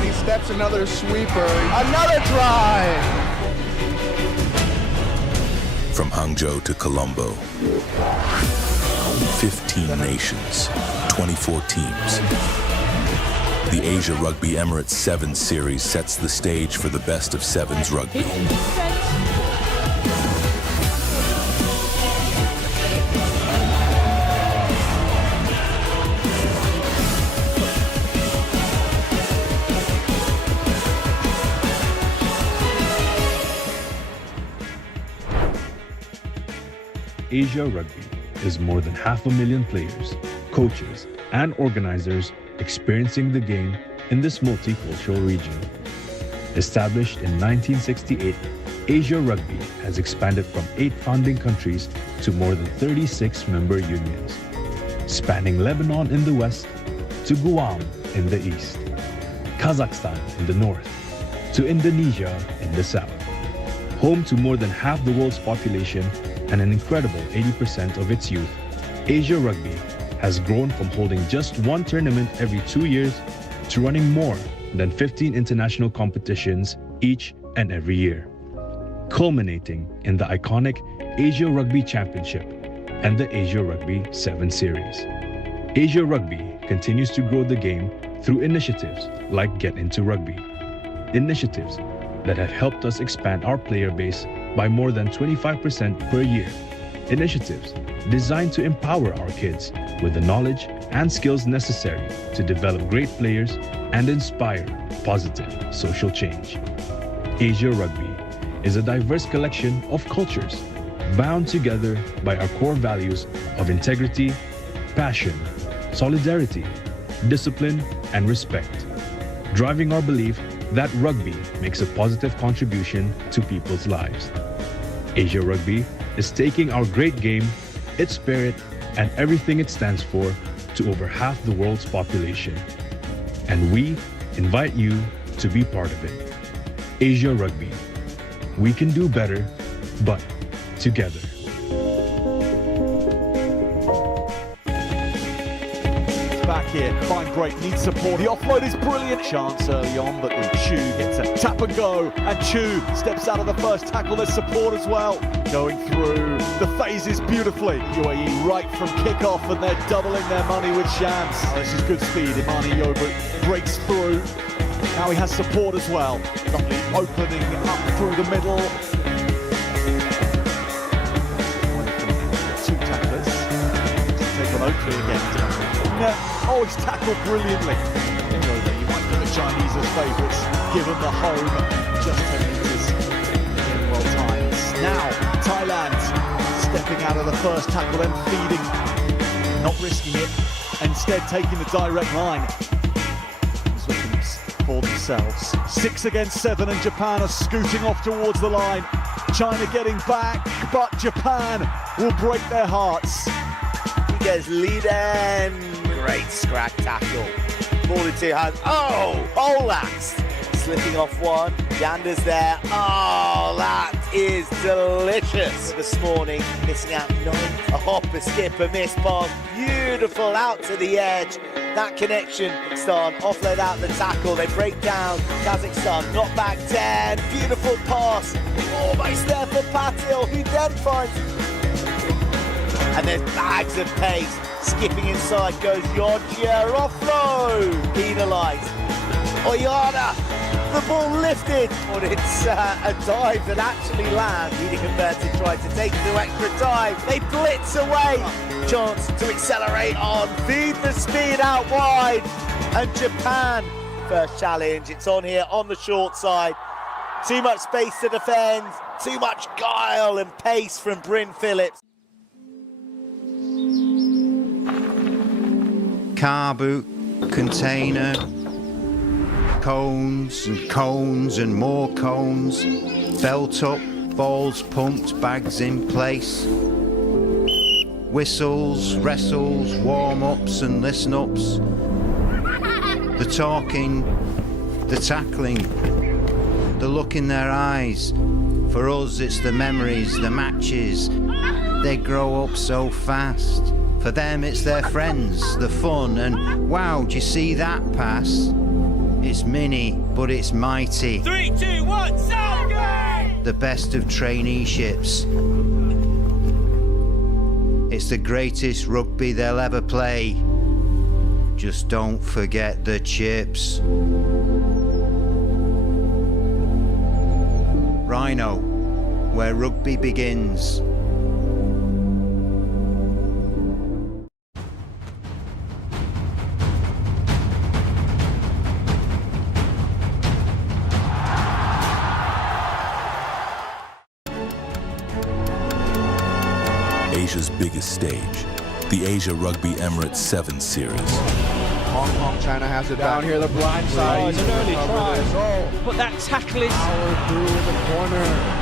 And he steps another sweeper. Another try! From Hangzhou to Colombo, 15 nations, 24 teams. The Asia Rugby Emirates 7 Series sets the stage for the best of sevens rugby. Asia Rugby is more than 500,000 players, coaches, and organizers experiencing the game in this multicultural region. Established in 1968, Asia Rugby has expanded from 8 founding countries to more than 36 member unions, spanning Lebanon in the west to Guam in the east, Kazakhstan in the north, to Indonesia in the south. Home to more than half the world's population and an incredible 80% of its youth, Asia Rugby has grown from holding just one tournament every 2 years to running more than 15 international competitions each and every year, culminating in the iconic Asia Rugby Championship and the Asia Rugby 7 Series. Asia Rugby continues to grow the game through initiatives like Get Into Rugby, initiatives that have helped us expand our player base by more than 25% per year. Initiatives designed to empower our kids with the knowledge and skills necessary to develop great players and inspire positive social change. Asia Rugby is a diverse collection of cultures bound together by our core values of integrity, passion, solidarity, discipline, and respect, driving our belief that rugby makes a positive contribution to people's lives. Asia Rugby is taking our great game, its spirit, and everything it stands for to over half the world's population. And we invite you to be part of it. Asia Rugby. We can do better, but together. Back. here. Fine break, needs support. The offload is brilliant. Chance early on, but then Chu gets a tap and go. And Chu steps out of the first tackle. There's support as well. Going through the phases beautifully. UAE right from kickoff, and they're doubling their money with Shams. Oh, this is good speed. Imani Yobut breaks through. Now he has support as well. Lovely opening up through the middle. Two tacklers. Take on Oakley again. Oh, he's tackled brilliantly. You might put the Chinese as favourites, given the home. Just 10 metres. Well timed. Now, Thailand stepping out of the first tackle, then feeding, not risking it, instead taking the direct line. For themselves. 6 against 7, and Japan are scooting off towards the line. China getting back, but Japan will break their hearts. He gets leading. Great scrag tackle. Ball in 2 hands. Oh, Olax slipping off one. Yanda's there. Oh, that is delicious. This morning, missing out 9. A hop, a skip, a miss pass. Beautiful out to the edge. That connection, Kazakhstan offload out the tackle, they break down, Kazakhstan knock back 10, beautiful pass, almost there for Patil, who then finds, and there's bags of pace, skipping inside goes Georgia, offload, penalised, Oyana, the ball lifted, but it's a dive that actually lands. Leading converted tried to take it to extra time. They blitz away. Chance to accelerate on, feed the speed out wide. And Japan, first challenge, it's on here on the short side. Too much space to defend, too much guile and pace from Bryn Phillips. Car boot, container, cones and more cones, belt up, balls pumped, bags in place, whistles, wrestles, warm-ups and listen-ups, the talking, the tackling, the look in their eyes. For us it's the memories, the matches, they grow up so fast. For them it's their friends, the fun, and wow, do you see that pass? It's mini, but it's mighty. 3, 2, 1, sound! The best of traineeships. It's the greatest rugby they'll ever play. Just don't forget the chips. Rhino, where rugby begins. Asia's biggest stage, the Asia Rugby Emirates 7 Series. Hong Kong, China has it down here, the blind side. Oh, it's an early try. Oh, But that tackle is... power through the corner.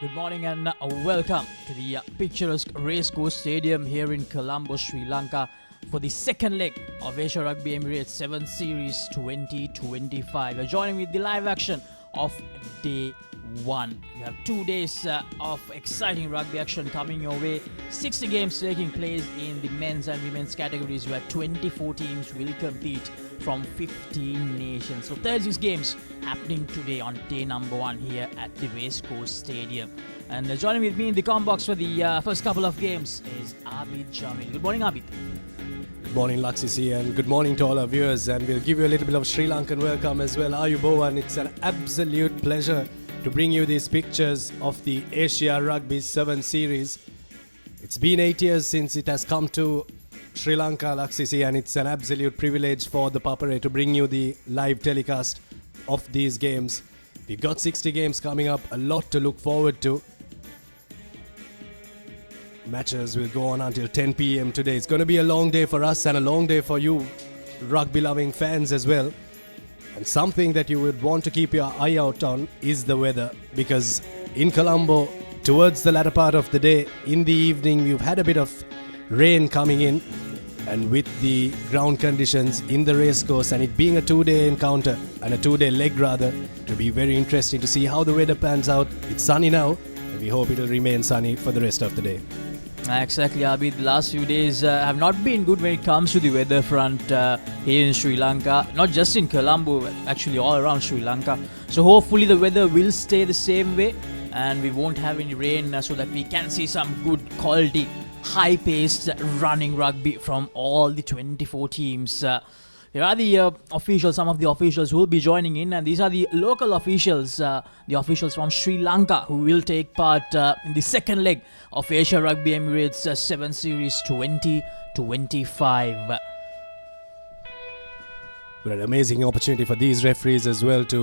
Good morning and welcome. We are pictures from Racecourse Stadium Colombo, Lanka. So the second leg of Rugby Emirates 7 Series 2025. Joining the live action of the 2 days rugby action coming away. 6 against 4 in place in the men's and women's categories. 20 to 40 acre fields from the million. These games happening in the Racecourse. So from reviewing the combats of the East African games, why not? Good morning, Bangladesh. The team of the team to learn as well as more the video these pictures of the Asia Rugby 7 series. Video since it has come to Sri Lanka, Economic 7 teammates for the partner to bring you the very telecast of these games. We got 60 games So it's going to be a long day for us and a long day for you, Rugby loving fans as well. Something that we want to keep your eye out on is the weather. Because in Colombo, towards the latter part of the day, in the evening, we had a bit of rain coming in with the ground conditions in the Racecourse. So it's been 2 day encounter, 2 day leg rather. I've been very interested to see how the weather comes out. Sunny out, hopefully we'll find today. Certainly, I think last thing is not being good when it comes to the weather front here in Sri Lanka, not just in Colombo, actually all around Sri Lanka. So hopefully the weather will stay the same way and we won't have any rain as well. All the 5 teams running rugby from all the 24 teams. Some of the officials will be joining in, and these are the local officials, the officials from Sri Lanka who will take part in the second leg of Asia Rugby Emirates Series 2025. Amazing to see these referees as well to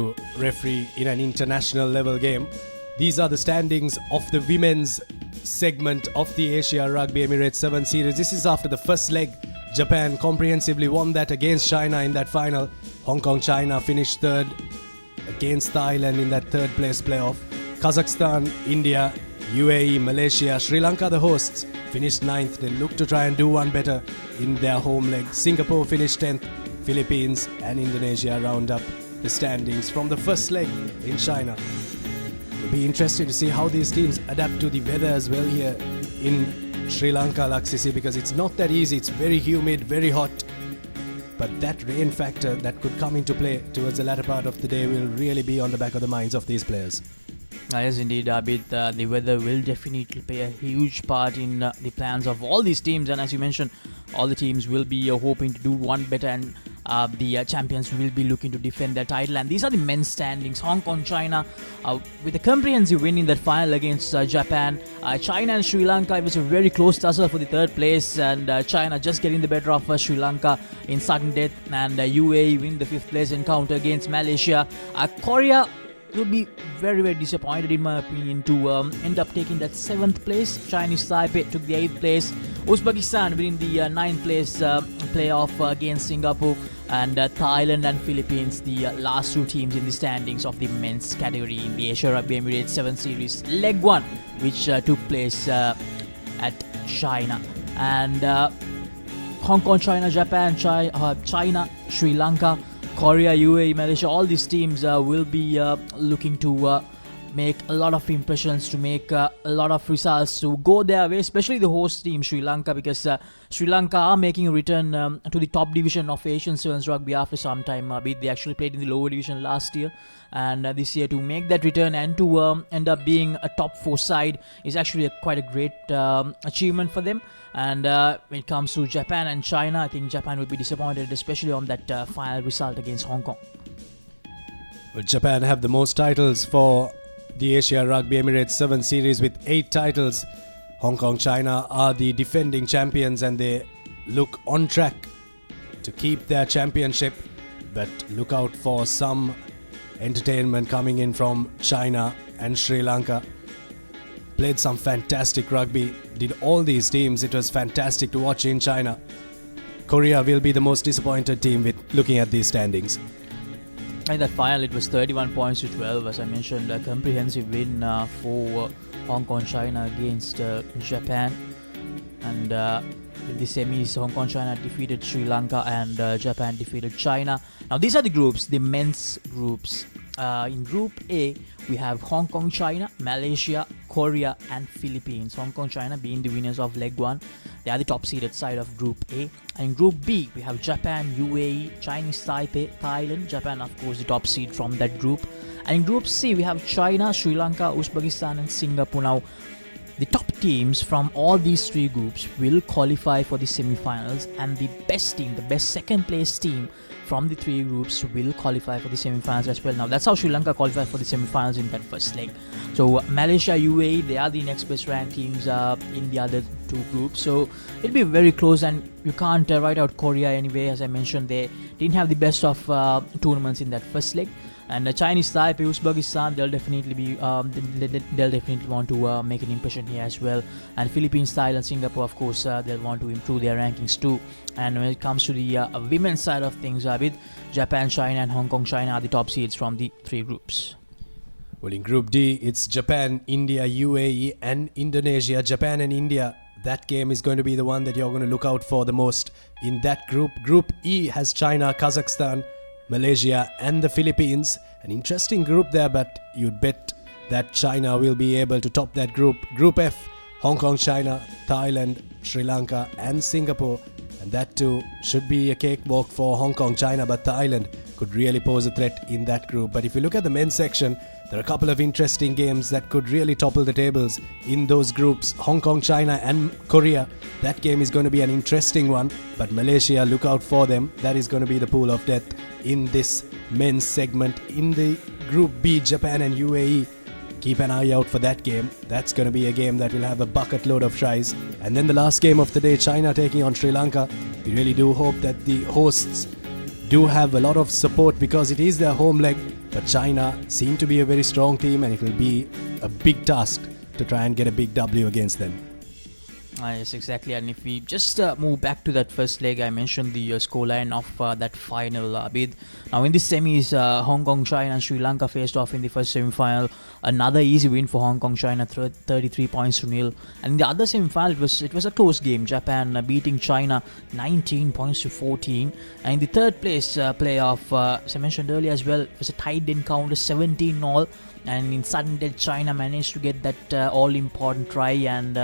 an international level. These are the standings of the women's segment of the Asia Rugby Emirates Series. This is after the first leg. Japan comprehensively won that against China in the final. Also, China finished third. With time and in the third leg. Pakistan, India, Malaysia, Sri Lanka hosts this night from Mexico and Lanka. India home of Singapore, Philippines, India, all these teams that I mentioned, all the teams will be hoping to one the champions will be looking to defend their title. These are the men's champions, Lanka and China, with the comprehensive winning the trial against Japan. China and Sri Lanka is a very close tussle for third place, and China just taking the better of Sri Lanka in final day, and UAE winning the fifth place encounter against Malaysia. Korea will be very, very disappointed in my opinion to end up with the 7th place. Chinese started to 8th place. Uzbekistan will be the 9th place defend off against Singapore, and Thailand and Philippines the last 2 teams in the standings of the men's so Rugby Series. Even one with 2nd place China. And Hong Kong, China, Japan, China, Sri Lanka, Korea, UAE, so all these teams will be looking to make a lot of decisions, to make a lot of results to go there, especially the host team Sri Lanka, because Sri Lanka are making a return to the top division of Asian Rugby after some time. They accepted the lower division last year, and this year to make that return and to end up being a top 4 side is actually a quite great achievement for them. And it comes to Japan and China, I think Japan will be disadvantaged, especially on that final result of this World Cup. Japan had the most titles for the Asia Rugby Emirates Series with 8 titles. Hong Kong, China are the defending champions, and they look on track to keep their championship because from Ukraine and coming in from China and Sri Lanka. It's a fantastic rugby. All these teams are just fantastic to watch in China. Korea will be the most disappointing team keeping up these standings. And the final is 31 points with as I mentioned, the comprehensive winning over Hong Kong, China against Japan. And the Kenyans will continue to defeat Sri Lanka and Japan defeated China. These are the groups, the main groups. Group A, we have Hong Kong, China, Malaysia, Korea, and Philippines. Hong Kong, China being the winner of leg 1. They are the top seeded for Group A. In Group B, we have Japan, UAE, Chinese Taipei, Thailand, Japan, and actually from that group. In Group C, we have China, Sri Lanka, Uzbekistan, and Singapore. Now, the top teams from all these 3 groups will qualify for the semi-finals, and the best team, the second place team from the 3 groups will qualify for the semi-finals as well. Now, that's how Sri Lanka qualified for the semi-finals in the first. So, Malaysia, UAE, they have been Uzbekistan in the other 3 groups. So, it is very close, and you can't write out Korea and India, as I mentioned. They have the best of 2 moments in that first leg. And the Chinese side is going to stand there, the team will want to make an decision as well. and Philippines style of Singapore puts their water into their own history. And when it comes to the women's side of things, I think Japan, China, and Hong Kong, China are the top two strong groups. Group B is Japan, India, UAE, Indonesia, Japan, and India. This game is going to be the one that we're looking for the most. In that group E has China, Kazakhstan, Malaysia, and the Philippines. Interesting group there, but you think that China will be able to put that group. Group F, Hong Kong, China, Thailand, Sri Lanka, and Singapore. That team should be a good for Hong Kong, China, but Thailand is really positive in that group. If you look at the main section, a couple of interesting games that could really cover the tables in those groups. Hong Kong, China, and Korea. That game is going to be an interesting one. But Malaysia and the South Korea, that is going to be the player group in this main segment. In the group B, Japan and UAE. You can allow for that game. That's going to be a game that will have a bucket load of guys. And in the last game of the day, China taking on Sri Lanka. We hope that the host will have a lot of support because it is their homeland. China seems to be a very strong team. It will be a big task to make a big W against them. Just going back to that first leg I mentioned in the school lineup for that final week. In the semis, Hong Kong, China, and Sri Lanka faced off in the first semi-final. Another easy win for Hong Kong, China, 33 points to nil. And the other semi-final was a close game. Japan beating China 19 points to 14. And the third place played off, as I mentioned earlier as well, was a tie game from the 17 all. And finally, China managed to get that all-in qualify and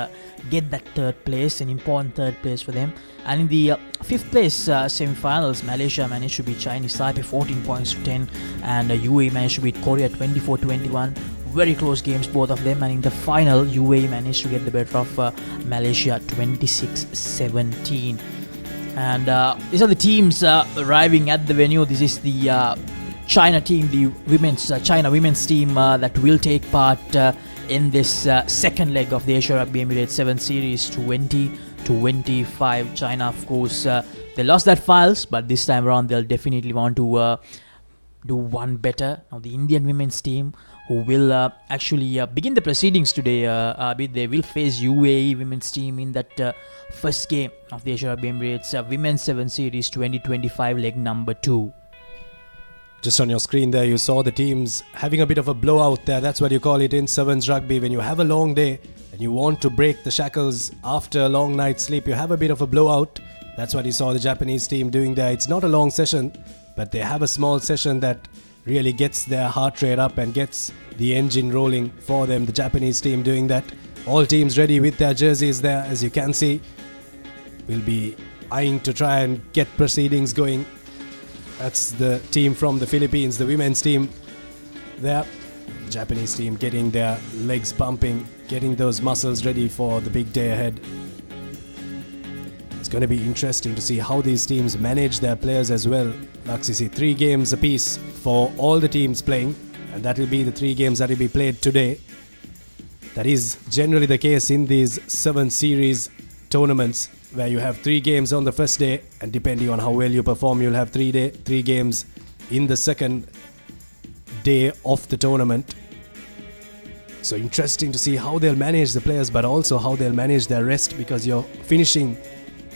get back to a place in the third place for them. And the fifth place semi-finals, Malaysia managed to be tied 14 points to 10. And the UAE managed to be 24-21. Very close to the score of them. And the final, UAE managed to get the best of Malaysia 26 for them. And one of the teams arriving at the venue is the China team, China women's team that will take part in this second leg of the Asian Rugby Emirates 20-25. China, of course, they lost their files, but this time around they definitely want to do one better. And the Indian women's team who will actually begin the proceedings today. They will face UAE women's team in that first game. This women's series 2025 leg number 2. So let's see where you say the team is a bit of a blowout. That's what they call it in Sevens Rugby. Even though we want to break the shackles after a long night sleep, it's a bit of a blowout. That's what we saw the Japanese team doing there. It's not a long session, but they have a small session that really gets their back up and gets the engine rolling. And the Japanese team doing that. All teams ready with their cases there, as we can see. Trying to try and get the series going. That's the team from the Philippines, the women's team. Japanese team getting the legs pumping, getting those muscles ready for a big game. Very important to how these teams manage their players as well. After some 3 games apiece for all the teams game, that will be the 3 games that will be played today. That is generally the case in the 7 series tournaments. Now we have 3 games on the first day, and depending on where we perform, we'll have 3 games in the second day of the tournament. So interesting for how they manage the players, but also how they manage the rest, because you're facing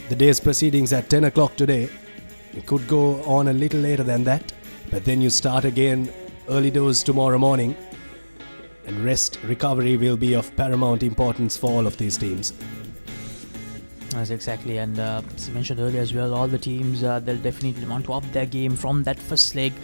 the best decisions at 10 o'clock today. It can go on a little later than that, but then you start again those tomorrow morning. The rest, literally, will be a paramount importance for all of these things. As well, all the teams are definitely not ready in some Texas state.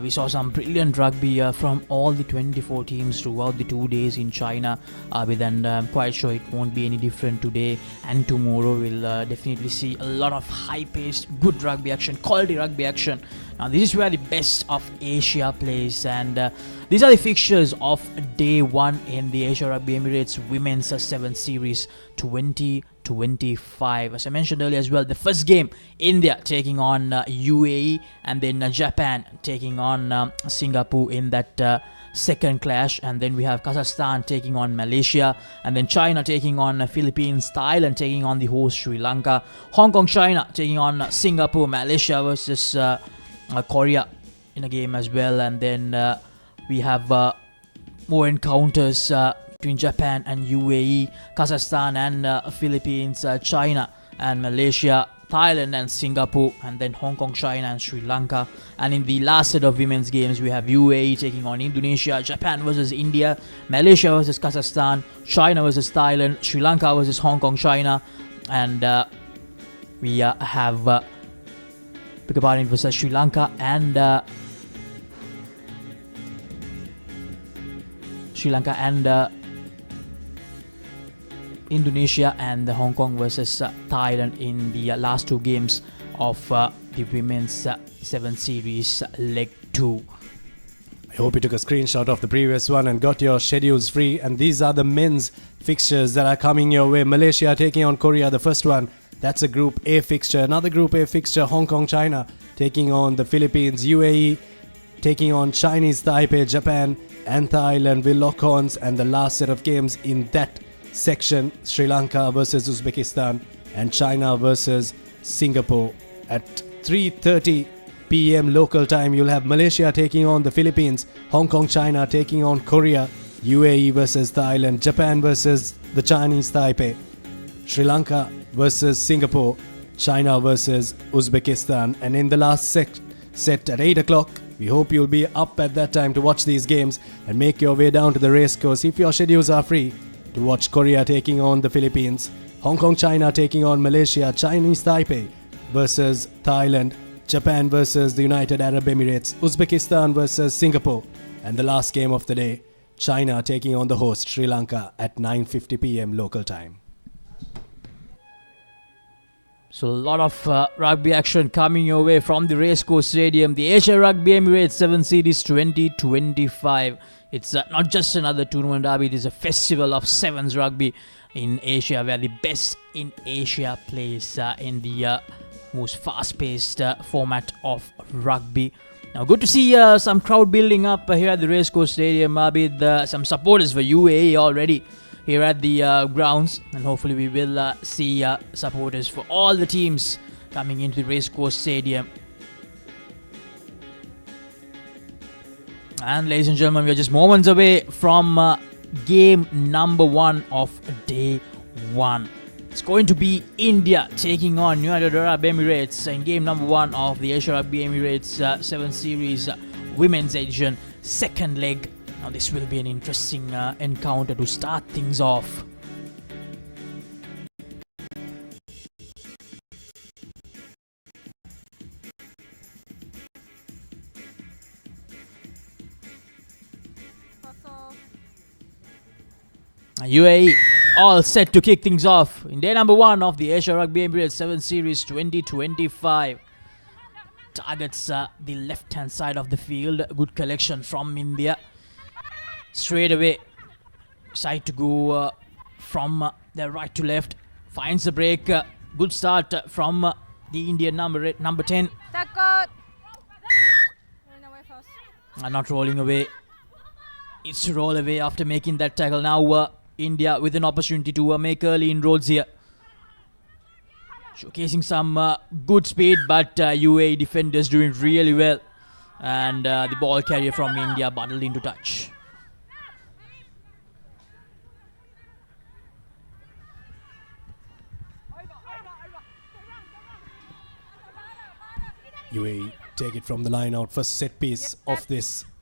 We saw some brilliant rugby from all the 24 teams throughout the 2 days in China. And then pressure is going to be for today and tomorrow will definitely see a lot of fighters, good rugby action, quality rugby action. And these are the fixed against the Japanese. And these are the fixtures of day 1 in the Asian Rugby Emirates Women's 7 Series 2025. So I mentioned earlier as well, the first game, India taking on UAE, and then Japan taking on Singapore in that second class, and then we have Kazakhstan taking on Malaysia, and then China taking on Philippines, Thailand taking on the host Sri Lanka, Hong Kong, China taking on Singapore, Malaysia versus Korea in the game as well, and then we have 4 encounters in Japan and UAE, Kazakhstan and Philippines, China and Malaysia, Thailand and Singapore, and then Hong Kong, China and Sri Lanka. And in the last set of women's games, we have UAE taking on Indonesia, Japan versus India, Malaysia versus Kazakhstan, China versus Thailand, Sri Lanka versus Hong Kong, China, and we have Japan versus Sri Lanka and Indonesia and Hong Kong versus Thailand in the last two games of the women's 7 series leg 2. Go to the screen of the previous one and got your video screen, and these are the men's fixtures that are coming your way. Malaysia taking on Korea in the first one. That's a Group A fixture. Another Group A fixture, Hong Kong, China taking on the Philippines, UAE taking on Chinese Taipei, Japan, Hangzhou, and the knockout, and the last set of games in that section, Sri Lanka versus Uzbekistan, and China versus Singapore. At 3:30 p.m. local time, we have Malaysia taking on the Philippines, Hong Kong, China taking on Korea, UAE versus Thailand, Japan versus the Chinese Taipei, Sri Lanka versus Singapore, China versus Uzbekistan. And in the last set of 3 o'clock, both will be up at that time to watch these games and make your way down to the racecourse. If your videos are free to watch Korea taking on the Philippines, Hong Kong, China taking on Malaysia, Chinese Taipei versus Thailand, Japan versus the United Arab Emirates, Uzbekistan versus Singapore, and the last game of the day, China taking on the host, Sri Lanka at 9:50 p.m. So a lot of rugby action coming your way from the Racecourse Stadium. The Asia Rugby Emirates 7 Series 2025. It's not just another tournament, it is a festival of sevens rugby in Asia, where the best in Asia is in the most fast-paced format of rugby. Good to see some crowd building up here at the Racecourse Stadium, with some supporters for UAE already. We're at the ground, and hopefully we will see supporters for all the teams coming into Racecourse Stadium. And ladies and gentlemen, we're just moments away from game number 1 of day 1. It's going to be India taking on Canada Emirates, and game number 1 of the Asia Rugby Emirates 7 Series Women's Division. Second leg. This will be an interesting encounter to start things off. UAE all set to kick things off. Day number 1 of the Asia Rugby Emirates 7 Series 2025. And it's the left-hand side of the field, a good collection from India. Straight away, trying to go from right to left. Lines the break. Good start from the Indian number 10. And up rolling away. Roll away after making that tackle. Now India with an opportunity to make early goals here. Using some good speed, but UAE defenders doing really well. And the ball carried from India, but into touch.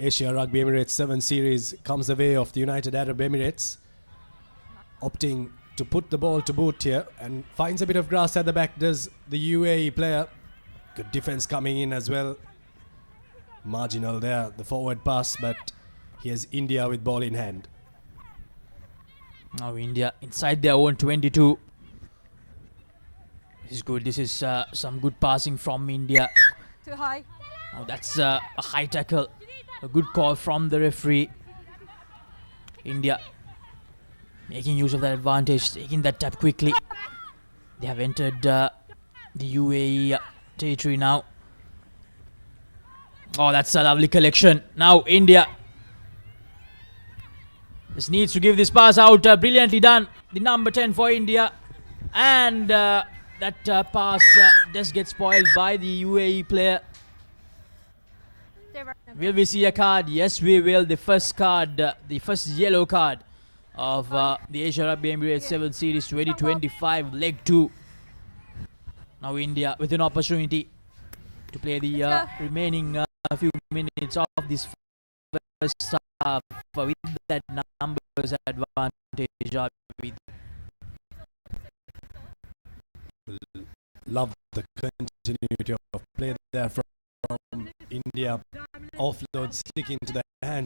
Just in that area, 7 Series comes away of the United Arab Emirates. Put the ball to work here. Once again, after the match, the UAE defense coming in as well. Watch one down before that pass. India is playing. Now India inside the ball 22. Good defense, some good passing from India. That's a high tackle. A good call from the referee. India. Using an advantage, picking up that quickly. Against the UAE chasing now. Oh, that's a lovely collection. Now India. Just need to give this pass out. Brilliantly done. The number 10 for India. And that pass that gets spoiled by the UAE player. Will we see a card? Yes, we will. The first card, the first yellow card Emirates 7 Series 2025 leg 2. Now India with an opportunity. The remaining 15 minutes of the first half. We can take the numbers and advantage.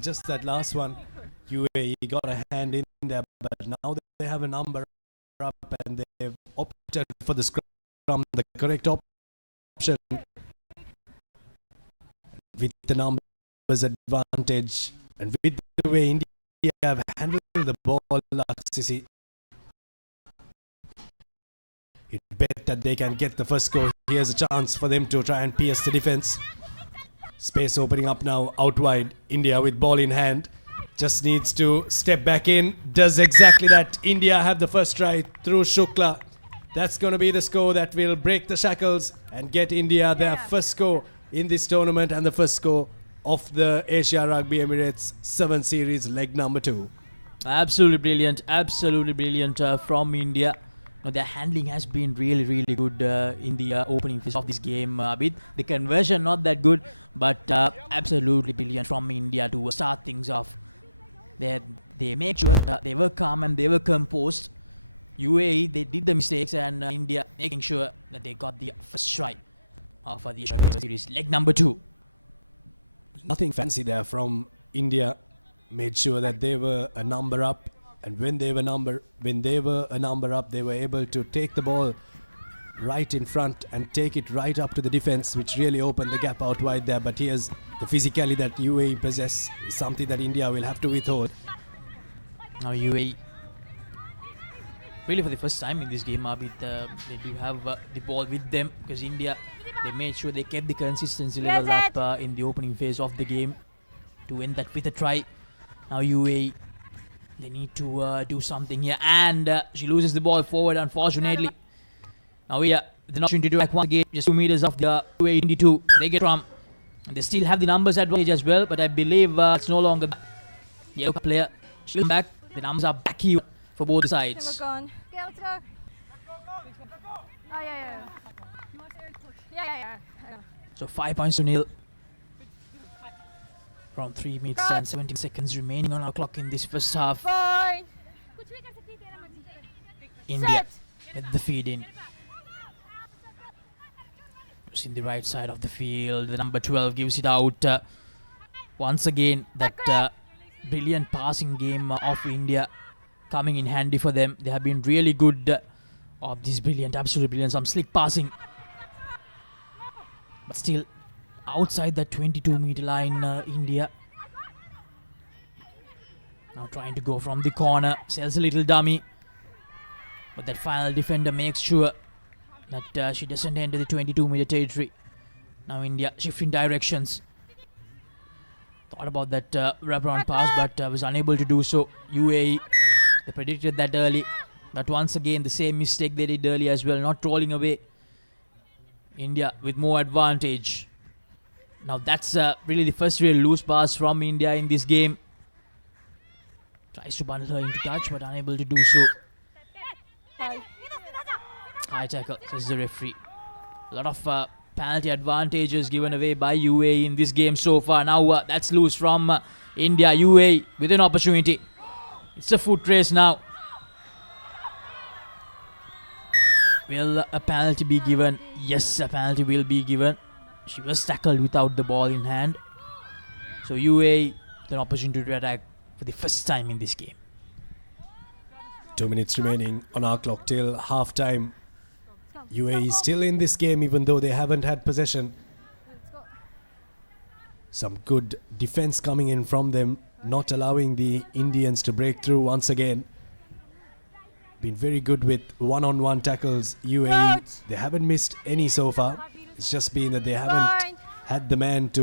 Just the last one. Outline, India with ball in hand. Just need to step back in. Does exactly that. India had the first try. That's going to be the score that will break the cycles. Get India their first score in this tournament, the first score of the Asia Rugby Emirates 7 Series leg number 2. Absolutely brilliant from India. But actually has been really good India opening the competition with the convention not that good, but absolutely brilliant from India to start things off. They were calm and they were composed. UAE, they did them safe and India for sure. Leg number 2. Okay, from India, they say that they were number up. And they were number up. They were number up. So able to put the ball right to front and just to line up to the defense. It's really important about Lanka. This is a problem with UAE because something that India is doing. Now you really the first time this game out with the ball with them is India. They can be consistency in the opening phase of the game. Going back to the try. Now you will need to do something here and lose the ball forward unfortunately. Now we have nothing to do at 1 game. 2 meters up the 2022. Take it wrong. They still have the numbers at rate as well, but I believe no longer. The other player should have and have 2 forward times. So 5 points in here. Because you may not have to this first half. India. So the right side of the field, the number 2 has out once again. Brilliant passing game of India coming in handy for them. They have been really good this game. Actually, doing some stick passing. Still outside the 22 line India. Go from the corner, a little dummy. That's a defender makes sure that the 22 way to now India in directions. About that rubber pass that was unable to do so. UAE pretty good that early. But once again, the same mistake they did early as well, not falling away. India with more advantage. Now that's really the first really loose pass from India in this game. Just a bunch of pass, but unable to do so. I think that was good. A lot of advantage was given away by UAE in this game so far. Now it's loose from India. UAE with an opportunity. It's the foot race now. Well, a time to be given. Yes, the time will be given. Just tackle without the ball in hand. So UAE going to do that for the first time in this game. So let's go on half time. We will see in this game if they can have a net position. Good. The proof coming in from them, not allowing the Indians to break through once again. It's really good with one-on-one tackles. You haven't missed anything that it's just good at the back. Not the man to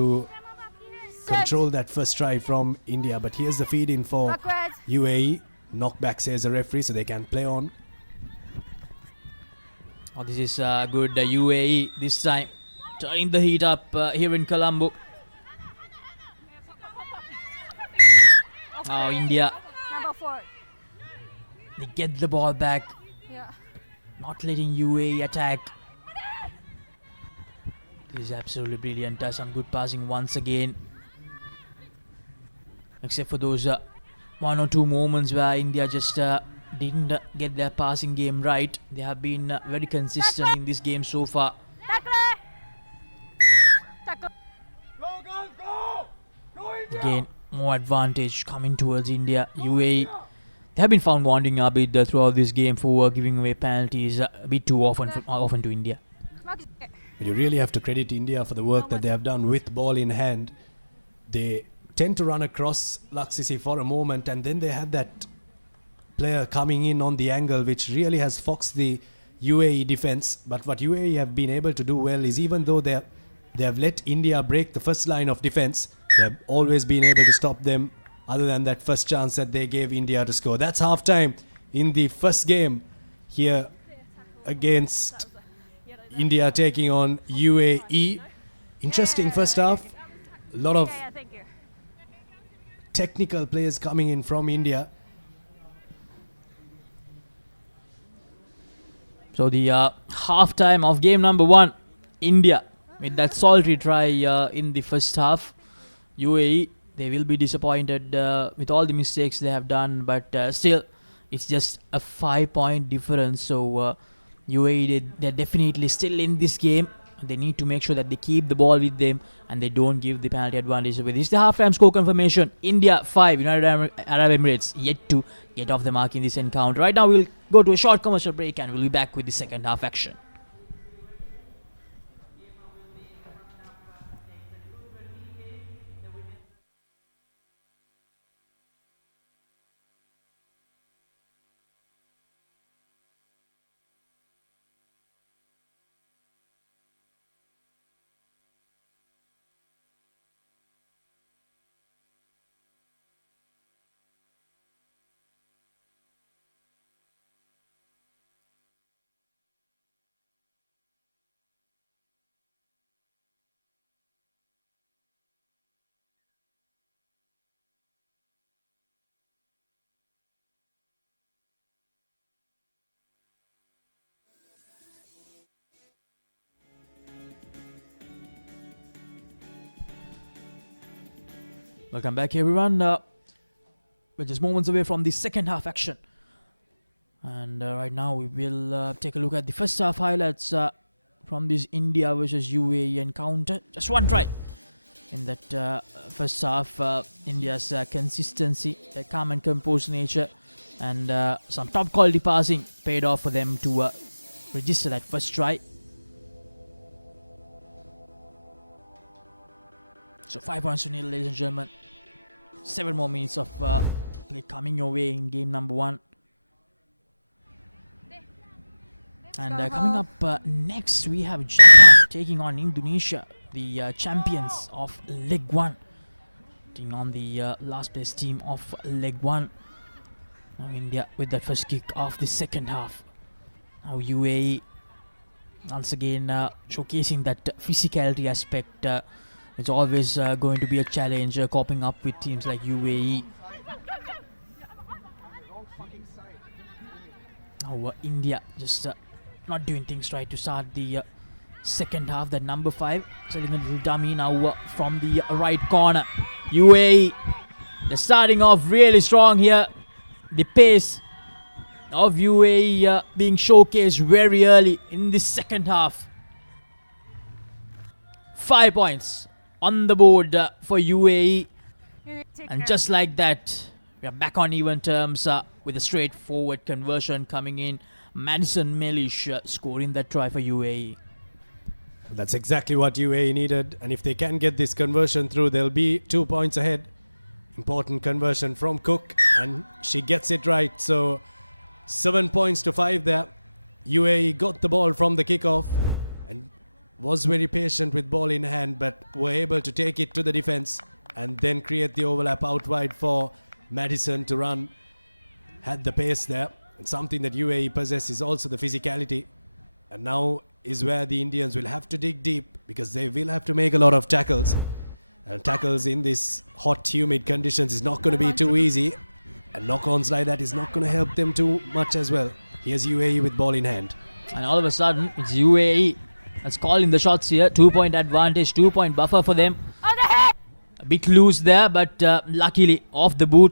control that this time from India. But there's a feeling from UAE, not boxing for electricity. This is good the UAE this time. So in the heat up here in Colombo. India get the ball back. Not letting UAE attack. It's absolutely brilliant. That's a good passing once again. Except for those 1 or 2 moments where India just didn't get that passing game right. They have been very consistent in this season so far. Again, more advantage coming towards India. UAE have been found wanting up with for this game, so giving away penalties a bit too often to India. They really have to play the India for the work that they've done with the ball in hand. The 8 run across, that's the ball more right to the people that they are coming in on the angle with really has touched the UAE defense, but really have been able to do well is even though they have let India break the first line of defense, they have always been able to stop them. Other than that, good chance that they did India to score. That's half time in the first game here against India taking on UAE. Just in the first half, a lot of technical players coming in from India. So the half time of game number 1, India. With that solid try in the first half, UAE, they will be disappointed with all the mistakes they have done, but still, it's just a 5-point difference. So UAE, they're definitely still in this game. They need to make sure that they keep the ball with them and they don't give the back advantage away. This half-time score confirmation: India 5, 11 minutes yet to get off the mark in the second half. Right now, we'll go to a short commercial break and we'll be back with the second half action. Welcome back, everyone. With this moments away from the second half action. And now we will take a look at the first half highlights from the India versus UAE encounter. Just one time. First half, India's consistency, the calm and composed nature, and some quality passing paid off for them to this is the first strike. So some points in the game, every moment of coming your way in game number 1. And one of the next we have taken on Indonesia, the champion of League 1. On the last question of League 1. India with the push across the second year. UAE once again showcasing that physicality aspect is always going to be a challenge in coping up with teams like UAE. India is starting to start the second half of number 5. So it is coming now from the right corner. UAE is starting off really strong here. The pace of UAE being showcased very early in the second half. 5 points on the board for UAE. And just like that, they're back on even terms with a straightforward conversion coming in. Many scoring that try for UAE. That's exactly what UAE needed. And if they can get the conversion through, they'll be 2 points ahead. Conversion won't take. It's 7 points to 5. UAE got the goal from the kickoff. Was very close to the ball in mind, but was able to take it to the defense. And then play the overlap on the right for Manipur to land. Not the best. Something that UAE doesn't support to the physicality. Now, they're being to keep the winner to make another tackle. I think they will do this. Not really complicated. It's not going to be so easy. But things like that is going to as well. This is UAE with bond. All of a sudden, UAE is calling the shots here. 2-point advantage, 2-point buffer for them. Bit loose there, but luckily off the boot.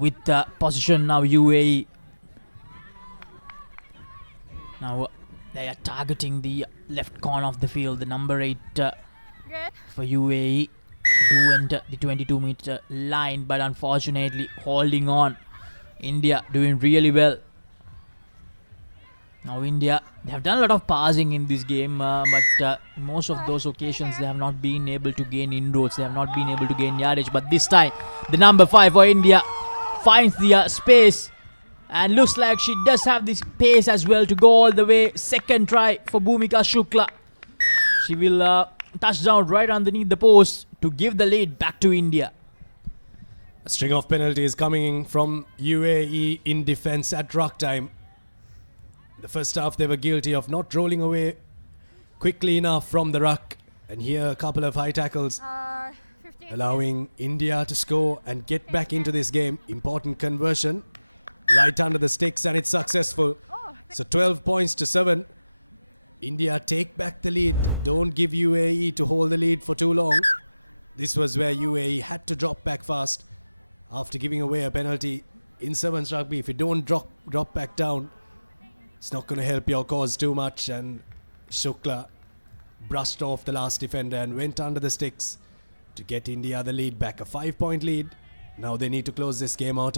With position now UAE. Targeting the left corner of the field, number 8 for UAE. 22-meter line, but unfortunately holding on. India doing really well. India have done a lot of passing in the game now, but most of those occasions they have not been able to gain inroads, they have not been able to gain yardage. But this time, the number 5 for India finds the space, and looks like she does have the space as well to go all the way. Second try for Bhumika Shukla. He will touch down right underneath the post to give the lead back to India. So your player is coming from UAE in the first half. The first half of the game was not rolling away quickly enough from the rock. He was talking about that. India slow and back into the game. Then he converted. Right time the stakes were successful. So 12 points to 7. India expected to give UAE to hold the lead for too long. This was when we had to drop back fast. After doing this, the service will be the double drop back down. Still not here. So, blocked off the last under the stick. Now they need to close this thing off.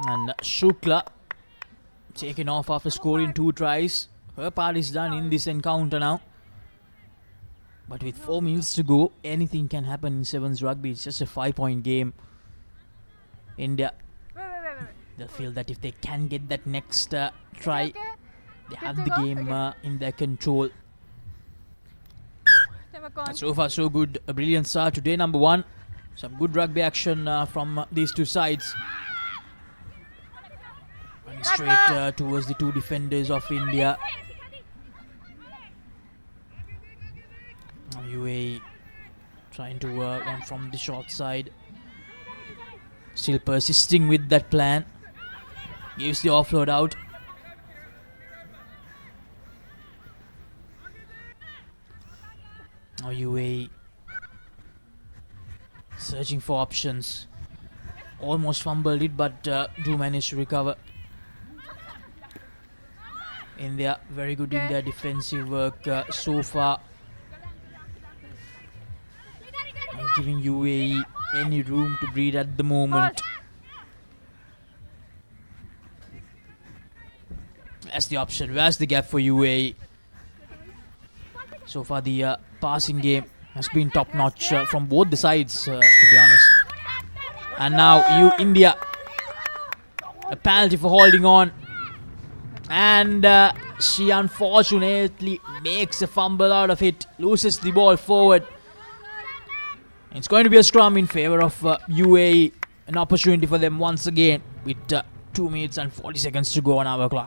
And that's good luck. Taking off after scoring 2 tries. Her part is done in this encounter now. But if all needs to go, anything can happen in Sevens Rugby. Such a 5-point game. India. That it was until that next try. That control. So far, so good. Brilliant start. Goal number 1. Some good rugby action from these two sides. That was the 2 defenders of India. Really trying to work on the short side. So persisting with the plan. He's to offload out. You will do options. Almost humbled, but he managed to recover. India very good at the defensive work so far. Any room to gain at the moment. That's the gap for UAE. So far, the passing game has been top notch from both sides. And now, India, a penalty for holding on. And she unfortunately makes a fumble out of it, loses the ball forward. It's going to be a strong in favor of UAE. An opportunity for them once again with 2 minutes and 4 seconds to go on our clock.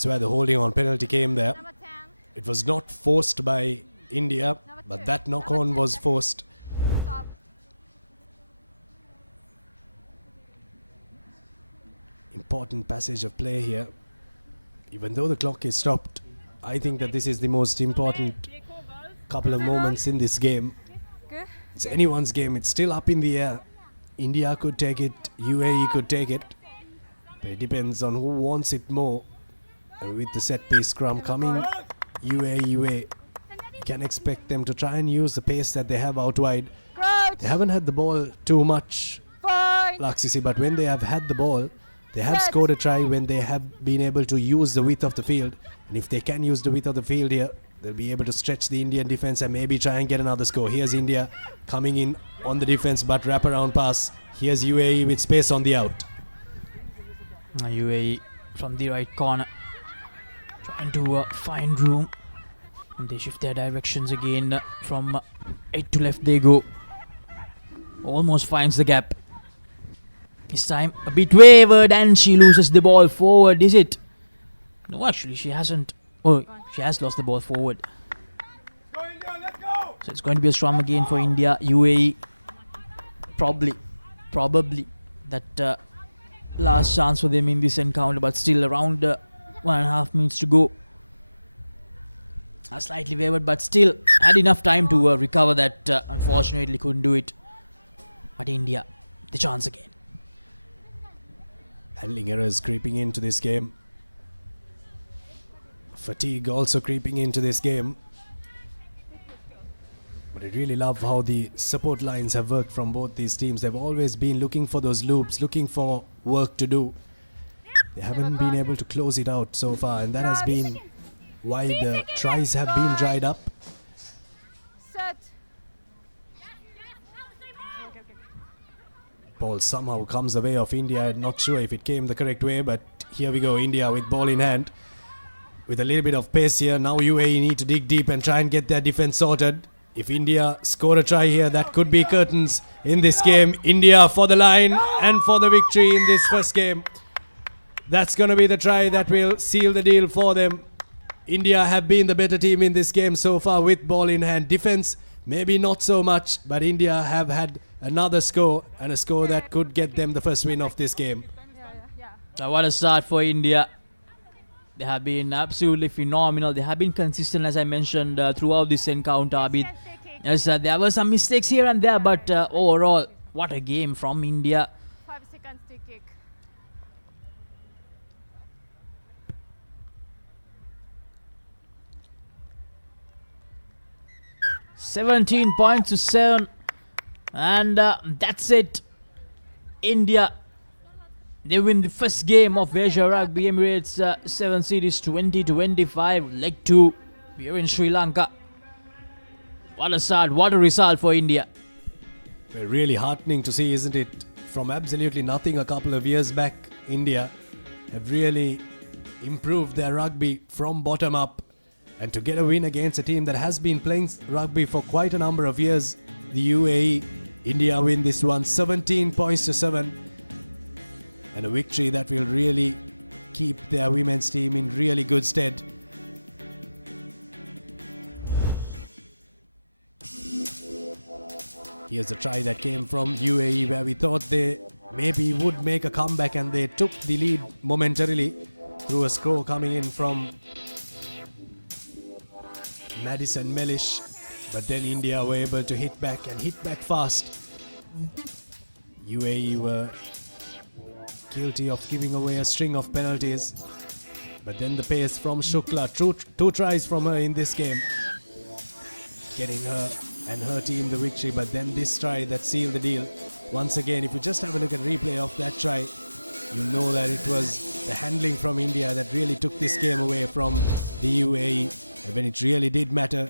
So they're moving on penalty field. It was looked forced by India, but that not really was forced. The goal Pakistan, I think that this is the most important. I think the moment in the game. Anyone was getting still to India. India could take it, UAE could take it. It was a very basic goal. It's a effective grab. I think UAE can expect them to try and use the pace that they have right away. They don't hit the ball so much. But when they have hit the ball, they have scored a goal when they have been able to use the weak of the field. If they can use the weak of the field here, they can touch the Indian defense and maybe try and get them to score. Here's India leaning on the defense, but wrap around pass. Here's UAE with space on the out. UAE from the right corner. Onto Hangzhou, which is the direction of the end from 8 minutes they go. Almost finds the gap. This time, a bit wavered and she loses the ball forward, is it? She hasn't. Oh, she has lost the ball forward. going to be a strong game for India. UAE probably not chance for them in this encounter, but still around 1.5 minutes to go. Slightly going, but still enough time to recover that. We can do it. India. Yes, continue into this game. Also continue into this game. Really like how the support lines are there from these things. They've always been looking for us, looking for work to do. They haven't been able to close it out so far. Comes away of India, I'm not sure if it's India with a little bit of close to now UAE deep and trying to get their defense sorted. India score a try here, that could be 30 in the game. India for the line, for the victory in this game. That's going to be the final that will seal the recorded. India has been the better team in this game so far with ball in hand. Defense, maybe not so much, but India have had another throw and scored a get in the first win of this game. A lot of start for India. They have been absolutely phenomenal. They have been consistent, as I mentioned, throughout this encounter. There were some mistakes here and there, but overall, what a game from India. £17 to 7, and that's it. India, they win the first game of Rugby Emirates 7 Series 20-25. Left to Sri Lanka. What a start! What a result for India. Really happening to see yesterday. Absolutely nothing a couple of years back. India really proved the rugby from bottom up. And a winner against a team that has been playing rugby for quite a number of years. UAE, India in this long 17 points to 7. Which team can really keep the arena feeling really good stuff. Because they basically do trying to come back and they took the lead momentarily. They still coming from that's so we are able to hit that part. If you are feeling on the street, let me say it's functional like two times for the leadership. Just a little bit easier. Really big matter.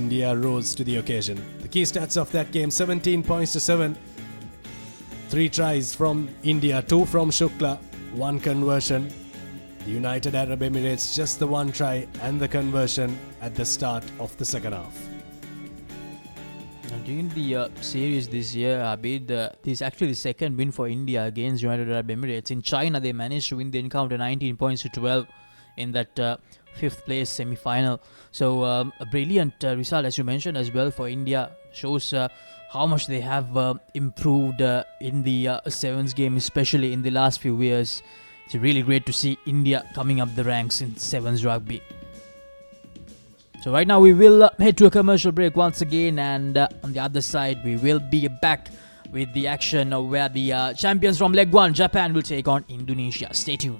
India winning to their person. Keep that 17 points to 7. 3 tries from India, 2 from Sika, 1 from Russia. After that, they split the 1 from American Wilson at the start of the season. India series this year, is actually the second win for India in Hangzhou. In China, they managed to win the encounter 19 points to 12 in that 5th place in the final. So, a brilliant result, as you mentioned, as well for India. Shows how much they have improved in the sevens game, especially in the last few years. It's really great to see India coming up the ranks in sevens rugby. So right now we will look at some of the both once again, and by the side we will be back with the action where the champion from Leg 1, Japan, will take on Indonesia. Stay tuned.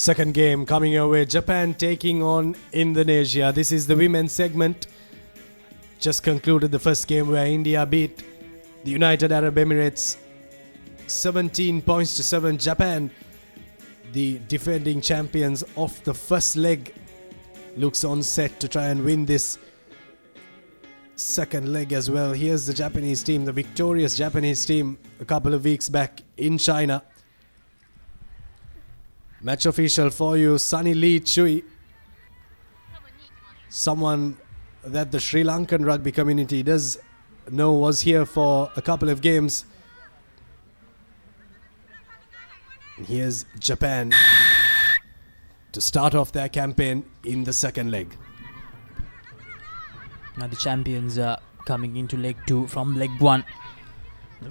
Second game coming your way. Japan taking on Indonesia. This is the women's segment. Just concluded the first game where India beat the United Arab Emirates 17 points to Japan. The defending champion of the first leg looks like it's can win this second match. They have used the Japanese team, the victorious Japanese team, a couple of weeks back in China. Match official follows Sunny Lee Chu, someone that Sri Lankan rugby community did know was here for a couple of games. Yes, Japan start off their campaign in the second one. And the champions are coming into late from leg one.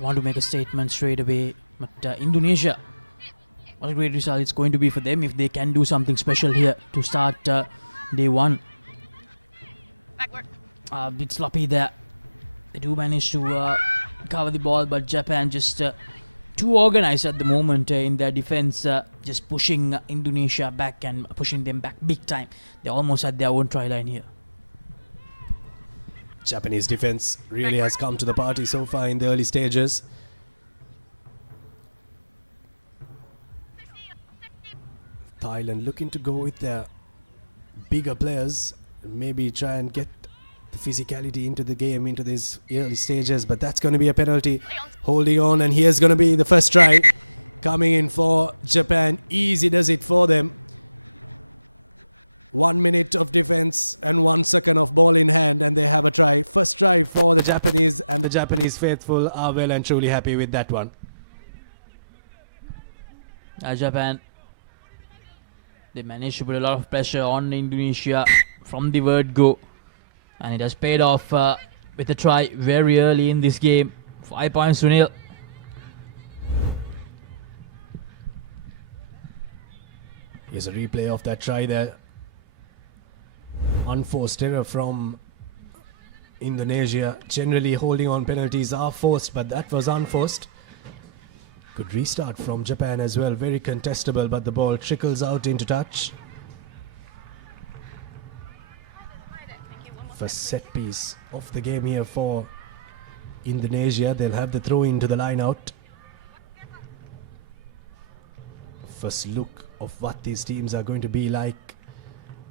One of the statements to the way that Indonesia always decide it's going to be for them if they can do something special here to start day one. It's something that we managed to cover the ball, but Japan just too organized at the moment and defense just pushing Indonesia back and pushing them big back. They almost had their own try earlier. Japanese defense really has come to the party so far in the early stages. But it's going to be a penalty. Holding on, and here's going to be the first try. Coming in for Japan. Keys, it doesn't throw them. 1 minute of difference and 1 second of ball in hand, and they have a try. First try for The Japanese faithful are well and truly happy with that one. Japan, they managed to put a lot of pressure on Indonesia from the word go, and it has paid off with a try very early in this game. 5 points to 0. Here's a replay of that try there. Unforced error from Indonesia. Generally holding on penalties are forced, but that was unforced. Good restart from Japan as well. Very contestable, but the ball trickles out into touch. First set piece of the game here for Indonesia. They'll have the throw into the line out. First look of what these teams are going to be like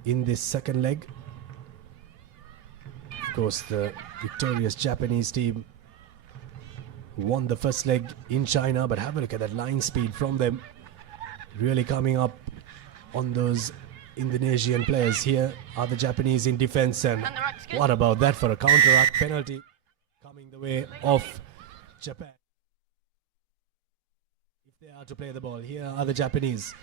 in this second leg. Of course, the victorious Japanese team won the first leg in China, but have a look at that line speed from them. Really coming up on those Indonesian players. Here are the Japanese in defense, and what about that for a counteract penalty coming the way of Japan if they are to play the ball. Here are the Japanese.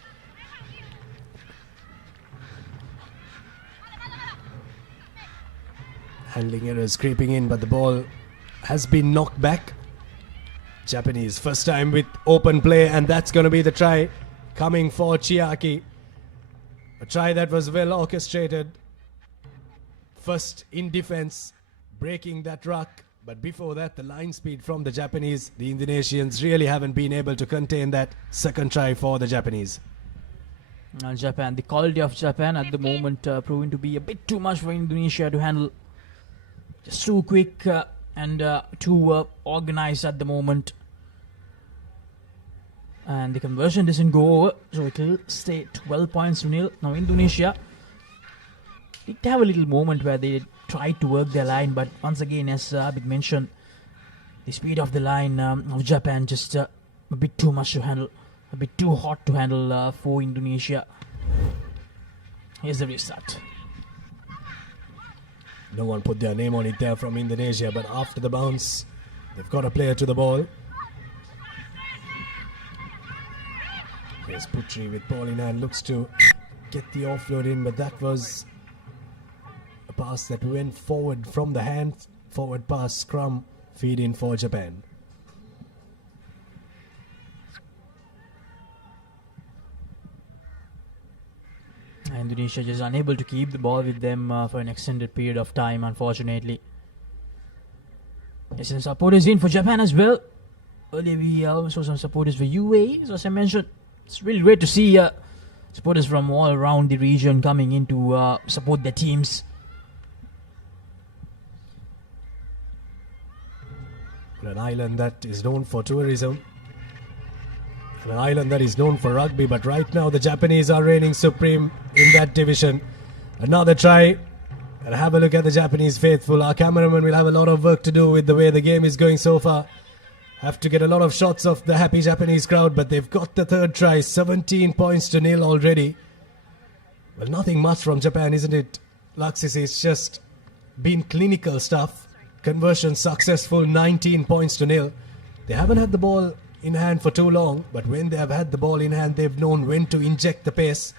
Handling errors creeping in, but the ball has been knocked back. Japanese first time with open play, and that's going to be the try coming for Chiaki. A try that was well orchestrated. First in defense, breaking that ruck, but before that the line speed from the Japanese. The Indonesians really haven't been able to contain that. Second try for the Japanese. Japan, the quality of Japan at the moment proving to be a bit too much for Indonesia to handle. Just too quick and too organized at the moment. And the conversion doesn't go over, so it will stay 12 points to 0. Now Indonesia did have a little moment where they tried to work their line, but once again, as Abid mentioned, the speed of the line of Japan just a bit too much to handle, a bit too hot to handle for Indonesia. Here's the restart. No one put their name on it there from Indonesia, but after the bounce, they've got a player to the ball. Here's Putri with ball in hand, looks to get the offload in, but that was a pass that went forward from the hand. Forward pass, scrum, feed in for Japan. Indonesia just unable to keep the ball with them for an extended period of time, unfortunately. There's some supporters in for Japan as well. Earlier we saw some supporters for UAE, so as I mentioned, it's really great to see supporters from all around the region coming in to support their teams. An island that is known for tourism. An island that is known for rugby, but right now the Japanese are reigning supreme in that division. Another try. And have a look at the Japanese faithful. Our cameraman will have a lot of work to do with the way the game is going so far. Have to get a lot of shots of the happy Japanese crowd, but they've got the third try. 17 points to nil already. Well, nothing much from Japan, isn't it, Laxis? It's just been clinical stuff. Conversion successful, 19 points to nil. They haven't had the ball in hand for too long, but when they have had the ball in hand, they've known when to inject the pace.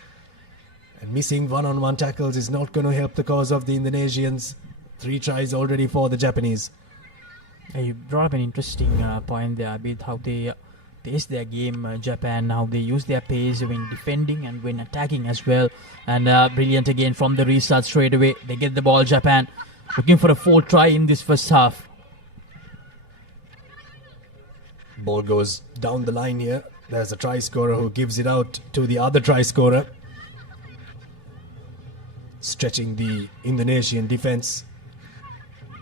And missing one-on-one tackles is not going to help the cause of the Indonesians. 3 tries already for the Japanese. You brought up an interesting point there, Abid, how they pace their game, Japan, how they use their pace when defending and when attacking as well. And brilliant again from the restart straight away. They get the ball, Japan, looking for a 4th try in this first half. Ball goes down the line here. There's a try scorer who gives it out to the other try scorer. Stretching the Indonesian defense.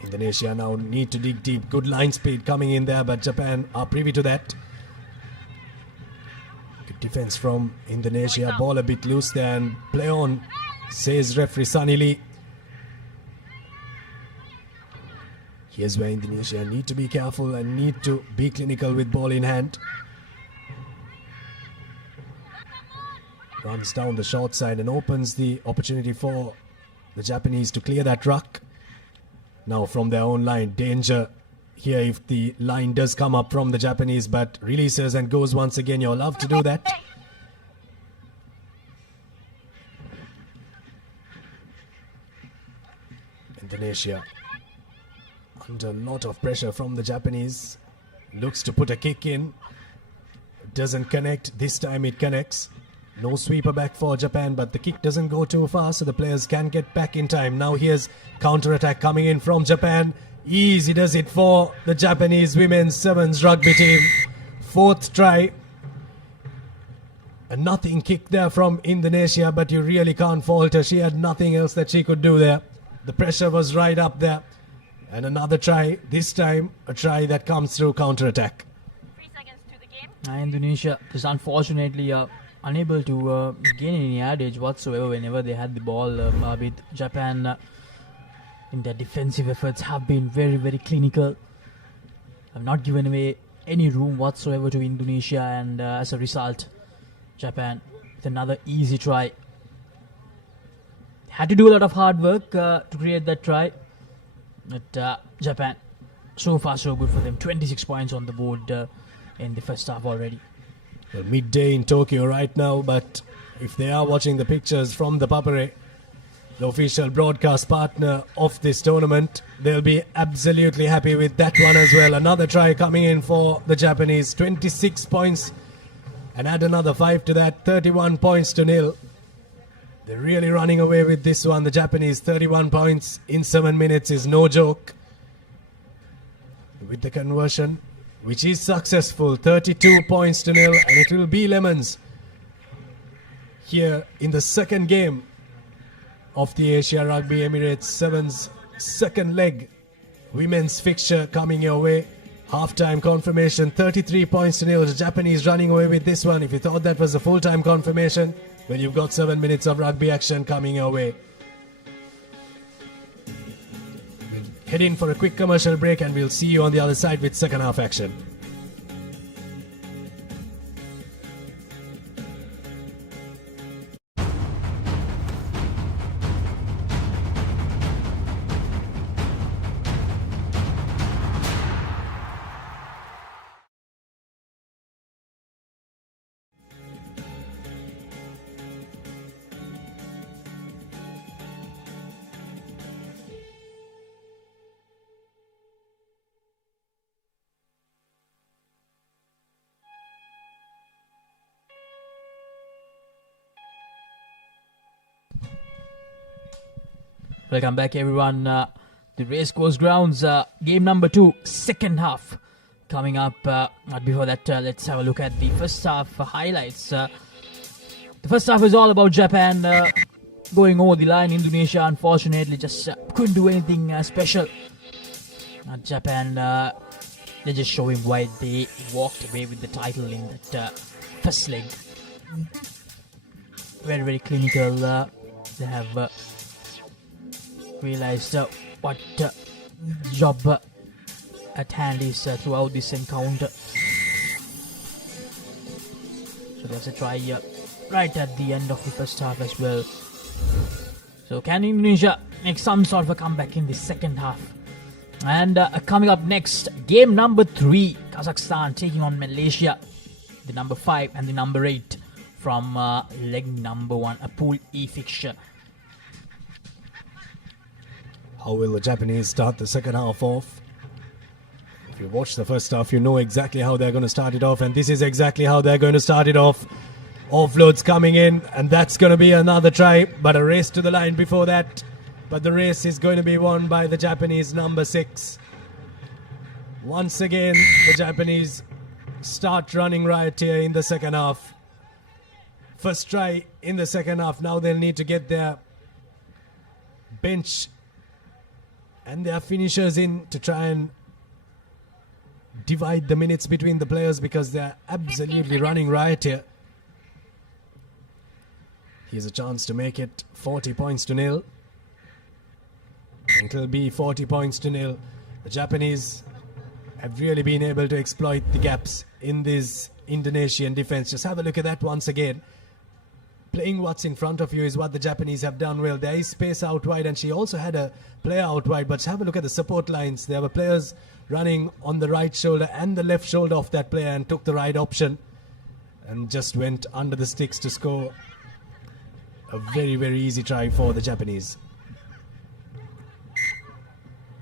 Indonesia now need to dig deep. Good line speed coming in there, but Japan are privy to that. Good defense from Indonesia. Ball a bit loose there and play on, says referee Sunny Lee. Here's where Indonesia need to be careful and need to be clinical with ball in hand. Runs down the short side and opens the opportunity for the Japanese to clear that ruck. Now from their own line, danger here if the line does come up from the Japanese, but releases and goes once again. You're allowed to do that. Indonesia under a lot of pressure from the Japanese. Looks to put a kick in. Doesn't connect. This time it connects. No sweeper back for Japan, but the kick doesn't go too far, so the players can get back in time. Now here's counter-attack coming in from Japan. Easy does it for the Japanese women's sevens rugby team. 4th try. A nothing kick there from Indonesia, but you really can't fault her. She had nothing else that she could do there. The pressure was right up there. And another try, this time a try that comes through counter-attack. 3 seconds to the game. Indonesia just unfortunately unable to gain any advantage whatsoever whenever they had the ball. With Japan in their defensive efforts have been very, very clinical. Have not given away any room whatsoever to Indonesia, and as a result, Japan with another easy try. Had to do a lot of hard work to create that try, but Japan, so far so good for them. 26 points on the board in the first half already. Well, midday in Tokyo right now, but if they are watching the pictures from the Papare, the official broadcast partner of this tournament, they'll be absolutely happy with that one as well. Another try coming in for the Japanese. 26 points and add another 5 to that. 31 points to nil. They're really running away with this one. The Japanese 31 points in 7 minutes is no joke. With the conversion, which is successful, 32 points to nil, and it will be lemons here in the second game of the Asia Rugby Emirates Sevens second leg women's fixture coming your way. Half-time confirmation, 33 points to nil. The Japanese running away with this one. If you thought that was a full-time confirmation, well, you've got 7 minutes of rugby action coming your way. Head in for a quick commercial break and we'll see you on the other side with second half action. Welcome back, everyone. The Racecourse grounds, game number 2, second half coming up. But before that, let's have a look at the first half highlights. The first half is all about Japan going over the line. Indonesia, unfortunately, just couldn't do anything special. Japan they're just showing why they walked away with the title in that first leg. Very, very clinical. They have realized what job at hand is throughout this encounter. So there's a try right at the end of the first half as well. So can Indonesia make some sort of a comeback in the second half? And coming up next, game number 3, Kazakhstan taking on Malaysia, the number 5 and the number 8 from leg number 1, a Pool E fixture. How will the Japanese start the second half off? If you watch the first half, you know exactly how they're going to start it off, and this is exactly how they're going to start it off. Offloads coming in, and that's going to be another try, but a race to the line before that. But the race is going to be won by the Japanese number 6. Once again, the Japanese start running riot here in the second half. First try in the second half. Now they'll need to get their bench and their finishers in to try and divide the minutes between the players, because they're absolutely running riot here. Here's a chance to make it 40 points to nil. It'll be 40 points to nil. The Japanese have really been able to exploit the gaps in this Indonesian defense. Just have a look at that once again. Playing what's in front of you is what the Japanese have done well. There is space out wide, and she also had a player out wide, but have a look at the support lines. There were players running on the right shoulder and the left shoulder of that player, and took the right option and just went under the sticks to score a very, very easy try for the Japanese.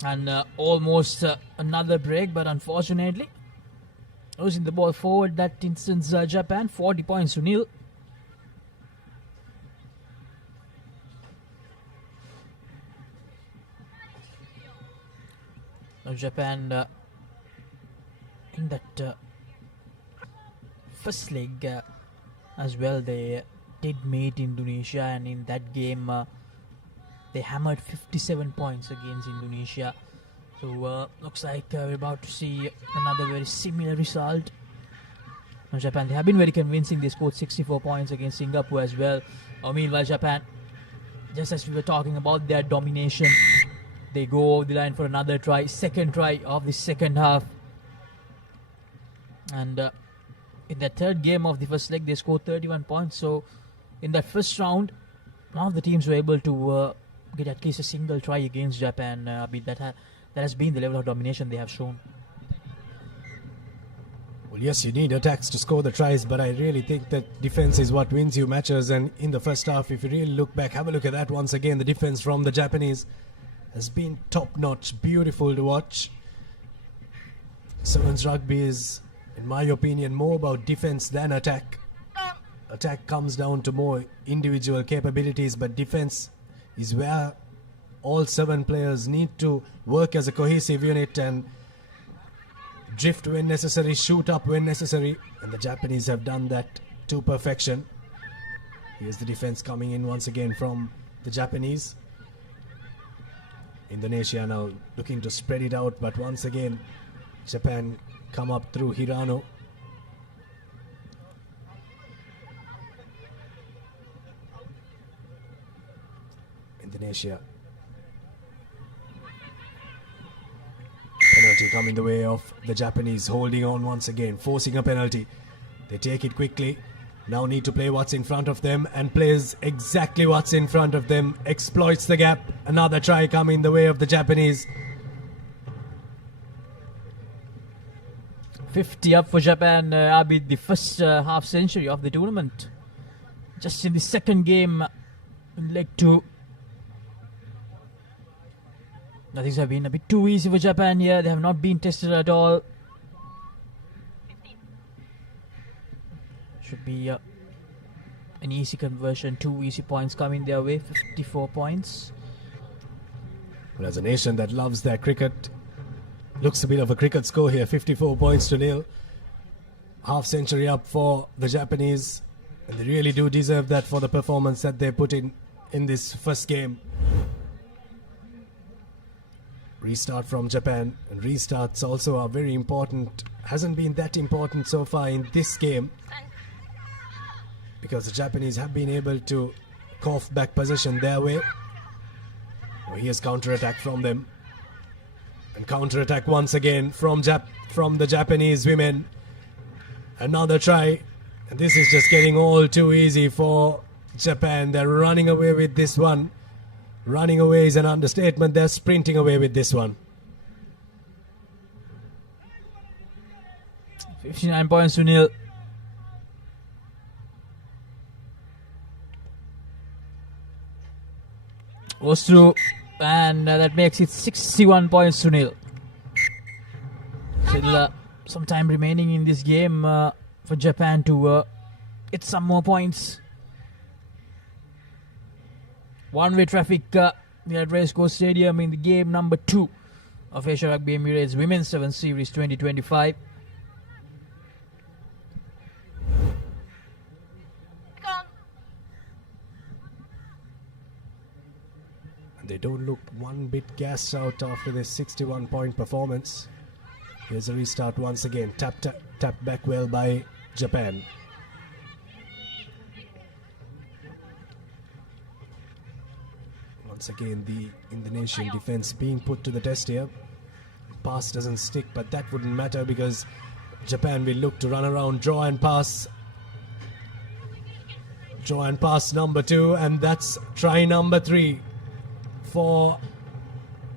And almost another break, but unfortunately losing the ball forward that instance. Japan 40 points to nil. Now Japan in that first leg as well, they did meet Indonesia, and in that game they hammered 57 points against Indonesia. So looks like we're about to see another very similar result. Now Japan, they have been very convincing. They scored 64 points against Singapore as well. Meanwhile, Japan, just as we were talking about their domination, they go over the line for another try, second try of the second half. And in the third game of the first leg, they scored 31 points. So in that first round, none of the teams were able to get at least a single try against Japan. That has been the level of domination they have shown. Well, yes, you need attacks to score the tries, but I really think that defense is what wins you matches. And in the first half, if you really look back, have a look at that once again. The defense from the Japanese has been top-notch, beautiful to watch. Sevens rugby is, in my opinion, more about defense than attack. Attack comes down to more individual capabilities, but defense is where all 7 players need to work as a cohesive unit and drift when necessary, shoot up when necessary, and the Japanese have done that to perfection. Here's the defense coming in once again from the Japanese. Indonesia now looking to spread it out, but once again Japan come up through Hirano. Indonesia. Penalty coming the way of the Japanese, holding on once again, forcing a penalty. They take it quickly. Now need to play what's in front of them, and plays exactly what's in front of them. Exploits the gap. Another try coming the way of the Japanese. 50 up for Japan, Abid, the first half century of the tournament. Just in the second game, in leg 2. Now things have been a bit too easy for Japan here. They have not been tested at all. Should be an easy conversion. 2 easy points coming their way. 54 points. Well, as a nation that loves their cricket, looks a bit of a cricket score here. 54 points to nil. Half century up for the Japanese, and they really do deserve that for the performance that they put in this first game. Restart from Japan, and restarts also are very important. Hasn't been that important so far in this game because the Japanese have been able to cough back possession their way. Oh, here's counter-attack from them, and counter-attack once again from the Japanese women. Another try, and this is just getting all too easy for Japan. They're running away with this one. Running away is an understatement. They're sprinting away with this one. 59 points to nil. Goes through, and that makes it 61 points to nil. Still some time remaining in this game for Japan to get some more points. One-way traffic at Racecourse Stadium in the game number 2 of Asia Rugby Emirates Women's 7 Series 2025. They don't look one bit gassed out after this 61-point performance. Here's a restart once again. Tap back well by Japan. Once again, the Indonesian defense being put to the test here. Pass doesn't stick, but that wouldn't matter because Japan will look to run around, draw and pass. Draw and pass number 2, and that's try number 3 for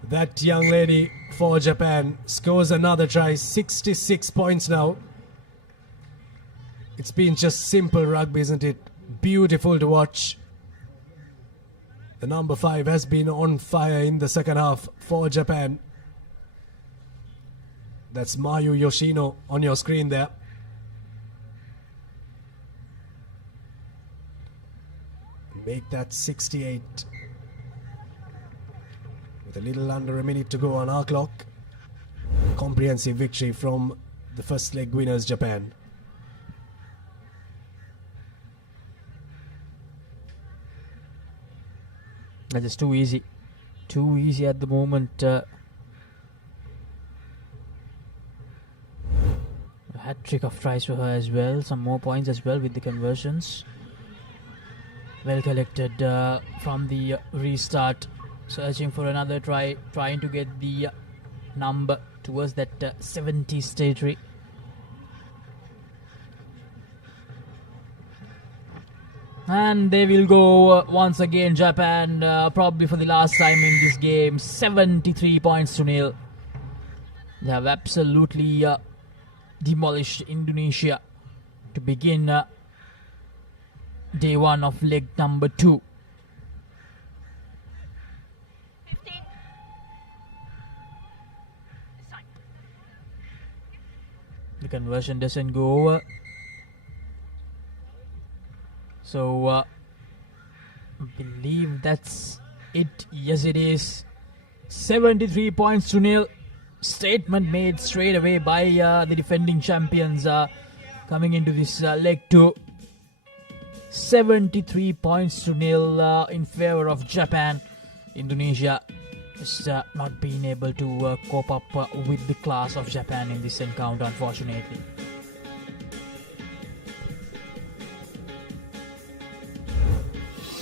that young lady for Japan. Scores another try, 66 points now. It's been just simple rugby, isn't it? Beautiful to watch. The number 5 has been on fire in the second half for Japan. That's Mayu Yoshino on your screen there. Make that 68. With a little under a minute to go on our clock. Comprehensive victory from the first leg winners, Japan. That is too easy. Too easy at the moment. A hat-trick of tries for her as well. Some more points as well with the conversions. Well collected from the restart. Searching for another try. Trying to get the number towards that 70s territory. And they will go once again, Japan, probably for the last time in this game. 73 points to nil. They have absolutely demolished Indonesia to begin day 1 of leg number 2. 15. The conversion doesn't go over. So, I believe that's it. Yes, it is. 73 points to nil. Statement made straight away by the defending champions coming into this leg 2. 73 points to nil in favor of Japan. Indonesia just not being able to cope up with the class of Japan in this encounter, unfortunately.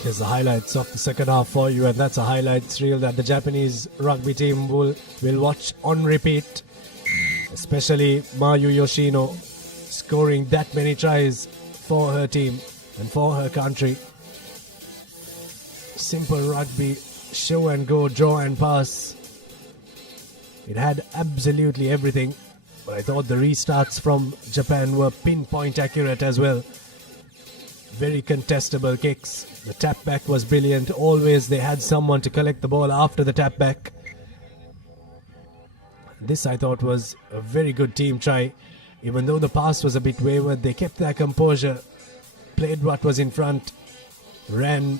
Here's the highlights of the second half for you, and that's a highlights reel that the Japanese rugby team will watch on repeat. Especially Mayu Yoshino scoring that many tries for her team and for her country. Simple rugby, show and go, draw and pass. It had absolutely everything, but I thought the restarts from Japan were pinpoint accurate as well. Very contestable kicks. The tap back was brilliant. Always they had someone to collect the ball after the tap back. This I thought was a very good team try. Even though the pass was a bit wayward, they kept their composure, played what was in front, ran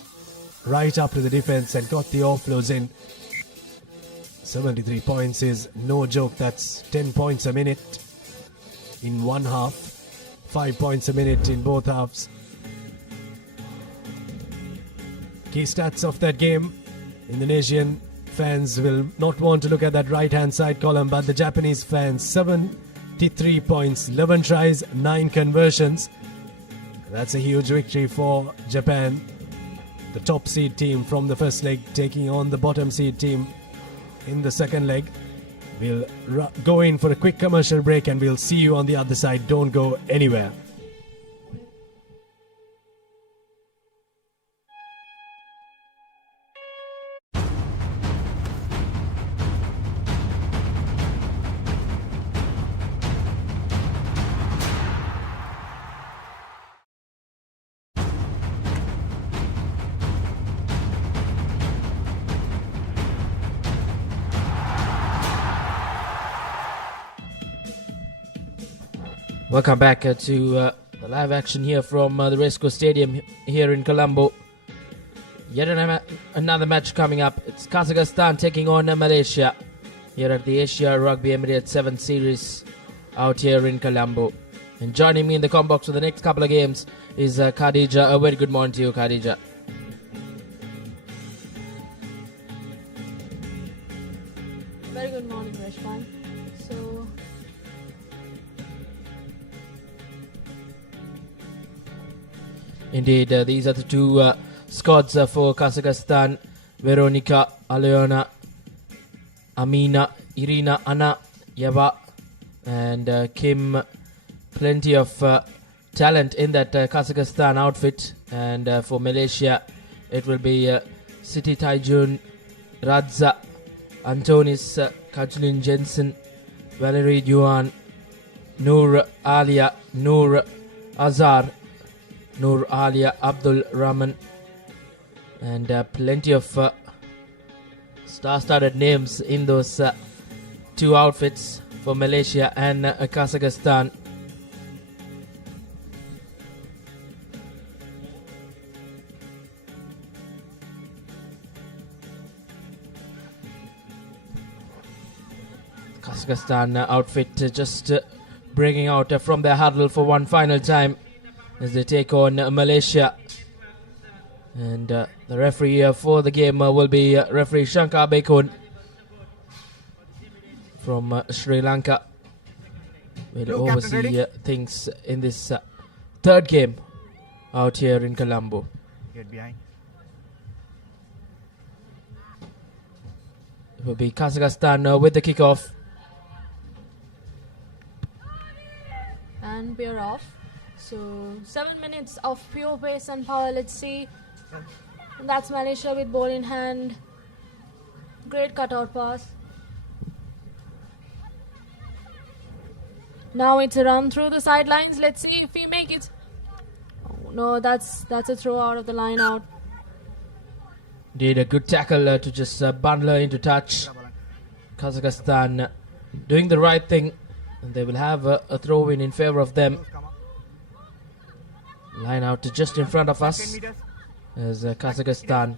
right up to the defense and got the offloads in. 73 points is no joke. That's 10 points a minute in one half, 5 points a minute in both halves. Key stats of that game: Indonesian fans will not want to look at that right-hand side column, but the Japanese fans, 73 points, 11 tries, 9 conversions. That's a huge victory for Japan. The top seed team from the first leg taking on the bottom seed team in the second leg. We'll go in for a quick commercial break and we'll see you on the other side. Don't go anywhere. Welcome back to the live action here from the Racecourse Stadium here in Colombo. Yet another match coming up. It's Kazakhstan taking on Malaysia here at the Asia Rugby Emirates 7 Series out here in Colombo. And joining me in the com box for the next couple of games is Khadija. A very good morning to you, Khadija. Very good morning, Rashman. So, indeed, these are the two squads for Kazakhstan. Veronica, Alyona, Amina, Irina, Anna, Yeva, and Kim. Plenty of talent in that Kazakhstan outfit. And for Malaysia, it will be Siti Taijun, Radza, Antonis, Kajlin Jensen, Valerie Yuan, Noor Alia, Noor Azhar, Noor Alia, Abdul Rahman, and plenty of star-studded names in those two outfits for Malaysia and Kazakhstan. Kazakhstan outfit just breaking out from their huddle for one final time as they take on Malaysia. And the referee for the game will be referee Shankar Bekun from Sri Lanka. Will oversee things in this third game out here in Colombo. Get behind. It will be Kazakhstan with the kickoff. and we're off. So 7 minutes of pure pace and power. Let's see. And that's Malaysia with ball in hand. Great cutout pass. Now it's a run through the sidelines. Let's see if we make it. Oh, no, that's a throw out of the line out. Did a good tackle to just bundle her into touch. Kazakhstan doing the right thing, and they will have a throw in favor of them. Line out to just in front of us as Kazakhstan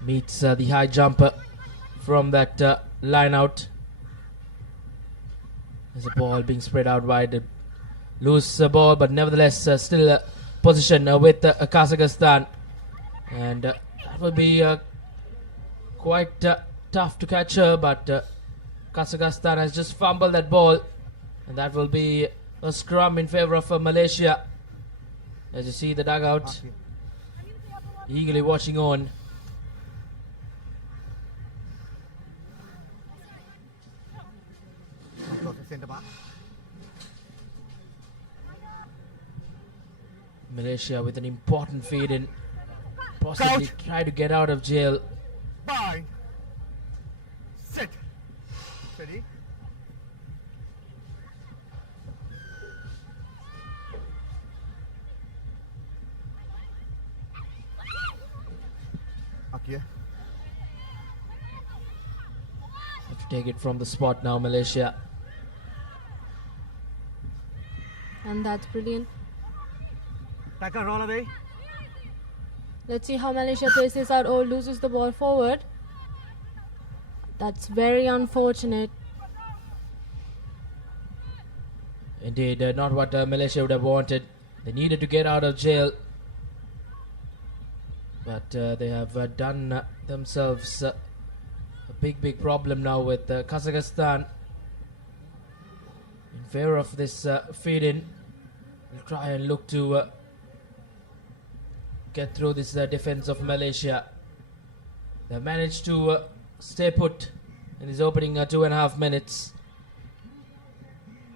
meets the high jumper from that line out. There's a ball being spread out wide. Loose ball, but nevertheless still position with Kazakhstan. And that will be quite tough to catch her, but Kazakhstan has just fumbled that ball. And that will be a scrum in favor of Malaysia. As you see the dugout eagerly watching on. Malaysia with an important feed in, possibly try to get out of jail. Bind. Sit. Steady. Okay. Have to take it from the spot now, Malaysia. And that's brilliant. Tackle roll away. Let's see how Malaysia plays this out. Oh, loses the ball forward. That's very unfortunate. Indeed, not what Malaysia would have wanted. They needed to get out of jail, but they have done themselves a big problem now with Kazakhstan in favor of this feed-in. We'll try and look to get through this defense of Malaysia. They managed to stay put in his opening 2.5 minutes.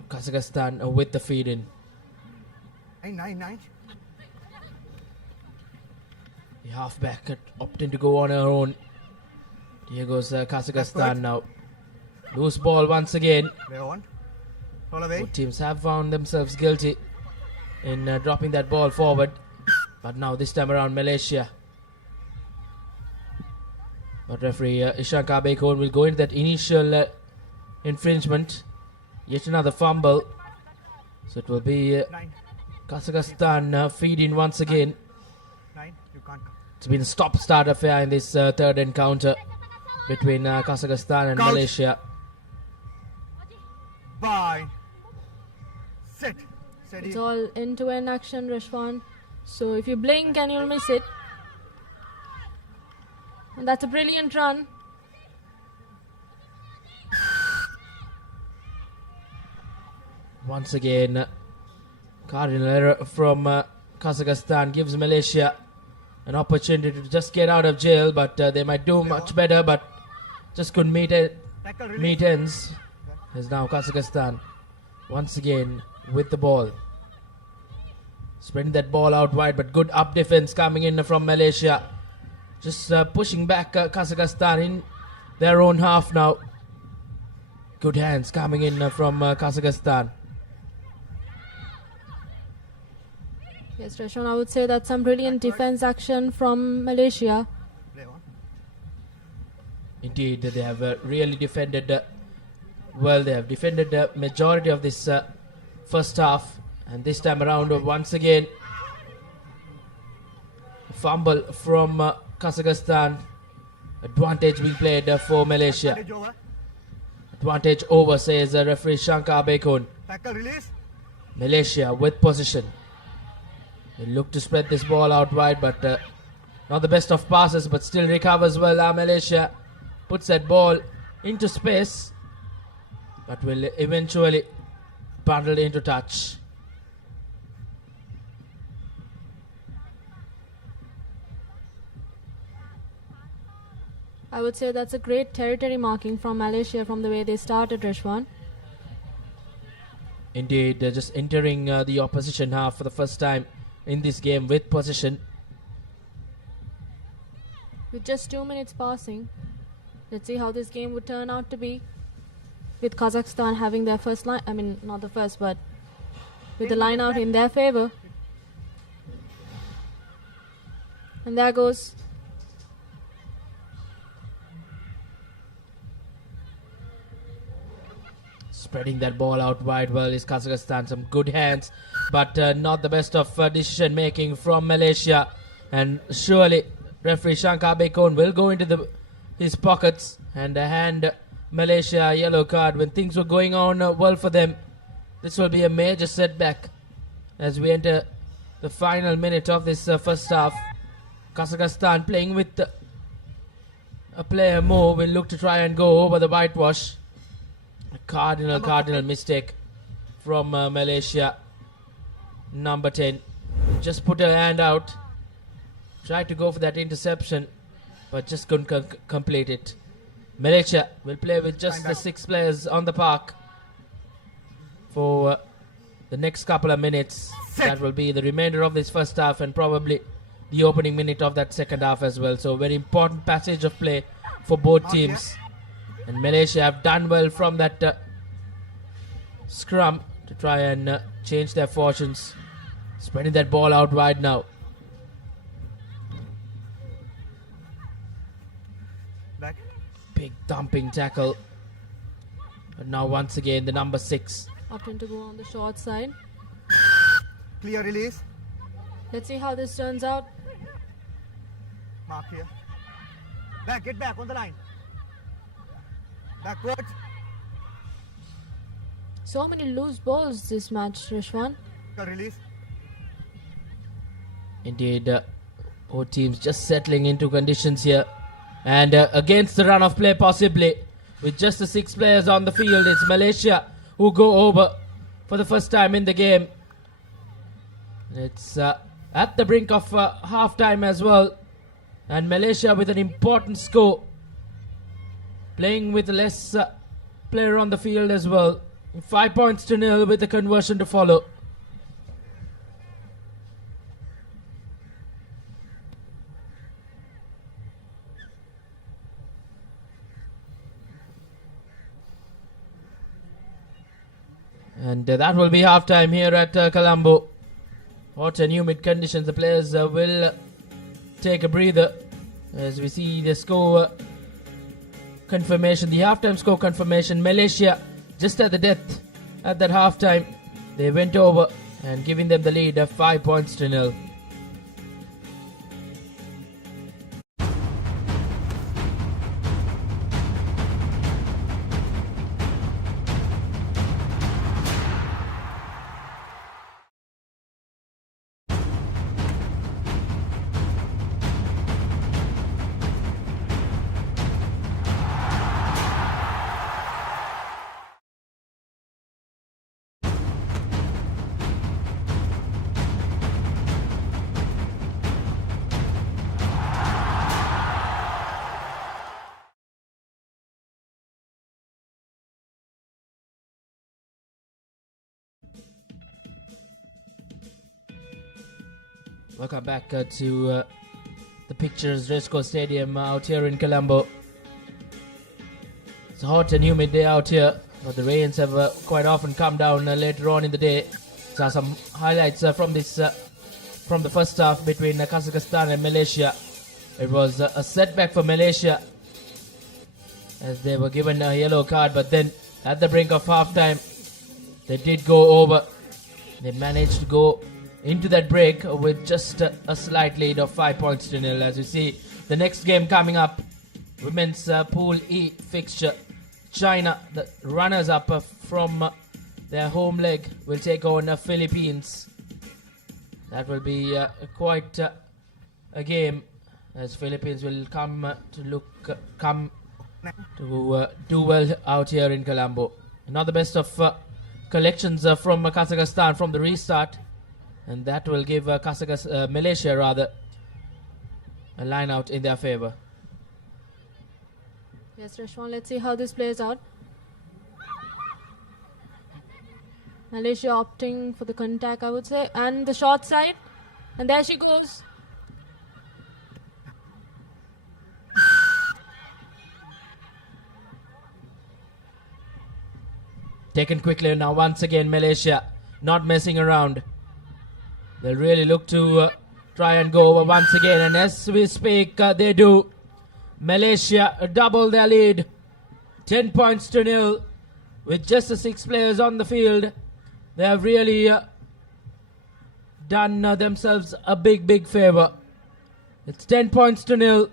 Kazakhstan with the feed-in. 9. The halfback opting to go on her own. Here goes Kazakhstan now. Loose ball once again. Both teams have found themselves guilty in dropping that ball forward. But now this time around Malaysia. But referee Ishanka Bekon will go into that initial infringement. Yet another fumble. So it will be Kazakhstan feed-in once again. 9, you can't come. It's been a stop-start affair in this third encounter between Kazakhstan and Malaysia. Bind. Sit. Steady. It's all end-to-end action, Rashwan. So if you blink and you'll miss it. And that's a brilliant run. Once again, cardinal error from Kazakhstan gives Malaysia an opportunity to just get out of jail, but they might do much better, but just couldn't meet ends. As now Kazakhstan once again with the ball. Spreading that ball out wide, but good up defense coming in from Malaysia. Just pushing back Kazakhstan in their own half now. Good hands coming in from Kazakhstan. Yes, Rashwan, I would say that's some brilliant defense action from Malaysia. Indeed, they have really defended well. They have defended the majority of this first half, and this time around once again fumble from Kazakhstan. Advantage being played for Malaysia. Advantage over, says referee Shankar Bekun. Tackle release. Malaysia with possession. They look to spread this ball out wide, but not the best of passes, but still recovers well. Malaysia puts that ball into space, but will eventually bundle into touch. I would say that's a great territory marking from Malaysia from the way they started, Rashwan. Indeed, they're just entering the opposition half for the first time in this game with possession. With just 2 minutes passing, let's see how this game would turn out to be. With Kazakhstan having their first line, I mean not the first, but with the line out in their favor. And there goes. Spreading that ball out wide well is Kazakhstan. Some good hands, but not the best of decision making from Malaysia. And surely referee Shankar Bekon will go into his pockets and hand Malaysia a yellow card when things were going on well for them. This will be a major setback as we enter the final minute of this first half. Kazakhstan playing with a player more will look to try and go over the whitewash. A cardinal mistake from Malaysia. Number 10 just put her hand out, tried to go for that interception, but just couldn't complete it. Malaysia will play with just the 6 players on the park for the next couple of minutes. That will be the remainder of this first half and probably the opening minute of that second half as well. So very important passage of play for both teams. And Malaysia have done well from that scrum to try and change their fortunes. Spreading that ball out wide now. Back. Big thumping tackle. And now once again the number 6. Opting to go on the short side. Clear release. Let's see how this turns out. Mark here. Back, get back on the line. Backwards. So many loose balls this match, Rashwan. Release. Indeed, both teams just settling into conditions here. And against the run of play possibly, with just the 6 players on the field, it's Malaysia who go over for the first time in the game. It's at the brink of half-time as well. And Malaysia with an important score, playing with less player on the field as well. 5 points to nil with the conversion to follow. And that will be half-time here at Colombo. Hot and humid conditions. The players will take a breather as we see the score confirmation, the half-time score confirmation. Malaysia just at the death at that half-time. They went over and giving them the lead of 5 points to nil. Welcome back to the pictures, Racecourse Stadium out here in Colombo. It's a hot and humid day out here, but the rains have quite often come down later on in the day. So some highlights from the first half between Kazakhstan and Malaysia. It was a setback for Malaysia as they were given a yellow card, but then at the brink of half-time, they did go over. They managed to go into that break with just a slight lead of 5 points to nil. As you see, the next game coming up, women's Pool E fixture. China, the runners-up from their home leg, will take on the Philippines. That will be quite a game, as Philippines will come to do well out here in Colombo. Not the best of collections from Kazakhstan from the restart. And that will give Malaysia rather a line out in their favor. Yes, Rashwan, let's see how this plays out. Malaysia opting for the contact, I would say, and the short side. And there she goes. Taken quickly now once again, Malaysia not messing around. They'll really look to try and go over once again, and as we speak, they do. Malaysia double their lead, 10 points to nil, with just the 6 players on the field. They have really done themselves a big favor. It's 10 points to nil,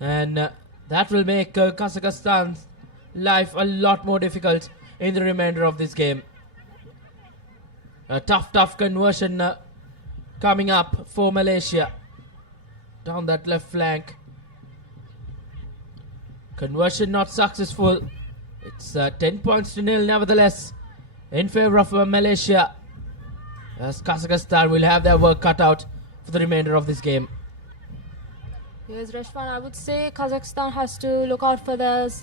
and that will make Kazakhstan's life a lot more difficult in the remainder of this game. A tough conversion coming up for Malaysia down that left flank. Conversion not successful. It's 10 points to nil nevertheless in favor of Malaysia, as Kazakhstan will have their work cut out for the remainder of this game. Yes, Rashwan, I would say Kazakhstan has to look out for the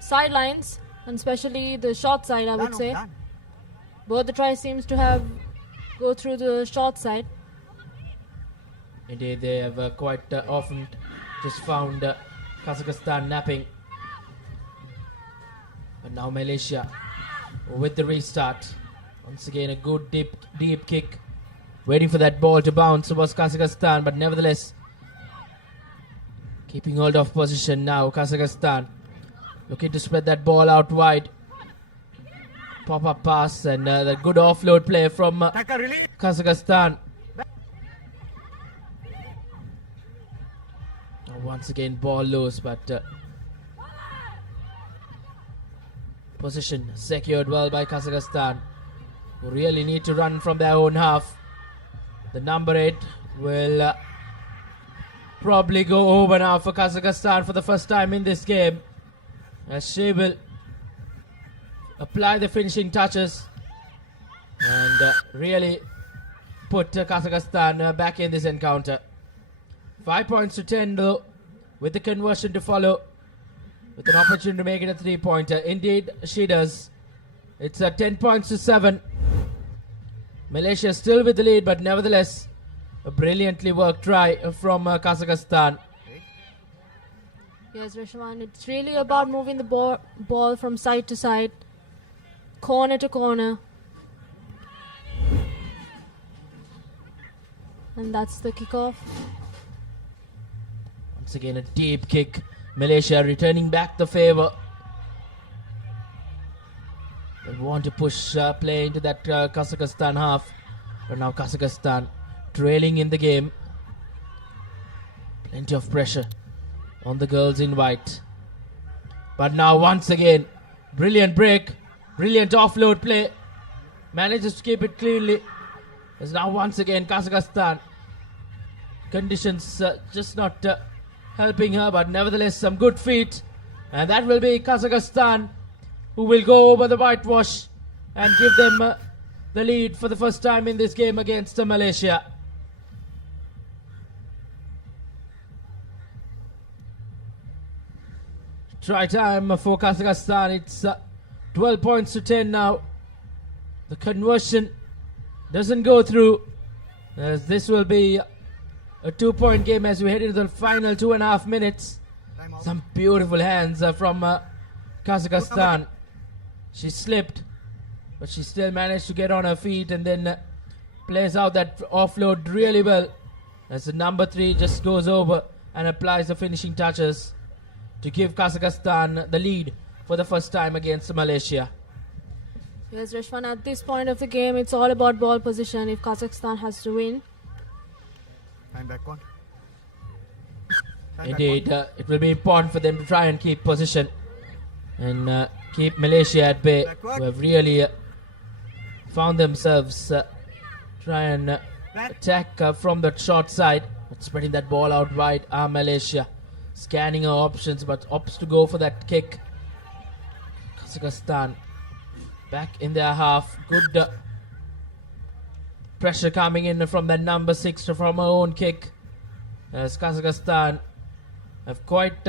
sidelines, and especially the short side, I would say. Both the tries seems to have go through the short side. Indeed, they have quite often just found Kazakhstan napping. But now Malaysia with the restart. Once again, a good deep kick. Waiting for that ball to bounce was Kazakhstan, but nevertheless keeping hold of position now. Kazakhstan looking to spread that ball out wide. Pop-up pass and the good offload play from Kazakhstan. Once again, ball loose, but position secured well by Kazakhstan, who really need to run from their own half. The number 8 will probably go over now for Kazakhstan for the first time in this game, as she will apply the finishing touches and really put Kazakhstan back in this encounter. 5 points to 10 though, with the conversion to follow, with an opportunity to make it a 3-pointer. Indeed, she does. It's 10 points to 7. Malaysia still with the lead, but nevertheless, a brilliantly worked try from Kazakhstan. Yes, Rishwan, it's really about moving the ball from side to side, corner to corner. And that's the kickoff. Once again, a deep kick. Malaysia returning back the favor. They want to push play into that Kazakhstan half. But now Kazakhstan trailing in the game. Plenty of pressure on the girls in white. But now once again, brilliant break. Brilliant offload play. Manages to keep it cleanly. As now once again Kazakhstan. Conditions just not helping her, but nevertheless some good feet. And that will be Kazakhstan, who will go over the whitewash and give them the lead for the first time in this game against Malaysia. Try time for Kazakhstan. It's 12 points to 10 now. The conversion doesn't go through, as this will be a 2-point game as we head into the final 2.5 minutes. Some beautiful hands from Kazakhstan. She slipped, but she still managed to get on her feet and then plays out that offload really well, as the number 3 just goes over and applies the finishing touches to give Kazakhstan the lead for the first time against Malaysia. Yes, Rishwan, at this point of the game, it's all about ball position if Kazakhstan has to win. Time back one. Indeed, it will be important for them to try and keep position and keep Malaysia at bay, who have really found themselves try and attack from the short side, but spreading that ball out wide are Malaysia. Scanning her options, but opts to go for that kick. Kazakhstan back in their half. Good pressure coming in from that number 6 from her own kick, as Kazakhstan have quite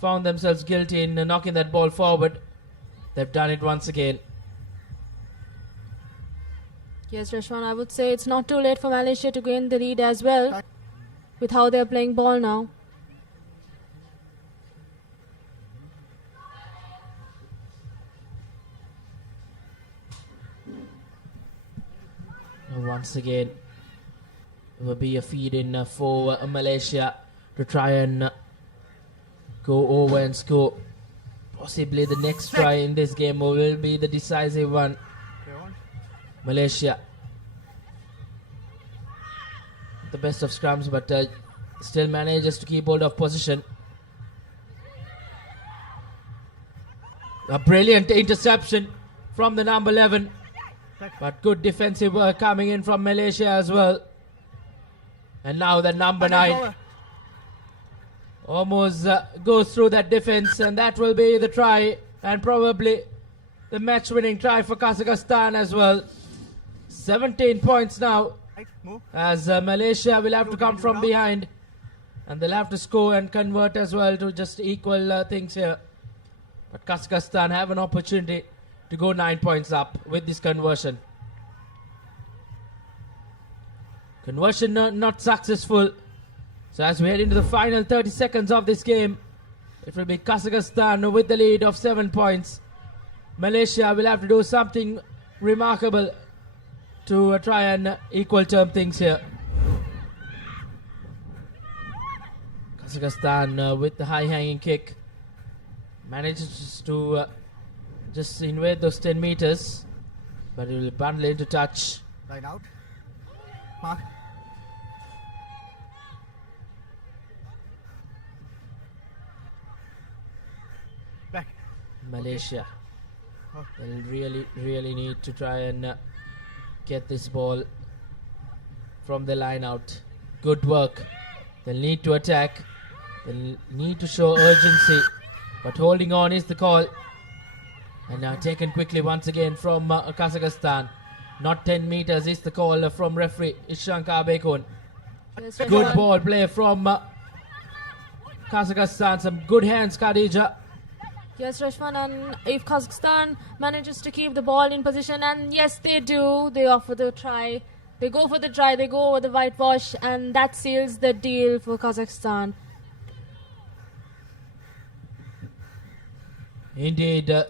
found themselves guilty in knocking that ball forward. They've done it once again. Yes, Rishwan, I would say it's not too late for Malaysia to gain the lead as well, with how they're playing ball now. Once again, it will be a feed in for Malaysia to try and go over and score. Possibly the next try in this game will be the decisive one. Malaysia, the best of scrums, but still manages to keep hold of position. A brilliant interception from the number 11. But good defensive work coming in from Malaysia as well. And now the number 9 almost goes through that defense, and that will be the try and probably the match-winning try for Kazakhstan as well. 17 points now, as Malaysia will have to come from behind, and they'll have to score and convert as well to just equal things here. But Kazakhstan have an opportunity to go 9 points up with this conversion. Conversion not successful. So as we head into the final 30 seconds of this game, it will be Kazakhstan with the lead of 7 points. Malaysia will have to do something remarkable to try and equal term things here. Kazakhstan with the high hanging kick manages to just invade those 10 meters, but it will bundle into touch. Line out. Mark. Back. Malaysia will really need to try and get this ball from the line out. Good work. They'll need to attack. They'll need to show urgency. But holding on is the call. And now taken quickly once again from Kazakhstan. Not 10 meters is the call from referee Ishanka Bekun. Yes, Good ball play from Kazakhstan. Some good hands, Khadija. Yes, Rashwan, and if Kazakhstan manages to keep the ball in position, and yes, they do, they offer the try. They go for the try, they go over the whitewash, and that seals the deal for Kazakhstan. Indeed,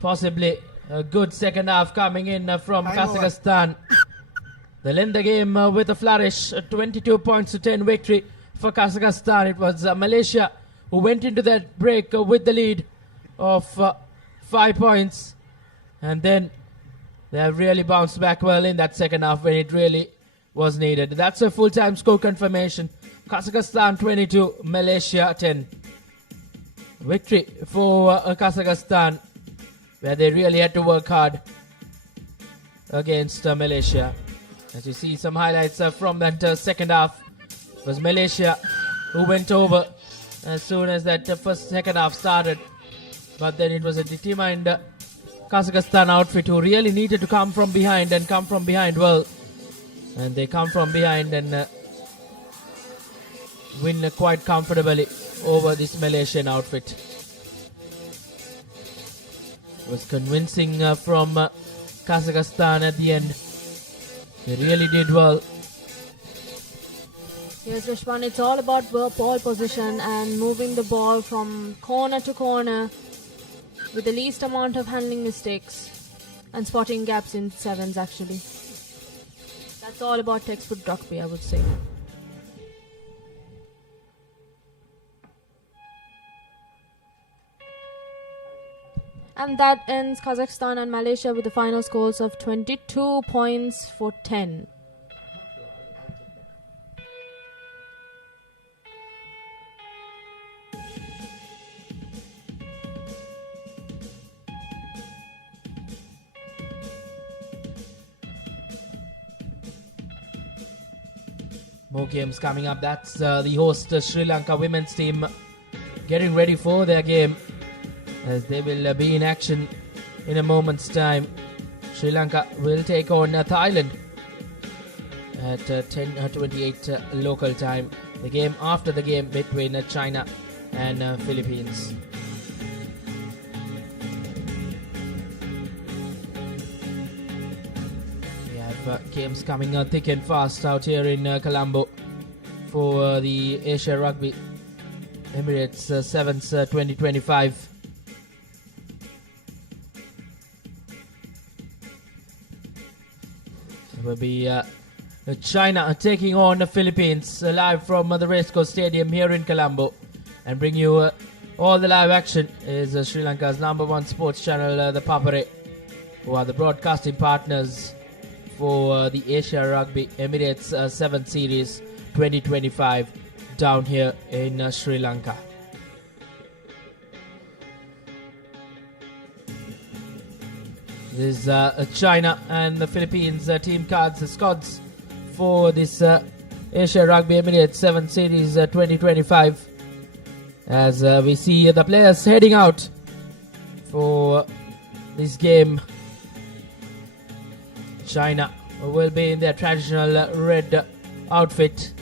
possibly a good second half coming in from Kazakhstan. They'll end the game with a flourish, 22 points to 10 victory for Kazakhstan. It was Malaysia who went into that break with the lead of 5 points, and then they have really bounced back well in that second half when it really was needed. That's a full-time score confirmation. Kazakhstan 22, Malaysia 10. Victory for Kazakhstan, where they really had to work hard against Malaysia. As you see some highlights from that second half, it was Malaysia who went over as soon as that second half started. But then it was a determined Kazakhstan outfit who really needed to come from behind and come from behind well. And they come from behind and win quite comfortably over this Malaysian outfit. It was convincing from Kazakhstan at the end. They really did well. Yes, Rashwan, it's all about ball position and moving the ball from corner to corner with the least amount of handling mistakes and spotting gaps in sevens, actually. That's all about textbook rugby, I would say. And that ends Kazakhstan and Malaysia with the final scores of 22 points for 10. More games coming up. That's the host Sri Lanka women's team getting ready for their game, as they will be in action in a moment's time. Sri Lanka will take on Thailand at 10:28 local time. The game after the game between China and Philippines. We have games coming thick and fast out here in Colombo for the Asia Rugby Emirates Sevens 2025. It will be China taking on the Philippines live from the Racecourse Stadium here in Colombo, and bring you all the live action is Sri Lanka's #1 sports channel, the Papare, who are the broadcasting partners for the Asia Rugby Emirates 7 Series 2025 down here in Sri Lanka. This is China and the Philippines team cards, the squads for this Asia Rugby Emirates 7 Series 2025. As we see the players heading out for this game. China will be in their traditional red outfit.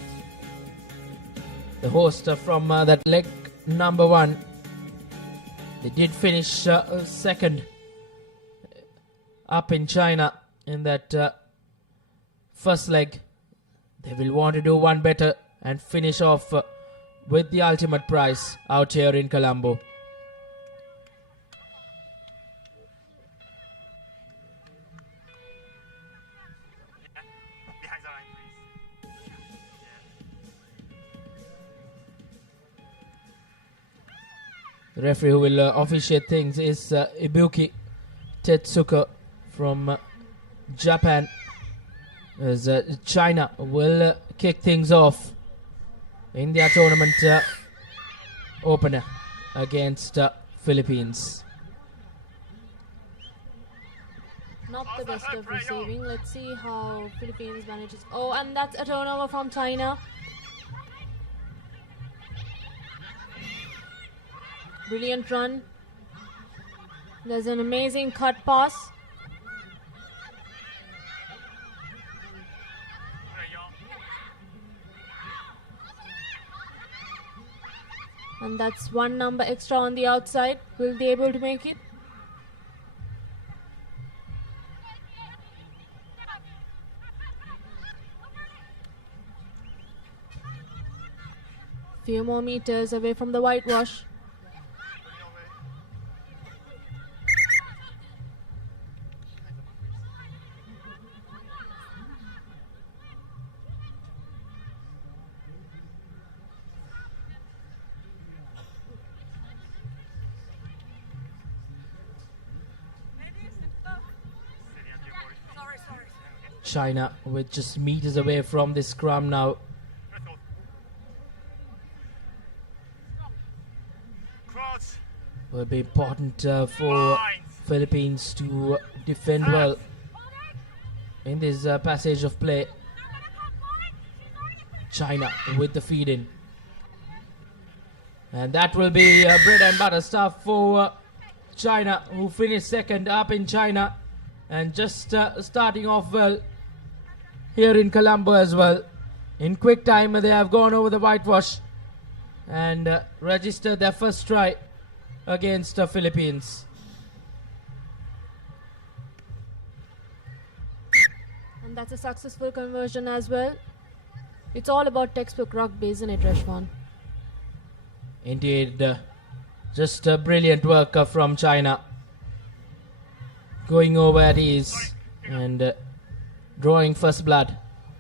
The host from that leg #1. They did finish second up in China in that first leg. They will want to do one better and finish off with the ultimate prize out here in Colombo. The referee who will officiate things is Ibuki Tetsuka from Japan, as China will kick things off in their tournament opener against Philippines. Not the best of receiving. Let's see how Philippines manages. Oh, and that's a turnover from China. Brilliant run. There's an amazing cut pass. And that's one number extra on the outside. Will they be able to make it? Few more meters away from the whitewash. China with just meters away from the scrum now. Will be important for Philippines to defend well in this passage of play. China with the feed in. And that will be bread and butter stuff for China, who finished second up in China. And just starting off well here in Colombo as well. In quick time they have gone over the whitewash and registered their first try against the Philippines. And that's a successful conversion as well. It's all about textbook rugby, isn't it, Rashwan? Indeed. Just brilliant work from China. Going over at ease and drawing first blood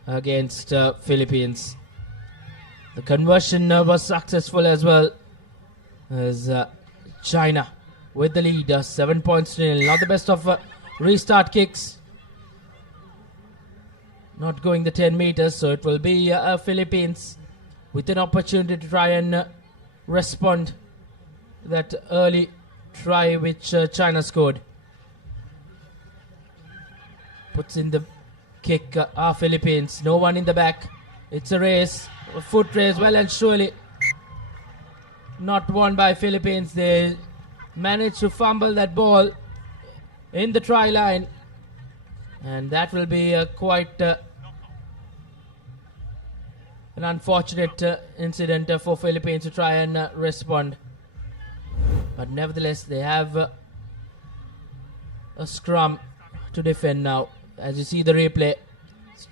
against Philippines. The conversion was successful as well, as China with the lead, 7 points to nil. Not the best of restart kicks. Not going the 10 meters, so it will be Philippines with an opportunity to try and respond to that early try which China scored. Puts in the kick, Philippines. No one in the back. It's a race, a foot race, well and surely not won by Philippines. They managed to fumble that ball in the try line, and that will be quite an unfortunate incident for Philippines to try and respond. But nevertheless, they have a scrum to defend now. As you see the replay,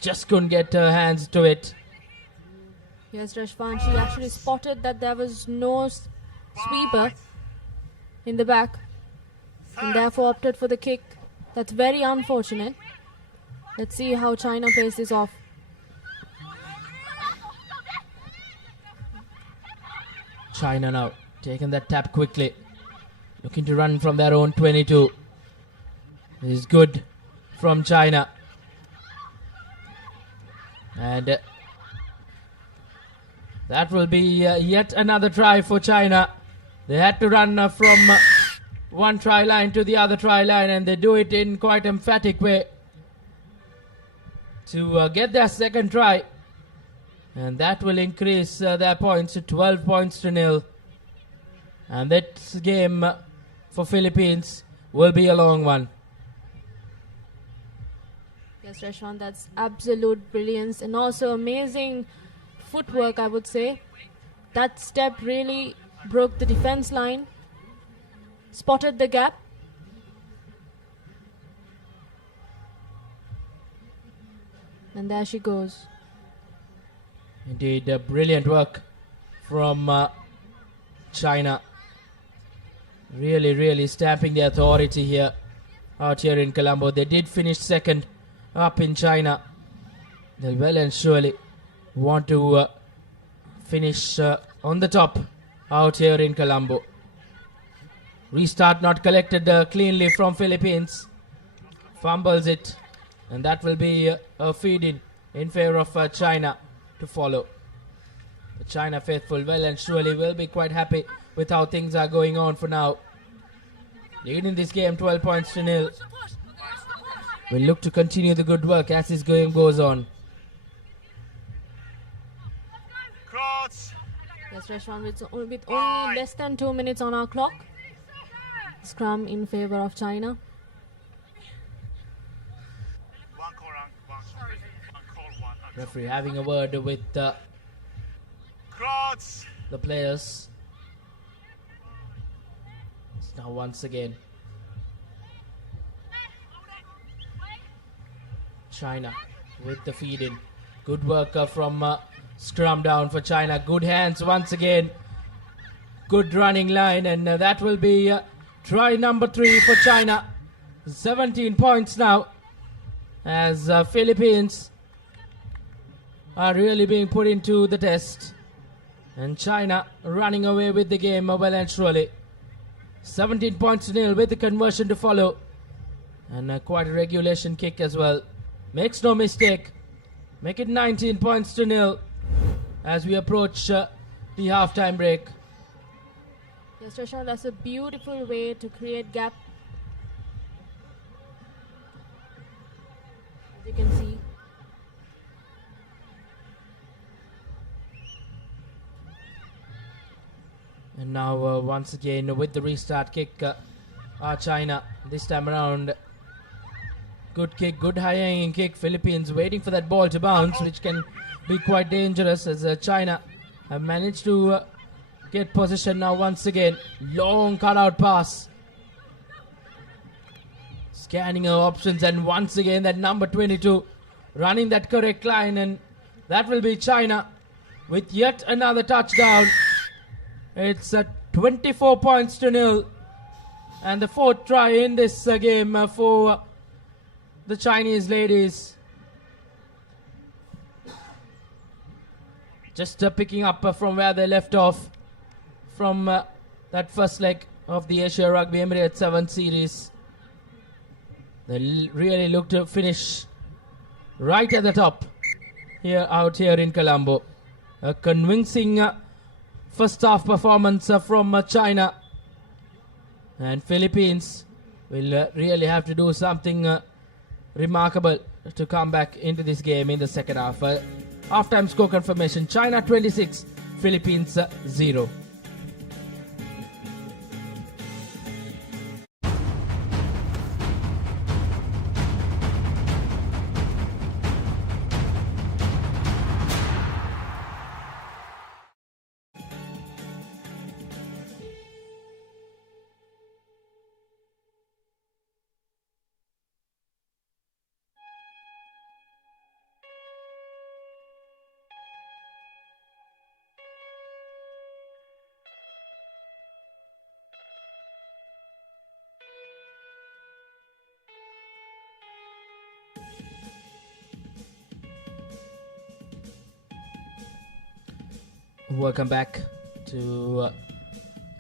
just couldn't get her hands to it. Yes, Rashwan, she actually spotted that there was no sweeper in the back and therefore opted for the kick. That's very unfortunate. Let's see how China plays this off. China now taking that tap quickly, looking to run from their own 22. This is good from China. And that will be yet another try for China. They had to run from one try line to the other try line, and they do it in quite emphatic way to get their second try. And that will increase their points to 12 points to nil. And that game for Philippines will be a long one. Yes, Rashwan, that's absolute brilliance and also amazing footwork, I would say. That step really broke the defense line, spotted the gap. And there she goes. Indeed, brilliant work from China. Really stamping the authority here, out here in Colombo. They did finish second up in China. They'll well and surely want to finish on the top out here in Colombo. Restart not collected cleanly from Philippines. Fumbles it, and that will be a feed in favor of China to follow. The China faithful well and surely will be quite happy with how things are going on for now. Leading this game 12 points to nil. will look to continue the good work as this game goes on. Yes, Reshwan, with only less than 2 minutes on our clock. Scrum in favor of China. Referee having a word with the players. Now once again, China with the feed in. Good work from scrum down for China. Good hands once again. Good running line, and that will be try number 3 for China. 17 points now as Philippines are really being put into the test, and China running away with the game well and surely. 17 points to nil with the conversion to follow, and quite a regulation kick as well. Makes no mistake, make it 19 points to nil as we approach the half-time break. Yes, Reshwan, that's a beautiful way to create gap. As you can see. And now once again with the restart kick, China this time around. Good kick, good high-hanging kick. Philippines waiting for that ball to bounce, which can be quite dangerous as China have managed to get possession now once again. Long cut-out pass. Scanning our options, and once again that number 22 running that correct line, and that will be China with yet another touchdown. It's 24 points to nil, and the 4th try in this game for the Chinese ladies. Just picking up from where they left off from that first leg of the Asia Rugby Emirates 7 series. They really look to finish right at the top out here in Colombo. A convincing first half performance from China, and Philippines will really have to do something remarkable to come back into this game in the second half. Half-time score confirmation: China 26, Philippines 0. Welcome back to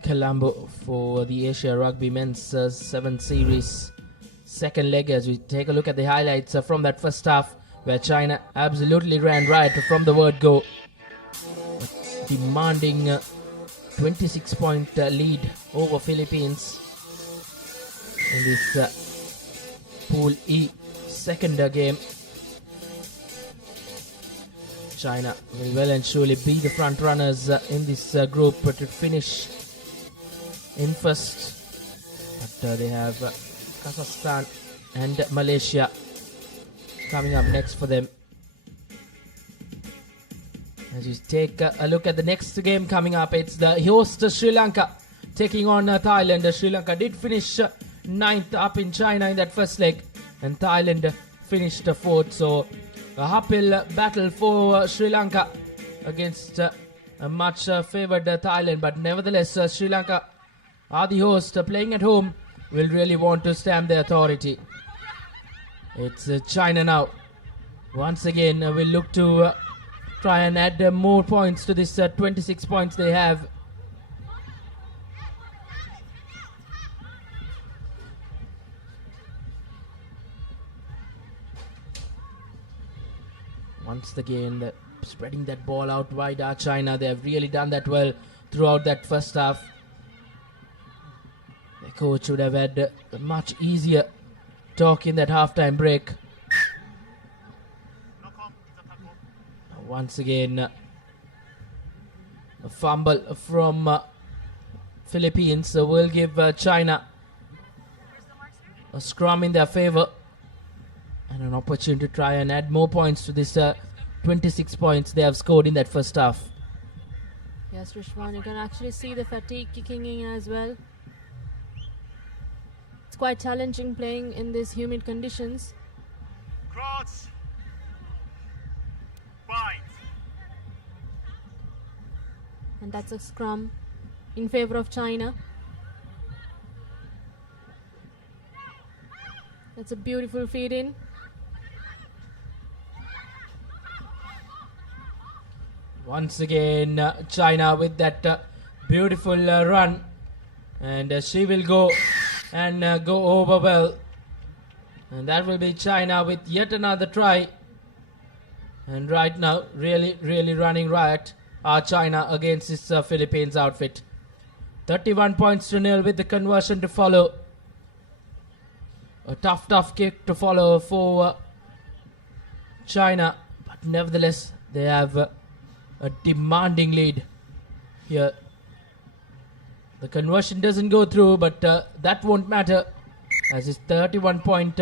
Colombo for the Asia Rugby Men's 7 Series second leg, as we take a look at the highlights from that first half, where China absolutely ran riot from the word go, demanding 26-point lead over Philippines in this Pool E second game. China will well and surely be the front runners in this group to finish in first. But they have Kazakhstan and Malaysia coming up next for them. As you take a look at the next game coming up, it's the host Sri Lanka taking on Thailand. Sri Lanka did finish 9th up in China in that first leg, and Thailand finished 4th. So a uphill battle for Sri Lanka against a much favoured Thailand, but nevertheless Sri Lanka are the host, playing at home, will really want to stamp their authority. It's China now. Once again will look to try and add more points to this 26 points they have. Once again, spreading that ball out wide are China. They have really done that well throughout that first half. The coach would have had much easier talk in that halftime break. Once again, a fumble from Philippines, so we'll give China a scrum in their favor and an opportunity to try and add more points to this 26 points they have scored in that first half. Yes, Rishwan, you can actually see the fatigue kicking in as well. It's quite challenging playing in these humid conditions. Cross. Bind. And that's a scrum in favor of China. That's a beautiful feed in. Once again, China with that beautiful run, and she will go and go over well, and that will be China with yet another try. And right now, really running riot are China against this Philippines outfit. 31 points to nil with the conversion to follow. A tough kick to follow for China, but nevertheless they have a demanding lead here. The conversion doesn't go through, but that won't matter, as his 31-point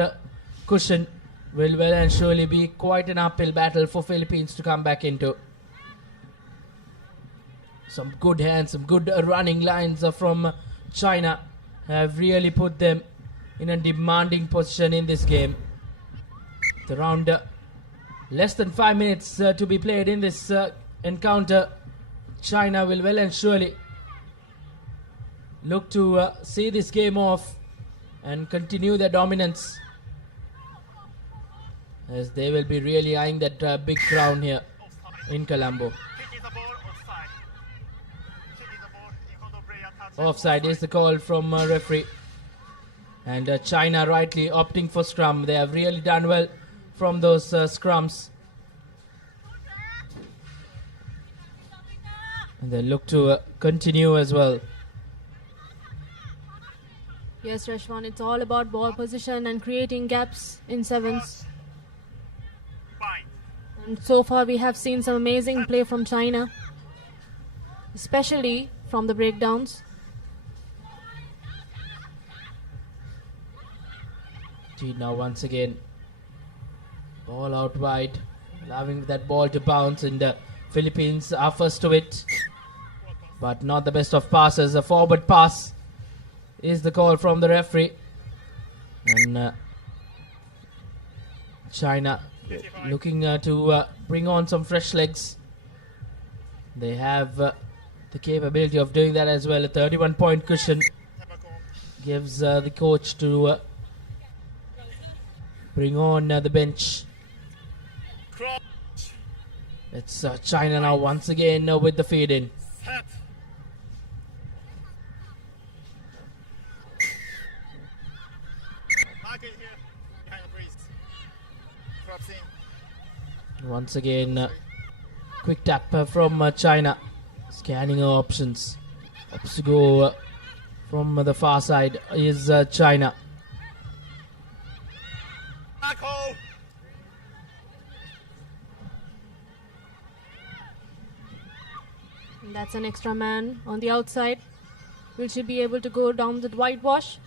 cushion will well and surely be quite an uphill battle for Philippines to come back into. Some good hands, some good running lines from China have really put them in a demanding position in this game. It's around less than 5 minutes to be played in this encounter. China will well and surely look to see this game off and continue their dominance, as they will be really eyeing that big crown here in Colombo. Offside is the call from referee, and China rightly opting for scrum. They have really done well from those scrums, and they look to continue as well. Yes, Rashwan, it's all about ball position and creating gaps in sevens. And so far we have seen some amazing play from China, especially from the breakdowns. Now once again, ball out wide, allowing that ball to bounce, and the Philippines are first to it, but not the best of passes. A forward pass is the call from the referee, and China looking to bring on some fresh legs. They have the capability of doing that as well. A 31-point cushion gives the coach to bring on the bench. It's China now once again with the feed in. Once again, quick tap from China, scanning her options. Opts to go from the far side is China. And that's an extra man on the outside. Will she be able to go down the whitewash?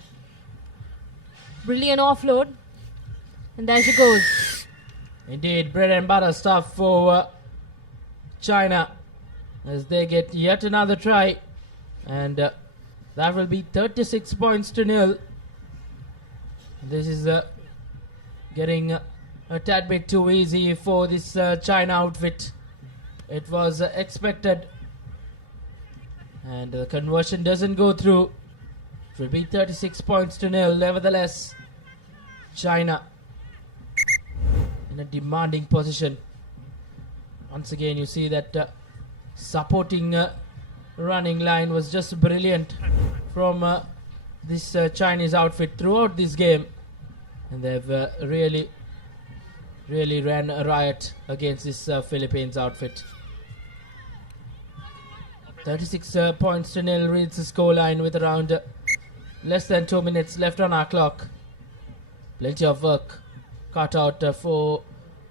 Brilliant offload. And there she goes. Indeed, bread and butter stuff for China, as they get yet another try. And that will be 36 points to nil. This is getting a tad bit too easy for this China outfit. It was expected, and the conversion doesn't go through. It will be 36 points to nil. Nevertheless, China in a demanding position. Once again, you see that supporting running line was just brilliant from this Chinese outfit throughout this game, and they've really ran a riot against this Philippines outfit. 36 points to nil reads the scoreline with around less than 2 minutes left on our clock. Plenty of work cut out for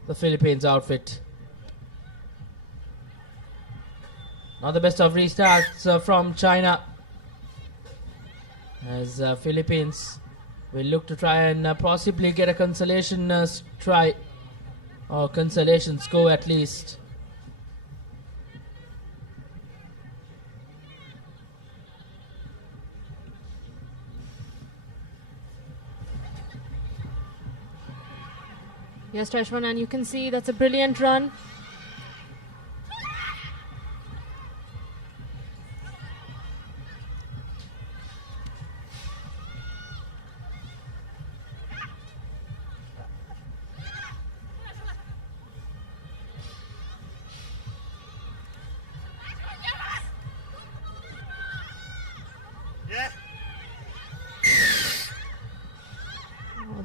the Philippines outfit. Not the best of restarts from China, as Philippines will look to try and possibly get a consolation try, or consolation score at least. Yes, Rashwan, and you can see that's a brilliant run.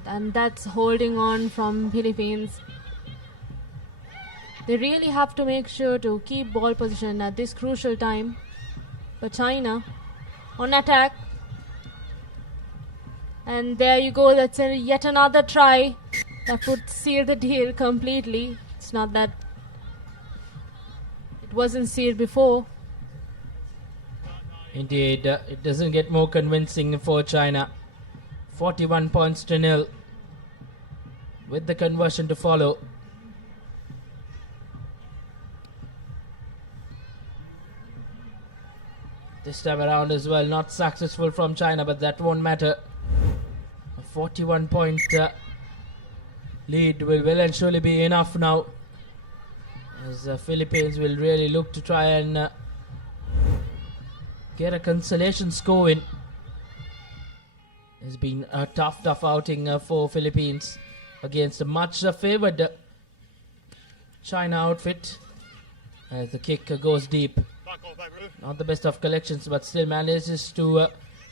And that's holding on from Philippines. They really have to make sure to keep ball position at this crucial time. But China on attack. And there you go, that's yet another try that would seal the deal completely. It's not that it wasn't sealed before. Indeed, it doesn't get more convincing for China. 41 points to 0 with the conversion to follow. This time around as well, not successful from China, but that won't matter. A 41 point lead will well and surely be enough now, as the Philippines will really look to try and get a consolation score in. It's been a tough outing for Philippines against a much favoured China outfit, as the kick goes deep. Not the best of collections, but still manages to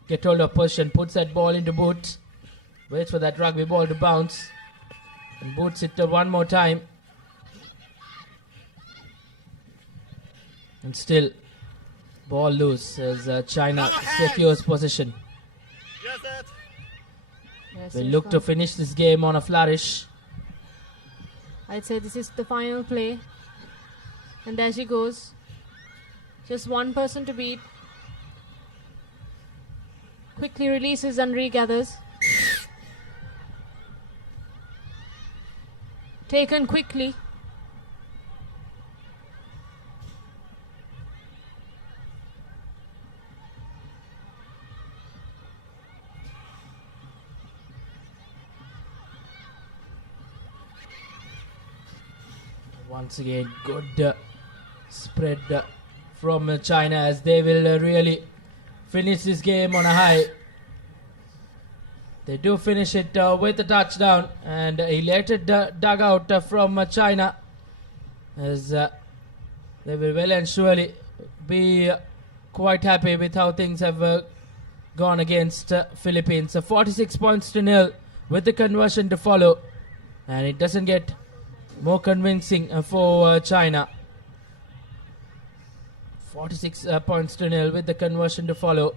get hold of position, puts that ball into boot, waits for that rugby ball to bounce, and boots it one more time. And still, ball loose as China secures position. Yes, We'll look to finish this game on a flourish. I'd say this is the final play. And there she goes. Just one person to beat. Quickly releases and regathers. Taken quickly. Once again, good spread from China, as they will really finish this game on a high. They do finish it with a touchdown, and a elated dugout from China, as they will well and surely be quite happy with how things have gone against Philippines. 46 points to 0 with the conversion to follow, and it doesn't get more convincing for China. 46 points to 0 with the conversion to follow.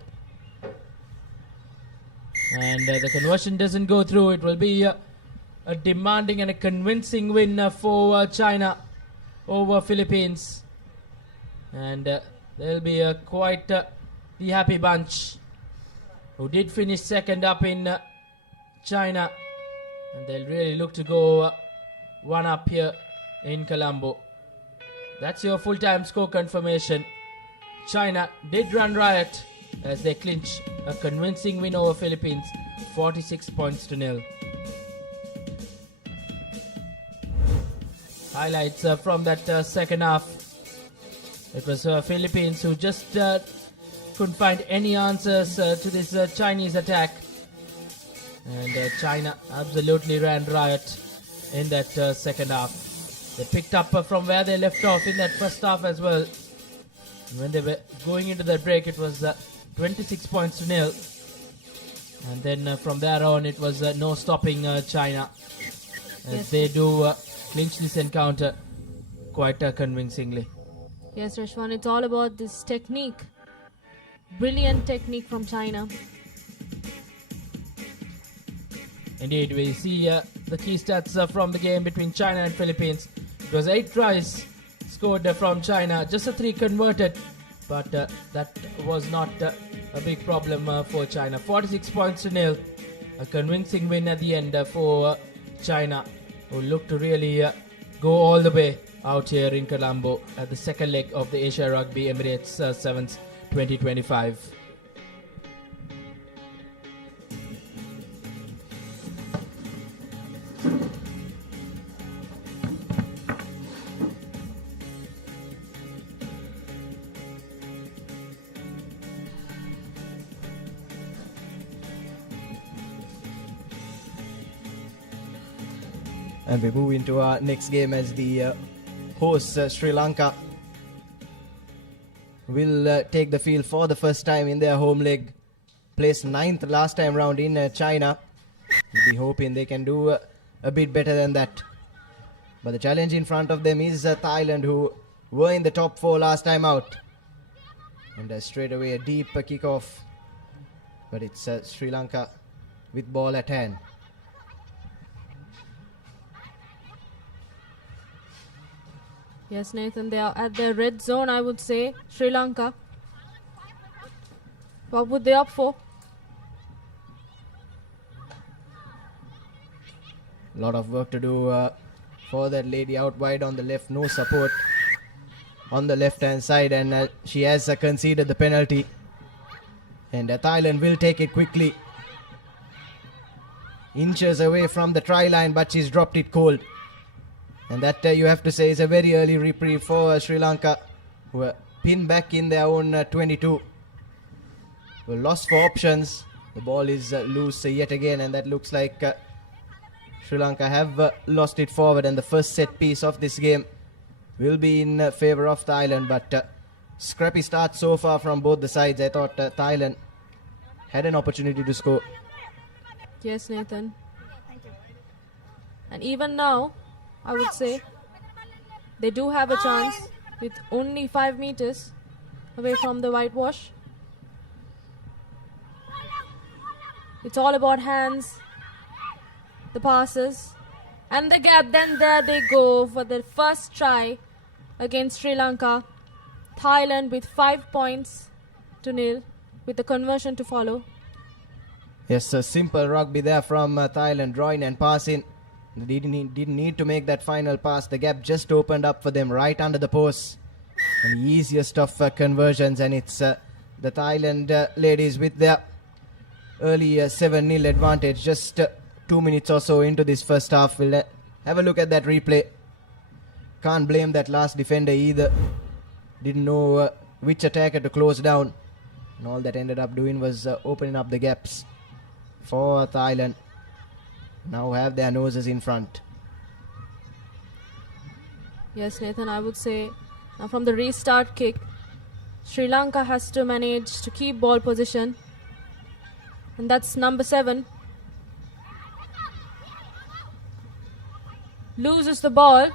And the conversion doesn't go through. It will be a demanding and a convincing win for China over Philippines. And they'll be quite the happy bunch who did finish second up in China. And they'll really look to go one up here in Colombo. That's your full-time score confirmation. China did run riot as they clinch a convincing win over Philippines, 46 points to 0. Highlights from that second half. It was Philippines who just couldn't find any answers to this Chinese attack. And China absolutely ran riot in that second half. They picked up from where they left off in that first half as well. When they were going into that break, it was 26 points to 0. And then from there on, it was no stopping China, as they do clinch this encounter quite convincingly. Yes, Rashwan, it's all about this technique. Brilliant technique from China. Indeed, we see the key stats from the game between China and Philippines. It was 8 tries scored from China, just 3 converted, but that was not a big problem for China. 46 points to nil, a convincing win at the end for China, who look to really go all the way out here in Colombo at the second leg of the Asia Rugby Emirates 7th 2025. And we move into our next game as the hosts Sri Lanka will take the field for the first time in their home leg. Placed 9th last time round in China. We'll be hoping they can do a bit better than that. But the challenge in front of them is Thailand, who were in the top 4 last time out. And straight away a deep kickoff. But it's Sri Lanka with ball at hand. Yes, Nathan, they are at their red zone, I would say. Sri Lanka. What would they opt for? A lot of work to do for that lady out wide on the left. No support on the left hand side, and she has conceded the penalty. And Thailand will take it quickly. Inches away from the try line, but she's dropped it cold. And that you have to say is a very early reprieve for Sri Lanka, who are pinned back in their own 22. Well, lost for options. The ball is loose yet again, and that looks like Sri Lanka have lost it forward. And the first set piece of this game will be in favor of Thailand. But scrappy start so far from both the sides. I thought Thailand had an opportunity to score. Yes, Nathan. And even now, I would say they do have a chance with only 5 meters away from the whitewash. It's all about hands, the passes, and the gap. Then there they go for the first try against Sri Lanka. Thailand with 5 points to nil with the conversion to follow. Yes, a simple rugby there from Thailand, drawing and passing. They didn't need to make that final pass. The gap just opened up for them right under the post. And the easiest of conversions, and it's the Thailand ladies with their early 7-0 advantage. Just 2 minutes or so into this first half. We'll have a look at that replay. Can't blame that last defender either. Didn't know which attacker to close down. And all that ended up doing was opening up the gaps for Thailand. Now have their noses in front. Yes, Nathan, I would say now from the restart kick, Sri Lanka has to manage to keep ball position. And that's number 7. Loses the ball.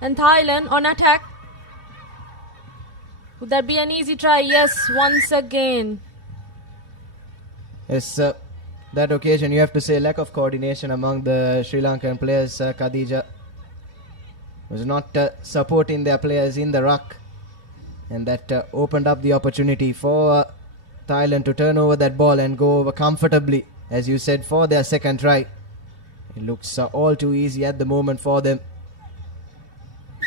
And Thailand on attack. Would that be an easy try? Yes, once again. Yes, that occasion you have to say lack of coordination among the Sri Lankan players. Khadija was not supporting their players in the ruck, and that opened up the opportunity for Thailand to turn over that ball and go over comfortably, as you said, for their second try. It looks all too easy at the moment for them,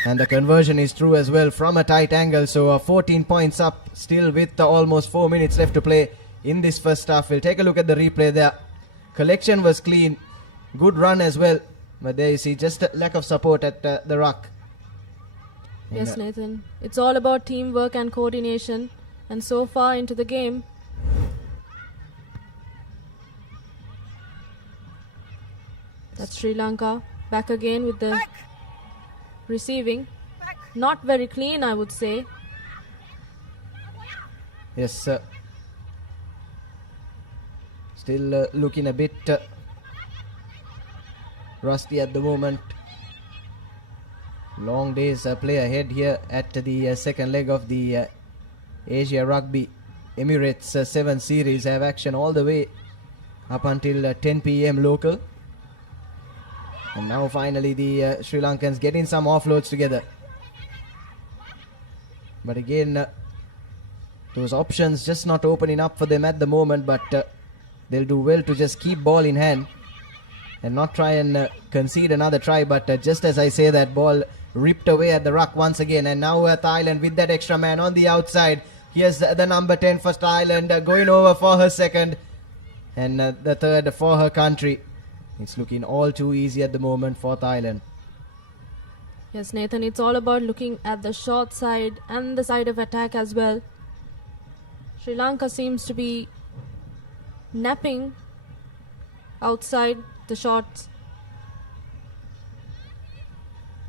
and the conversion is through as well from a tight angle. So 14 points up still with almost 4 minutes left to play in this first half. We'll take a look at the replay there. Collection was clean. Good run as well. But there you see just a lack of support at the ruck. Yes, Nathan. It's all about teamwork and coordination. And so far into the game, that's Sri Lanka back again with the receiving. Not very clean, I would say. Yes, still looking a bit rusty at the moment. Long days play ahead here at the second leg of the Asia Rugby Emirates 7 series. Have action all the way up until 10 p.m. local. And now finally the Sri Lankans getting some offloads together. But again, those options just not opening up for them at the moment, but they'll do well to just keep ball in hand and not try and concede another try. But just as I say that, ball ripped away at the ruck once again. And now Thailand with that extra man on the outside. Here's the number 10 for Thailand going over for her second. And the third for her country. It's looking all too easy at the moment for Thailand. Yes, Nathan, it's all about looking at the short side and the side of attack as well. Sri Lanka seems to be napping outside the shots.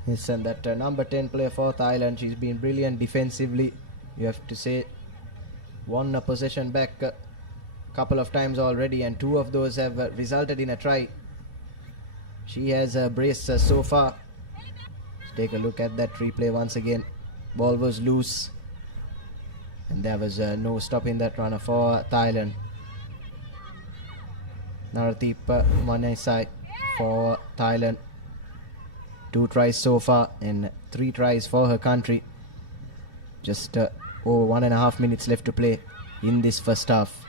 Yes, and that number 10 player for Thailand, she's been brilliant defensively. You have to say, won a possession back a couple of times already, and 2 of those have resulted in a try. She has a brace so far. Let's take a look at that replay once again. Ball was loose, and there was no stopping that runner for Thailand. Narathip Manaisai for Thailand. 2 tries so far and 3 tries for her country. Just over 1.5 minutes left to play in this first half.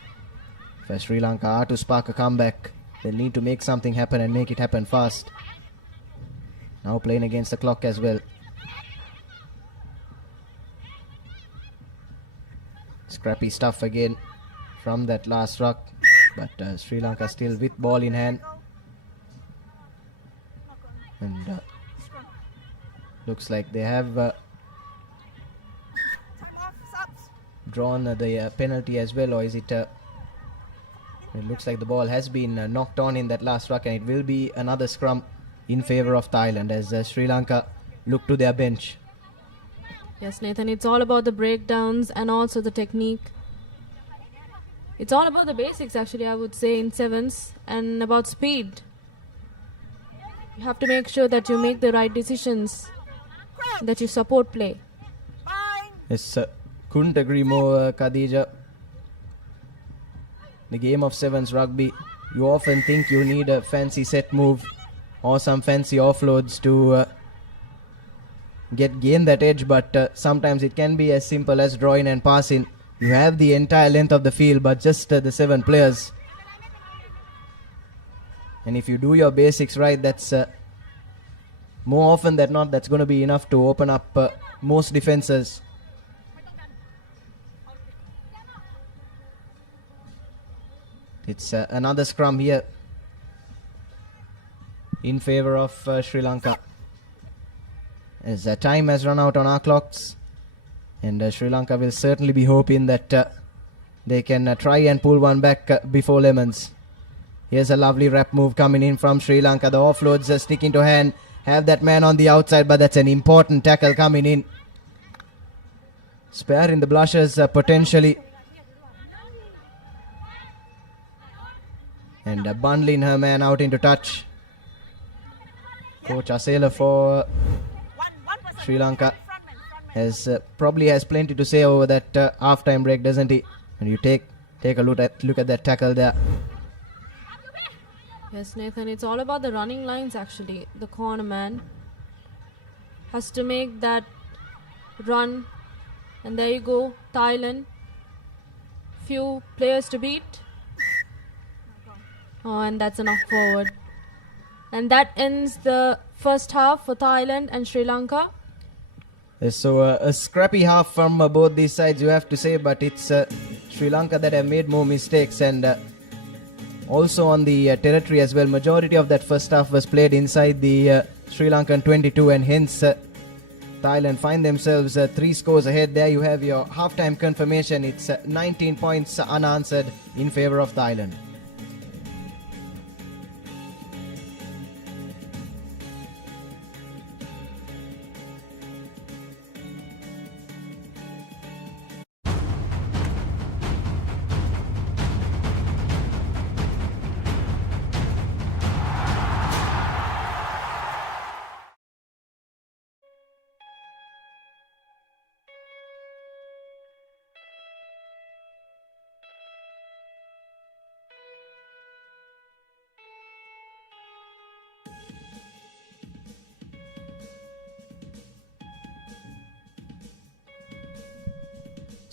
For Sri Lanka are to spark a comeback, they'll need to make something happen and make it happen fast. Now playing against the clock as well. Scrappy stuff again from that last ruck, but Sri Lanka still with ball in hand. And looks like they have drawn the penalty as well, or is it? It looks like the ball has been knocked on in that last ruck, and it will be another scrum in favor of Thailand as Sri Lanka look to their bench. Yes, Nathan, it's all about the breakdowns and also the technique. It's all about the basics, actually, I would say, in sevens, and about speed. You have to make sure that you make the right decisions, that you support play. Yes, couldn't agree more, Khadija. The game of sevens rugby, you often think you need a fancy set move or some fancy offloads to gain that edge, but sometimes it can be as simple as drawing and passing. You have the entire length of the field, but just the 7 players. And if you do your basics right, that's more often than not, that's going to be enough to open up most defenses. It's another scrum here in favor of Sri Lanka. As time has run out on our clocks, and Sri Lanka will certainly be hoping that they can try and pull one back before lemons. Here's a lovely wrap move coming in from Sri Lanka. The offloads sticking to hand. Have that man on the outside, but that's an important tackle coming in. Spare in the blushes potentially. And bundling her man out into touch. Coach Asela for Sri Lanka probably has plenty to say over that half-time break, doesn't he? And you take a look at that tackle there. Yes, Nathan, it's all about the running lines, actually. The corner man has to make that run. And there you go, Thailand. Few players to beat. Oh, and that's enough forward. And that ends the first half for Thailand and Sri Lanka. So a scrappy half from both these sides, you have to say, but it's Sri Lanka that have made more mistakes, and also on the territory as well. Majority of that first half was played inside the Sri Lankan 22, and hence Thailand find themselves 3 scores ahead. There you have your halftime confirmation. It's 19 points unanswered in favor of Thailand.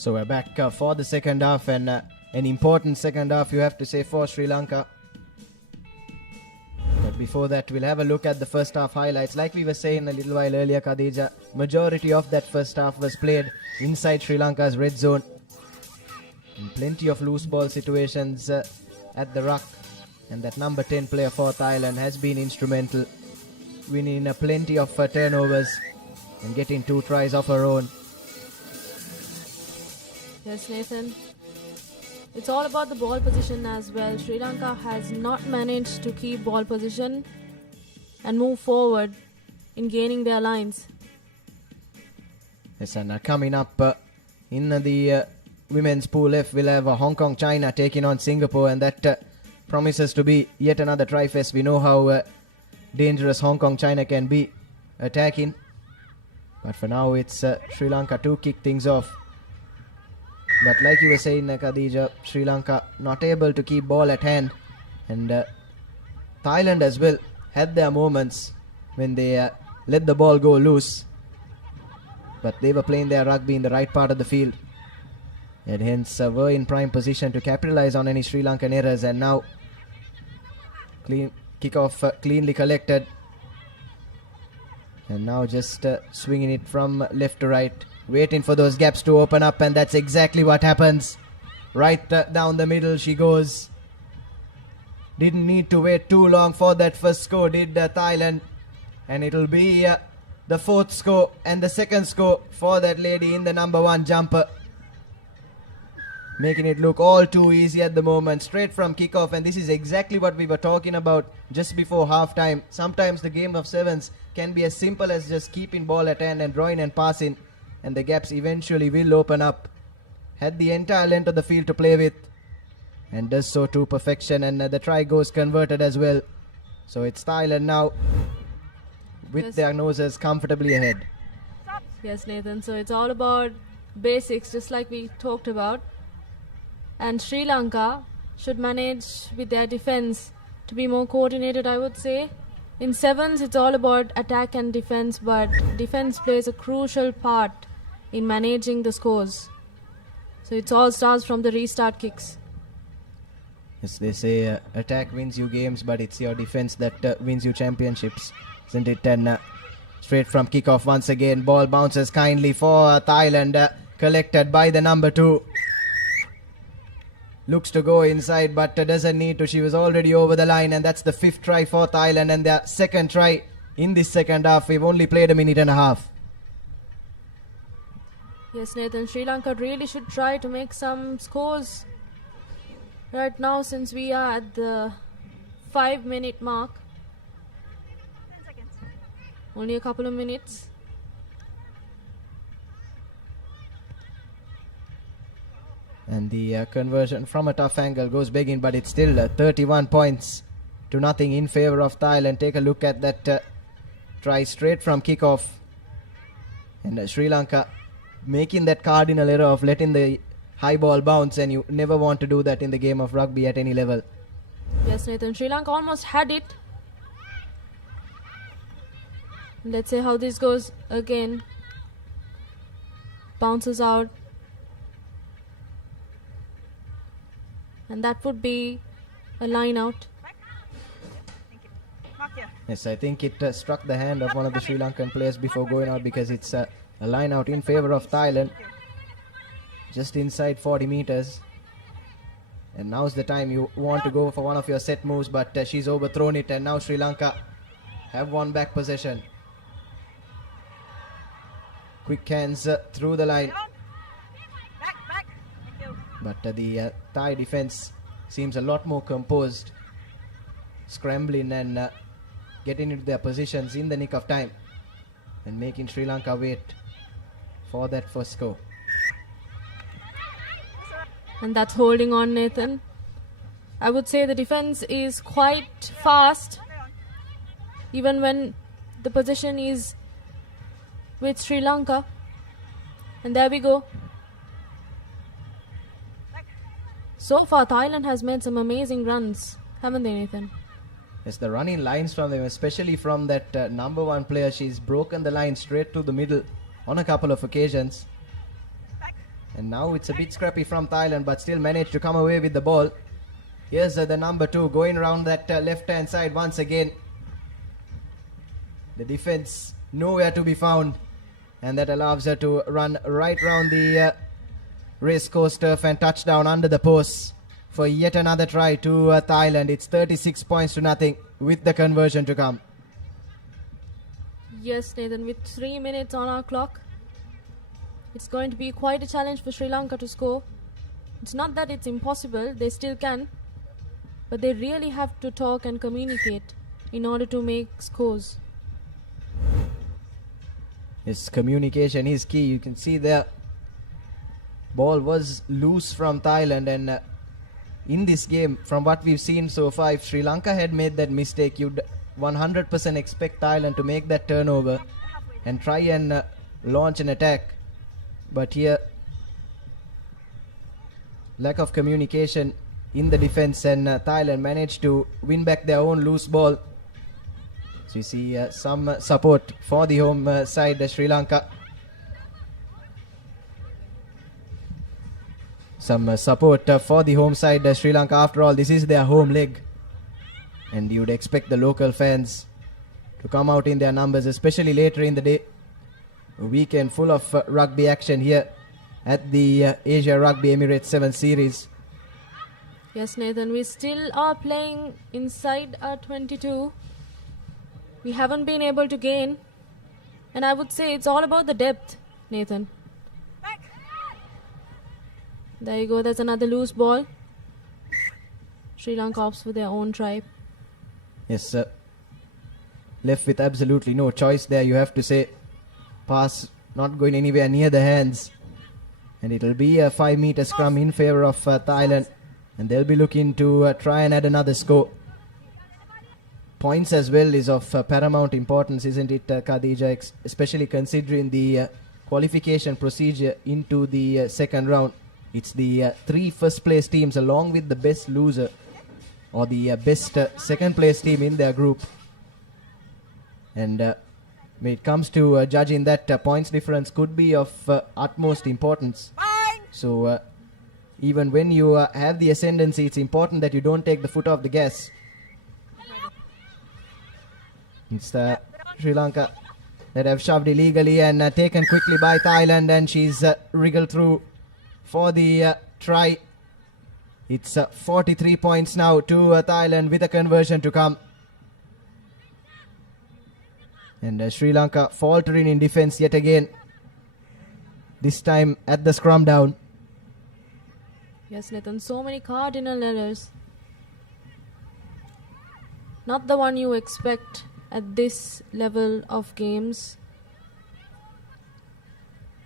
So we're back for the second half, and an important second half, you have to say, for Sri Lanka. But before that, we'll have a look at the first half highlights. Like we were saying a little while earlier, Khadija, majority of that first half was played inside Sri Lanka's red zone. And plenty of loose ball situations at the ruck. And that number 10 player for Thailand has been instrumental, winning plenty of turnovers and getting 2 tries of her own. Yes, Nathan. It's all about the ball position as well. Sri Lanka has not managed to keep ball position and move forward in gaining their lines. Yes, and coming up in the women's pool F, we'll have Hong Kong, China taking on Singapore, and that promises to be yet another try fest. We know how dangerous Hong Kong, China can be attacking. But for now, it's Sri Lanka to kick things off. But like you were saying, Khadija, Sri Lanka not able to keep ball at hand. And Thailand as well had their moments when they let the ball go loose. But they were playing their rugby in the right part of the field. And hence were in prime position to capitalize on any Sri Lankan errors. And now kickoff cleanly collected. And now just swinging it from left to right. Waiting for those gaps to open up, and that's exactly what happens. Right down the middle she goes. Didn't need to wait too long for that first score, did Thailand. And it'll be the 4th score and the 2nd score for that lady in the number 1 jumper. Making it look all too easy at the moment, straight from kickoff. And this is exactly what we were talking about just before halftime. Sometimes the game of sevens can be as simple as just keeping ball at hand and drawing and passing, and the gaps eventually will open up. Had the entire length of the field to play with, and does so to perfection, and the try goes converted as well. So it's Thailand now with their noses comfortably ahead. Yes, Nathan, so it's all about basics, just like we talked about. And Sri Lanka should manage with their defense to be more coordinated, I would say. In sevens, it's all about attack and defense, but defense plays a crucial part in managing the scores. So it all starts from the restart kicks. Yes, they say attack wins you games, but it's your defense that wins you championships, isn't it? And straight from kickoff once again, ball bounces kindly for Thailand, collected by the number 2. Looks to go inside, but doesn't need to. She was already over the line, and that's the 5th try for Thailand, and their 2nd try in this second half. We've only played a minute and a half. Yes, Nathan, Sri Lanka really should try to make some scores right now, since we are at the 5-minute mark. 10 seconds. Only a couple of minutes. And the conversion from a tough angle goes begging, but it's still 31 points to nothing in favor of Thailand. Take a look at that try straight from kickoff. And Sri Lanka making that cardinal error of letting the high ball bounce, and you never want to do that in the game of rugby at any level. Yes, Nathan, Sri Lanka almost had it. Let's see how this goes again. Bounces out. And that would be a line out. Yes, I think it struck the hand of one of the Sri Lankan players before going out, because it's a line out in favor of Thailand. Just inside 40 meters. And now's the time you want to go for one of your set moves, but she's overthrown it, and now Sri Lanka have won back possession. Quick hands through the line. But the Thai defense seems a lot more composed, scrambling and getting into their positions in the nick of time, and making Sri Lanka wait for that first score. And that's holding on, Nathan. I would say the defense is quite fast, even when the position is with Sri Lanka. And there we go. So far, Thailand has made some amazing runs, haven't they, Nathan? Yes, the running lines from them, especially from that number 1 player. She's broken the line straight to the middle on a couple of occasions. And now it's a bit scrappy from Thailand, but still managed to come away with the ball. Here's the number 2 going around that left-hand side once again. The defense nowhere to be found, and that allows her to run right round the racecourse turf and touchdown under the post for yet another try to Thailand. It's 36 points to nothing with the conversion to come. Yes, Nathan, with 3 minutes on our clock, it's going to be quite a challenge for Sri Lanka to score. It's not that it's impossible, they still can, but they really have to talk and communicate in order to make scores. Yes, communication is key. You can see the ball was loose from Thailand, and in this game, from what we've seen so far, if Sri Lanka had made that mistake, you'd 100% expect Thailand to make that turnover and try and launch an attack. But here, lack of communication in the defense, and Thailand managed to win back their own loose ball. So you see some support for the home side, Sri Lanka. Some support for the home side, Sri Lanka. After all, this is their home leg, and you'd expect the local fans to come out in their numbers, especially later in the day. A weekend full of rugby action here at the Asia Rugby Emirates 7 Series. Yes, Nathan, we still are playing inside our 22. We haven't been able to gain, and I would say it's all about the depth, Nathan. There you go, there's another loose ball. Sri Lanka opts for their own try. Yes, sir. Left with absolutely no choice there, you have to say. Pass not going anywhere near the hands. And it'll be a 5-meter scrum in favor of Thailand. And they'll be looking to try and add another score. Points as well is of paramount importance, isn't it, Khadija? Especially considering the qualification procedure into the second round. It's the 3 first place teams along with the best loser or the best second place team in their group. And when it comes to judging that, points difference could be of utmost importance. So even when you have the ascendancy, it's important that you don't take the foot off the gas. It's Sri Lanka that have shoved illegally and taken quickly by Thailand, and she's wriggled through for the try. It's 43 points now to Thailand with a conversion to come. And Sri Lanka faltering in defense yet again. This time at the scrum down. Yes, Nathan, so many cardinal errors. Not the one you expect at this level of games.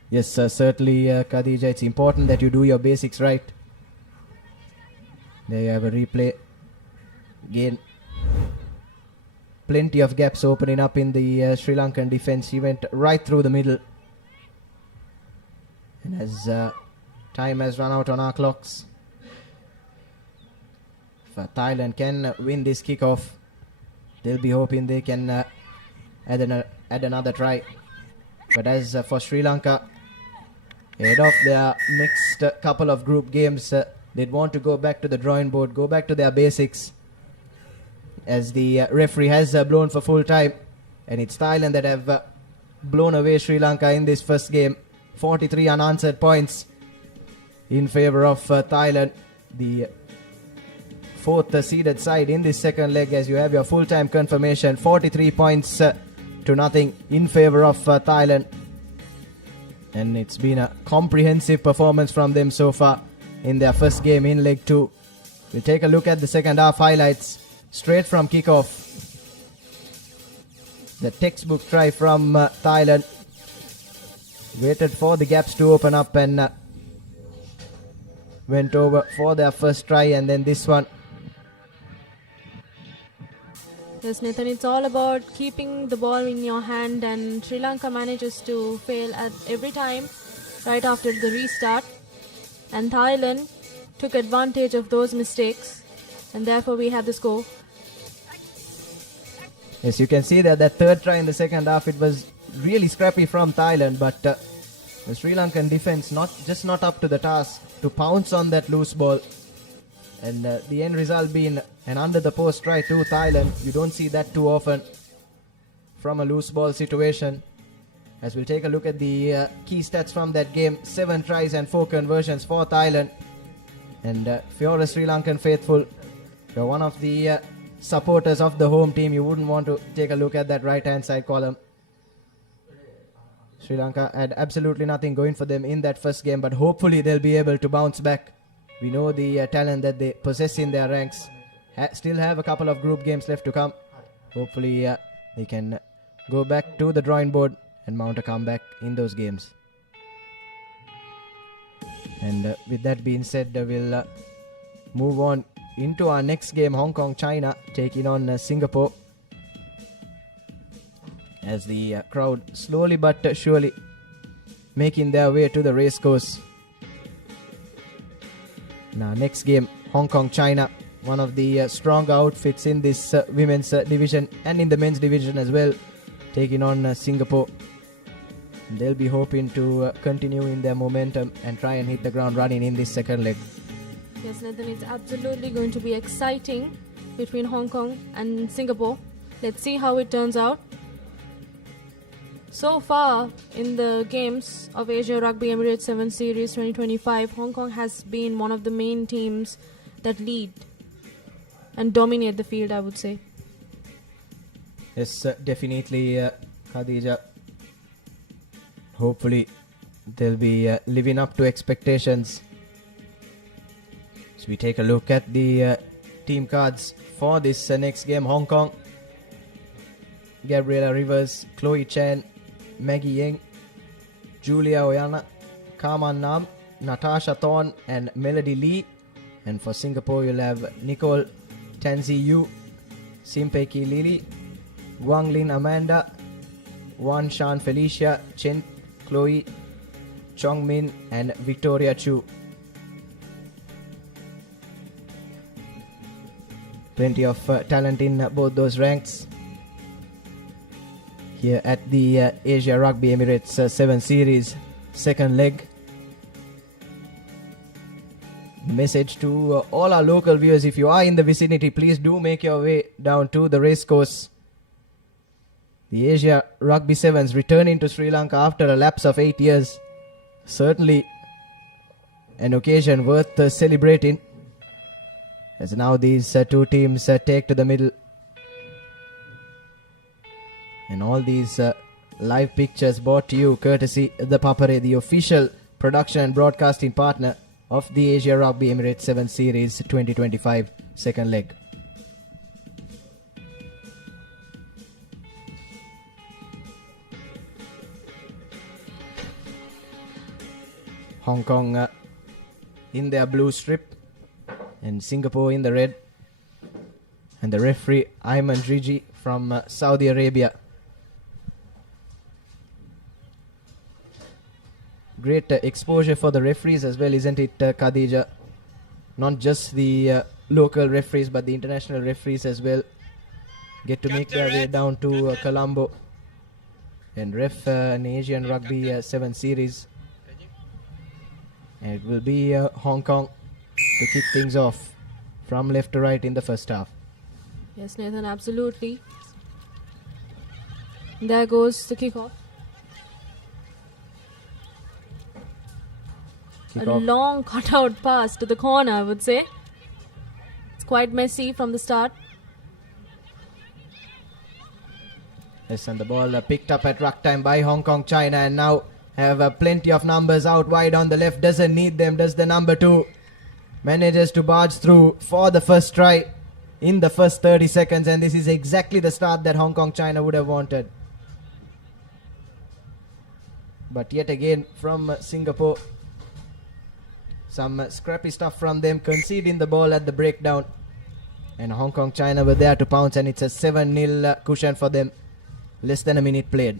Yes, certainly, Khadija, it's important that you do your basics right. There you have a replay. Again, plenty of gaps opening up in the Sri Lankan defense. He went right through the middle. And as time has run out on our clocks, if Thailand can win this kickoff, they'll be hoping they can add another try. But as for Sri Lanka, ahead of their next couple of group games, they'd want to go back to the drawing board, go back to their basics, as the referee has blown for full time. And it's Thailand that have blown away Sri Lanka in this first game. 43 unanswered points in favor of Thailand, the 4th seeded side in this second leg, as you have your full-time confirmation. 43 points to nothing in favor of Thailand. And it's been a comprehensive performance from them so far in their first game in leg 2. We'll take a look at the second half highlights straight from kickoff. The textbook try from Thailand. Waited for the gaps to open up and went over for their first try, and then this one. Yes, Nathan, it's all about keeping the ball in your hand, and Sri Lanka manages to fail at every time right after the restart. And Thailand took advantage of those mistakes, and therefore we have the score. Yes, you can see that third try in the second half, it was really scrappy from Thailand, but The Sri Lankan defense not up to the task to pounce on that loose ball. And the end result being an under the post try to Thailand. You don't see that too often from a loose ball situation. As we'll take a look at the key stats from that game. 7 tries and 4 conversions for Thailand. And if you're a Sri Lankan faithful, if you're one of the supporters of the home team, you wouldn't want to take a look at that right hand side column. Sri Lanka had absolutely nothing going for them in that first game, but hopefully they'll be able to bounce back. We know the talent that they possess in their ranks. Still have a couple of group games left to come. Hopefully they can go back to the drawing board and mount a comeback in those games. And with that being said, we'll move on into our next game, Hong Kong China taking on Singapore. As the crowd slowly but surely making their way to the racecourse. Now next game, Hong Kong China, one of the stronger outfits in this women's division and in the men's division as well, taking on Singapore. They'll be hoping to continue in their momentum and try and hit the ground running in this second leg. Yes, Nathan, it's absolutely going to be exciting between Hong Kong and Singapore. Let's see how it turns out. So far in the games of Asia Rugby Emirates 7 Series 2025, Hong Kong has been one of the main teams that lead and dominate the field, I would say. Yes, definitely, Khadija. Hopefully they'll be living up to expectations. So we take a look at the team cards for this next game. Hong Kong, Gabriela Rivers, Chloe Chen, Maggie Yeng, Julia Oyana, Kaman Nam, Natasha Thorne and Melody Lee. And for Singapore you'll have Nicole Tanzi Yu, Simpeki Lili, Guang Lin Amanda, Wan Shan Felicia, Chen Chloe, Chong Min and Victoria Chu. Plenty of talent in both those ranks here at the Asia Rugby Emirates 7 Series second leg. Message to all our local viewers: if you are in the vicinity, please do make your way down to the racecourse. The Asia Rugby Sevens returning to Sri Lanka after a lapse of 8 years. Certainly an occasion worth celebrating, as now these two teams take to the middle. And all these live pictures brought to you courtesy the Papare, the official production and broadcasting partner of the Asia Rugby Emirates 7 Series 2025 second leg. Hong Kong in their blue strip and Singapore in the red. And the referee Ayman Riji from Saudi Arabia. Great exposure for the referees as well, isn't it, Khadija? Not just the local referees, but the international referees as well get to make their way down to Colombo and ref an Asian Rugby 7 Series. And it will be Hong Kong to kick things off from left to right in the first half. Yes, Nathan, absolutely. There goes the kickoff. A long cutout pass to the corner, I would say. It's quite messy from the start. Yes, and the ball picked up at ruck time by Hong Kong China, and now have plenty of numbers out wide on the left. Doesn't need them, does the number 2. Manages to barge through for the first try in the first 30 seconds, and this is exactly the start that Hong Kong China would have wanted. But yet again from Singapore, some scrappy stuff from them, conceding the ball at the breakdown. And Hong Kong China were there to pounce, and it's a 7-0 cushion for them. Less than a minute played.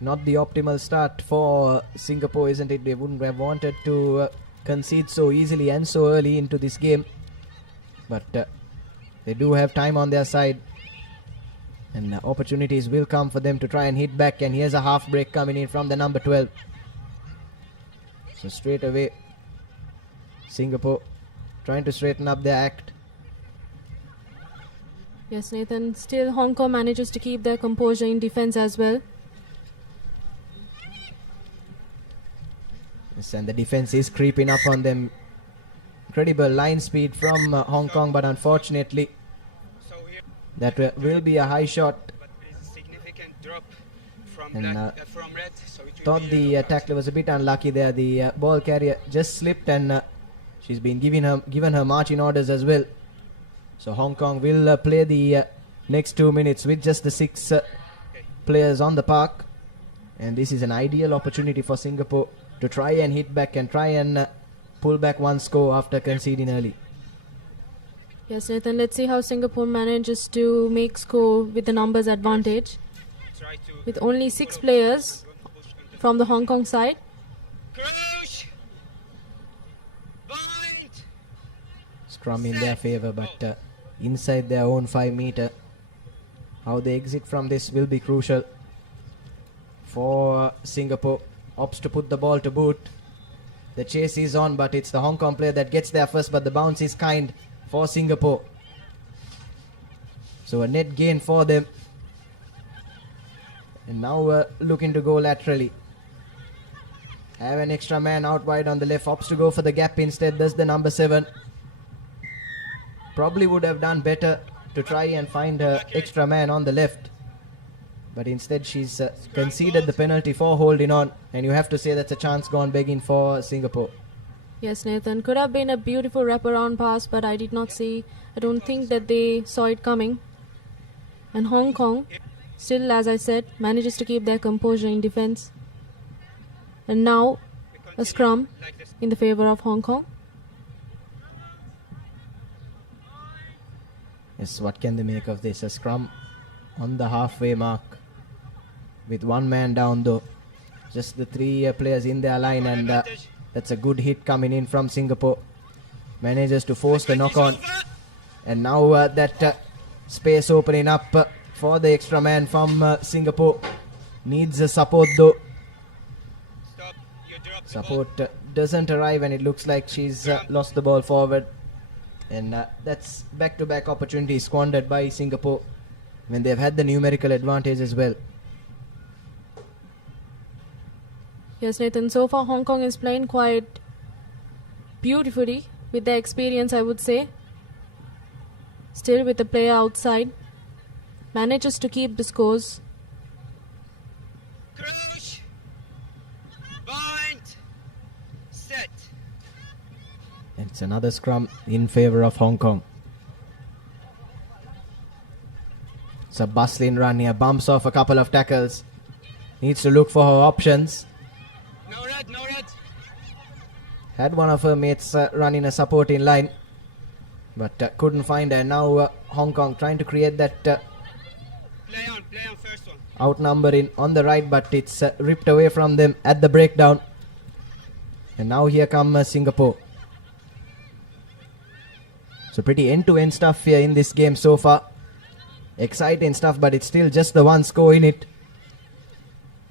Not the optimal start for Singapore, isn't it? They wouldn't have wanted to concede so easily and so early into this game. But they do have time on their side. And opportunities will come for them to try and hit back. And here's a half break coming in from the number 12. So straight away, Singapore trying to straighten up their act. Yes, Nathan. Still, Hong Kong manages to keep their composure in defense as well. Yes, and the defense is creeping up on them. Incredible line speed from Hong Kong, but unfortunately, that will be a high shot. And thought the tackler was a bit unlucky there. The ball carrier just slipped, and she's been given her marching orders as well. So Hong Kong will play the next 2 minutes with just the 6 players on the park. And this is an ideal opportunity for Singapore to try and hit back and try and pull back one score after conceding early. Yes, Nathan, let's see how Singapore manages to make score with the numbers advantage. With only 6 players from the Hong Kong side. Scrum in their favour, but inside their own 5 metre. How they exit from this will be crucial for Singapore. Opts to put the ball to boot. The chase is on, but it's the Hong Kong player that gets there first, but the bounce is kind for Singapore. So a net gain for them. And now looking to go laterally. Have an extra man out wide on the left. Opts to go for the gap instead. Does the number 7. Probably would have done better to try and find her extra man on the left. But instead she's conceded the penalty for holding on. And you have to say that's a chance gone begging for Singapore. Yes, Nathan. Could have been a beautiful wraparound pass, but I don't think that they saw it coming. And Hong Kong, still, as I said, manages to keep their composure in defense. And now, a scrum in the favor of Hong Kong. Yes, what can they make of this? A scrum on the halfway mark. With 1 man down though. Just the 3 players in their line, and that's a good hit coming in from Singapore. Manages to force the knock on. And now that space opening up for the extra man from Singapore. Needs a support though. Support doesn't arrive, and it looks like she's lost the ball forward. And that's back-to-back opportunities squandered by Singapore when they've had the numerical advantage as well. Yes, Nathan. So far, Hong Kong is playing quite beautifully with their experience, I would say. Still with the player outside. Manages to keep the scores. It's another scrum in favor of Hong Kong. It's a bustling run here. Bumps off a couple of tackles. Needs to look for her options. No red, no red. Had one of her mates running a supporting line, but couldn't find her. Now Hong Kong trying to create that Play on first one. outnumbering on the right, but it's ripped away from them at the breakdown. And now here come Singapore. So pretty end-to-end stuff here in this game so far. Exciting stuff, but it's still just the 1 score in it.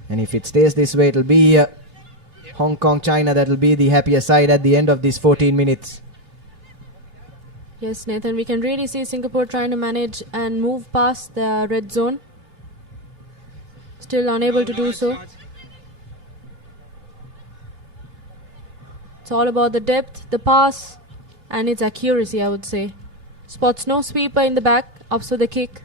And if it stays this way, it'll be Hong Kong, China that will be the happier side at the end of these 14 minutes. Yes, Nathan, we can really see Singapore trying to manage and move past the red zone. Still unable to do so. It's all about the depth, the pass, and its accuracy, I would say. Spots no sweeper in the back, ups for the kick.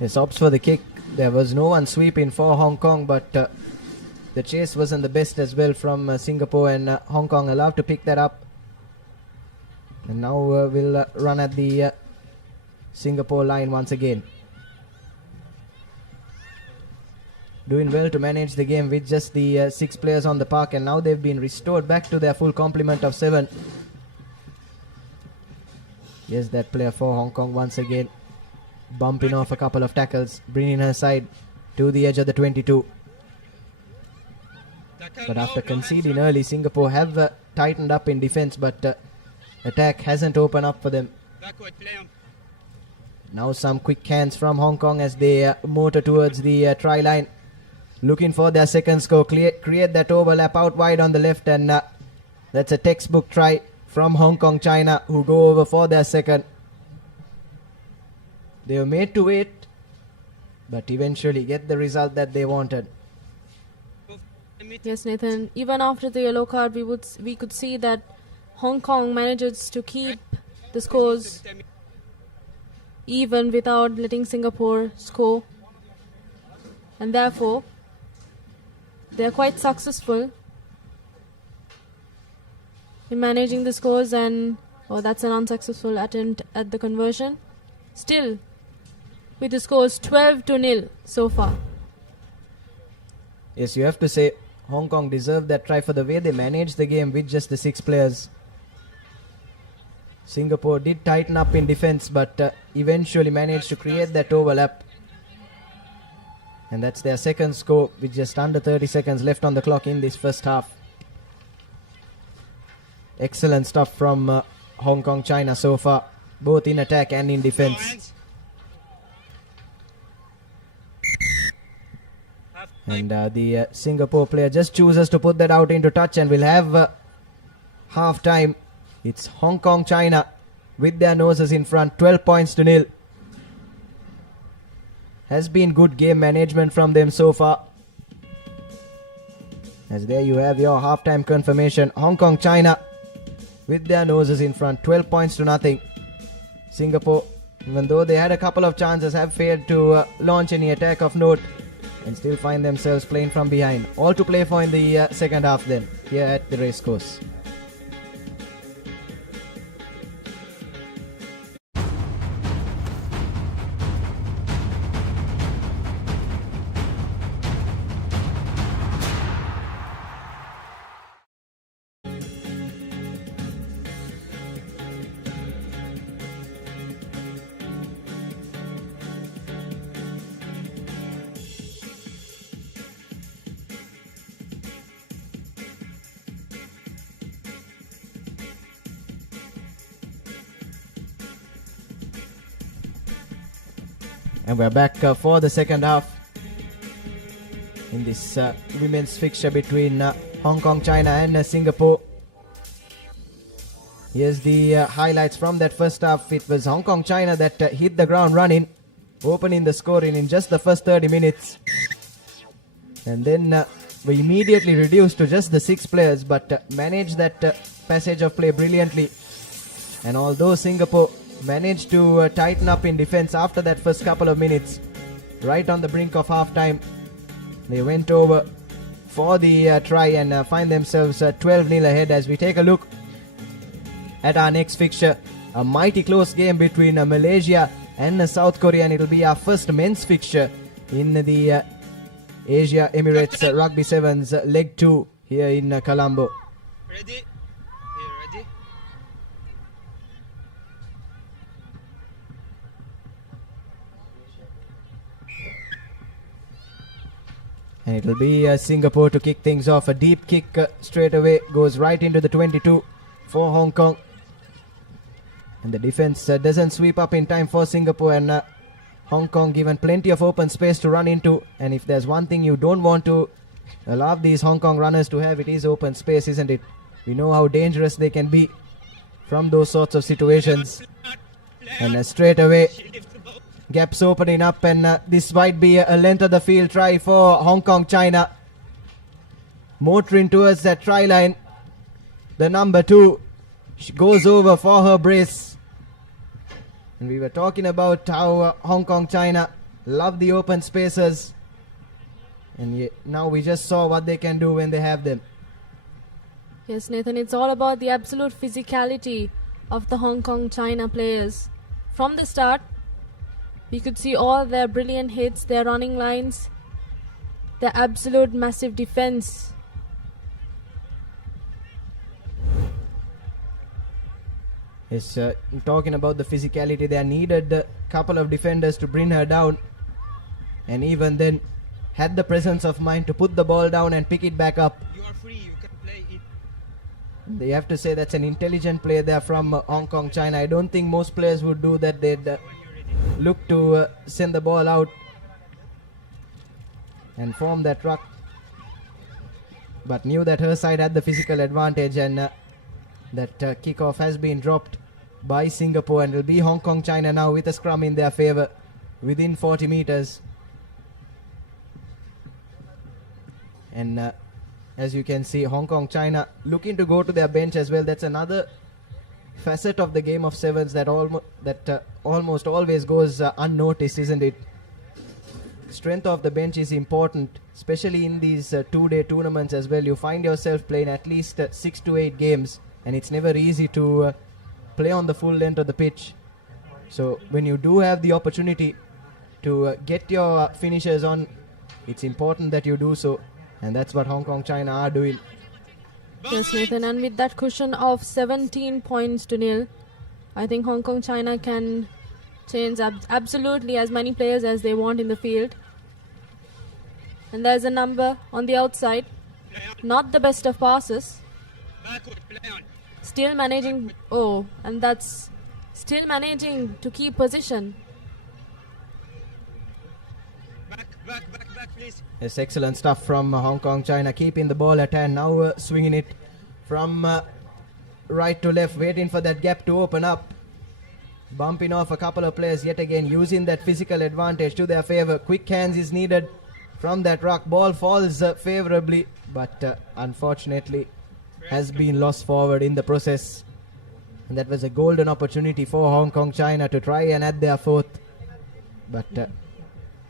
Yes, opts for the kick. There was no one sweeping for Hong Kong, but the chase wasn't the best as well from Singapore, and Hong Kong allowed to pick that up. And now we'll run at the Singapore line once again. Doing well to manage the game with just the 6 players on the park, and now they've been restored back to their full complement of 7. Here's that player for Hong Kong once again, bumping off a couple of tackles, bringing her side to the edge of the 22. But after conceding early, Singapore have tightened up in defense, but attack hasn't opened up for them. Now some quick hands from Hong Kong as they motor towards the try line, looking for their second score. Create that overlap out wide on the left, and that's a textbook try from Hong Kong China, who go over for their second. They were made to wait, but eventually get the result that they wanted. Yes, Nathan. Even after the yellow card, we could see that Hong Kong manages to keep the scores even without letting Singapore score, and therefore they are quite successful in managing the scores. And that's an unsuccessful attempt at the conversion. Still, with the scores 12-0 so far. Yes, you have to say Hong Kong deserved that try for the way they managed the game with just the 6 players. Singapore did tighten up in defense, but eventually managed to create that overlap. And that's their second score with just under 30 seconds left on the clock in this first half. Excellent stuff from Hong Kong China so far, both in attack and in defense. And the Singapore player just chooses to put that out into touch, and we'll have half time. It's Hong Kong China with their noses in front, 12-0. Has been good game management from them so far. As there you have your halftime confirmation. Hong Kong China with their noses in front, 12-0. Singapore, even though they had a couple of chances, have failed to launch any attack of note and still find themselves playing from behind. All to play for in the second half then, here at the racecourse. And we're back for the second half in this women's fixture between Hong Kong, China and Singapore. Here's the highlights from that first half. It was Hong Kong, China that hit the ground running, opening the scoring in just the first 30 minutes. And then we immediately reduced to just the 6 players, but managed that passage of play brilliantly. And although Singapore managed to tighten up in defense after that first couple of minutes, right on the brink of half-time, they went over for the try and find themselves 12-0 ahead. As we take a look at our next fixture, a mighty close game between Malaysia and South Korea, and it'll be our first men's fixture in the Asia Emirates Rugby Sevens Leg 2 here in Colombo. Ready? Ready? And it'll be Singapore to kick things off. A deep kick straight away goes right into the 22 for Hong Kong. And the defense doesn't sweep up in time for Singapore, and Hong Kong given plenty of open space to run into. And if there's one thing you don't want to allow these Hong Kong runners to have, it is open space, isn't it? We know how dangerous they can be from those sorts of situations. And straight away, gaps opening up, and this might be a length of the field try for Hong Kong China. Motoring towards that try line. The number 2 she goes over for her brace. And we were talking about how Hong Kong China love the open spaces. And now we just saw what they can do when they have them. Yes, Nathan, it's all about the absolute physicality of the Hong Kong China players. From the start, we could see all their brilliant hits, their running lines, their absolute massive defense. Yes, talking about the physicality, they needed a couple of defenders to bring her down. And even then, had the presence of mind to put the ball down and pick it back up. You are free, you can play it. They have to say that's an intelligent play there from Hong Kong, China. I don't think most players would do that. They'd look to send the ball out and form that ruck, but knew that her side had the physical advantage, and that kickoff has been dropped by Singapore, and will be Hong Kong, China now with a scrum in their favor within 40 meters. And as you can see, Hong Kong, China looking to go to their bench as well. That's another facet of the game of sevens that almost always goes unnoticed, isn't it? Strength of the bench is important, especially in these two-day tournaments as well. You find yourself playing at least 6 to 8 games, and it's never easy to play on the full length of the pitch. So when you do have the opportunity to get your finishers on, it's important that you do so, and that's what Hong Kong, China are doing. Yes, Nathan, and with that cushion of 17 points to nil, I think Hong Kong, China can change absolutely as many players as they want in the field. And there's a number on the outside. Not the best of passes. Still managing, and that's still managing to keep position. Back, please. Yes, excellent stuff from Hong Kong, China, keeping the ball at hand. Now swinging it from right to left, waiting for that gap to open up. Bumping off a couple of players yet again, using that physical advantage to their favor. Quick hands is needed from that ruck. Ball falls favorably, but unfortunately has been lost forward in the process. And that was a golden opportunity for Hong Kong, China to try and add their fourth, but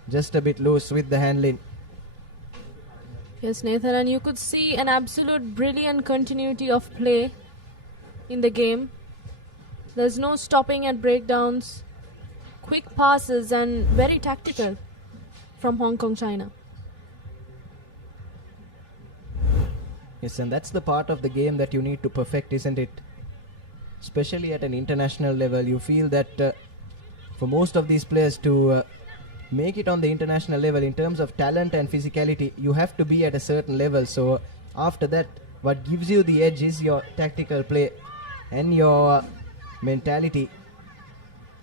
just a bit loose with the handling. Yes, Nathan, and you could see an absolute brilliant continuity of play in the game. There's no stopping at breakdowns, quick passes, and very tactical from Hong Kong, China. Yes, and that's the part of the game that you need to perfect, isn't it? Especially at an international level, you feel that for most of these players to make it on the international level in terms of talent and physicality, you have to be at a certain level. So after that, what gives you the edge is your tactical play and your mentality,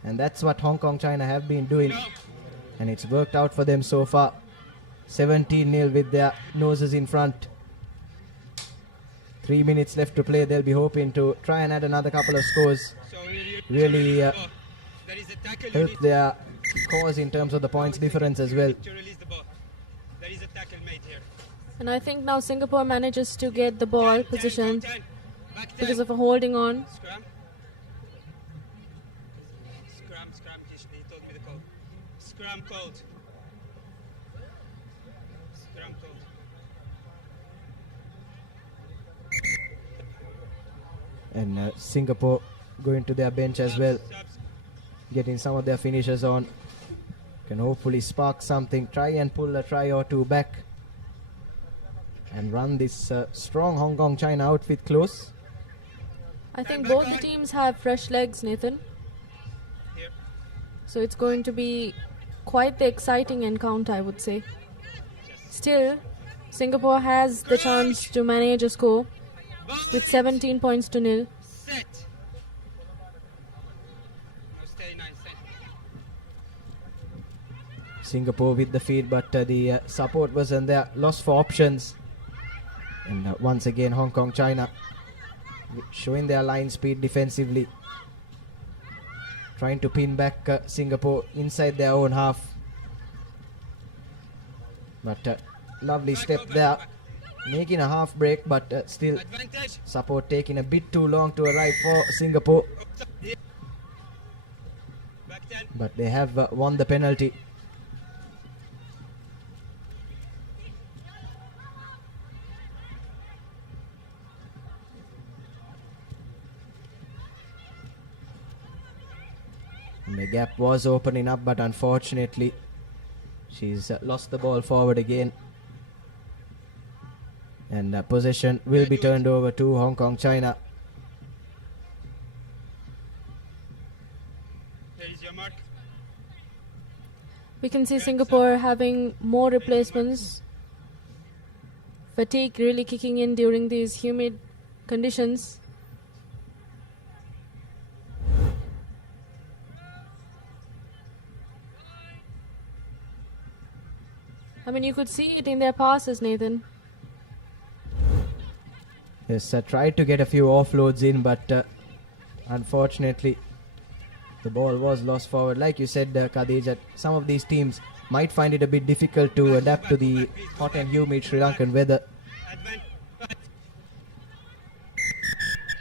and that's what Hong Kong, China have been doing, and it's worked out for them so far. 17-0 with their noses in front. 3 minutes left to play. They'll be hoping to try and add another couple of scores, really help their cause in terms of the points difference as well. And I think now Singapore manages to get the ball positioned because of a holding on. He told me the code. Scrum code. Scrum code. And Singapore going to their bench as well, getting some of their finishers on. Can hopefully spark something, try and pull a try or two back, and run this strong Hong Kong China outfit close. I think both the teams have fresh legs, Nathan. So it's going to be quite the exciting encounter, I would say. Still, Singapore has the chance to manage a score with 17 points to nil. Singapore with the feed, but the support wasn't there. Lost for options. And once again, Hong Kong, China showing their line speed defensively, trying to pin back Singapore inside their own half. But lovely step there, making a half break, but still support taking a bit too long to arrive for Singapore. But they have won the penalty. And the gap was opening up, but unfortunately she's lost the ball forward again. And possession will be turned over to Hong Kong, China. There is your mark. We can see Singapore having more replacements. Fatigue really kicking in during these humid conditions. I mean, you could see it in their passes, Nathan. Yes, tried to get a few offloads in, but unfortunately the ball was lost forward. Like you said, Khadija, some of these teams might find it a bit difficult to adapt to the hot and humid Sri Lankan weather.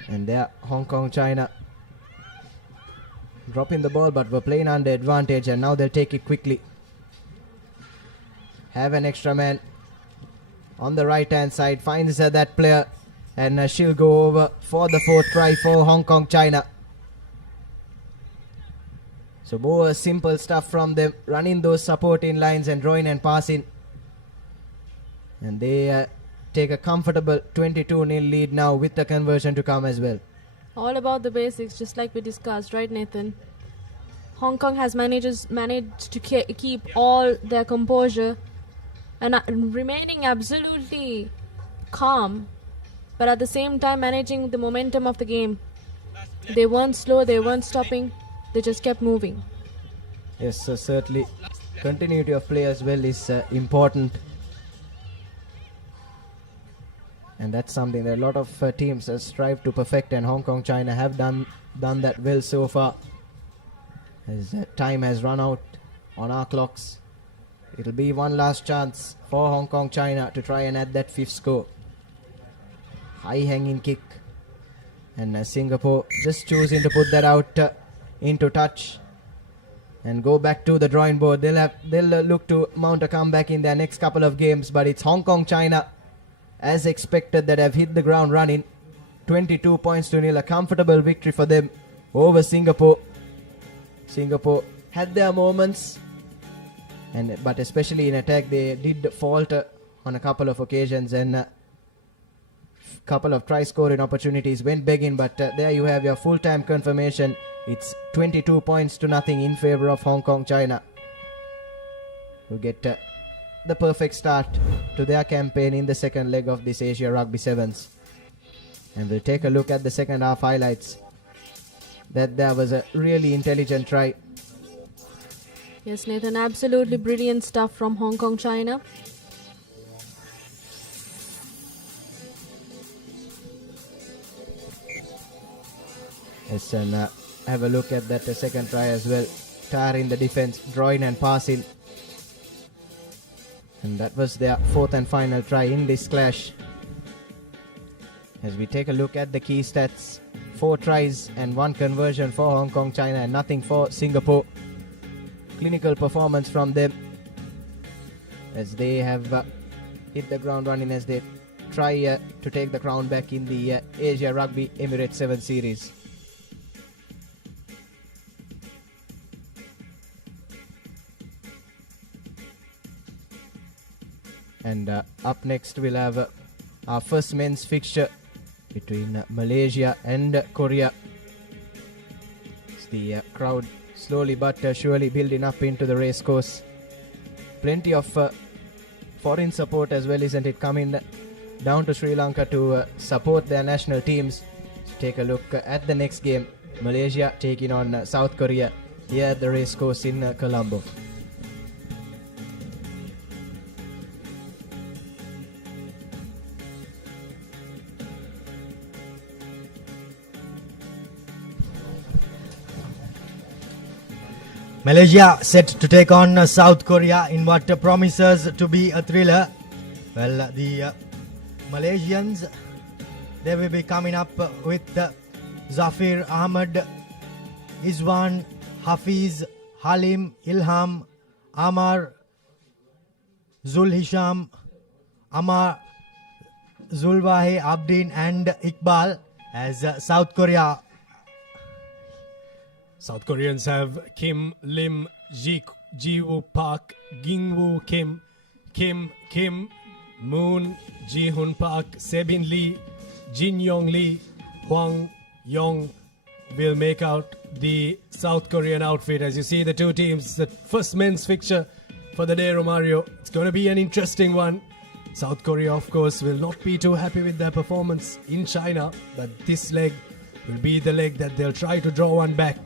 And there, Hong Kong, China dropping the ball, but were playing under advantage, and now they'll take it quickly. Have an extra man on the right hand side, finds that player, and she'll go over for the fourth try for Hong Kong, China. So more simple stuff from them, running those supporting lines and drawing and passing. And they take a comfortable 22-0 lead now with the conversion to come as well. All about the basics, just like we discussed, right, Nathan? Hong Kong has managed to keep all their composure and remaining absolutely calm, but at the same time managing the momentum of the game. They weren't slow, they weren't stopping, they just kept moving. Yes, so certainly continuity of play as well is important. And that's something that a lot of teams strive to perfect, and Hong Kong, China have done that well so far. As time has run out on our clocks, it'll be one last chance for Hong Kong, China to try and add that fifth score. High hanging kick, and Singapore just choosing to put that out into touch and go back to the drawing board. They'll look to mount a comeback in their next couple of games, but it's Hong Kong, China, as expected, that have hit the ground running. 22-0, a comfortable victory for them over Singapore. Singapore had their moments, but especially in attack they did falter on a couple of occasions, and couple of try scoring opportunities went begging, but there you have your full-time confirmation. It's 22-0 in favor of Hong Kong, China, who get the perfect start to their campaign in the second leg of this Asia Rugby Sevens. And we'll take a look at the second half highlights. That there was a really intelligent try. Yes, Nathan, absolutely brilliant stuff from Hong Kong, China. Yes, and have a look at that second try as well. Tiring the defense, drawing and passing. And that was their fourth and final try in this clash. As we take a look at the key stats, 4 tries and 1 conversion for Hong Kong, China, and nothing for Singapore. Clinical performance from them as they have hit the ground running as they try to take the crown back in the Asia Rugby Emirates 7 series. And up next we'll have our first men's fixture between Malaysia and Korea. It's the crowd slowly but surely building up into the racecourse. Plenty of foreign support as well, isn't it, coming down to Sri Lanka to support their national teams. So take a look at the next game. Malaysia taking on South Korea here at the racecourse in Colombo. Malaysia set to take on South Korea in what promises to be a thriller. Well, the Malaysians, they will be coming up with Zafir Ahmad, Izwan, Hafiz, Halim, Ilham, Amar, Zul Hisham, Amar, Zulwahe Abdin and Iqbal. As South Koreans have Kim Lim, Jiwoo Park, Gingwoo Kim, Kim Moon, Ji-hoon Park, Sebin Lee, Jin Yong Lee, Hwang Yong will make out the South Korean outfit. As you see the two teams, the first men's fixture for the day, Romario. It's going to be an interesting one. South Korea, of course, will not be too happy with their performance in China, but this leg will be the leg that they'll try to draw one back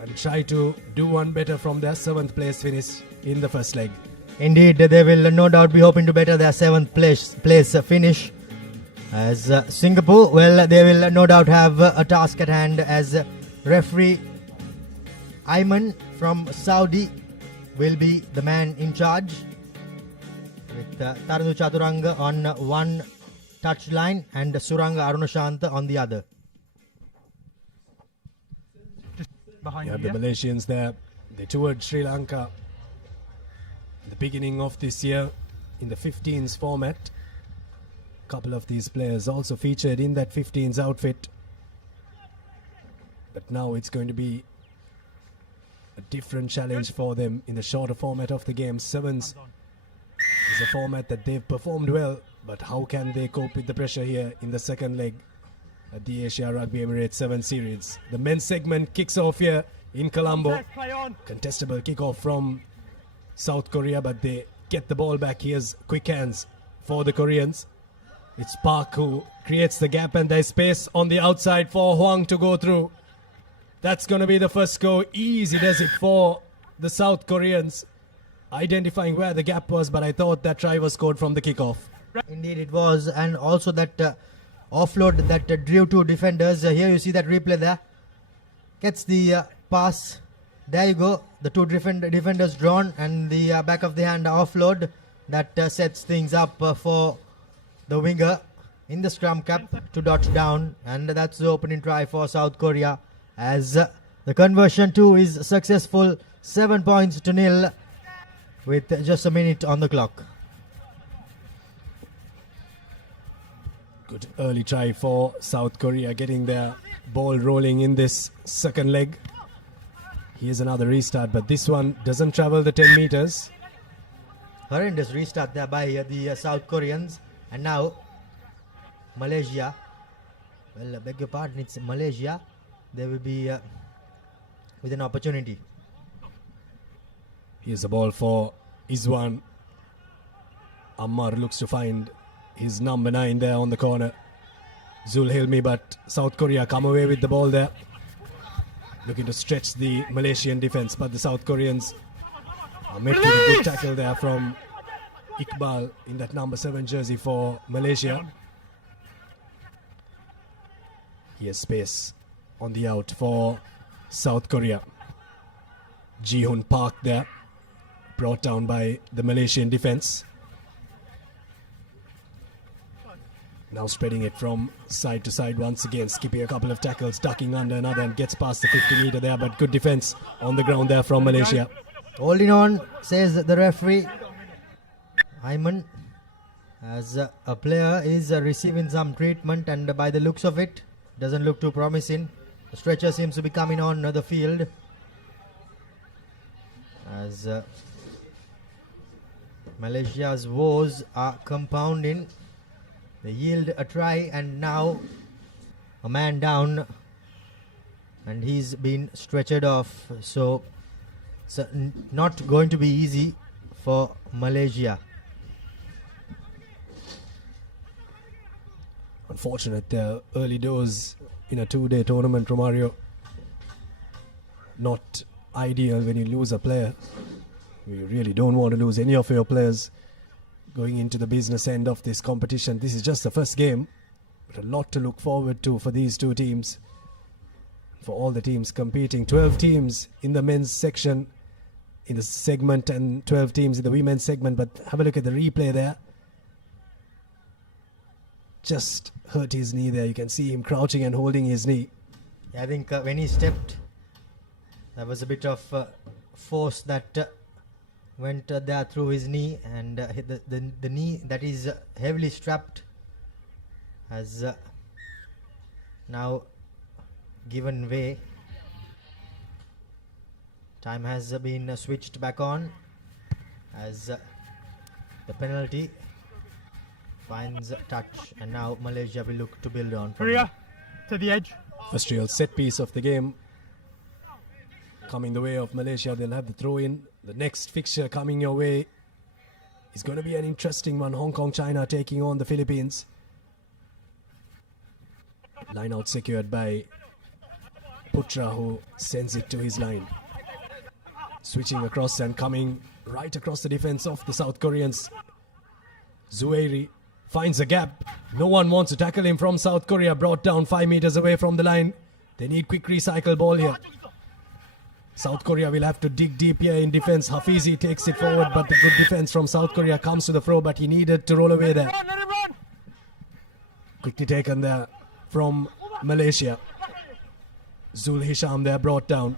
and try to do one better from their 7th place finish in the first leg. Indeed, they will no doubt be hoping to better their 7th place finish. As Singapore, well, they will no doubt have a task at hand, as referee Ayman from Saudi will be the man in charge, with Taradu Chaturanga on one touchline and Suranga Arunashanta on the other. You have the Malaysians there. They toured Sri Lanka in the beginning of this year in the 15s format. A couple of these players also featured in that 15s outfit. But now it's going to be a different challenge for them in the shorter format of the game. Sevens is a format that they've performed well, but how can they cope with the pressure here in the second leg at the Asia Rugby Emirates 7 series? The men's segment kicks off here in Colombo. Contestable kickoff from South Korea, but they get the ball back. Here's quick hands for the Koreans. It's Park who creates the gap, and there's space on the outside for Huang to go through. That's going to be the first go. Easy does it for the South Koreans, identifying where the gap was, but I thought that try was scored from the kickoff. Indeed it was, and also that offload that drew two defenders. Here you see that replay there. Gets the pass. There you go. The two defenders drawn, and the back of the hand offload that sets things up for the winger in the scrum cap to dot down, and that's the opening try for South Korea, as the conversion too is successful. 7 points to nil with just a minute on the clock. Good early try for South Korea, getting their ball rolling in this second leg. Here's another restart, but this one doesn't travel the 10 meters. Horrendous restart there by the South Koreans. And now Malaysia, well, I beg your pardon, it's Malaysia. They will be with an opportunity. Here's the ball for Izwan. Ammar looks to find his number 9 there on the corner. Zul Hilmi, but South Korea come away with the ball there, looking to stretch the Malaysian defense, but the South Koreans are met with a good tackle there from Iqbal in that number 7 jersey for Malaysia. Here's space on the out for South Korea. Ji-Hoon Park there, brought down by the Malaysian defense. Now spreading it from side to side once again, skipping a couple of tackles, ducking under another, and gets past the 50 meter there, but good defense on the ground there from Malaysia. Holding on, says the referee. Ayman, as a player, is receiving some treatment, and by the looks of it, doesn't look too promising. The stretcher seems to be coming on the field, as Malaysia's woes are compounding. They yield a try, and now a man down, and he's been stretchered off. So it's not going to be easy for Malaysia. Unfortunate early doors in a 2-day tournament, Romario. Not ideal when you lose a player. You really don't want to lose any of your players going into the business end of this competition. This is just the first game, but a lot to look forward to for these two teams, for all the teams competing. 12 teams in the men's section in the segment and 12 teams in the women's segment, but have a look at the replay there. Just hurt his knee there. You can see him crouching and holding his knee. Yeah, I think when he stepped, there was a bit of force that went there through his knee, and the knee that is heavily strapped has now given way. Time has been switched back on, as the penalty finds touch, and now Malaysia will look to build on. Korea to the edge. First real set piece of the game coming the way of Malaysia. They'll have the throw in. The next fixture coming your way is going to be an interesting one. Hong Kong, China taking on the Philippines. Line out secured by Putra, who sends it to his line. Switching across and coming right across the defense of the South Koreans. Zuairi finds a gap. No one wants to tackle him from South Korea. Brought down 5 meters away from the line. They need quick recycle ball here. South Korea will have to dig deep here in defense. Hafizi takes it forward, but the good defense from South Korea comes to the throw, but he needed to roll away there. Quickly taken there from Malaysia. Zul Hisham there brought down.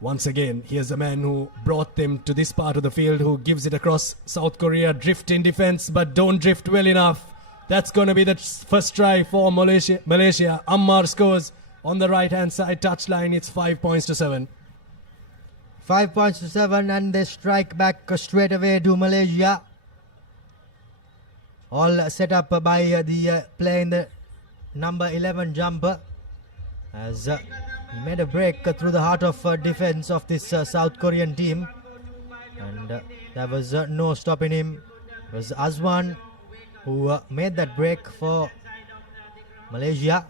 Once again, here's the man who brought them to this part of the field, who gives it across. South Korea drift in defense, but don't drift well enough. That's going to be the first try for Malaysia. Ammar scores on the right-hand side touchline. It's 5 points to 7. 5 points to 7, and they strike back straight away to Malaysia. All set up by the player in the number 11 jumper, as he made a break through the heart of defense of this South Korean team, and there was no stopping him. It was Azwan who made that break for Malaysia.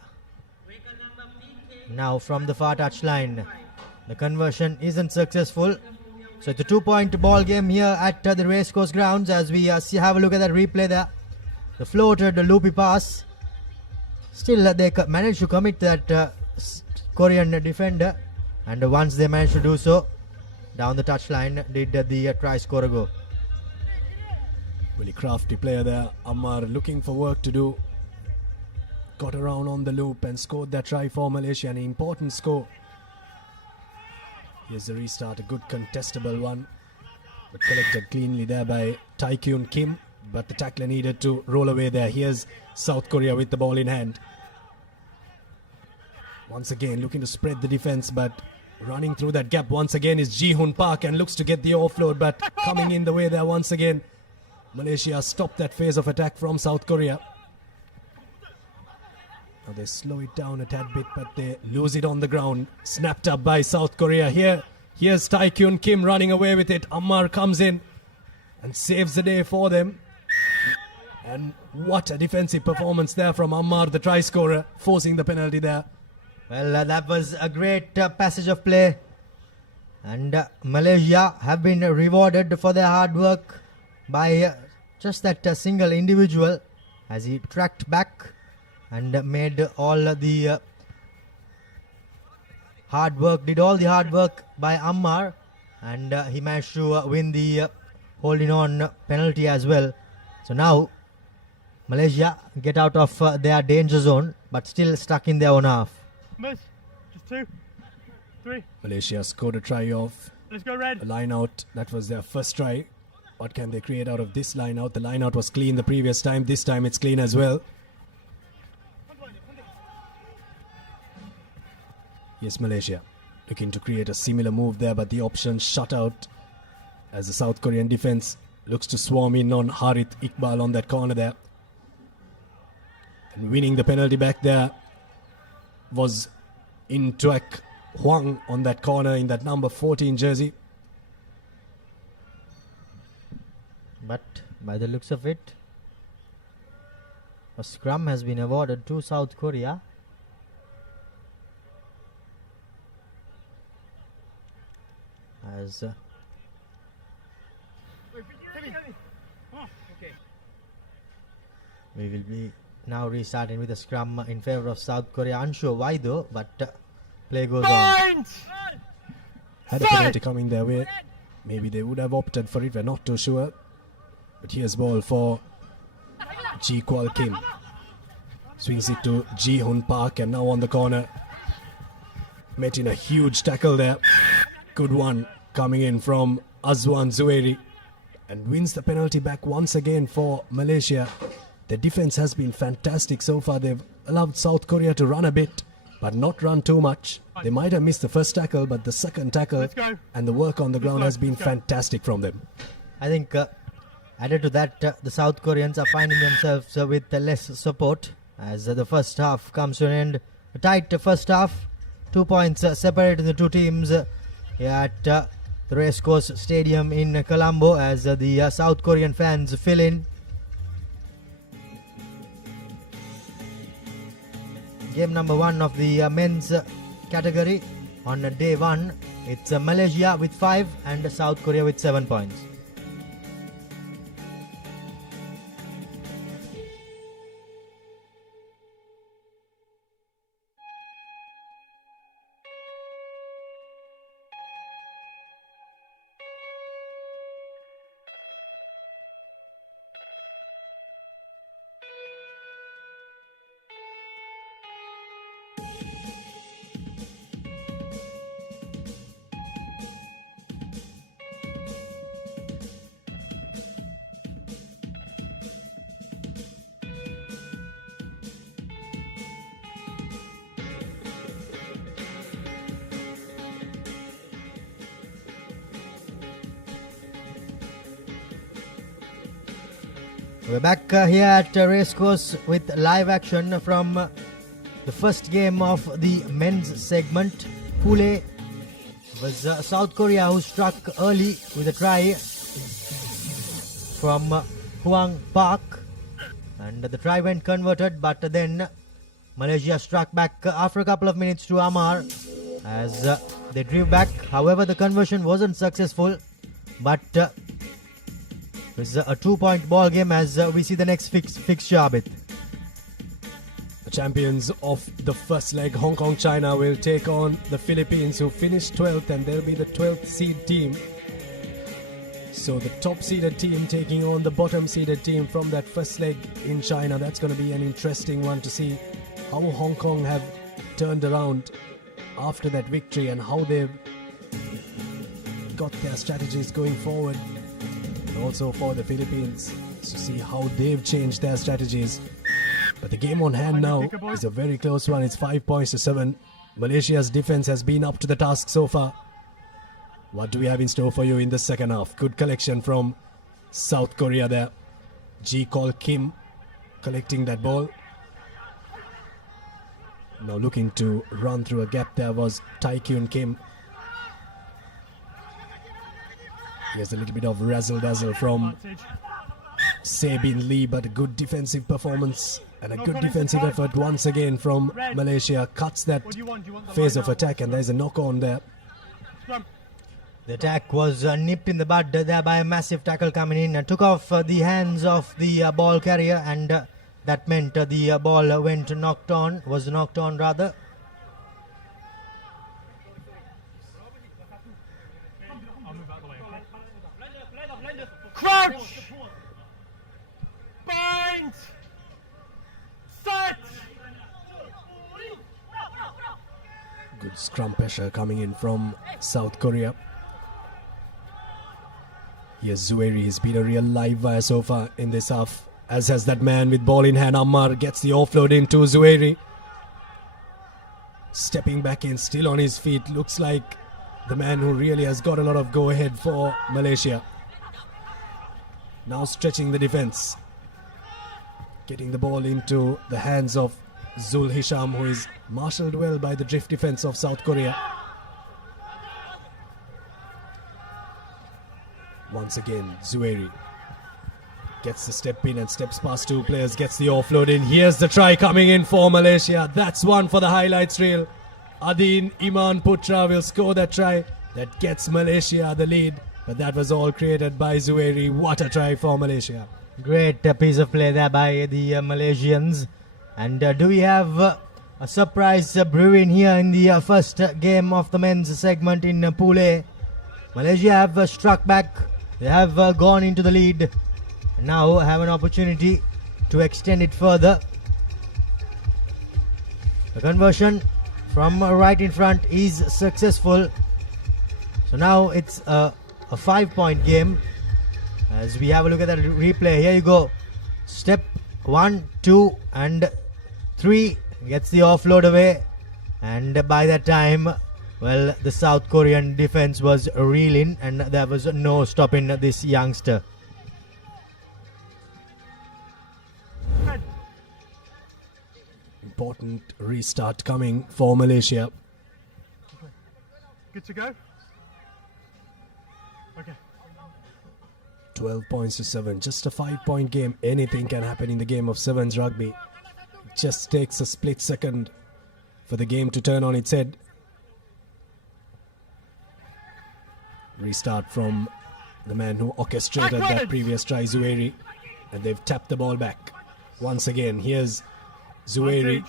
Now from the far touchline, the conversion isn't successful, so it's a 2-point ball game here at the Racecourse grounds. As we have a look at that replay there, the floated, the loopy pass. Still they managed to commit that Korean defender, and once they managed to do so, down the touchline did the try scorer go. Really crafty player there. Ammar looking for work to do. Got around on the loop and scored that try for Malaysia, an important score. Here's the restart, a good contestable one, but collected cleanly there by Taekyun Kim, but the tackler needed to roll away there. Here's South Korea with the ball in hand. Once again looking to spread the defense, but running through that gap once again is Ji-Hoon Park, and looks to get the offload, but coming in the way there once again. Malaysia stopped that phase of attack from South Korea. Now they slow it down a tad bit, but they lose it on the ground. Snapped up by South Korea. Here's Taekyun Kim running away with it. Ammar comes in and saves the day for them. And what a defensive performance there from Ammar, the try scorer, forcing the penalty there. Well, that was a great passage of play, and Malaysia have been rewarded for their hard work by just that single individual, as he tracked back and made all the hard work, did all the hard work by Ammar, and he managed to win the holding on penalty as well. So now Malaysia get out of their danger zone, but still stuck in their own half. Miss. Just 2, 3. Malaysia scored a try off Let's go red. a line out. That was their first try. What can they create out of this line out? The line out was clean the previous time. This time it's clean as well. Yes, Malaysia looking to create a similar move there, but the option shut out as the South Korean defense looks to swarm in on Harith Iqbal on that corner there. And winning the penalty back there was Intuak Huang on that corner in that number 14 jersey. But by the looks of it, a scrum has been awarded to South Korea. As we will be now restarting with a scrum in favor of South Korea. Unsure why though, but play goes on. Had a penalty coming their way. Maybe they would have opted for it, we're not too sure. But here's ball for Ji Kwal Kim. Swings it to Ji-Hoon Park, and now on the corner. Met in a huge tackle there. Good one coming in from Azwan Zuairi, and wins the penalty back once again for Malaysia. The defense has been fantastic so far. They've allowed South Korea to run a bit, but not run too much. They might have missed the first tackle, but the second tackle and the work on the ground has been fantastic from them. I think added to that, the South Koreans are finding themselves with less support as the first half comes to an end a tight first half. 2 points separating the two teams here at the Racecourse Stadium in Colombo as the South Korean fans fill in. Game number 1 of the men's category on day 1. It's Malaysia with 5 and South Korea with 7 points. We're back here at Racecourse with live action from the first game of the men's segment. Pool A was South Korea, who struck early with a try from Huang Park, and the try went converted, but then Malaysia struck back after a couple of minutes to Amar as they drew back. However, the conversion wasn't successful, but it's a 2-point ball game as we see the next fixture, Abid. The champions of the first leg, Hong Kong China, will take on the Philippines, who finished 12th, and they'll be the 12th seed team. So the top seeded team taking on the bottom seeded team from that first leg in China. That's going to be an interesting one to see how Hong Kong have turned around after that victory and how they've got their strategies going forward. And also for the Philippines to see how they've changed their strategies. But the game on hand now is a very close one. It's 5 points to 7. Malaysia's defense has been up to the task so far. What do we have in store for you in the second half? Good collection from South Korea there. Ji-Kol Kim collecting that ball. Now looking to run through a gap there was Tai-Kyun Kim. Here's a little bit of razzle-dazzle from Sabin Lee, but a good defensive performance and a good defensive effort once again from Malaysia. Cuts that phase of attack, and there's a knock-on there. The attack was nipped in the bud there by a massive tackle coming in and took off the hands of the ball carrier, and that meant the ball was knocked on rather. Crouch! Bind! Set! Good scrum pressure coming in from South Korea. Here's Zuhairi. He's been a real live wire so far in this half, as has that man with ball in hand. Ammar gets the offload into Zuhairi. Stepping back in, still on his feet. Looks like the man who really has got a lot of go-ahead for Malaysia. Now stretching the defense. Getting the ball into the hands of Zul Hisham, who is marshalled well by the drift defense of South Korea. Once again, Zuhairi gets the step in and steps past two players, gets the offload in. Here's the try coming in for Malaysia. That's one for the highlights reel. Adin Iman Putra will score that try. That gets Malaysia the lead. But that was all created by Zuhairi. What a try for Malaysia. Great piece of play there by the Malaysians. And do we have a surprise brewing here in the first game of the men's segment in Pool A? Malaysia have struck back. They have gone into the lead. Now have an opportunity to extend it further. The conversion from right in front is successful. So now it's a 5-point game. As we have a look at that replay, here you go. Step 1, 2 and 3 gets the offload away, and by that time, well, the South Korean defense was reeling and there was no stopping this youngster. important restart coming for Malaysia. Good to go. Okay. 12 points to 7. Just a 5-point game. Anything can happen in the game of sevens rugby. It just takes a split second for the game to turn on its head. Restart from the man who orchestrated that previous try, Zuhairi. And they've tapped the ball back. Once again, here's Zuhairi.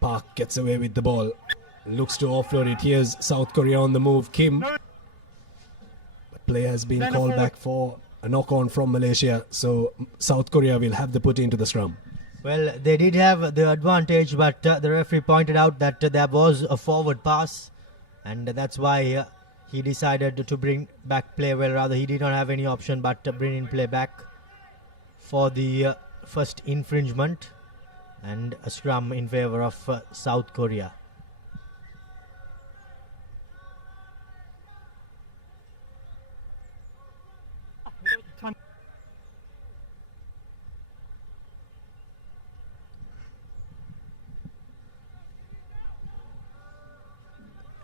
Park gets away with the ball. Looks to offload it. Here's South Korea on the move. Kim. But play has been called back for a knock-on from Malaysia. So South Korea will have the put into the scrum. Well, they did have the advantage, but the referee pointed out that there was a forward pass, and that's why he decided to bring back play. Well, rather, he did not have any option but to bring in play back for the first infringement, and a scrum in favor of South Korea.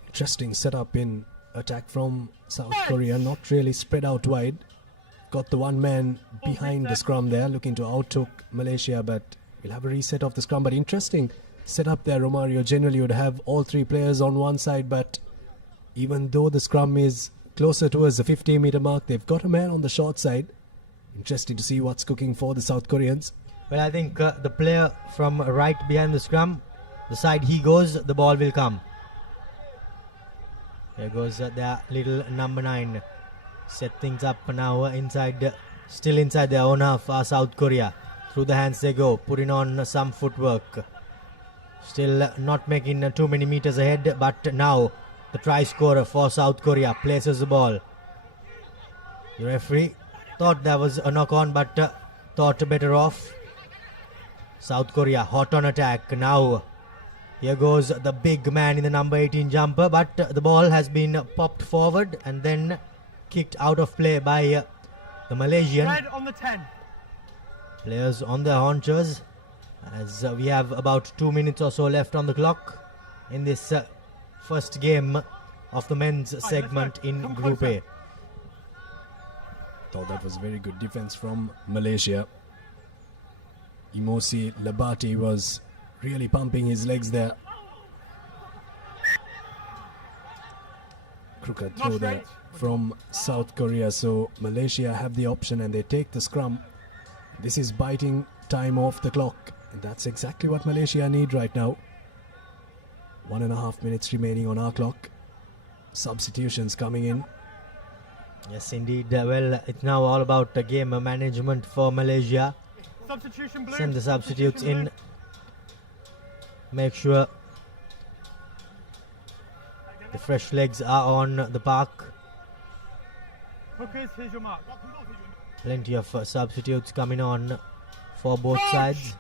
Interesting setup in attack from South Korea, not really spread out wide. Got the one man behind the scrum there, looking to outhook Malaysia, but we'll have a reset of the scrum. But interesting setup there, Romario. Generally would have all three players on one side, but even though the scrum is closer towards the 15-meter mark, they've got a man on the short side. Interesting to see what's cooking for the South Koreans. Well, I think the player from right behind the scrum, the side he goes, the ball will come. There goes their little number 9. Set things up now inside, still inside their own half, South Korea. Through the hands they go, putting on some footwork. Still not making too many meters ahead, but now the try scorer for South Korea places the ball. The referee thought there was a knock-on, but thought better off. South Korea hot on attack now. Here goes the big man in the number 18 jumper, but the ball has been popped forward and then kicked out of play by the Malaysian. Red on the 10. Players on their haunches, as we have about 2 minutes or so left on the clock in this first game of the men's segment in Group A. Thought that was very good defense from Malaysia. Imosi Labati was really pumping his legs there. Crooked throw there from South Korea. So Malaysia have the option and they take the scrum. This is biting time off the clock, and that's exactly what Malaysia need right now. 1.5 minutes remaining on our clock. Substitutions coming in. Yes, indeed. Well, it's now all about the game management for Malaysia. Substitution blue. Send the substitutes in. Make sure the fresh legs are on the park. Hookers, here's your mark. Plenty of substitutes coming on for both sides.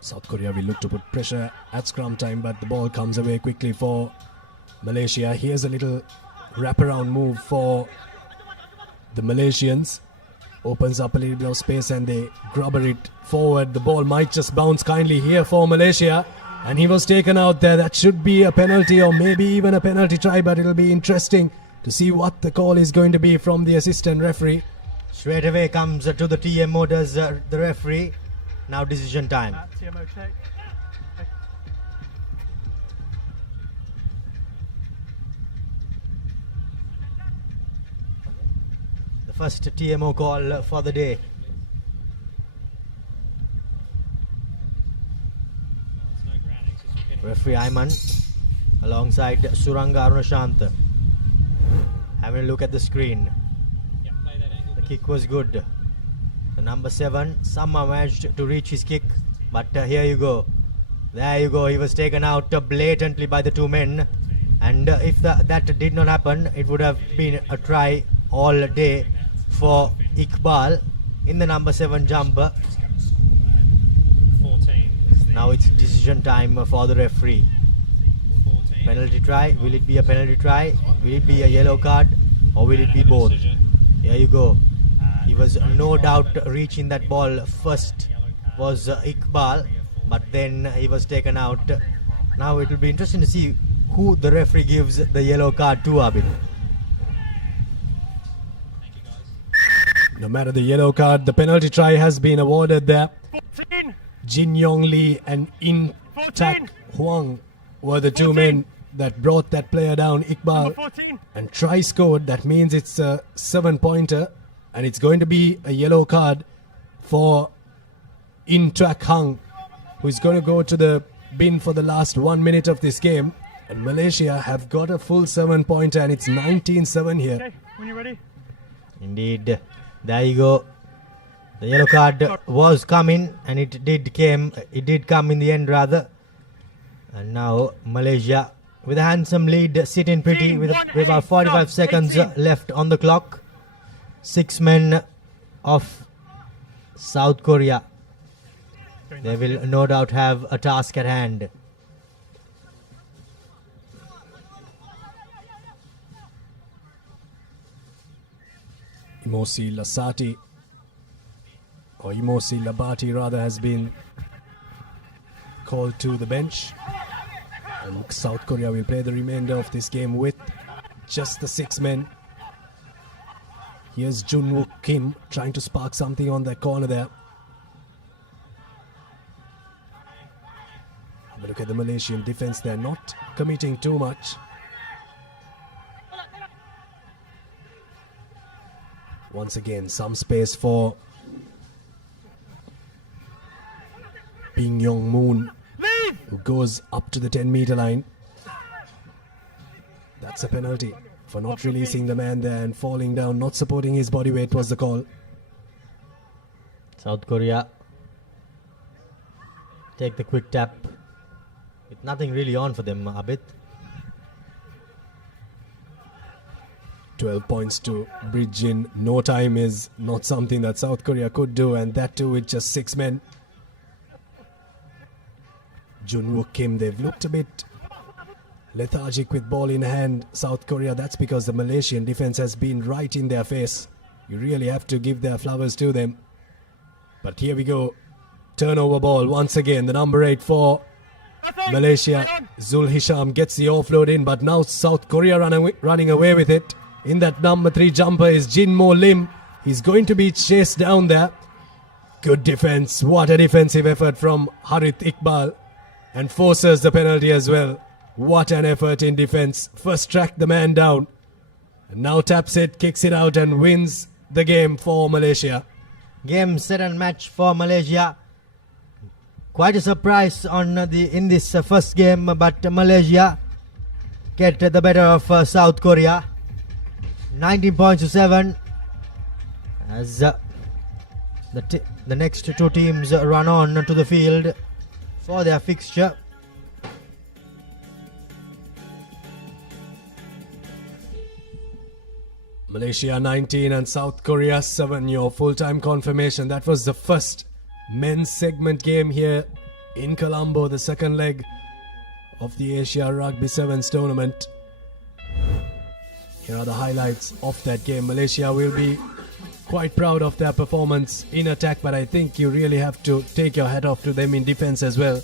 South Korea will look to put pressure at scrum time, but the ball comes away quickly for Malaysia. Here's a little wraparound move for the Malaysians. Opens up a little bit of space and they grubber it forward. The ball might just bounce kindly here for Malaysia. And he was taken out there. That should be a penalty or maybe even a penalty try, but it'll be interesting to see what the call is going to be from the assistant referee. Straight away comes to the TMO, does the referee. Now decision time. TMO check. First TMO call for the day. Referee Ayman alongside Suranga Arunashant. Having a look at the screen. The kick was good. The number 7 somehow managed to reach his kick, but here you go. There you go. He was taken out blatantly by the two men, and if that did not happen, it would have been a try all day for Iqbal in the number 7 jumper. 14. Now it's decision time for the referee. 14. Penalty try. Will it be a penalty try? Will it be a yellow card? Or will it be both? Here you go. He was no doubt reaching that ball first was Iqbal, but then he was taken out. Now it will be interesting to see who the referee gives the yellow card to, Abid. No matter the yellow card, the penalty try has been awarded there. 14. Jin Yong Lee and In Tak Huang were the two men that brought that player down, Iqbal. 14. And try scored. That means it's a 7-pointer, and it's going to be a yellow card for In Tak Hung, who is going to go to the bin for the last 1 minute of this game. And Malaysia have got a full 7-pointer, and it's 19-7 here. Okay, when you're ready. Indeed. There you go. The yellow card was coming, and it did come in the end rather. And now Malaysia with a handsome lead, sitting pretty with about 45 seconds left on the clock. 6 men of South Korea. They will no doubt have a task at hand. Imosi Lasati, or Imosi Labati rather, has been called to the bench. And South Korea will play the remainder of this game with just the 6 men. Here's Junwook Kim trying to spark something on that corner there. Have a look at the Malaysian defense. They're not committing too much. Once again, some space for Ping Yong Moon, who goes up to the 10-meter line. That's a penalty for not releasing the man there and falling down, not supporting his body weight was the call. South Korea take the quick tap with nothing really on for them, Abid. 12 points to bridge in no time is not something that South Korea could do, and that too with just 6 men. Junwook Kim, they've looked a bit lethargic with ball in hand, South Korea. That's because the Malaysian defense has been right in their face. You really have to give their flowers to them. But here we go. Turnover ball once again. The number 8 for Malaysia. Zul Hisham gets the offload in, but now South Korea running away with it. In that number 3 jumper is Jin Mo Lim. He's going to be chased down there. Good defense. What a defensive effort from Harith Iqbal. And forces the penalty as well. What an effort in defense. First tracked the man down. And now taps it, kicks it out and wins the game for Malaysia. Game, set and match for Malaysia. Quite a surprise in this first game, but Malaysia get the better of South Korea. 19 points to 7 as the next two teams run on to the field for their fixture. Malaysia 19 and South Korea 7. Your full-time confirmation. That was the first men's segment game here in Colombo, the second leg of the Asia Rugby Sevens tournament. Here are the highlights of that game. Malaysia will be quite proud of their performance in attack, but I think you really have to take your hat off to them in defense as well.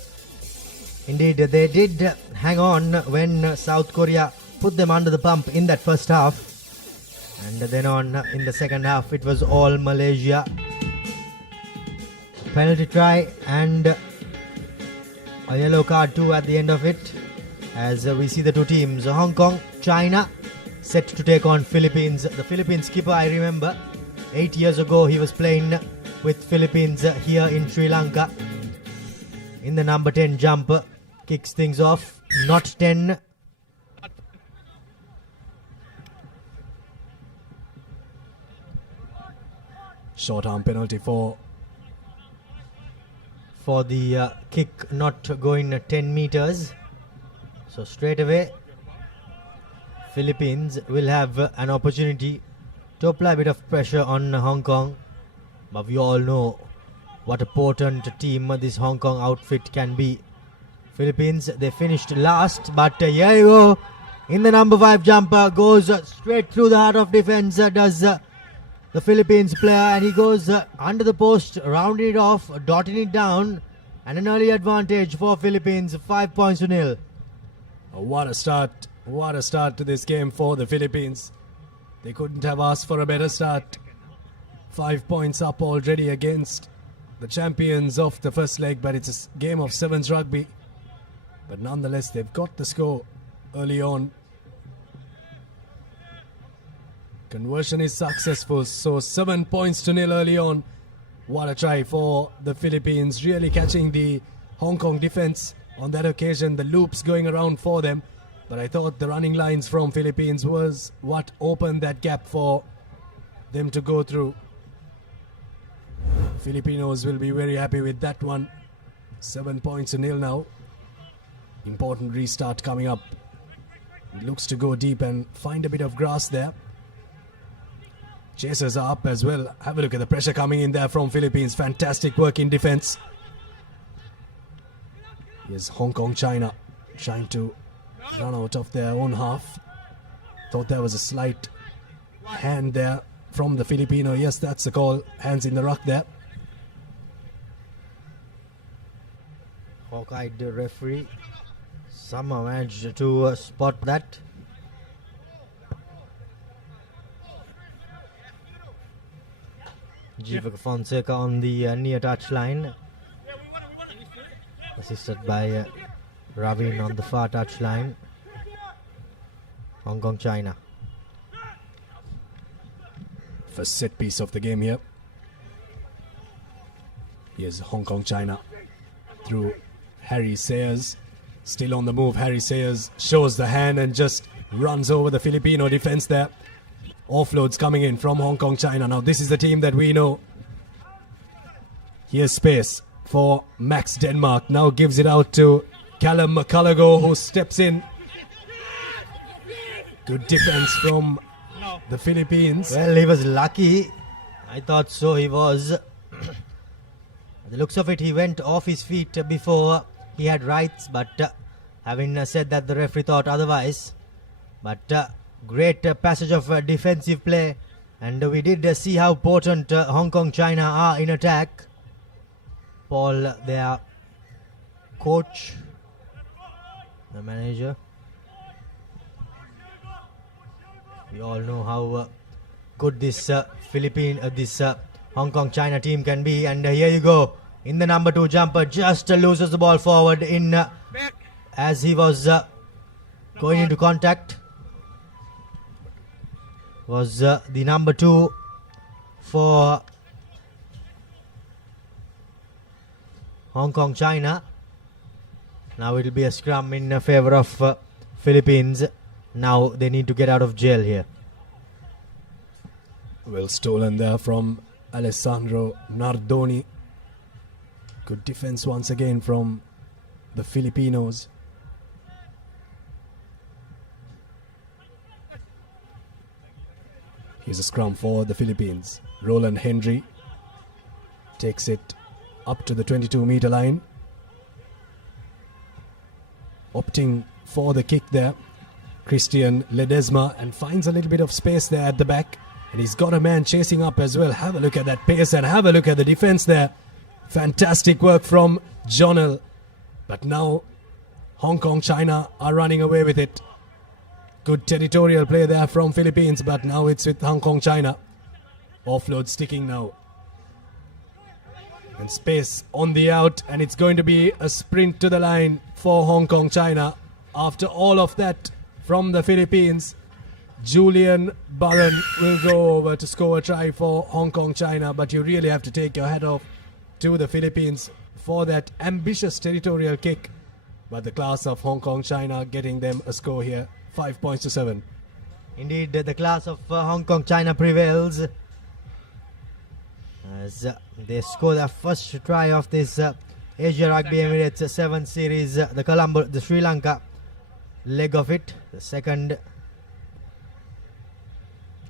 Indeed, they did hang on when South Korea put them under the pump in that first half. And then on in the second half, it was all Malaysia. Penalty try and a yellow card too at the end of it. As we see the two teams, Hong Kong, China, set to take on Philippines. The Philippines skipper, I remember, 8 years ago he was playing with Philippines here in Sri Lanka. In the number 10 jumper, kicks things off, not 10. Short arm penalty for the kick not going 10 meters. So straight away, Philippines will have an opportunity to apply a bit of pressure on Hong Kong. But we all know what a potent team this Hong Kong outfit can be. Philippines, they finished last, but here you go. In the number 5 jumper, goes straight through the heart of defense, does the Philippines player, and he goes under the post, rounding it off, dotting it down, and an early advantage for Philippines, 5 points to nil. What a start to this game for the Philippines. They couldn't have asked for a better start. 5 points up already against the champions of the first leg, but it's a game of sevens rugby. But nonetheless, they've got the score early on. Conversion is successful, so 7 points to nil early on. What a try for the Philippines, really catching the Hong Kong defense on that occasion, the loops going around for them. But I thought the running lines from Philippines was what opened that gap for them to go through. Filipinos will be very happy with that one. 7 points to nil now. Important restart coming up. It looks to go deep and find a bit of grass there. Chasers are up as well. Have a look at the pressure coming in there from Philippines. Fantastic work in defense. Here's Hong Kong China trying to run out of their own half. Thought there was a slight hand there from the Filipino. Yes, that's the call. Hands in the ruck there. Hawk-eyed referee somehow managed to spot that. Jivak Fonseca on the near touchline, assisted by Ravin on the far touchline. Hong Kong China. First set piece of the game here. Here's Hong Kong China through Harry Sayers. Still on the move. Harry Sayers shows the hand and just runs over the Filipino defense there. Offloads coming in from Hong Kong China. Now this is the team that we know. Here's space for Max Denmark. Now gives it out to Callum McCullough, who steps in. Good defense from the Philippines. Well, he was lucky. I thought so, he was. The looks of it, he went off his feet before he had rights, but having said that, the referee thought otherwise. But great passage of defensive play, and we did see how potent Hong Kong China are in attack. Paul, their coach, the manager. We all know how good this Hong Kong China team can be, and here you go. In the number 2 jumper, just loses the ball forward in as he was going into contact. Was the number 2 for Hong Kong China. Now it will be a scrum in favor of Philippines. Now they need to get out of jail here. Well stolen there from Alessandro Nardoni. Good defense once again from the Filipinos. Here's a scrum for the Philippines. Roland Henry takes it up to the 22-meter line. Opting for the kick there. Christian Ledesma, and finds a little bit of space there at the back. And he's got a man chasing up as well. Have a look at that pace and have a look at the defense there. Fantastic work from Jonel. But now Hong Kong China are running away with it. Good territorial play there from Philippines, but now it's with Hong Kong China. Offload sticking now. And space on the out, and it's going to be a sprint to the line for Hong Kong China. After all of that from the Philippines, Julian Barron will go over to score a try for Hong Kong China, but you really have to take your hat off to the Philippines for that ambitious territorial kick. But the class of Hong Kong China getting them a score here, 5 points to 7. Indeed, the class of Hong Kong China prevails as they score their first try of this Asia Rugby Emirates 7 series, the Colombo, the Sri Lanka leg of it. The second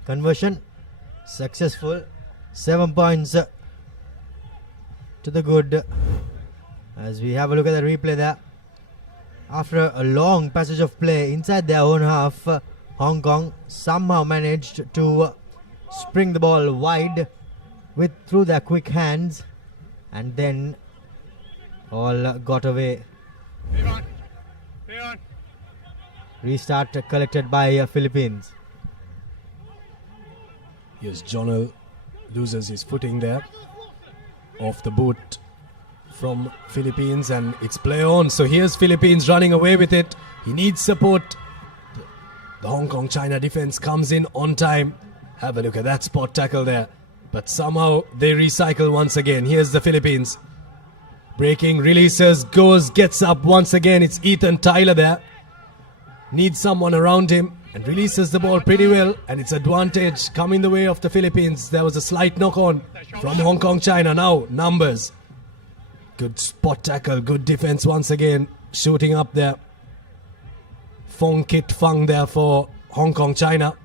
conversion successful, 7 points to the good. As we have a look at the replay there, after a long passage of play inside their own half, Hong Kong somehow managed to spring the ball wide through their quick hands, and then all got away. Restart collected by Philippines. Here's Jonel, loses his footing there. Off the boot from Philippines, and it's play on. So here's Philippines running away with it. He needs support. The Hong Kong China defense comes in on time. Have a look at that spot tackle there. But somehow they recycle once again. Here's the Philippines. Breaking, releases, gets up once again. It's Ethan Tyler there. Needs someone around him and releases the ball pretty well. And it's advantage coming the way of the Philippines. There was a slight knock on from Hong Kong China. Now, numbers. Good spot tackle, good defense once again. Shooting up there. Fong Kit Fang there for Hong Kong China.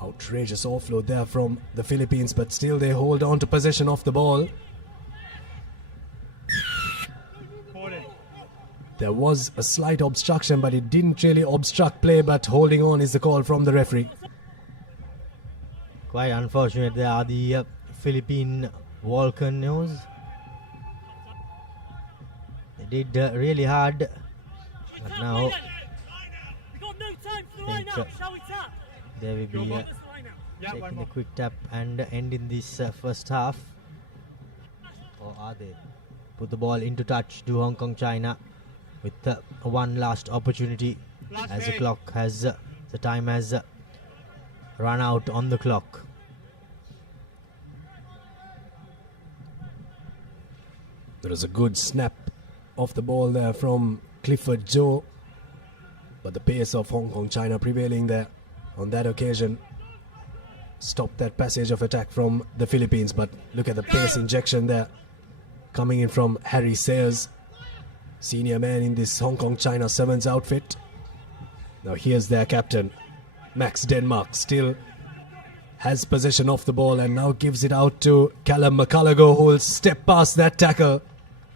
Outrageous offload there from the Philippines, but still they hold on to possession of the ball. There was a slight obstruction, but it didn't really obstruct play, but holding on is the call from the referee. Quite unfortunate there are the Philippine volcanoes. They did really hard, but now they will be taking a quick tap and ending this first half. Or are they? Put the ball into touch to Hong Kong China with one last opportunity as the clock has the time has run out on the clock. There is a good snap off the ball there from Clifford Joe, but the pace of Hong Kong China prevailing there on that occasion stopped that passage of attack from the Philippines. But look at the pace injection there coming in from Harry Sayers, senior man in this Hong Kong China Sevens outfit. Now here's their captain, Max Denmark, still has possession of the ball and now gives it out to Callum McCullough, who will step past that tackle.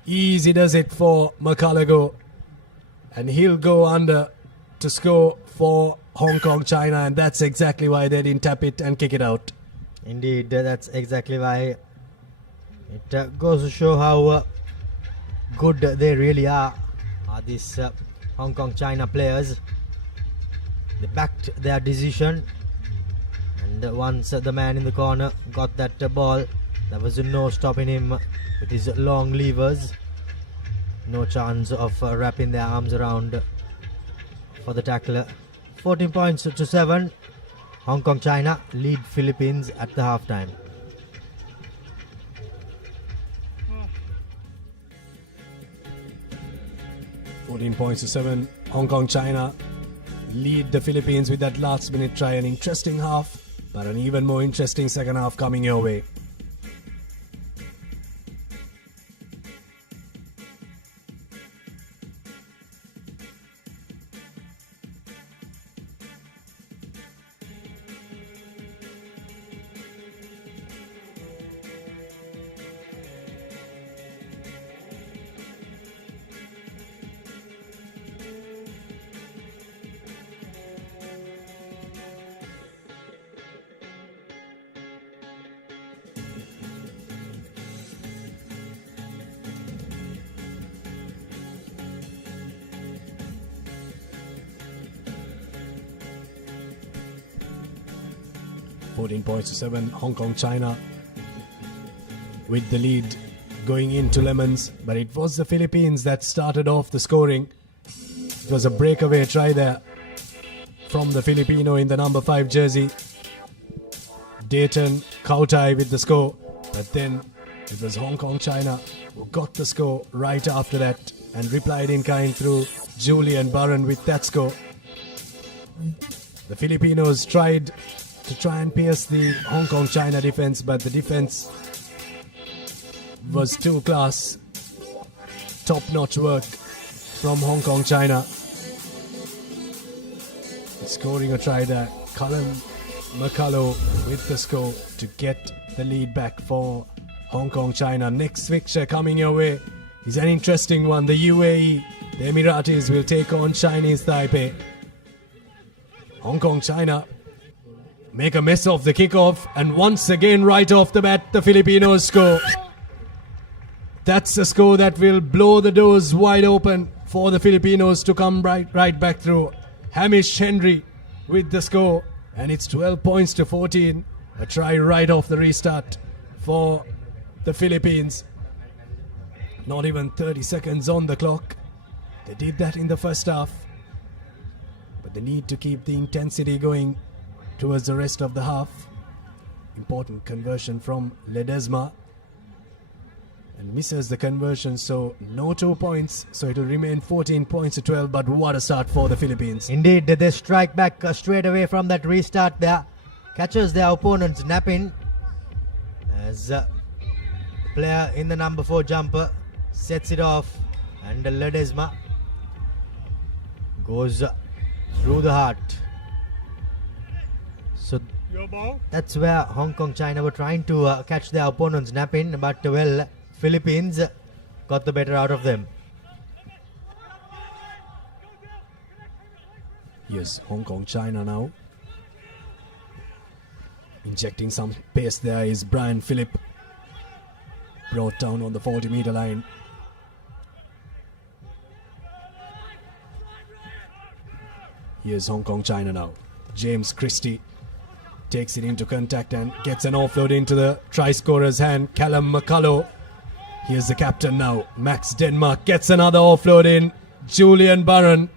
Easy does it for McCullough, and he'll go under to score for Hong Kong China, and that's exactly why they didn't tap it and kick it out. Indeed, that's exactly why. It goes to show how good they really are these Hong Kong China players. They backed their decision, and once the man in the corner got that ball, there was no stopping him with his long levers. No chance of wrapping their arms around for the tackler. 14 points to 7. Hong Kong China lead Philippines at the halftime. (14.7). Hong Kong China lead the Philippines with that last minute try. An interesting half, but an even more interesting second half coming your way. (14.7). Hong Kong China with the lead going into lemons, but it was the Philippines that started off the scoring. It was a breakaway try there from the Filipino in the number 5 jersey, Dayton Kautai, with the score, but then it was Hong Kong China who got the score right after that and replied in kind through Julian Barron with that score. The Filipinos tried and pierce the Hong Kong China defense, but the defense was too class. Top-notch work from Hong Kong China. Scoring a try there, Callum McCullough with the score to get the lead back for Hong Kong China. Next fixture coming your way is an interesting one. The UAE, the Emiratis, will take on Chinese Taipei. Hong Kong, China make a mess of the kickoff, and once again, right off the bat, the Filipinos score. That's a score that will blow the doors wide open for the Filipinos to come right back through. Hamish Henry with the score, and it's 12 points to 14. A try right off the restart for the Philippines. Not even 30 seconds on the clock. They did that in the first half, but they need to keep the intensity going towards the rest of the half. Important conversion from Ledesma, and misses the conversion, so no 2 points, so it will remain 14 points to 12. But what a start for the Philippines. Indeed, they strike back straight away from that restart there. Catches their opponent's napping as player in the number 4 jumper sets it off, and Ledesma goes through the heart. So that's where Hong Kong, China were trying to catch their opponent's napping, but well, Philippines got the better out of them. Yes, Hong Kong, China now. Injecting some pace there is Brian Phillip. Brought down on the 40-meter line. Here's Hong Kong, China now. James Christie takes it into contact and gets an offload into the try scorer's hand. Callum McCullough. Here's the captain now. Max Denmark gets another offload in. Julian Barron.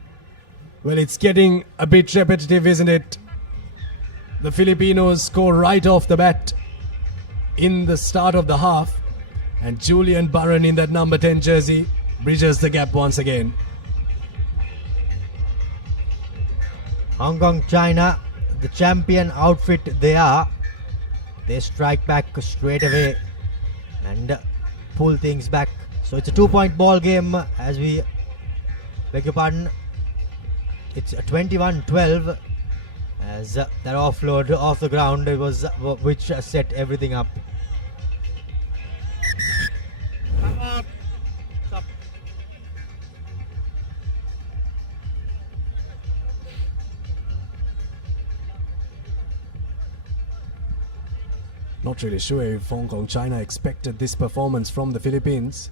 Well, it's getting a bit repetitive, isn't it? The Filipinos score right off the bat in the start of the half, and Julian Barron in that number 10 jersey bridges the gap once again. Hong Kong, China, the champion outfit they are. They strike back straight away and pull things back. So it's a 2-point ball game, as we beg your pardon. It's a 21-12 as that offload off the ground was which set everything up. Not really sure if Hong Kong, China expected this performance from the Philippines.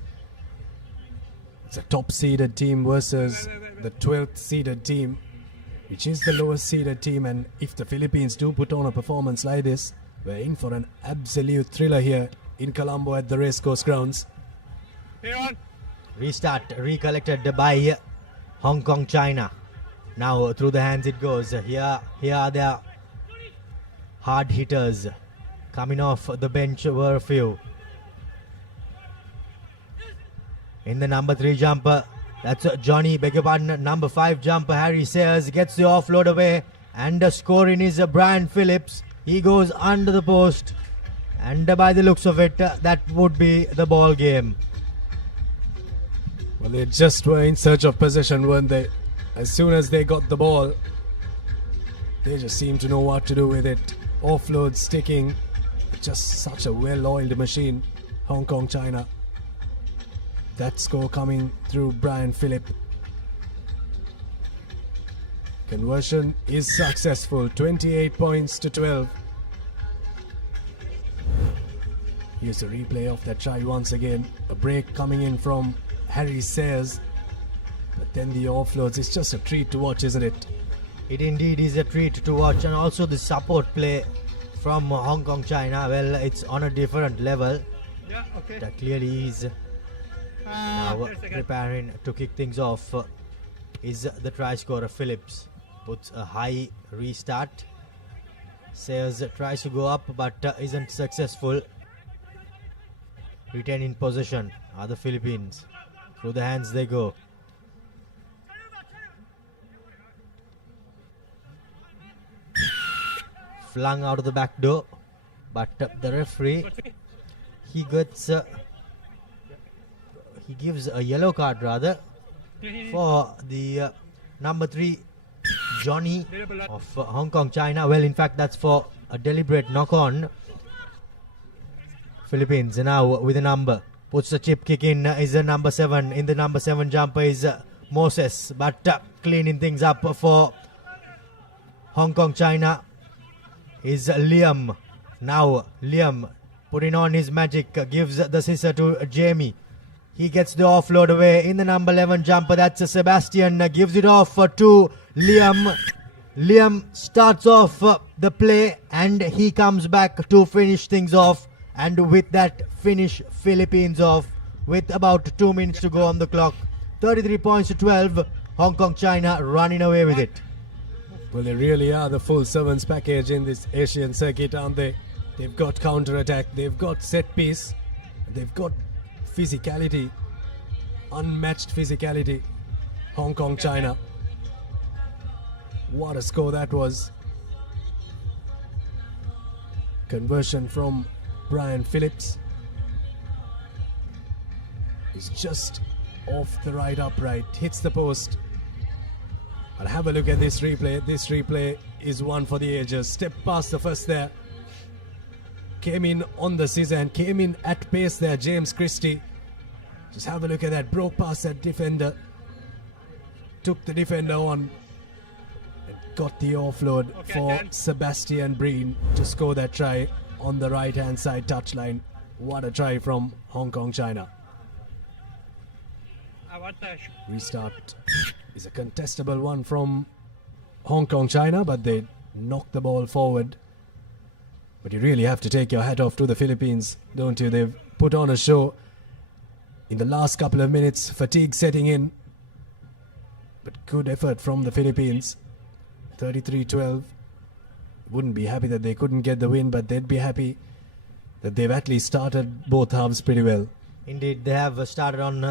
It's a top-seeded team versus the 12th-seeded team, which is the lowest-seeded team. And if the Philippines do put on a performance like this, we're in for an absolute thriller here in Colombo at the Racecourse grounds. Restart recollected by Hong Kong, China. Now through the hands it goes. Here are their hard hitters. Coming off the bench were a few. In the number 3 jumper, that's Johnny, beg your pardon, number 5 jumper, Harry Sayers gets the offload away, and the scoring is Brian Phillips. He goes under the post, and by the looks of it, that would be the ball game. Well, they just were in search of possession, weren't they? As soon as they got the ball, they just seemed to know what to do with it. Offload sticking. Just such a well-oiled machine, Hong Kong, China. That score coming through Brian Phillip. Conversion is successful, 28 points to 12. Here's a replay of that try once again. A break coming in from Harry Sayers. But then the offloads, it's just a treat to watch, isn't it? It indeed is a treat to watch, and also the support play from Hong Kong, China. Well, it's on a different level. Yeah, okay. That clearly is now preparing to kick things off is the try scorer Phillips. Puts a high restart. Sayers tries to go up but isn't successful. Retaining possession are the Philippines. Through the hands they go. Flung out of the back door, but the referee, he gives a yellow card rather for the number 3 Johnny of Hong Kong, China. Well, in fact, that's for a deliberate knock-on. Philippines now with a number, puts the chip kick in, is the number 7. In the number 7 jumper is Moses, but cleaning things up for Hong Kong China is Liam. Now Liam putting on his magic, gives the scissor to Jamie. He gets the offload away in the number 11 jumper. That's Sebastian. Gives it off to Liam. Liam starts off the play and he comes back to finish things off. And with that, finish Philippines off with about 2 minutes to go on the clock. 33 points to 12. Hong Kong China running away with it. Well, they really are the full sevens package in this Asian circuit, aren't they? They've got counter-attack, they've got set piece, they've got physicality, unmatched physicality. Hong Kong China. What a score that was. Conversion from Brian Phillips. He's just off the right upright, hits the post. But have a look at this replay. This replay is one for the ages. Step past the first there. Came in on the scissor and came in at pace there, James Christie. Just have a look at that. Broke past that defender. Took the defender on. And got the offload for Sebastian Breen to score that try on the right hand side touchline. What a try from Hong Kong China. Restart is a contestable one from Hong Kong China, but they knocked the ball forward. But you really have to take your hat off to the Philippines, don't you? They've put on a show in the last couple of minutes, fatigue setting in. But good effort from the Philippines. 33-12. Wouldn't be happy that they couldn't get the win, but they'd be happy that they've at least started both halves pretty well. Indeed, they have started on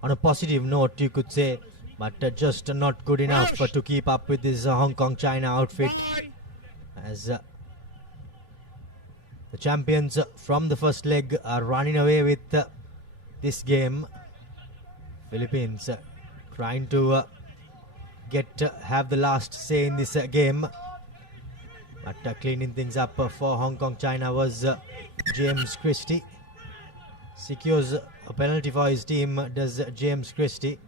on a positive note, you could say, but just not good enough to keep up with this Hong Kong China outfit. As the champions from the first leg are running away with this game. Philippines trying to have the last say in this game. But cleaning things up for Hong Kong China was James Christie. Secures a penalty for his team, does James Christie.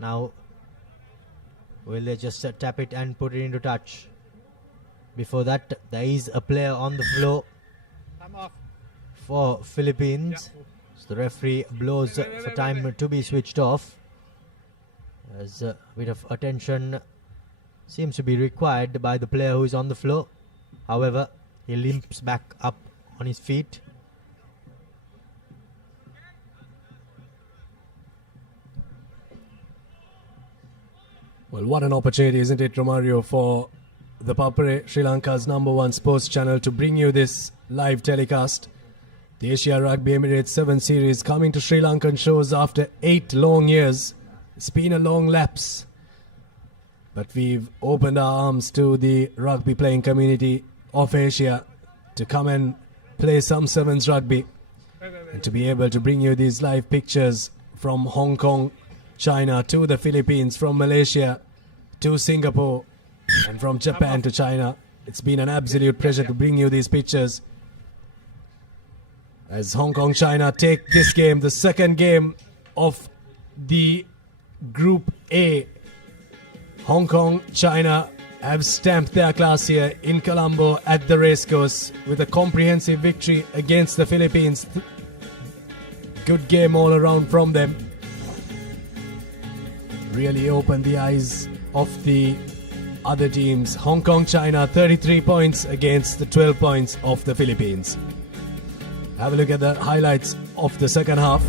Now, will they just tap it and put it into touch? Before that, there is a player on the floor for Philippines. So the referee blows for time to be switched off. As a bit of attention seems to be required by the player who is on the floor. However, he limps back up on his feet. Well, what an opportunity, isn't it, Romario, for the Papare, Sri Lanka's #1 sports channel, to bring you this live telecast. The Asia Rugby Emirates 7 series coming to Sri Lankan shows after 8 long years. It's been a long lapse. But we've opened our arms to the rugby playing community of Asia to come and play some sevens rugby. And to be able to bring you these live pictures from Hong Kong, China to the Philippines, from Malaysia to Singapore, and from Japan to China. It's been an absolute pleasure to bring you these pictures as Hong Kong China take this game, the second game of the Group A. Hong Kong China have stamped their class here in Colombo at the Racecourse with a comprehensive victory against the Philippines. Good game all around from them. Really opened the eyes of the other teams. Hong Kong China 33 points against the 12 points of the Philippines. Have a look at the highlights of the second half.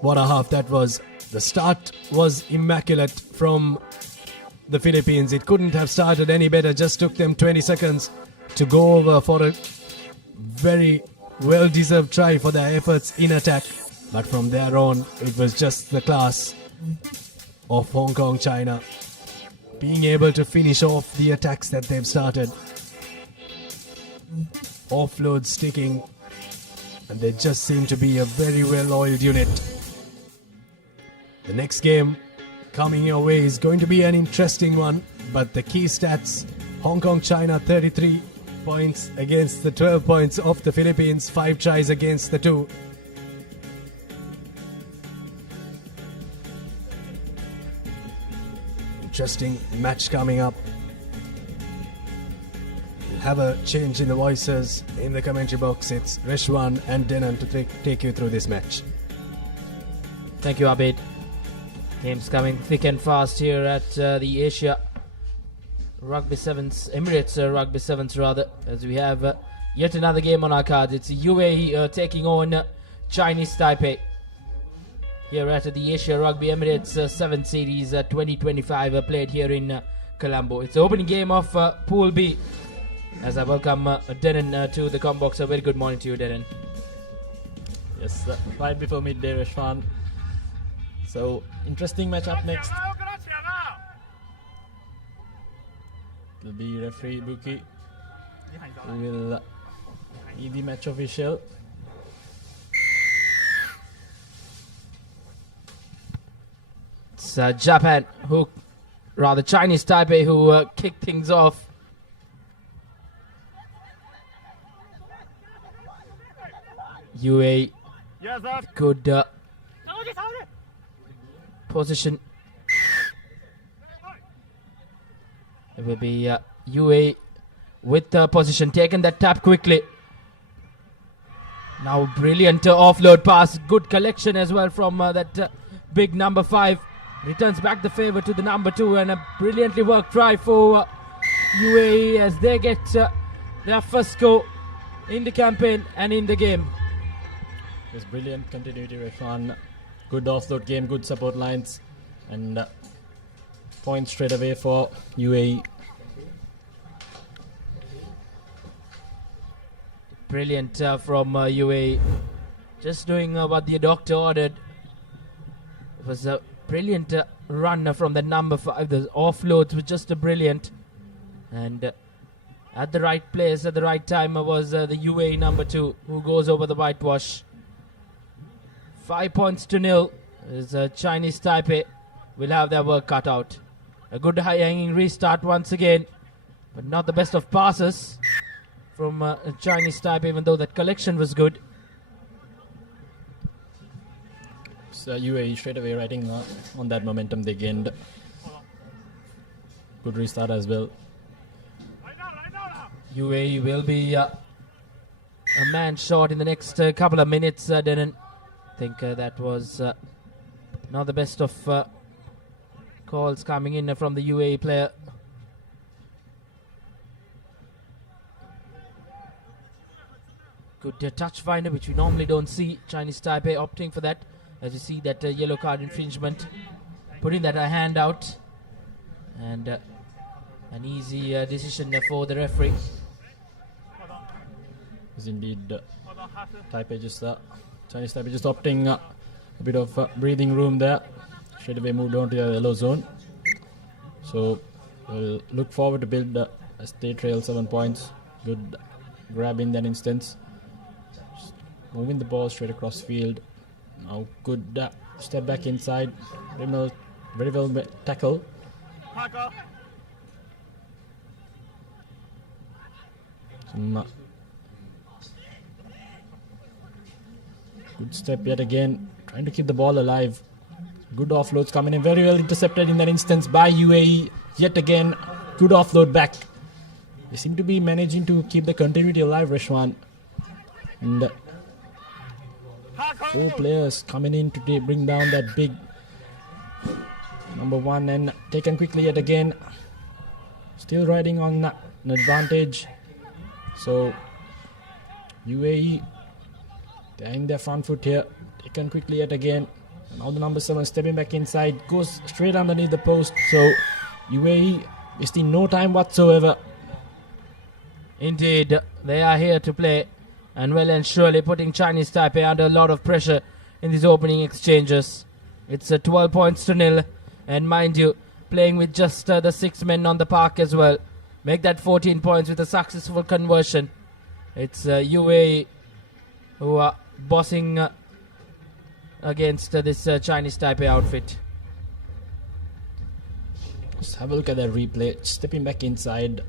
What a half that was. The start was immaculate from the Philippines. It couldn't have started any better. Just took them 20 seconds to go over for a very well-deserved try for their efforts in attack. But from there on, it was just the class of Hong Kong China being able to finish off the attacks that they've started. Offload sticking, and they just seem to be a very well-oiled unit. The next game coming your way is going to be an interesting one, but the key stats: Hong Kong China 33 points against the 12 points of the Philippines, 5 tries against the 2. Interesting match coming up have a change in the voices in the commentary box. It's Reshwan and Denan to take you through this match. Thank you, Abid. Game's coming thick and fast here at the Asia Rugby Sevens, Emirates Rugby Sevens rather, as we have yet another game on our cards. It's UAE taking on Chinese Taipei here at the Asia Rugby Emirates 7 Series 2025 played here in Colombo. It's the opening game of Pool B. As I welcome Denan to the Combox. A very good morning to you, Denan. Yes, right before midday, Reshwan. So, interesting match up next. It'll be referee Buki who will be the match official. It's Japan who, rather Chinese Taipei who kicked things off. UAE good position. It will be UAE with position, taken that tap quickly. Now brilliant offload pass, good collection as well from that big number 5. Returns back the favour to the number 2, and a brilliantly worked try for UAE as they get their first score in the campaign and in the game. It's brilliant continuity, Reshwan. Good offload game, good support lines, and points straight away for UAE. Brilliant from UAE. Just doing what the doctor ordered. It was a brilliant run from the number 5. The offloads were just brilliant. And at the right place, at the right time was the UAE number 2 who goes over the whitewash. 5 points to 0. Is Chinese Taipei will have their work cut out. A good high-hanging restart once again, but not the best of passes from Chinese Taipei, even though that collection was good. So UAE straight away riding on that momentum they gained. Good restart as well. UAE will be a man short in the next couple of minutes, Denan. I think that was not the best of calls coming in from the UAE player. Good touch finder, which we normally don't see. Chinese Taipei opting for that, as you see that yellow card infringement, putting that hand out, and an easy decision for the referee. Is indeed Taipei just Chinese Taipei just opting a bit of breathing room there. Straight away moved on to the yellow zone. So we'll look forward to build as they trail 7 points. Good grab in that instance. Just moving the ball straight across field. Now good step back inside. Very well tackle. Some good step yet again, trying to keep the ball alive. Good offloads coming in, very well intercepted in that instance by UAE. Yet again, good offload back. They seem to be managing to keep the continuity alive, Reshwan. And 4 players coming in to bring down that big number 1, and taken quickly yet again. Still riding on an advantage. So UAE, they're in their front foot here. Taken quickly yet again. Now the number 7 stepping back inside, goes straight underneath the post. So UAE wasting no time whatsoever. Indeed, they are here to play, and well and surely putting Chinese Taipei under a lot of pressure in these opening exchanges. It's 12 points to 0, and mind you, playing with just the 6 men on the park as well. Make that 14 points with a successful conversion. It's UAE who are bossing against this Chinese Taipei outfit. Just have a look at that replay. Stepping back inside.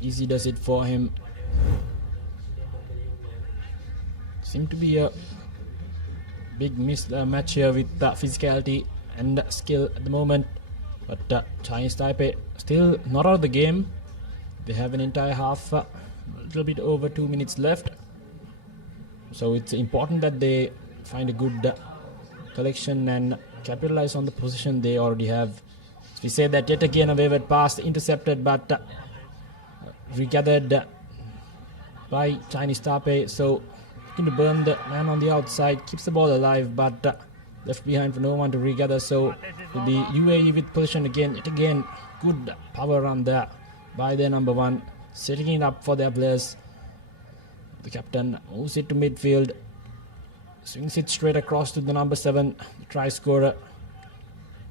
Easy does it for him. Seem to be a big match here with physicality and skill at the moment. But Chinese Taipei still not out of the game. They have an entire half, a little bit over 2 minutes left. So it's important that they find a good collection and capitalize on the position they already have. As we say that yet again a wayward pass intercepted but regathered by Chinese Taipei. So looking to burn the man on the outside, keeps the ball alive but left behind for no one to regather. So will be UAE with position again, yet again good power run there by their number one, setting it up for their players. The captain moves it to midfield, swings it straight across to the number 7, the try scorer.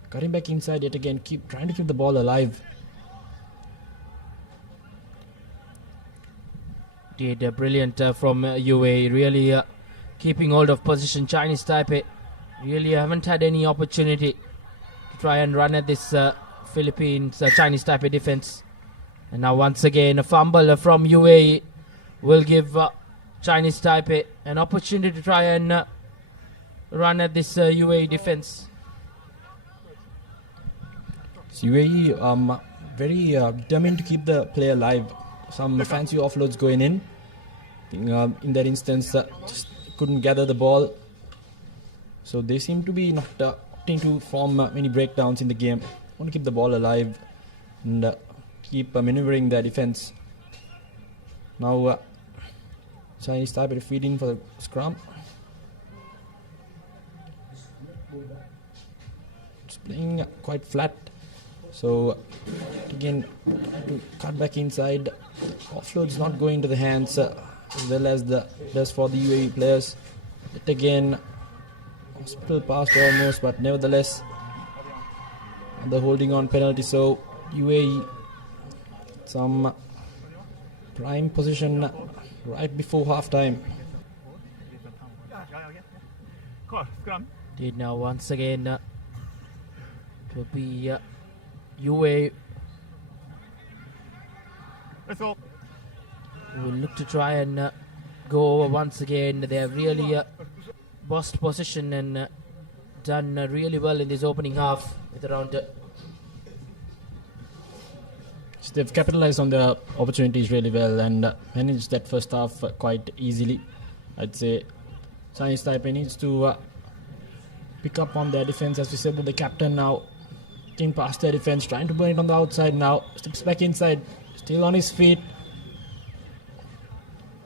Cutting back inside yet again, trying to keep the ball alive. Did brilliant from UAE, really keeping hold of position. Chinese Taipei really haven't had any opportunity to try and run at this Philippines Chinese Taipei defense. And now once again a fumble from UAE will give Chinese Taipei an opportunity to try and run at this UAE defense. So UAE very determined to keep the play alive. Some fancy offloads going in. In that instance, just couldn't gather the ball. So they seem to be not opting to form many breakdowns in the game. Want to keep the ball alive and keep maneuvering their defense. Now Chinese Taipei feeding for the scrum. It's playing quite flat. So again to cut back inside. Offload's not going to the hands as well as the does for the UAE players. Yet again hospital passed almost, but nevertheless the holding on penalty. So UAE some prime position right before half time. Did now once again to be UAE will look to try and go over once again. They have really bossed position and done really well in this opening half with around So they've capitalized on their opportunities really well and managed that first half quite easily. I'd say Chinese Taipei needs to pick up on their defense. As we said, that the captain now getting past their defense, trying to burn it on the outside now, steps back inside, still on his feet,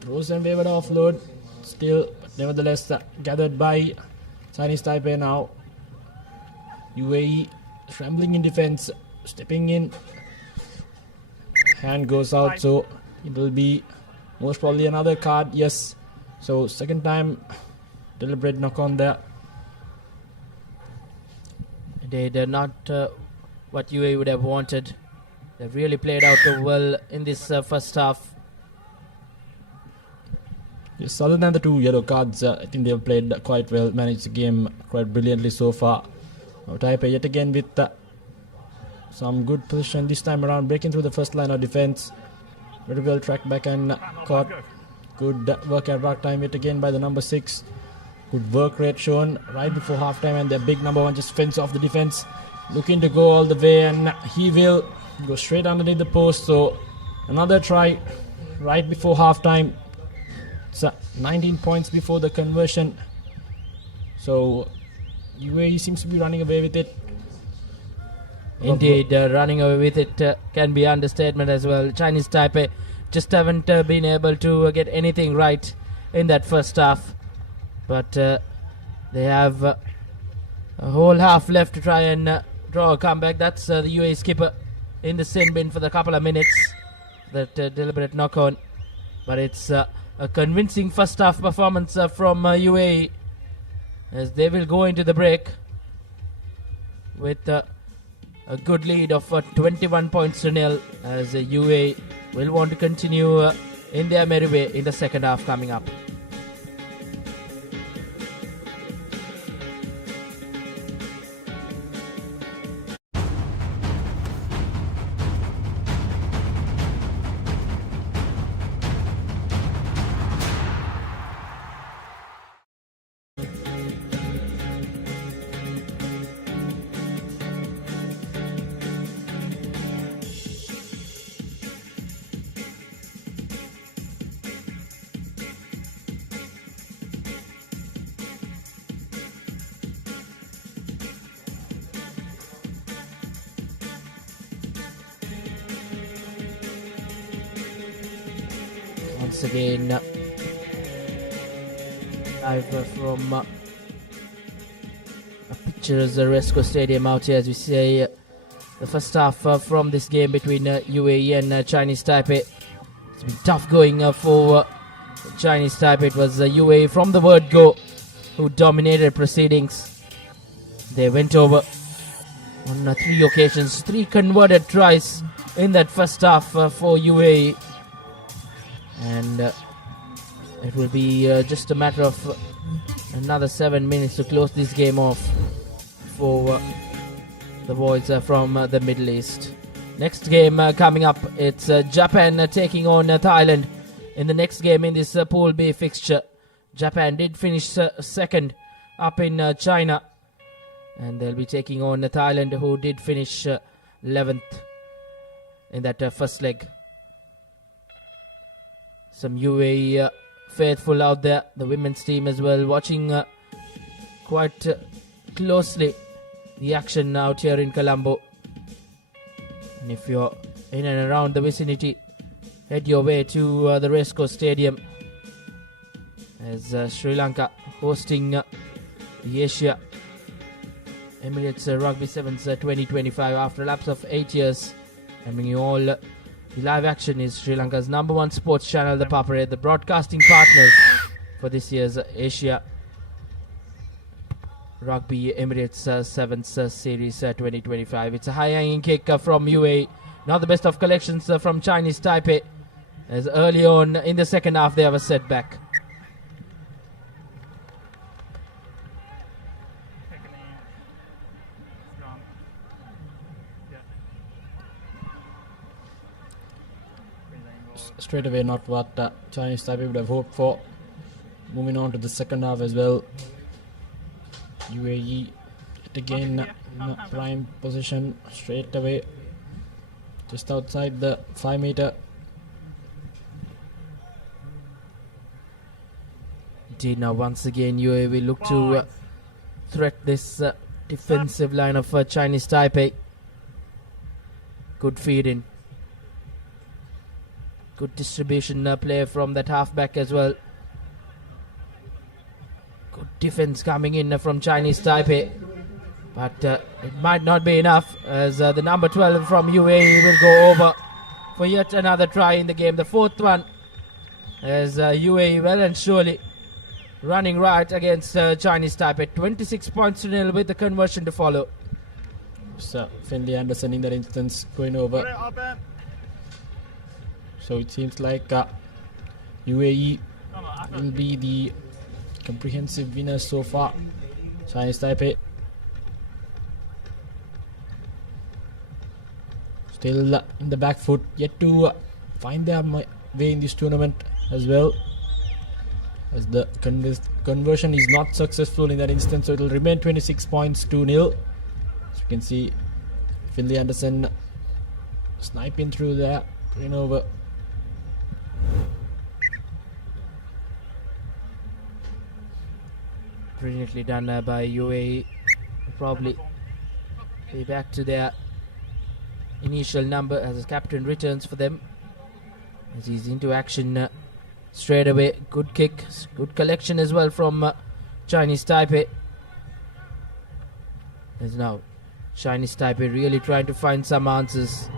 throws and wayward offload, still, but nevertheless gathered by Chinese Taipei now. UAE scrambling in defense, stepping in, hand goes out, so it will be most probably another card. Yes, so second time deliberate knock on there. They did not what UAE would have wanted. They've really played out well in this first half. Yes, other than the 2 yellow cards, I think they've played quite well, managed the game quite brilliantly so far. Now Taipei yet again with some good position this time around, breaking through the first line of defense. Very well tracked back and caught. Good work at rock time yet again by the number 6. Good work rate shown right before half time, and their big number 1 just fends off the defense, looking to go all the way, and he will go straight underneath the post. So another try right before half time. It's 19 points before the conversion. So UAE seems to be running away with it. Indeed, running away with it can be understatement as well. Chinese Taipei just haven't been able to get anything right in that first half. But they have a whole half left to try and draw a comeback. That's the UAE skipper in the sin bin for the couple of minutes. That deliberate knock on. But it's a convincing first half performance from UAE, as they will go into the break with a good lead of 21 points to nil, as UAE will want to continue in their merry way in the second half coming up. once again live from pictures the Racecourse Stadium out here as we say the first half from this game between UAE and Chinese Taipei. It's been tough going for Chinese Taipei. It was UAE from the word go who dominated proceedings. They went over on 3 occasions, 3 converted tries in that first half for UAE, and it will be just a matter of another 7 minutes to close this game off for the boys from the Middle East. Next game coming up, it's Japan taking on Thailand in the next game in this Pool B fixture. Japan did finish second up in China, and they'll be taking on Thailand, who did finish 11th in that first leg. Some UAE faithful out there, the women's team as well, watching quite closely the action out here in Colombo. And if you're in and around the vicinity, head your way to the Racecourse Stadium as Sri Lanka hosting the Asia Emirates Rugby Sevens 2025 after a lapse of 8 years. And bringing you all the live action is Sri Lanka's #1 sports channel, the Papare, the broadcasting partners for this year's Asia Rugby Emirates Sevens Series 2025. It's a high-hanging kick from UAE. Not the best of collections from Chinese Taipei, as early on in the second half they have a setback. Straight away, not what Chinese Taipei would have hoped for. Moving on to the second half as well. UAE yet again in prime position straight away, just outside the 5 meter. Indeed, now once again UAE will look to threat this defensive line of Chinese Taipei. Good feeding, good distribution play from that halfback as well. Good defense coming in from Chinese Taipei, but it might not be enough, as the number 12 from UAE will go over for yet another try in the game, the 4th one, as UAE well and surely running right against Chinese Taipei. 26 points to nil with the conversion to follow. So Finley Anderson in that instance going over. So it seems like UAE will be the comprehensive winner so far. Chinese Taipei still in the back foot, yet to find their way in this tournament as well, as the conversion is not successful in that instance, so it will remain 26 points to nil. As you can see, Finley Anderson sniping through there, going over. Brilliantly done by UAE. Probably be back to their initial number as the captain returns for them, as he's into action straight away. Good kick, good collection as well from Chinese Taipei. As now Chinese Taipei really trying to find some answers.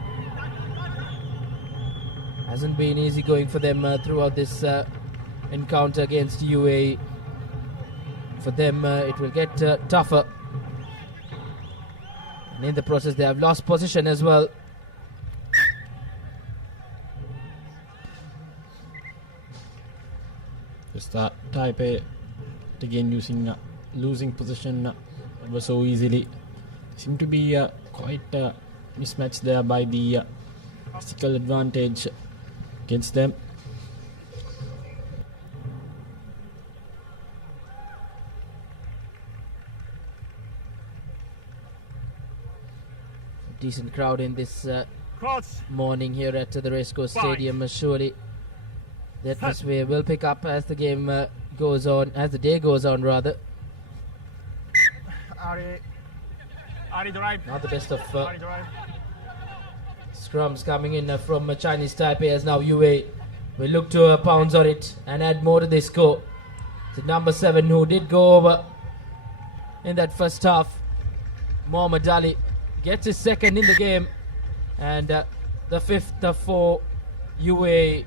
Hasn't been easy going for them throughout this encounter against UAE. For them it will get tougher, and in the process they have lost position as well. Just Taipei again losing position ever so easily. Seem to be quite mismatched there by the physical advantage against them. Decent crowd in this morning here at the Racecourse Stadium. Surely the atmosphere will pick up as the game goes on, as the day goes on rather. Not the best of scrums coming in from Chinese Taipei, as now UAE will look to pounce on it and add more to the score. The number 7 who did go over in that first half, Mohammad Ali, gets his second in the game, and the fifth for UAE.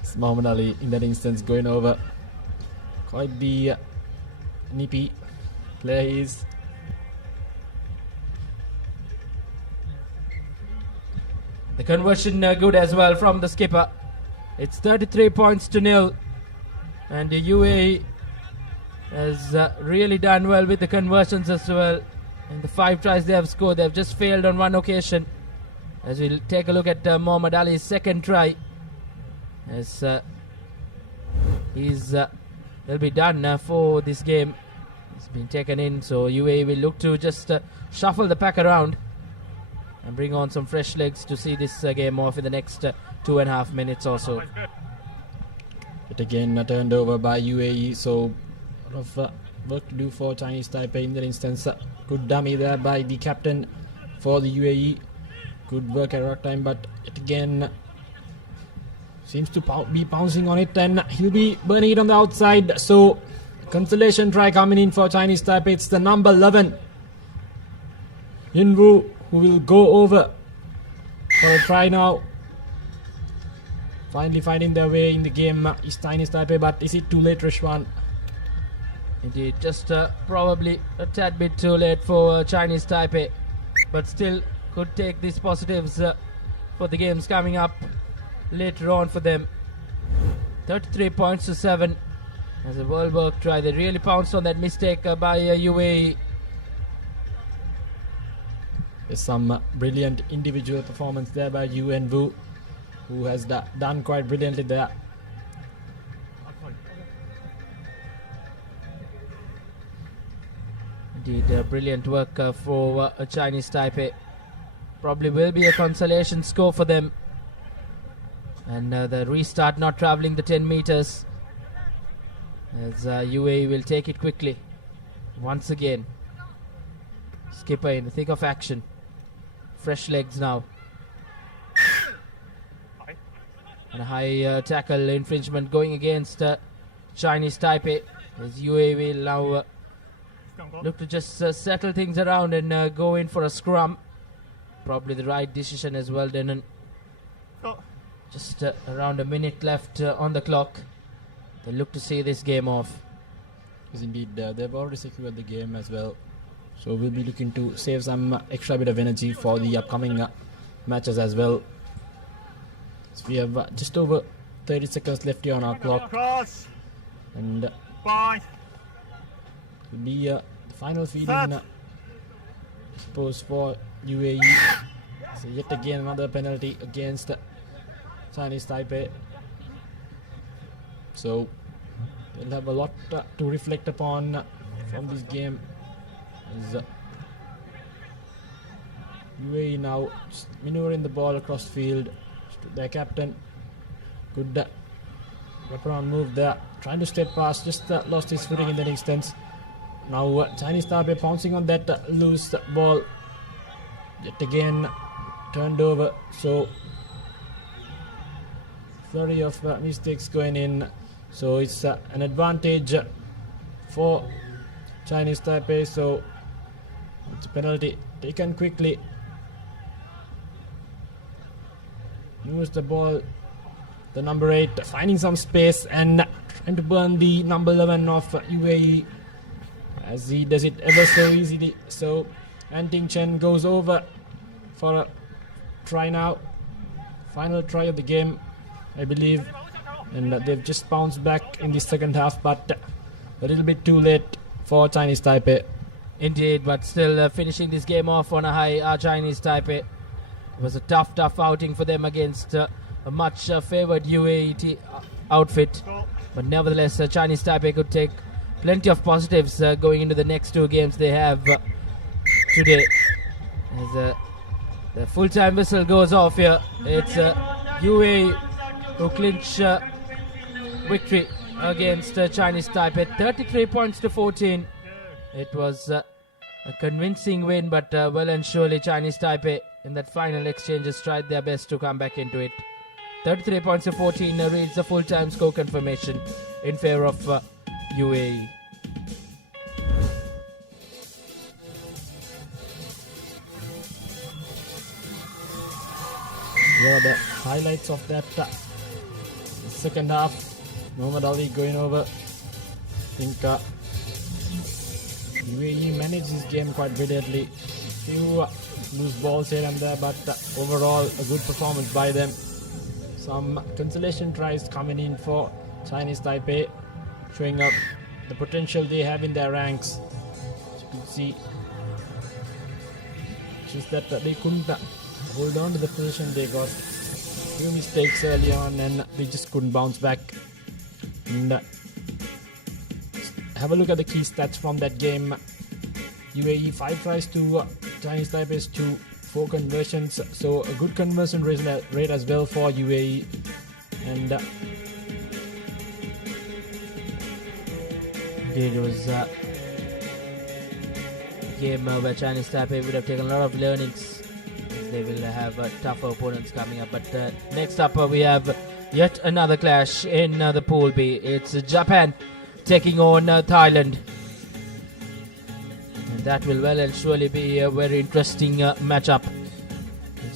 It's Mohammad Ali in that instance going over. Quite the nippy player he is. The conversion good as well from the skipper. It's 33 points to nil, and the UAE has really done well with the conversions as well. In the 5 tries they have scored, they have just failed on one occasion. As we'll take a look at Mohammad Ali's second try, as he'll be done for this game. He's been taken in, so UAE will look to just shuffle the pack around and bring on some fresh legs to see this game off in the next 2.5 minutes or so. But again, turned over by UAE, so a lot of work to do for Chinese Taipei in that instance. Good dummy there by the captain for the UAE. Good work at rock time, but it again seems to be pouncing on it, and he'll be burning it on the outside. So consolation try coming in for Chinese Taipei. It's the number 11, Yunwu, who will go over for a try now. Finally finding their way in the game is Chinese Taipei, but is it too late, Rishwan? Indeed, just probably a tad bit too late for Chinese Taipei, but still could take these positives for the games coming up later on for them. 33 points to 7 as a world work try. They really pounced on that mistake by UAE. There's some brilliant individual performance there by Yunwu, who has done quite brilliantly there. Indeed, brilliant work for Chinese Taipei. Probably will be a consolation score for them. And the restart not traveling the 10 meters, as UAE will take it quickly once again. Skipper in the thick of action. Fresh legs now. And a high tackle infringement going against Chinese Taipei, as UAE will now look to just settle things around and go in for a scrum. Probably the right decision as well, Denon. Just around a minute left on the clock. They look to see this game off. Yes, indeed, they've already secured the game as well. So we'll be looking to save some extra bit of energy for the upcoming matches as well. So we have just over 30 seconds left here on our clock. And it will be the final feed in, I suppose, for UAE. So yet again another penalty against Chinese Taipei. So they'll have a lot to reflect upon from this game. As UAE now just maneuvering the ball across the field to their captain. Good wraparound move there, trying to step past, just lost his footing in that instance. Now Chinese Taipei pouncing on that loose ball, yet again turned over. So flurry of mistakes going in, so it's an advantage for Chinese Taipei. So it's a penalty taken quickly. Moves the ball, the number 8 finding some space and trying to burn the number 11 of UAE, as he does it ever so easily. So Anting Chen goes over for a try now, final try of the game, I believe, and they've just bounced back in the second half, but a little bit too late for Chinese Taipei. Indeed, but still finishing this game off on a high. Chinese Taipei. It was a tough outing for them against a much favoured UAE outfit, but nevertheless Chinese Taipei could take plenty of positives going into the next 2 games they have today. As the full-time whistle goes off here, it's UAE who clinch victory against Chinese Taipei, 33 points to 14. It was a convincing win, but well and surely Chinese Taipei in that final exchanges tried their best to come back into it. 33 points to 14 reads the full-time score confirmation in favor of UAE. Yeah, the highlights of that second half. Muhammad Ali going over. I think UAE managed this game quite brilliantly. Few loose balls here and there, but overall a good performance by them. Some consolation tries coming in for Chinese Taipei, showing up the potential they have in their ranks. As you can see, just that they couldn't hold on to the position. They got a few mistakes early on and they just couldn't bounce back. And have a look at the key stats from that game. UAE 5 tries to Chinese Taipei's 2, 4 conversions, so a good conversion rate as well for UAE. And it was a game where Chinese Taipei would have taken a lot of learnings, as they will have tougher opponents coming up. But next up we have yet another clash in the Pool B. It's Japan taking on Thailand. And that will well and surely be a very interesting matchup.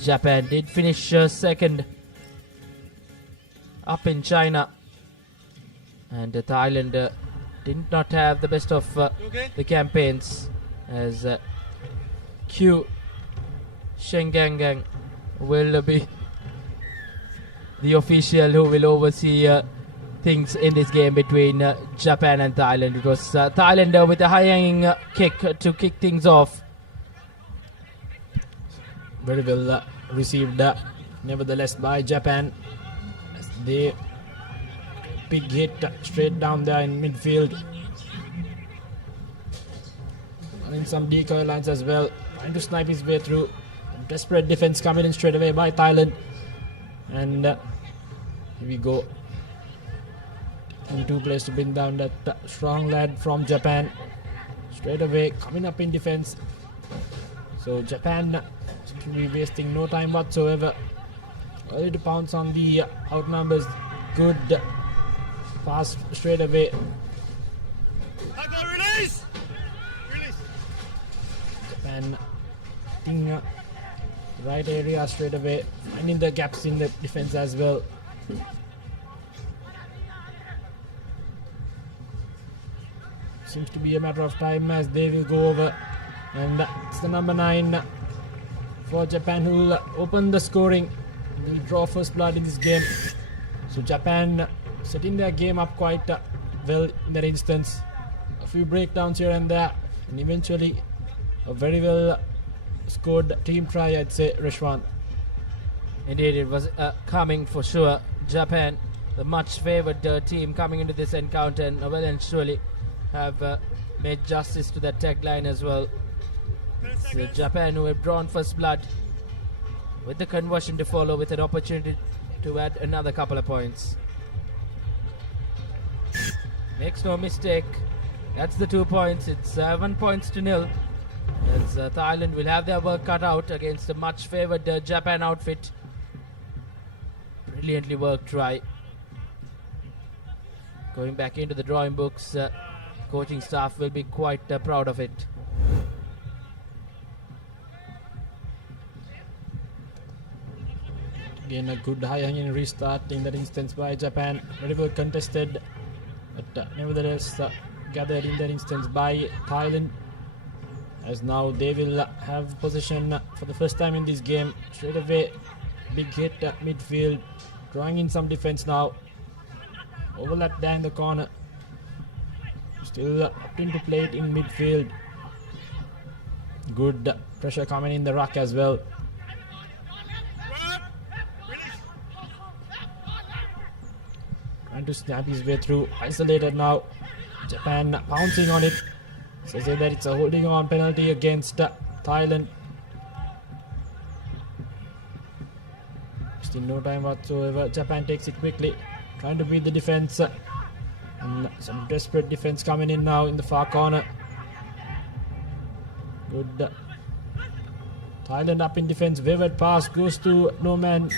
Japan did finish second up in China, and Thailand did not have the best of the campaigns, as Q Shengangang will be the official who will oversee things in this game between Japan and Thailand. It was Thailand with a high-hanging kick to kick things off. very well received nevertheless by Japan, as they big hit straight down there in midfield. Running some decoy lines as well, trying to snipe his way through. Desperate defense coming in straight away by Thailand. And here we go. 22 players to bring down that strong lad from Japan. Straight away coming up in defense. So Japan seems to be wasting no time whatsoever. Early to pounce on the outnumbers. Good pass straight away. Release! Japan hitting the right area straight away, finding the gaps in the defense as well. Seems to be a matter of time as they will go over, and it's the number 9 for Japan who will open the scoring. They'll draw first blood in this game. So Japan setting their game up quite well in that instance. A few breakdowns here and there, and eventually a very well scored team try, I'd say, Rishwan. Indeed, it was coming for sure. Japan, the much favoured team coming into this encounter, and well and surely have made justice to that tagline as well. So Japan, who have drawn first blood, with the conversion to follow, with an opportunity to add another couple of points. Makes no mistake, that's the 2 points. It's 7 points to 0. As Thailand will have their work cut out against a much favoured Japan outfit. Brilliantly worked try. Going back into the drawing books, coaching staff will be quite proud of it. Again, a good high-hanging restart in that instance by Japan. Very well contested, but nevertheless gathered in that instance by Thailand. As now they will have possession for the first time in this game. Straight away, big hit at midfield, drawing in some defense now. Overlap there in the corner. Still opting to play it in midfield. Good pressure coming in the ruck as well. Trying to snap his way through. Isolated now. Japan pouncing on it. So say that it's a holding on penalty against Thailand. Still no time whatsoever. Japan takes it quickly, trying to beat the defense. And some desperate defense coming in now in the far corner. Good Thailand up in defense. Wayward pass goes to no man.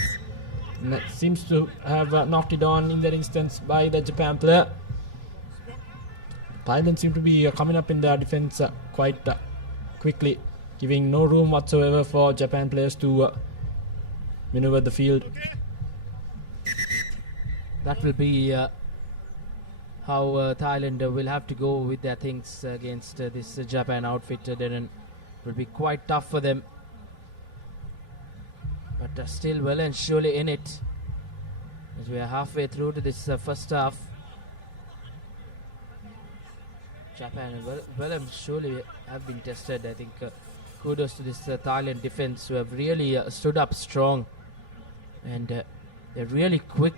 And that seems to have knocked it on in that instance by the Japan player. Thailand seem to be coming up in their defense quite quickly, giving no room whatsoever for Japan players to maneuver the field. That will be how Thailand will have to go with their things against this Japan outfit. Then it will be quite tough for them. But still well and surely in it, as we are halfway through to this first half. Japan well and surely have been tested. I think kudos to this Thailand defense, who have really stood up strong, and they're really quick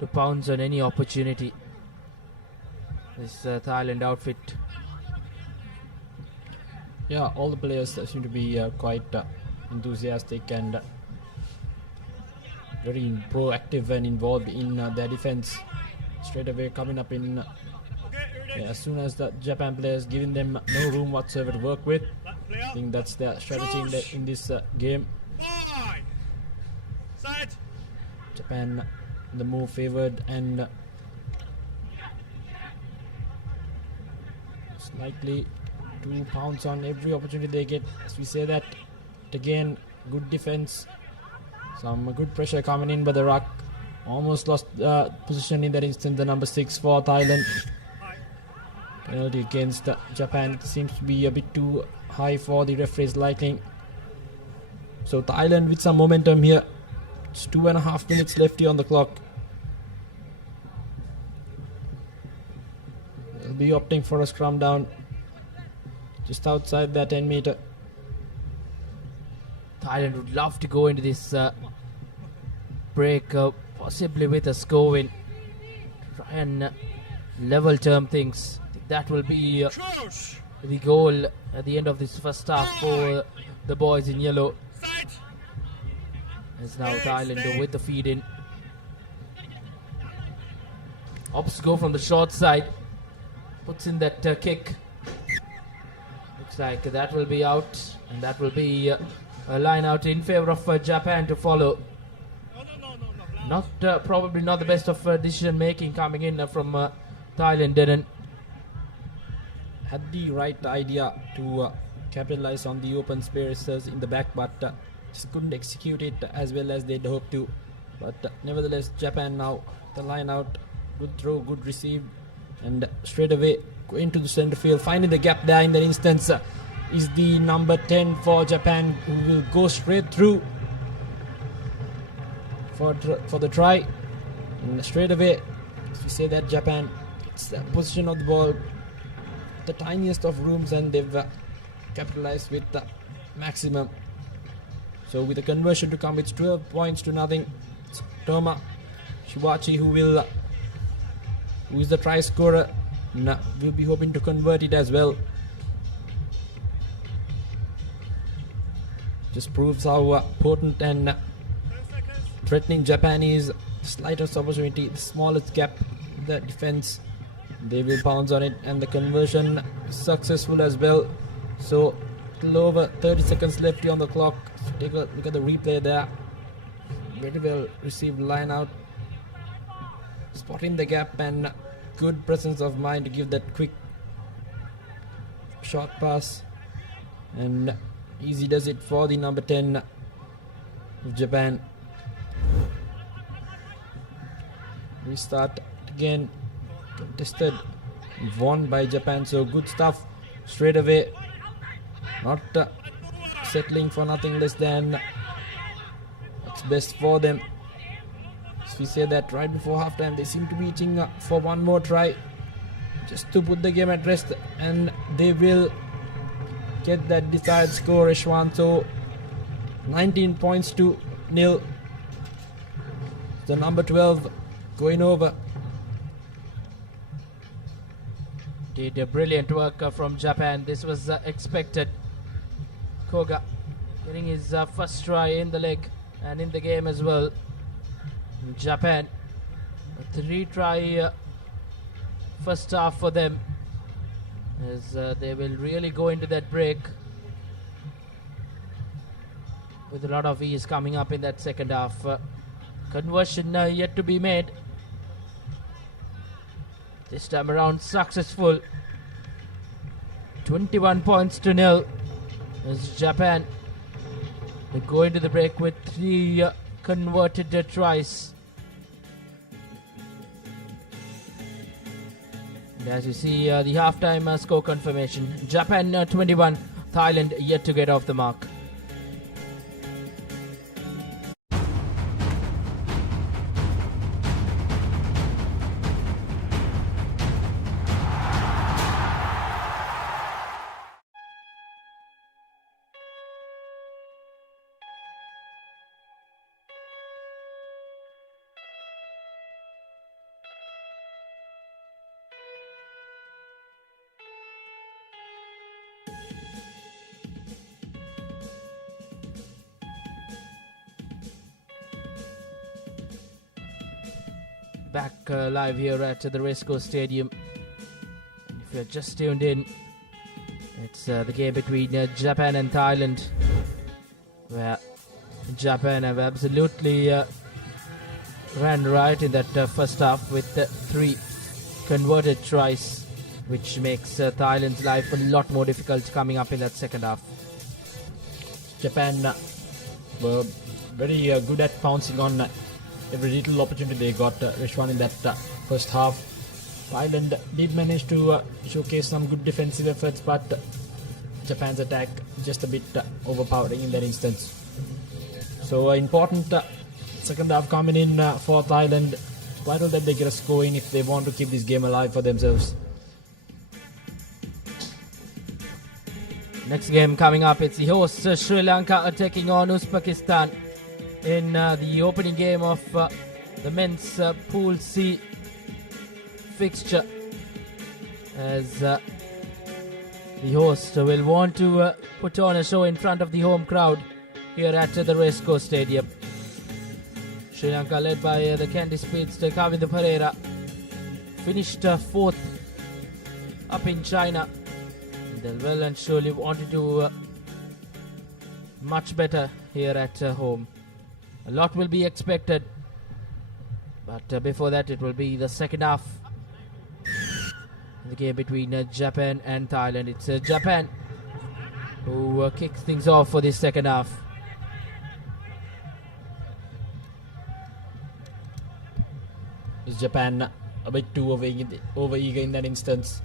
to pounce on any opportunity. This Thailand outfit. Yeah, all the players seem to be quite enthusiastic and very proactive and involved in their defense. Straight away coming up in as soon as the Japan players giving them no room whatsoever to work with. I think that's their strategy in this game. Japan the move favored and likely to pounce on every opportunity they get, as we say that. But again, good defense, some good pressure coming in by the ruck. Almost lost position in that instant, the number 6 for Thailand. Penalty against Japan seems to be a bit too high for the referee's liking. So Thailand with some momentum here. It's 2.5 minutes left here on the clock. They'll be opting for a scrum down just outside that 10 meter. Thailand would love to go into this break possibly with a score win. Try and level term things. That will be the goal at the end of this first half for the boys in yellow. As now Thailand with the feed in. Ops go from the short side. Puts in that kick. Looks like that will be out. And that will be a line out in favor of Japan to follow. Not probably not the best of decision making coming in from Thailand. Didn't had the right idea to capitalize on the open spaces in the back, but just couldn't execute it as well as they'd hoped to. But nevertheless, Japan now the line out. Good throw, good receive, and straight away going to the center field, finding the gap there in that instance is the number 10 for Japan, who will go straight through for the try. And straight away, as we say that, Japan gets the position of the ball, the tiniest of rooms, and they've capitalized with the maximum. So with the conversion to come, it's 12 points to nothing. It's Toma Shiwachi who is the try scorer. We'll be hoping to convert it as well. Just proves how potent and threatening Japan is. Slightest opportunity, the smallest gap in the defense, they will pounce on it, and the conversion successful as well. So a little over 30 seconds left here on the clock. So take a look at the replay there. Very well received line out, spotting the gap, and good presence of mind to give that quick short pass, and easy does it for the number 10 of Japan. Restart again, contested, won by Japan, so good stuff straight away. Not settling for nothing less than what's best for them. As we say that right before halftime, they seem to be reaching for one more try just to put the game at rest, and they will get that desired score, Ishwan. So 19 points to nil. The number 12 going over. Did a brilliant work from Japan. This was expected. Koga getting his first try in the leg and in the game as well. Japan, a 3-try first half for them, as they will really go into that break with a lot of ease coming up in that second half. Conversion yet to be made. This time around successful. 21 points to 0 as Japan they go into the break with 3 converted tries. And as you see the halftime score confirmation, Japan 21, Thailand yet to get off the mark. Back live here at the Racecourse Stadium. And if you're just tuned in, it's the game between Japan and Thailand, where Japan have absolutely ran right in that first half with 3 converted tries, which makes Thailand's life a lot more difficult coming up in that second half. Japan were very good at pouncing on every little opportunity they got, Reshwan, in that first half. Thailand did manage to showcase some good defensive efforts, but Japan's attack just a bit overpowering in that instance. So important second half coming in for Thailand. Vital that they get a score in if they want to keep this game alive for themselves. Next game coming up, it's the hosts Sri Lanka taking on Uzbekistan in the opening game of the men's Pool C fixture, as the host will want to put on a show in front of the home crowd here at the Racecourse Stadium. Sri Lanka, led by the Candy speedster Kavindu Pereira, finished 4th up in China. They'll well and surely want to do much better here at home. A lot will be expected, but before that it will be the second half. The game between Japan and Thailand. It's Japan who kicks things off for this second half. Is Japan a bit too over-eager in that instance?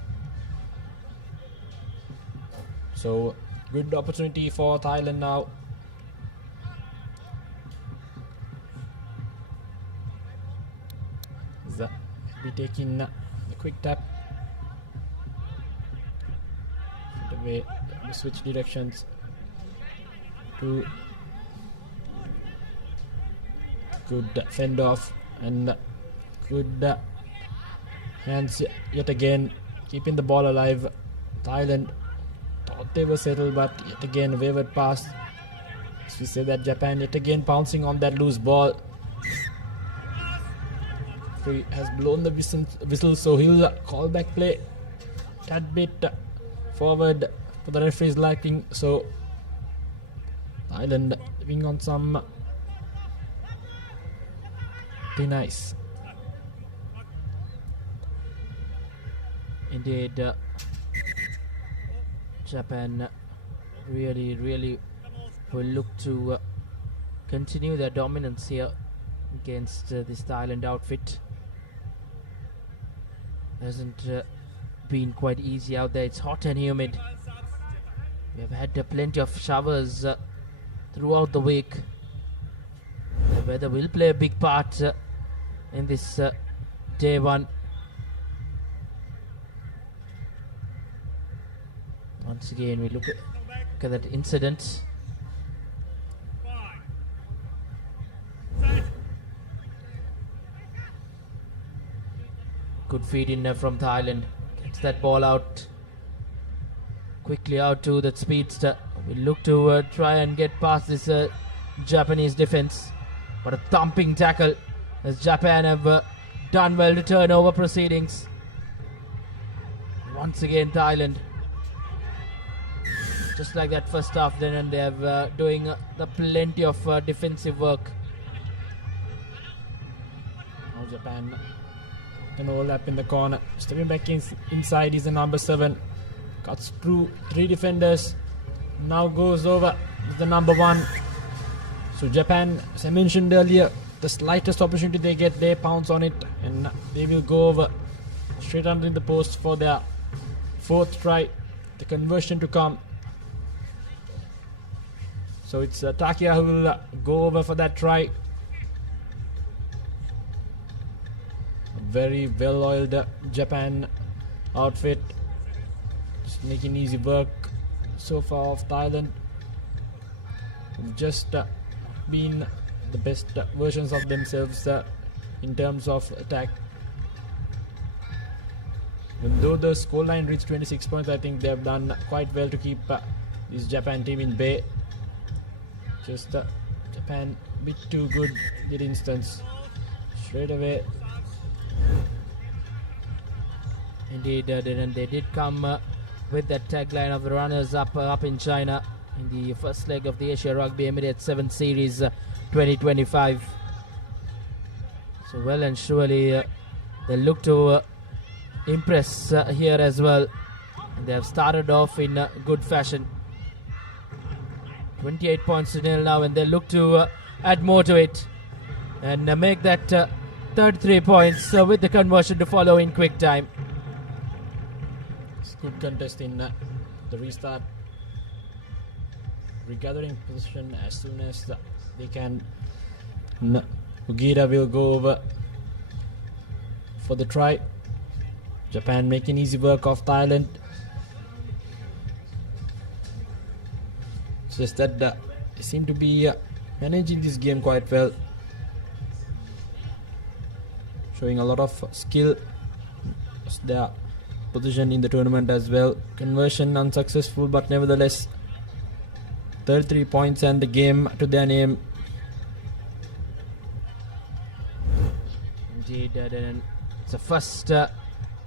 So, good opportunity for Thailand now. Be taking a quick tap. Away, switch directions to good fend off and good hands yet again, keeping the ball alive. Thailand thought they were settled, but yet again wavered past. As we say that, Japan yet again pouncing on that loose ball. He has blown the whistle, so he'll call back play tad bit forward for the referee's liking. So Thailand living on some thin ice. Indeed, Japan really will look to continue their dominance here against this Thailand outfit. Hasn't been quite easy out there. It's hot and humid. We have had plenty of showers throughout the week. The weather will play a big part in this day one. Once again, we look at that incident. Good feed in from Thailand. Gets that ball out quickly out to the speedster. We look to try and get past this Japanese defense, but a thumping tackle as Japan have done well to turn over proceedings. Once again, Thailand, just like that first half, then and they have doing the plenty of defensive work. Now Japan can overlap in the corner. Stepping back inside is the number 7. Cuts through 3 defenders. Now goes over with the number 1. So Japan, as I mentioned earlier, the slightest opportunity they get, they pounce on it, and they will go over straight under the post for their 4th try. The conversion to come. So it's Takia who will go over for that try. A very well-oiled Japan outfit. Just making easy work so far of Thailand. Just been the best versions of themselves in terms of attack. Even though the scoreline reached 26 points, I think they have done quite well to keep this Japan team in bay. Just Japan a bit too good in that instance. Straight away. Indeed, they did come with that tagline of the runners up in China in the first leg of the Asia Rugby Emirates 7 Series 2025. So well and surely they look to impress here as well. And they have started off in good fashion. 28 points to nil now, and they look to add more to it and make that 33 points with the conversion to follow in quick time. It's good contest in the restart. Regathering position as soon as they can. Ugita will go over for the try. Japan making easy work of Thailand. It's just that they seem to be managing this game quite well. Showing a lot of skill. It's their position in the tournament as well. Conversion unsuccessful, but nevertheless 33 points and the game to their name. Indeed, it's the first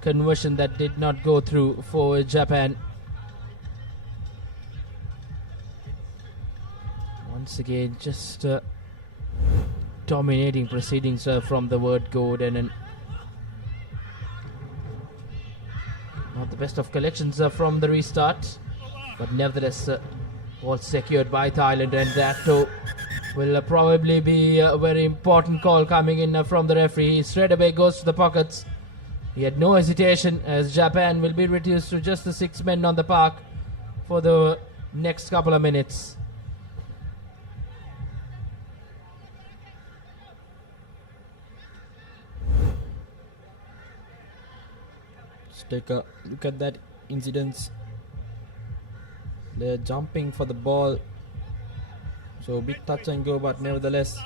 conversion that did not go through for Japan. Once again, just dominating proceedings from the word go. And not the best of collections from the restart, but nevertheless was secured by Thailand, and that too will probably be a very important call coming in from the referee. He straight away goes to the pockets. He had no hesitation, as Japan will be reduced to just the 6 men on the park for the next couple of minutes. Let's take a look at that incident. They're jumping for the ball, so big touch and go, but nevertheless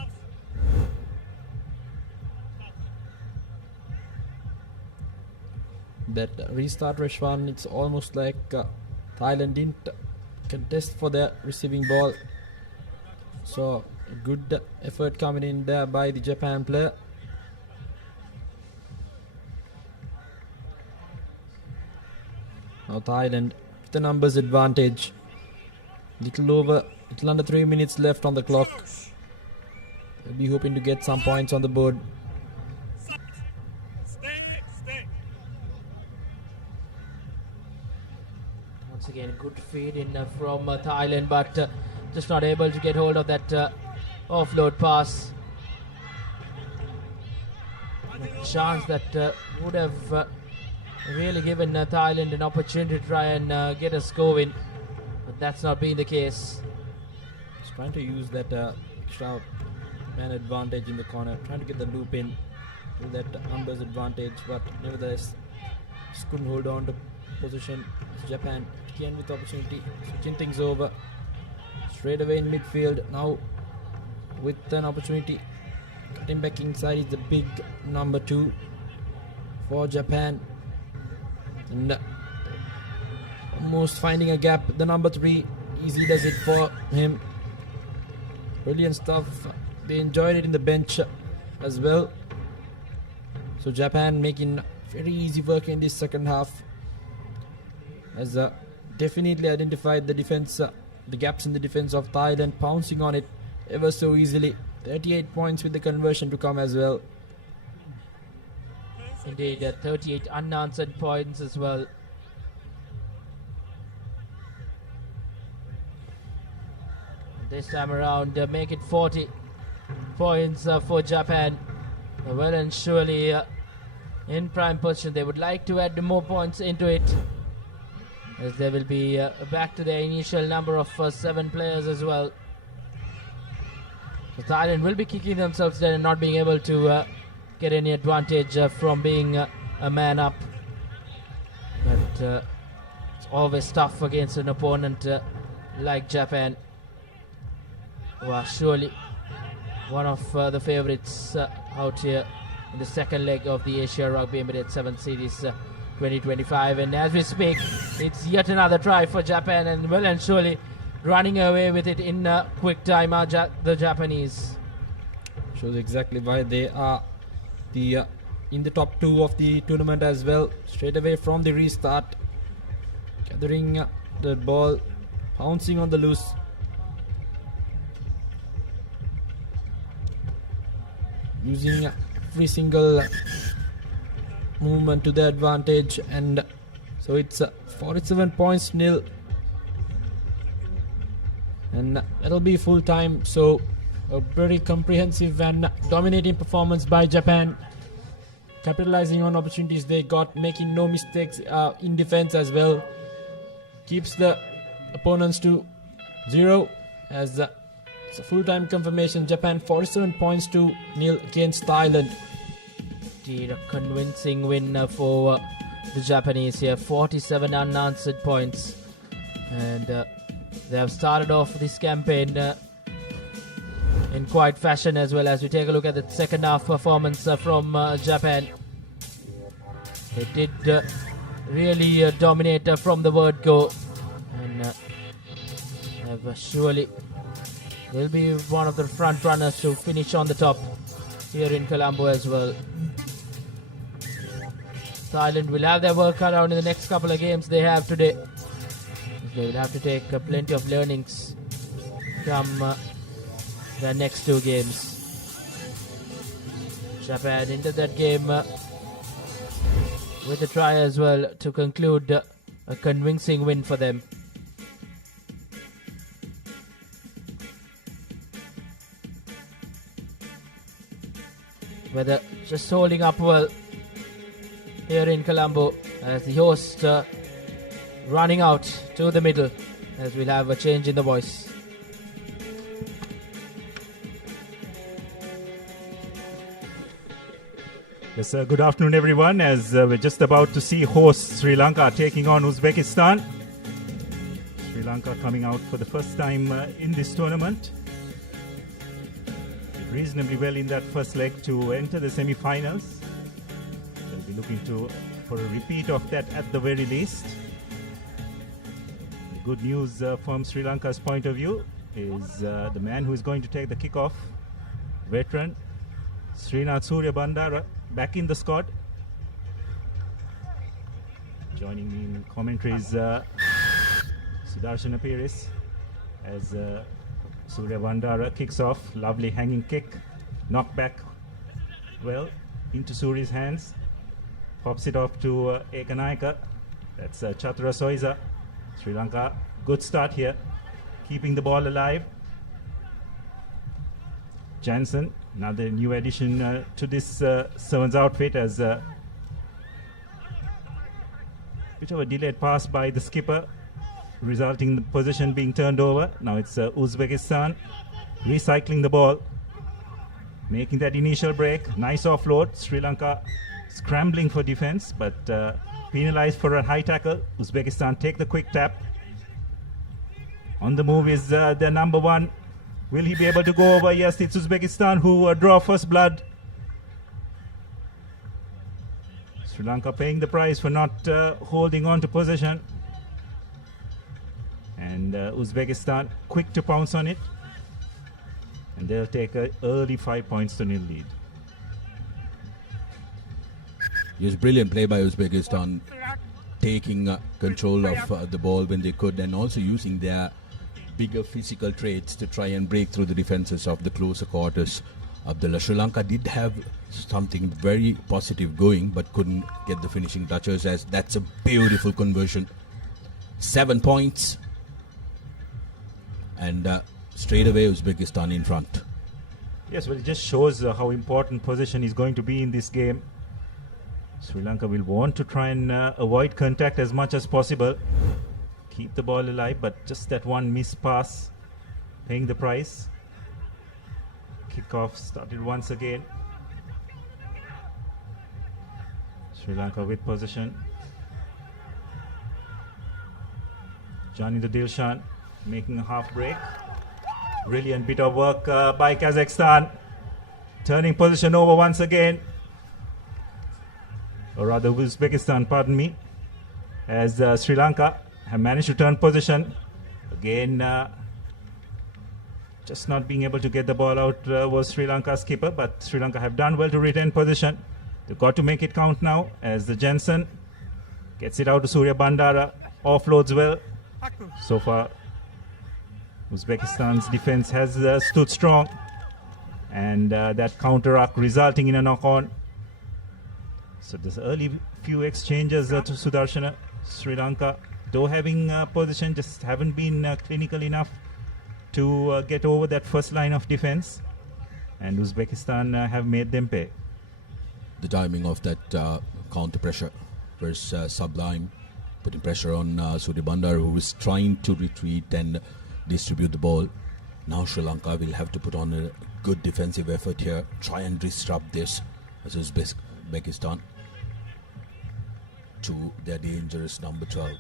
that restart rush one, it's almost like Thailand didn't contest for the receiving ball. So a good effort coming in there by the Japan player. Now Thailand with the numbers advantage. Little under 3 minutes left on the clock. They'll be hoping to get some points on the board. Once again, good feed in from Thailand, but just not able to get hold of that offload pass. A chance that would have really given Thailand an opportunity to try and get us going, but that's not been the case. Just trying to use that extra man advantage in the corner, trying to get the loop in with that numbers advantage, but nevertheless just couldn't hold on to position. Japan again with opportunity, switching things over straight away in midfield. Now with an opportunity, cutting back inside is the big number 2 for Japan, and almost finding a gap. The number 3 easily does it for him. Brilliant stuff. They enjoyed it in the bench as well. So Japan making very easy work in this second half, as definitely identified the defense the gaps in the defense of Thailand, pouncing on it ever so easily. 38 points with the conversion to come as well. Indeed, 38 unanswered points as well. This time around, make it 40 points for Japan. Well and surely in prime position. They would like to add more points into it, as they will be back to their initial number of 7 players as well. So Thailand will be kicking themselves down and not being able to get any advantage from being a man up. But it's always tough against an opponent like Japan, who are surely one of the favourites out here in the second leg of the Asia Rugby Emirates 7 Series 2025. And as we speak, it's yet another try for Japan, and well and surely running away with it in quick time are the Japanese. Shows exactly why they are in the top 2 of the tournament as well. Straight away from the restart, gathering the ball, pouncing on the loose. Using every single movement to their advantage, and so it's 47 points nil, and it'll be full time. So a very comprehensive and dominating performance by Japan, capitalizing on opportunities they got, making no mistakes in defense as well. Keeps the opponents to 0 as it's a full-time confirmation. Japan 47 points to nil against Thailand. Indeed, a convincing win for the Japanese here. 47 unanswered points, and they have started off this campaign in quite fashion as well. As we take a look at the second half performance from Japan, they did really dominate from the word go, and have surely will be one of the front runners to finish on the top here in Colombo as well. Thailand will have their work cut out in the next couple of games they have today. They will have to take plenty of learnings from their next 2 games. Japan into that game with a try as well to conclude a convincing win for them. Weather just holding up well here in Colombo, as the host running out to the middle, as we'll have a change in the voice. Yes, good afternoon everyone, as we're just about to see host Sri Lanka taking on Uzbekistan. Sri Lanka coming out for the first time in this tournament. Did reasonably well in that first leg to enter the semi-finals. They'll be looking for a repeat of that at the very least. The good news from Sri Lanka's point of view is the man who is going to take the kickoff, veteran Srinath Surya Bandara, back in the squad. Joining me in commentary is Sudarshana Piris, as Surya Bandara kicks off. Lovely hanging kick, knocked back well into Surya's hands, pops it off to Ekanayaka. That's Chatura Soiza. Sri Lanka, good start here, keeping the ball alive. Jansen, another new addition to this Sevens outfit, as bit of a delayed pass by the skipper, resulting in the possession being turned over. Now it's Uzbekistan recycling the ball, making that initial break. Nice offload. Sri Lanka scrambling for defense, but penalized for a high tackle. Uzbekistan take the quick tap. On the move is their number 1. Will he be able to go over? Yes, it's Uzbekistan who draw first blood. Sri Lanka paying the price for not holding on to possession. And Uzbekistan quick to pounce on it. And they'll take an early 5 points to nil lead. Yes, brilliant play by Uzbekistan, taking control of the ball when they could, and also using their bigger physical traits to try and break through the defenses of the closer quarters. Abdullah, Sri Lanka did have something very positive going, but couldn't get the finishing touches, as that's a beautiful conversion. 7 points. And straight away Uzbekistan in front. Yes, well, it just shows how important possession is going to be in this game. Sri Lanka will want to try and avoid contact as much as possible. Keep the ball alive, but just that one missed pass, paying the price. Kickoff started once again. Sri Lanka with possession. Johnny the Dilshan making a half break. Brilliant bit of work by Kazakhstan. Turning position over once again. Or rather Uzbekistan, pardon me. As Sri Lanka have managed to turn position. Again, just not being able to get the ball out was Sri Lanka's keeper, but Sri Lanka have done well to retain position. They've got to make it count now, as the Jensen gets it out to Surya Bandara, offloads well. So far, Uzbekistan's defense has stood strong, and that counter-arc resulting in a knock-on. So this early few exchanges to Sudarshana. Sri Lanka, though having position, just haven't been clinical enough to get over that first line of defense, and Uzbekistan have made them pay. The timing of that counter pressure was sublime, putting pressure on Surya Bandar, who was trying to retreat and distribute the ball. Now Sri Lanka will have to put on a good defensive effort here, try and disrupt this as Uzbekistan to their dangerous number 12.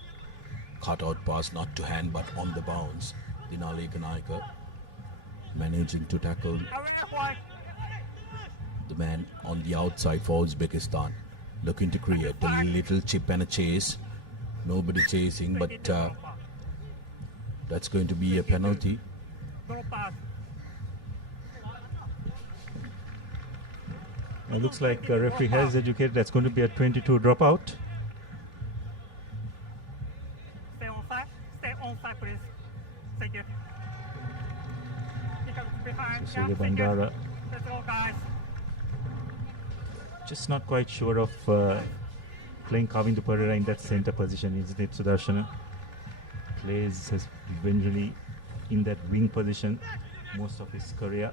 Cut out pass, not to hand but on the bounce. Dinali Kanaika managing to tackle the man on the outside for Uzbekistan, looking to create a little chip and a chase. Nobody chasing, but that's going to be a penalty. It looks like referee has indicated that's going to be a 22 dropout. Stay on side. Stay on side, please. Thank you. Behind. Surya Bandara Let's go, guys. just not quite sure of playing Kavindu Pereira in that center position, isn't it, Sudarshana? Plays has been really in that wing position most of his career.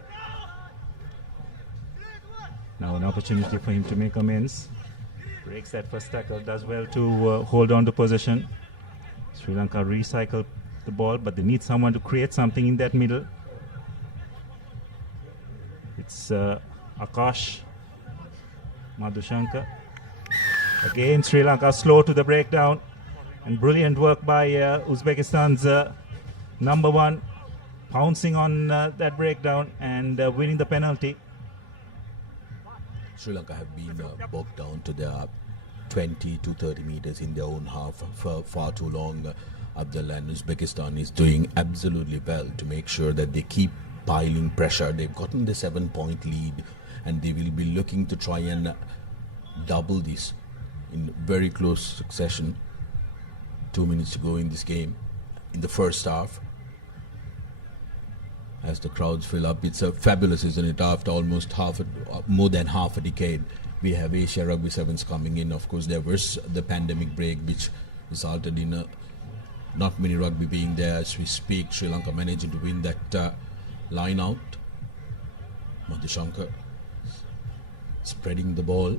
Now an opportunity for him to make amends. Breaks that first tackle, does well to hold on to possession. Sri Lanka recycle the ball, but they need someone to create something in that middle. It's Akash Madhushankar. Again, Sri Lanka slow to the breakdown, and brilliant work by Uzbekistan's number one, pouncing on that breakdown and winning the penalty. Sri Lanka have been bogged down to their 20 to 30 meters in their own half for far too long. Abdullah, and Uzbekistan is doing absolutely well to make sure that they keep piling pressure. They've gotten the 7-point lead, and they will be looking to try and double this in very close succession. 2 minutes to go in this game, in the first half. As the crowds fill up, it's fabulous, isn't it? After almost more than half a decade, we have Asia Rugby Sevens coming in. Of course, there was the pandemic break, which resulted in not many rugby being there as we speak. Sri Lanka managing to win that line out. Madhushankar spreading the ball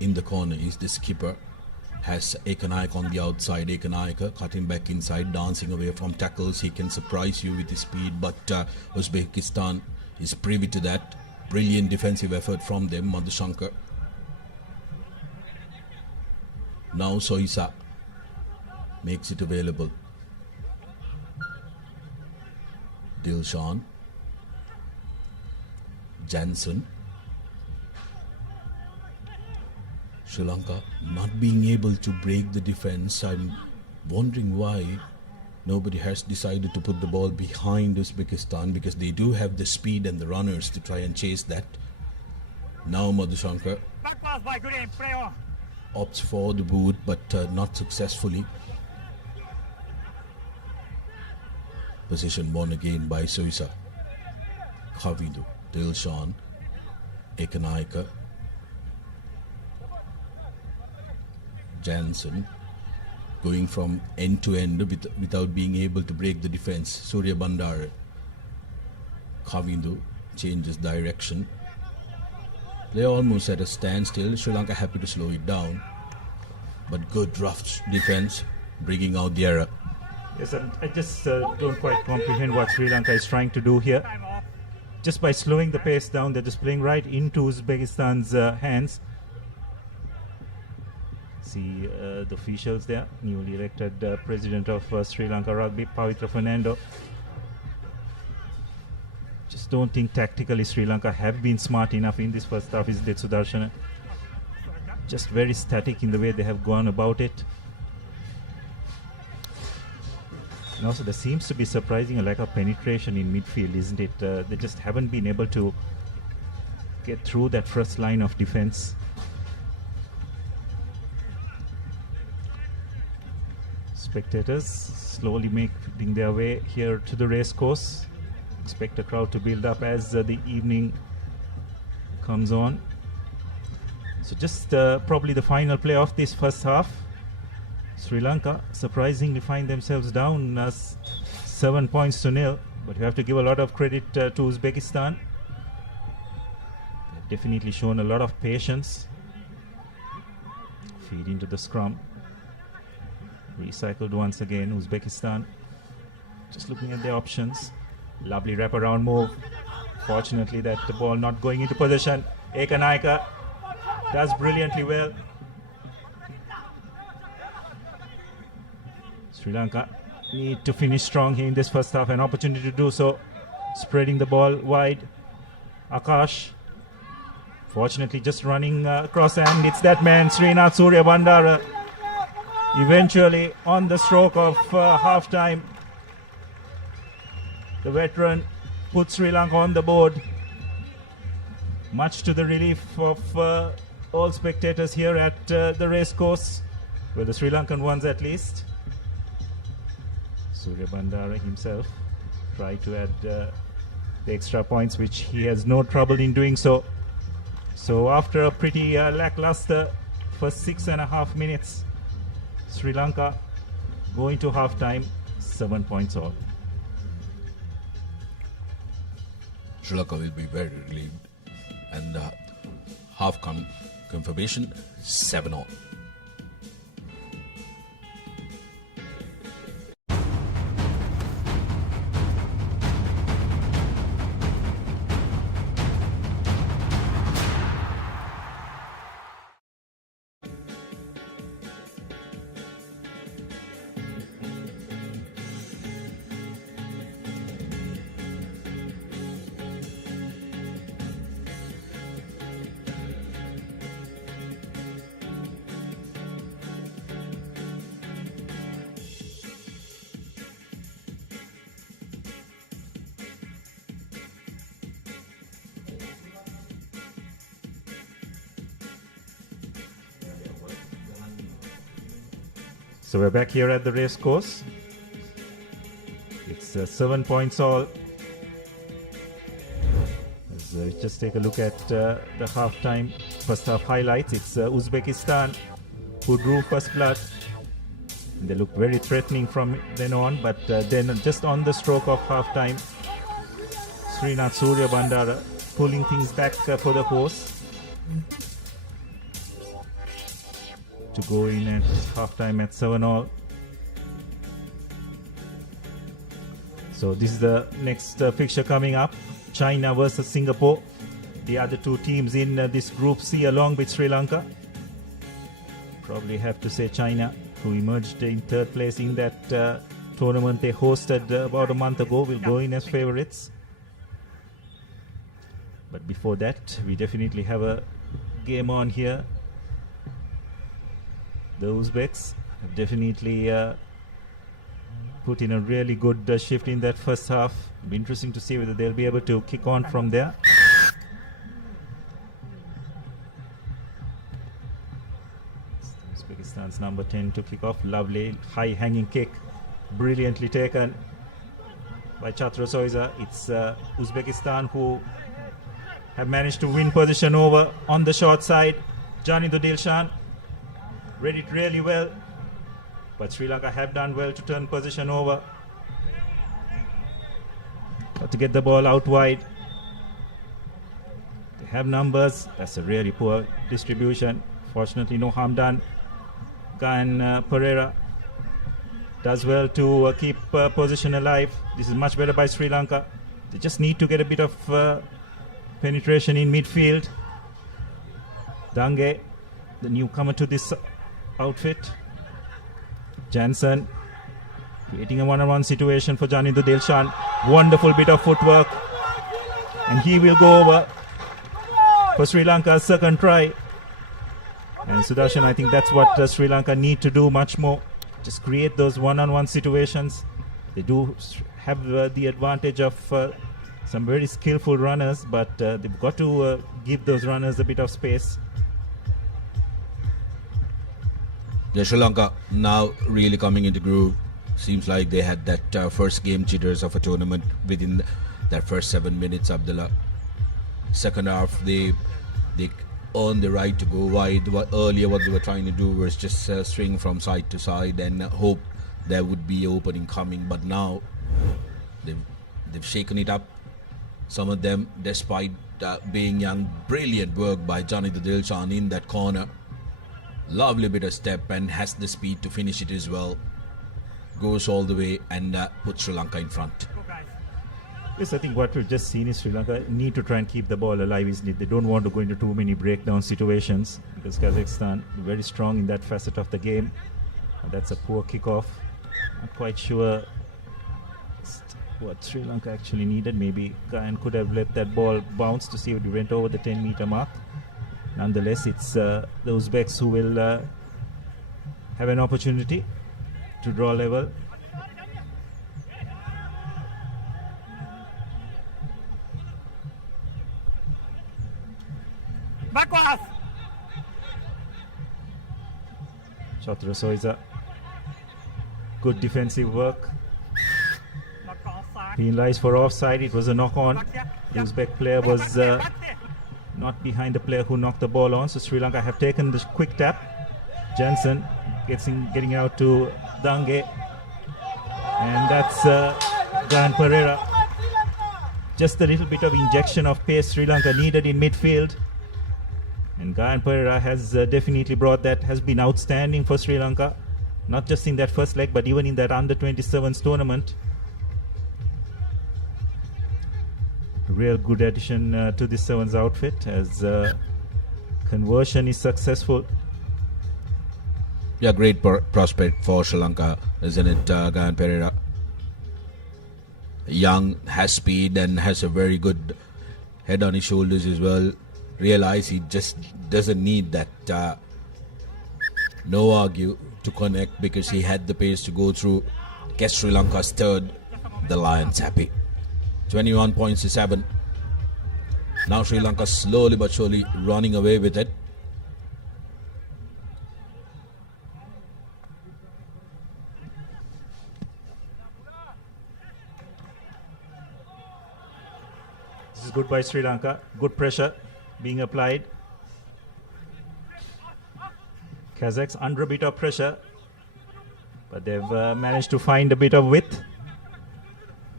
in the corner is the skipper. Has Ekanaik on the outside. Ekanaik cutting back inside, dancing away from tackles. He can surprise you with his speed, but Uzbekistan is privy to that. Brilliant defensive effort from them. Madhushankar. Now Soisa makes it available. Dilshan. Jansen. Sri Lanka not being able to break the defense. I'm wondering why nobody has decided to put the ball behind Uzbekistan, because they do have the speed and the runners to try and chase that. Now Madhushankar opts for the boot, but not successfully. Position won again by Suisa. Kavindu, Dilshan, Ekanaika, Jansen, going from end to end without being able to break the defense. Surya Bandara. Kavindu changes direction. They're almost at a standstill. Sri Lanka happy to slow it down. But good rough defense, bringing out the error. Yes, I just don't quite comprehend what Sri Lanka is trying to do here. Just by slowing the pace down, they're just playing right into Uzbekistan's hands. See the officials there, newly elected president of Sri Lanka Rugby, Pavitra Fernando. Just don't think tactically Sri Lanka have been smart enough in this first half, is it, Sudarshan? Just very static in the way they have gone about it. And also there seems to be surprising a lack of penetration in midfield, isn't it? They just haven't been able to get through that first line of defense. Spectators slowly making their way here to the racecourse. Expect a crowd to build up as the evening comes on. So just probably the final play of this first half. Sri Lanka surprisingly find themselves down 7 points to 0, but you have to give a lot of credit to Uzbekistan. They've definitely shown a lot of patience. Feed into the scrum. Recycled once again, Uzbekistan. Just looking at their options. Lovely wraparound move. Fortunately that the ball not going into position. Ekanaika does brilliantly well. Sri Lanka need to finish strong here in this first half. An opportunity to do so. Spreading the ball wide. Akash. Fortunately just running across, and it's that man, Srinath Surya Bandara. Eventually on the stroke of half-time, the veteran put Sri Lanka on the board. Much to the relief of all spectators here at the racecourse, well, the Sri Lankan ones at least. Surya Bandara himself tried to add the extra points, which he has no trouble in doing so. So after a pretty lackluster first 6.5 minutes, Sri Lanka going to half-time 7 points all. Sri Lanka will be very relieved, and half confirmation 7-all. So we're back here at the racecourse. It's 7 points all. Let's just take a look at the half-time, first half highlights. It's Uzbekistan who drew first blood. And they looked very threatening from then on, but then just on the stroke of half-time, Srinath Surya Bandara pulling things back for the horse to go in at half-time at 7-all. So this is the next fixture coming up. China versus Singapore. The other two teams in this Group C along with Sri Lanka. Probably have to say China, who emerged in third place in that tournament they hosted about a month ago, will go in as favourites. But before that, we definitely have a game on here. The Uzbeks have definitely put in a really good shift in that first half. It'll be interesting to see whether they'll be able to kick on from there. Uzbekistan's number 10 to kick off. Lovely high hanging kick, brilliantly taken. by Chatra Soiza. It's Uzbekistan who have managed to win position over on the short side. Jani Dilshan read it really well, but Sri Lanka have done well to turn position over. Got to get the ball out wide. They have numbers. That's a really poor distribution. Fortunately, no harm done. Gan Pereira does well to keep position alive. This is much better by Sri Lanka. They just need to get a bit of penetration in midfield. Dange, the newcomer to this outfit. Jansen creating a one-on-one situation for Jani Dilshan. Wonderful bit of footwork. And he will go over for Sri Lanka's second try. And Sudarshan, I think that's what Sri Lanka need to do much more. Just create those one-on-one situations. They do have the advantage of some very skillful runners, but they've got to give those runners a bit of space. The Sri Lanka now really coming into groove. Seems like they had that first game jitters of a tournament within that first 7 minutes, Abdullah. Second half, they earned the right to go wide. Earlier, what they were trying to do was just swing from side to side and hope there would be opening coming. But now, they've shaken it up. Some of them, despite being young, brilliant work by Jani Dilshan in that corner. Lovely bit of step and has the speed to finish it as well. Goes all the way and puts Sri Lanka in front. Yes, I think what we've just seen is Sri Lanka need to try and keep the ball alive, isn't it? They don't want to go into too many breakdown situations because Kazakhstan very strong in that facet of the game. And that's a poor kickoff. Not quite sure what Sri Lanka actually needed. Maybe Gayan could have let that ball bounce to see if it went over the 10-meter mark. Nonetheless, it's the Uzbeks who will have an opportunity to draw level. Backwards. Chatra Soiza. Good defensive work. Penalized for offside. It was a knock on. The Uzbek player was not behind the player who knocked the ball on. So Sri Lanka have taken the quick tap. Jansen getting out to Dange. And that's Gan Pereira. Just a little bit of injection of pace Sri Lanka needed in midfield. And Gan Pereira has definitely brought that, has been outstanding for Sri Lanka. Not just in that first leg, but even in that under-27s tournament. A real good addition to this sevens outfit as conversion is successful. Yeah, great prospect for Sri Lanka, isn't it, Gan Pereira? Young, has speed and has a very good head on his shoulders as well. Realize he just doesn't need that no argue to connect because he had the pace to go through. Gets Sri Lanka's third. The Lions happy. 21 points to 7. Now Sri Lanka slowly but surely running away with it. This is good by Sri Lanka. Good pressure being applied. Kazakhs under a bit of pressure, but they've managed to find a bit of width,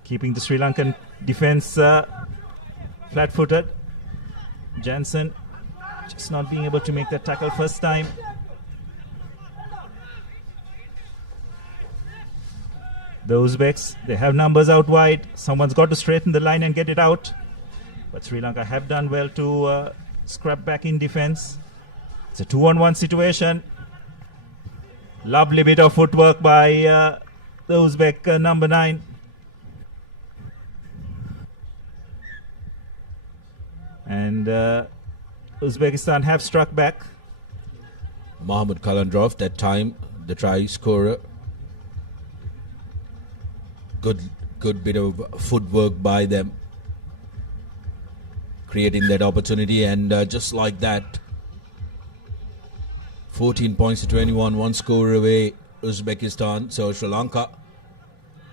keeping the Sri Lankan defense flat-footed. Jansen just not being able to make that tackle first time. The Uzbeks, they have numbers out wide. Someone's got to straighten the line and get it out. But Sri Lanka have done well to scrap back in defense. It's a 2-on-1 situation. Lovely bit of footwork by the Uzbek number 9. And Uzbekistan have struck back. Mohammad Kalandrov, that time, the try scorer. Good bit of footwork by them, creating that opportunity, and just like that, 14 points to 21, one score away, Uzbekistan. So Sri Lanka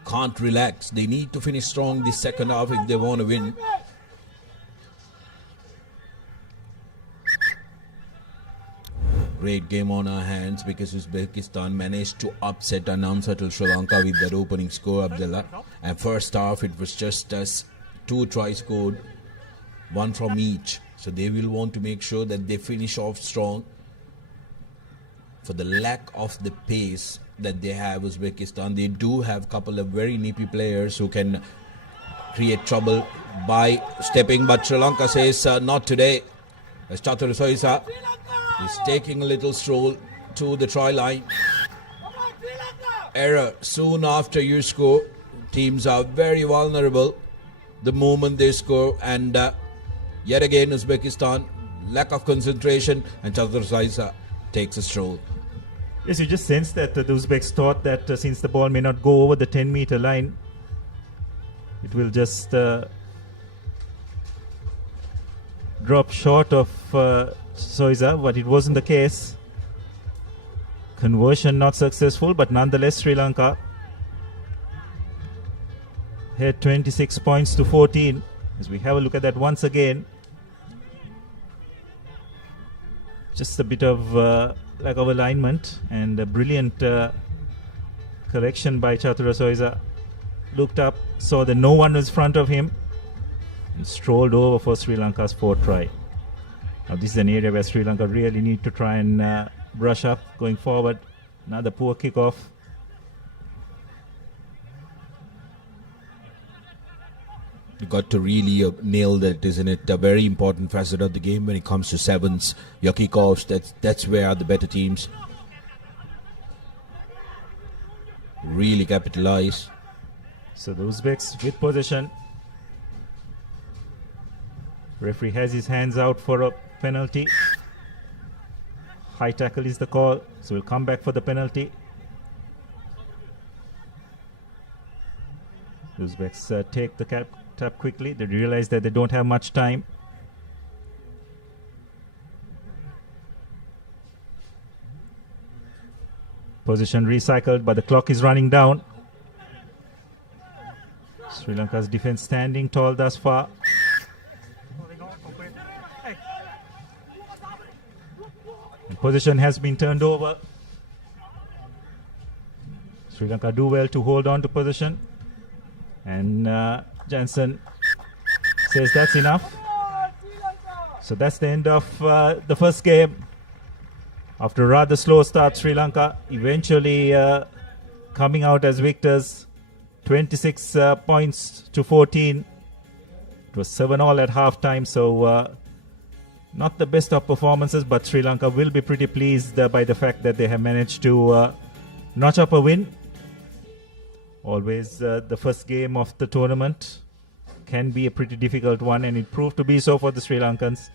can't relax. They need to finish strong this second half if they want to win. Great game on our hands because Uzbekistan managed to upset and unsettle Sri Lanka with that opening score, Abdullah. And first half, it was just as 2 tries scored, 1 from each. So they will want to make sure that they finish off strong. For the lack of the pace that they have, Uzbekistan, they do have a couple of very nippy players who can create trouble by stepping. But Sri Lanka says, not today. As Chatur Soisa is taking a little stroll to the try line. Error soon after you score. Teams are very vulnerable the moment they score, and yet again Uzbekistan, lack of concentration, and Chatur Soisa takes a stroll. Yes, you just sense that the Uzbeks thought that since the ball may not go over the 10-meter line, it will just drop short of Soisa, but it wasn't the case. Conversion not successful, but nonetheless Sri Lanka had 26 points to 14. As we have a look at that once again, just a bit of lack of alignment, and a brilliant correction by Chatura Soisa. Looked up, saw that no one was in front of him, and strolled over for Sri Lanka's 4th try. Now this is an area where Sri Lanka really need to try and brush up going forward. Another poor kickoff. You got to really nail that, isn't it? A very important facet of the game when it comes to sevens, your kickoffs. That's where the better teams really capitalize. So the Uzbeks with possession. Referee has his hands out for a penalty. High tackle is the call, so we'll come back for the penalty. The Uzbeks take the tap quickly. They realize that they don't have much time. Position recycled, but the clock is running down. Sri Lanka's defense standing tall thus far. And position has been turned over. Sri Lanka do well to hold on to position. And Jansen says that's enough. So that's the end of the first game. After a rather slow start, Sri Lanka eventually coming out as victors. 26 points to 14. It was 7-all at halftime, so not the best of performances, but Sri Lanka will be pretty pleased by the fact that they have managed to notch up a win. Always the first game of the tournament can be a pretty difficult one, and it proved to be so for the Sri Lankans.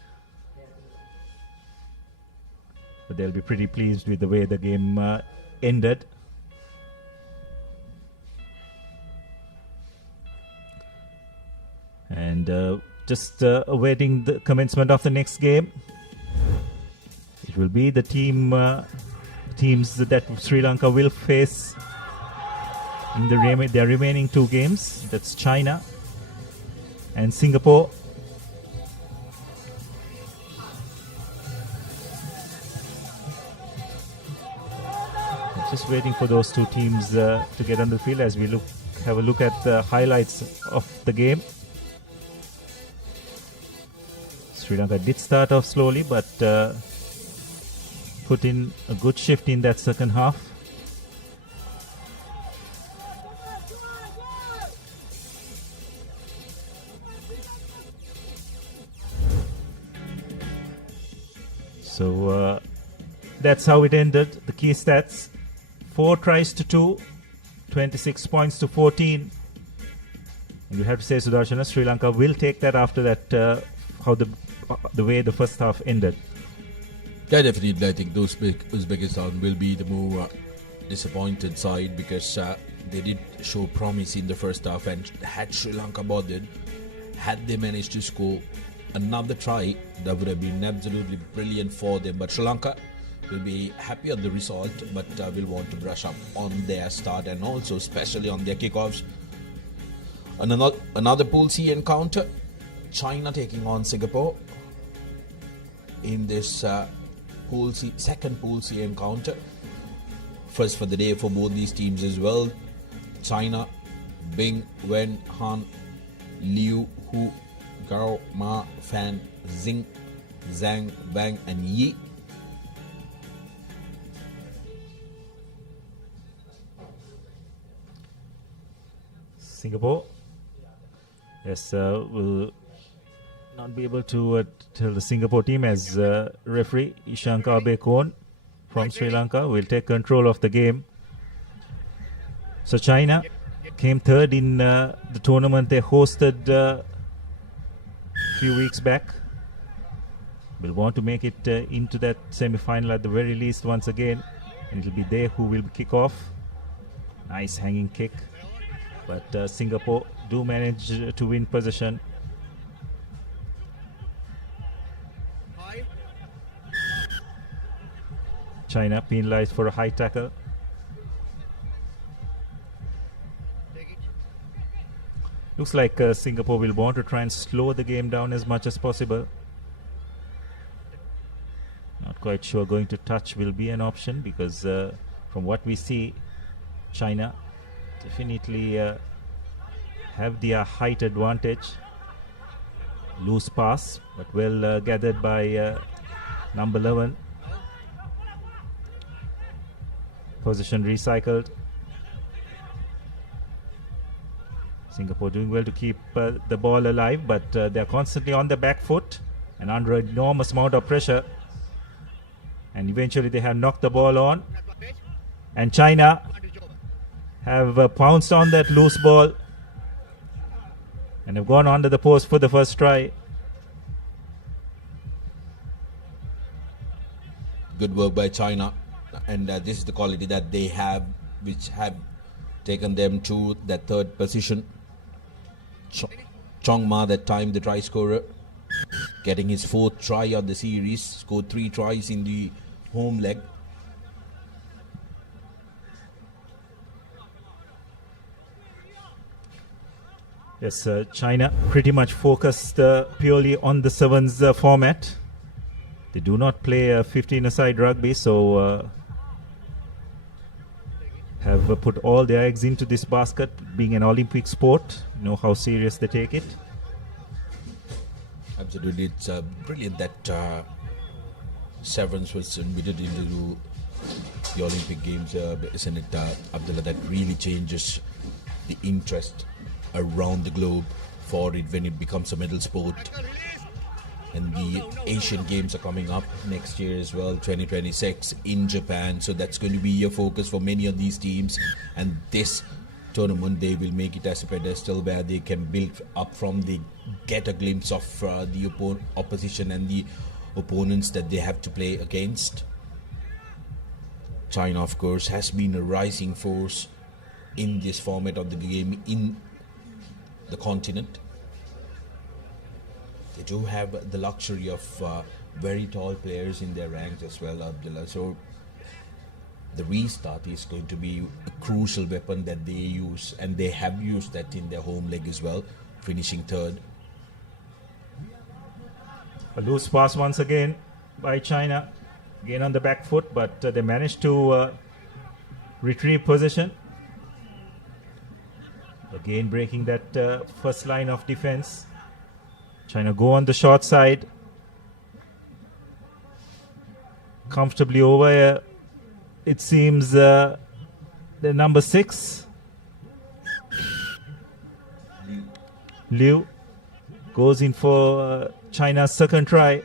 But they'll be pretty pleased with the way the game ended. And just awaiting the commencement of the next game. It will be the teams that Sri Lanka will face in their remaining 2 games. That's China and Singapore. Just waiting for those 2 teams to get on the field as we have a look at the highlights of the game. Sri Lanka did start off slowly, but put in a good shift in that second half. So that's how it ended. The key stats: 4 tries to 2, 26 points to 14. And you have to say, Sudarshana, Sri Lanka will take that after that, how the way the first half ended. Yeah, definitely. I think Uzbekistan will be the more disappointed side because they did show promise in the first half, and had Sri Lanka bothered, had they managed to score another try, that would have been absolutely brilliant for them. But Sri Lanka will be happy on the result, but will want to brush up on their start and also especially on their kickoffs. Another Pool C encounter, China taking on Singapore in this second Pool C encounter. First for the day for both these teams as well. China, Bing, Wen, Han, Liu, Hu, Gao, Ma, Fan, Xing, Zhang, Bang and Yi. Singapore, yes, will not be able to tell the Singapore team as referee Ishankar Bekon from Sri Lanka will take control of the game. So China came third in the tournament they hosted a few weeks back. Will want to make it into that semi-final at the very least once again, and it will be they who will kick off. Nice hanging kick, but Singapore do manage to win possession. China penalized for a high tackle. Looks like Singapore will want to try and slow the game down as much as possible. Not quite sure going to touch will be an option because from what we see, China definitely have their height advantage. Loose pass, but well gathered by number 11. Position recycled. Singapore doing well to keep the ball alive, but they're constantly on the back foot and under an enormous amount of pressure. And eventually they have knocked the ball on. And China have pounced on that loose ball and have gone under the post for the first try. Good work by China. And this is the quality that they have, which have taken them to that third position. Chong Ma, that time the try scorer, getting his 4th try on the series, scored 3 tries in the home leg. Yes, China pretty much focused purely on the sevens format. They do not play 15-a-side rugby, so have put all their eggs into this basket. Being an Olympic sport, know how serious they take it. Absolutely, it's brilliant that sevens was admitted into the Olympic Games, isn't it, Abdullah? That really changes the interest around the globe for it when it becomes a medal sport. And the Asian Games are coming up next year as well, 2026 in Japan. So that's going to be a focus for many of these teams. And this tournament, they will make it as a pedestal where they can build up from, they get a glimpse of the opposition and the opponents that they have to play against. China, of course, has been a rising force in this format of the game in the continent. They do have the luxury of very tall players in their ranks as well, Abdullah. So the restart is going to be a crucial weapon that they use, and they have used that in their home leg as well, finishing 3rd. A loose pass once again by China, again on the back foot, but they managed to retrieve possession. Again breaking that first line of defense. China go on the short side. Comfortably over, it seems, the number 6. Liu goes in for China's second try.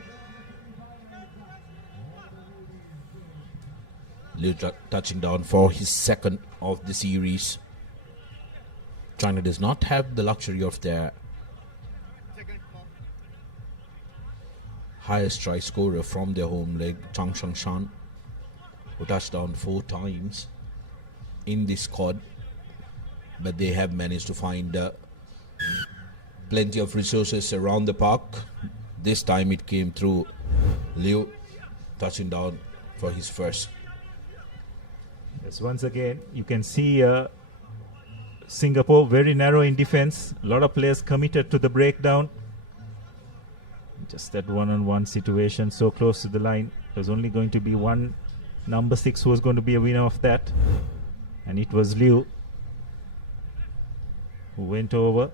Liu touching down for his 2nd of the series. China does not have the luxury of their highest try scorer from their home leg, Chang Shangshan, who touched down 4 times in this squad, but they have managed to find plenty of resources around the park. This time it came through Liu touching down for his first. Yes, once again, you can see Singapore very narrow in defense. A lot of players committed to the breakdown. Just that one-on-one situation so close to the line. There's only going to be one number 6 who was going to be a winner of that. And it was Liu who went over.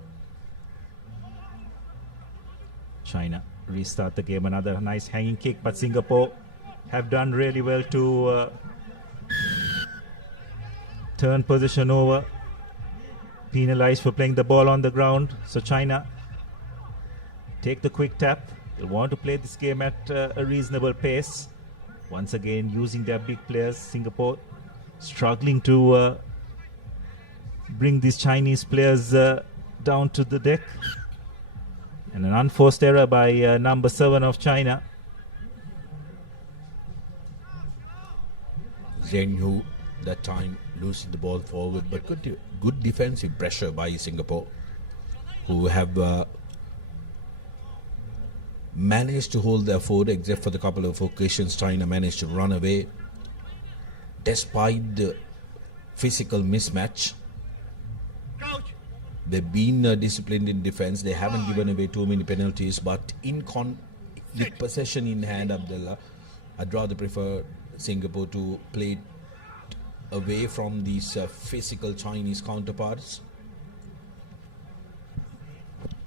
China restart the game. Another nice hanging kick, but Singapore have done really well to turn position over. Penalized for playing the ball on the ground. So China take the quick tap. They want to play this game at a reasonable pace. Once again, using their big players. Singapore struggling to bring these Chinese players down to the deck. And an unforced error by number 7 of China. Zheng Hu that time losing the ball forward, but good defensive pressure by Singapore, who have managed to hold their fort, except for the couple of occasions China managed to run away. Despite the physical mismatch, they've been disciplined in defense. They haven't given away too many penalties, but with possession in hand, Abdullah, I'd rather prefer Singapore to play away from these physical Chinese counterparts.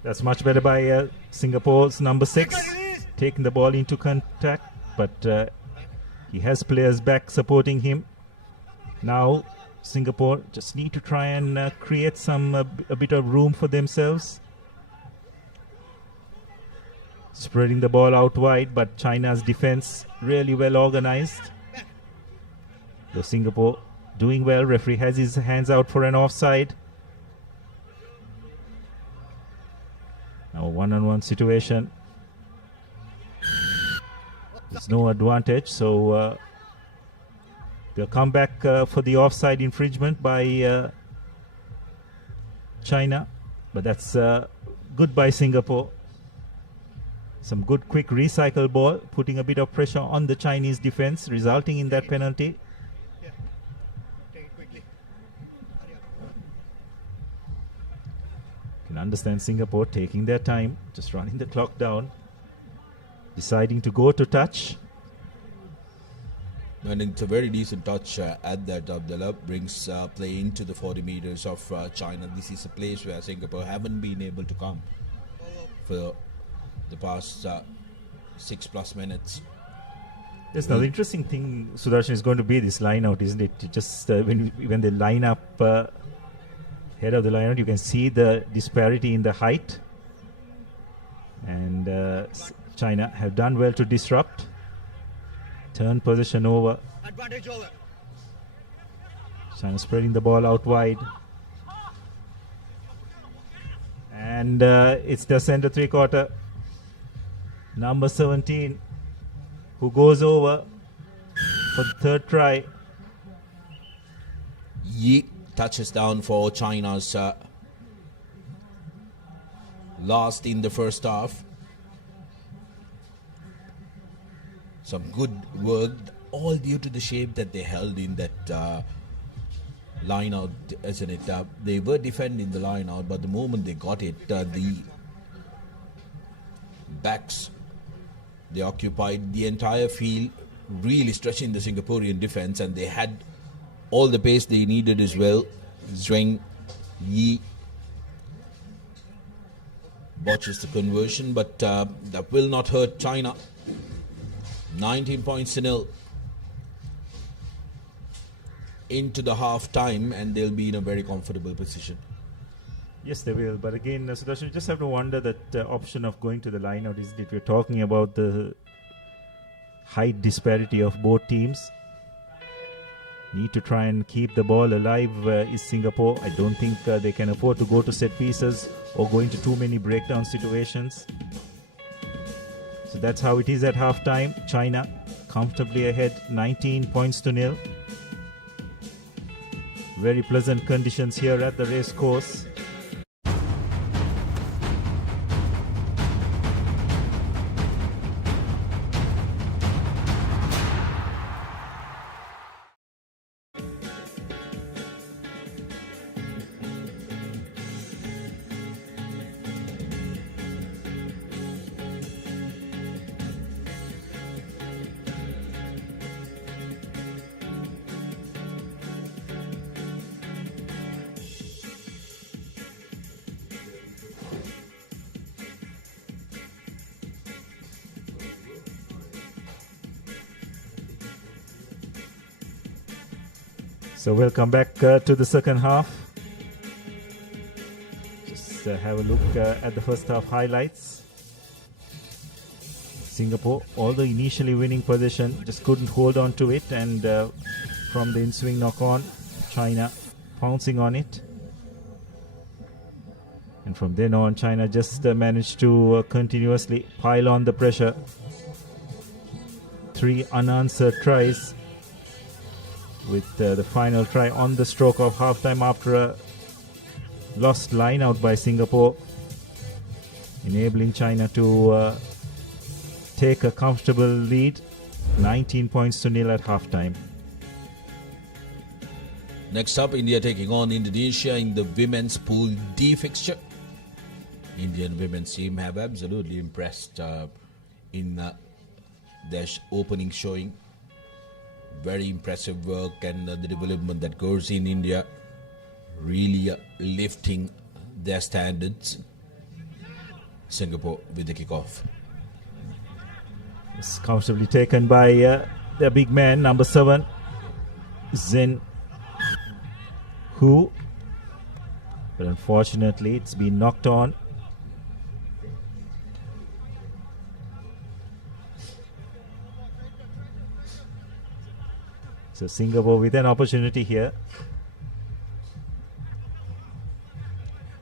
That's much better by Singapore's number 6, taking the ball into contact, but he has players back supporting him. Now Singapore just need to try and create a bit of room for themselves. Spreading the ball out wide, but China's defense really well organized. So Singapore doing well. Referee has his hands out for an offside. Now one-on-one situation. There's no advantage, so they'll come back for the offside infringement by China, but that's good by Singapore. Some good quick recycle ball, putting a bit of pressure on the Chinese defense, resulting in that penalty. Can understand Singapore taking their time, just running the clock down, deciding to go to touch. And it's a very decent touch at that. Abdullah brings play into the 40 meters of China. This is a place where Singapore haven't been able to come for the past 6+ minutes. Yes, now the interesting thing, Sudarshan, is going to be this line out, isn't it? Just when they line up head of the line out, you can see the disparity in the height. And China have done well to disrupt. Turn position over. Advantage over. China spreading the ball out wide. And it's the center 3/4. Number 17 who goes over for the third try. Yi touches down for China's last in the first half. Some good work, all due to the shape that they held in that line out, isn't it? They were defending the line out, but the moment they got it, the backs, they occupied the entire field, really stretching the Singaporean defense, and they had all the pace they needed as well. Zheng Yi botches the conversion, but that will not hurt China. 19 points to nil into the half time, and they'll be in a very comfortable position. Yes, they will. But again, Sudarshan, you just have to wonder that option of going to the line out. Is that we're talking about the height disparity of both teams. Need to try and keep the ball alive is Singapore. I don't think they can afford to go to set pieces or go into too many breakdown situations. So that's how it is at halftime. China comfortably ahead, 19 points to nil. Very pleasant conditions here at the racecourse. So we'll come back to the second half. Just have a look at the first half highlights. Singapore, although initially winning position, just couldn't hold on to it, and from the in-swing knock-on, China pouncing on it. And from then on, China just managed to continuously pile on the pressure. 3 unanswered tries, with the final try on the stroke of halftime after a lost line out by Singapore, enabling China to take a comfortable lead, 19 points to nil at halftime. Next up, India taking on Indonesia in the women's Pool D fixture. Indian women's team have absolutely impressed in their opening showing. Very impressive work, and the development that goes in India, really lifting their standards. Singapore with the kickoff. It's comfortably taken by their big man, number 7, Zhen Hu. But unfortunately, it's been knocked on. So Singapore with an opportunity here.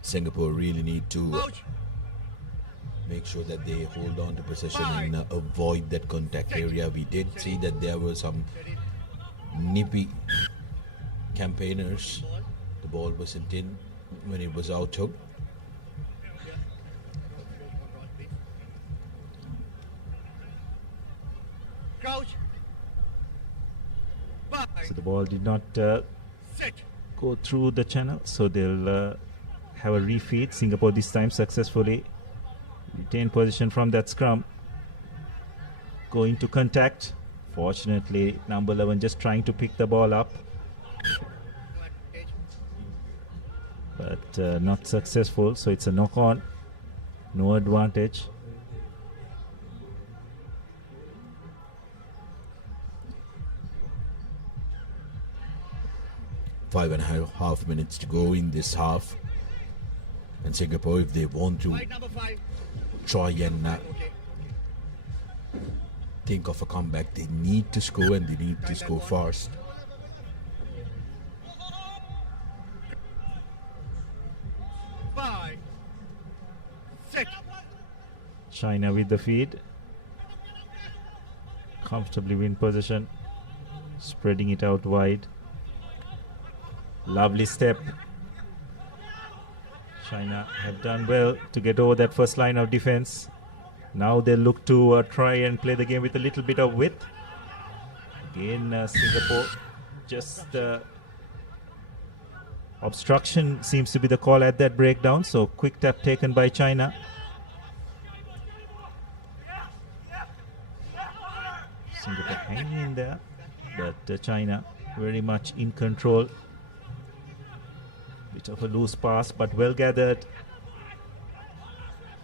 Singapore really need to make sure that they hold on to possession and avoid that contact area. We did see that there were some nippy campaigners. The ball wasn't in when it was out hook. So the ball did not go through the channel, so they'll have a refeed. Singapore this time successfully retain position from that scrum. Going to contact. Fortunately, number 11 just trying to pick the ball up, but not successful. So it's a knock on, no advantage. Five and a half minutes to go in this half, and Singapore, if they want to try and think of a comeback, they need to score, and they need to score fast. China with the feed, comfortably win position, spreading it out wide. Lovely step. China have done well to get over that first line of defense. Now they look to try and play the game with a little bit of width. Again, Singapore just obstruction seems to be the call at that breakdown. So quick tap taken by China. Singapore hanging in there, but China very much in control. Bit of a loose pass, but well gathered.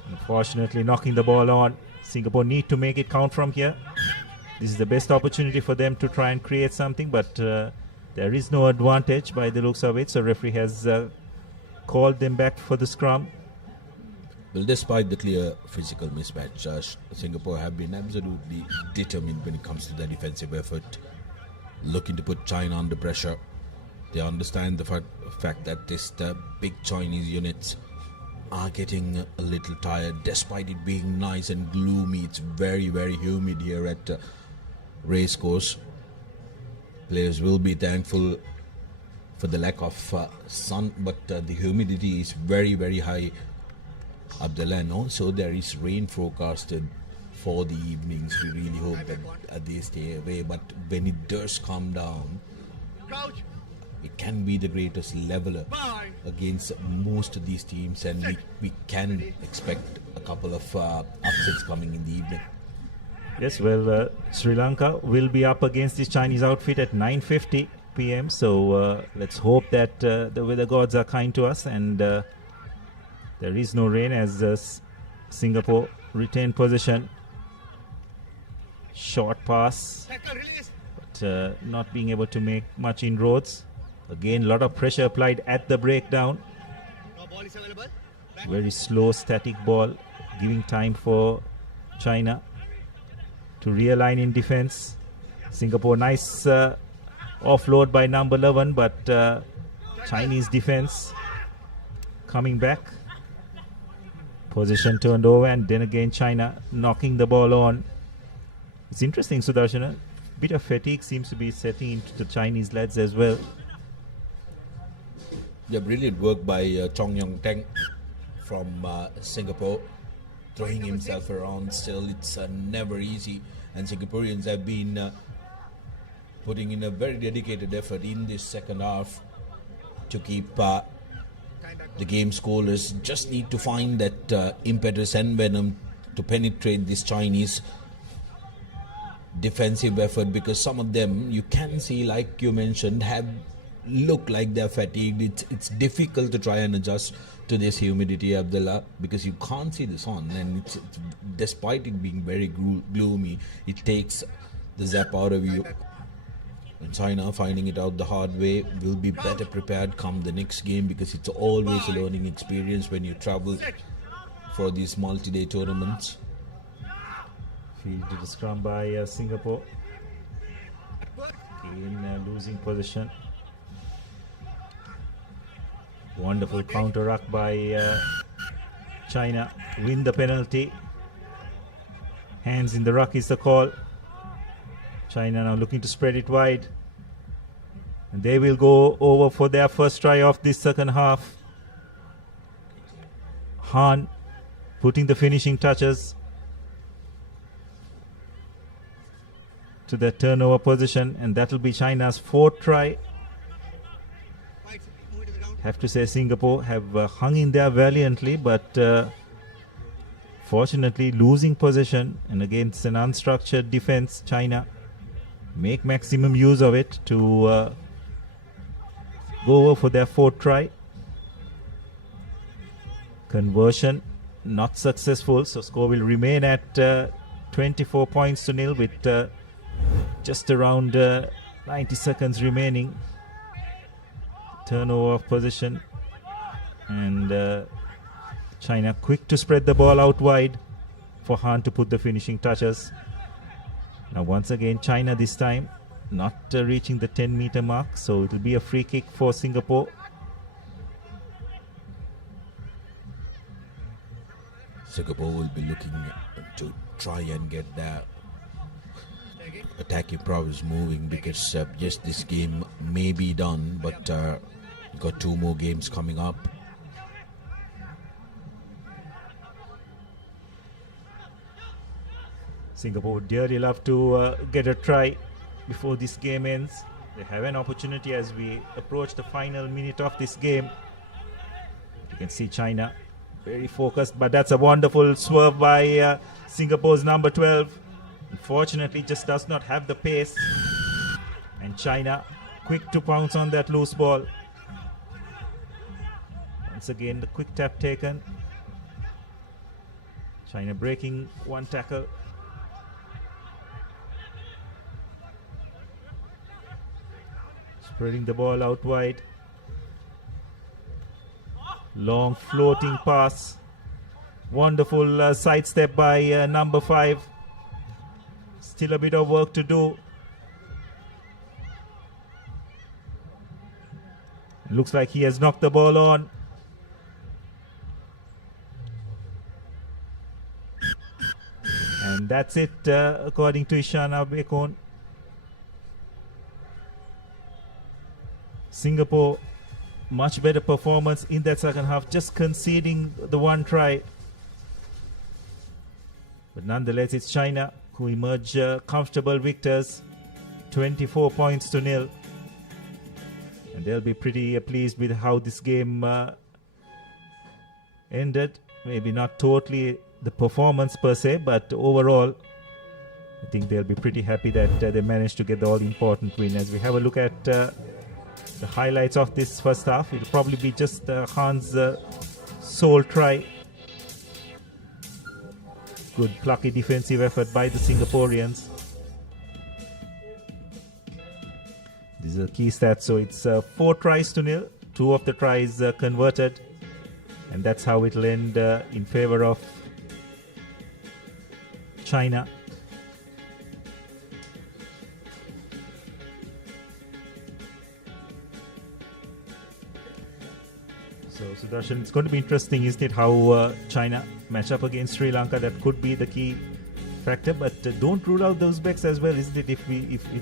Unfortunately, knocking the ball on. Singapore need to make it count from here. This is the best opportunity for them to try and create something, but there is no advantage by the looks of it. So referee has called them back for the scrum. Well, despite the clear physical mismatch, Singapore have been absolutely determined when it comes to their defensive effort, looking to put China under pressure. They understand the fact that the big Chinese units are getting a little tired, despite it being nice and gloomy. It's very, very humid here at Racecourse. Players will be thankful for the lack of sun, but the humidity is very, very high up the land. Also, there is rain forecasted for the evenings. We really hope that they stay away, but when it does come down, it can be the greatest leveler against most of these teams, and we can expect a couple of upsets coming in the evening. Yes, well, Sri Lanka will be up against this Chinese outfit at 9:50 p.m. So let's hope that the weather gods are kind to us, and there is no rain as Singapore retain possession. Short pass, but not being able to make much inroads. Again, a lot of pressure applied at the breakdown. Very slow, static ball, giving time for China to realign in defense. Singapore, nice offload by number 11, but Chinese defense coming back. Position turned over, and then again China knocking the ball on. It's interesting, Sudarshan. A bit of fatigue seems to be setting into the Chinese lads as well. Yeah, brilliant work by Chong Yong Teng from Singapore, throwing himself around. Still, it's never easy, and Singaporeans have been putting in a very dedicated effort in this second half to keep the game scoreless. Just need to find that impetus and venom to penetrate this Chinese defensive effort, because some of them you can see, like you mentioned, have look like they're fatigued. It's difficult to try and adjust to this humidity, Abdullah, because you can't see the sun, and it's despite it being very gloomy, it takes the zap out of you. And China, finding it out the hard way, will be better prepared come the next game, because it's always a learning experience when you travel for these multi-day tournaments. Fielded a scrum by Singapore. Again, losing possession. Wonderful counter-ruck by China. Win the penalty. Hands in the ruck is the call. China now looking to spread it wide. And they will go over for their first try of this second half. Han putting the finishing touches to the turnover position, and that will be China's fourth try. Have to say Singapore have hung in there valiantly, but fortunately losing possession, and against an unstructured defense, China make maximum use of it to go over for their fourth try. Conversion not successful, so score will remain at 24 points to nil with just around 90 seconds remaining. Turnover of possession, and China quick to spread the ball out wide for Han to put the finishing touches. Now once again China this time not reaching the 10-meter mark, so it will be a free kick for Singapore. Singapore will be looking to try and get their attacking prowess moving, because yes, this game may be done, but got two more games coming up. Singapore would dearly love to get a try before this game ends. They have an opportunity as we approach the final minute of this game. You can see China very focused, but that's a wonderful swerve by Singapore's number 12. Unfortunately, just does not have the pace, and China quick to pounce on that loose ball. Once again, the quick tap taken. China breaking one tackle. Spreading the ball out wide. Long floating pass. Wonderful sidestep by number 5. Still a bit of work to do. Looks like he has knocked the ball on. And that's it, according to Ishana Bekon. Singapore, much better performance in that second half, just conceding the one try. But nonetheless, it's China who emerge comfortable victors, 24 points to nil. And they'll be pretty pleased with how this game ended. Maybe not totally the performance per se, but overall, I think they'll be pretty happy that they managed to get the all-important win. As we have a look at the highlights of this first half, it'll probably be just Han's sole try. Good plucky defensive effort by the Singaporeans. This is a key stat. So it's 4-0. 2 of the tries converted, and that's how it'll end in favor of China. So Sudarshan, it's going to be interesting, isn't it, how China match up against Sri Lanka? That could be the key factor, but don't rule out the Uzbeks as well, isn't it? If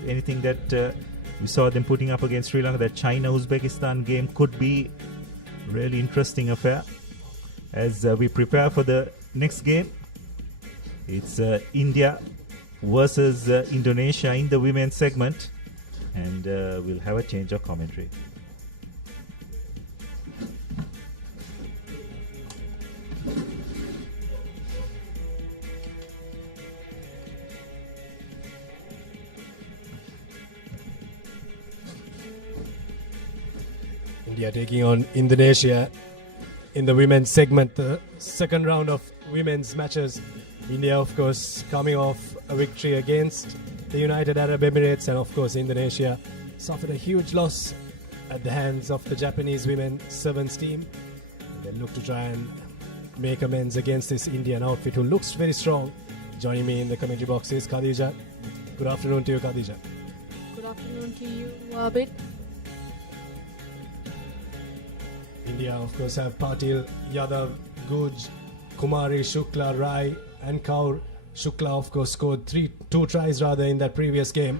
anything that we saw them putting up against Sri Lanka, that China-Uzbekistan game could be really interesting affair. As we prepare for the next game, it's India versus Indonesia in the women's segment, and we'll have a change of commentary. India taking on Indonesia in the women's segment, the second round of women's matches. India, of course, coming off a victory against the United Arab Emirates, and of course Indonesia suffered a huge loss at the hands of the Japanese women sevens team. They look to try and make amends against this Indian outfit, who looks very strong. Joining me in the commentary box is Khadija. Good afternoon to you, Khadija. Good afternoon to you, Abid. India, of course, have Patil, Yadav, Guj, Kumari, Shukla, Rai, and Kaur. Shukla, of course, scored two tries in that previous game.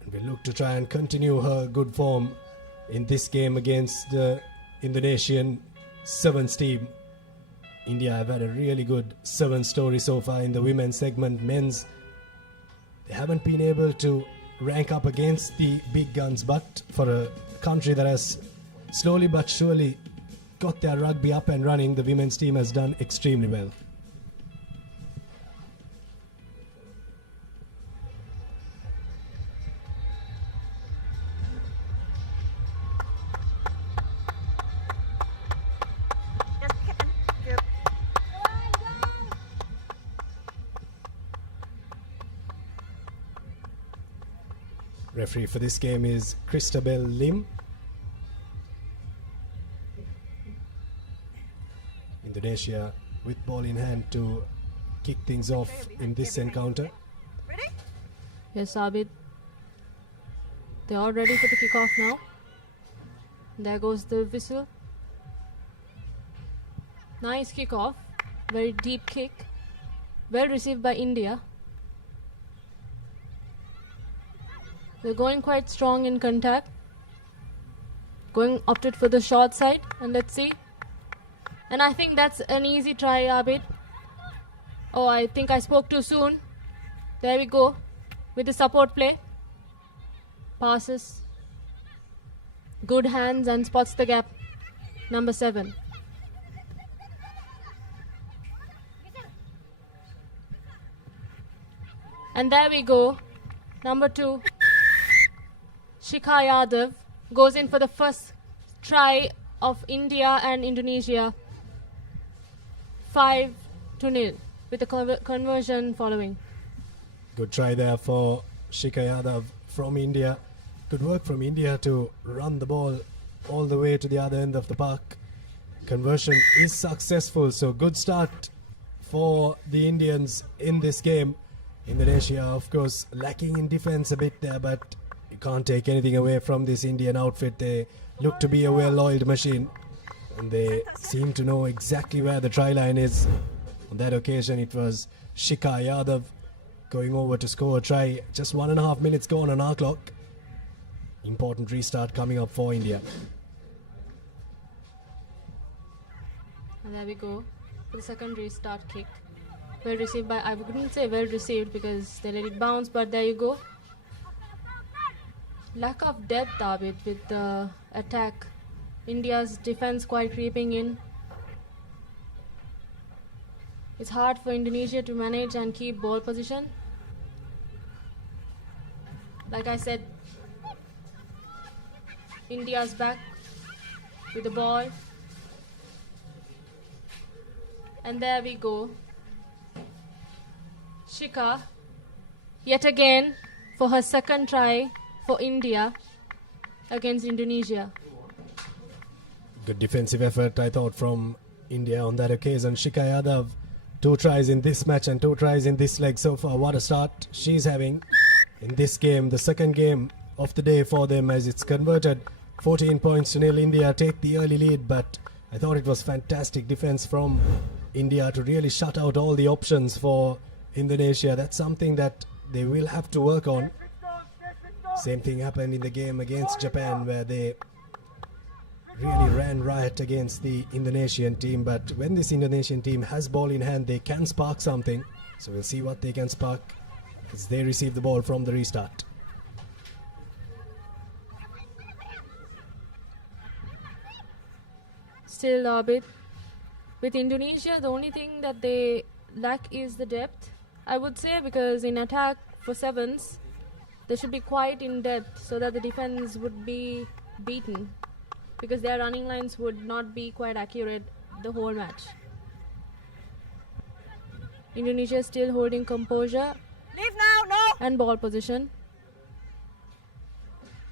And we look to try and continue her good form in this game against the Indonesian sevens team. India have had a really good sevens story so far in the women's segment. Men's, they haven't been able to rank up against the big guns, but for a country that has slowly but surely got their rugby up and running, the women's team has done extremely well. Referee for this game is Christabel Lim. Indonesia with ball in hand to kick things off in this encounter. Yes, Abid. They are ready for the kickoff now. There goes the whistle. Nice kickoff. Very deep kick. Well received by India. They're going quite strong in contact. Opted for the short side, and let's see. And I think that's an easy try, Abid. Oh, I think I spoke too soon. There we go. With the support play. Passes. Good hands and spots the gap. Number 7. And there we go. Number 2. Shikha Yadav goes in for the first try of India and Indonesia. 5-0 with the conversion following. Good try there for Shikha Yadav from India. Good work from India to run the ball all the way to the other end of the park. Conversion is successful, so good start for the Indians in this game. Indonesia, of course, lacking in defense a bit there, but you can't take anything away from this Indian outfit. They look to be a well-oiled machine, and they seem to know exactly where the try line is. On that occasion, it was Shikha Yadav going over to score a try. Just 1.5 minutes gone on our clock. Important restart coming up for India. And there we go. The second restart kick. Well received by, I wouldn't say well received because they let it bounce, but there you go. Lack of depth, Abid, with the attack. India's defense quite creeping in. It's hard for Indonesia to manage and keep ball position. Like I said, India's back with the ball. And there we go. Shikha, yet again, for her second try, for India against Indonesia. Good defensive effort, I thought, from India on that occasion. Shika Yadav, 2 tries in this match and 2 tries in this leg so far. What a start she's having in this game, the second game of the day for them, as it's converted 14 points to nil. India take the early lead, but I thought it was fantastic defense from India to really shut out all the options for Indonesia. That's something that they will have to work on. Same thing happened in the game against Japan, where they really ran riot against the Indonesian team. But when this Indonesian team has ball in hand, they can spark something. So we'll see what they can spark as they receive the ball from the restart. Still a bit with Indonesia, the only thing that they lack is the depth, I would say, because in attack for sevens they should be quite in depth so that the defense would be beaten, because their running lines would not be quite accurate the whole match. Indonesia still holding composure and ball position,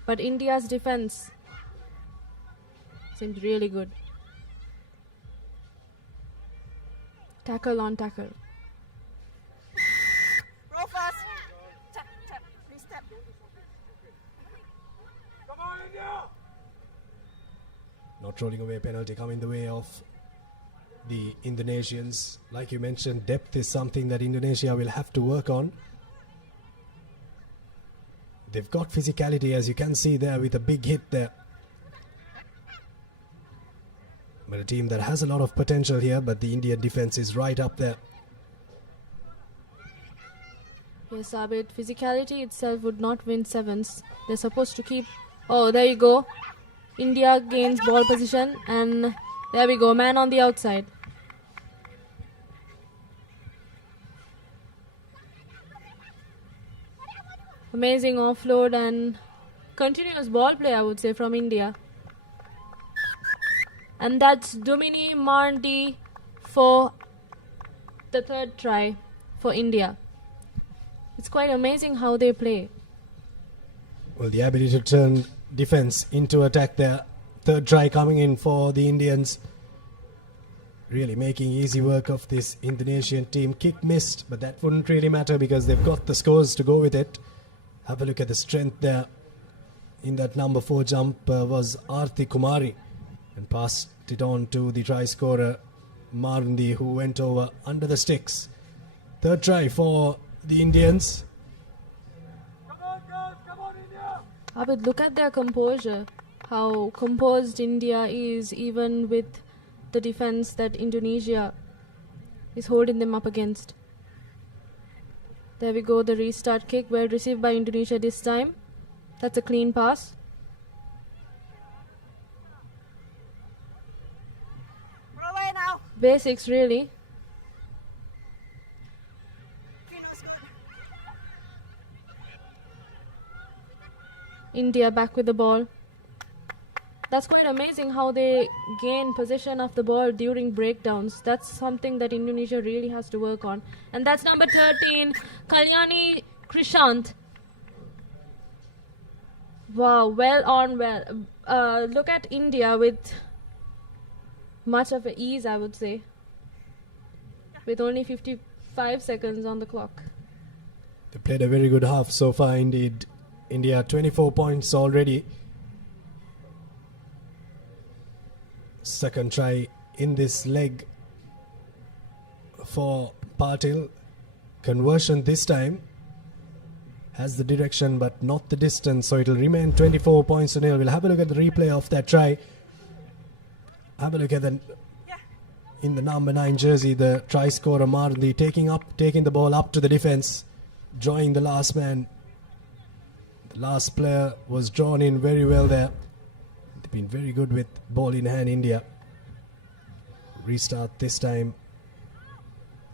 but India's defense seems really good. Tackle on tackle. Roll fast. Tap, tap. Please tap. Come on, India! Not rolling away penalty coming the way of the Indonesians. Like you mentioned, depth is something that Indonesia will have to work on. They've got physicality, as you can see there, with a big hit there. But a team that has a lot of potential here, but the Indian defense is right up there. Yes, Abid, physicality itself would not win sevens. They're supposed to keep... Oh, there you go. India gains ball position, and there we go, man on the outside. Amazing offload and continuous ball play, I would say, from India. And that's Dumini Marndi for the third try for India. It's quite amazing how they play. Well, the ability to turn defense into attack there. Third try coming in for the Indians. Really making easy work of this Indonesian team. Kick missed, but that wouldn't really matter because they've got the scores to go with it. Have a look at the strength there. In that number 4 jump was Arti Kumari, and passed it on to the try scorer Marndi, who went over under the sticks. Third try for the Indians. Abid, look at their composure. How composed India is, even with the defense that Indonesia is holding them up against. There we go, the restart kick, well received by Indonesia this time. That's a clean pass. Basics, really. India back with the ball. That's quite amazing how they gain possession of the ball during breakdowns. That's something that Indonesia really has to work on. And that's number 13, Kalyani Krishant. Wow, well on well. Look at India with much of ease, I would say, with only 55 seconds on the clock. They played a very good half so far indeed. India 24 points already. Second try in this leg for Patil. Conversion this time has the direction but not the distance, so it will remain 24 points to nil. We'll have a look at the replay of that try. Have a look at the in the number 9 jersey, the try scorer Mardi taking the ball up to the defense, drawing the last man. The last player was drawn in very well there. They've been very good with ball in hand, India. Restart this time.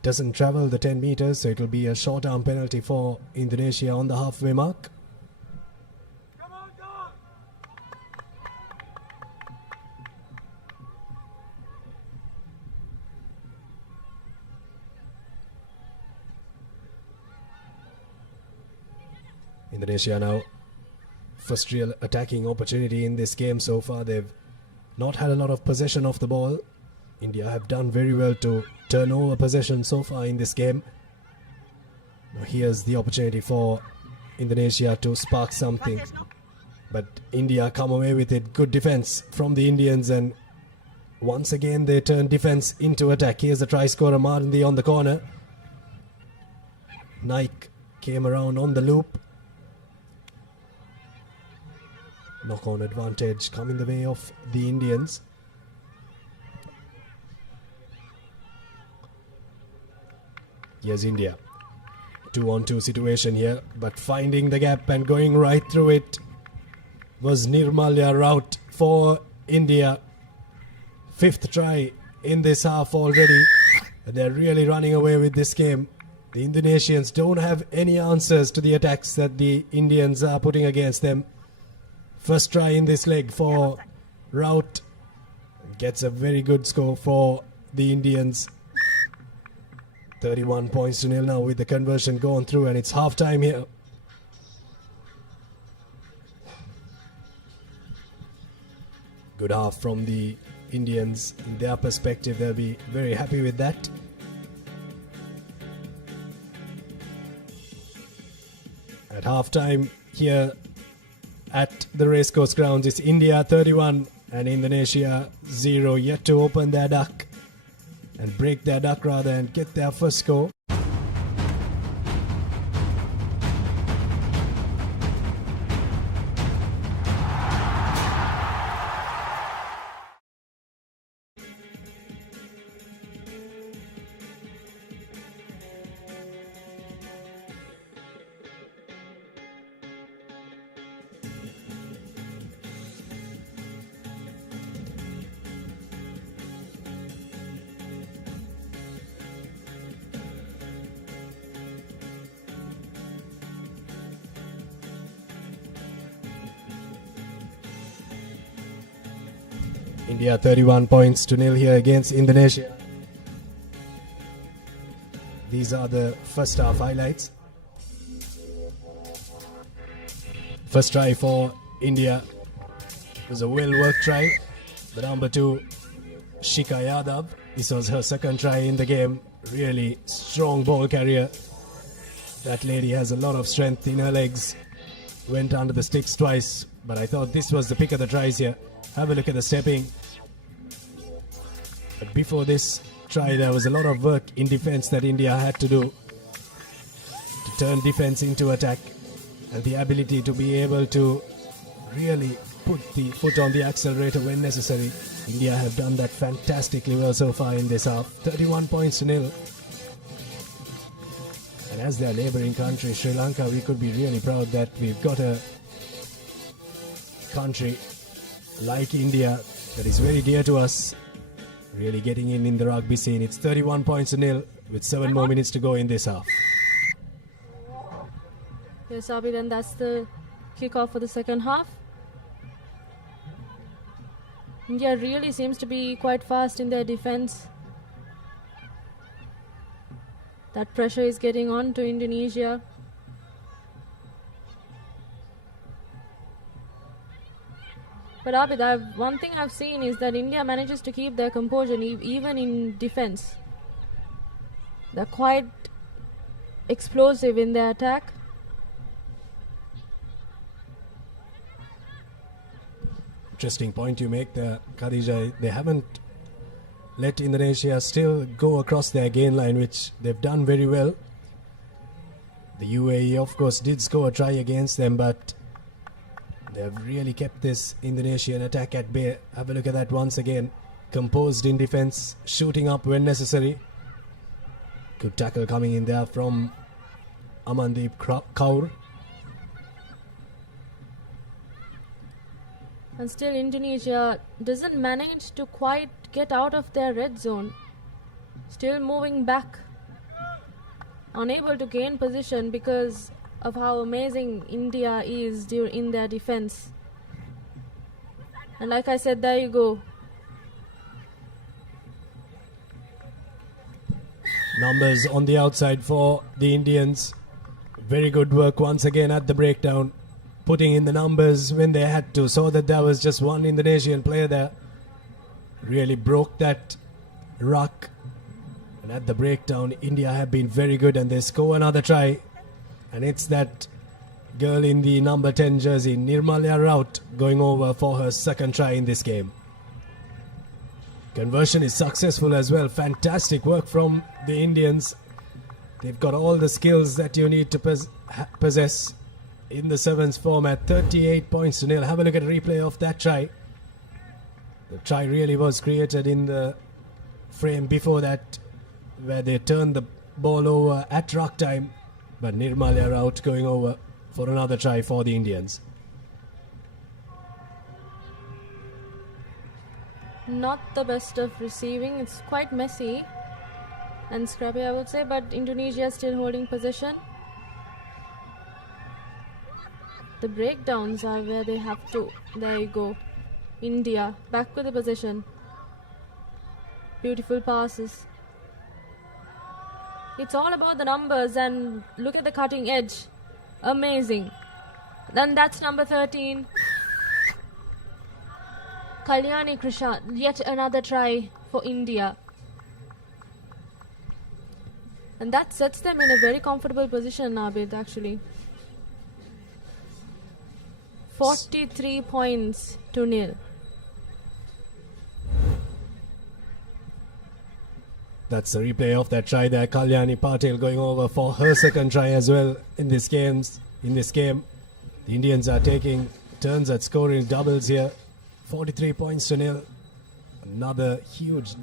Doesn't travel the 10 meters, so it will be a short arm penalty for Indonesia on the halfway mark. Indonesia now first real attacking opportunity in this game so far. They've not had a lot of possession of the ball. India have done very well to turn over possession so far in this game. Now here's the opportunity for Indonesia to spark something. But India come away with it. Good defense from the Indians, and once again they turn defense into attack. Here's the try scorer Marandi on the corner. Naik came around on the loop. Knock-on advantage coming the way of the Indians. Here's India. 2-on-2 situation here, but finding the gap and going right through it was Nirmalya route for India. 5th try in this half already. And they're really running away with this game. The Indonesians don't have any answers to the attacks that the Indians are putting against them. First try in this leg for Rout. Gets a very good score for the Indians. 31 points to nil now with the conversion going through, and it's half time here. Good half from the Indians. In their perspective, they'll be very happy with that. At half time here at the Racecourse grounds, it's India 31 and Indonesia 0, yet to open their duck and break their duck rather and get their first score. India 31 points to nil here against Indonesia. These are the first half highlights. First try for India was a well-worked try. The number 2, Shika Yadav. This was her second try in the game. Really strong ball carrier. That lady has a lot of strength in her legs. Went under the sticks twice, but I thought this was the pick of the tries here. Have a look at the stepping. But before this try, there was a lot of work in defense that India had to do to turn defense into attack, and the ability to be able to really put the foot on the accelerator when necessary. India have done that fantastically well so far in this half. 31 points to nil. And as their neighboring country, Sri Lanka, we could be really proud that we've got a country like India that is very dear to us, really getting in the rugby scene. It's 31 points to nil with 7 more minutes to go in this half. Yes, Abid, and that's the kickoff for the second half. India really seems to be quite fast in their defense. That pressure is getting on to Indonesia. But Abid, one thing I've seen is that India manages to keep their composure even in defense. They're quite explosive in their attack. Interesting point you make there, Khadija. They haven't let Indonesia still go across their gain line, which they've done very well. The UAE, of course, did score a try against them, but they've really kept this Indonesian attack at bay. Have a look at that once again. Composed in defense, shooting up when necessary. Good tackle coming in there from Amandeep Kaur. And still Indonesia doesn't manage to quite get out of their red zone. Still moving back. Unable to gain position because of how amazing India is in their defense. And like I said, there you go. Numbers on the outside for the Indians. Very good work once again at the breakdown. putting in the numbers when they had to. Saw that there was just one Indonesian player there. Really broke that ruck. And at the breakdown, India have been very good, and they score another try. And it's that girl in the number 10 jersey, Nirmalya Raut, going over for her second try in this game. Conversion is successful as well. Fantastic work from the Indians. They've got all the skills that you need to possess in the sevens format. 38 points to nil. Have a look at a replay of that try. The try really was created in the frame before that, where they turned the ball over at ruck time. But Nirmalya Raut going over for another try for the Indians. Not the best of receiving. It's quite messy and scrappy, I would say, but Indonesia still holding possession. The breakdowns are where they have to. There you go. India back with the possession. Beautiful passes. It's all about the numbers, and look at the cutting edge. Amazing. Then that's number 13. Kalyani Krishna, yet another try for India. And that sets them in a very comfortable position, Abid, actually. 43 points to nil. That's the replay of that try there. Kalyani Patel going over for her second try as well in this game. The Indians are taking turns at scoring doubles here. 43 points to nil. Another huge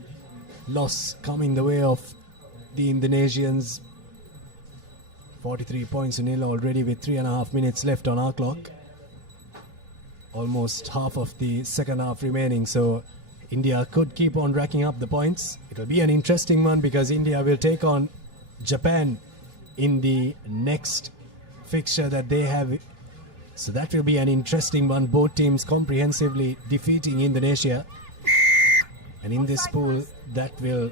loss coming the way of the Indonesians. 43 points to nil already with 3.5 minutes left on our clock. Almost half of the second half remaining, so India could keep on racking up the points. It will be an interesting one because India will take on Japan in the next fixture that they have. So that will be an interesting one. Both teams comprehensively defeating Indonesia. And in this pool, that will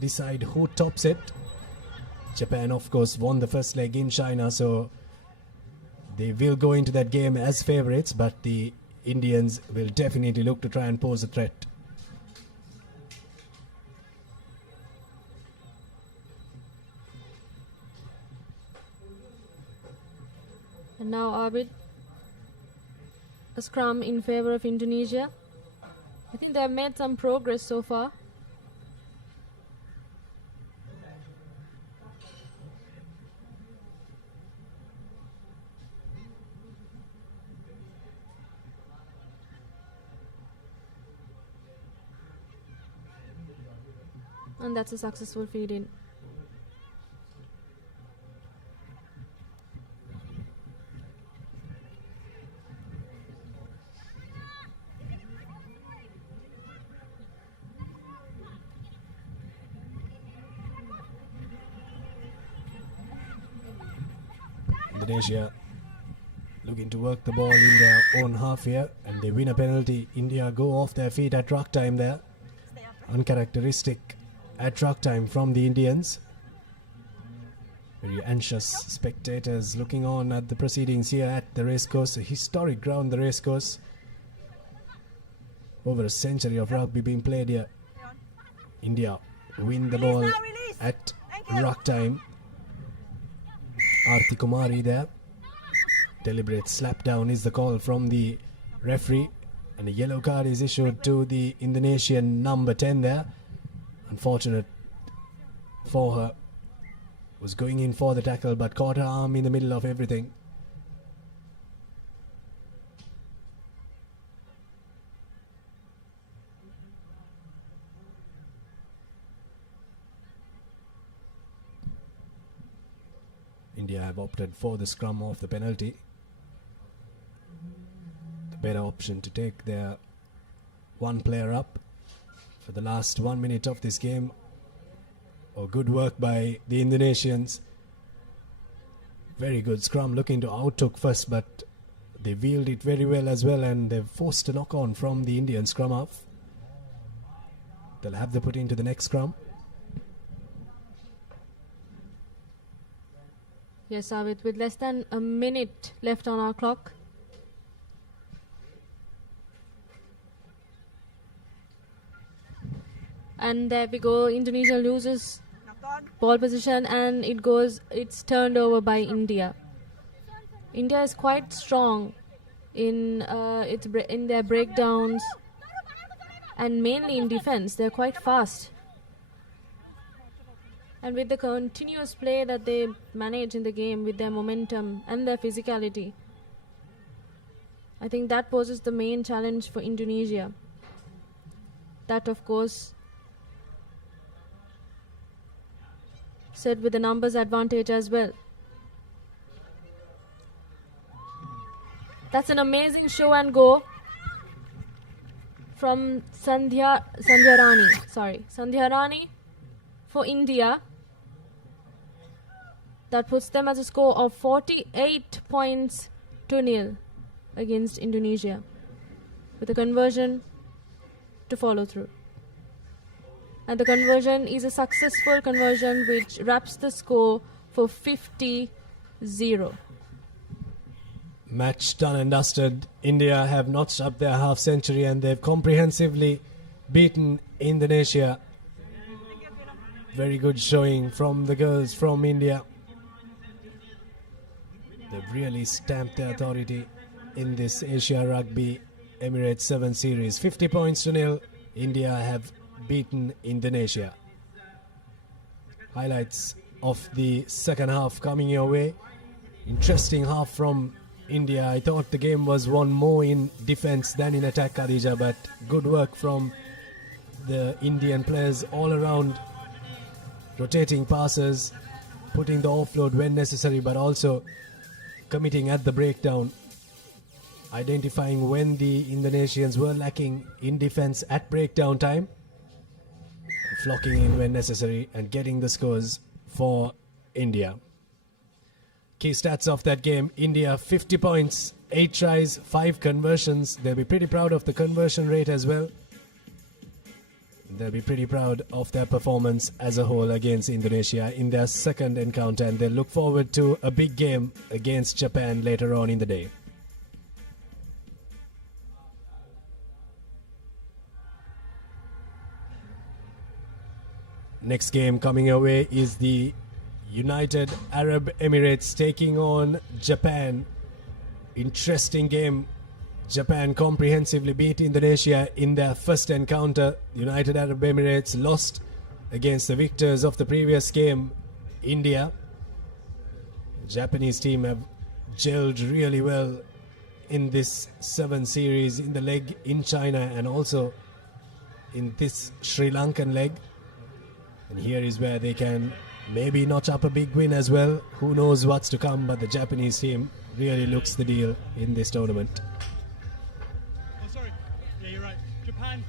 decide who tops it. Japan, of course, won the first leg in China, so they will go into that game as favorites, but the Indians will definitely look to try and pose a threat. And now Abid, a scrum in favor of Indonesia. I think they have made some progress so far. And that's a successful feed in. Indonesia looking to work the ball in their own half here, and they win a penalty. India go off their feet at ruck time there. Uncharacteristic at ruck time from the Indians. Very anxious spectators looking on at the proceedings here at the racecourse, a historic ground, the racecourse. Over a century of rugby being played here. India win the ball at ruck time. Arti Kumari there. Deliberate slap down is the call from the referee, and a yellow card is issued to the Indonesian number 10 there. Unfortunate for her. Was going in for the tackle but caught her arm in the middle of everything. India have opted for the scrum off the penalty. The better option to take their one player up for the last 1 minute of this game. Good work by the Indonesians. Very good scrum, looking to out-took first, but they wheeled it very well as well, and they've forced a knock-on from the Indian scrum half. They'll have to put into the next scrum. Yes, with less than a minute left on our clock. And there we go. Indonesia loses ball position, and it's turned over by India. India is quite strong in their breakdowns and mainly in defense. They're quite fast. And with the continuous play that they manage in the game, with their momentum and their physicality, I think that poses the main challenge for Indonesia. That, of course, said with the numbers advantage as well. That's an amazing show and go from Sandhya Rani for India. That puts them as a score of 48 points to nil against Indonesia, with a conversion to follow through. And the conversion is a successful conversion which wraps the score for 50-0. Match done and dusted. India have notched up their half century and they've comprehensively beaten Indonesia. Very good showing from the girls from India. They've really stamped their authority in this Asia Rugby Emirates 7 series. 50 points to nil. India have beaten Indonesia. Highlights of the second half coming your way. Interesting half from India. I thought the game was won more in defense than in attack, Khadija, but good work from the Indian players all around, rotating passes, putting the offload when necessary, but also committing at the breakdown, identifying when the Indonesians were lacking in defense at breakdown time, flocking in when necessary and getting the scores for India. Key stats of that game: India 50 points, 8 tries, 5 conversions. They'll be pretty proud of the conversion rate as well. They'll be pretty proud of their performance as a whole against Indonesia in their second encounter, and they'll look forward to a big game against Japan later on in the day. Next game coming away is the United Arab Emirates taking on Japan. Interesting game. Japan comprehensively beat Indonesia in their first encounter. United Arab Emirates lost against the victors of the previous game, India. The Japanese team have gelled really well in this 7 series, in the leg in China and also in this Sri Lankan leg. And here is where they can maybe notch up a big win as well. Who knows what's to come, but the Japanese team really looks the deal in this tournament. Oh, sorry. Yeah, you're right. Japan.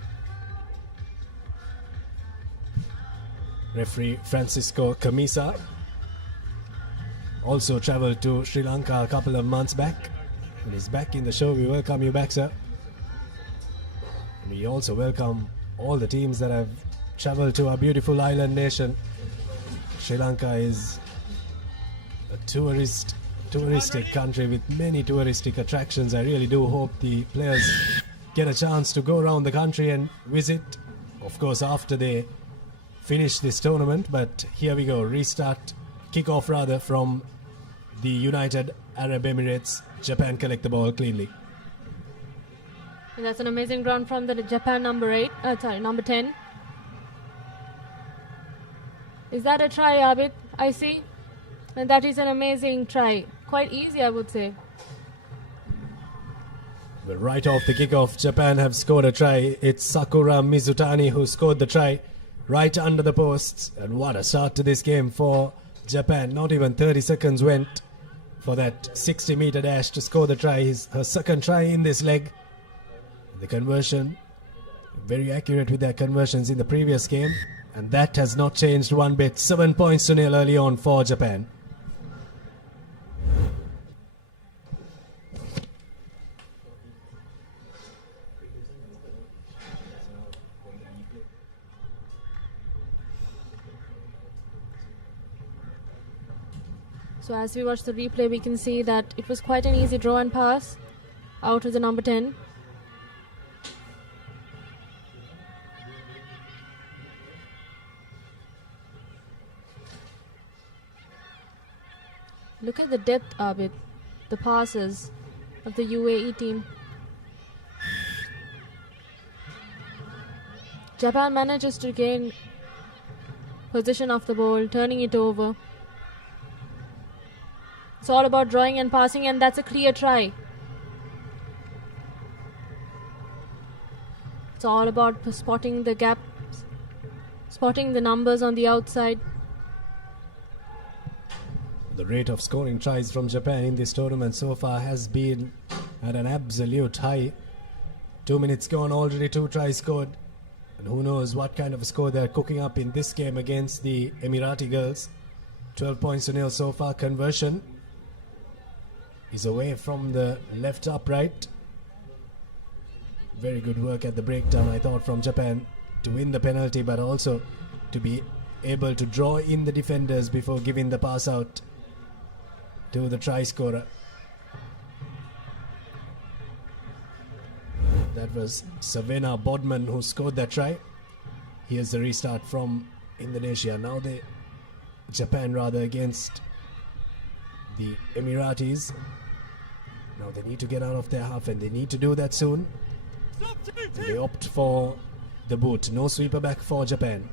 Referee Francisco Camisa also travelled to Sri Lanka a couple of months back. And he's back in the show. We welcome you back, sir. And we also welcome all the teams that have travelled to our beautiful island nation. Sri Lanka is a touristic country with many touristic attractions. I really do hope the players get a chance to go around the country and visit, of course, after they finish this tournament. But here we go, kickoff rather, from the United Arab Emirates. Japan collect the ball cleanly. And that's an amazing run from the Japan number 10. Is that a try, Abid? I see. And that is an amazing try. Quite easy, I would say. But right off the kickoff, Japan have scored a try. It's Sakura Mizutani who scored the try right under the posts. And what a start to this game for Japan. Not even 30 seconds went for that 60-meter dash to score the try. Her second try in this leg. The conversion, very accurate with their conversions in the previous game. And that has not changed one bit. 7 points to nil early on for Japan. So as we watch the replay, we can see that it was quite an easy draw and pass out of the number 10. Look at the depth of it, the passes of the UAE team. Japan manages to gain possession of the ball, turning it over. It's all about drawing and passing, and that's a clear try. It's all about spotting the gaps, spotting the numbers on the outside. The rate of scoring tries from Japan in this tournament so far has been at an absolute high. 2 minutes gone, already 2 tries scored. And who knows what kind of a score they're cooking up in this game against the Emirati girls. 12 points to nil so far. Conversion is away from the left upright. Very good work at the breakdown, I thought, from Japan to win the penalty, but also to be able to draw in the defenders before giving the pass out to the try scorer. That was Savannah Bodman who scored that try. Here's the restart from Indonesia. Now Japan against the Emiratis. Now they need to get out of their half, and they need to do that soon. They opt for the boot. No sweeper back for Japan.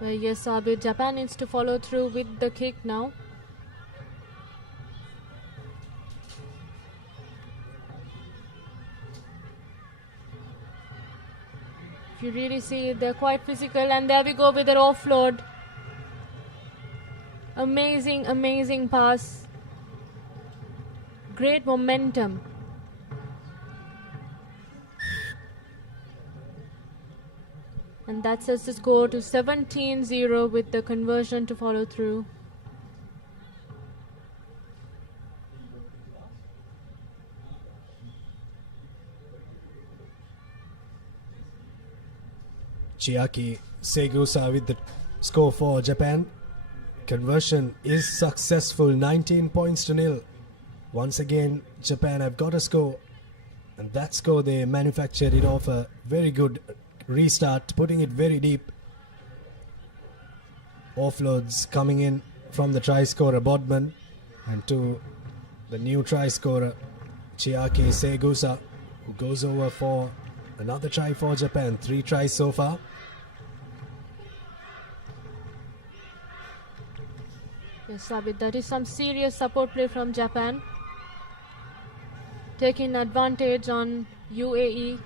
Well, yes, Abid, Japan needs to follow through with the kick now. If you really see, they're quite physical, and there we go with their offload. Amazing, amazing pass. Great momentum. And that sets the score to 17-0 with the conversion to follow through. Chiaki Segusa with the score for Japan. Conversion is successful, 19 points to nil. Once again, Japan have got a score, and that score they manufactured it off a very good restart, putting it very deep. Offloads coming in from the try scorer Bodman and to the new try scorer Chiaki Segusa, who goes over for another try for Japan. 3 tries so far. Yes, Abid, that is some serious support play from Japan, taking advantage on UAE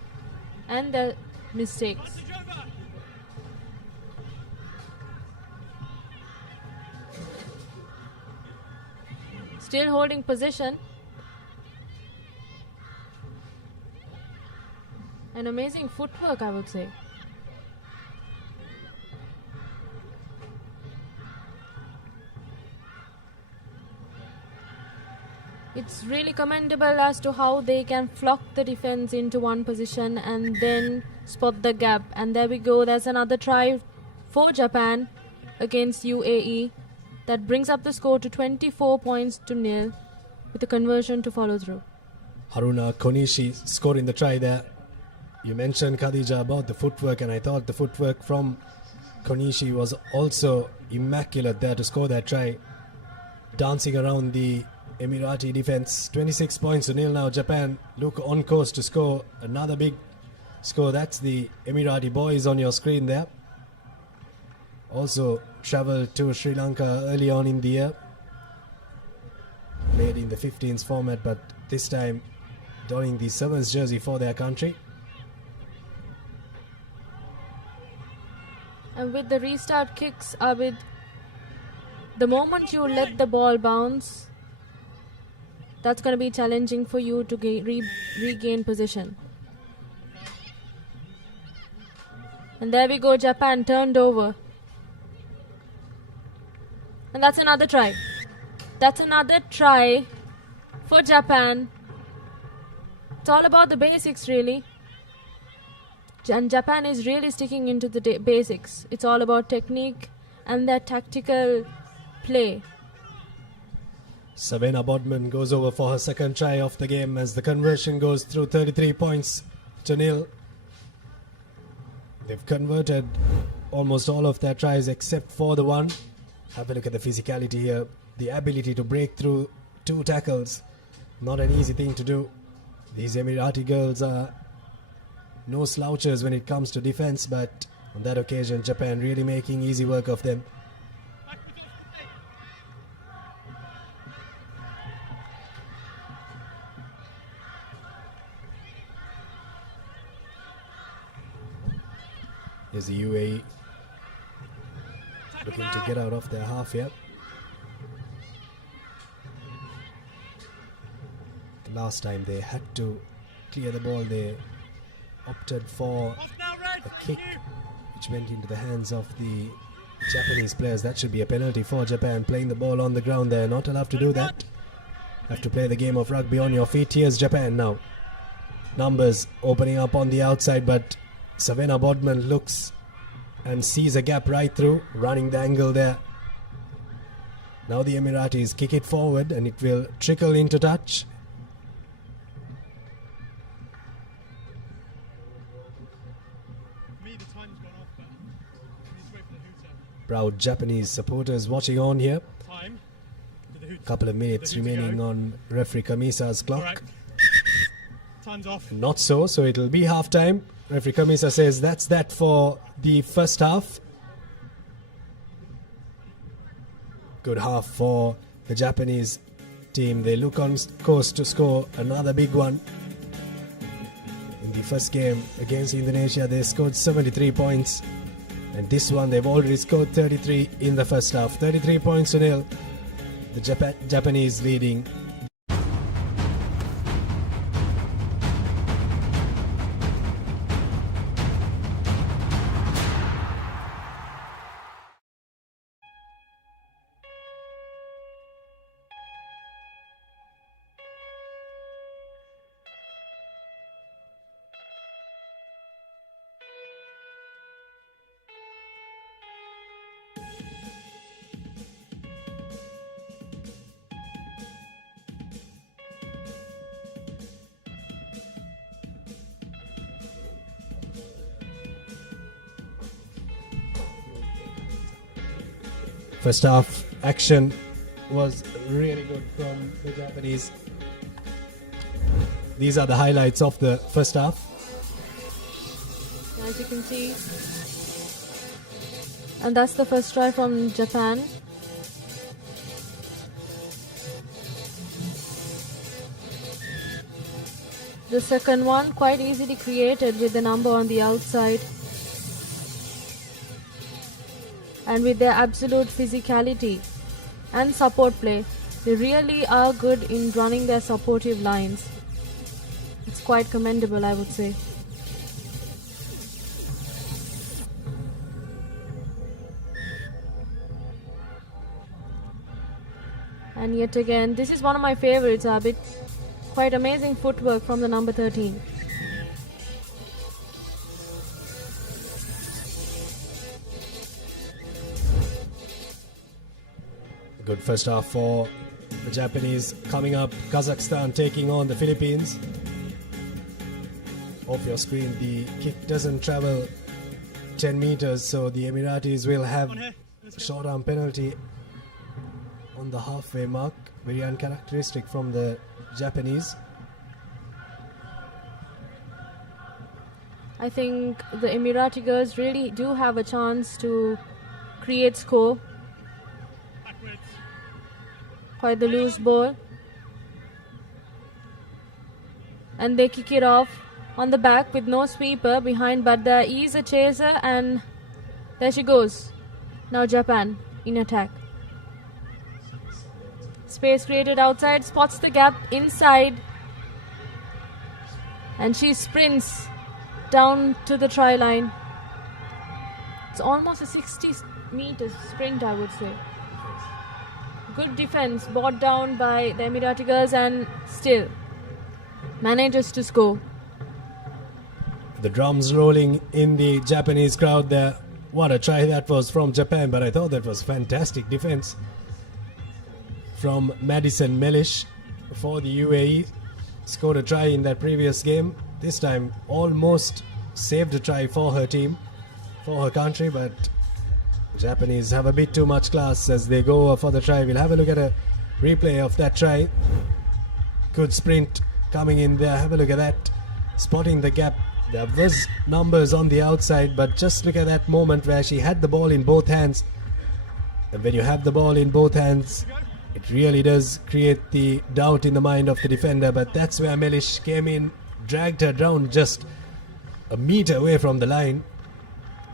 and the mistakes. Still holding position. An amazing footwork, I would say. It's really commendable as to how they can flock the defense into one position and then spot the gap. And there we go, there's another try for Japan against UAE. That brings up the score to 24 points to nil with the conversion to follow through. Haruna Konishi scoring the try there. You mentioned, Khadija, about the footwork, and I thought the footwork from Konishi was also immaculate there to score that try. Dancing around the Emirati defense. 26 points to nil now. Japan look on course to score another big score. That's the Emirati boys on your screen there. Also travelled to Sri Lanka early on in the year. Played in the 15s format, but this time donning the 7s jersey for their country. And with the restart kicks, Abid, the moment you let the ball bounce, that's going to be challenging for you to regain position. And there we go, Japan turned over. And that's another try. That's another try for Japan. It's all about the basics, really. And Japan is really sticking into the basics. It's all about technique and their tactical play. Savannah Bodman goes over for her second try of the game as the conversion goes through 33 points to nil. They've converted almost all of their tries except for the one. Have a look at the physicality here. The ability to break through 2 tackles. Not an easy thing to do. These Emirati girls are no slouchers when it comes to defense, but on that occasion Japan really making easy work of them. Here's the UAE looking to get out of their half here. The last time they had to clear the ball, they opted for a kick which went into the hands of the Japanese players. That should be a penalty for Japan. Playing the ball on the ground, they're not allowed to do that. Have to play the game of rugby on your feet. Here's Japan now. Numbers opening up on the outside, but Savannah Bodman looks and sees a gap right through, running the angle there. Now the Emiratis kick it forward and it will trickle into touch. Proud Japanese supporters watching on here. Couple of minutes remaining on referee Kamisa's clock. Time's off. Not so it'll be half time. Referee Kamisa says that's that for the first half. Good half for the Japanese team. They look on course to score another big one. In the first game against Indonesia, they scored 73 points. And this one, they've already scored 33 in the first half. 33 points to nil. The Japanese leading. First half action was really good from the Japanese. These are the highlights of the first half. As you can see. And that's the first try from Japan. The second one quite easily created with the number on the outside. And with their absolute physicality and support play, they really are good in running their supportive lines. It's quite commendable, I would say. And yet again, this is one of my favorites, Abid. Quite amazing footwork from the number 13. Good first half for the Japanese. Coming up, Kazakhstan taking on the Philippines. Off your screen, the kick doesn't travel 10 meters, so the Emiratis will have a short-arm penalty on the halfway mark. Very uncharacteristic from the Japanese. I think the Emirati girls really do have a chance to create score. Quite the loose ball. And they kick it off on the back with no sweeper behind, but there is a chaser and there she goes. Now Japan in attack. Space created outside, spots the gap inside. And she sprints down to the try line. It's almost a 60-meter sprint, I would say. Good defense, brought down by the Emirati girls, and still manages to score. The drums rolling in the Japanese crowd there. What a try that was from Japan, but I thought that was fantastic defense. from Madison Melish for the UAE. Scored a try in that previous game. This time almost saved a try for her team, for her country, but Japanese have a bit too much class as they go for the try. We'll have a look at a replay of that try. Good sprint coming in there. Have a look at that. Spotting the gap. There was numbers on the outside, but just look at that moment where she had the ball in both hands. And when you have the ball in both hands, it really does create the doubt in the mind of the defender. But that's where Melish came in, dragged her down just a meter away from the line.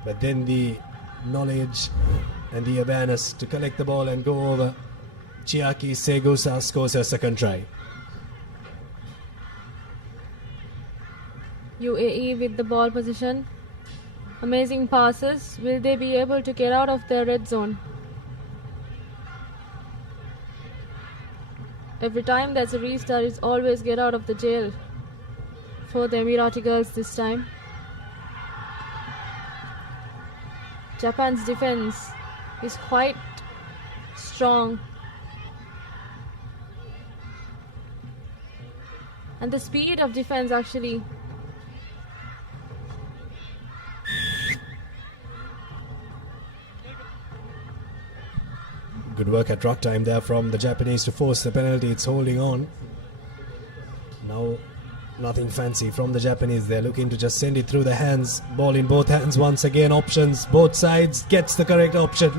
But then the knowledge and the awareness to collect the ball and go over. Chiaki Segusa scores her second try. UAE with the ball position. Amazing passes. Will they be able to get out of their red zone? Every time there's a restart, it's always get out of the jail for the Emirati girls this time. Japan's defense is quite strong. And the speed of defense actually. Good work at rock time there from the Japanese to force the penalty. It's holding on. Now nothing fancy from the Japanese. They're looking to just send it through the hands. Ball in both hands once again. Options both sides. Gets the correct option.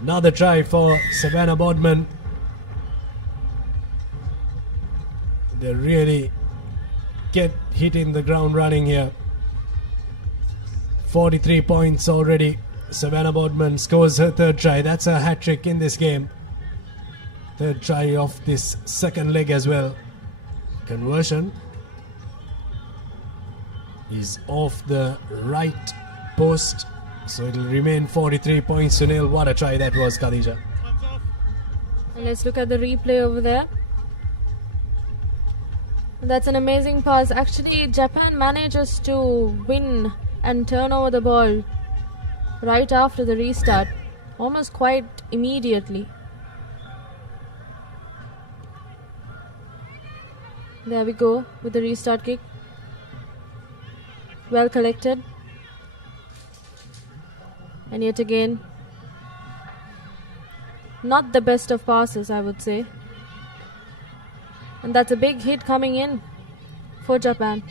Another try for Savannah Bodman. They really get hit in the ground running here. 43 points already. Savannah Bodman scores her third try. That's a hat-trick in this game. Third try of this second leg as well. Conversion is off the right post, so it will remain 43 points to nil. What a try that was, Khadija. And let's look at the replay over there. That's an amazing pass. Actually, Japan manages to win and turn over the ball right after the restart, almost quite immediately. There we go with the restart kick. Well collected. And yet again, not the best of passes, I would say. And that's a big hit coming in for Japan.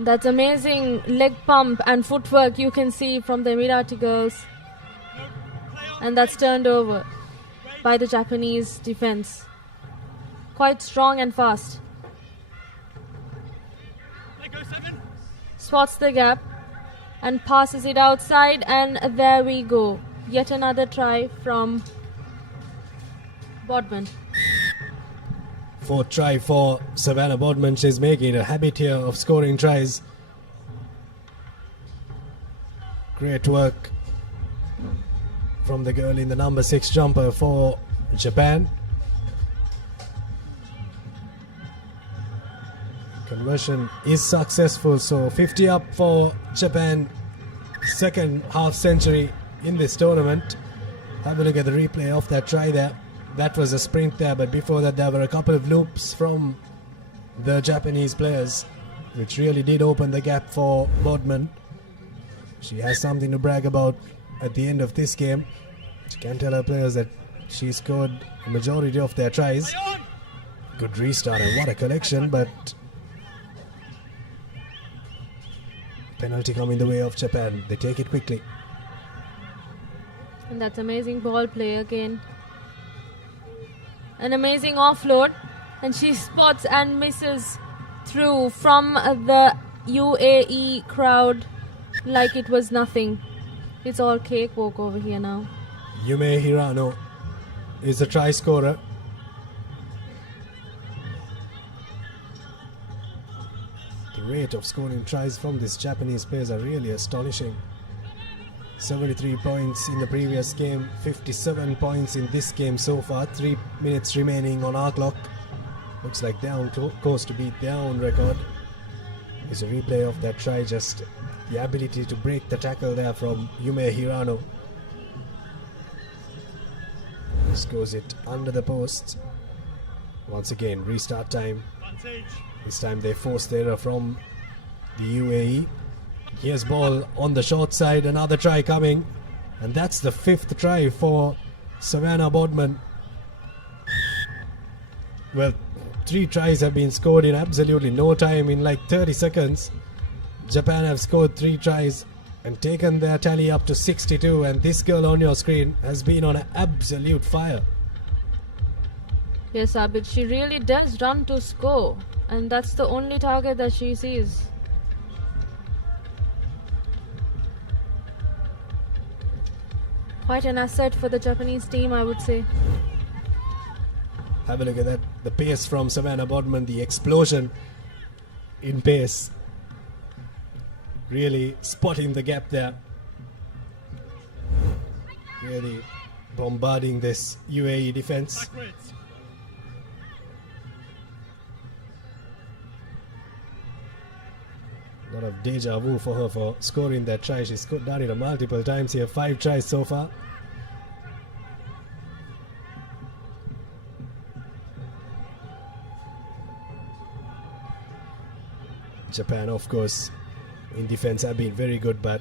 That's amazing leg pump and footwork you can see from the Emirati girls. And that's turned over by the Japanese defense. Quite strong and fast. Spots the gap and passes it outside, and there we go. Yet another try from Bodman. Fourth try for Savannah Bodman. She's making a habit here of scoring tries. Great work from the girl in the number 6 jumper for Japan. Conversion is successful, so 50 up for Japan. Second half century in this tournament. Have a look at the replay of that try there. That was a sprint there, but before that there were a couple of loops from the Japanese players, which really did open the gap for Bodman. She has something to brag about at the end of this game. She can tell her players that she scored a majority of their tries. Good restart, and what a collection, but penalty coming the way of Japan. They take it quickly. And that's amazing ball play again. An amazing offload, and she spots and misses through from the UAE crowd like it was nothing. It's all cakewalk over here now. Yume Hirano is the try scorer. The rate of scoring tries from these Japanese players are really astonishing. 73 points in the previous game, 57 points in this game so far. 3 minutes remaining on our clock. Looks like they're on course to beat their own record. It's a replay of that try, just the ability to break the tackle there from Yume Hirano. Scores it under the post. Once again, restart time. This time they force the error from the UAE. Here's ball on the short side, another try coming. And that's the 5th try for Savannah Bodman. Well, 3 tries have been scored in absolutely no time, in like 30 seconds. Japan have scored 3 tries and taken their tally up to 62, and this girl on your screen has been on an absolute fire. Yes, Abid, she really does run to score, and that's the only target that she sees. Quite an asset for the Japanese team, I would say. Have a look at that. The pace from Savannah Bodman, the explosion in pace. Really spotting the gap there. Really bombarding this UAE defense. A lot of deja vu for her for scoring that try. She's done it multiple times here. 5 tries so far. Japan, of course, in defense have been very good, but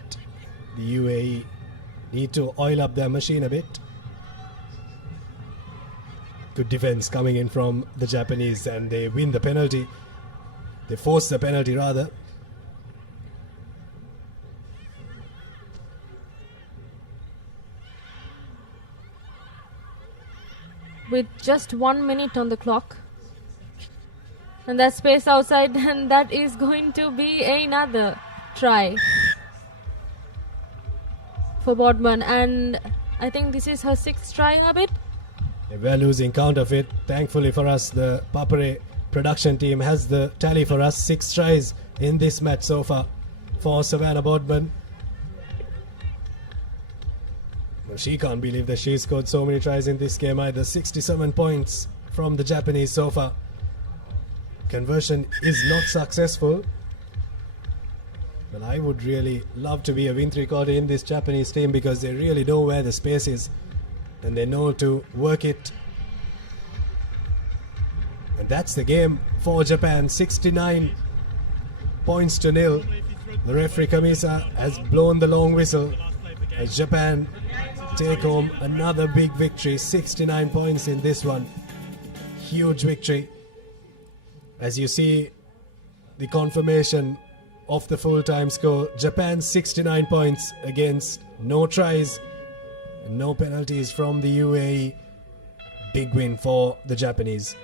the UAE need to oil up their machine a bit. Good defense coming in from the Japanese, and they win the penalty. They force the penalty rather. With just 1 minute on the clock. And that space outside, and that is going to be another try for Bodman. And I think this is her 6th try, Abid. We're losing count of it. Thankfully for us, the Papare production team has the tally for us. 6 tries in this match so far for Savannah Bodman. Well, she can't believe that she scored so many tries in this game either. 67 points from the Japanese so far. Conversion is not successful. But I would really love to be a win three-quarter in this Japanese team, because they really know where the space is and they know to work it. And that's the game for Japan. 69 points to 0. The referee Kamisa has blown the long whistle as Japan take home another big victory. 69 points in this one. Huge victory. As you see the confirmation of the full-time score, Japan 69 points against no tries and no penalties from the UAE. Big win for the Japanese.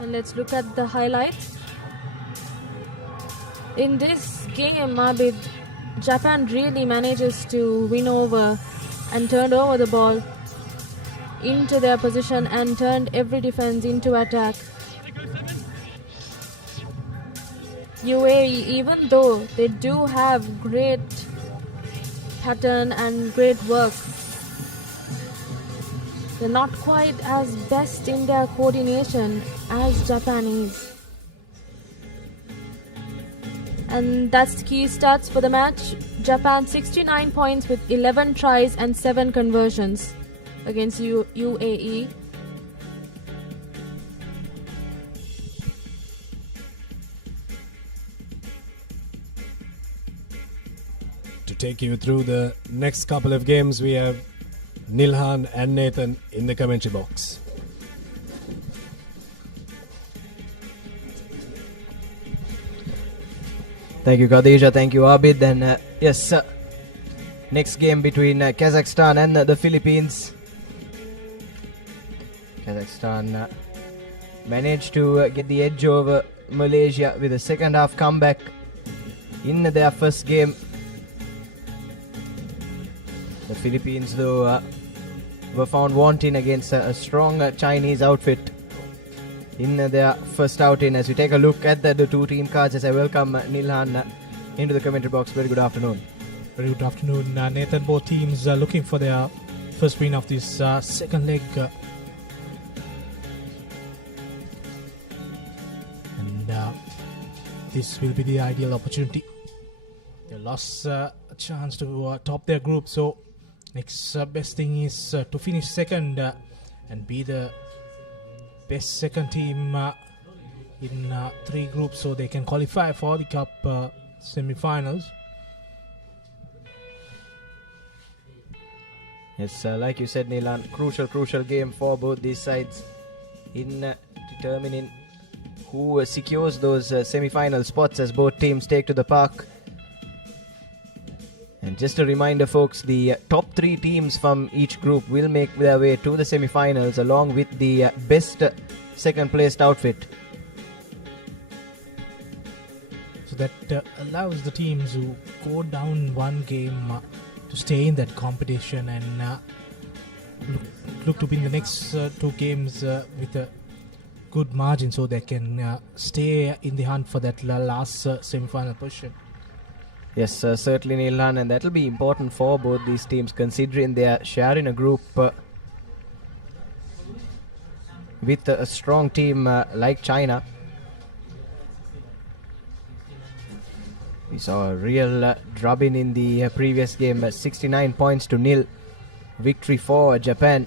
And let's look at the highlights. In this game, Abid, Japan really manages to win over and turn over the ball into their position and turned every defense into attack. UAE, even though they do have great pattern and great work, they're not quite as best in their coordination as Japan is. And that's the key stats for the match. Japan 69 points with 11 tries and 7 conversions against UAE. To take you through the next couple of games, we have Nilhan and Nathan in the commentary box. Thank you, Khadija. Thank you, Abid. And yes, next game between Kazakhstan and the Philippines. Kazakhstan managed to get the edge over Malaysia with a second half comeback in their first game. The Philippines, though, were found wanting against a strong Chinese outfit in their first outing. As we take a look at the two team cards, as I welcome Nilhan into the commentary box. Very good afternoon. Very good afternoon, Nathan. Both teams looking for their first win of this second leg this will be the ideal opportunity. They lost a chance to top their group, so next best thing is to finish second and be the best second team in 3 groups, so they can qualify for the cup semi-finals. Yes, like you said, Nilan, crucial game for both these sides in determining who secures those semi-final spots as both teams take to the park. And just a reminder, folks, the top 3 teams from each group will make their way to the semi-finals along with the best second-placed outfit. So that allows the teams who go down one game to stay in that competition and look to win the next 2 games with a good margin, so they can stay in the hunt for that last semi-final position. Yes, certainly, Nilan, and that will be important for both these teams considering they are sharing a group with a strong team like China. We saw a real drubbing in the previous game, 69 points to 0 victory for Japan.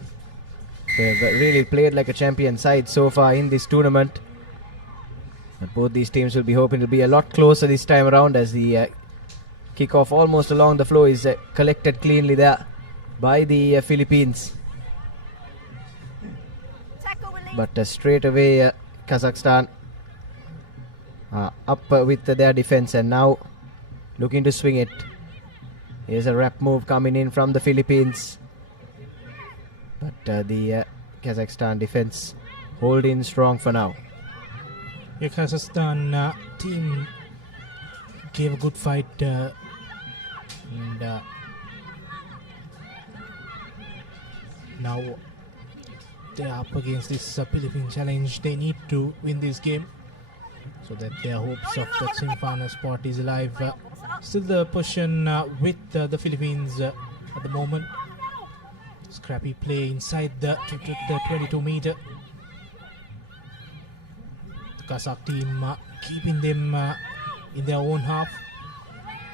They've really played like a champion side so far in this tournament. But both these teams will be hoping to be a lot closer this time around as the kickoff almost along the floor is collected cleanly there by the Philippines. But straight away Kazakhstan up with their defense and now looking to swing it. Here's a wrap move coming in from the Philippines. But the Kazakhstan defense holding strong for now. The Kazakhstan team gave a good fight and now they are up against this Philippine challenge. They need to win this game so that their hopes of that semi-final spot is alive. Still the position with the Philippines at the moment. Scrappy play inside the 22 meter. The Kazakh team keeping them in their own half,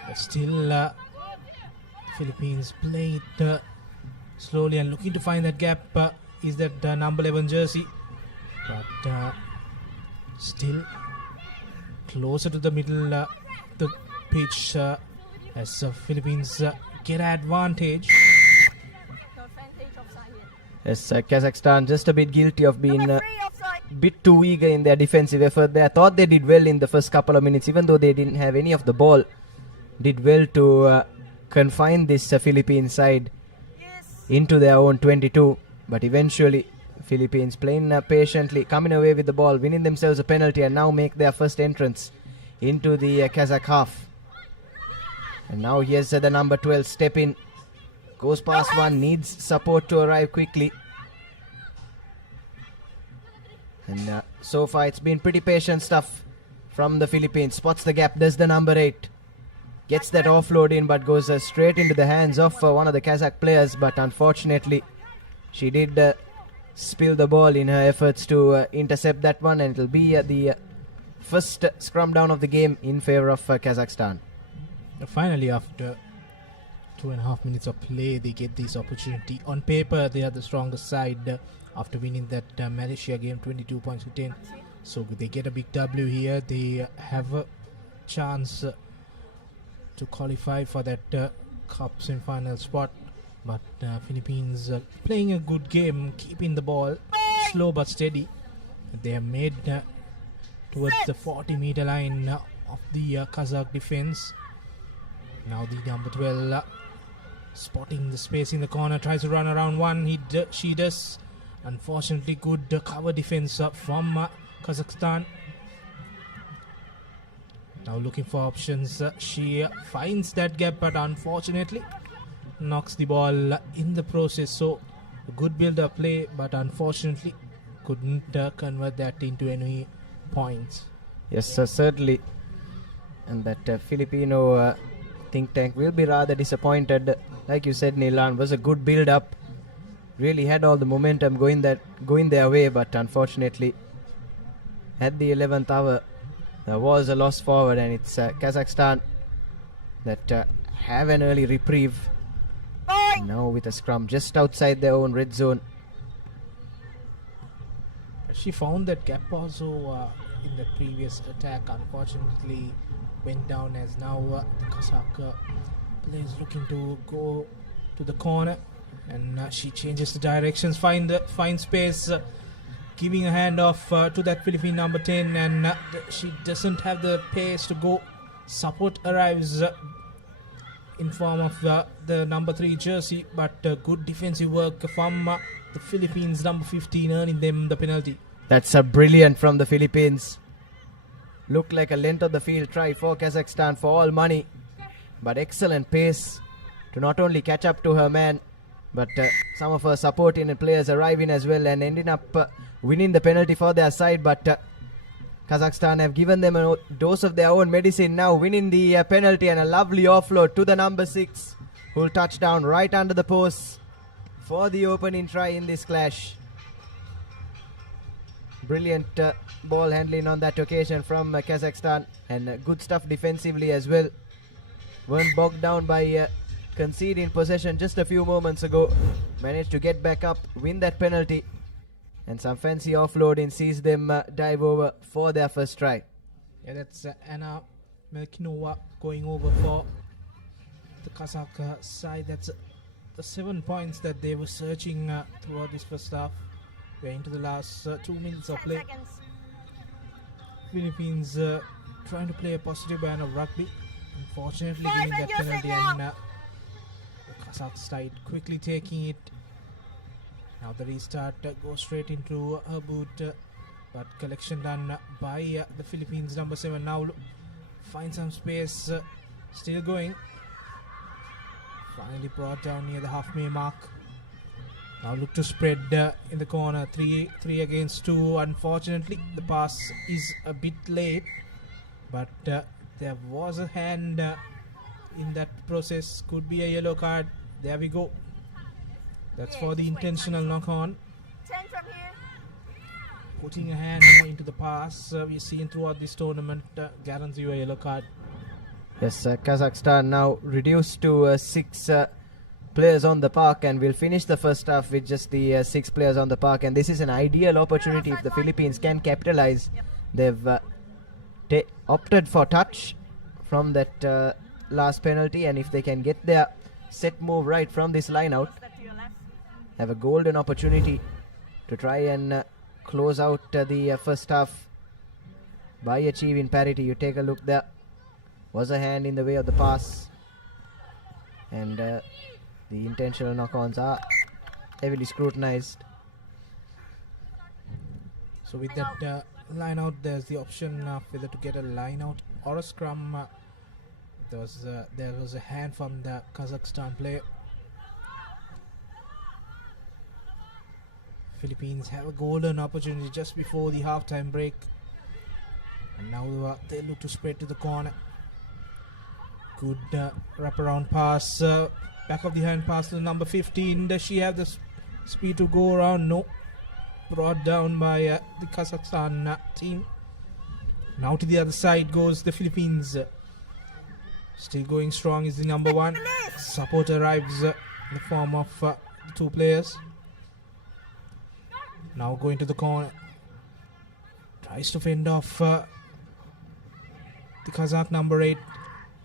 but still Philippines play it slowly and looking to find that gap. Is that number 11 jersey, but still closer to the middle the pitch as Philippines get advantage. Yes, Kazakhstan just a bit guilty of being a bit too eager in their defensive effort there. I thought they did well in the first couple of minutes, even though they didn't have any of the ball. Did well to confine this Philippine side into their own 22. But eventually, Philippines playing patiently, coming away with the ball, winning themselves a penalty and now make their first entrance into the Kazakh half. And now here's the number 12 step in. Goes past one, needs support to arrive quickly. And so far it's been pretty patient stuff from the Philippines. Spots the gap, does the number 8. Gets that offload in but goes straight into the hands of one of the Kazakh players. But unfortunately, she did spill the ball in her efforts to intercept that one. And it will be the first scrum down of the game in favor of Kazakhstan. Finally, after 2.5 minutes of play, they get this opportunity. On paper, they are the strongest side after winning that Malaysia game 22 points to 10. So they get a big W here. They have a chance to qualify for that cup semi-final spot. But Philippines playing a good game, keeping the ball slow but steady. They are made towards the 40-meter line of the Kazakh defense. Now the number 12 spotting the space in the corner, tries to run around one. She does. Unfortunately, good cover defense from Kazakhstan. Now looking for options. She finds that gap, but unfortunately knocks the ball in the process. So a good build-up play, but unfortunately couldn't convert that into any points. Yes, certainly. And that Filipino think tank will be rather disappointed. Like you said, Nilan, was a good build-up. Really had all the momentum going their way, but unfortunately at the 11th hour There was a loss forward, and it's Kazakhstan that have an early reprieve. Now with a scrum just outside their own red zone. She found that gap also in the previous attack. Unfortunately, went down as now the Kazakh player is looking to go to the corner, and she changes the directions, find space, giving a handoff to that Philippine number 10, and she doesn't have the pace to go. Support arrives in form of the number 3 jersey, but good defensive work from the Philippines number 15, earning them the penalty. That's a brilliant from the Philippines. Looked like a length of the field try for Kazakhstan for all money, but excellent pace to not only catch up to her man, but some of her supporting players arriving as well, and ending up winning the penalty for their side. But Kazakhstan have given them a dose of their own medicine now, winning the penalty, and a lovely offload to the number 6, who will touch down right under the post for the opening try in this clash. Brilliant ball handling on that occasion from Kazakhstan, and good stuff defensively as well. Weren't bogged down by conceding possession just a few moments ago. Managed to get back up, win that penalty, and some fancy offloading sees them dive over for their first try. Yeah, that's Anna Melkinova going over for the Kazakh side. That's the 7 points that they were searching throughout this first half. We're into the last 2 minutes of play. Philippines trying to play a positive brand of rugby. Unfortunately, getting that penalty, and the Kazakh side quickly taking it. Now the restart goes straight into her boot, but collection done by the Philippines number 7. Now find some space, still going. Finally brought down near the halfway mark. Now look to spread in the corner, 3 against 2. Unfortunately, the pass is a bit late, but there was a hand in that process. Could be a yellow card. There we go. That's for the intentional knock-on. 10 from here. Putting a hand into the pass, we've seen throughout this tournament, guarantees you a yellow card. Yes, Kazakhstan now reduced to 6 players on the park, and will finish the first half with just the 6 players on the park. And this is an ideal opportunity if the Philippines can capitalize. They've opted for touch from that last penalty, and if they can get their set move right from this line out, have a golden opportunity to try and close out the first half by achieving parity. You take a look there. Was a hand in the way of the pass, and the intentional knock-ons are heavily scrutinized. So with that line out, there's the option of whether to get a line out or a scrum. There was a hand from the Kazakhstan player. Philippines have a golden opportunity just before the halftime break, and now they look to spread to the corner. Good wraparound pass, back of the hand pass to the number 15. Does she have the speed to go around? No. Brought down by the Kazakhstan team. Now to the other side goes the Philippines. Still going strong is the number 1. Support arrives in the form of the 2 players. Now going to the corner. Tries to fend off the Kazakh number 8.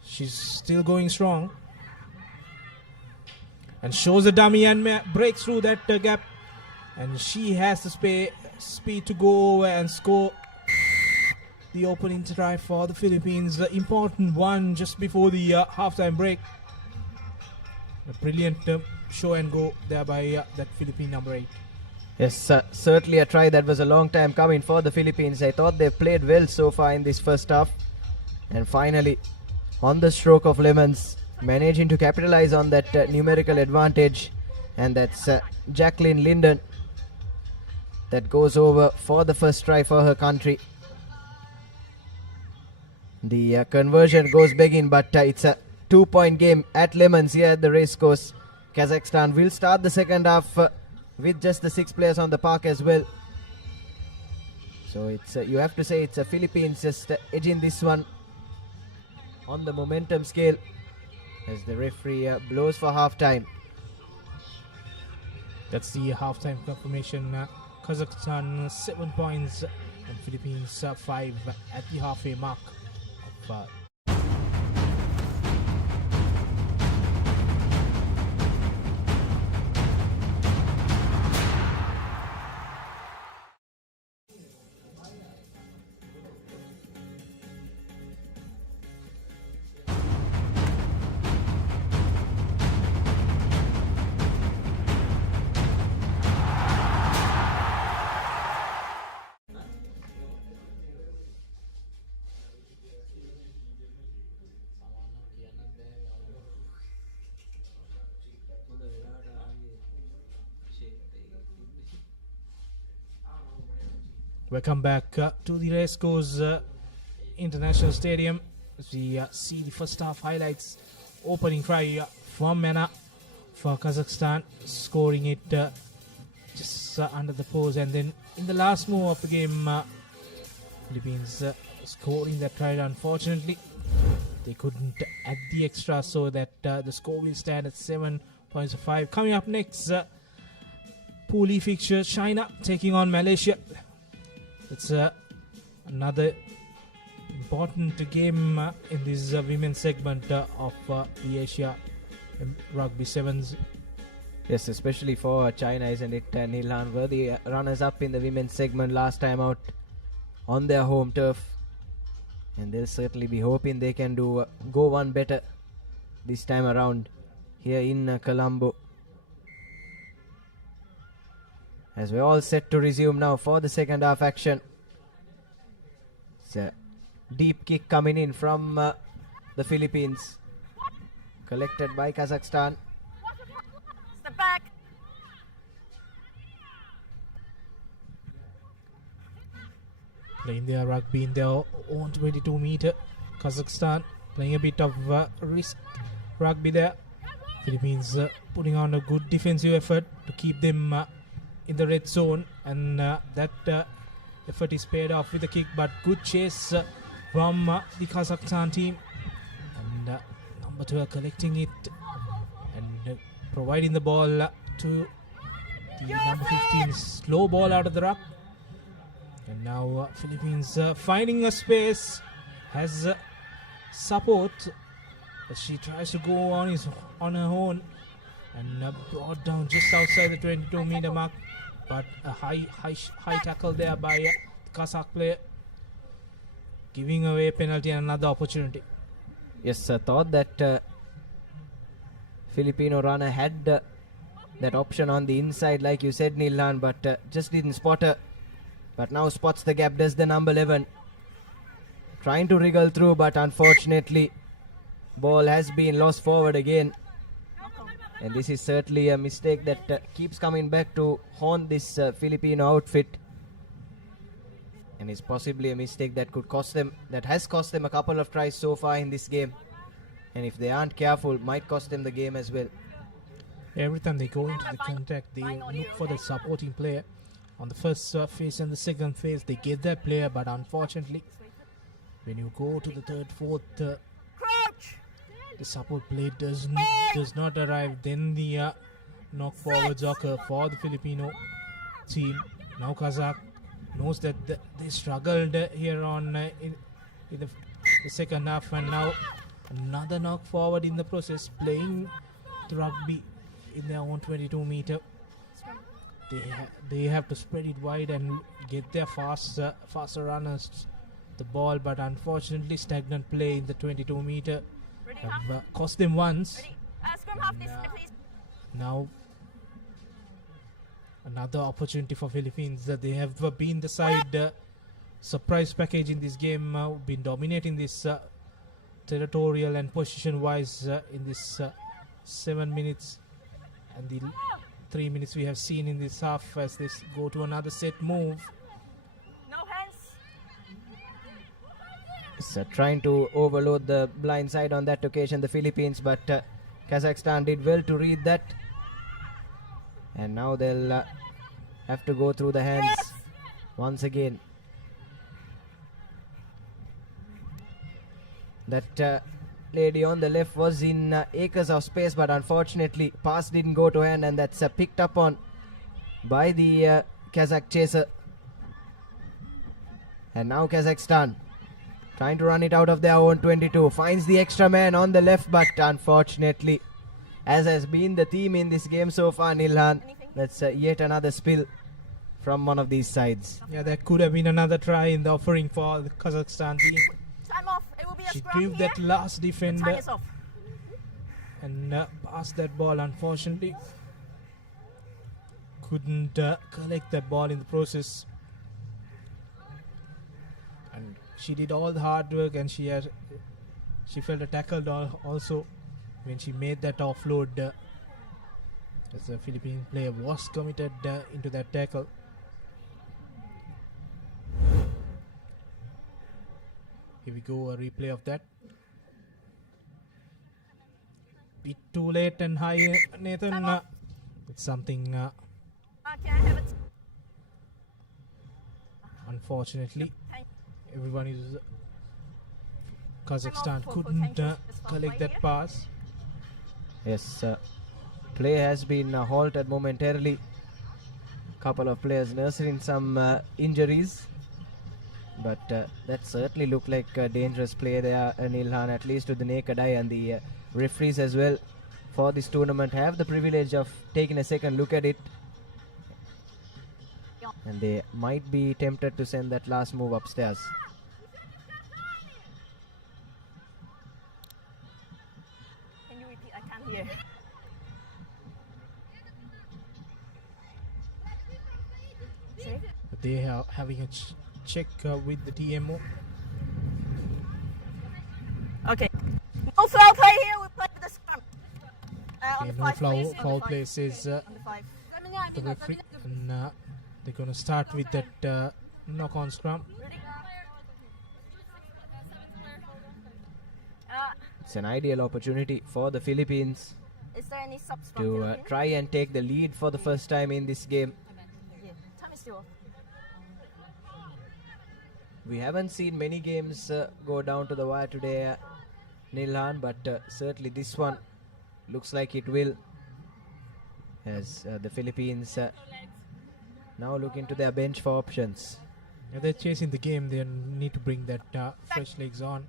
She's still going strong. And shows a dummy and breaks through that gap. And she has the speed to go and score the opening try for the Philippines. The important one just before the halftime break. A brilliant show and go there by that Philippine number 8. Yes, certainly a try that was a long time coming for the Philippines. I thought they played well so far in this first half. And finally, on the stroke of lemons, managing to capitalize on that numerical advantage. And that's Jacqueline Linden that goes over for the first try for her country. The conversion goes begging, but it's a 2-point game at Lemons here at the Racecourse. Kazakhstan will start the second half with just the 6 players on the park as well. So it's you have to say it's a Philippines just edging this one on the momentum scale as the referee blows for half-time. That's the half-time confirmation. Kazakhstan 7 points and Philippines 5 at the halfway mark of Welcome back to the Racecourse International Stadium. We see the first half highlights. Opening try from Mena for Kazakhstan, scoring it just under the post, and then in the last move of the game, Philippines scoring that try. Unfortunately, they couldn't add the extra, so that the score will stand at 7 points to 5. Coming up next, Pool E fixture, China taking on Malaysia. It's another important game in this women's segment of the Asia Rugby Sevens. Yes, especially for China, isn't it? Nilhan were the runners-up in the women's segment last time out on their home turf, and they'll certainly be hoping they can go one better this time around here in Colombo. As we're all set to resume now for the second half action. It's a deep kick coming in from the Philippines, collected by Kazakhstan. Step back. Playing their rugby in their own 22 meter. Kazakhstan playing a bit of risk rugby there. Philippines putting on a good defensive effort to keep them in the red zone, and that effort is paid off with a kick, but good chase from the Kazakhstan team, and number 12 collecting it and providing the ball to the number 15, slow ball out of the ruck, and now Philippines finding a space, has support as she tries to go on her own, and brought down just outside the 22 meter mark. But a high tackle there by the Kazakh player, giving away a penalty and another opportunity. Yes, I thought that Filipino runner had that option on the inside, like you said, Nilhan, but just didn't spot her. But now spots the gap, does the number 11. Trying to wriggle through, but unfortunately, ball has been lost forward again. And this is certainly a mistake that keeps coming back to haunt this Filipino outfit. And is possibly a mistake that could cost them, that has cost them a couple of tries so far in this game. And if they aren't careful, might cost them the game as well. Every time they go into the contact, they look for the supporting player. On the first phase and the second phase, they get that player, but unfortunately, when you go to the third, fourth, the support play does not arrive. Then the knock forwards occur for the Filipino team. Now Kazakh knows that they struggled here on in the second half, and now another knock forward in the process, playing the rugby in their own 22 meter. They have to spread it wide and get their faster runners the ball, but unfortunately stagnant play in the 22 meter have cost them once. Now another opportunity for Philippines. They have been the side surprise package in this game, been dominating this territorial and position wise in this 7 minutes and the 3 minutes we have seen in this half, as they go to another set move. No hands. So trying to overload the blind side on that occasion, the Philippines, but Kazakhstan did well to read that, and now they'll have to go through the hands once again. That lady on the left was in acres of space, but unfortunately pass didn't go to hand, and that's picked up on by the Kazakh chaser. And now Kazakhstan trying to run it out of their own 22. Finds the extra man on the left, but unfortunately, as has been the theme in this game so far, Nilhan, that's yet another spill from one of these sides. Yeah, that could have been another try in the offering for the Kazakhstan team. Time off. It will be a She scrum grieved here. that last defender Time is off. and passed that ball. Unfortunately, couldn't collect that ball in the process. And she did all the hard work, and she felt a tackle also when she made that offload. As the Philippine player was committed into that tackle. Here we go, a replay of that. Bit too late and high, Nathan. It's something. Okay, I have it. Unfortunately, everyone is. Kazakhstan couldn't collect that pass. Yes, play has been halted momentarily. Couple of players nursing some injuries, but that certainly looked like a dangerous play there, Nilhan, at least to the naked eye, and the referees as well for this tournament have the privilege of taking a second look at it, and they might be tempted to send that last move upstairs. Can you repeat? I can't hear. They are having a check with the TMO. Okay. No foul play here. We play with the scrum. On Okay, the no five, please. foul On the play five. says On the five. the referee, and they're going to start with that knock-on scrum. It's an ideal opportunity for the Philippines Is there any subs from to Philippines? try and take the lead for the first time in this game. Yeah. Time is still off. We haven't seen many games go down to the wire today, Nilhan, but certainly this one looks like it will, as the Philippines now look into their bench for options. Yeah, they're chasing the game. They need to bring that fresh legs on.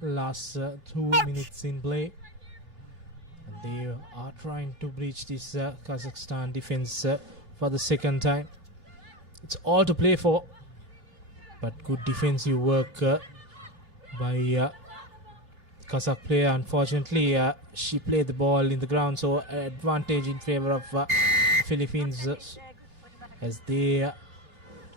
Last 2 minutes in play. And they are trying to breach this Kazakhstan defense for the second time. It's all to play for, but good defensive work by Kazakh player. Unfortunately, she played the ball in the ground, so advantage in favor of Philippines, as they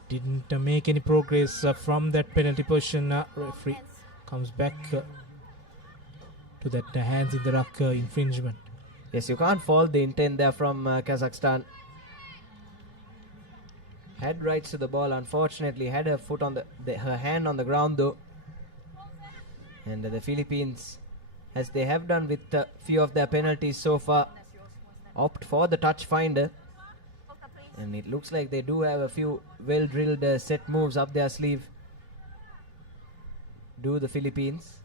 didn't make any progress from that penalty position. Referee comes back to that hands in the ruck infringement. Yes, you can't fault the intent there from Kazakhstan. Had rights to the ball, unfortunately had her foot on her hand on the ground though. And the Philippines, as they have done with a few of their penalties so far, opt for the touch finder. And it looks like they do have a few well-drilled set moves up their sleeve. Do the Philippines.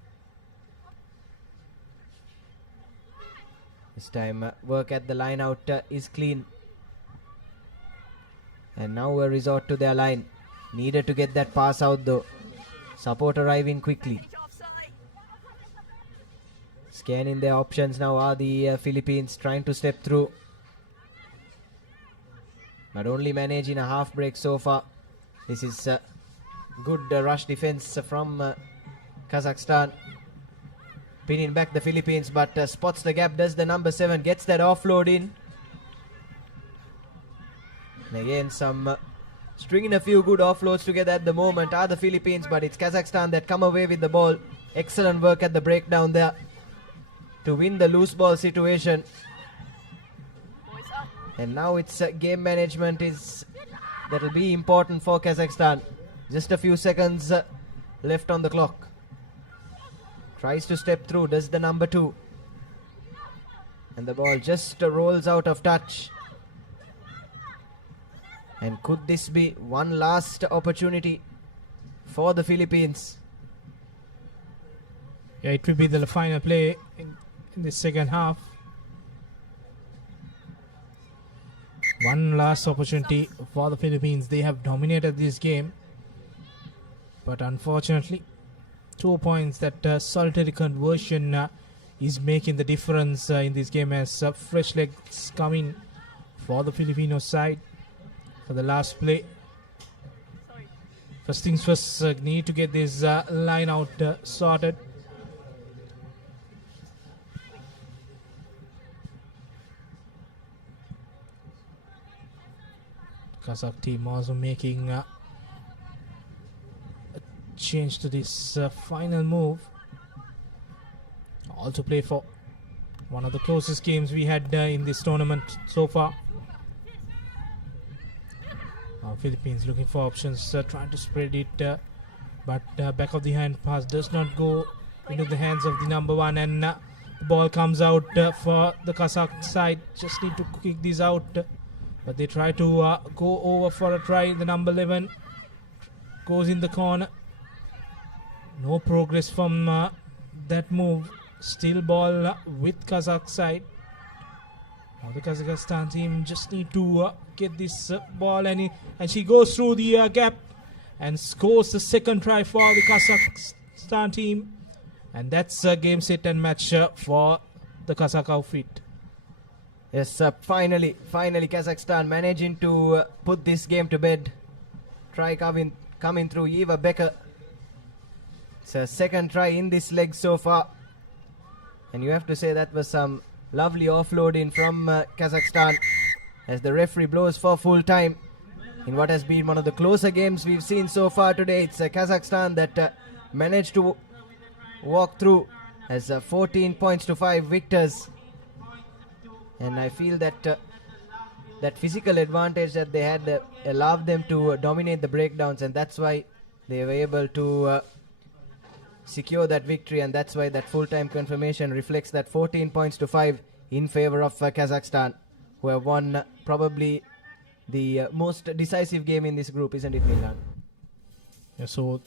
This time work at the line out is clean. And now a resort to their line. Needed to get that pass out though. Support arriving quickly. Scanning their options now are the Philippines, trying to step through. But only managing a half break so far. This is good rush defense from Kazakhstan. Pinning back the Philippines, but spots the gap, does the number 7, gets that offload in. And again, stringing a few good offloads together at the moment are the Philippines, but it's Kazakhstan that come away with the ball. Excellent work at the breakdown there to win the loose ball situation. And now it's game management that'll be important for Kazakhstan. Just a few seconds left on the clock. Tries to step through, does the number 2. And the ball just rolls out of touch. And could this be one last opportunity for the Philippines? Yeah, it will be the final play in the second half. One last opportunity for the Philippines. They have dominated this game, but unfortunately 2 points. That solitary conversion is making the difference in this game as fresh legs coming for the Filipino side for the last play. First things first, need to get this line out sorted. Kazakh team also making a change to this final move. All to play for. One of the closest games we had in this tournament so far. Philippines looking for options, trying to spread it, but back of the hand pass does not go into the hands of the number one, and the ball comes out for the Kazakh side. Just need to kick this out, but they try to go over for a try. The number 11 goes in the corner. No progress from that move. Still ball with Kazakh side. Now the Kazakhstan team just need to get this ball, and she goes through the gap and scores the second try for the Kazakhstan team, and that's a game, set and match for the Kazakh outfit. Yes, finally Kazakhstan managing to put this game to bed. Try coming through Eva Becker. It's a second try in this leg so far, and you have to say that was some lovely offloading from Kazakhstan as the referee blows for full time in what has been one of the closer games we've seen so far today. It's Kazakhstan that managed to walk through as 14 points to 5 victors, and I feel that that physical advantage that they had allowed them to dominate the breakdowns, and that's why they were able to secure that victory, and that's why that full-time confirmation reflects that 14 points to 5 in favor of Kazakhstan, who have won probably the most decisive game in this group, isn't it, Milan? Yeah, so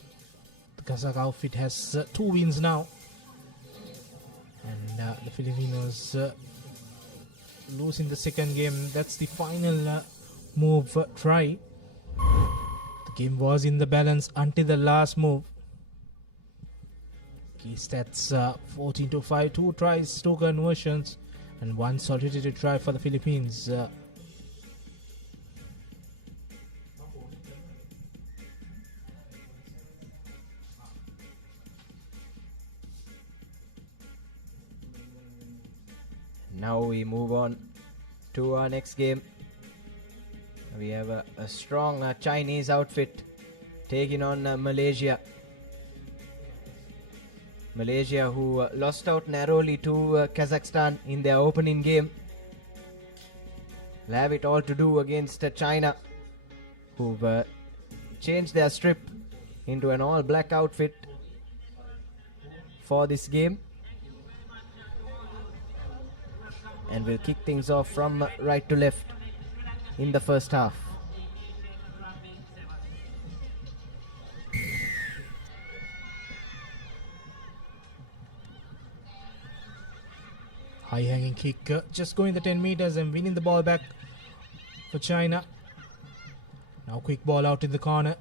the Kazakh outfit has 2 wins now, and the Filipinos lose in the second game. That's the final move try. The game was in the balance until the last move. Key stats 14 to 5, 2 tries, 2 conversions, and 1 solitary try for the Philippines. Now we move on to our next game. We have a strong Chinese outfit taking on Malaysia. Malaysia, who lost out narrowly to Kazakhstan in their opening game, will have it all to do against China, who've changed their strip into an all-black outfit for this game, and will kick things off from right to left in the first half. High hanging kick, just going the 10 meters and winning the ball back for China. Now quick ball out in the corner.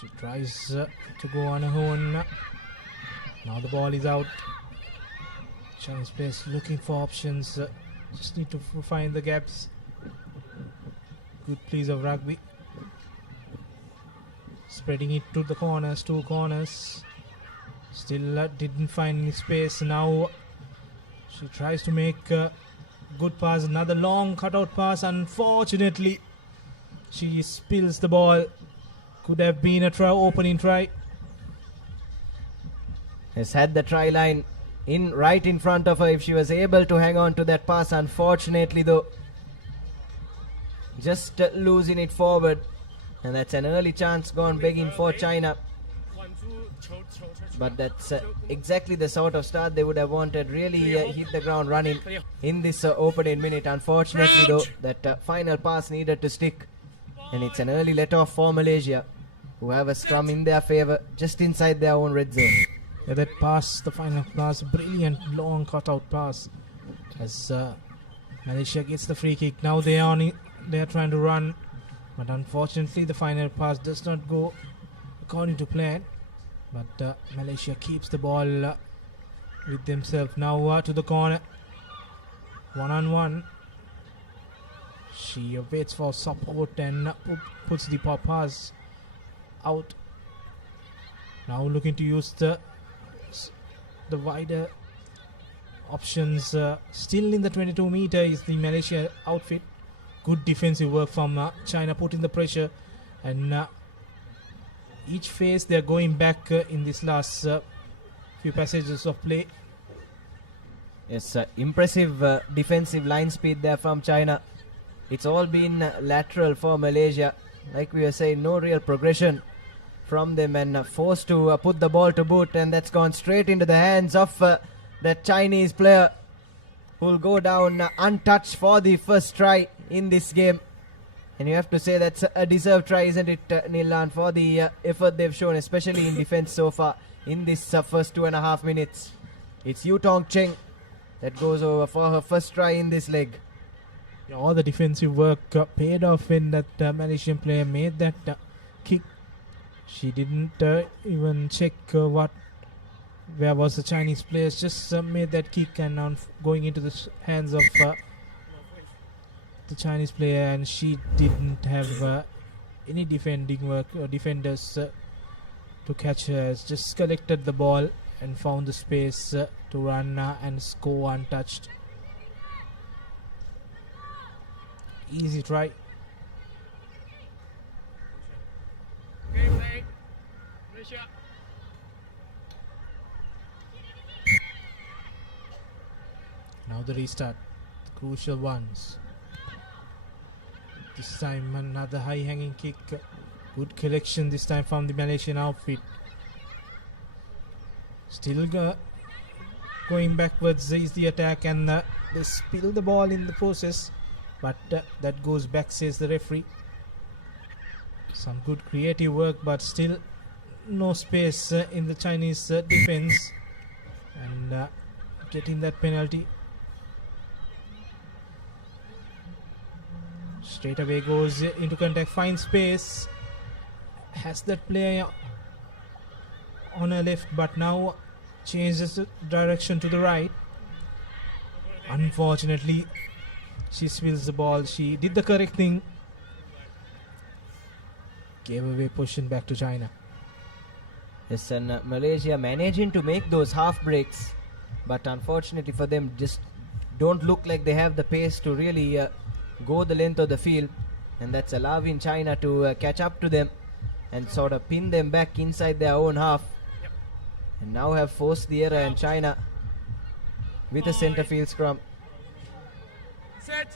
She tries to go on her own. Now the ball is out. Chinese players looking for options. Just need to find the gaps. Good plays of rugby. Spreading it to the corners, 2 corners. Still didn't find any space. Now she tries to make a good pass. Another long cutout pass. Unfortunately, she spills the ball. Could have been a opening try. Has had the try line right in front of her if she was able to hang on to that pass. Unfortunately, though, just losing it forward, and that's an early chance gone begging for China. But that's exactly the sort of start they would have wanted. Really hit the ground running in this opening minute. Unfortunately, though, that final pass needed to stick, and it's an early let off for Malaysia. who have a scrum in their favor just inside their own red zone. Yeah, that pass, the final pass, brilliant long cutout pass. As Malaysia gets the free kick, now they are trying to run, but unfortunately the final pass does not go according to plan. But Malaysia keeps the ball with themselves. Now to the corner, 1-on-1. She waits for support and puts the pop pass out. Now looking to use the wider options. Still in the 22 meter is the Malaysia outfit. Good defensive work from China, putting the pressure, and each phase they are going back in this last few passages of play. Yes, impressive defensive line speed there from China. It's all been lateral for Malaysia. Like we were saying, no real progression from them, and forced to put the ball to boot, and that's gone straight into the hands of that Chinese player, who will go down untouched for the first try in this game. And you have to say that's a deserved try, isn't it, Nilan, for the effort they've shown, especially in defense so far in this first 2.5 minutes. It's Yu Tong Cheng that goes over for her first try in this leg. Yeah, all the defensive work paid off when that Malaysian player made that kick. She didn't even check where was the Chinese players, just made that kick, and now going into the hands of the Chinese player, and she didn't have any defending work or defenders to catch her. Just collected the ball and found the space to run and score untouched. Easy try. Now the restart, crucial ones. This time another high hanging kick. Good collection this time from the Malaysian outfit. Still going backwards is the attack, and they spill the ball in the process, but that goes back, says the referee. Some good creative work, but still no space in the Chinese defense, and getting that penalty. Straight away goes into contact, finds space, has that player on her left, but now changes the direction to the right. Unfortunately, she spills the ball. She did the correct thing, gave away position back to China. Yes, and Malaysia managing to make those half breaks, but unfortunately for them, just don't look like they have the pace to really go the length of the field, and that's allowing China to catch up to them and sort of pin them back inside their own half. And now have forced the error, and China with a centre field scrum. Set.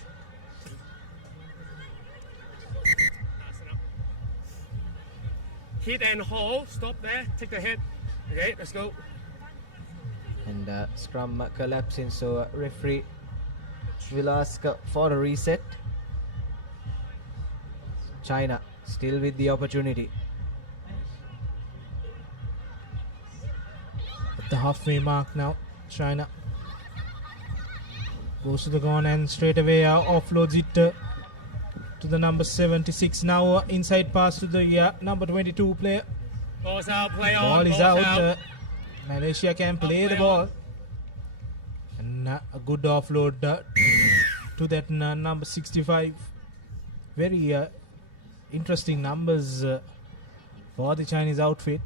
Hit and hold. Stop there. Take the hit. Okay, let's go. And scrum collapsing, so referee will ask for a reset. China still with the opportunity. At the halfway mark now, China goes to the corner and straight away offloads it to the number 76. Now inside pass to the number 22 player. Ball's out, play on. Ball is ball's out. Malaysia can play the ball. And a good offload to that number 65. Very interesting numbers for the Chinese outfit.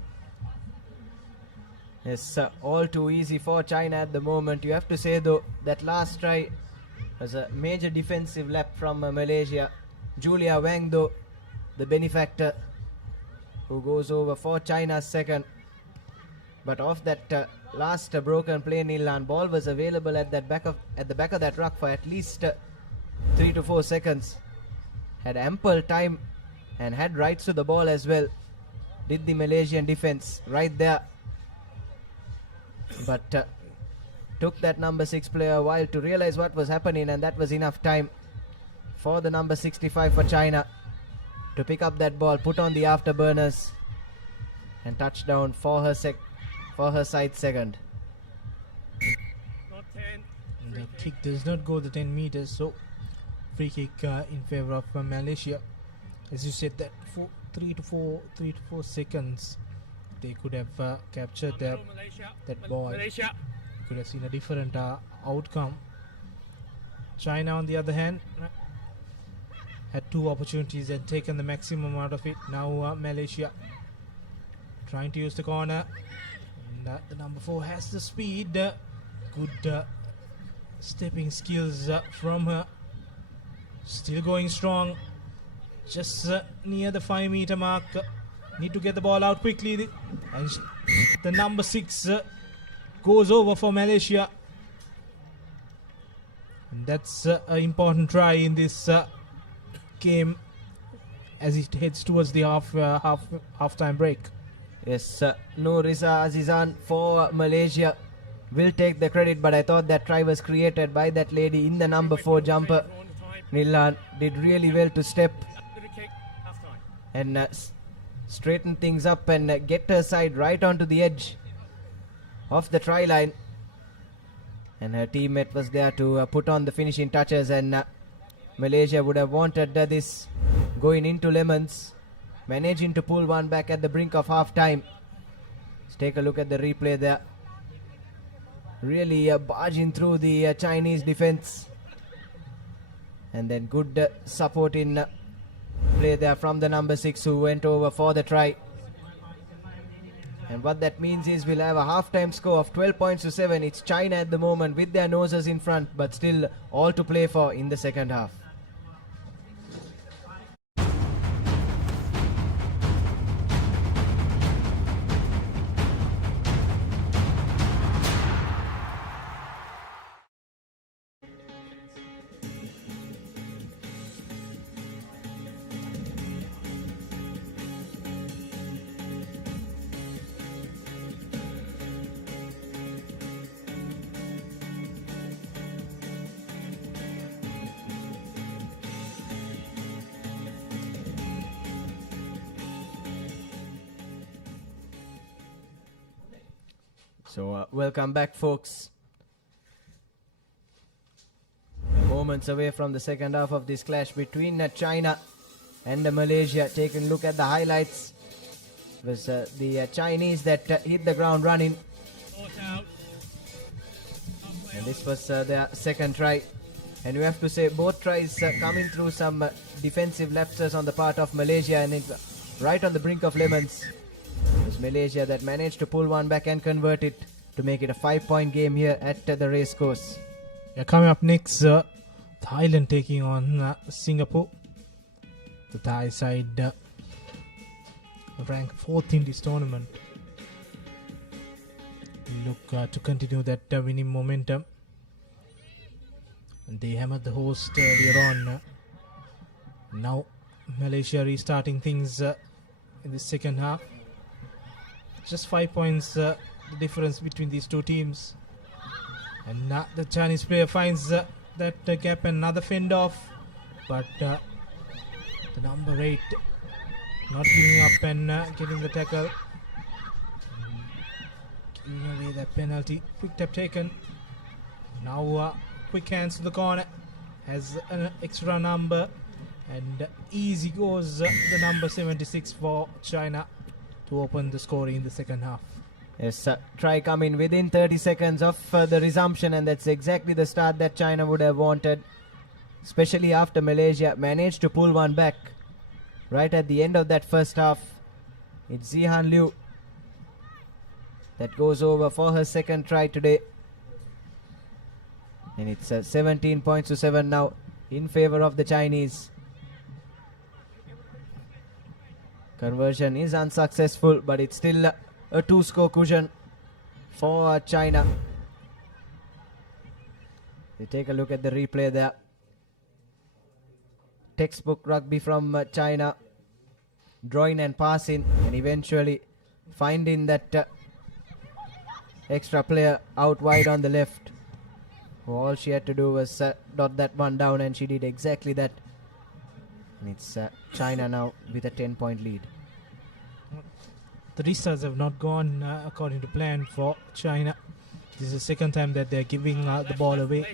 Yes, all too easy for China at the moment. You have to say though, that last try was a major defensive lap from Malaysia. Julia Wang though, the benefactor, who goes over for China's second. But off that last broken play, Nilan, ball was available at the back of that ruck for at least 3 to 4 seconds. Had ample time and had rights to the ball as well. Did the Malaysian defense right there. But took that number 6 player a while to realize what was happening, and that was enough time for the number 65 for China to pick up that ball, put on the afterburners, And touchdown for her side second. The kick does not go the 10 meters, so free kick in favor of Malaysia. As you said, that 3 to 4 seconds, they could have captured that ball. Could have seen a different outcome. China, on the other hand, had 2 opportunities and taken the maximum out of it. Now Malaysia trying to use the corner. And, the number 4 has the speed. Good stepping skills from her. Still going strong. Just near the 5 meter mark. Need to get the ball out quickly. And the number 6 goes over for Malaysia. And that's an important try in this game as it heads towards the half-time break. Yes, Nurisa Azizan for Malaysia will take the credit, but I thought that try was created by that lady in the number 4 jumper. Nilan did really well to step and straighten things up and get her side right onto the edge of the try line. And her teammate was there to put on the finishing touches, and Malaysia would have wanted this going into lemons, managing to pull one back at the brink of half time. Let's take a look at the replay there. Really barging through the Chinese defense, and then good support in play there from the number 6 who went over for the try. And what that means is we'll have a half-time score of 12 points to 7. It's China at the moment with their noses in front, but still all to play for in the second half. So welcome back, folks. Moments away from the second half of this clash between China and Malaysia. Taking a look at the highlights. It was the Chinese that hit the ground running. And this was their second try. And we have to say both tries coming through some defensive lapses on the part of Malaysia, and it's right on the brink of lemons. It was Malaysia that managed to pull one back and convert it to make it a 5-point game here at the racecourse. Yeah, coming up next, Thailand taking on Singapore. The Thai side ranked 4th in this tournament. We look to continue that winning momentum. And they hammered the host earlier on. Now Malaysia restarting things in the second half. Just 5 points the difference between these two teams. And the Chinese player finds that gap, another fend off. But the number 8 not giving up and getting the tackle. Giving away that penalty. Quick tap taken. Now quick hands to the corner. Has an extra number. And easy goes the number 76 for China to open the scoring in the second half. Yes, try coming within 30 seconds of the resumption, and that's exactly the start that China would have wanted, especially after Malaysia managed to pull one back right at the end of that first half. It's Zihan Liu that goes over for her second try today, and it's 17 points to 7 now in favor of the Chinese. Conversion is unsuccessful, but it's still a 2-score cushion for China. We take a look at the replay there. Textbook rugby from China, drawing and passing, and eventually finding that extra player out wide on the left. All she had to do was dot that one down, and she did exactly that. And it's China now with a 10-point lead. the restarts have not gone according to plan for China. This is the second time that they're giving the ball away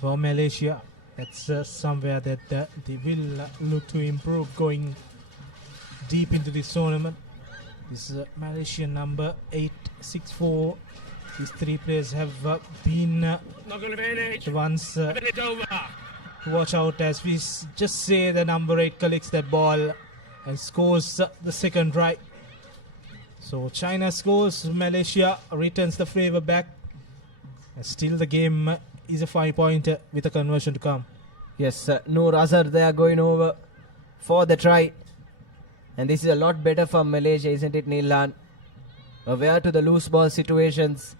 for Malaysia. That's somewhere that they will look to improve going deep into this tournament. This is Malaysian number 864. These three players have been the ones to watch out as we just say the number 8 collects that ball and scores the second try. So China scores, Malaysia returns the favor back. And still the game is a 5-pointer with a conversion to come. Yes, Noor Azhar there going over for the try. And this is a lot better for Malaysia, isn't it, Nilan? Aware to the loose ball situations.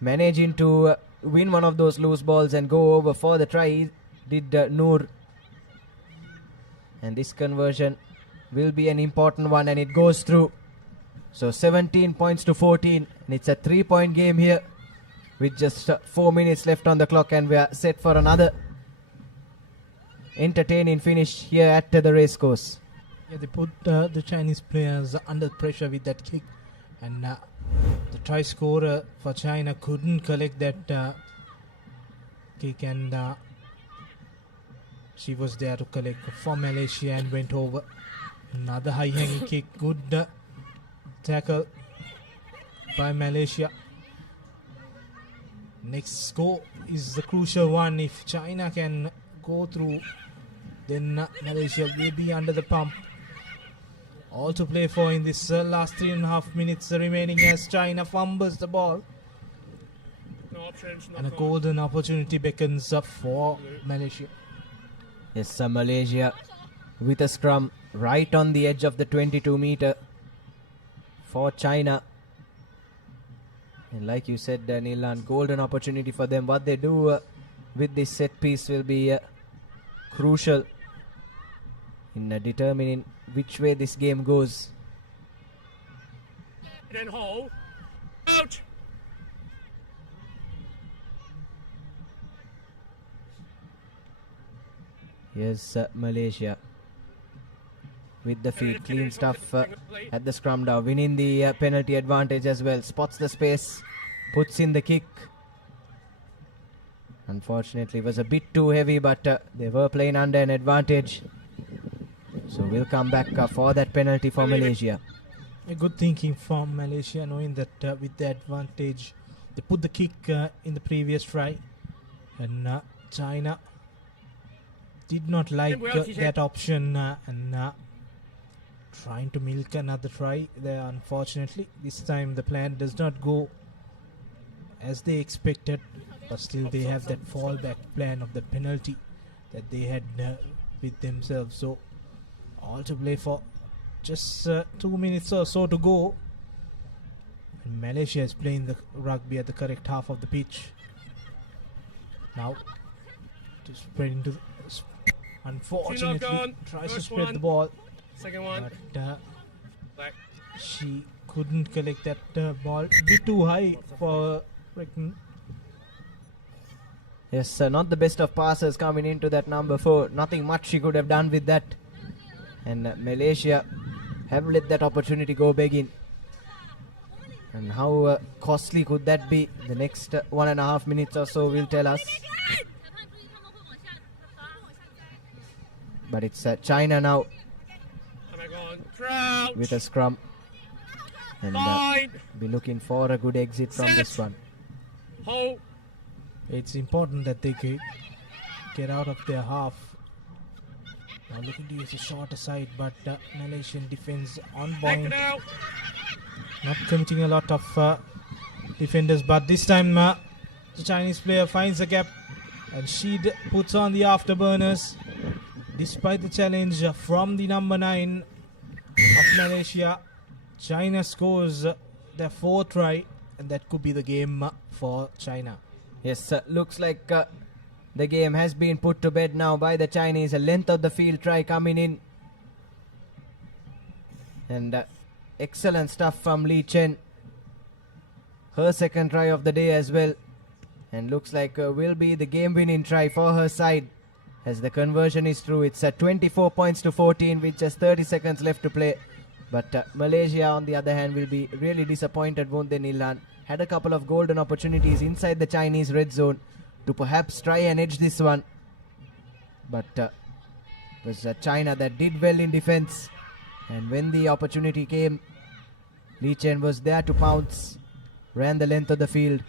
Managing to win one of those loose balls and go over for the try did Noor. And this conversion will be an important one and it goes through. So 17 points to 14. And it's a 3-point game here with just 4 minutes left on the clock, and we are set for another entertaining finish here at the racecourse. Yeah, they put the Chinese players under pressure with that kick, and the try scorer for China couldn't collect that kick, and she was there to collect for Malaysia and went over. Another high-hanging kick, good tackle by Malaysia. Next score is the crucial one. If China can go through, then Malaysia will be under the pump. All to play for in this last 3.5 minutes remaining as China fumbles the ball. And a golden opportunity beckons up for Malaysia. Yes, Malaysia with a scrum right on the edge of the 22-meter for China. And like you said, Nilan, golden opportunity for them. What they do with this set piece will be crucial in determining which way this game goes. Then hole. Out. Here's Malaysia with the feed. Clean stuff at the scrum down. Winning the penalty advantage as well. Spots the space. Puts in the kick. Unfortunately, it was a bit too heavy, but they were playing under an advantage. So we'll come back for that penalty for Malaysia. A good thinking from Malaysia, knowing that with the advantage, they put the kick in the previous try. And China did not like that option and trying to milk another try there. Unfortunately, this time the plan does not go as they expected, but still they have that fallback plan of the penalty that they had with themselves. So all to play for, just 2 minutes or so to go, and Malaysia is playing the rugby at the correct half of the pitch. Now to spread into unfortunately tries to spread the ball. Second one. But she couldn't collect that ball. A bit too high for Britain. Yes, not the best of passes coming into that number 4. Nothing much she could have done with that. And Malaysia have let that opportunity go begging. And how costly could that be? The next 1.5 minutes or so will tell us. But it's China now with a scrum, and be looking for a good exit from this one. It's important that they get out of their half. Now looking to use a shorter side, but Malaysian defense on point. Not committing a lot of defenders, but this time the Chinese player finds a gap and she puts on the afterburners. Despite the challenge from the number 9 of Malaysia, China scores their 4th try, and that could be the game for China. Yes, looks like the game has been put to bed now by the Chinese. A length of the field try coming in. And excellent stuff from Lee Chen. Her 2nd try of the day as well. And looks like will be the game-winning try for her side. As the conversion is through, it's at 24 points to 14 with just 30 seconds left to play. But Malaysia, on the other hand, will be really disappointed, won't they, Nilhan? Had a couple of golden opportunities inside the Chinese red zone to perhaps try and edge this one. But it was China that did well in defense. And when the opportunity came, Lee Chen was there to pounce, ran the length of the field,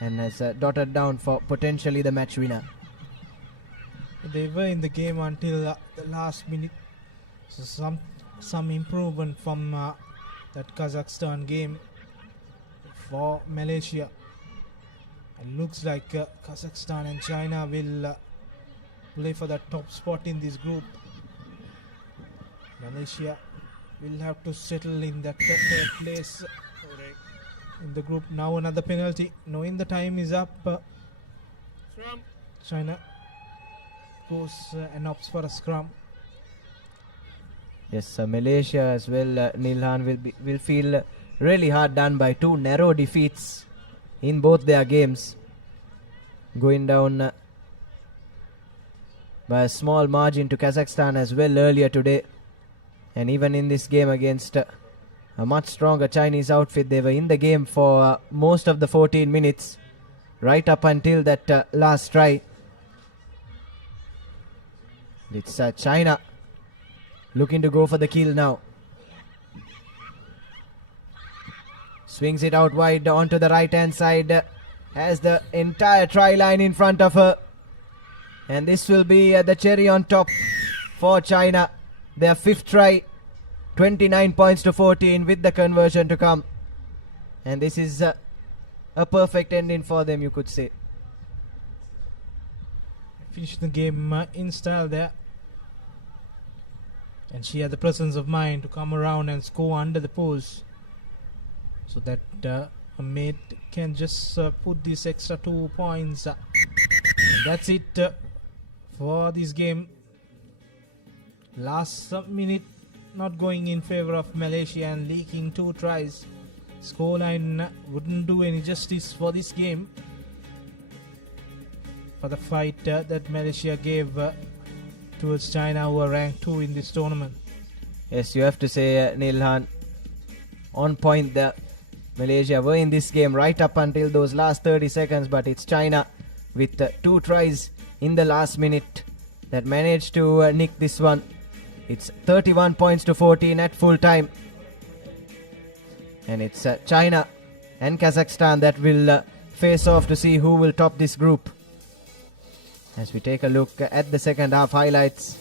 and has dotted down for potentially the match winner. They were in the game until the last minute. So some improvement from that Kazakhstan game for Malaysia. It looks like Kazakhstan and China will play for the top spot in this group. Malaysia will have to settle in that third place in the group. Now another penalty, knowing the time is up. China goes and opts for a scrum. Yes, Malaysia as well, Nilhan, will feel really hard done by two narrow defeats in both their games, going down by a small margin to Kazakhstan as well earlier today. And even in this game against a much stronger Chinese outfit, they were in the game for most of the 14 minutes, right up until that last try. It's China looking to go for the kill now. Swings it out wide onto the right hand side, has the entire try line in front of her. And this will be the cherry on top for China. Their fifth try, 29 points to 14 with the conversion to come. And this is a perfect ending for them, you could say. Finished the game in style there. And she had the presence of mind to come around and score under the post, so that a mate can just put these extra 2 points. And that's it for this game. Last minute not going in favor of Malaysia and leaking 2 tries. Scoreline wouldn't do any justice for this game, for the fight that Malaysia gave towards China, who are ranked 2 in this tournament. Yes, you have to say, Nilhan, on point there. Malaysia were in this game right up until those last 30 seconds, but it's China with 2 tries in the last minute that managed to nick this one. It's 31 points to 14 at full time. And it's China and Kazakhstan that will face off to see who will top this group. As we take a look at the second half highlights,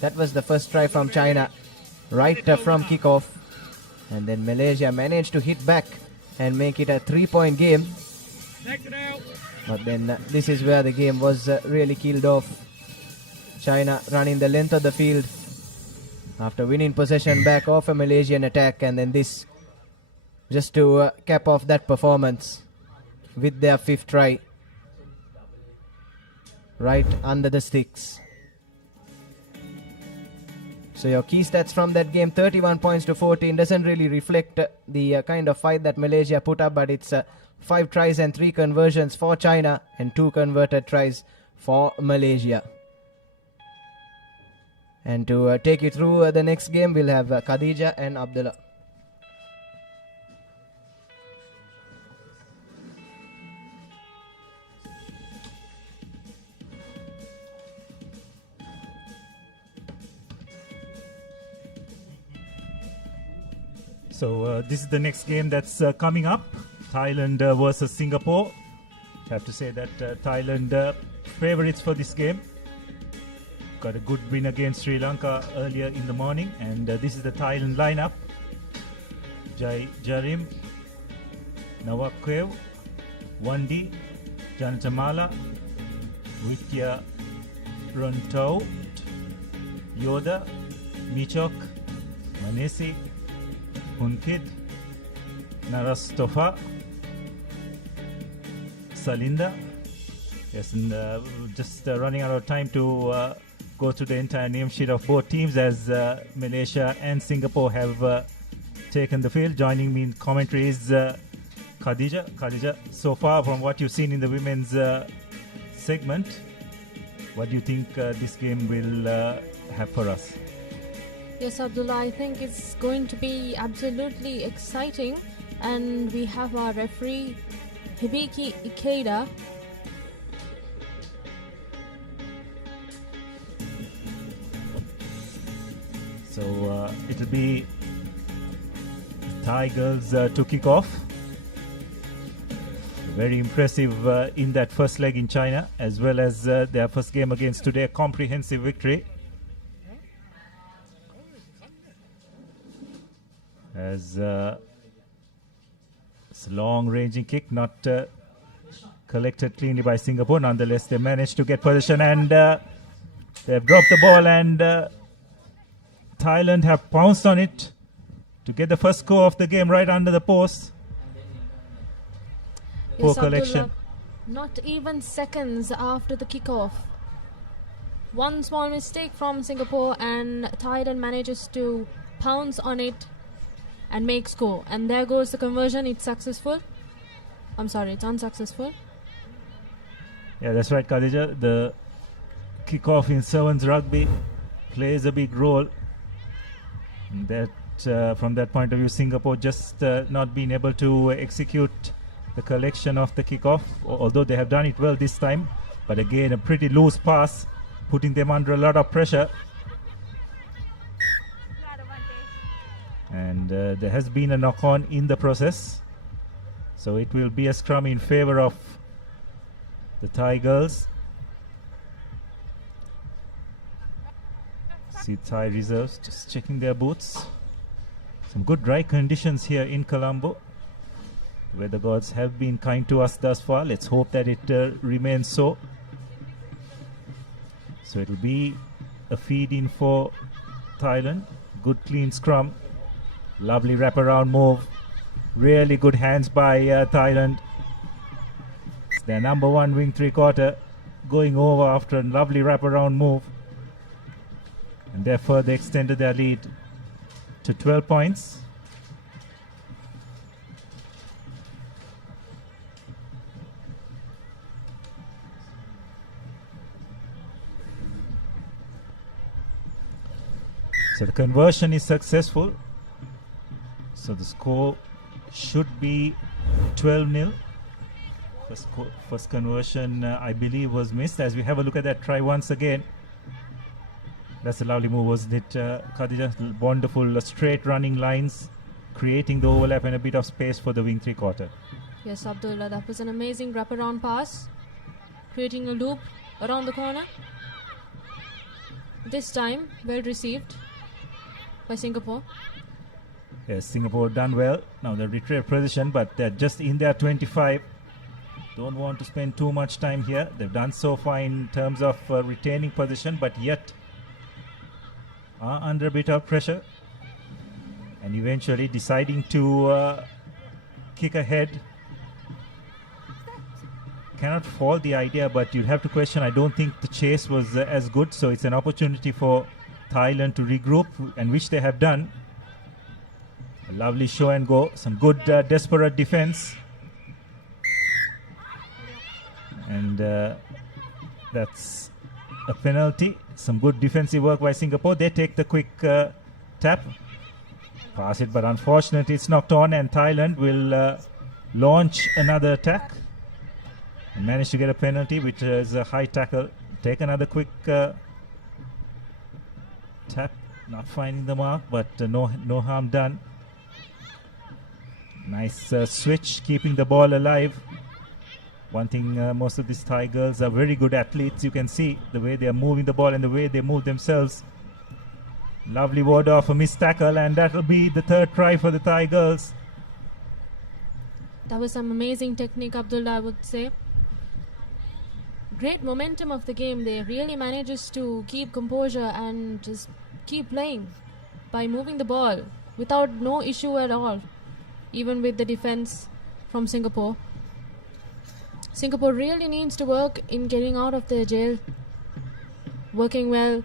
that was the first try from China right from kickoff. And then Malaysia managed to hit back and make it a 3-point game. But then this is where the game was really killed off. China running the length of the field after winning possession back off a Malaysian attack, and then this just to cap off that performance with their 5th try right under the sticks. So your key stats from that game, 31 points to 14, doesn't really reflect the kind of fight that Malaysia put up, but it's 5 tries and 3 conversions for China and 2 converted tries for Malaysia. And to take you through the next game, we'll have Khadija and Abdullah. So this is the next game that's coming up. Thailand versus Singapore. I have to say that Thailand favorites for this game. Got a good win against Sri Lanka earlier in the morning, and this is the Thailand lineup. Jai Jarim, Nawakwew, Wandi, Janatamala, Witya Ronto, Yoda, Michok, Manesi, Hunkid, Narastofa, Salinda. Yes, and just running out of time to go through the entire name sheet of both teams, as Malaysia and Singapore have taken the field. Joining me in commentary is Khadija. Khadija, so far from what you've seen in the women's segment, what do you think this game will have for us? Yes, Abdullah, I think it's going to be absolutely exciting. And we have our referee, Hibiki Ikeda. So it'll be Tigers to kick off. Very impressive in that first leg in China, as well as their first game against today, a comprehensive victory. As it's a long-ranging kick, not collected cleanly by Singapore. Nonetheless, they managed to get possession, and they've dropped the ball, and Thailand have pounced on it to get the first score of the game right under the post. Poor Yes, collection. Abdullah, not even seconds after the kickoff. One small mistake from Singapore, and Thailand manages to pounce on it and make score. And there goes the conversion. It's successful. I'm sorry, it's unsuccessful. Yeah, that's right, Khadija. The kickoff in sevens rugby plays a big role. That from that point of view, Singapore just not being able to execute the collection of the kickoff, although they have done it well this time. But again, a pretty loose pass, putting them under a lot of pressure. And there has been a knock-on in the process. So it will be a scrum in favor of the Thai girls. See Thai reserves just checking their boots. Some good dry conditions here in Colombo. Weather gods have been kind to us thus far. Let's hope that it remains so. So it will be a feed in for Thailand. Good clean scrum. Lovely wraparound move. Really good hands by Thailand. It's their number one wing three-quarter going over after a lovely wraparound move. And therefore they extended their lead to 12 points. So the conversion is successful. So the score should be 12-0. First conversion, I believe, was missed. As we have a look at that try once again. That's a lovely move, wasn't it, Khadija? Wonderful straight running lines, creating the overlap and a bit of space for the wing three-quarter. Yes, Abdullah, that was an amazing wraparound pass, creating a loop around the corner. This time, well received by Singapore. Yes, Singapore done well. Now they retrieve position, but they're just in their 25. Don't want to spend too much time here. They've done so far in terms of retaining position, but yet are under a bit of pressure, and eventually deciding to kick ahead. Cannot fault the idea, but you have to question. I don't think the chase was as good, so it's an opportunity for Thailand to regroup, and which they have done. A lovely show and go, some good desperate defense, and that's a penalty. Some good defensive work by Singapore. They take the quick tap, pass it, but unfortunately it's knocked on, and Thailand will launch another attack and manage to get a penalty, which is a high tackle. Take another quick tap, not finding the mark, but no harm done. Nice switch, keeping the ball alive. One thing, most of these Thai girls are very good athletes. You can see the way they are moving the ball and the way they move themselves. Lovely ward off, a missed tackle, and that will be the third try for the Thai girls. That was some amazing technique, Abdullah, I would say. Great momentum of the game. They really manages to keep composure and just keep playing by moving the ball without no issue at all, even with the defense from Singapore. Singapore really needs to work in getting out of their jail, working well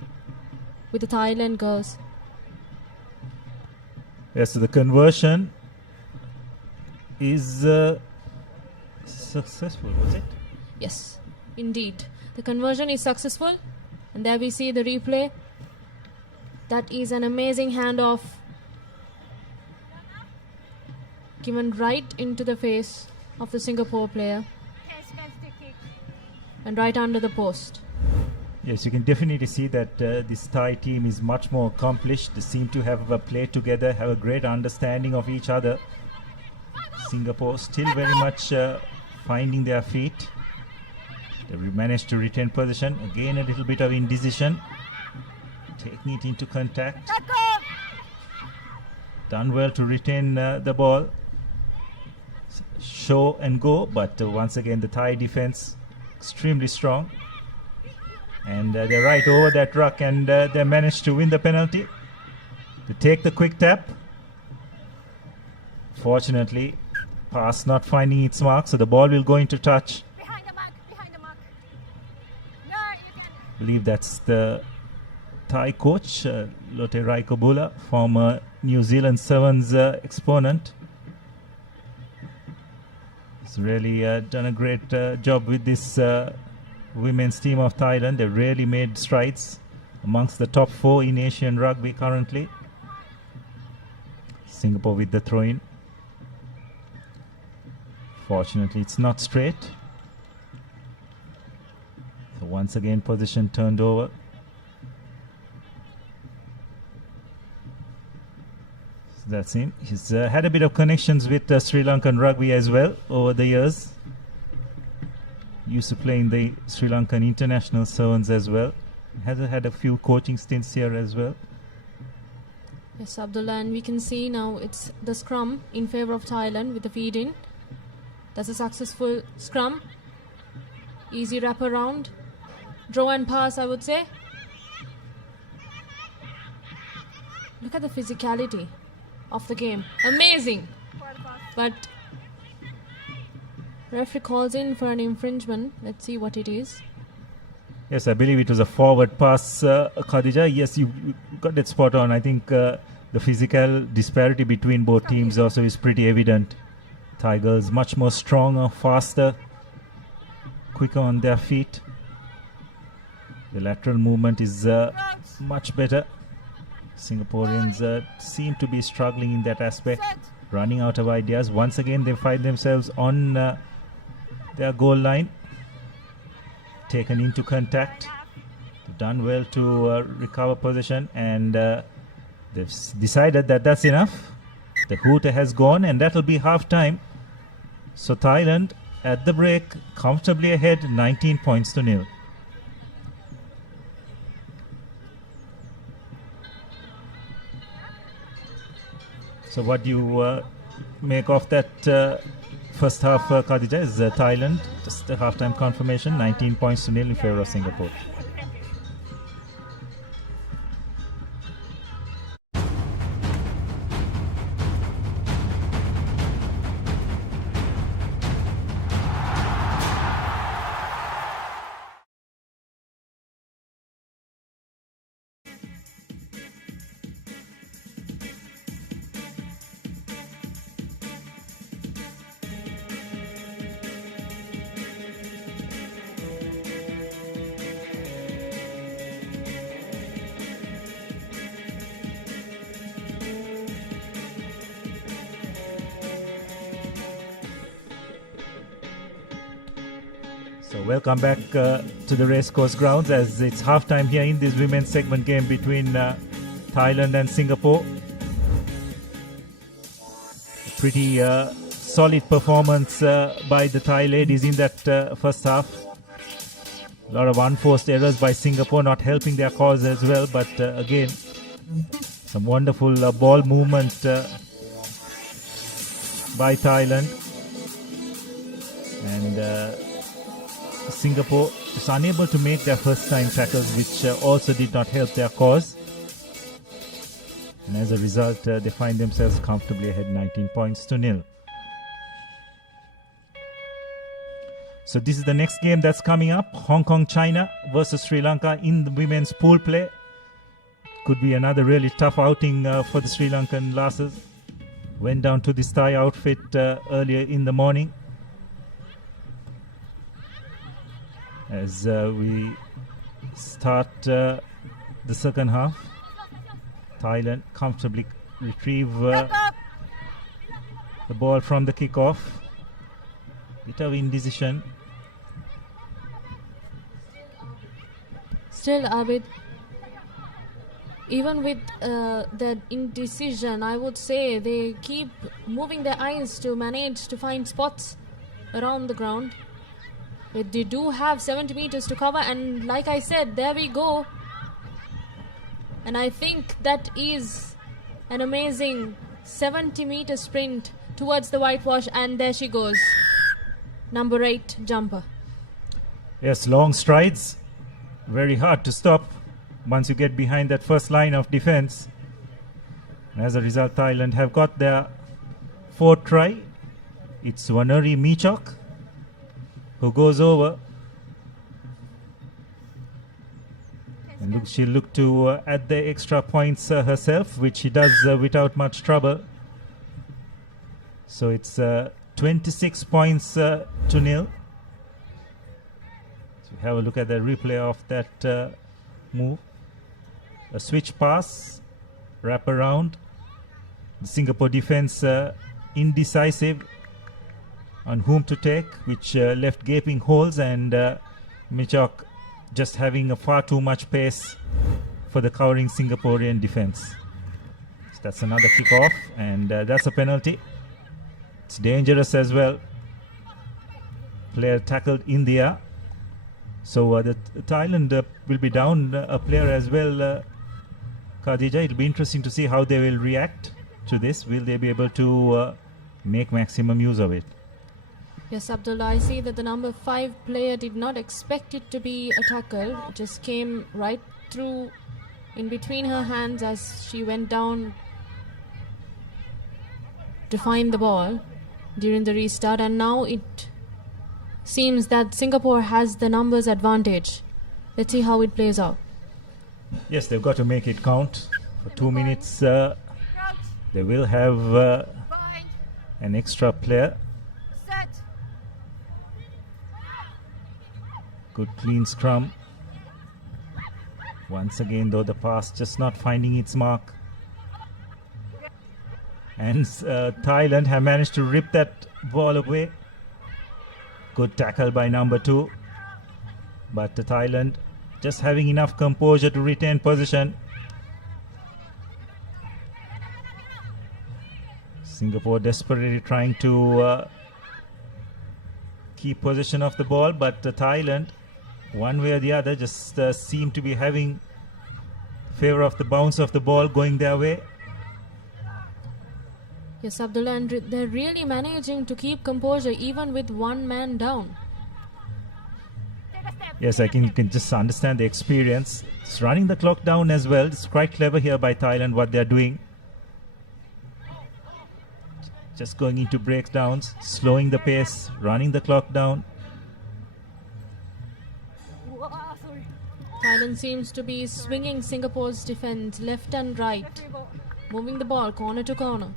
with the Thailand girls. Yes, so the conversion is successful, was it? Yes, indeed. The conversion is successful, and there we see the replay. That is an amazing handoff given right into the face of the Singapore player and right under the post. Yes, you can definitely see that this Thai team is much more accomplished. They seem to have played together, have a great understanding of each other. Singapore still very much finding their feet. They managed to retain position. Again, a little bit of indecision. Taking it into contact. Done well to retain the ball. Show and go, but once again the Thai defense extremely strong. And they're right over that ruck, and they managed to win the penalty. They take the quick tap. Fortunately, pass not finding its mark, so the ball will go into touch. I believe that's the Thai coach, Lotte Raikobula, former New Zealand Sevens exponent. He's really done a great job with this women's team of Thailand. They've really made strides amongst the top 4 in Asian rugby currently. Singapore with the throw-in. Fortunately, it's not straight. So once again, position turned over. So that's him. He's had a bit of connections with Sri Lankan rugby as well over the years. Used to play in the Sri Lankan international sevens as well. Has had a few coaching stints here as well. Yes, Abdullah, and we can see now it's the scrum in favor of Thailand with the feed in. That's a successful scrum. Easy wrap around. Draw and pass, I would say. Look at the physicality of the game. Amazing. But referee calls in for an infringement. Let's see what it is. Yes, I believe it was a forward pass, Khadija. Yes, you got that spot on. I think the physical disparity between both teams also is pretty evident. Thai girls much more stronger, faster, quicker on their feet. The lateral movement is much better. Singaporeans seem to be struggling in that aspect, running out of ideas. Once again, they find themselves on their goal line, taken into contact. They've done well to recover position, and they've decided that that's enough. The hooter has gone, and that'll be half time. So Thailand at the break comfortably ahead, 19 points to 0. So what do you make of that first half, Khadija? Is Thailand just a half-time confirmation, 19 points to 0 in favor of Singapore. So welcome back to the Racecourse grounds as it's halftime here in this women's segment game between Thailand and Singapore. A pretty solid performance by the Thai ladies in that first half. A lot of unforced errors by Singapore, not helping their cause as well, but again, some wonderful ball movement by Thailand. And Singapore is unable to make their first time tackles, which also did not help their cause. And as a result, they find themselves comfortably ahead, 19 points to 0. So this is the next game that's coming up. Hong Kong, China versus Sri Lanka in the women's pool play. Could be another really tough outing for the Sri Lankan lasses. Went down to this Thai outfit earlier in the morning. As we start the second half. Thailand comfortably retrieve the ball from the kickoff. Bit of indecision. Still, Abid, even with the indecision, I would say they keep moving their eyes to manage to find spots around the ground. But they do have 70 meters to cover, and like I said, there we go. And I think that is an amazing 70-meter sprint towards the whitewash, and there she goes. Number 8 jumper. Yes, long strides. Very hard to stop once you get behind that first line of defense. As a result, Thailand have got their 4th try. It's Wanuri Michok who goes over. And she'll look to add the extra points herself, which she does without much trouble. So it's 26 points to nil. So have a look at the replay of that move. A switch pass, wrap around. The Singapore defense indecisive on whom to take, which left gaping holes, and Michok just having a far too much pace for the covering Singaporean defense. So that's another kick off, and that's a penalty. It's dangerous as well. Player tackled in the air. So the Thailand will be down a player as well, Khadija. It'll be interesting to see how they will react to this. Will they be able to make maximum use of it? Yes, Abdullah, I see that the number 5 player did not expect it to be a tackle. It just came right through in between her hands as she went down to find the ball during the restart, and now it seems that Singapore has the numbers advantage. Let's see how it plays out. Yes, they've got to make it count. For 2 minutes, they will have an extra player. Good clean scrum. Once again, though, the pass just not finding its mark. And Thailand have managed to rip that ball away. Good tackle by number 2. But Thailand just having enough composure to retain position. Singapore desperately trying to keep possession of the ball, but Thailand, one way or the other, just seem to be having favor of the bounce of the ball going their way. Yes, Abdullah, and they're really managing to keep composure even with one man down. Yes, I can just understand the experience. It's running the clock down as well. It's quite clever here by Thailand what they're doing. Just going into breakdowns, slowing the pace, running the clock down. Thailand seems to be swinging Singapore's defense left and right, moving the ball corner to corner.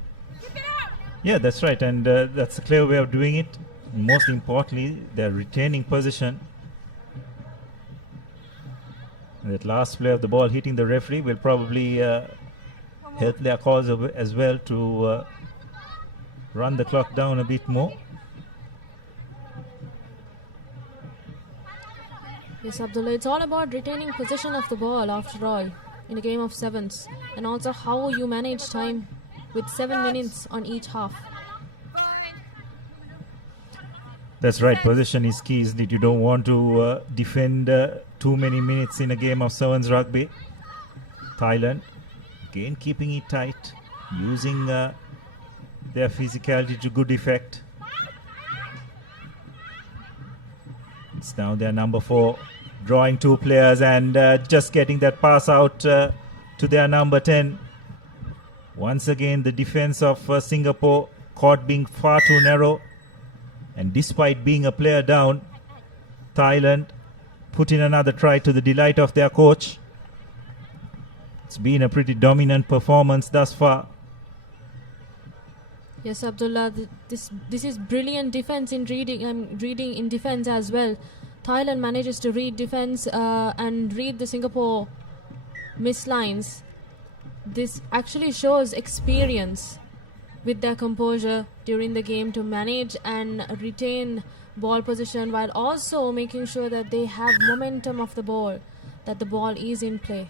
Yeah, that's right, and that's a clever way of doing it. Most importantly, they're retaining position. And that last play of the ball hitting the referee will probably help their cause as well to run the clock down a bit more. Yes, Abdullah, it's all about retaining possession of the ball after all in a game of sevens, and also how you manage time with 7 minutes on each half. That's right, possession is key, isn't it? You don't want to defend too many minutes in a game of sevens rugby. Thailand, again keeping it tight, using their physicality to good effect. It's now their number 4 drawing 2 players and just getting that pass out to their number 10. Once again, the defense of Singapore caught being far too narrow. And despite being a player down, Thailand put in another try to the delight of their coach. It's been a pretty dominant performance thus far. Yes, Abdullah, this is brilliant defense in reading in defense as well. Thailand manages to read defense and read the Singapore mislines this actually shows experience with their composure during the game to manage and retain ball position while also making sure that they have momentum of the ball, that the ball is in play.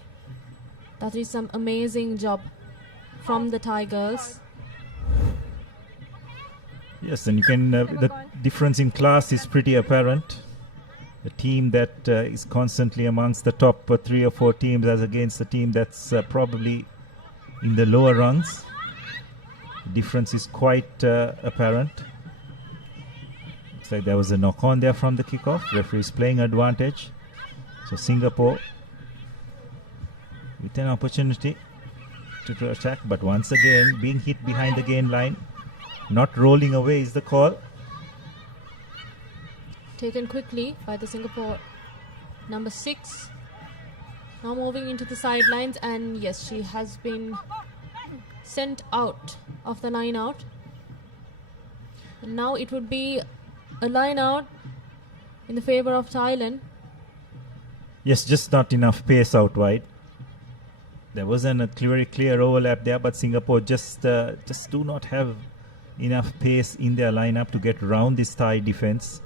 That is some amazing job from the Thai girls. Yes, and you can the difference in class is pretty apparent. A team that is constantly amongst the top 3 or 4 teams as against a team that's probably in the lower rungs. The difference is quite apparent. Looks like there was a knock on there from the kickoff. Referee is playing advantage. So Singapore with an opportunity to attack, but once again being hit behind the gain line. Not rolling away is the call. Taken quickly by the Singapore number 6. Now moving into the sidelines, and yes, she has been sent out of the line out. And now it would be a line out in the favor of Thailand. Yes, just not enough pace out wide. There wasn't a very clear overlap there, but Singapore just do not have enough pace in their lineup to get around this Thai defense.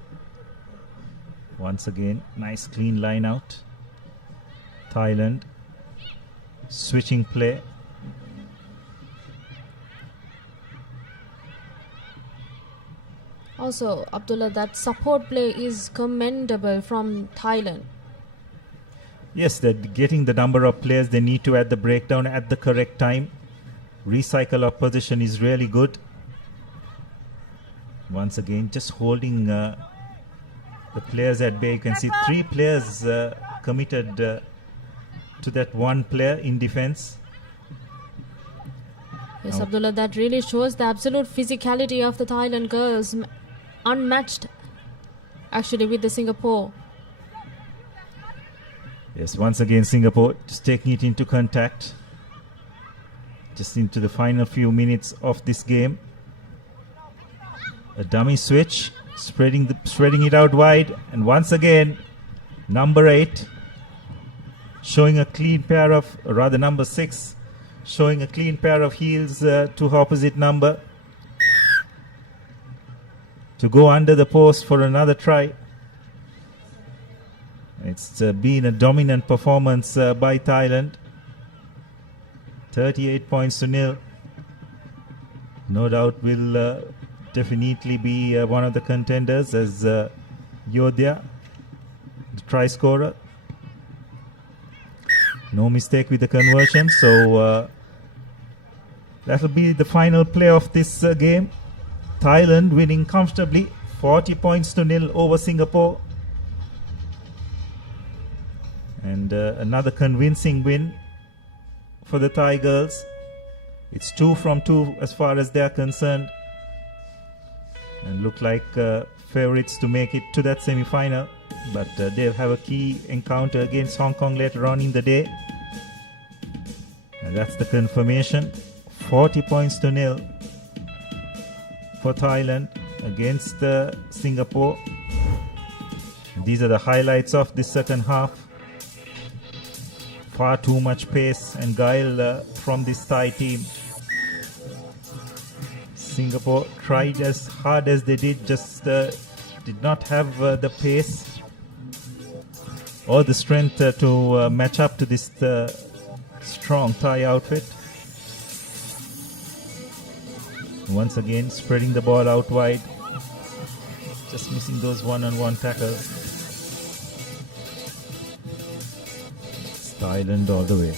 Once again, nice clean line out. Thailand switching play. Also, Abdullah, that support play is commendable from Thailand. Yes, they're getting the number of players they need to at the breakdown at the correct time. Recycle of position is really good. Once again, just holding the players at bay. You can see 3 players committed to that one player in defense. Yes, Abdullah, that really shows the absolute physicality of the Thailand girls, unmatched actually with the Singapore. Yes, once again Singapore just taking it into contact. Just into the final few minutes of this game. A dummy switch, spreading it out wide, and once again number 8 showing a clean pair of, or rather number 6 showing a clean pair of heels to opposite number to go under the post for another try. It's been a dominant performance by Thailand. 38 points to 0. No doubt will definitely be one of the contenders as Yodhya, the try scorer. No mistake with the conversion, so that will be the final play of this game. Thailand winning comfortably, 40 points to 0 over Singapore. And another convincing win for the Thai girls. It's 2 from 2 as far as they're concerned. And look like favorites to make it to that semi-final. But they'll have a key encounter against Hong Kong later on in the day. And that's the confirmation. 40 points to 0 for Thailand against Singapore. And these are the highlights of this second half. Far too much pace and guile from this Thai team. Singapore tried as hard as they did, just did not have the pace or the strength to match up to this strong Thai outfit. Once again, spreading the ball out wide, just missing those one-on-one tackles. Thailand all the way.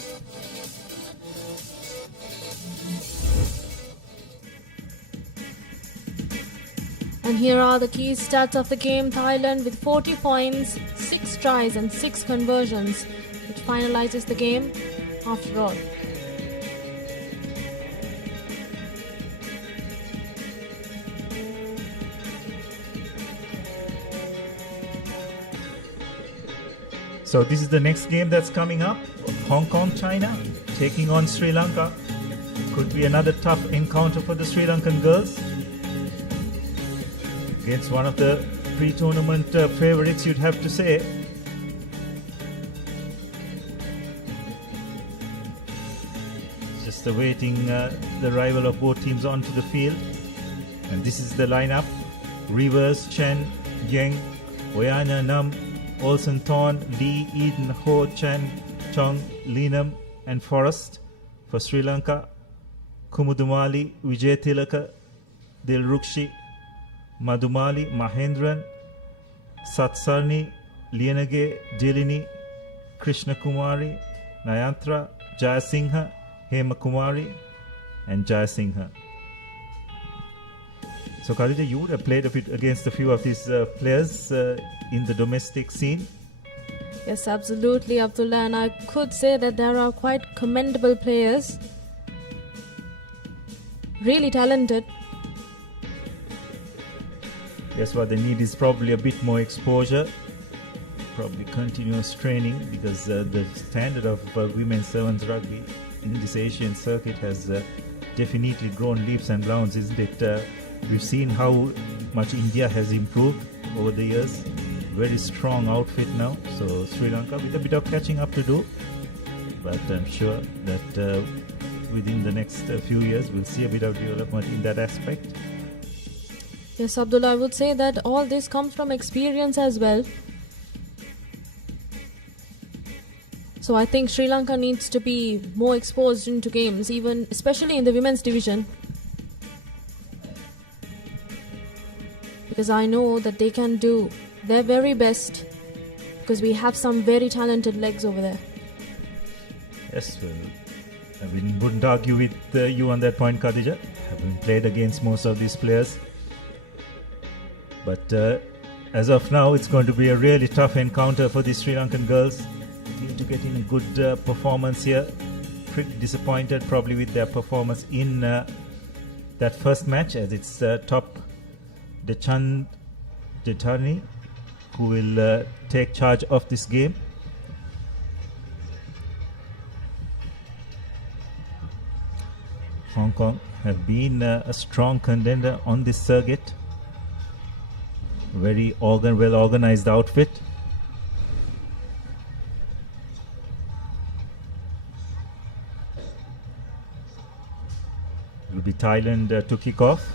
And here are the key stats of the game. Thailand with 40 points, 6 tries and 6 conversions, which finalizes the game after all. So this is the next game that's coming up. Hong Kong, China, taking on Sri Lanka. Could be another tough encounter for the Sri Lankan girls. Against one of the pre-tournament favorites, you'd have to say. Just awaiting the arrival of both teams onto the field. And this is the lineup. Rivers, Chen, Yeng, Oyana, Nam, Olsen, Thorn, Lee, Eden, Ho, Chen, Chong, Leenam and Forrest. For Sri Lanka, Kumudumali, Vijay Tilaka, Dilrukshi, Madhumali, Mahendran, Satsarni, Lianage, Jilini, Krishna Kumari, Nayantra, Jayasingha, Hema Kumari and Jayasingha. So Khadija, you would have played a bit against a few of these players in the domestic scene. Yes, absolutely, Abdullah, and I could say that there are quite commendable players. Really talented. Yes, what they need is probably a bit more exposure, probably continuous training, because the standard of women's sevens rugby in this Asian circuit has definitely grown leaps and bounds, isn't it? We've seen how much India has improved over the years. Very strong outfit now. So Sri Lanka with a bit of catching up to do. But I'm sure that within the next few years we'll see a bit of development in that aspect. Yes, Abdullah, I would say that all this comes from experience as well. So I think Sri Lanka needs to be more exposed into games, even especially in the women's division. Because I know that they can do their very best, because we have some very talented legs over there. Yes, well, I wouldn't argue with you on that point, Khadija. Having played against most of these players. But as of now, it's going to be a really tough encounter for the Sri Lankan girls. They need to get in a good performance here. Pretty disappointed probably with their performance in that first match, as it's top Dechand Detani who will take charge of this game. Hong Kong have been a strong contender on this circuit. Very well organized outfit. It will be Thailand to kick off.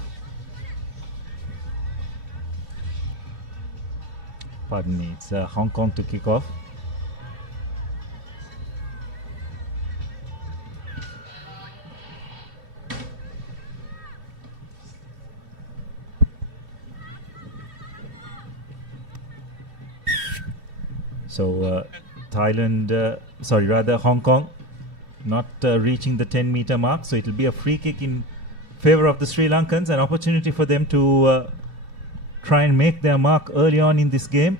Pardon me, it's Hong Kong to kick off. So Hong Kong not reaching the 10-meter mark. So it will be a free kick in favor of the Sri Lankans, an opportunity for them to try and make their mark early on in this game.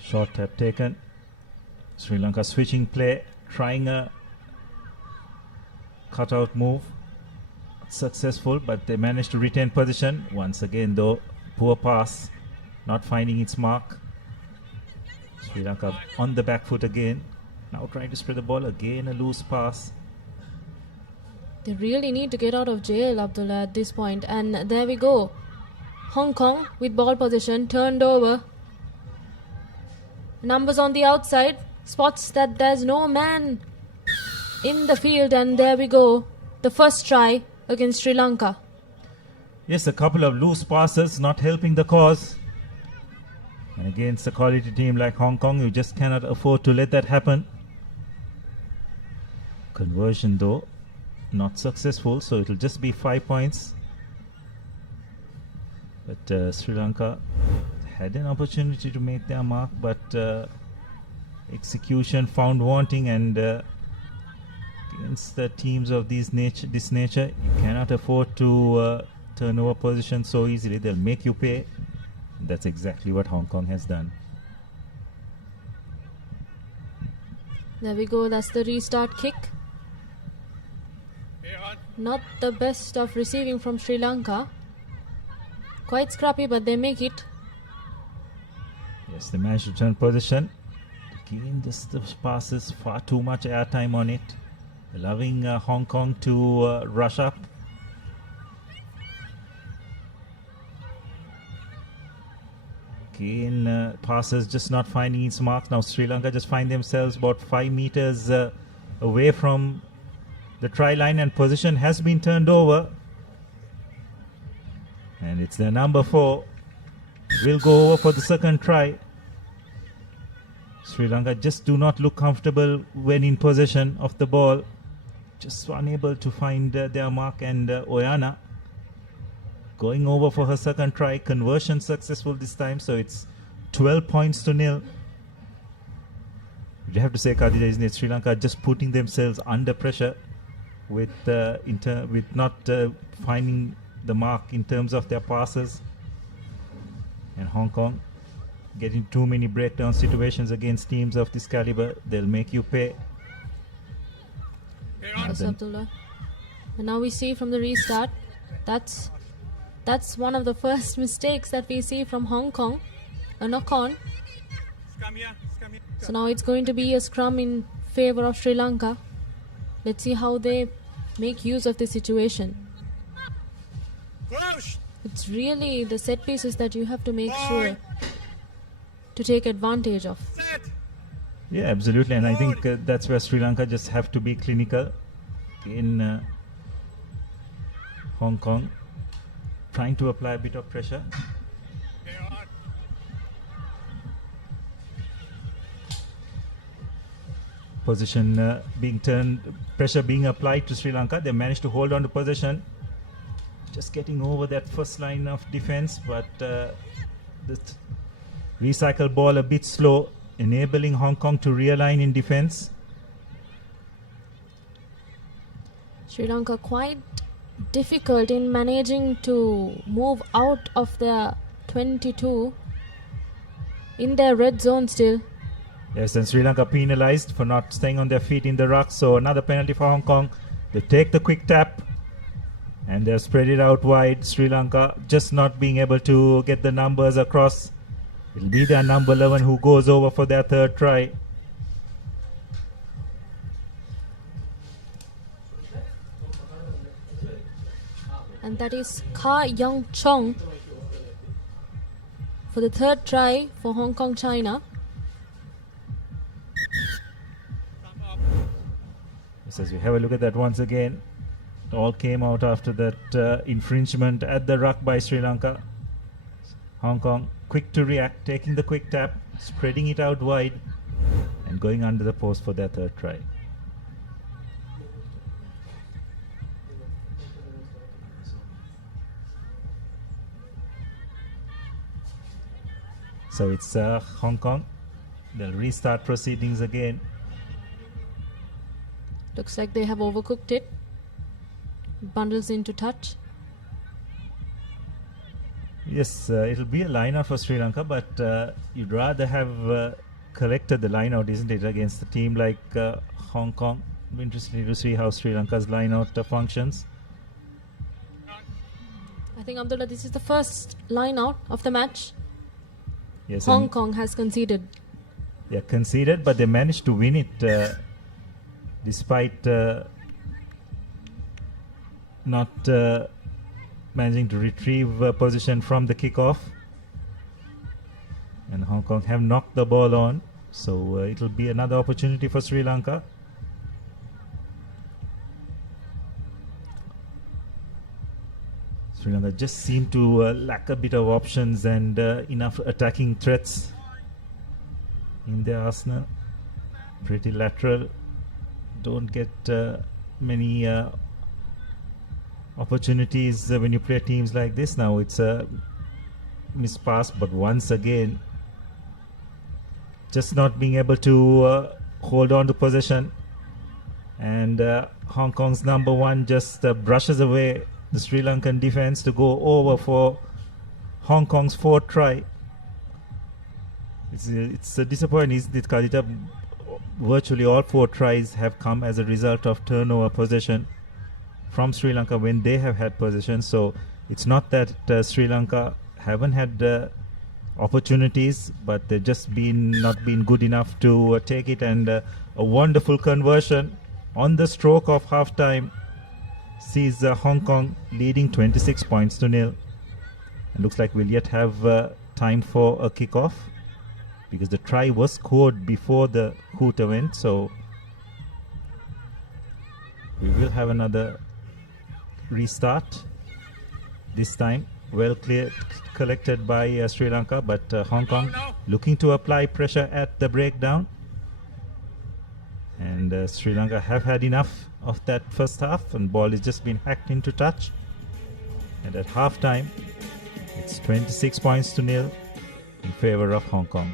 Shot tap taken. Sri Lanka switching play, trying a cutout move. Successful, but they managed to retain position. Once again though, poor pass, not finding its mark. Sri Lanka on the back foot again. Now trying to spread the ball, again a loose pass. They really need to get out of jail, Abdullah, at this point. And there we go. Hong Kong with ball position, turned over. Numbers on the outside, spots that there's no man in the field, and there we go. The first try against Sri Lanka. Yes, a couple of loose passes not helping the cause. And against a quality team like Hong Kong, you just cannot afford to let that happen. Conversion though, not successful, so it'll just be 5 points. But Sri Lanka had an opportunity to make their mark, but execution found wanting, and against the teams of this nature, you cannot afford to turn over position so easily. They'll make you pay. That's exactly what Hong Kong has done. There we go, that's the restart kick. Not the best of receiving from Sri Lanka. Quite scrappy, but they make it. Yes, they managed to turn position. Again, just the passes, far too much airtime on it, allowing Hong Kong to rush up. Again, passes just not finding its marks. Now Sri Lanka just find themselves about 5 meters away from the try line, and position has been turned over. And it's their number 4. Will go over for the second try. Sri Lanka just do not look comfortable when in possession of the ball. Just unable to find their mark, and Oyana going over for her second try. Conversion successful this time, so it's 12 points to nil. You have to say, Khadija, isn't it? Sri Lanka just putting themselves under pressure with not finding the mark in terms of their passes. And Hong Kong getting too many breakdown situations against teams of this caliber. They'll make you pay. Yes, Abdullah. And now we see from the restart, that's one of the first mistakes that we see from Hong Kong, a knock-on. So now it's going to be a scrum in favor of Sri Lanka. Let's see how they make use of the situation. It's really the set pieces that you have to make sure to take advantage of. Yeah, absolutely, and I think that's where Sri Lanka just have to be clinical. In Hong Kong, trying to apply a bit of pressure. Position being turned, pressure being applied to Sri Lanka. They managed to hold on to possession. Just getting over that first line of defense, but the recycle ball a bit slow, enabling Hong Kong to realign in defense. Sri Lanka quite difficult in managing to move out of their 22 in their red zone still. Yes, and Sri Lanka penalized for not staying on their feet in the ruck, so another penalty for Hong Kong. They take the quick tap and they've spread it out wide. Sri Lanka just not being able to get the numbers across. It'll be their number 11 who goes over for their third try. And that is Ka Young Chong for the third try for Hong Kong China. Just as we have a look at that once again, it all came out after that infringement at the ruck by Sri Lanka. Hong Kong quick to react, taking the quick tap, spreading it out wide and going under the post for their third try. So it's Hong Kong. They'll restart proceedings again. Looks like they have overcooked it. Bundles into touch. Yes, it'll be a line-out for Sri Lanka, but you'd rather have collected the line-out, isn't it, against a team like Hong Kong. Interesting to see how Sri Lanka's line-out functions. I think, Abdullah, this is the first line-out of the match. Yes, Hong Kong has conceded. Yeah, conceded, but they managed to win it despite not managing to retrieve position from the kickoff. And Hong Kong have knocked the ball on, so it'll be another opportunity for Sri Lanka. Sri Lanka just seem to lack a bit of options and enough attacking threats in their arsenal. Pretty lateral. Don't get many opportunities when you play teams like this. Now it's a missed pass, but once again just not being able to hold on to possession, and Hong Kong's number 1 just brushes away the Sri Lankan defense to go over for Hong Kong's 4th try. It's disappointing, isn't it, Khadija? Virtually all 4 tries have come as a result of turnover possession from Sri Lanka when they have had possession. So it's not that Sri Lanka haven't had opportunities, but they've just not been good enough to take it. And a wonderful conversion on the stroke of half-time sees Hong Kong leading 26 points to nil. And looks like we'll yet have time for a kickoff because the try was scored before the hooter went, so we will have another restart. This time well collected by Sri Lanka, but Hong Kong looking to apply pressure at the breakdown, and Sri Lanka have had enough of that first half, and ball has just been hacked into touch, and at half time it's 26-0 in favor of Hong Kong.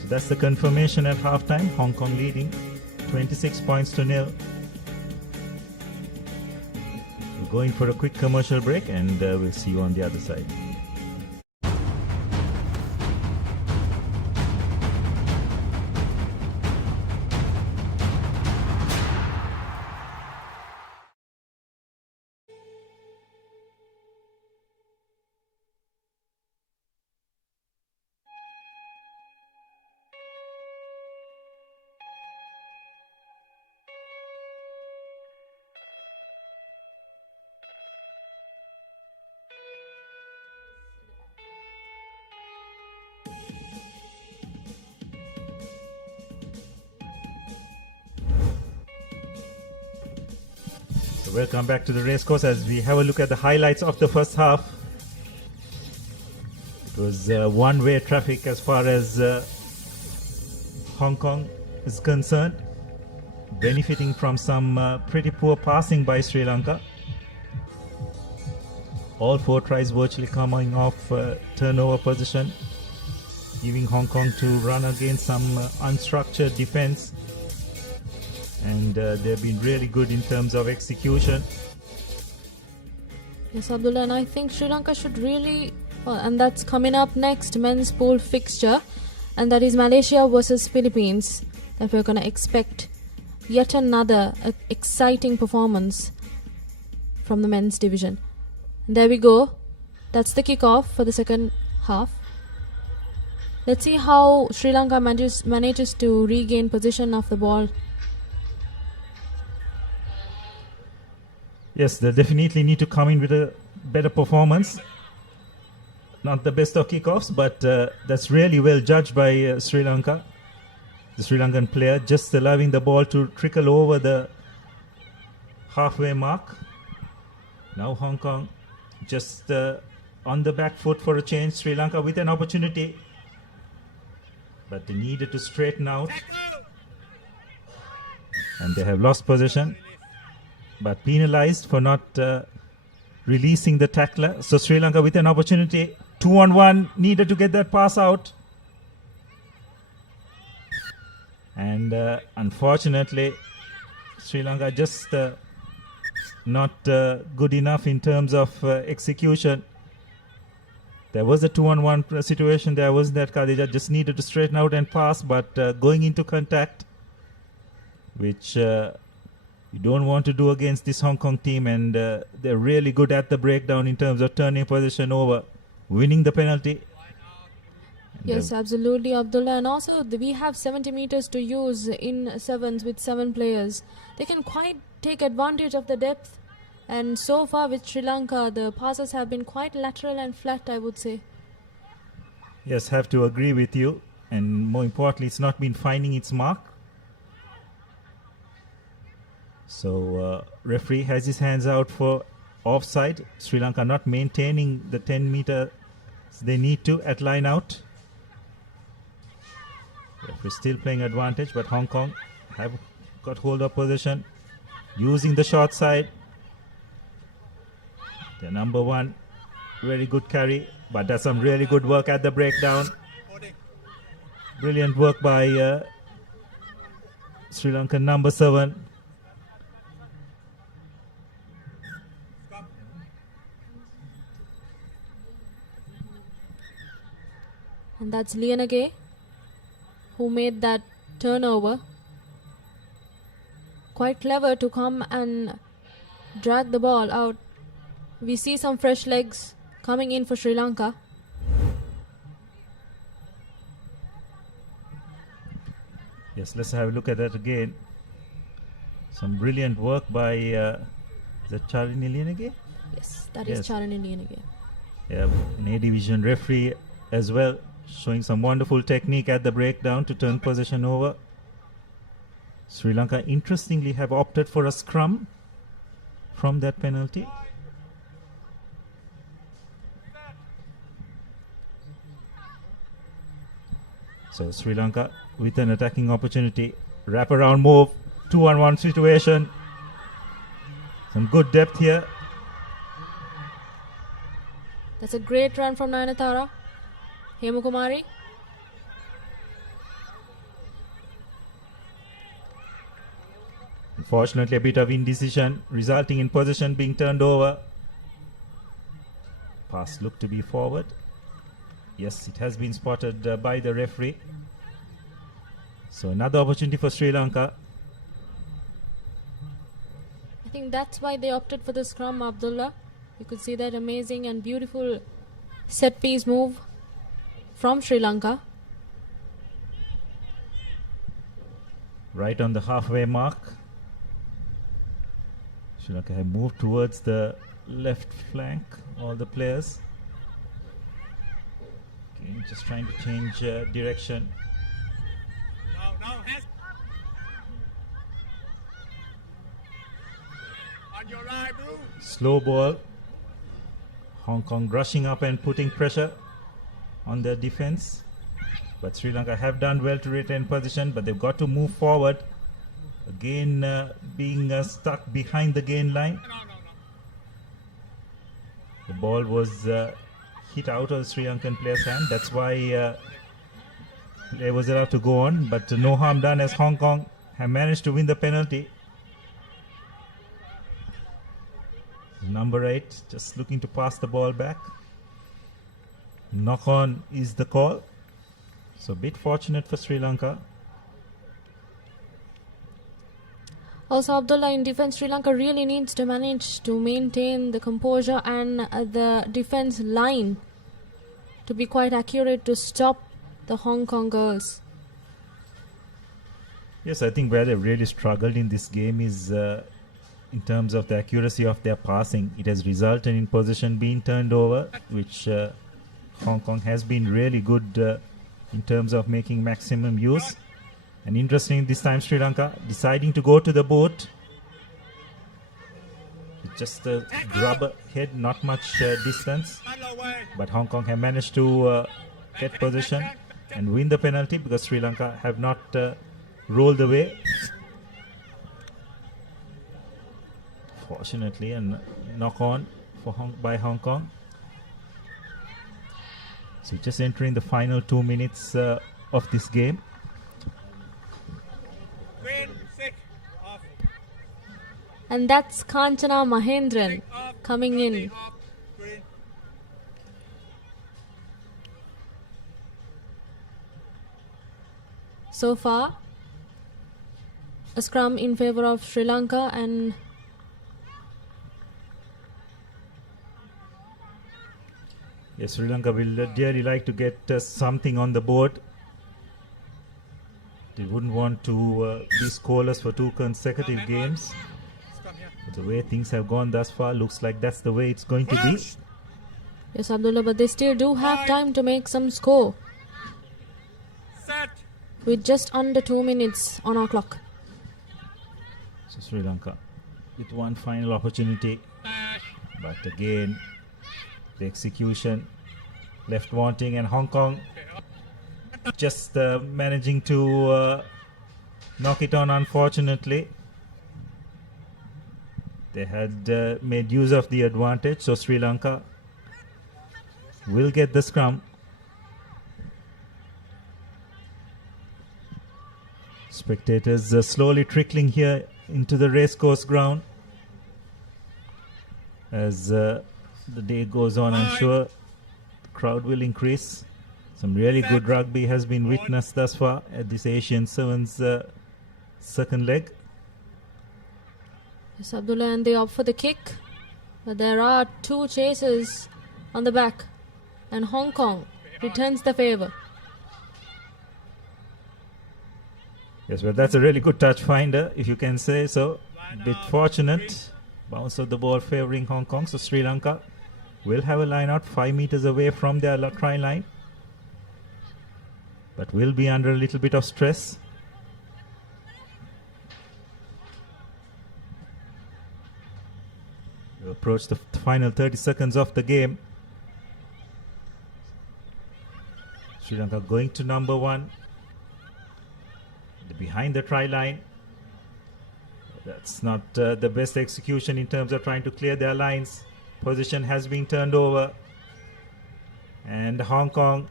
So that's the confirmation at halftime. Hong Kong leading 26-0. We're going for a quick commercial break, and we'll see you on the other side. Welcome back to the racecourse as we have a look at the highlights of the first half. It was one-way traffic as far as Hong Kong is concerned, benefiting from some pretty poor passing by Sri Lanka. All 4 tries virtually coming off turnover position, giving Hong Kong to run against some unstructured defense. And they've been really good in terms of execution. Yes, Abdullah, and I think Sri Lanka should really, and that's coming up next, men's pool fixture, and that is Malaysia versus Philippines, that we're going to expect yet another exciting performance from the men's division. And there we go. That's the kickoff for the second half. Let's see how Sri Lanka manages to regain possession of the ball. Yes, they definitely need to come in with a better performance. Not the best of kickoffs, but that's really well judged by Sri Lanka. The Sri Lankan player just allowing the ball to trickle over the halfway mark. Now Hong Kong just on the back foot for a change. Sri Lanka with an opportunity, but they needed to straighten out. And they have lost possession, but penalized for not releasing the tackler. So Sri Lanka with an opportunity, 2-on-1, needed to get that pass out. And unfortunately, Sri Lanka just not good enough in terms of execution. There was a 2-on-1 situation there, wasn't that, Khadija? Just needed to straighten out and pass, but going into contact, which you don't want to do against this Hong Kong team, and they're really good at the breakdown in terms of turning possession over, winning the penalty. Yes, absolutely, Abdullah. And also, we have 70 meters to use in sevens with 7 players. They can quite take advantage of the depth. And so far with Sri Lanka, the passes have been quite lateral and flat, I would say. Yes, have to agree with you. And more importantly, it's not been finding its mark. So referee has his hands out for offside. Sri Lanka not maintaining the 10 meters they need to at line out. Referee still playing advantage, but Hong Kong have got hold of position, using the short side. The number 1, very good carry, but that's some really good work at the breakdown. Brilliant work by Sri Lankan number 7. And that's Lianage who made that turnover. Quite clever to come and drag the ball out. We see some fresh legs coming in for Sri Lanka. Yes, let's have a look at that again. Some brilliant work by is that Charan Ilianage? Yes, that is Charan Ilianage. Yeah, an A division referee as well, showing some wonderful technique at the breakdown to turn possession over. Sri Lanka interestingly have opted for a scrum from that penalty. So Sri Lanka with an attacking opportunity, wraparound move, 2-on-1 situation. Some good depth here. That's a great run from Nayanthara. Hemu Kumari. Unfortunately, a bit of indecision resulting in possession being turned over. Pass looked to be forward. Yes, it has been spotted by the referee. So another opportunity for Sri Lanka. I think that's why they opted for the scrum, Abdullah. You could see that amazing and beautiful set piece move from Sri Lanka. Right on the halfway mark. Sri Lanka have moved towards the left flank, all the players. Okay, just trying to change direction. On your right, bro. Slow ball. Hong Kong rushing up and putting pressure on their defense. But Sri Lanka have done well to retain position, but they've got to move forward. Again, being stuck behind the gain line. The ball was hit out of the Sri Lankan player's hand. That's why play was allowed to go on. But no harm done as Hong Kong have managed to win the penalty. Number 8 just looking to pass the ball back. Knock on is the call. So a bit fortunate for Sri Lanka. Also, Abdullah, in defense, Sri Lanka really needs to manage to maintain the composure and the defense line to be quite accurate to stop the Hong Kong girls. Yes, I think where they've really struggled in this game is in terms of the accuracy of their passing. It has resulted in possession being turned over, which Hong Kong has been really good in terms of making maximum use. And interesting this time, Sri Lanka deciding to go to the boat. Just a grub head, not much distance. But Hong Kong have managed to get possession and win the penalty because Sri Lanka have not rolled away. Fortunately, a knock on for by Hong Kong. So just entering the final 2 minutes of this game. And that's Kanchana Mahendran coming in. So far, a scrum in favor of Sri Lanka, and yes, Sri Lanka will dearly like to get something on the board. They wouldn't want to be scoreless for 2 consecutive games. But the way things have gone thus far, looks like that's the way it's going to be. yes, Abdullah, but they still do have time to make some score. With just under 2 minutes on our clock. So Sri Lanka with one final opportunity. But again, the execution left wanting, and Hong Kong just managing to knock it on, unfortunately. They had made use of the advantage, so Sri Lanka will get the scrum. Spectators slowly trickling here into the racecourse ground. As the day goes on, I'm sure the crowd will increase. Some really good rugby has been witnessed thus far at this Asian Sevens second leg. Yes, Abdullah, and they opt for the kick. But there are 2 chasers on the back. And Hong Kong returns the favor. Yes, well, that's a really good touch finder, if you can say so. Bit fortunate. Bounce of the ball favoring Hong Kong. So Sri Lanka will have a line out 5 meters away from their try line, but will be under a little bit of stress. We approach the final 30 seconds of the game. Sri Lanka going to number 1. Behind the try line. That's not the best execution in terms of trying to clear their lines. Position has been turned over. And Hong Kong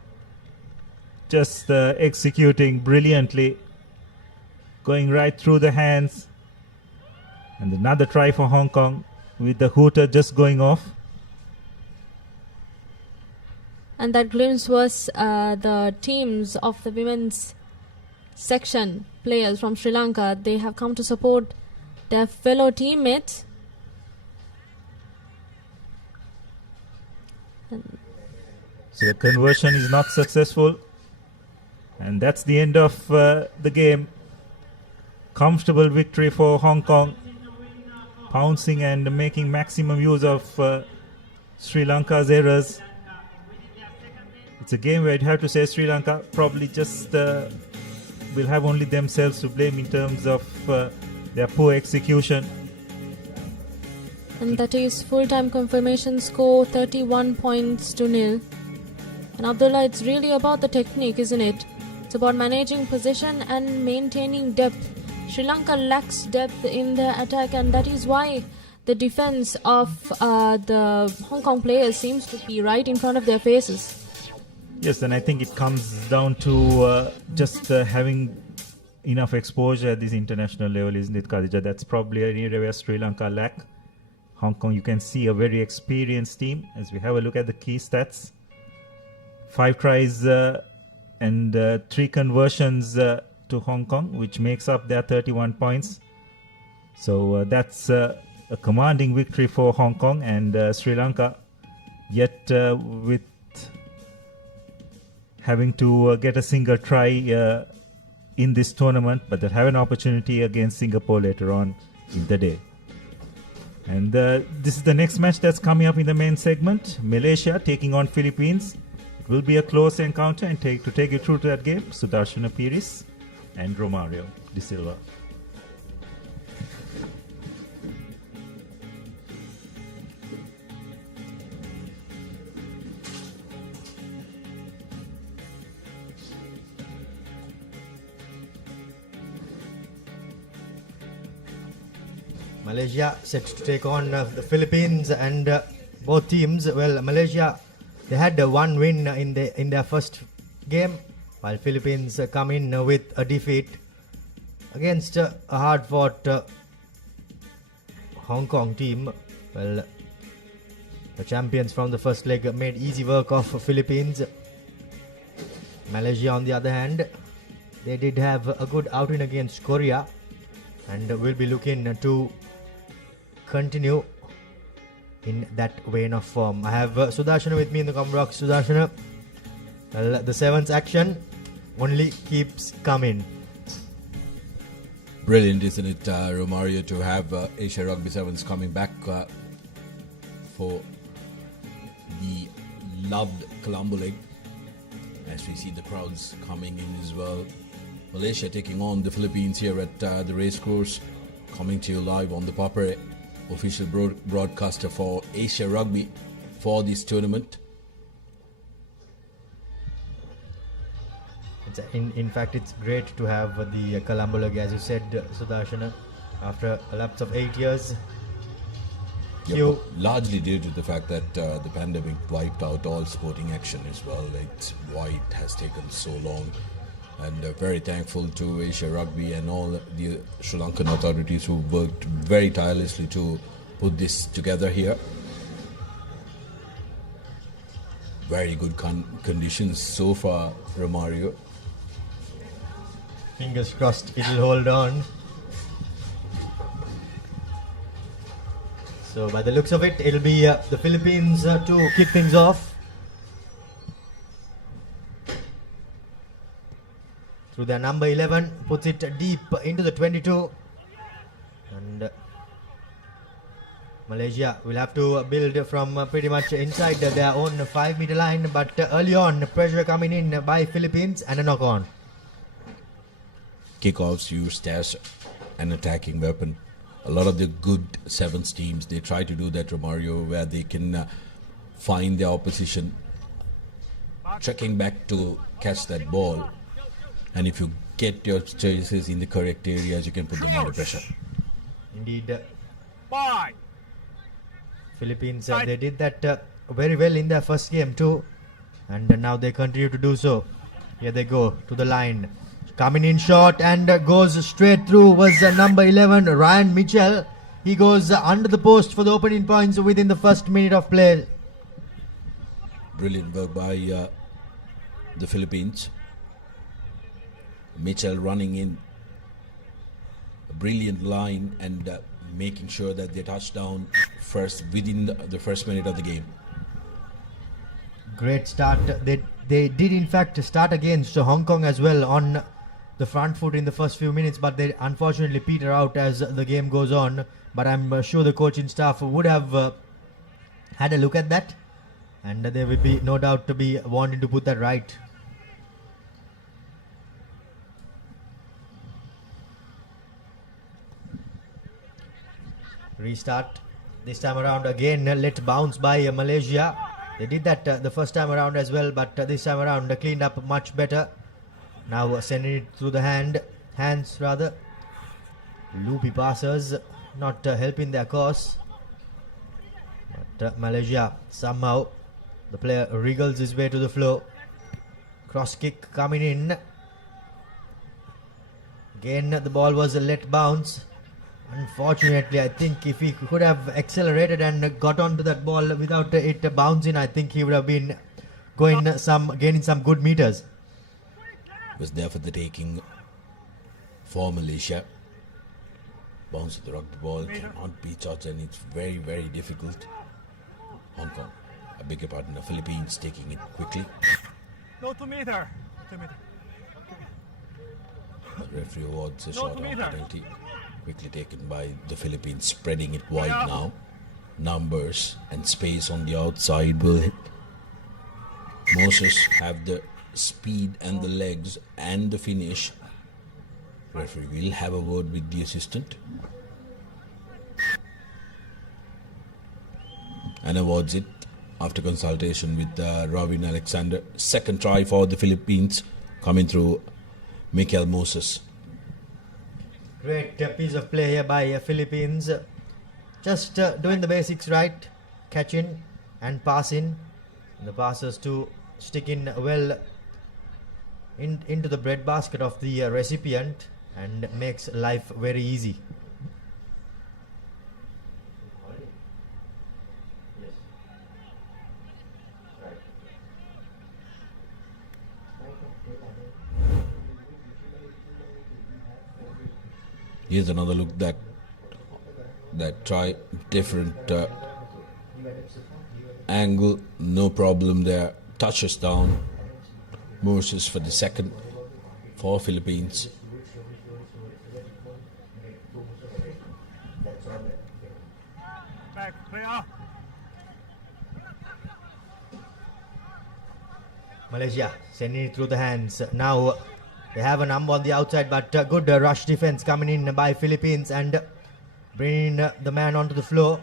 just executing brilliantly. Going right through the hands. And another try for Hong Kong with the hooter just going off. And that glimpse was the teams of the women's section players from Sri Lanka. They have come to support their fellow teammates. So the conversion is not successful. And that's the end of the game. Comfortable victory for Hong Kong. Pouncing and making maximum use of Sri Lanka's errors. It's a game where I'd have to say Sri Lanka probably just will have only themselves to blame in terms of their poor execution. And that is full-time confirmation score 31-0. And Abdullah, it's really about the technique, isn't it? It's about managing possession and maintaining depth. Sri Lanka lacks depth in their attack, and that is why the defense of the Hong Kong players seems to be right in front of their faces. Yes, and I think it comes down to just having enough exposure at this international level, isn't it, Khadija? That's probably an area where Sri Lanka lack. Hong Kong, you can see a very experienced team. As we have a look at the key stats, 5 tries and 3 conversions to Hong Kong, which makes up their 31 points. So that's a commanding victory for Hong Kong, and Sri Lanka yet with having to get a single try in this tournament, but they'll have an opportunity against Singapore later on in the day. And this is the next match that's coming up in the main segment. Malaysia taking on Philippines. It will be a close encounter, and to take you through to that game, Sudarshana Piris and Romario De Silva. Malaysia set to take on the Philippines, and both teams, well, Malaysia, they had one win in their first game, while Philippines come in with a defeat against a hard-fought Hong Kong team. Well, the champions from the first leg made easy work of Philippines. Malaysia, on the other hand, they did have a good outing against Korea, and will be looking to continue in that vein of form. I have Sudarshana with me in the comment box. Sudarshana, well, the Sevens action only keeps coming. Brilliant, isn't it, Romario, to have Asia Rugby Sevens coming back for the loved Colombo leg, as we see the crowds coming in as well. Malaysia taking on the Philippines here at the Racecourse, coming to you live on the Papare, official broadcaster for Asia Rugby for this tournament. In fact, it's great to have the Colombo leg, as you said, Sudarshana, after a lapse of 8 years. Yep, largely due to the fact that the pandemic wiped out all sporting action as well. It's why it has taken so long. And very thankful to Asia Rugby and all the Sri Lankan authorities who worked very tirelessly to put this together here. Very good conditions so far, Romario. Fingers crossed it'll hold on. So by the looks of it, it'll be the Philippines to kick things off. Through to their number 11, puts it deep into the 22. And Malaysia will have to build from pretty much inside their own 5-meter line, but early on, pressure coming in by Philippines and a knock on. Kickoffs used as an attacking weapon. A lot of the good sevens teams, they try to do that, Romario, where they can find their opposition trekking back to catch that ball, and if you get your choices in the correct areas, you can put them under pressure. Indeed. Philippines, they did that very well in their first game too, and now they continue to do so. Here they go to the line, coming in short and goes straight through was number 11 Ryan Mitchell. He goes under the post for the opening points within the first minute of play. Brilliant work by the Philippines. Mitchell running in a brilliant line and making sure that they touch down first within the first minute of the game. Great start. They did in fact start against Hong Kong as well on the front foot in the first few minutes, but they unfortunately peter out as the game goes on. But I'm sure the coaching staff would have had a look at that, and there will be no doubt to be wanting to put that right. Restart. This time around again let bounce by Malaysia. They did that the first time around as well, but this time around cleaned up much better. Now sending it through the hands rather. Loopy passes not helping their cause. But Malaysia somehow, the player wriggles his way to the floor. Cross kick coming in. Again the ball was let bounce. Unfortunately, I think if he could have accelerated and got onto that ball without it bouncing, I think he would have been gaining some good meters. Was there for the taking for Malaysia. Bounce of the rugby ball cannot be touched, and it's very, very difficult. Hong Kong, I beg your pardon, the Philippines taking it quickly. No 2 meter. 2 meter. The referee awards a shot on penalty. Quickly taken by the Philippines, spreading it wide now. Numbers and space on the outside will hit. Moses have the speed and the legs and the finish. Referee will have a word with the assistant and awards it after consultation with Robin Alexander. Second try for the Philippines coming through Michael Moses. Great piece of play here by Philippines. Just doing the basics right, catching and passing. And the passes to stick in well into the breadbasket of the recipient and makes life very easy. Here's another look that try different angle, no problem there. Touches down. Moses for the second for Philippines. Back, clear. Malaysia sending it through the hands. Now they have a number on the outside, but good rush defense coming in by Philippines and bringing the man onto the floor.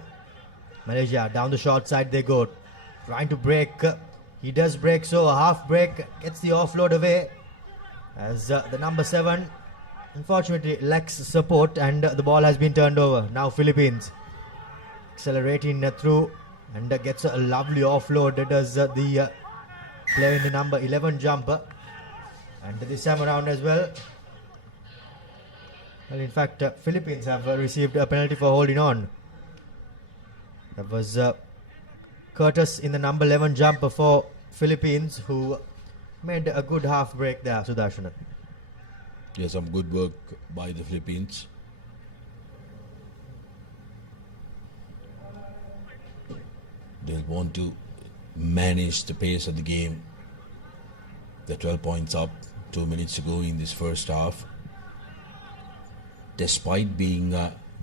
Malaysia down the short side they go, trying to break. He does break, so a half break, gets the offload away as the number 7 unfortunately lacks support and the ball has been turned over. Now Philippines accelerating through and gets a lovely offload. Does the player in the number 11 jumper. And this time around as well, in fact, Philippines have received a penalty for holding on. That was Curtis in the number 11 jumper for Philippines, who made a good half break there, Sudarshan. Yeah, some good work by the Philippines. They'll want to manage the pace of the game. They're 12 points up, 2 minutes to go in this first half. Despite being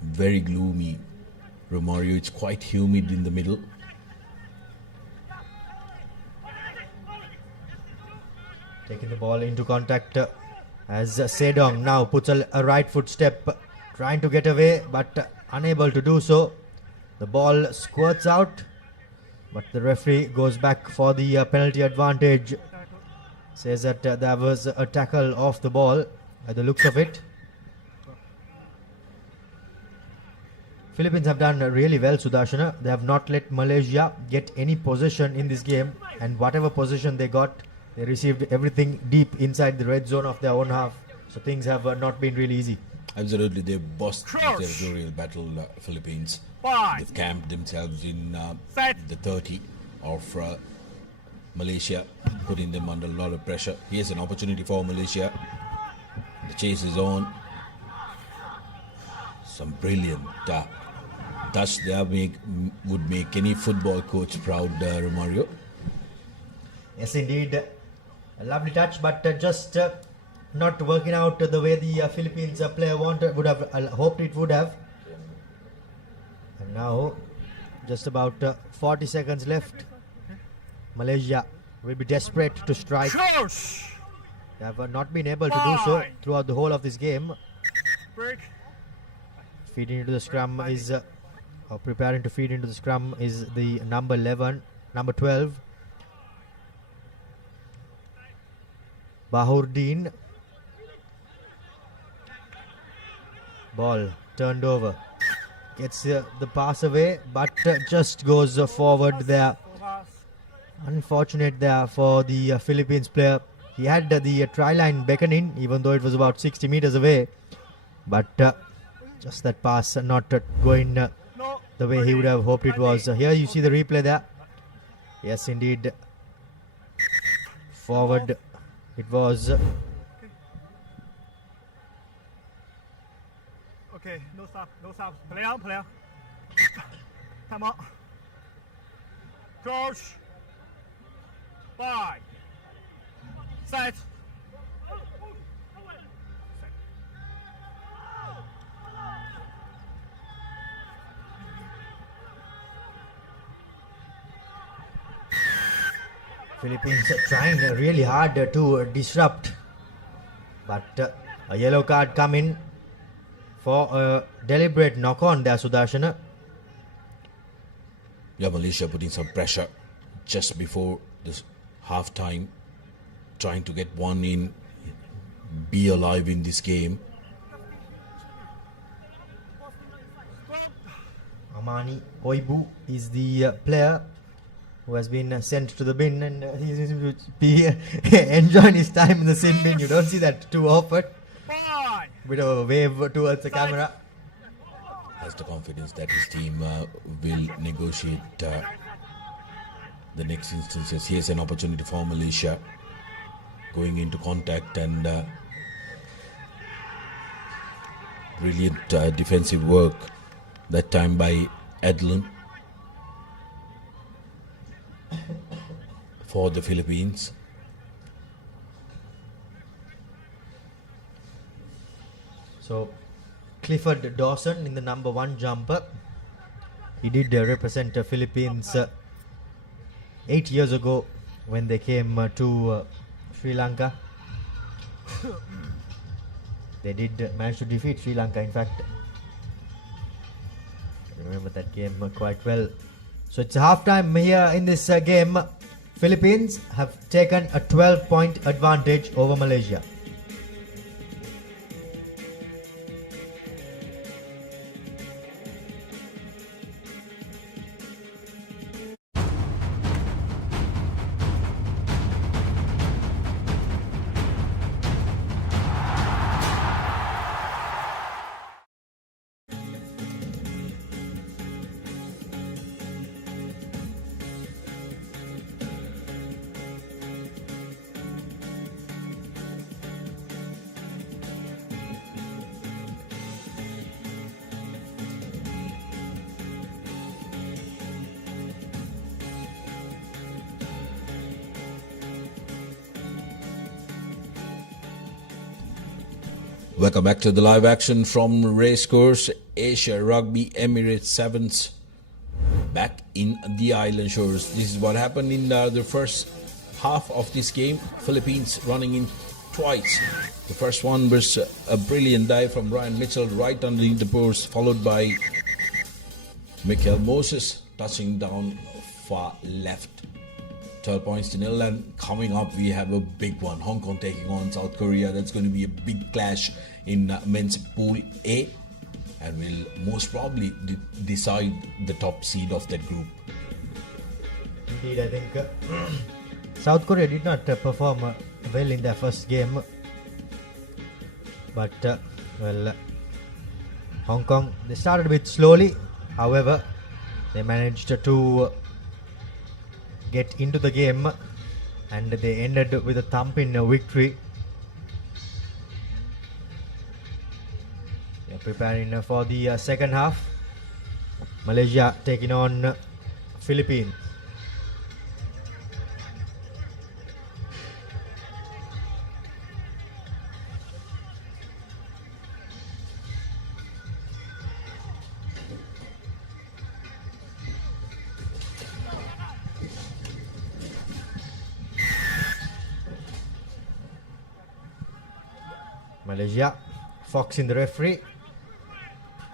very gloomy, Romario, it's quite humid in the middle. Taking the ball into contact as Sedong now puts a right foot step, trying to get away but unable to do so. The ball squirts out, but the referee goes back for the penalty advantage. Says that there was a tackle off the ball by the looks of it. Philippines have done really well, Sudarshana. They have not let Malaysia get any possession in this game, and whatever possession they got, they received everything deep inside the red zone of their own half. So things have not been really easy. Absolutely, they've bossed the territorial battle, Philippines. They've camped themselves in the 30 of Malaysia, putting them under a lot of pressure. Here's an opportunity for Malaysia. The chase is on. Some brilliant touch there would make any football coach proud, Romario. Yes, indeed. A lovely touch, but just not working out the way the Philippines player would have hoped it would have. And now, just about 40 seconds left. Malaysia will be desperate to strike. They have not been able to do so throughout the whole of this game. Feeding into the scrum is, or preparing to feed into the scrum is the number 12. Bahurdin. Ball turned over. Gets the pass away, but just goes forward there. Unfortunate there for the Philippines player. He had the try line beckoning, even though it was about 60 meters away. But just that pass not going the way he would have hoped it was. Here you see the replay there. Yes, indeed. Forward it was. Okay, no stop, no stop. Play out, play out. Come on. Coach. 5. Set. Philippines trying really hard to disrupt, but a yellow card coming for a deliberate knock-on there, Sudarshana. Yeah, Malaysia putting some pressure just before this half time, trying to get one in, be alive in this game. Amani Oibu is the player who has been sent to the bin, and he seems to be enjoying his time in the sin bin. You don't see that too often. Bit of a wave towards the camera. Has the confidence that his team will negotiate the next instances. Here's an opportunity for Malaysia, going into contact, and brilliant defensive work that time by Edlin for the Philippines. So Clifford Dawson in the number 1 jumper. He did represent the Philippines 8 years ago when they came to Sri Lanka. They did manage to defeat Sri Lanka, in fact. I remember that game quite well. So it's half time here in this game. Philippines have taken a 12-point advantage over Malaysia. Welcome back to the live action from Racecourse. Asia Rugby Emirates Sevens back in the island shores. This is what happened in the first half of this game. Philippines running in twice. The first one was a brilliant dive from Ryan Mitchell right underneath the post, followed by Michael Moses touching down far left. 12 points to nil, and coming up we have a big one. Hong Kong taking on South Korea. That's going to be a big clash in men's Pool A, and will most probably decide the top seed of that group. Indeed, I think South Korea did not perform well in their first game, but Hong Kong, they started a bit slowly. However, they managed to get into the game, and they ended with a thumping victory. They are preparing for the second half. Malaysia taking on Philippines. Malaysia, Fox in the referee,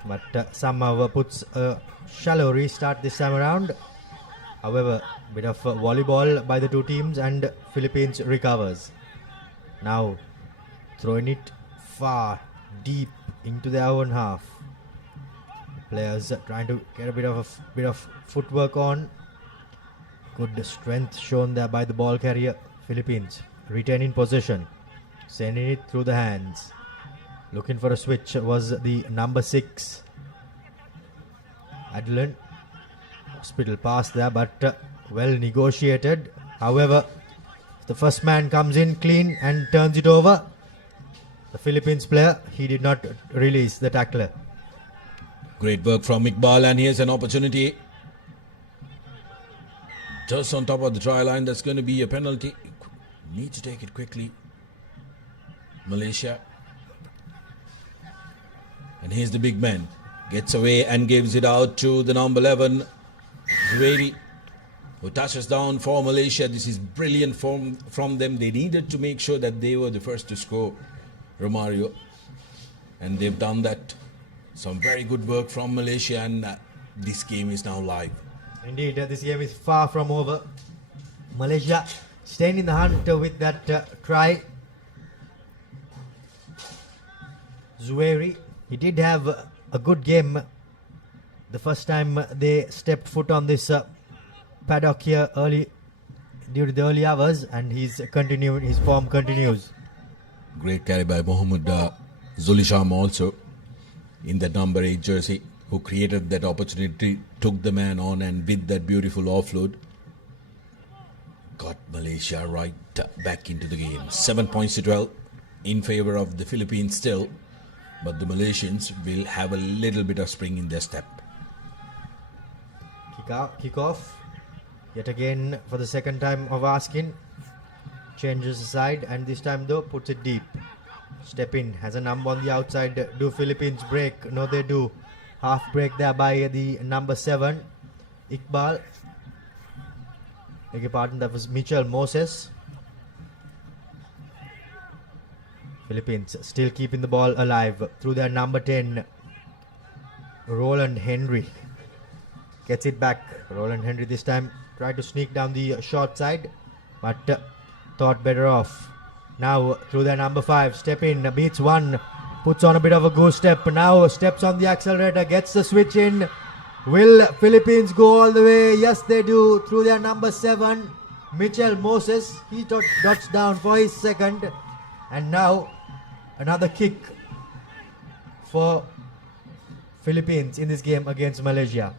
but somehow puts a shallow restart this time around. However, bit of volleyball by the two teams, and Philippines recovers. Now throwing it far deep into their own half. Players trying to get a bit of footwork on. Good strength shown there by the ball carrier. Philippines retaining possession, sending it through the hands. Looking for a switch was the number 6. Adelan. Hospital pass there, but well negotiated. However, the first man comes in clean and turns it over. The Philippines player, he did not release the tackler. Great work from Iqbal, and here's an opportunity. Just on top of the try line, that's going to be a penalty. Need to take it quickly. Malaysia. And here's the big man. Gets away and gives it out to the number 11, Zuhairi, who touches down for Malaysia. This is brilliant from them. They needed to make sure that they were the first to score, Romario. And they've done that. Some very good work from Malaysia, and this game is now live. Indeed, this game is far from over. Malaysia staying in the hunt with that try. Zuhairi, he did have a good game the first time they stepped foot on this paddock here during the early hours, and his form continues. Great carry by Mohammad Zulisham also in that number 8 jersey, who created that opportunity, took the man on, and with that beautiful offload got Malaysia right back into the game. 7 points to 12 in favor of the Philippines still, but the Malaysians will have a little bit of spring in their step. Kick off yet again for the second time of asking. Changes the side, and this time though puts it deep. Step in, has a number on the outside. Do Philippines break? No, they do. Half break there by the number 7, Iqbal. Beg your pardon, that was Mitchell Moses. Philippines still keeping the ball alive through their number 10, Roland Henry. Gets it back. Roland Henry this time tried to sneak down the short side, but thought better off. Now through their number 5, step in, beats one, puts on a bit of a goose step. Now steps on the accelerator, gets the switch in. Will Philippines go all the way? Yes, they do. Through their number 7, Mitchell Moses. He dots down for his second. And now another kick for Philippines in this game against Malaysia.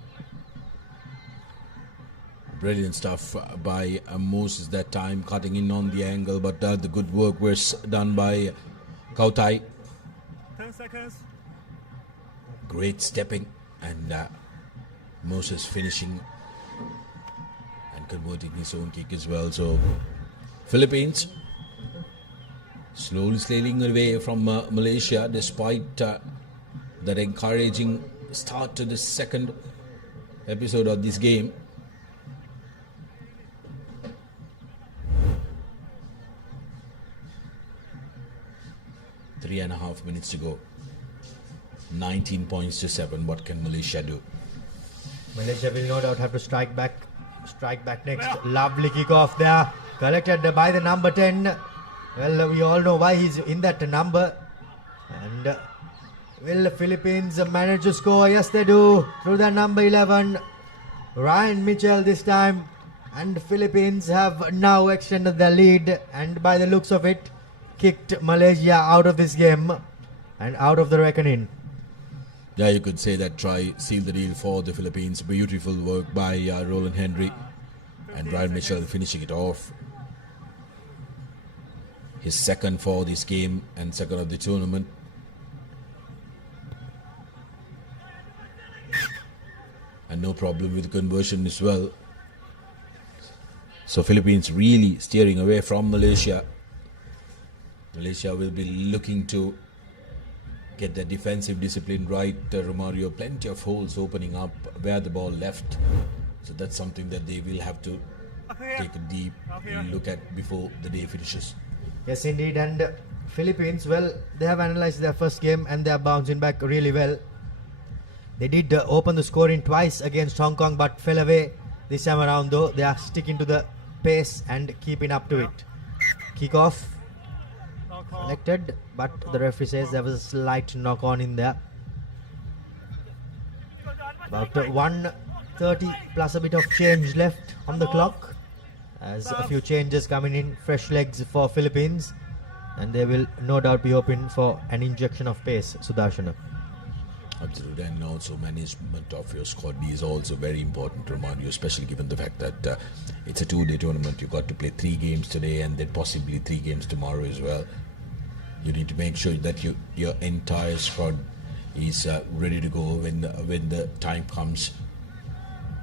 Brilliant stuff by Moses that time, cutting in on the angle, but the good work was done by Kautai. 10 seconds. Great stepping, and Moses finishing and converting his own kick as well. So Philippines Slowly sailing away from Malaysia despite that encouraging start to the second episode of this game. Three and a half minutes to go. 19 points to 7. What can Malaysia do? Malaysia will no doubt have to strike back next. Lovely kick off there, collected by the number 10. Well, we all know why he's in that number. And will the Philippines manage to score? Yes, they do, through the number 11, Ryan Mitchell this time. And the Philippines have now extended their lead, and by the looks of it, kicked Malaysia out of this game and out of the reckoning. Yeah, you could say that try sealed the deal for the Philippines. Beautiful work by Roland Henry and Ryan Mitchell finishing it off. His second for this game and second of the tournament. And no problem with the conversion as well. So Philippines really steering away from Malaysia. Malaysia will be looking to get the defensive discipline right. Romario, plenty of holes opening up where the ball left. So that's something that they will have to take a deep look at before the day finishes. Yes, indeed. And Philippines, well, they have analyzed their first game and they are bouncing back really well. They did open the scoring twice against Hong Kong but fell away. This time around though, they are sticking to the pace and keeping up to it. Kick off. Collected, but the referee says there was a slight knock on in there. About 1:30 plus a bit of change left on the clock, as a few changes coming in, fresh legs for Philippines, and they will no doubt be hoping for an injection of pace. Sudarshana. Absolutely, and also management of your squad is also very important, Romario, especially given the fact that it's a 2-day tournament. You've got to play 3 games today and then possibly 3 games tomorrow as well. You need to make sure that your entire squad is ready to go when the time comes.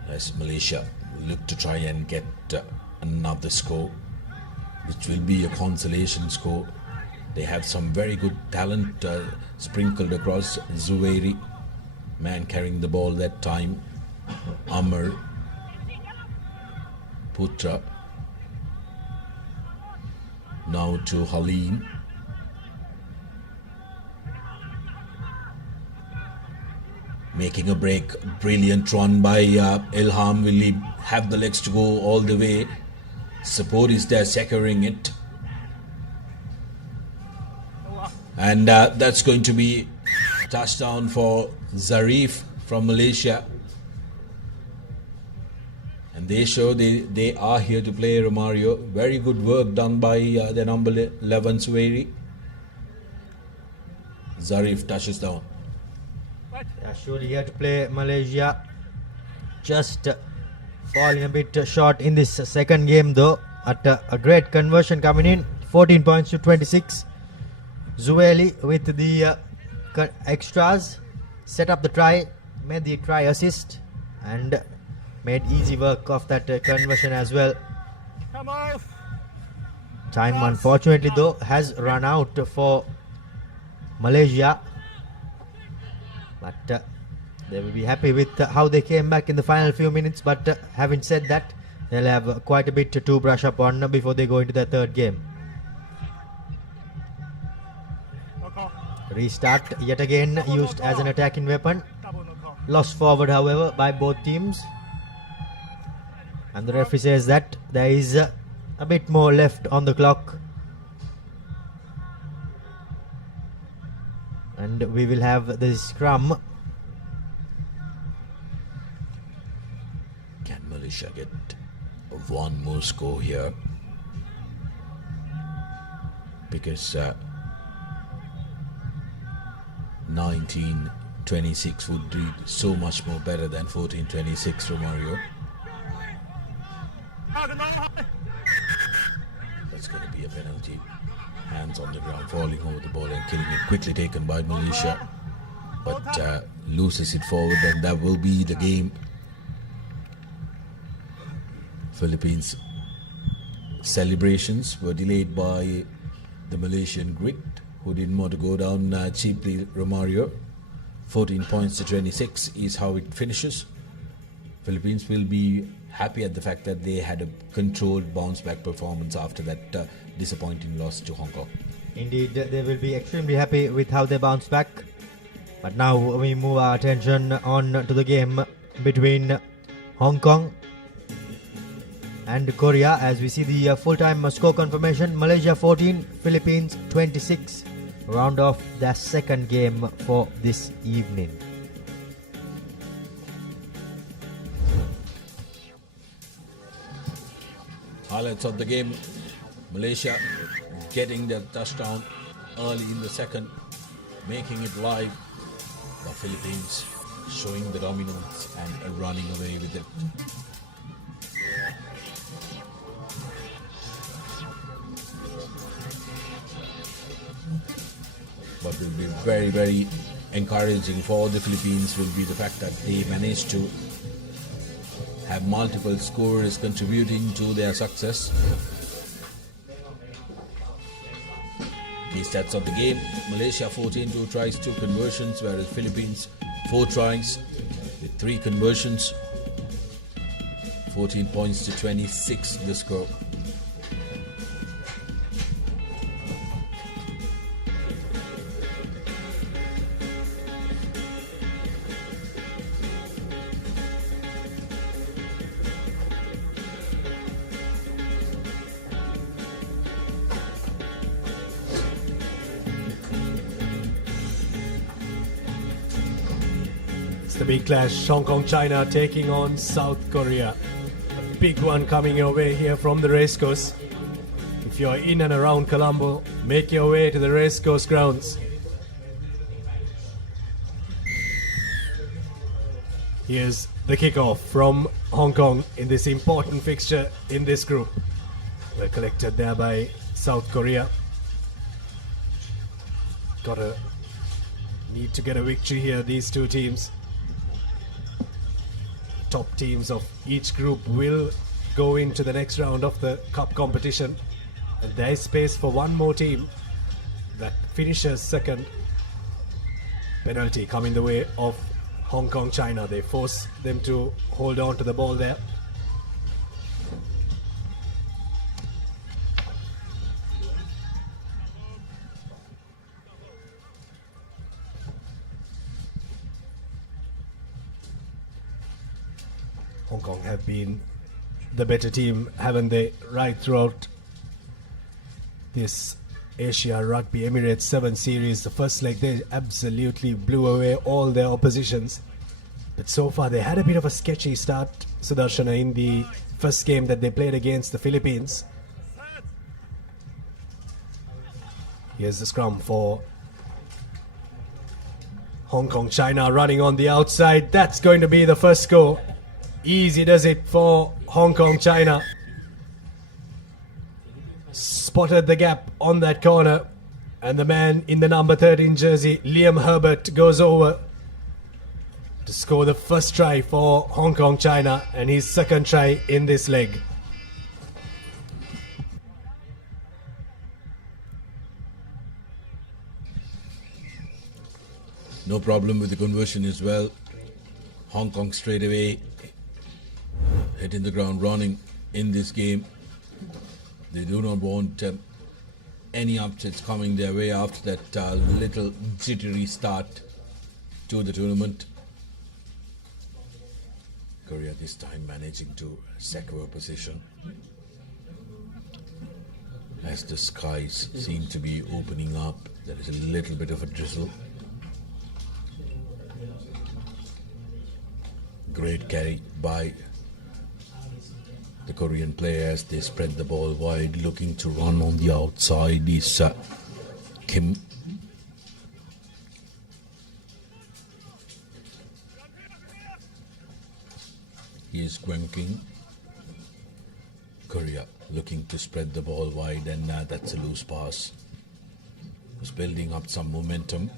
As Malaysia look to try and get another score, which will be a consolation score. They have some very good talent sprinkled across. Zuhairi, man carrying the ball that time. Amar, Putra. Now to Halim. Making a break, brilliant run by Ilham. Will he have the legs to go all the way? Support is there, securing it. And that's going to be touchdown for Zarif from Malaysia. And they show they are here to play, Romario. Very good work done by the number 11 Zuhairi. Zarif touches down. Yeah, surely here to play Malaysia. Just falling a bit short in this second game though. At a great conversion coming in, 14 points to 26. Zuhairi with the extras set up the try, made the try assist and made easy work of that conversion as well. Time unfortunately though has run out for Malaysia, but they will be happy with how they came back in the final few minutes. But having said that, they'll have quite a bit to brush up on before they go into their third game. Restart yet again used as an attacking weapon. Lost forward however by both teams. And the referee says that there is a bit more left on the clock. And we will have the scrum. Can Malaysia get one more score here? Because 19-26 would read so much more better than 14-26 for Mario. That's going to be a penalty. Hands on the ground, falling over the ball and killing it. Quickly taken by Malaysia, but loses it forward, and that will be the game. Philippines celebrations were delayed by the Malaysian grit, who didn't want to go down cheaply. Romario, 14 points to 26 is how it finishes. Philippines will be happy at the fact that they had a controlled bounce-back performance after that disappointing loss to Hong Kong. Indeed, they will be extremely happy with how they bounce back. But now we move our attention on to the game between Hong Kong and Korea, as we see the full-time score confirmation. Malaysia 14, Philippines 26. Round off the second game for this evening. Highlights of the game: Malaysia getting their touchdown early in the second, making it live. The Philippines showing the dominance and running away with it. What will be very, very encouraging for the Philippines will be the fact that they managed to have multiple scorers contributing to their success. The stats of the game: Malaysia 14, 2 tries, 2 conversions, whereas Philippines 4 tries with 3 conversions. 14 points to 26 the score. The big clash, Hong Kong, China taking on South Korea. A big one coming your way here from the racecourse. If you're in and around Colombo, make your way to the racecourse grounds. Here's the kickoff from Hong Kong in this important fixture in this group. Well collected there by South Korea. Need to get a victory here, these two teams. Top teams of each group will go into the next round of the cup competition, and there is space for one more team that finishes second. Penalty coming the way of Hong Kong, China. They force them to hold on to the ball there. Hong Kong have been the better team, haven't they, right throughout this Asia Rugby Emirates 7 series. The first leg, they absolutely blew away all their oppositions. But so far, they had a bit of a sketchy start, Sudarshana, in the first game that they played against the Philippines. Here's the scrum for Hong Kong, China running on the outside. That's going to be the first score. Easy does it for Hong Kong, China. Spotted the gap on that corner, and the man in the number 13 jersey, Liam Herbert, goes over to score the first try for Hong Kong, China, and his second try in this leg. No problem with the conversion as well. Hong Kong straight away hitting the ground running in this game. They do not want any upsets coming their way after that little jittery start to the tournament. Korea this time managing to secure position as the skies seem to be opening up. There is a little bit of a drizzle. Great carry by the Korean players. They spread the ball wide, looking to run on the outside is Kim. He is Gwenking. Korea looking to spread the ball wide, and that's a loose pass. Was building up some momentum,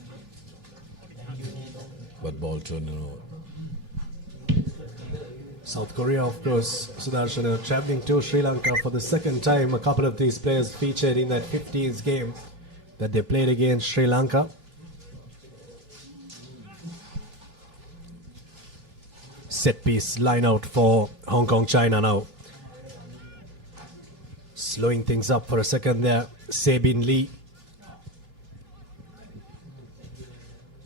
but ball turnover. South Korea, of course, Sudarshan, are travelling to Sri Lanka for the second time. A couple of these players featured in that 15th game that they played against Sri Lanka. Set piece line out for Hong Kong China now. Slowing things up for a second there, Sabin Lee.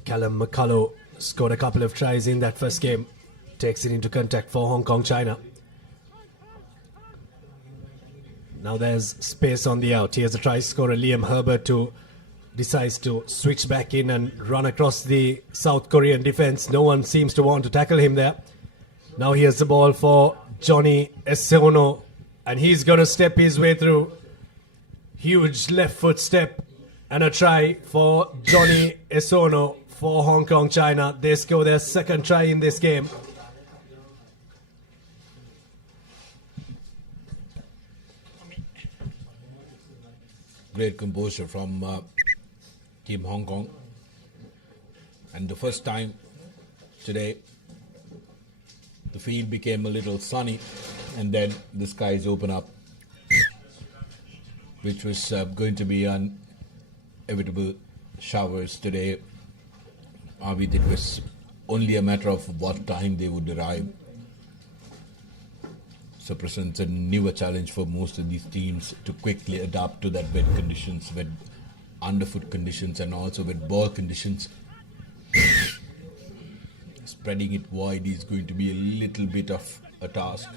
Callum McCullough scored a couple of tries in that first game. Takes it into contact for Hong Kong China. Now there's space on the out. Here's a try scorer, Liam Herbert, who decides to switch back in and run across the South Korean defense. No one seems to want to tackle him there. Now here's the ball for Johnny Esono, and he's going to step his way through. Huge left foot step and a try for Johnny Esono for Hong Kong China. They score their second try in this game. Great composure from Team Hong Kong. And the first time today, the field became a little sunny, and then the skies open up, which was going to be inevitable showers today. It was only a matter of what time they would arrive. So presents a newer challenge for most of these teams to quickly adapt to that wet conditions, wet underfoot conditions, and also wet ball conditions. Spreading it wide is going to be a little bit of a task,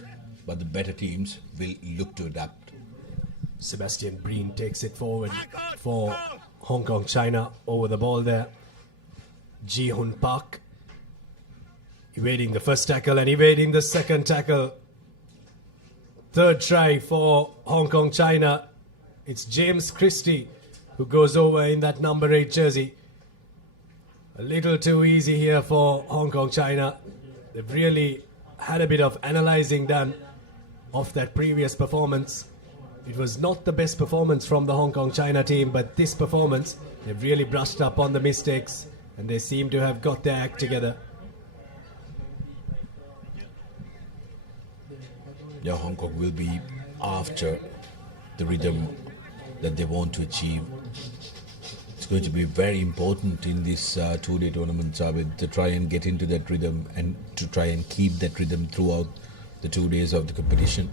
but the better teams will look to adapt. Sebastian Breen takes it forward for Hong Kong China. Over the ball there, Ji Hun Park evading the first tackle and evading the second tackle. Third try for Hong Kong China. It's James Christie who goes over in that number 8 jersey. A little too easy here for Hong Kong China. They've really had a bit of analysing done of that previous performance. It was not the best performance from the Hong Kong China team, but this performance, they've really brushed up on the mistakes and they seem to have got their act together. Yeah, Hong Kong will be after the rhythm that they want to achieve. It's going to be very important in this two-day tournament, Sabit, to try and get into that rhythm and to try and keep that rhythm throughout the 2 days of the competition.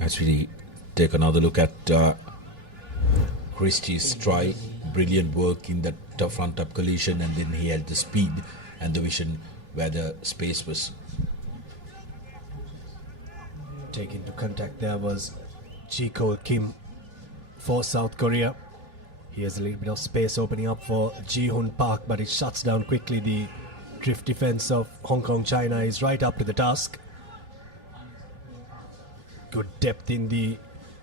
As we take another look at Christie's try, brilliant work in that front-up collision, and then he had the speed and the vision where the space was. Taking to contact there was Ji-Kol Kim for South Korea. He has a little bit of space opening up for Ji-Hun Park, but it shuts down quickly. The drift defense of Hong Kong China is right up to the task. Good depth in the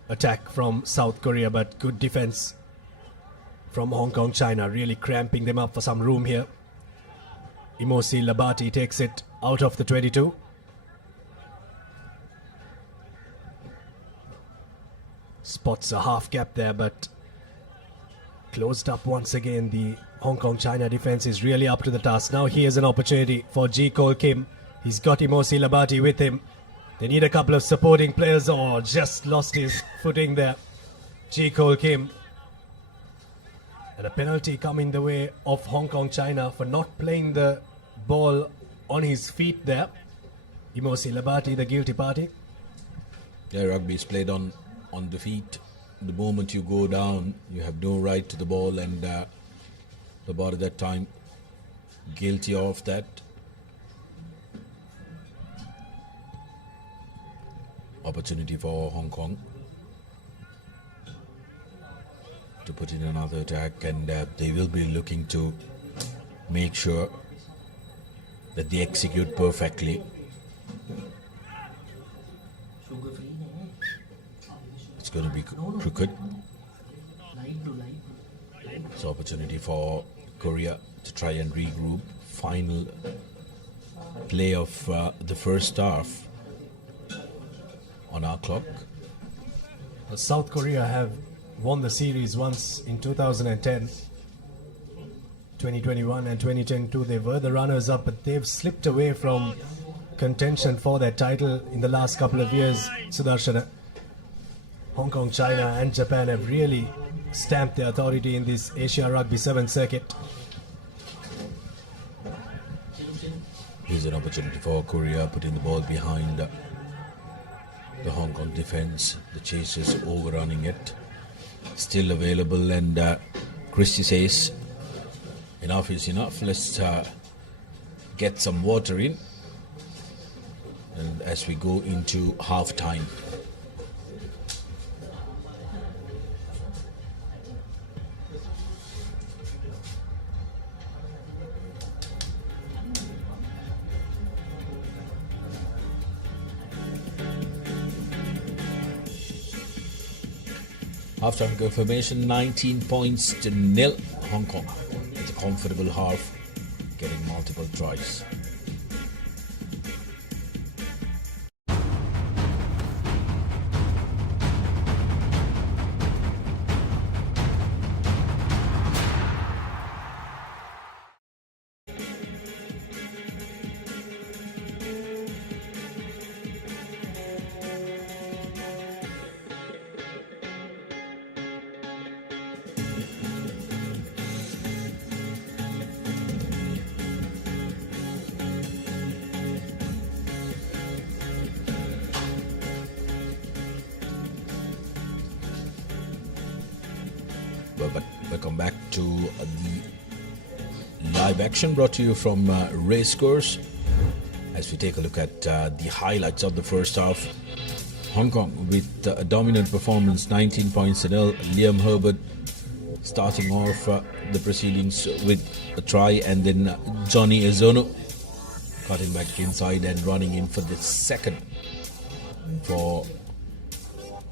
attack from South Korea, but good defense from Hong Kong China, really cramping them up for some room here. Imosi Labati takes it out of the 22. Spots a half gap there, but closed up once again. The Hong Kong China defense is really up to the task. Now here's an opportunity for Ji-Kol Kim. He's got Imosi Labati with him. They need a couple of supporting players. Oh, just lost his footing there. Ji-Kol Kim. And a penalty coming the way of Hong Kong China for not playing the ball on his feet there. Imosi Labati, the guilty party. Yeah, rugby is played on the feet. The moment you go down, you have no right to the ball, and about at that time, guilty of that. Opportunity for Hong Kong to put in another attack, and they will be looking to make sure that they execute perfectly. It's going to be crooked. It's opportunity for Korea to try and regroup. Final play of the first half on our clock. South Korea have won the series once in 2010. 2021 and 2022, they were the runners-up, but they've slipped away from contention for that title in the last couple of years. Sudarshana, Hong Kong, China and Japan have really stamped their authority in this Asia Rugby 7 circuit. Here's an opportunity for Korea, putting the ball behind the Hong Kong defense. The chasers overrunning it. Still available, and Christie says, enough is enough. Let's get some water in. And as we go into half time. Half-time confirmation, 19 points to 0. Hong Kong. It's a comfortable half, getting multiple tries. But welcome back to the live action brought to you from Racecourse. As we take a look at the highlights of the first half, Hong Kong with a dominant performance, 19 points to 0. Liam Herbert starting off the proceedings with a try, and then Johnny Ezono cutting back inside and running in for the second for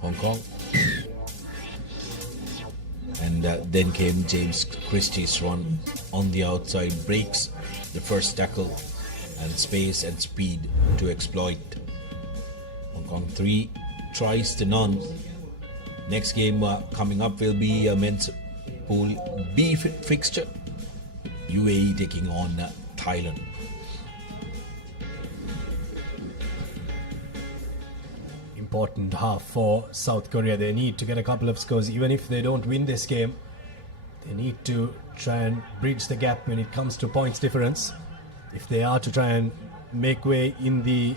Hong Kong. And then came James Christie's run on the outside, breaks the first tackle, and space and speed to exploit. Hong Kong 3 tries to none. Next game coming up will be a men's Pool B fixture. UAE taking on Thailand. Important half for South Korea. They need to get a couple of scores. Even if they don't win this game, they need to try and bridge the gap when it comes to points difference if they are to try and make way in the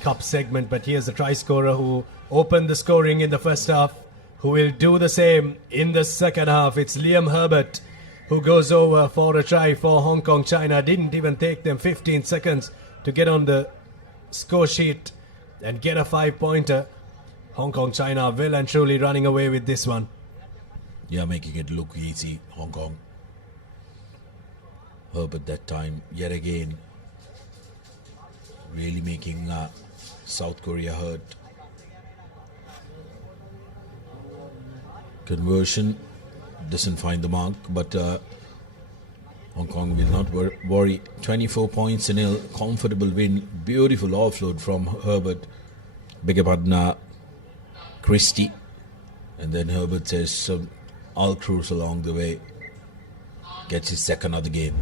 cup segment. But here's the try scorer who opened the scoring in the first half, who will do the same in the second half. It's Liam Herbert who goes over for a try for Hong Kong. China didn't even take them 15 seconds to get on the score sheet and get a 5-pointer. Hong Kong, China well and truly running away with this one. Yeah, making it look easy, Hong Kong. Herbert that time, yet again, really making South Korea hurt. Conversion doesn't find the mark, but Hong Kong will not worry. 24 points to 0, comfortable win, beautiful offload from Herbert. Beg your pardon, Christie. And then Herbert says, I'll cruise along the way. Gets his second of the game.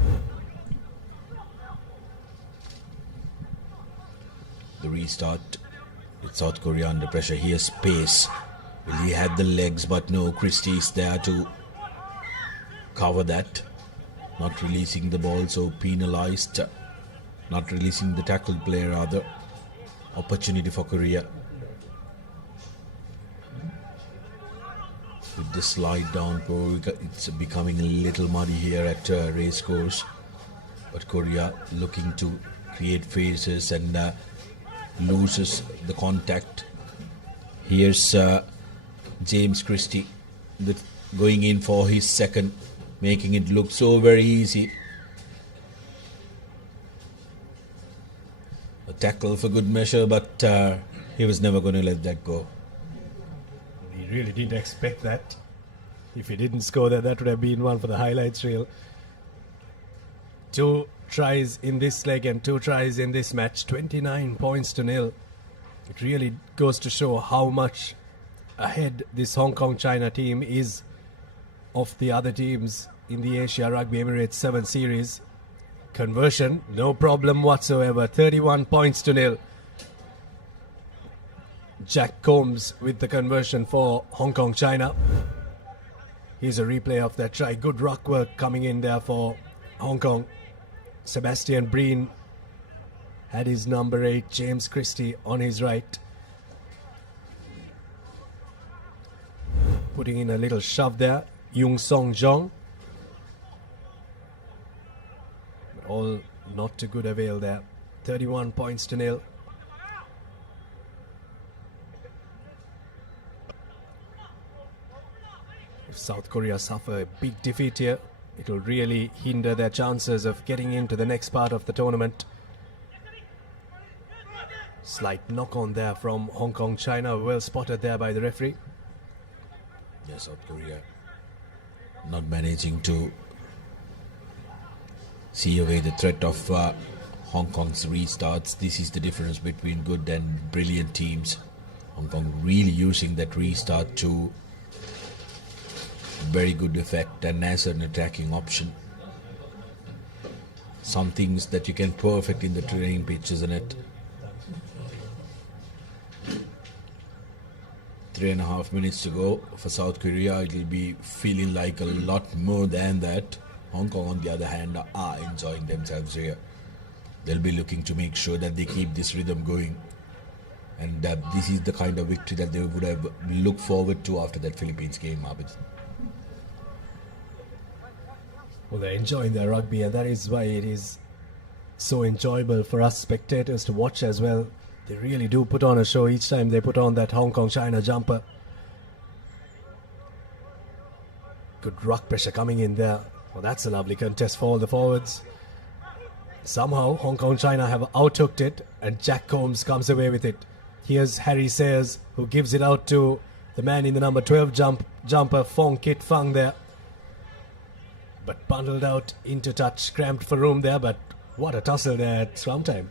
The restart with South Korea under pressure. Here's space. Well, he had the legs, but no, Christie is there to cover that. Not releasing the ball, so penalized. Not releasing the tackled player, rather. Opportunity for Korea. With the slide down, it's becoming a little muddy here at Racecourse. But Korea looking to create phases and loses the contact. Here's James Christie going in for his second, making it look so very easy. A tackle for good measure, but he was never going to let that go. He really didn't expect that. If he didn't score that, that would have been one for the highlights reel. 2 tries in this leg and 2 tries in this match. 29 points to 0. It really goes to show how much ahead this Hong Kong China team is of the other teams in the Asia Rugby Emirates 7 series. Conversion, no problem whatsoever. 31 points to nil. Jack Combs with the conversion for Hong Kong, China. Here's a replay of that try. Good ruck work coming in there for Hong Kong. Sebastian Breen had his number 8, James Christie, on his right. Putting in a little shove there. Yung Song Jong. All not to good avail there. 31 points to nil. If South Korea suffer a big defeat here, it will really hinder their chances of getting into the next part of the tournament. Slight knock on there from Hong Kong, China. Well spotted there by the referee. Yes, South Korea not managing to see away the threat of Hong Kong's restarts. This is the difference between good and brilliant teams. Hong Kong really using that restart to very good effect and as an attacking option. Some things that you can perfect in the training pitch, isn't it? 3.5 minutes to go for South Korea. It will be feeling like a lot more than that. Hong Kong, on the other hand, are enjoying themselves here. They'll be looking to make sure that they keep this rhythm going. And this is the kind of victory that they would have looked forward to after that Philippines game, Abid. Well, they're enjoying their rugby, and that is why it is so enjoyable for us spectators to watch as well. They really do put on a show each time they put on that Hong Kong-China jumper. Good ruck pressure coming in there. Well, that's a lovely contest for all the forwards. Somehow, Hong Kong-China have outhooked it, and Jack Combs comes away with it. Here's Harry Sayers, who gives it out to the man in the number 12 jumper, Fong Kit Fang there. But bundled out into touch, cramped for room there, but what a tussle there at scrum time.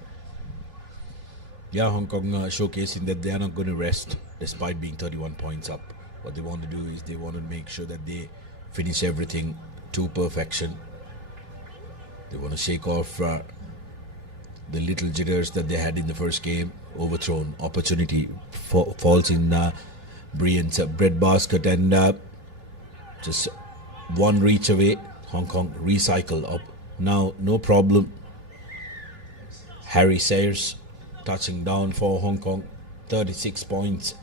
Yeah, Hong Kong showcasing that they are not going to rest despite being 31 points up. What they want to do is they want to make sure that they finish everything to perfection. They want to shake off the little jitters that they had in the first game. Overthrown opportunity falls in Brian's breadbasket, and just one reach away. Hong Kong recycle up. Now, no problem. Harry Sayers touching down for Hong Kong. 36 points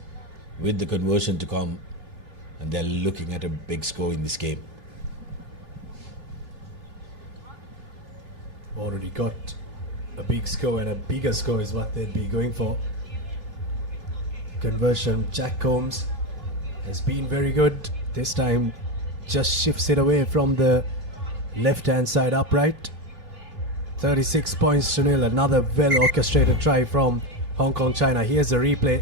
with the conversion to come. And they're looking at a big score in this game. Already got a big score, and a bigger score is what they'd be going for. Conversion, Jack Combs has been very good. This time just shifts it away from the left-hand side upright. 36 points to nil. Another well-orchestrated try from Hong Kong, China. Here's a replay.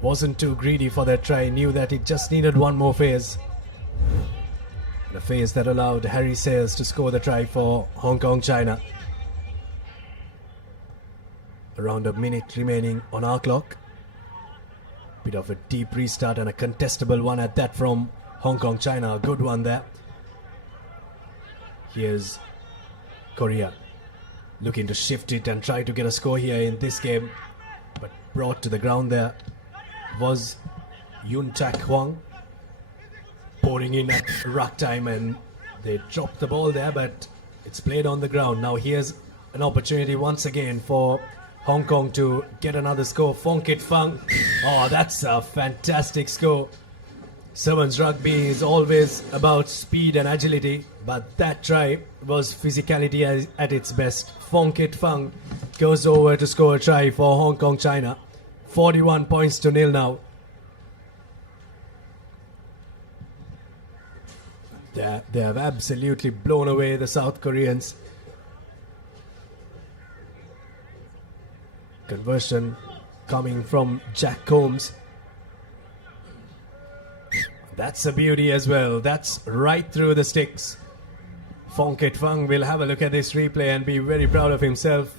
Wasn't too greedy for that try. Knew that it just needed one more phase. And a phase that allowed Harry Sayers to score the try for Hong Kong, China. Around a minute remaining on our clock. Bit of a deep restart and a contestable one at that from Hong Kong, China. A good one there. Here's Korea looking to shift it and try to get a score here in this game, but brought to the ground there was Yun Tak Hwang, pouring in at ruck time, and they dropped the ball there, but it's played on the ground. Now here's an opportunity once again for Hong Kong to get another score. Fong Kit Fang. Oh, that's a fantastic score. Sevens rugby is always about speed and agility, but that try was physicality at its best. Fong Kit Fang goes over to score a try for Hong Kong, China. 41 points to nil now. They have absolutely blown away the South Koreans. Conversion coming from Jack Combs. That's a beauty as well. That's right through the sticks. Fong Kit Fang will have a look at this replay and be very proud of himself.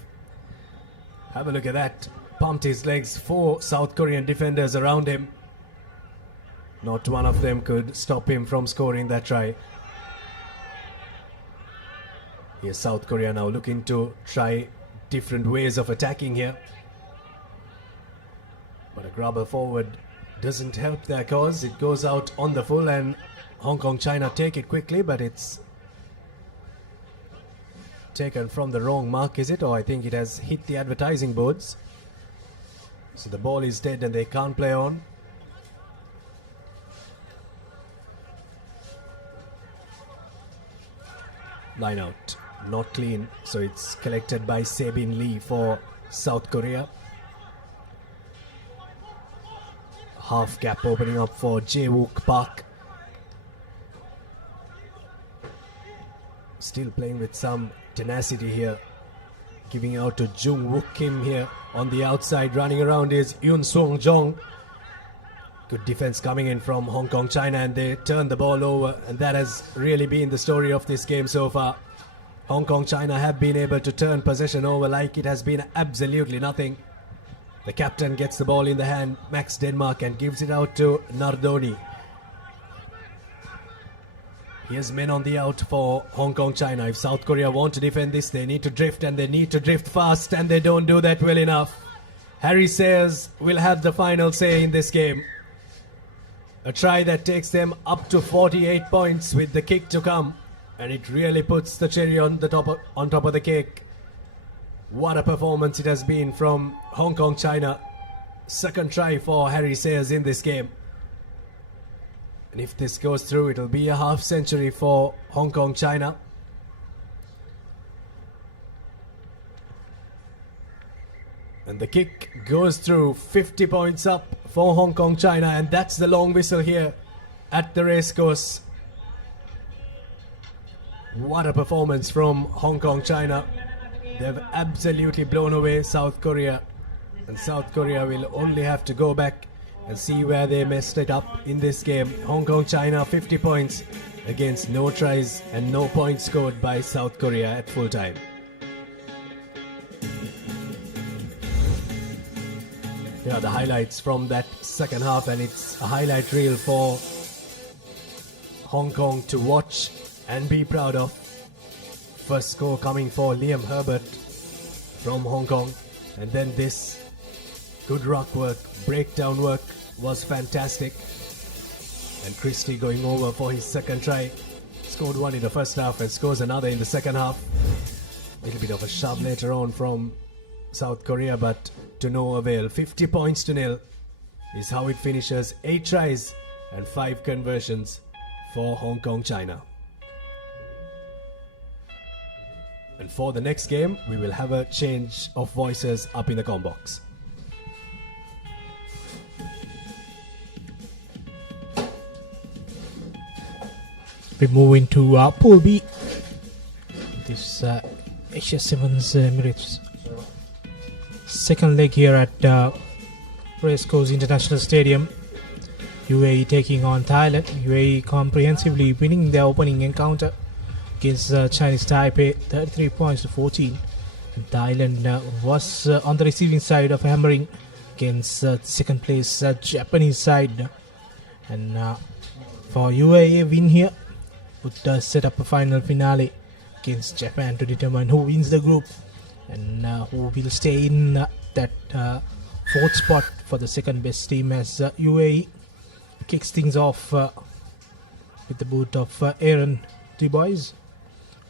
Have a look at that. Pumped his legs. 4 South Korean defenders around him. Not one of them could stop him from scoring that try. Here's South Korea now looking to try different ways of attacking here. But a grubber forward doesn't help their cause. It goes out on the full and Hong Kong China take it quickly, but it's taken from the wrong mark, is it? Or I think it has hit the advertising boards. So the ball is dead and they can't play on. Line out, not clean, so it's collected by Sebin Lee for South Korea. Half gap opening up for Jae-wook Park. Still playing with some tenacity here. Giving out to Jung-wook Kim here on the outside. Running around is Yoon Sung-jong. Good defense coming in from Hong Kong China, and they turn the ball over, and that has really been the story of this game so far. Hong Kong China have been able to turn possession over like it has been absolutely nothing. The captain gets the ball in the hand, Max Denmark, and gives it out to Nardoni. Here's men on the out for Hong Kong China. If South Korea want to defend this, they need to drift, and they need to drift fast, and they don't do that well enough. Harry Sayers will have the final say in this game. A try that takes them up to 48 points with the kick to come, and it really puts the cherry on top of the cake. What a performance it has been from Hong Kong China. Second try for Harry Sayers in this game. And if this goes through, it'll be a half century for Hong Kong China. And the kick goes through, 50 points up for Hong Kong China, and that's the long whistle here at the racecourse. What a performance from Hong Kong China. They've absolutely blown away South Korea, and South Korea will only have to go back and see where they messed it up in this game. Hong Kong China 50 points against no tries and no points scored by South Korea at full time. Here are the highlights from that second half, and it's a highlight reel for Hong Kong to watch and be proud of. First score coming for Liam Herbert from Hong Kong, and then this good ruck work, breakdown work was fantastic. And Christie going over for his second try. Scored one in the first half and scores another in the second half. A little bit of a shove later on from South Korea, but to no avail. 50 points to nil is how it finishes. 8 tries and 5 conversions for Hong Kong China. And for the next game, we will have a change of voices up in the comm box. We move into Pool B. This Emirates second leg here at Racecourse International Stadium. UAE taking on Thailand. UAE comprehensively winning their opening encounter against Chinese Taipei, 33 points to 14. And Thailand was on the receiving side of hammering against second place Japanese side. And for UAE, a win here would set up a final finale against Japan to determine who wins the group and who will stay in that fourth spot for the second best team, as UAE kicks things off with the boot of Aaron Dubois.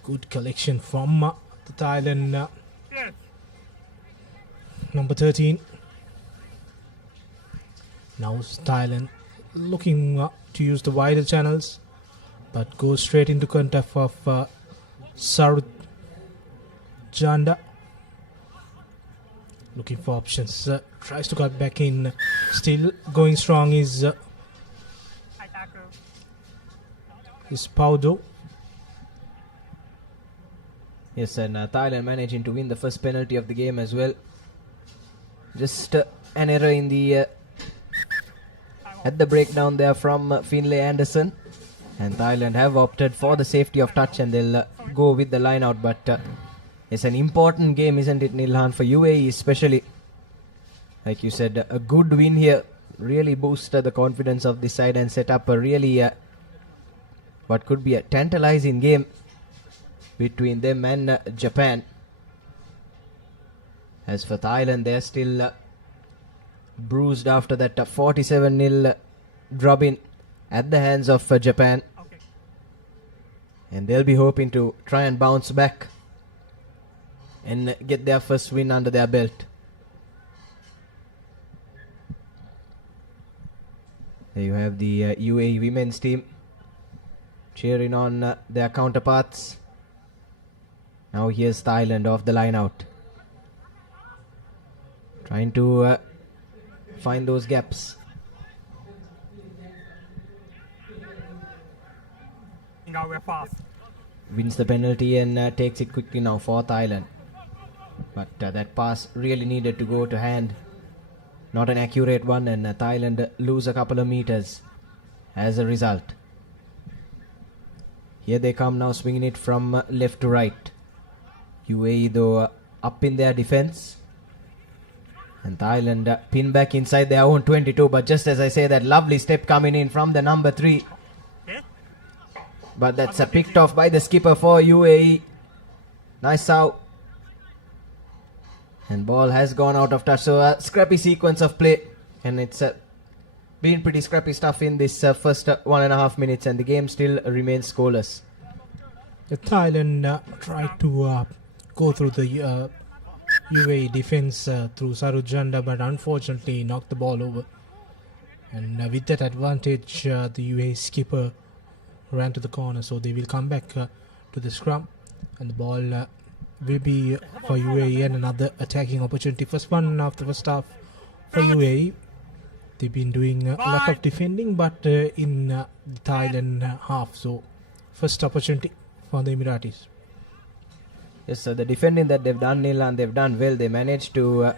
Good collection from the Thailand number 13. Now Thailand looking to use the wider channels, but goes straight into contact of Sarut Janda. Looking for options, tries to cut back in. Still going strong is Paudo. Yes, and Thailand managing to win the first penalty of the game as well. Just an error in the at the breakdown there from Finlay Anderson, and Thailand have opted for the safety of touch, and they'll go with the line out. But it's an important game, isn't it, Nilhan, for UAE especially? Like you said, a good win here. really boost the confidence of this side and set up a really what could be a tantalizing game between them and Japan. As for Thailand, they're still bruised after that 47-0 drubbing at the hands of Japan. And they'll be hoping to try and bounce back and get their first win under their belt. There you have the UAE women's team cheering on their counterparts. Now here's Thailand off the line out, trying to find those gaps. Wins the penalty and takes it quickly now for Thailand. But that pass really needed to go to hand. Not an accurate one, and Thailand lose a couple of meters as a result. Here they come now, swinging it from left to right. UAE though up in their defense. And Thailand pin back inside their own 22, but just as I say, that lovely step coming in from the number 3. But that's picked off by the skipper for UAE. Nice out. And ball has gone out of touch. So a scrappy sequence of play. And it's been pretty scrappy stuff in this first 1.5 minutes. And the game still remains scoreless. The Thailand tried to go through the UAE defense through Sarujanda, but unfortunately knocked the ball over. And with that advantage, the UAE skipper ran to the corner, so they will come back to the scrum, and the ball will be for UAE and another attacking opportunity. First one of the first half for UAE. They've been doing a lot of defending, but in the Thailand half, so first opportunity for the Emiratis. Yes, so the defending that they've done, Neil, and they've done well. They managed to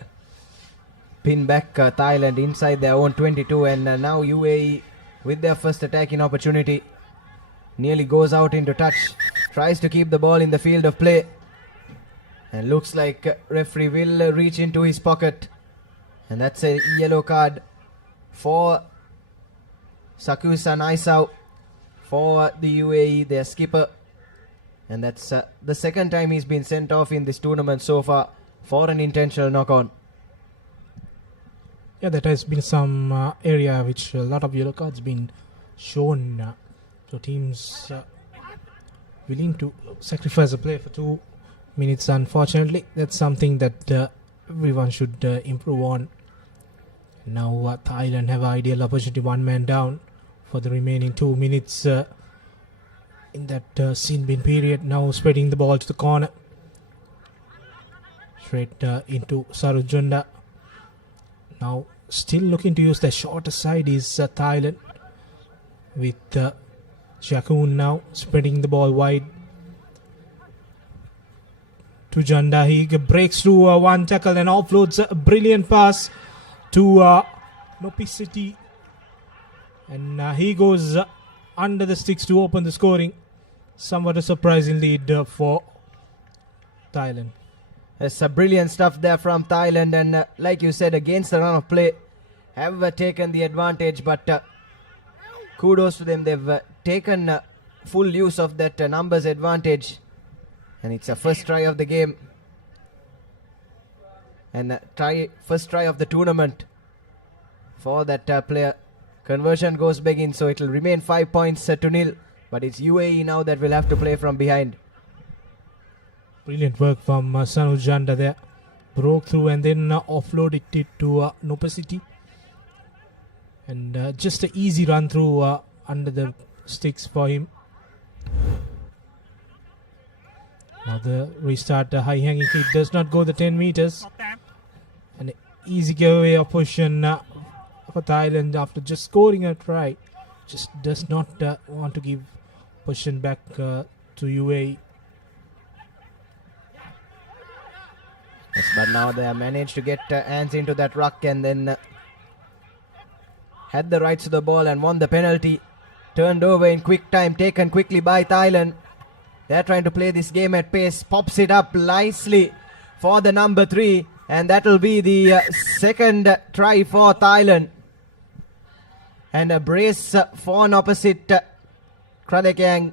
pin back Thailand inside their own 22, and now UAE with their first attacking opportunity nearly goes out into touch, tries to keep the ball in the field of play, and looks like referee will reach into his pocket, and that's a yellow card for Sakusa Naisau for the UAE, their skipper. And that's the second time he's been sent off in this tournament so far for an intentional knock-on. Yeah, that has been some area which a lot of yellow cards been shown. So teams willing to sacrifice a play for 2 minutes. Unfortunately, that's something that everyone should improve on. Now Thailand have ideal opportunity, one man down for the remaining 2 minutes. In that sin bin period, now spreading the ball to the corner, straight into Sarujanda. Now still looking to use the shorter side is Thailand, with Jakun now spreading the ball wide to Janda. He breaks through one tackle and offloads a brilliant pass to Nopicity, and he goes under the sticks to open the scoring. Somewhat a surprising lead for Thailand. It's brilliant stuff there from Thailand, and like you said, against the run of play, have taken the advantage, but kudos to them. They've taken full use of that numbers advantage, and it's a first try of the game and first try of the tournament for that player. Conversion goes big in, so it will remain 5 points to 0. But it's UAE now that will have to play from behind. Brilliant work from Sanu Janda there. Broke through and then offloaded it to Nopacity. And just an easy run through under the sticks for him. Now the restart, the high hanging kick does not go the 10 meters. An easy giveaway of position for Thailand after just scoring a try. Just does not want to give position back to UAE. Yes, but now they have managed to get hands into that ruck and then had the rights to the ball and won the penalty. Turned over in quick time, taken quickly by Thailand. They're trying to play this game at pace. Pops it up nicely for the number 3, and that will be the second try for Thailand. And a brace for an opposite Kradekyang.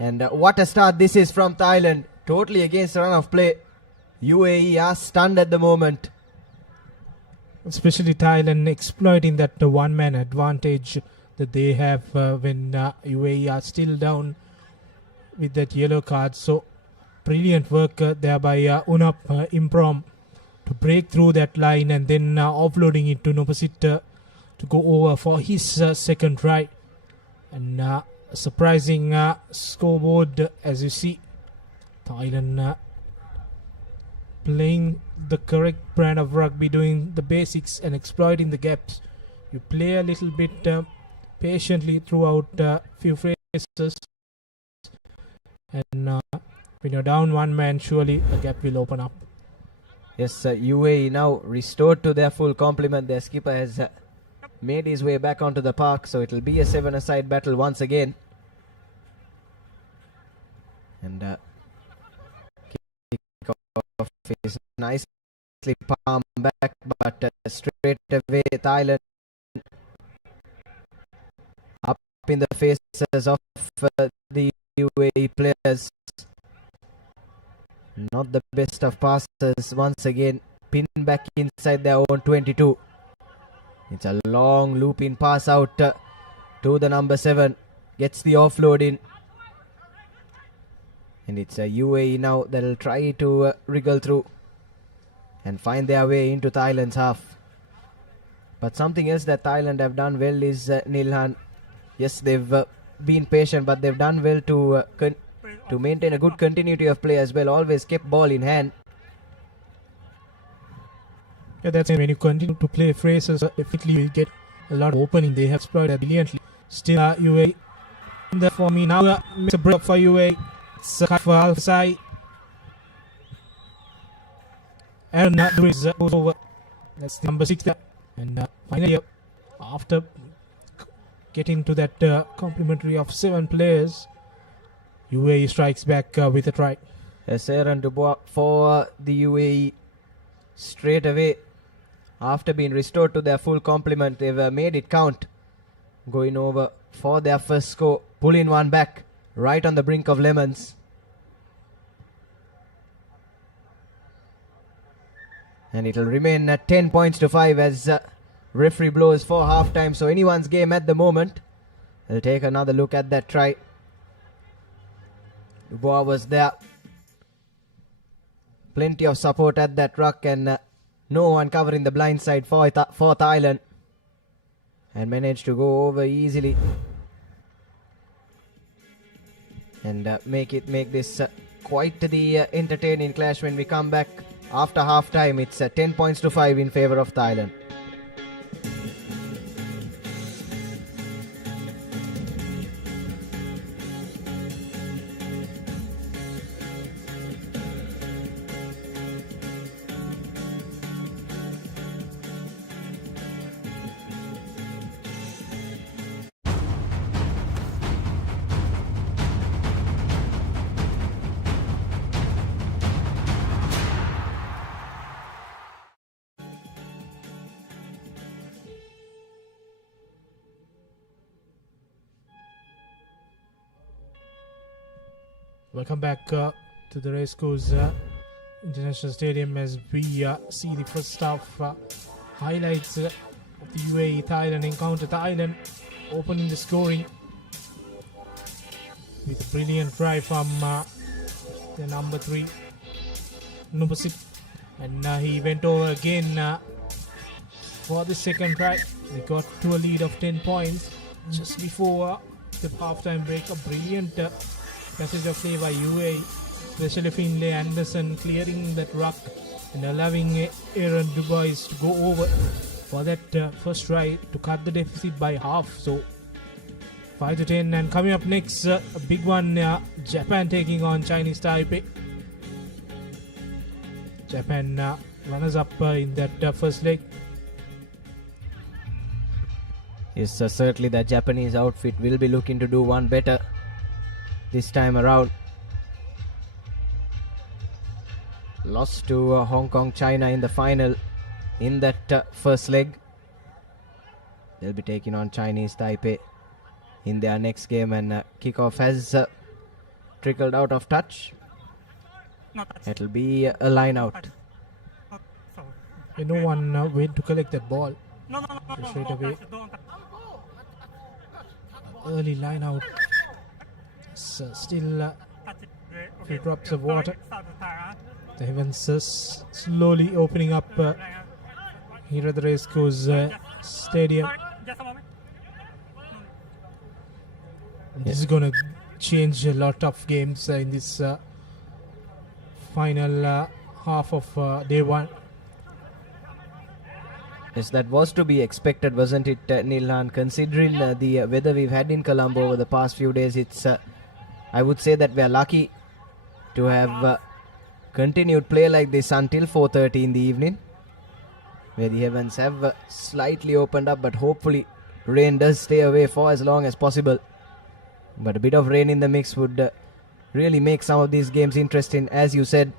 And what a start this is from Thailand. Totally against the run of play. UAE are stunned at the moment. Especially Thailand exploiting that one-man advantage that they have when UAE are still down with that yellow card. So brilliant work there by Unap Improm to break through that line and then offloading it to Nopasit to go over for his second try. And a surprising scoreboard as you see. Thailand playing the correct brand of rugby, doing the basics and exploiting the gaps. You play a little bit patiently throughout few phases, and when you're down one man, surely a gap will open up. Yes, UAE now restored to their full complement. Their skipper has made his way back onto the park, so it will be a 7-a-side battle once again. And kick-off is nicely palm back, but straight away Thailand up in the faces of the UAE players. Not the best of passes once again. Pin back inside their own 22. It's a long looping pass out to the number 7. Gets the offload in. And it's a UAE now that will try to wriggle through and find their way into Thailand's half. But something else that Thailand have done well is Nilhan. Yes, they've been patient, but they've done well to maintain a good continuity of play as well. Always kept ball in hand. Yeah, that's it. When you continue to play phrases, definitely you will get a lot of opening. They have exploited brilliantly. Still UAE in there for me now. Makes a break for UAE. It's a cut for Al-Sai. And goes over. That's the number 6 there. And finally, after getting to that complementary of 7 players, UAE strikes back with a try. Aaron Dubois for the UAE straight away. After being restored to their full complement, they've made it count. Going over for their first score. Pulling one back right on the brink of lemons. And it'll remain at 10 points to 5 as referee blows for half time. So anyone's game at the moment. We'll take another look at that try. Dubois was there. Plenty of support at that ruck and no one covering the blind side for Thailand. And managed to go over easily. And make this quite the entertaining clash when we come back after half time. It's 10 points to 5 in favor of Thailand. Welcome back to the Racecourse International Stadium as we see the first half highlights of the UAE-Thailand encounter. Thailand opening the scoring with a brilliant try from the number 3, Nupasit. And he went over again for the second try. They got to a lead of 10 points just before the halftime break. A brilliant passage of play by UAE, especially Finlay Anderson clearing that ruck and allowing Aaron Dubois to go over for that first try to cut the deficit by half. So 5 to 10. And coming up next, a big one, Japan taking on Chinese Taipei. Japan runners up in that first leg. Yes, certainly the Japanese outfit will be looking to do one better this time around. Lost to Hong Kong, China in the final in that first leg. They'll be taking on Chinese Taipei in their next game, and kickoff has trickled out of touch. It'll be a line out. No one went to collect that ball. Straight away. Early line out. Still a few drops of water. The heavens slowly opening up here at the Racecourse Stadium. This is going to change a lot of games in this final half of day one. Yes, that was to be expected, wasn't it, Nilhan? Considering the weather we've had in Colombo over the past few days, it's I would say that we're lucky to have continued play like this until 4:30 in the evening, where the heavens have slightly opened up, but hopefully rain does stay away for as long as possible. But a bit of rain in the mix would really make some of these games interesting, as you said.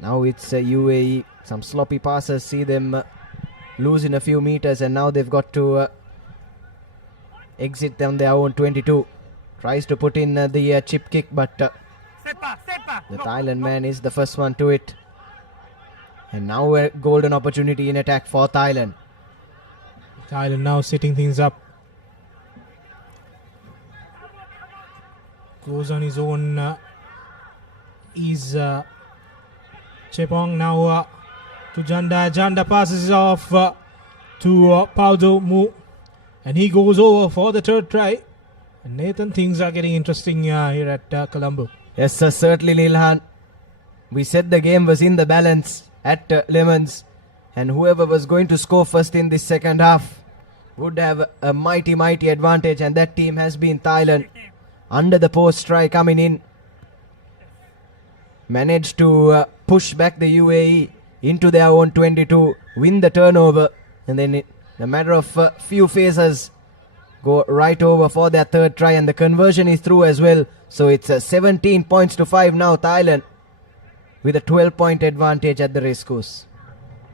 Now it's UAE, some sloppy passes, see them lose in a few meters, and now they've got to exit on their own 22. Tries to put in the chip kick, but the Thailand man is the first one to it. And now a golden opportunity in attack for Thailand. Thailand now setting things up. Goes on his own. Is Chepong now to Janda. Janda passes off to Paudo Mu, and he goes over for the third try. And Nathan, things are getting interesting here at Colombo. Yes, sir, certainly, Nilhan. We said the game was in the balance at Lemons, and whoever was going to score first in this second half would have a mighty advantage, and that team has been Thailand. Under the post try coming in, managed to push back the UAE into their own 22, win the turnover, and then in a matter of few phases go right over for their third try, and the conversion is through as well. So it's 17 points to 5 now, Thailand with a 12-point advantage at the racecourse.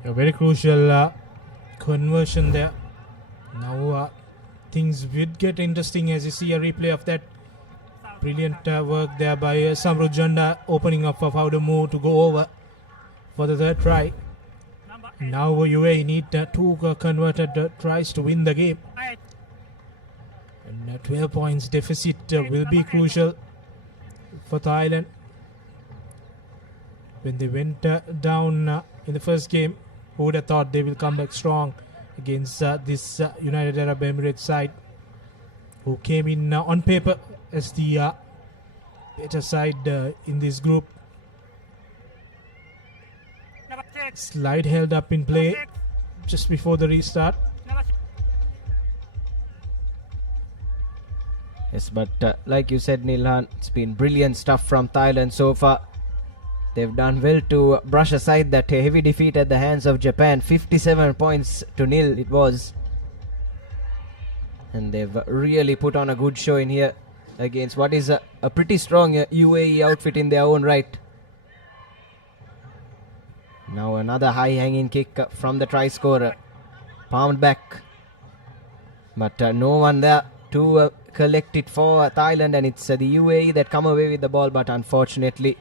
A very crucial conversion there. Now things will get interesting as you see a replay of that. Brilliant work there by Samru Janda, opening up for Paudamu to go over for the third try. Now UAE need 2 converted tries to win the game. And 12 points deficit will be crucial for Thailand. When they went down in the first game, who would have thought they will come back strong against this United Arab Emirates side, who came in on paper as the better side in this group. Slide held up in play just before the restart. Yes, but like you said, Nilhan, it's been brilliant stuff from Thailand so far. They've done well to brush aside that heavy defeat at the hands of Japan. 57 points to nil it was. And they've really put on a good show in here against what is a pretty strong UAE outfit in their own right. Now another high-hanging kick from the try scorer. Palmed back. But no one there to collect it for Thailand, and it's the UAE that come away with the ball, but unfortunately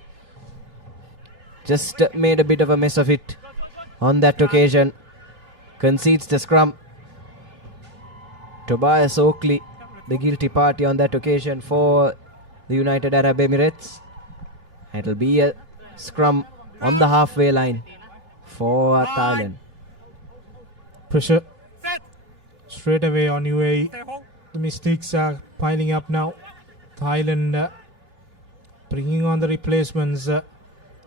just made a bit of a mess of it on that occasion. Concedes the scrum. Tobias Oakley, the guilty party on that occasion for the United Arab Emirates. It'll be a scrum on the halfway line for Thailand. Pressure straight away on UAE. The mistakes are piling up now. Thailand bringing on the replacements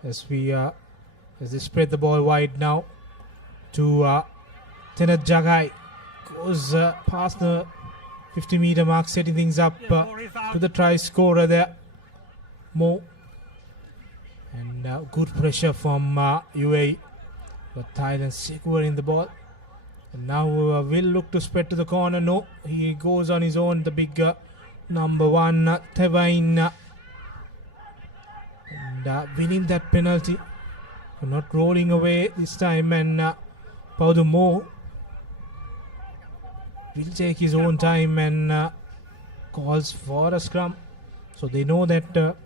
as they spread the ball wide now to Tenet Jagai. Goes past the 50-meter mark, setting things up to the try scorer there, Mo. And good pressure from UAE, but Thailand securing the ball. And now will look to spread to the corner. No, he goes on his own. The big number 1, Thevain, and winning that penalty for not rolling away this time. And Paudo Mo will take his own time and calls for a scrum. So they know that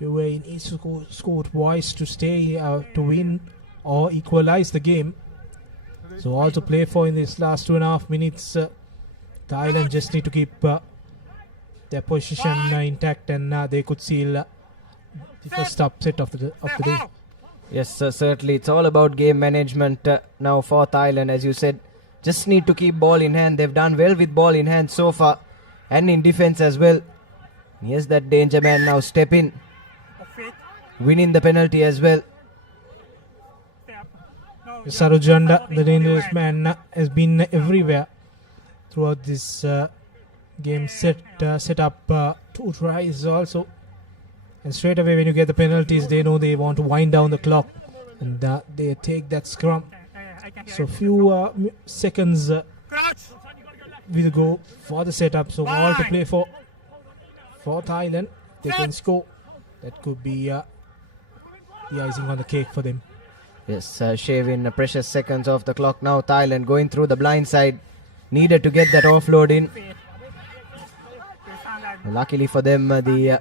UAE needs to score twice to stay to win or equalize the game. So all to play for in this last 2.5 minutes. Thailand just need to keep their position intact, and they could seal the first upset of the day. Yes, certainly. It's all about game management now for Thailand, as you said. Just need to keep ball in hand. They've done well with ball in hand so far, and in defense as well. Here's that danger man now step in, winning the penalty as well. Sarujanda, the dangerous man, has been everywhere throughout this game. Set up 2 tries also, and straight away when you get the penalties, they know they want to wind down the clock, and they take that scrum. So few seconds will go for the setup. So all to play for Thailand. They can score. That could be the icing on the cake for them. Yes, shaving precious seconds off the clock now. Thailand going through the blind side. Needed to get that offload in. Luckily for them, the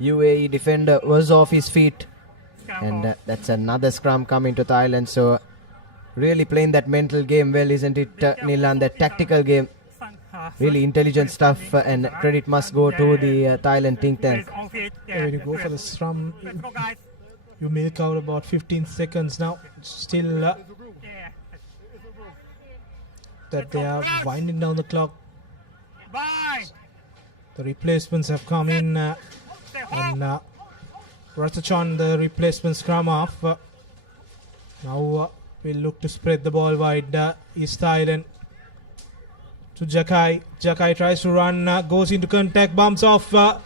UAE defender was off his feet. And that's another scrum coming to Thailand. So really playing that mental game well, isn't it, Nilan? That tactical game. Really intelligent stuff, and credit must go to the Thailand think tank. When you go for the scrum, you milk out about 15 seconds now. Still that they are winding down the clock. The replacements have come in, and Ratachon, the replacement scrum off. Now we'll look to spread the ball wide. Is Thailand to Jakai. Jakai tries to run, goes into contact, bumps off the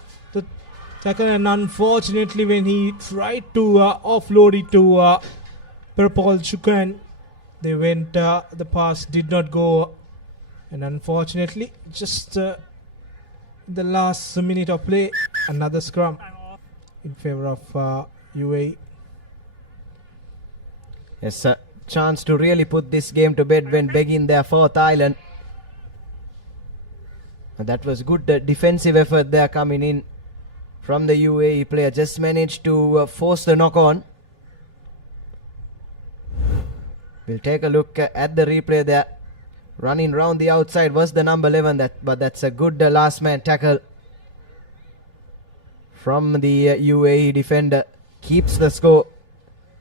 tackle, and unfortunately when he tried to offload it to Perpol Chukran, they went, the pass did not go, and unfortunately just the last minute of play, another scrum in favor of UAE. Yes, a chance to really put this game to bed when begging there for Thailand. And that was good defensive effort there coming in from the UAE player. Just managed to force the knock on. We'll take a look at the replay there. Running round the outside was the number 11, but that's a good last man tackle from the UAE defender. Keeps the score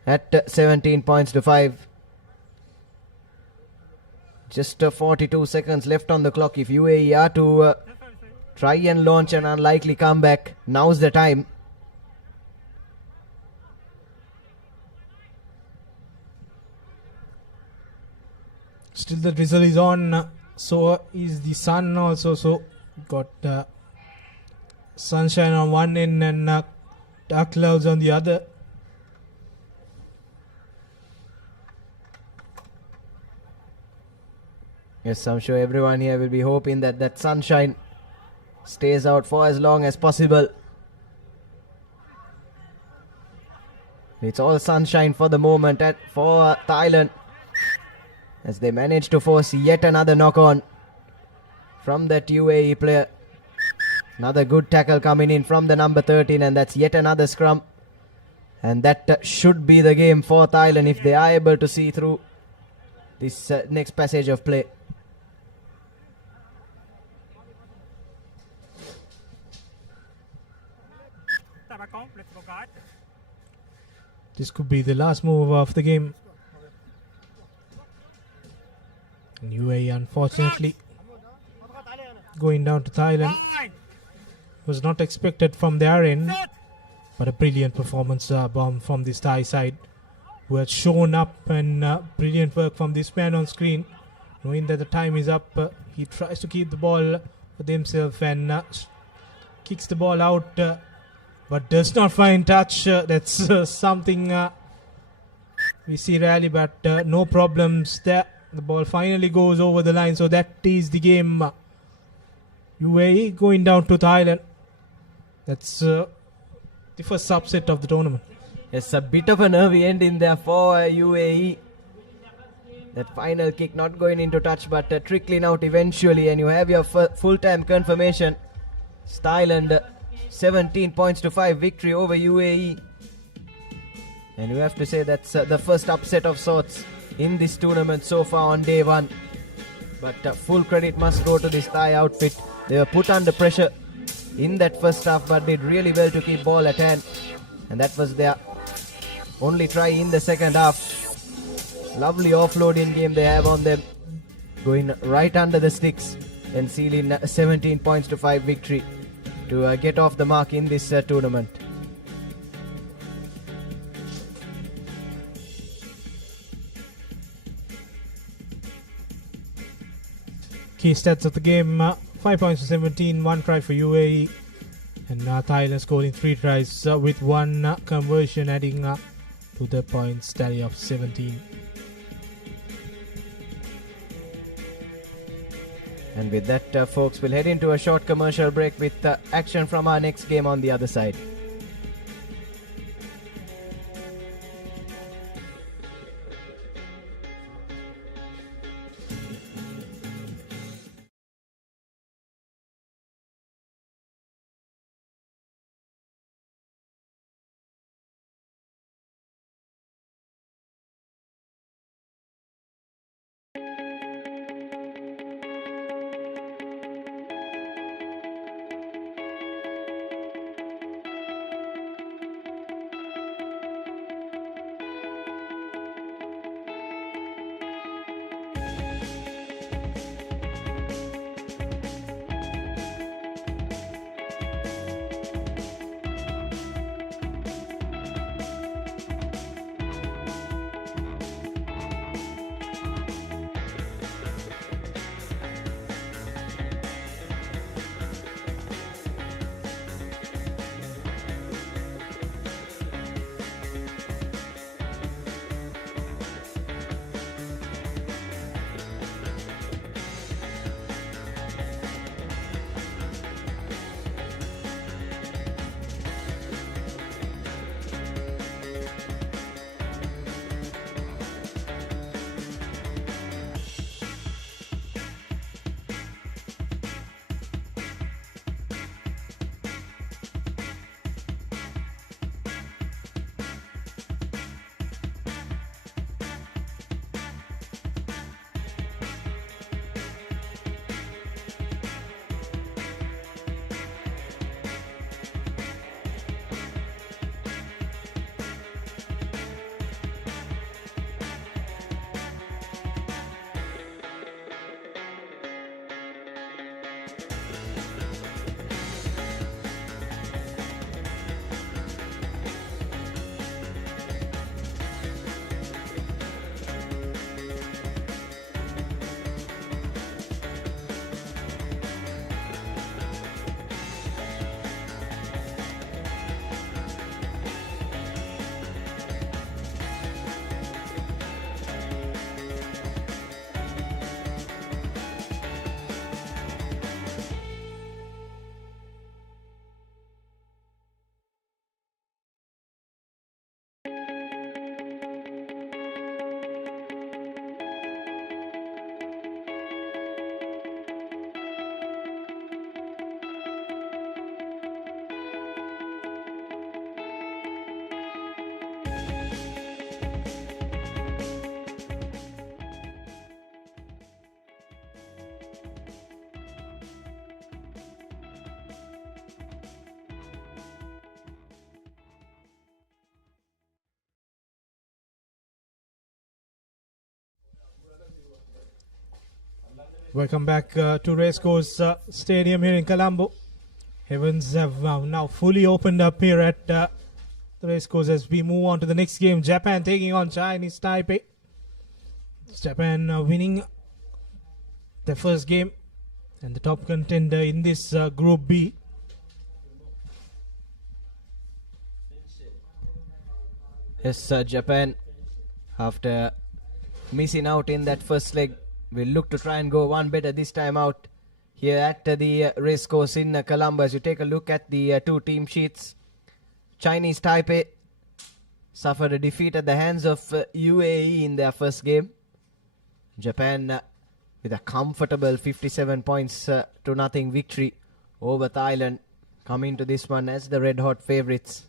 at 17 points to 5. Just 42 seconds left on the clock. If UAE are to try and launch an unlikely comeback, now's the time. Still the drizzle is on, so is the sun also. So got sunshine on one end and dark clouds on the other. Yes, I'm sure everyone here will be hoping that that sunshine stays out for as long as possible. It's all sunshine for the moment for Thailand, as they manage to force yet another knock-on from that UAE player. Another good tackle coming in from the number 13, and that's yet another scrum. And that should be the game for Thailand if they are able to see through this next passage of play. This could be the last move of the game. And UAE, unfortunately, going down to Thailand. Was not expected from their end, but a brilliant performance from this Thai side, who had shown up, and brilliant work from this man on screen. Knowing that the time is up, he tries to keep the ball for himself and kicks the ball out, but does not find touch. That's something we see rarely, but no problems there. The ball finally goes over the line, so that is the game. UAE going down to Thailand. That's the first upset of the tournament. It's a bit of a nervy end in there for UAE. That final kick not going into touch, but trickling out eventually, and you have your full-time confirmation. Thailand 17 points to 5 victory over UAE. And you have to say that's the first upset of sorts in this tournament so far on day one. But full credit must go to this Thai outfit. They were put under pressure in that first half, but did really well to keep ball at hand. And that was their only try in the second half. Lovely offloading game they have on them, going right under the sticks and sealing a 17 points to 5 victory to get off the mark in this tournament. Key stats of the game: 5 points to 17, 1 try for UAE, and Thailand scoring 3 tries with 1 conversion, adding to the points tally of 17. And with that, folks, we'll head into a short commercial break with action from our next game on the other side. Welcome back to Racecourse Stadium here in Colombo. Heavens have now fully opened up here at the Racecourse as we move on to the next game. Japan taking on Chinese Taipei. Japan winning the first game and the top contender in this Group B. Yes, Japan, after missing out in that first leg, will look to try and go one better this time out here at the Racecourse in Colombo. As you take a look at the two team sheets, Chinese Taipei suffered a defeat at the hands of UAE in their first game. Japan with a comfortable 57 points to nothing victory over Thailand, coming to this one as the red hot favourites.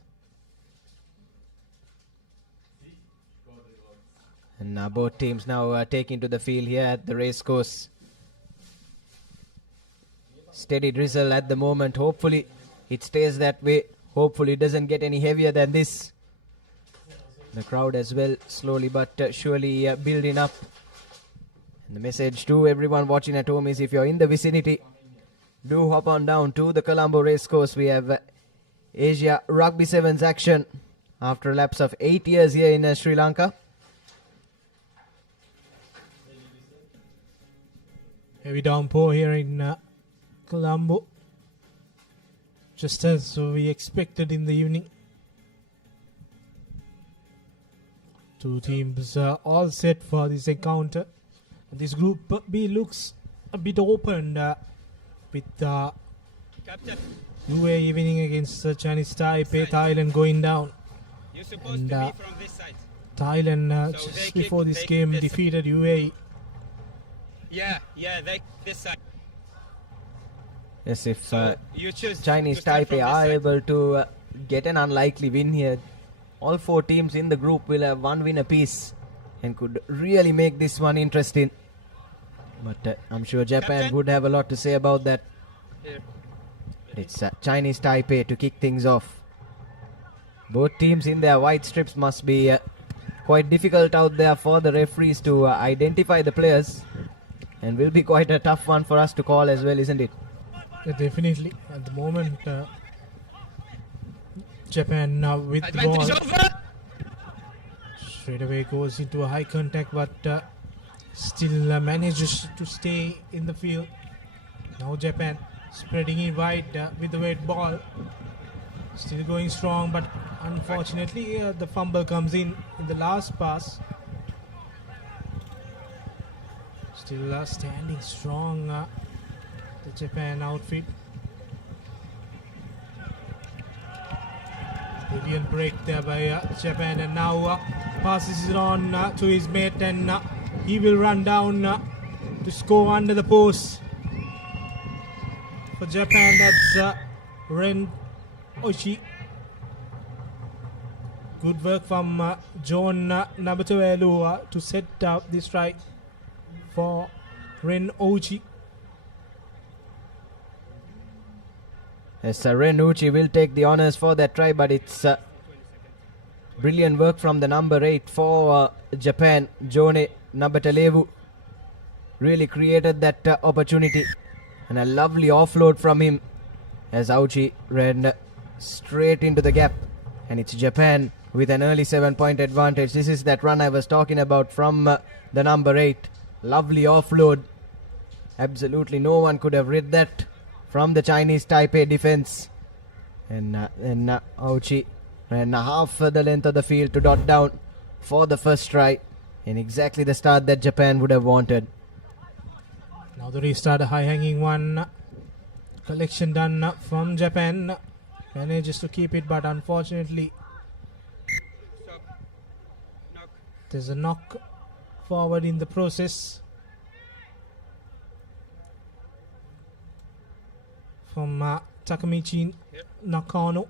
And both teams now taking to the field here at the racecourse. Steady drizzle at the moment. Hopefully it stays that way. Hopefully it doesn't get any heavier than this. The crowd as well, slowly but surely building up. And the message to everyone watching at home is, if you're in the vicinity, do hop on down to the Colombo Racecourse. We have Asia Rugby Sevens action after a lapse of 8 years here in Sri Lanka. Heavy downpour here in Colombo, just as we expected in the evening. Two teams all set for this encounter. This Group B looks a bit open with UAE winning against Chinese Taipei, Thailand going down. And Thailand just before this game defeated UAE. This side. Yes, if you choose Chinese to start Taipei from are this side. able to get an unlikely win here, all four teams in the group will have one win apiece and could really make this one interesting. But I'm sure Japan would have a lot to say about that. It's Chinese Taipei to kick things off. Both teams in their white strips must be quite difficult out there for the referees to identify the players, and will be quite a tough one for us to call as well, isn't it? Yeah, definitely. At the moment, Japan now with the ball straight away goes into a high contact, but still manages to stay in the field. Now Japan spreading it wide with the weight ball, still going strong, but unfortunately the fumble comes in the last pass. Still standing strong, the Japan outfit. Brilliant break there by Japan, and now passes it on to his mate, and he will run down to score under the post. For Japan, that's Ren Oishi. Good work from John Nabatuelu to set up this try for Ren Oishi. Yes, Ren Uchi will take the honours for that try, but it's brilliant work from the number 8 for Japan, Jone Nabatalevu. Really created that opportunity, and a lovely offload from him as Auchi ran straight into the gap, and it's Japan with an early 7-point advantage. This is that run I was talking about from the number 8. Lovely offload. Absolutely no one could have read that from the Chinese Taipei defense. And Auchi ran half the length of the field to dot down for the first try, in exactly the start that Japan would have wanted. Now the restart, a high-hanging one. Collection done from Japan. Manages to keep it, but unfortunately there's a knock forward in the process from Takamichi Nakano.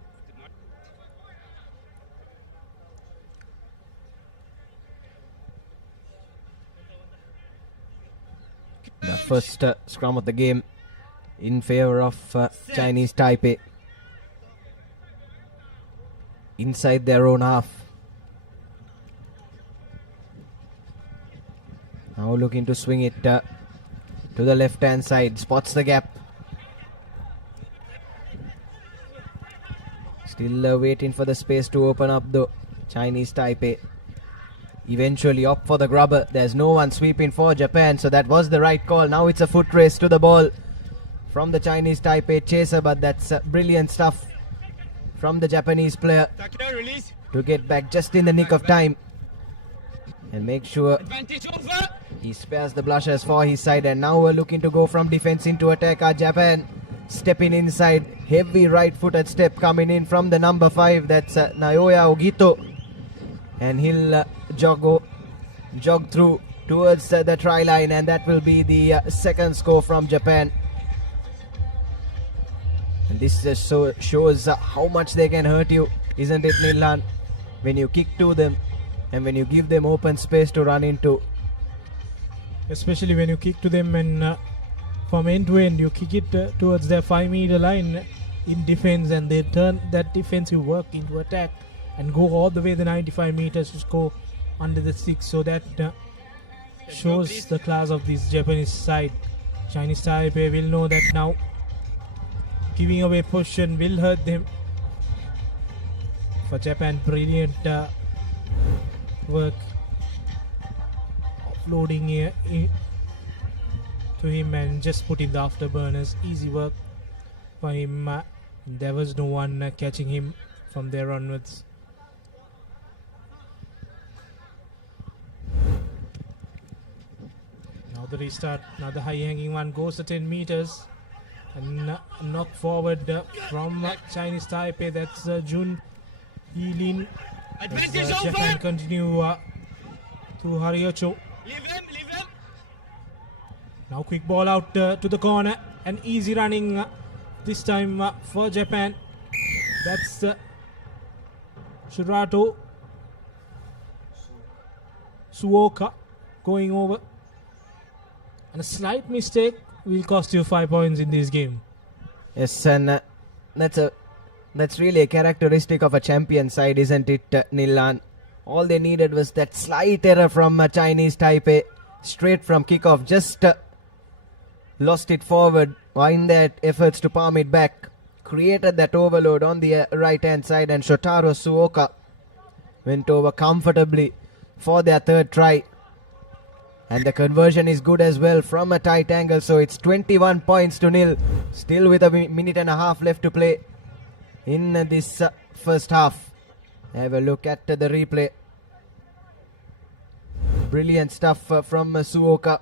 The first scrum of the game in favor of Chinese Taipei. Inside their own half. Now looking to swing it to the left hand side. Spots the gap. Still waiting for the space to open up though. Chinese Taipei eventually opt for the grubber. There's no one sweeping for Japan, so that was the right call. Now it's a foot race to the ball from the Chinese Taipei chaser, but that's brilliant stuff from the Japanese player to get back just in the nick of time and make sure he spares the blushers for his side. And now we're looking to go from defense into attack. Japan stepping inside, heavy right-footed step coming in from the number 5. That's Naoya Ogito, and he'll jog through towards the try line, and that will be the second score from Japan. And this just shows how much they can hurt you, isn't it, Nilan? When you kick to them and when you give them open space to run into. Especially when you kick to them and from end to end, you kick it towards their 5-meter line in defense, and they turn that defensive work into attack and go all the way the 95 meters to score under the 6. So that shows the class of this Japanese side. Chinese Taipei will know that now. Giving away position will hurt them. For Japan, brilliant work. Offloading to him and just putting the afterburners. Easy work for him. There was no one catching him from there onwards. Now the restart. Now the high hanging one goes to 10 meters. And knock forward from Chinese Taipei. That's Jun Yilin. As Japan continue to Hariocho. Leave him. Now quick ball out to the corner. And easy running this time for Japan. That's Shirato Suoka going over. And a slight mistake will cost you 5 points in this game. Yes, and that's really a characteristic of a champion side, isn't it, Nilan? All they needed was that slight error from Chinese Taipei, straight from kickoff. Just lost it forward in their efforts to palm it back. Created that overload on the right-hand side, and Shotaro Suoka went over comfortably for their third try. And the conversion is good as well from a tight angle. So it's 21 points to nil. Still with a minute and a half left to play in this first half. Have a look at the replay. Brilliant stuff from Suoka.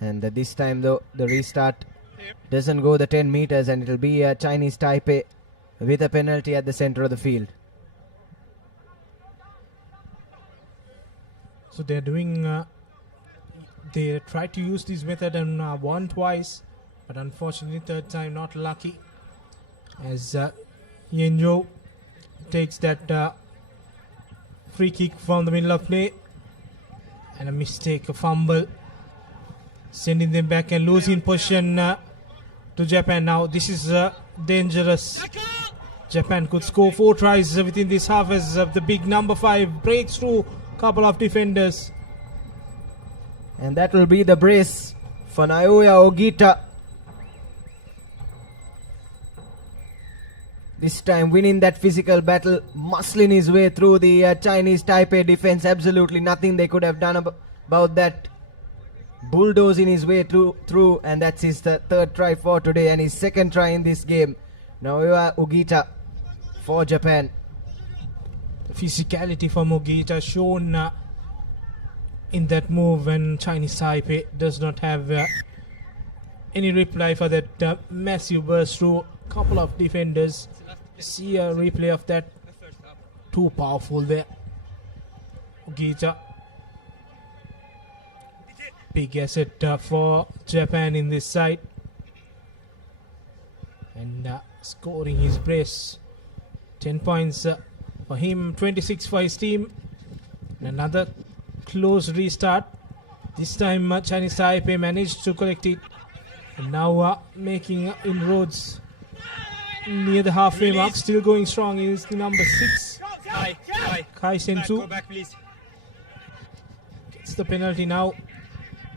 And this time though, the restart doesn't go the 10 meters, and it will be Chinese Taipei with a penalty at the center of the field. So they're doing, they tried to use this method and won twice, but unfortunately third time not lucky, as Yenjo takes that free kick from the middle of play, and a mistake, a fumble, sending them back and losing position to Japan. Now this is dangerous. Japan could score 4 tries within this half as the big number 5 breaks through a couple of defenders. And that will be the brace for Naoya Ogita. This time winning that physical battle, muscling his way through the Chinese Taipei defense. Absolutely nothing they could have done about that. Bulldozing his way through, and that's his third try for today and his second try in this game. Naoya Ogita for Japan. The physicality from Ogita shown in that move when Chinese Taipei does not have any reply for that massive burst through a couple of defenders. See a replay of that. Too powerful there. Ogita. Big asset for Japan in this side. And scoring his brace. 10 points for him, 26 for his team. And another close restart. This time Chinese Taipei managed to collect it. And now making inroads near the halfway mark. Still going strong is the number 6. Kai Sensu. Gets the penalty now.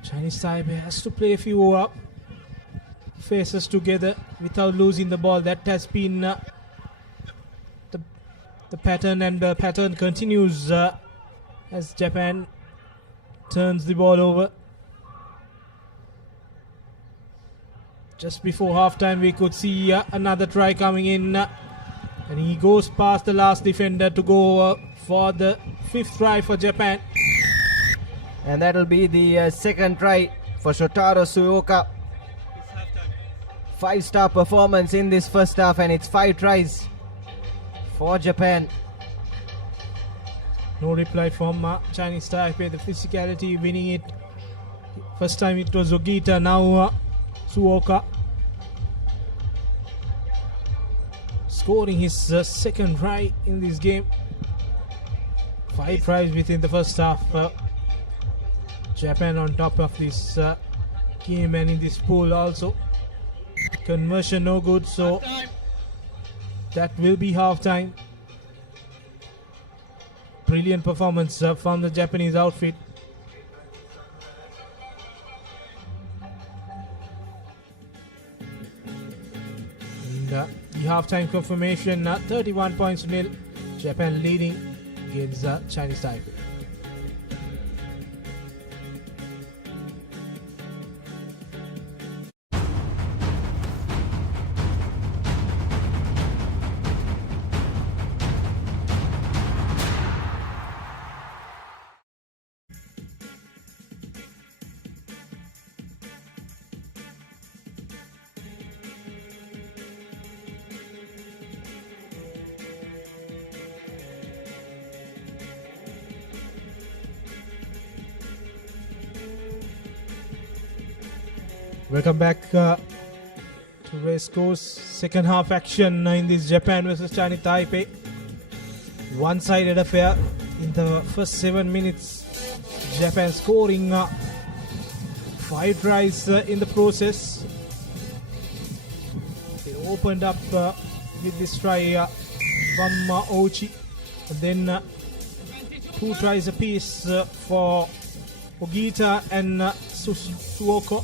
Chinese Taipei has to play a few faces together without losing the ball. That has been the pattern, and the pattern continues as Japan turns the ball over. Just before halftime we could see another try coming in, and he goes past the last defender to go for the 5th try for Japan. And that will be the second try for Shotaro Suoka. 5-star performance in this first half, and it's 5 tries for Japan. No reply from Chinese Taipei. The physicality winning it. First time it was Ogita, now Suoka. Scoring his second try in this game. 5 tries within the first half. Japan on top of this game and in this pool also. Conversion no good, so that will be half time. Brilliant performance from the Japanese outfit. And the half-time confirmation, 31 points to nil. Japan leading against Chinese Taipei. Welcome back to Racecourse. Second half action in this Japan versus Chinese Taipei. One-sided affair in the first 7 minutes. Japan scoring 5 tries in the process. They opened up with this try from Ochi. And then 2 tries apiece for Ogita and Suoko.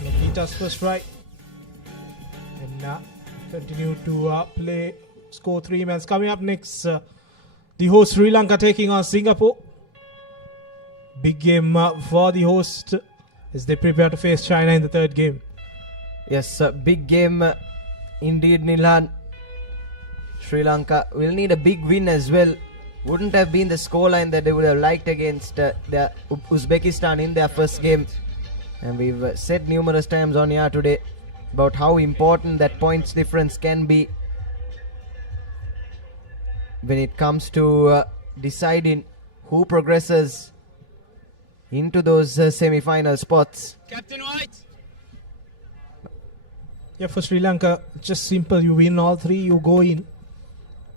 Ogita's first try. And continue to play, score 3 men. Coming up next, the host Sri Lanka taking on Singapore. Big game for the host as they prepare to face China in the third game. Yes, big game indeed, Nilhan. Sri Lanka will need a big win as well. Wouldn't have been the scoreline that they would have liked against Uzbekistan in their first game. And we've said numerous times on here today about how important that points difference can be when it comes to deciding who progresses into those semi-final spots. Captain White! Yeah, for Sri Lanka, just simple. You win all 3, you go in.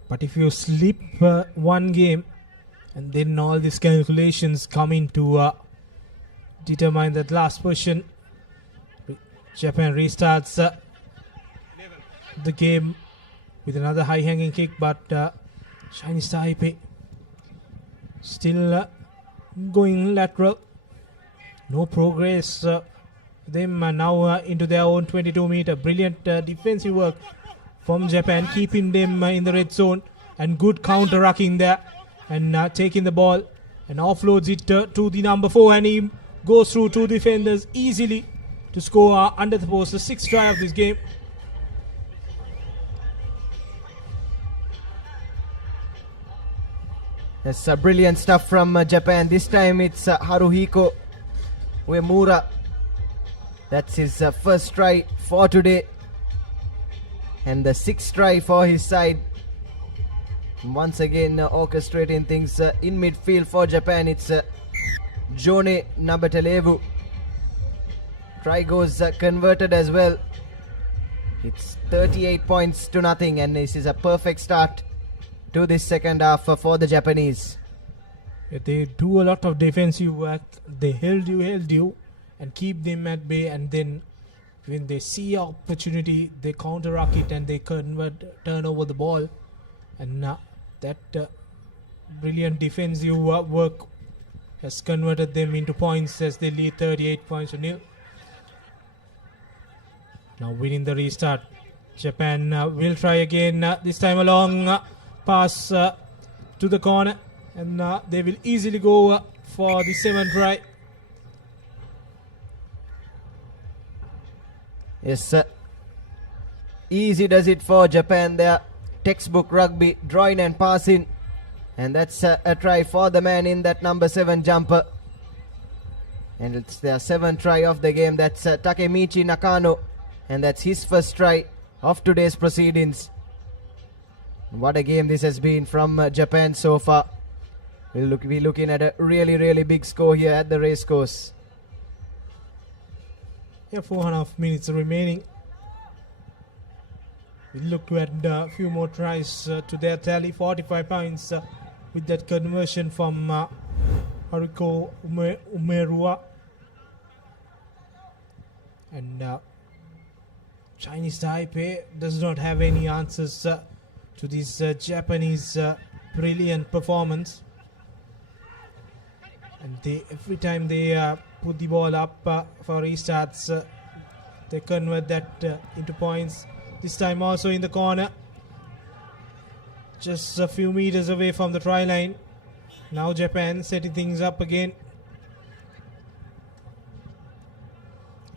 But if you slip one game, and then all these calculations come into determine that last position, Japan restarts the game with another high-hanging kick, but Chinese Taipei still going lateral. No progress. Them are now into their own 22-meter. Brilliant defensive work from Japan, keeping them in the red zone, and good counter-rucking there, and taking the ball and offloads it to the number 4, and he goes through 2 defenders easily to score under the post. The 6th try of this game. That's brilliant stuff from Japan. This time it's Haruhiko Uemura. That's his first try for today. And the 6th try for his side. Once again orchestrating things in midfield for Japan. It's Jone Nabatalevu. Try goes converted as well. It's 38 points to nothing, and this is a perfect start to this second half for the Japanese. They do a lot of defensive work. They held you, and keep them at bay, and then when they see opportunity, they counter-ruck it and they turn over the ball. And that brilliant defensive work has converted them into points as they lead 38 points to nil. Now winning the restart. Japan will try again, this time a long pass to the corner, and they will easily go for the 7th try. Yes, easy does it for Japan there. Textbook rugby, drawing and passing. And that's a try for the man in that number 7 jumper. And it's their 7th try of the game. That's Takemichi Nakano. And that's his first try of today's proceedings. What a game this has been from Japan so far. We'll be looking at a really, really big score here at the racecourse. Yeah, 4.5 minutes remaining. We look to add a few more tries to their tally. 45 points with that conversion from Haruko Umerua. And Chinese Taipei does not have any answers to this Japanese brilliant performance. And every time they put the ball up for restarts, they convert that into points. This time also in the corner, just a few meters away from the try line. Now Japan setting things up again.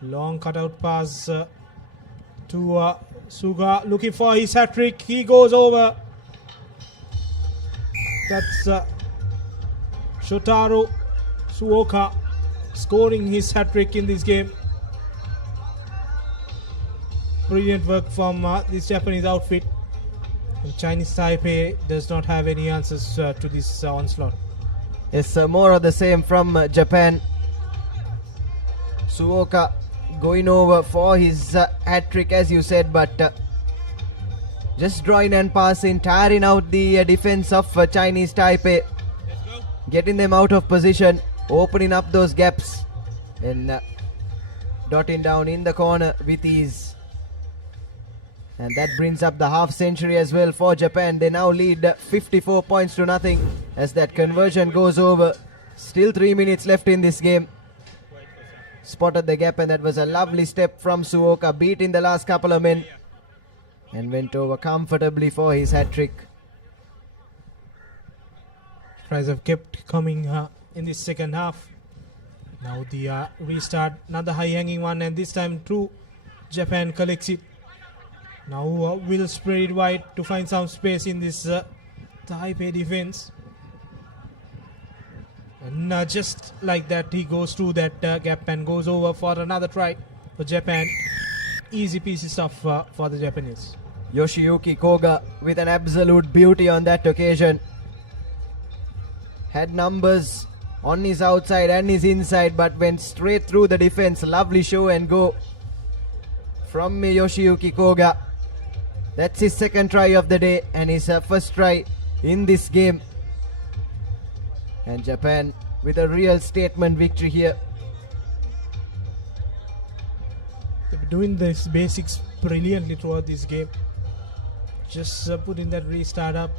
Long cutout pass to Suga, looking for his hat-trick. He goes over. That's Shotaro Suoka scoring his hat-trick in this game. Brilliant work from this Japanese outfit. And Chinese Taipei does not have any answers to this onslaught. Yes, more of the same from Japan. Suoka going over for his hat-trick, as you said, but just drawing and passing, tiring out the defense of Chinese Taipei, getting them out of position, opening up those gaps, and dotting down in the corner with ease. And that brings up the half century as well for Japan. They now lead 54 points to nothing as that conversion goes over. Still 3 minutes left in this game. Spotted the gap, and that was a lovely step from Suoka, beating the last couple of men and went over comfortably for his hat-trick. Tries have kept coming in the second half. Now the restart, another high-hanging one, and this time through Japan collects it. Now will spread it wide to find some space in this Taipei defense. And just like that, he goes through that gap and goes over for another try for Japan. Easy peasy stuff for the Japanese. Yoshiyuki Koga with an absolute beauty on that occasion. Had numbers on his outside and his inside, but went straight through the defense. Lovely show and go from Yoshiyuki Koga. That's his second try of the day and his first try in this game. And Japan with a real statement victory here. They've been doing this basics brilliantly throughout this game. Just putting that restart up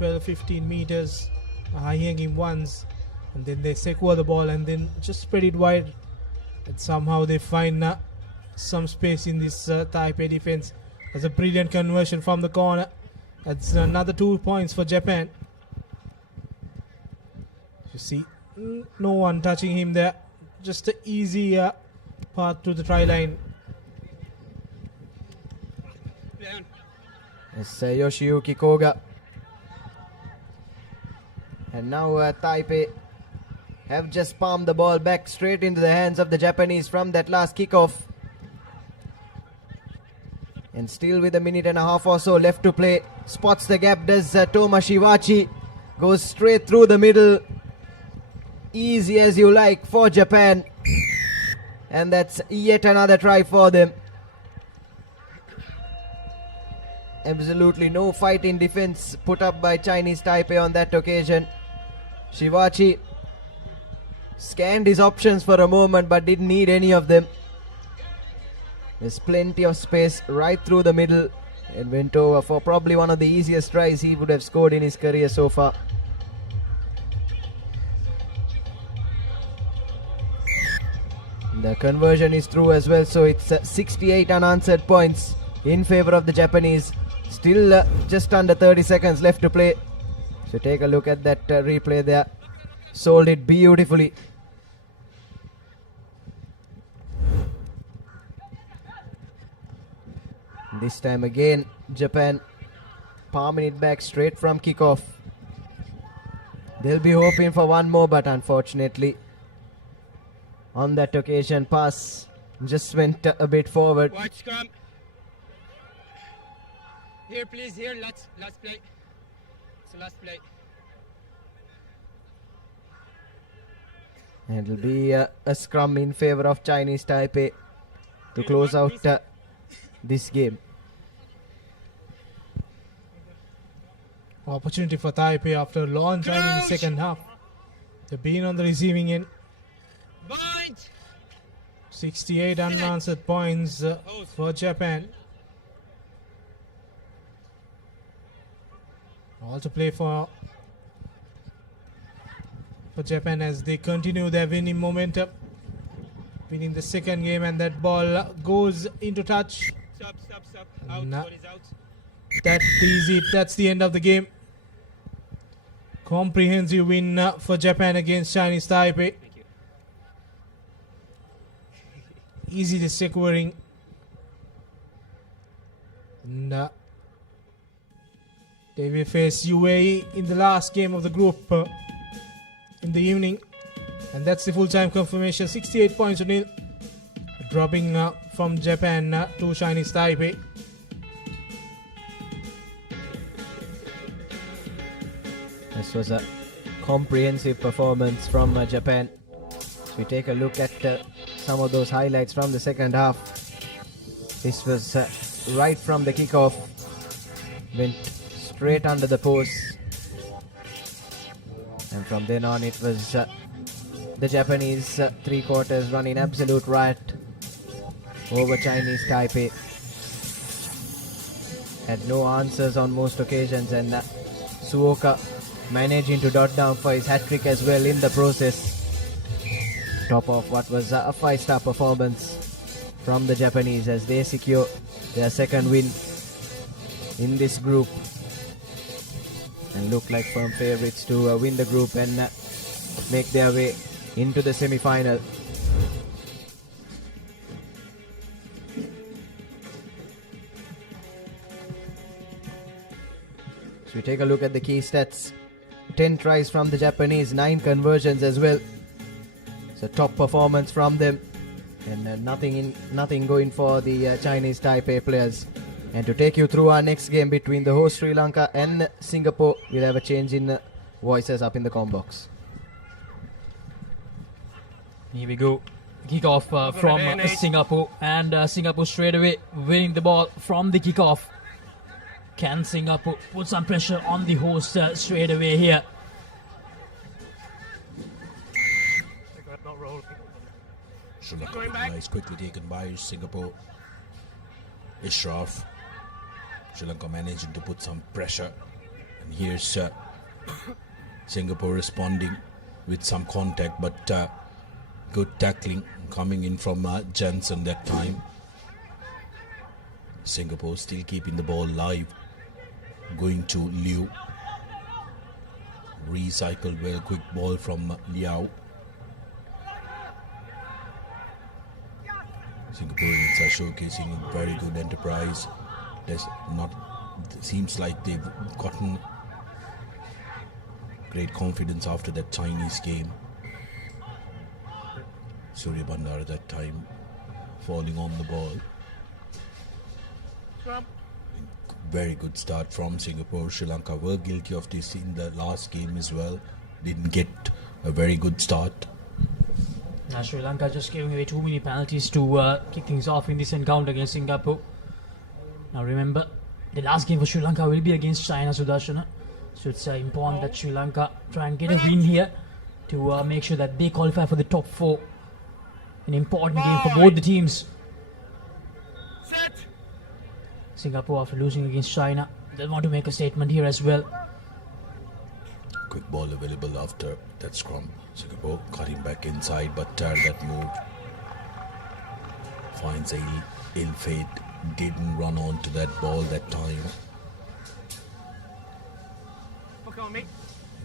12-15 meters, high-hanging ones, and then they secure the ball and then just spread it wide. And somehow they find some space in this Taipei defense. That's a brilliant conversion from the corner. That's another 2 points for Japan. You see, no one touching him there. Just an easy path to the try line. It's Yoshiyuki Koga. And now Taipei have just palmed the ball back straight into the hands of the Japanese from that last kickoff. And still with a minute and a half or so left to play. Spots the gap, does Toma Shivachi. Goes straight through the middle. Easy as you like for Japan. And that's yet another try for them. Absolutely no fight in defense put up by Chinese Taipei on that occasion. Shivachi scanned his options for a moment but didn't need any of them. There's plenty of space right through the middle and went over for probably one of the easiest tries he would have scored in his career so far. The conversion is through as well, so it's 68 unanswered points in favor of the Japanese. Still just under 30 seconds left to play. So take a look at that replay there. Sold it beautifully. This time again, Japan palming it back straight from kickoff. They'll be hoping for one more, but unfortunately, on that occasion, pass just went a bit forward. Watch scrum. Here, please, here. Let's play. last play. And it'll be a scrum in favor of Chinese Taipei to close out this game. Opportunity for Taipei after a long time in the second half. They've been on the receiving end. 68 unanswered points for Japan. All to play for Japan as they continue their winning momentum. Winning the second game, and that ball goes into touch. Stop. Out. Ball is out. That is it. That's the end of the game. Comprehensive win for Japan against Chinese Taipei. Easily securing. And they will face UAE in the last game of the group in the evening. And that's the full-time confirmation. 68 points to nil. Dropping from Japan to Chinese Taipei. This was a comprehensive performance from Japan. So we take a look at some of those highlights from the second half. This was right from the kickoff. Went straight under the post. And from then on it was the Japanese three quarters running absolute riot over Chinese Taipei. Had no answers on most occasions, and Suoka managing to dot down for his hat-trick as well in the process. Top of what was a 5-star performance from the Japanese as they secure their second win in this group and look like firm favourites to win the group and make their way into the semi-final. So we take a look at the key stats. 10 tries from the Japanese, 9 conversions as well. It's a top performance from them, and nothing going for the Chinese Taipei players. And to take you through our next game between the host Sri Lanka and Singapore, we'll have a change in voices up in the comm box. Here we go. Kickoff from Singapore, and Singapore straight away winning the ball from the kickoff. Can Singapore put some pressure on the host straight away here? Sri Lanka nice, quickly taken by Singapore. Ishraf. Sri Lanka managing to put some pressure. And here's Singapore responding with some contact, but good tackling coming in from Jensen that time. Singapore still keeping the ball live. Going to Liu. Recycled well, quick ball from Liao. Singaporeans are showcasing very good enterprise. Seems like they've gotten great confidence after that Chinese game. Surya Bandar at that time falling on the ball. Very good start from Singapore. Sri Lanka were guilty of this in the last game as well. Didn't get a very good start. Now Sri Lanka just giving away too many penalties to kick things off in this encounter against Singapore. Now remember, the last game for Sri Lanka will be against China, Sudarshana. So it's important that Sri Lanka try and get a win here to make sure that they qualify for the top 4. An important game for both the teams. Singapore, after losing against China, they want to make a statement here as well. Quick ball available after that scrum. Singapore cutting back inside, but that move finds a ill fate. Didn't run on to that ball that time.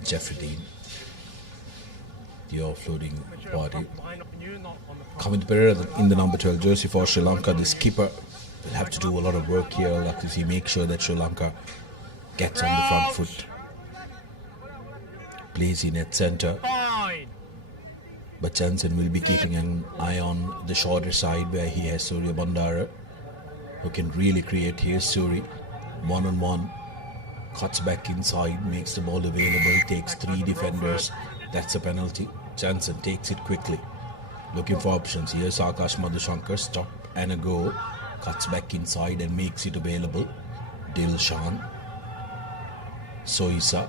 Jeffrey Dean, the offloading party. Kamit Pereira in the number 12 jersey for Sri Lanka. The skipper will have to do a lot of work here. Like to see, make sure that Sri Lanka gets on the front foot. Plays in at centre. But Jensen will be keeping an eye on the shorter side where he has Surya Bandara, who can really create. Here's Suri, one-on-one. Cuts back inside, makes the ball available, takes 3 defenders. That's a penalty. Jansen takes it quickly. Looking for options. Here's Akash Madhushankar. Stop and a go. Cuts back inside and makes it available. Dilshan. Soisa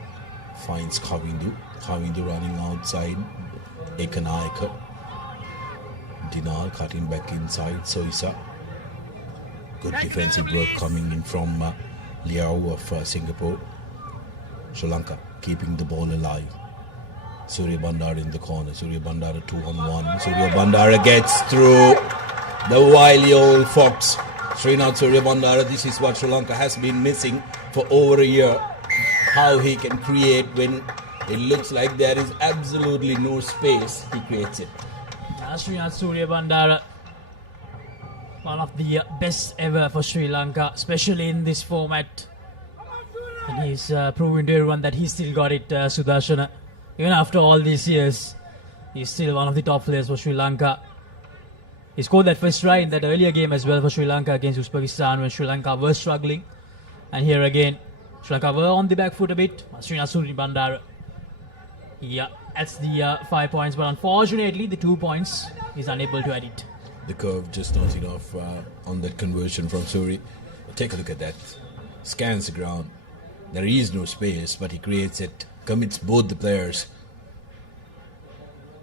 finds Kavindu. Kavindu running outside. Ekanaika. Dinar cutting back inside. Soisa. Good defensive work coming in from Liao of Singapore. Sri Lanka keeping the ball alive. Surya Bandara in the corner. Surya Bandara 2-on-1. Surya Bandara gets through. The wily old fox. Srinath Surya Bandara. This is what Sri Lanka has been missing for over a year. How he can create when it looks like there is absolutely no space. He creates it. Srinath Surya Bandara, one of the best ever for Sri Lanka, especially in this format. And he's proving to everyone that he's still got it, Sudarshana. Even after all these years, he's still one of the top players for Sri Lanka. He scored that first try in that earlier game as well for Sri Lanka against Uzbekistan when Sri Lanka were struggling. And here again, Sri Lanka were on the back foot a bit. Srinath Surya Bandara, yeah, that's the 5 points, but unfortunately the 2 points is unable to add it. The curve just not enough on that conversion from Suri. Take a look at that. Scans the ground. There is no space, but he creates it. Commits both the players.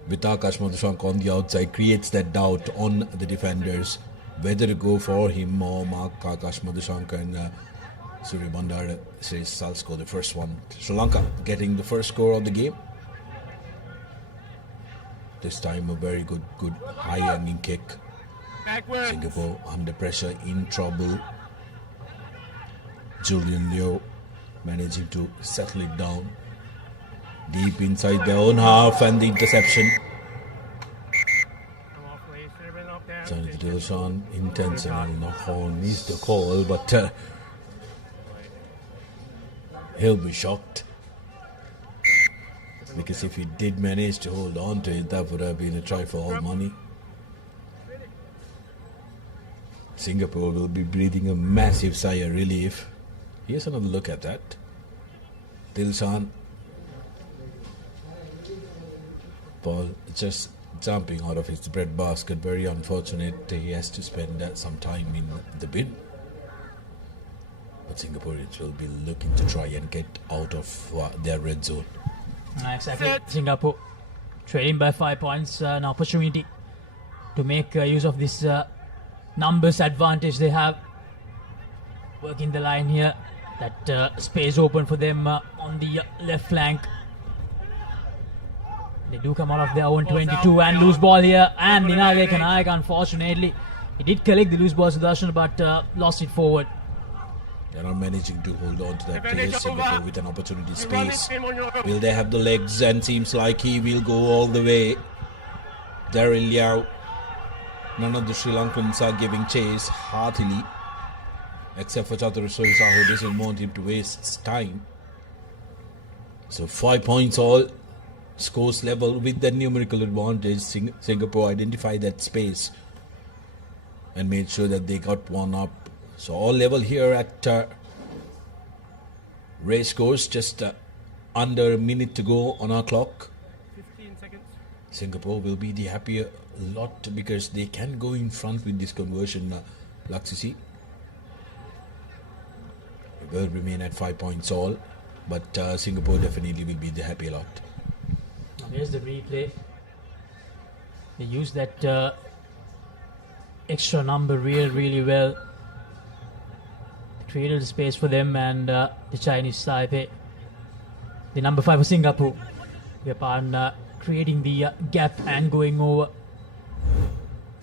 With Akash Madhushankar on the outside, creates that doubt on the defenders. Whether to go for him or mark Akash Madhushankar and Surya Bandara says I'll score the first one. Sri Lanka getting the first score of the game. This time a very good high-hanging kick. Backwards. Singapore under pressure, in trouble. Julian Liu managing to settle it down. Deep inside their own half and the interception. Jonathan Dilshan intentional knock on is the call, but he'll be shocked. Because if he did manage to hold on to it, that would have been a try for all money. Singapore will be breathing a massive sigh of relief. Here's another look at that. Dilshan. Ball just jumping out of his breadbasket. Very unfortunate. He has to spend some time in the bin. But Singaporeans will be looking to try and get out of their red zone. Exactly. Singapore trailing by 5 points. An opportunity to make use of this numbers advantage they have. Working the line here. That space open for them on the left flank. They do come out of their own 22 and lose ball here. And Dinale Kanaik, unfortunately, he did collect the loose ball, Sudarshan, but lost it forward. They're not managing to hold on to that place. Singapore with an opportunity space. Will they have the legs? And seems like he will go all the way. Daryl Liao. None of the Sri Lankans are giving chase heartily. Except for Chaturu Soisa, who doesn't want him to waste time. So 5 points all. Scores level with the numerical advantage. Singapore identified that space and made sure that they got one up. So all level here at Racecourse, just under a minute to go on our clock. 15 seconds. Singapore will be the happier lot because they can go in front with this conversion, Laksisi. It will remain at 5 points all, but Singapore definitely will be the happier lot. Here's the replay. They use that extra number really well. They created space for them and the Chinese Taipei. The number 5 for Singapore. Japan creating the gap and going over.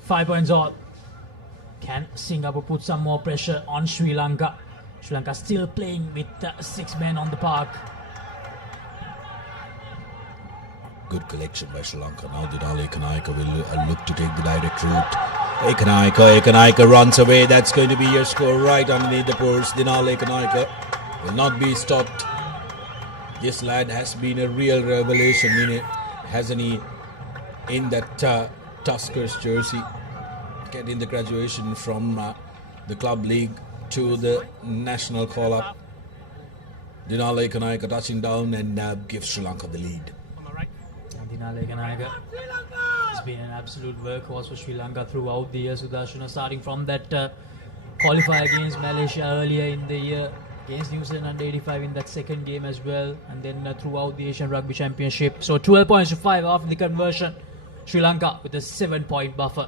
5 points all. Can Singapore put some more pressure on Sri Lanka? Sri Lanka still playing with 6 men on the park. Good collection by Sri Lanka. Now Dinale Ekanaika will look to take the direct route. Ekanaika runs away. That's going to be your score right underneath the post. Dinale Ekanaika will not be stopped. This lad has been a real revelation, hasn't he? In that Tuskers jersey, getting the graduation from the club league to the national call-up. Dinale Kanayaka touching down and gives Sri Lanka the lead. Dinale Kanayaka has been an absolute workhorse for Sri Lanka throughout the year. Sudarshana, starting from that qualifier against Malaysia earlier in the year, against New Zealand under 85 in that second game as well, and then throughout the Asian Rugby Championship. So 12 points to 5 after the conversion. Sri Lanka with a 7-point buffer.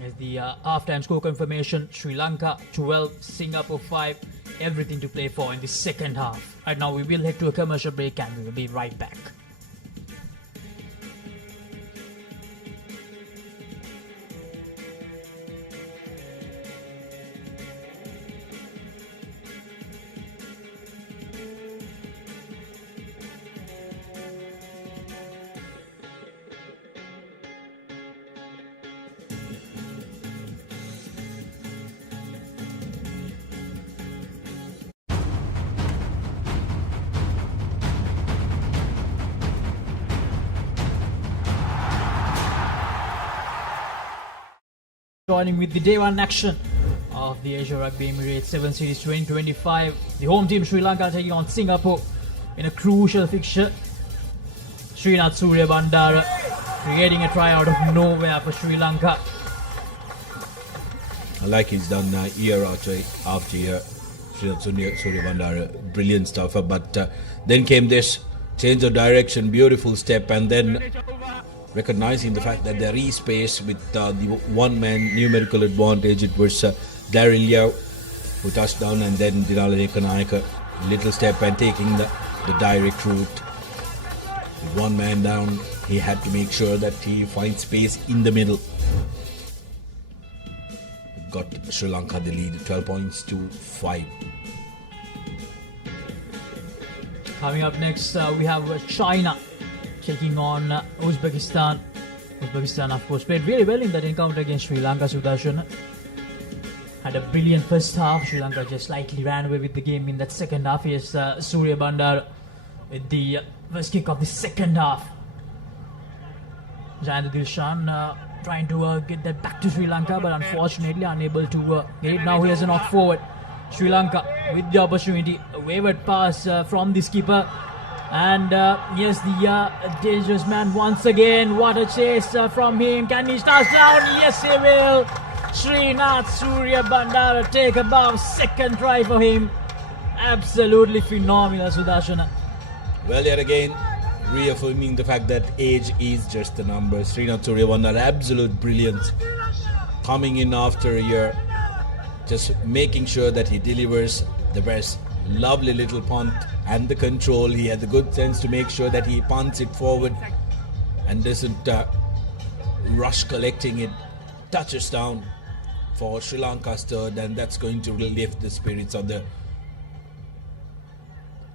As the half-time score confirmation, Sri Lanka 12, Singapore 5, everything to play for in the second half. Right now we will head to a commercial break and we will be right back. Joining with the day one action of the Asia Rugby Emirates 7 Series 2025. The home team Sri Lanka taking on Singapore in a crucial fixture. Srinath Suryabandara creating a try out of nowhere for Sri Lanka. Like he's done year after year. Srinath Suryabandara, brilliant stuff. But then came this change of direction, beautiful step, and then recognizing the fact that there is space with the one-man numerical advantage. It was Daryl Liao who touched down, and then Dinale Kanayaka, little step and taking the direct route. With one man down, he had to make sure that he finds space in the middle. Got Sri Lanka the lead, 12 points to 5. Coming up next, we have China taking on Uzbekistan. Uzbekistan, of course, played really well in that encounter against Sri Lanka. Sudarshan had a brilliant first half. Sri Lanka just slightly ran away with the game in that second half. Here's Surya Bandar with the first kick of the second half. Jayant Dilshan trying to get that back to Sri Lanka, but unfortunately unable to get it. Now here's a knock forward. Sri Lanka with the opportunity. A wayward pass from the skipper. And yes, the dangerous man once again. What a chase from him. Can he touch down? Yes, he will. Srinath Suryabandara take about second try for him. Absolutely phenomenal, Sudarshana. Well, yet again, reaffirming the fact that age is just a number. Srinath Suryabandara, absolute brilliance. Coming in after a year, just making sure that he delivers the best. Lovely little punt and the control. He had the good sense to make sure that he punts it forward and doesn't rush collecting it. Touches down for Sri Lanka's third, and that's going to lift the spirits of the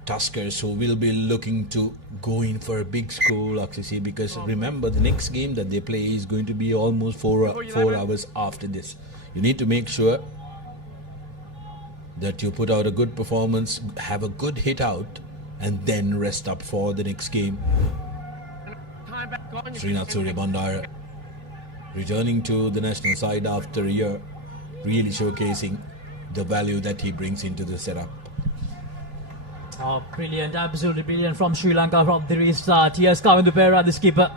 Tuskers, who will be looking to go in for a big score, Akshay, because remember, the next game that they play is going to be almost 4 hours after this. You need to make sure that you put out a good performance, have a good hit out, and then rest up for the next game. Srinath Suryabandara returning to the national side after a year, really showcasing the value that he brings into the setup. Oh, brilliant, absolutely brilliant from Sri Lanka from the restart. Here's Kavindupera, the skipper,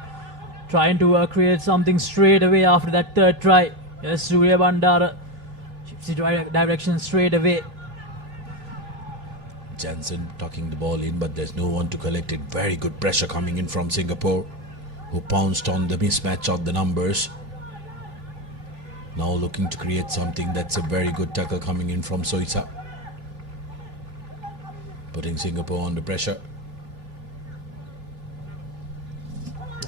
trying to create something straight away after that third try. Here's Suryabandara. Shifts the direction straight away. Jansen tucking the ball in, but there's no one to collect it. Very good pressure coming in from Singapore, who pounced on the mismatch of the numbers. Now looking to create something. That's a very good tackle coming in from Soisa, putting Singapore under pressure.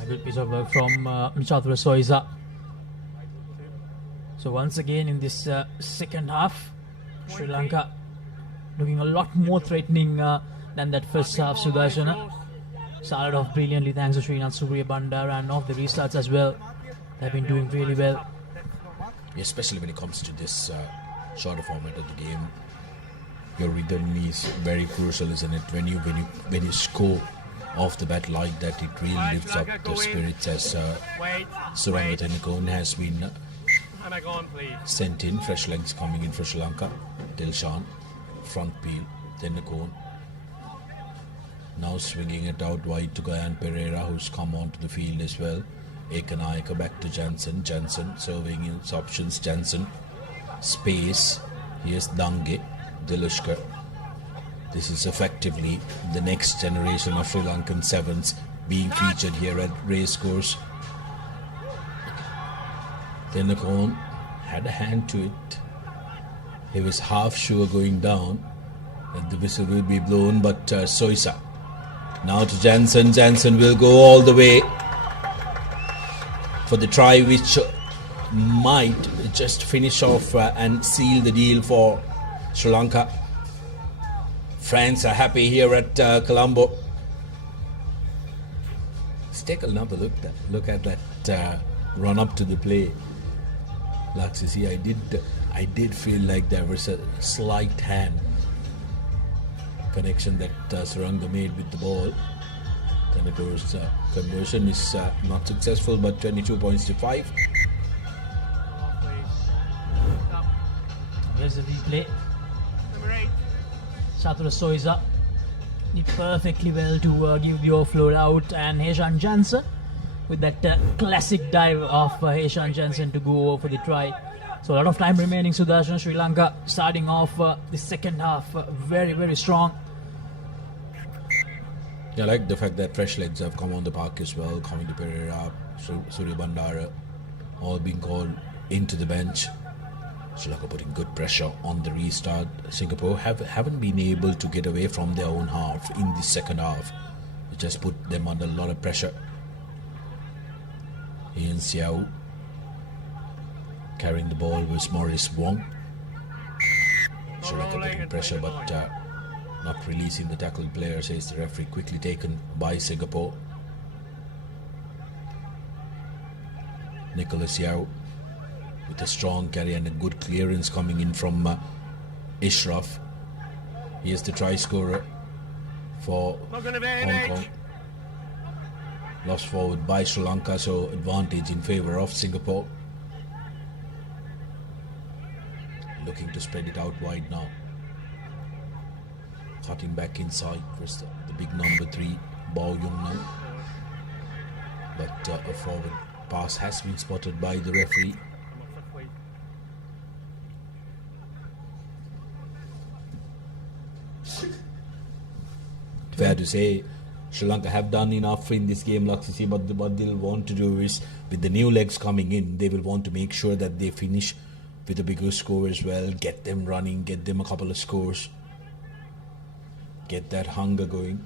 A good piece of work from Mchathra Soisa. So once again in this second half, Sri Lanka looking a lot more threatening than that first half. Sudarshana started off brilliantly thanks to Srinath Suryabandara, and off the restarts as well. They've been doing really well. Especially when it comes to this shorter format of the game, your rhythm is very crucial, isn't it? When you score off the bat like that, it really lifts up the spirits, as Surangathanakone has been Can I go on, please? Sent in, fresh legs coming in for Sri Lanka. Dilshan, front peel, then the cone. Now swinging it out wide to Gayan Pereira, who's come onto the field as well. Ekanayaka back to Jansen. Jansen serving his options. Jansen, space. Here's Dange, Dilushkar. This is effectively the next generation of Sri Lankan sevens being featured here at Racecourse. Then the cone had a hand to it. He was half sure going down that the whistle will be blown, but Soisa. Now to Jansen. Jansen will go all the way for the try, which might just finish off and seal the deal for Sri Lanka. France are happy here at Colombo. Let's take another look at that run up to the play. Laxisi, I did feel like there was a slight hand connection that Suranga made with the ball. Then of course conversion is not successful, but 22 points to 5. Here's the replay. Satura Soisa did perfectly well to give the offload out, and Heshan Jansen with that classic dive of Heshan Jansen to go over for the try. So a lot of time remaining. Sudarshan, Sri Lanka starting off the second half very, very strong. I like the fact that fresh legs have come on the park as well. Coming to Pereira, Surya Bandara, all being called into the bench. Sri Lanka putting good pressure on the restart. Singapore haven't been able to get away from their own half in the second half. It just put them under a lot of pressure. Ian Xiao carrying the ball was Maurice Wong. Sri Lanka putting pressure, but not releasing the tackled player, says the referee. Quickly taken by Singapore. Nicholas Yao with a strong carry and a good clearance coming in from Ishraf. Here's the try scorer for Hong Kong. Lost forward by Sri Lanka, so advantage in favour of Singapore. Looking to spread it out wide now. Cutting back inside for the big number 3, Bao Yung now. But a forward pass has been spotted by the referee. Fair to say, Sri Lanka have done enough in this game, Laksisi, but what they'll want to do is, with the new legs coming in, they will want to make sure that they finish with a bigger score as well, get them running, get them a couple of scores, get that hunger going,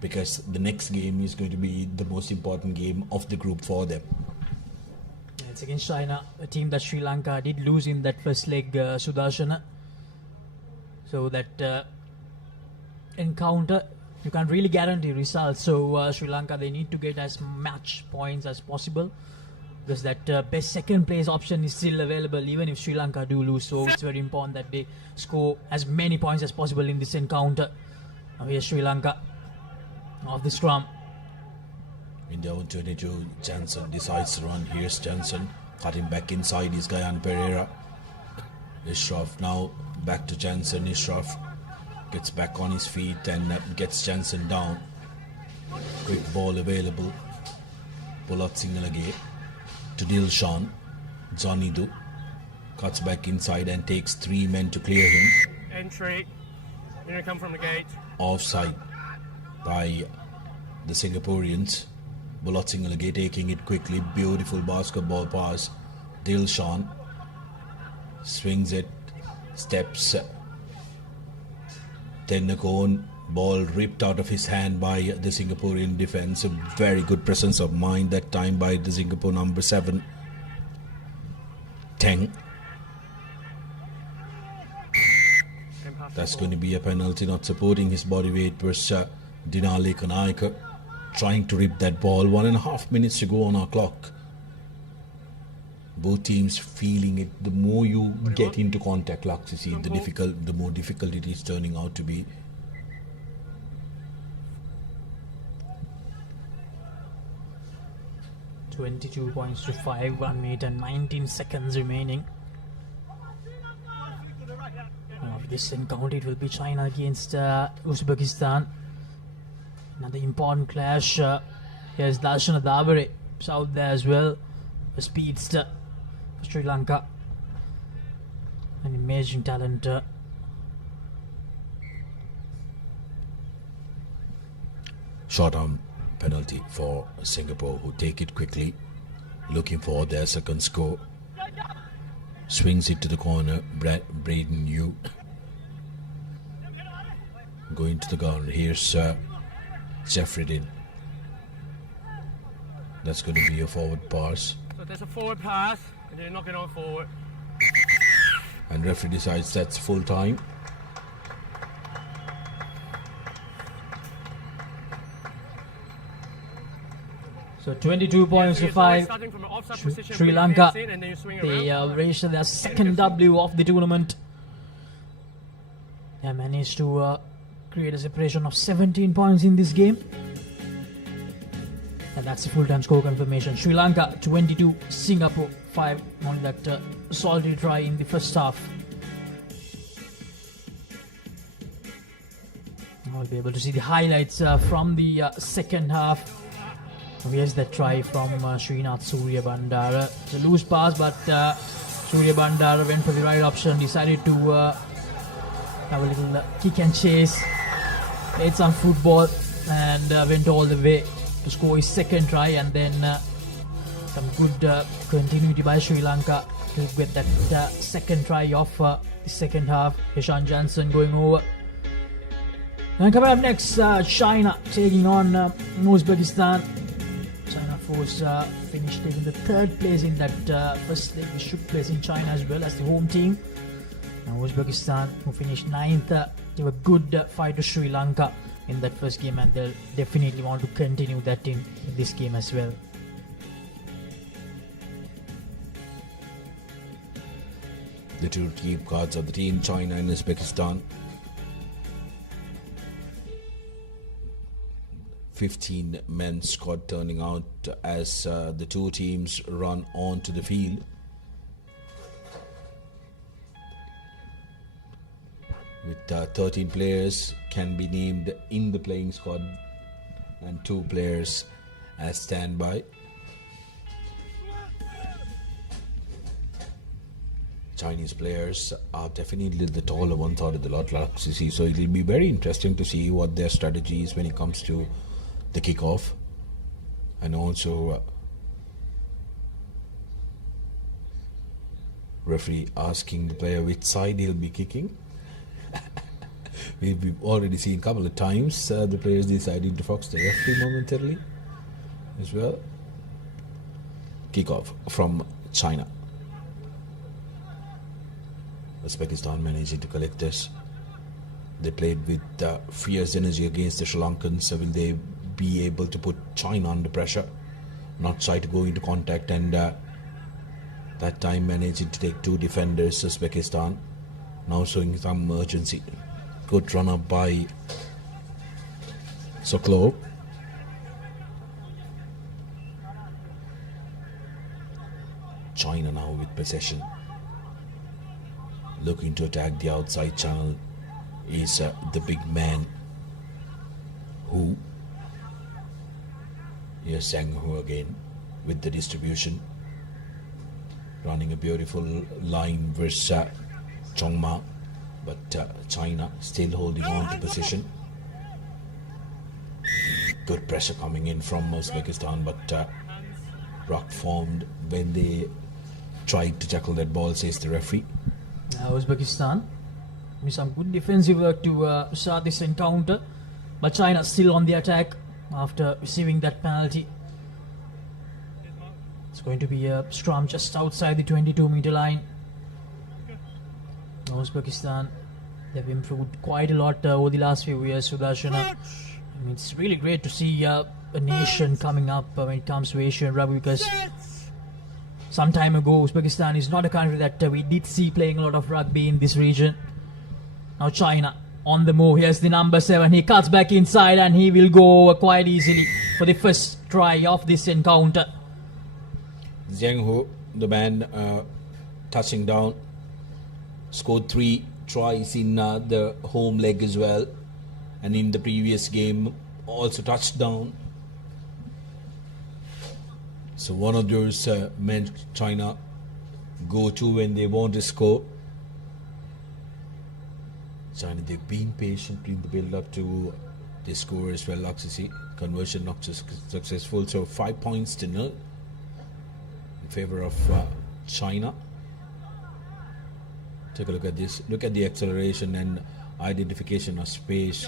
because the next game is going to be the most important game of the group for them. It's against China, a team that Sri Lanka did lose in that first leg, Sudarshana. So that encounter, you can't really guarantee results. So Sri Lanka, they need to get as much points as possible, because that best second place option is still available even if Sri Lanka do lose. So it's very important that they score as many points as possible in this encounter. Now here's Sri Lanka off the scrum. In their own 22, Jansen decides to run. Here's Jansen cutting back inside is Gayan Pereira. Ishraf now back to Jansen. Ishraf gets back on his feet and gets Jansen down. Quick ball available. Pulat Singalage to Dilshan. Zanidu cuts back inside and takes 3 men to clear him. Entry. You're going to come from the gate. Offside by the Singaporeans. Bulat Singalage taking it quickly. Beautiful basketball pass. Dilshan swings it, steps. Then the cone, ball ripped out of his hand by the Singaporean defense. A very good presence of mind that time by the Singapore number 7, Teng. That's going to be a penalty, not supporting his body weight was Dinali Kanaika, trying to rip that ball. 1.5 minutes to go on our clock. Both teams feeling it. The more you get into contact, Laksisi, the more difficult it is turning out to be. 22 points to 5, 1 minute and 19 seconds remaining. After this encounter, it will be China against Uzbekistan. Another important clash. Here's Darshana Davare, out there as well. A speedster for Sri Lanka. An emerging talent. Short-arm penalty for Singapore, who take it quickly, looking for their second score. Swings it to the corner. Braden Yu going to the ground. Here's Jeffrey Din. That's going to be a forward pass. So there's a forward pass, and then knock it on forward. And referee decides that's full time. So 22 points to 5. Sri Lanka, they reached their second W of the tournament. They managed to create a separation of 17 points in this game. And that's the full-time score confirmation. Sri Lanka 22, Singapore 5. Only that salty try in the first half. I'll be able to see the highlights from the second half. Here's that try from Srinath Surya Bandara. It's a loose pass, but Surya Bandara went for the right option, decided to have a little kick and chase, played some football, and went all the way to score his second try. And then some good continuity by Sri Lanka to get that second try of the second half. Ishan Jansen going over. And coming up next, China taking on Uzbekistan. China force finished taking the third place in that first leg. They should place in China as well as the home team. Now Uzbekistan, who finished 9th, gave a good fight to Sri Lanka in that first game, and they'll definitely want to continue that in this game as well. The two team cards of the team, China and Uzbekistan. 15 men squad turning out as the two teams run onto the field. With 13 players can be named in the playing squad and 2 players as standby. Chinese players are definitely the taller ones out of the lot, like you see. So it'll be very interesting to see what their strategy is when it comes to the kickoff, and also referee asking the player which side he'll be kicking. We've already seen a couple of times the players deciding to fox the referee momentarily as well. Kickoff from China. Uzbekistan managing to collect this. They played with fierce energy against the Sri Lankans. So will they be able to put China under pressure, not try to go into contact, and that time managing to take 2 defenders. Uzbekistan now showing some urgency. Good run up by Sokolov. China now with possession, looking to attack the outside channel is the big man who. Here's Sang Hu again with the distribution, running a beautiful line versus Chong Ma, but China still holding on to position. Good pressure coming in from Uzbekistan, but rock formed when they tried to tackle that ball, says the referee. Uzbekistan with some good defensive work to start this encounter, but China still on the attack after receiving that penalty. It's going to be a scrum just outside the 22-meter line. Uzbekistan, they've improved quite a lot over the last few years, Sudarshan. I mean, it's really great to see a nation coming up when it comes to Asian rugby, because some time ago Uzbekistan is not a country that we did see playing a lot of rugby in this region. Now China on the move. Here's the number 7. He cuts back inside and he will go quite easily for the first try of this encounter. Zheng Hu, the man touching down, scored 3 tries in the home leg as well, and in the previous game also touched down. So one of those men China go to when they want to score. China, they've been patient in the build up to the score as well. Luxury conversion not just successful, so 5 points to 0 in favor of China. Take a look at this. Look at the acceleration and identification of space.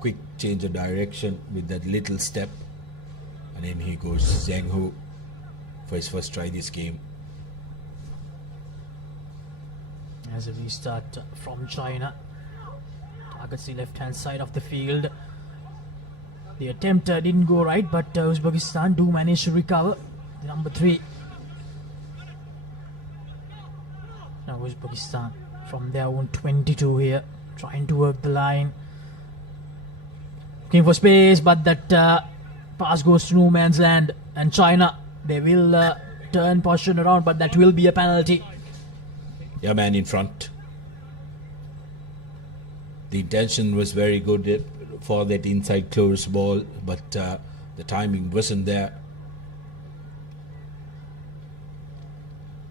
Quick change of direction with that little step. And then he goes Zheng Hu for his first try this game. As a restart from China. Targets the left-hand side of the field. The attempt didn't go right, but Uzbekistan do manage to recover. The number 3. Now Uzbekistan from their own 22 here, trying to work the line. Looking for space, but that pass goes to no man's land. And China, they will turn position around, but that will be a penalty. Yeah, man in front. The intention was very good for that inside close ball, but the timing wasn't there.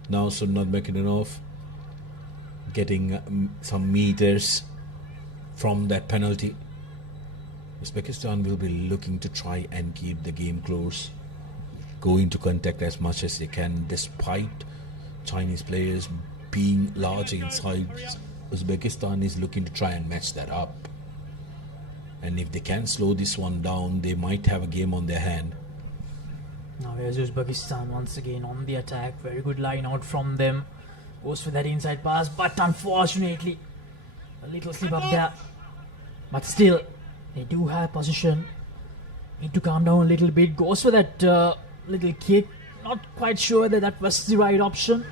Now Sunnat Mekinanov getting some meters from that penalty. Uzbekistan will be looking to try and keep the game close, go into contact as much as they can, despite Chinese players being large inside. Uzbekistan is looking to try and match that up, and if they can slow this one down, they might have a game on their hand. Now here's Uzbekistan once again on the attack. Very good line out from them. Goes for that inside pass, but unfortunately a little slip up there. But still, they do have position. Need to calm down a little bit. Goes for that little kick. Not quite sure that that was the right option.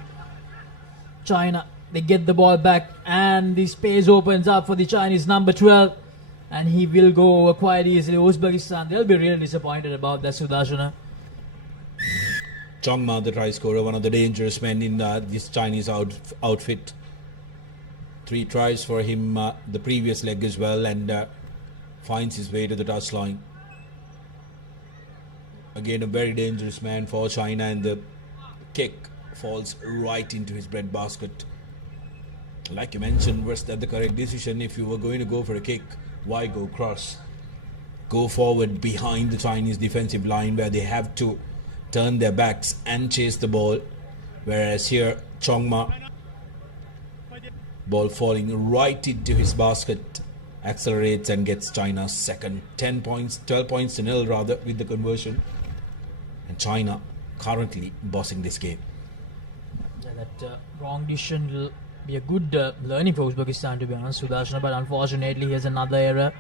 China, they get the ball back, and the space opens up for the Chinese number 12, and he will go over quite easily. Uzbekistan, they'll be really disappointed about that, Sudarshana. Chong Ma, the try scorer, one of the dangerous men in this Chinese outfit. 3 tries for him the previous leg as well, and finds his way to the touchline. Again, a very dangerous man for China, and the kick falls right into his breadbasket. Like you mentioned, was that the correct decision? If you were going to go for a kick, why go cross? Go forward behind the Chinese defensive line where they have to turn their backs and chase the ball. Whereas here, Chong Ma, ball falling right into his basket, accelerates and gets China's second 12 points to 0 rather, with the conversion. And China currently bossing this game. Yeah, that wrong decision will be a good learning for Uzbekistan, to be honest, Sudarshana, but unfortunately here's another error.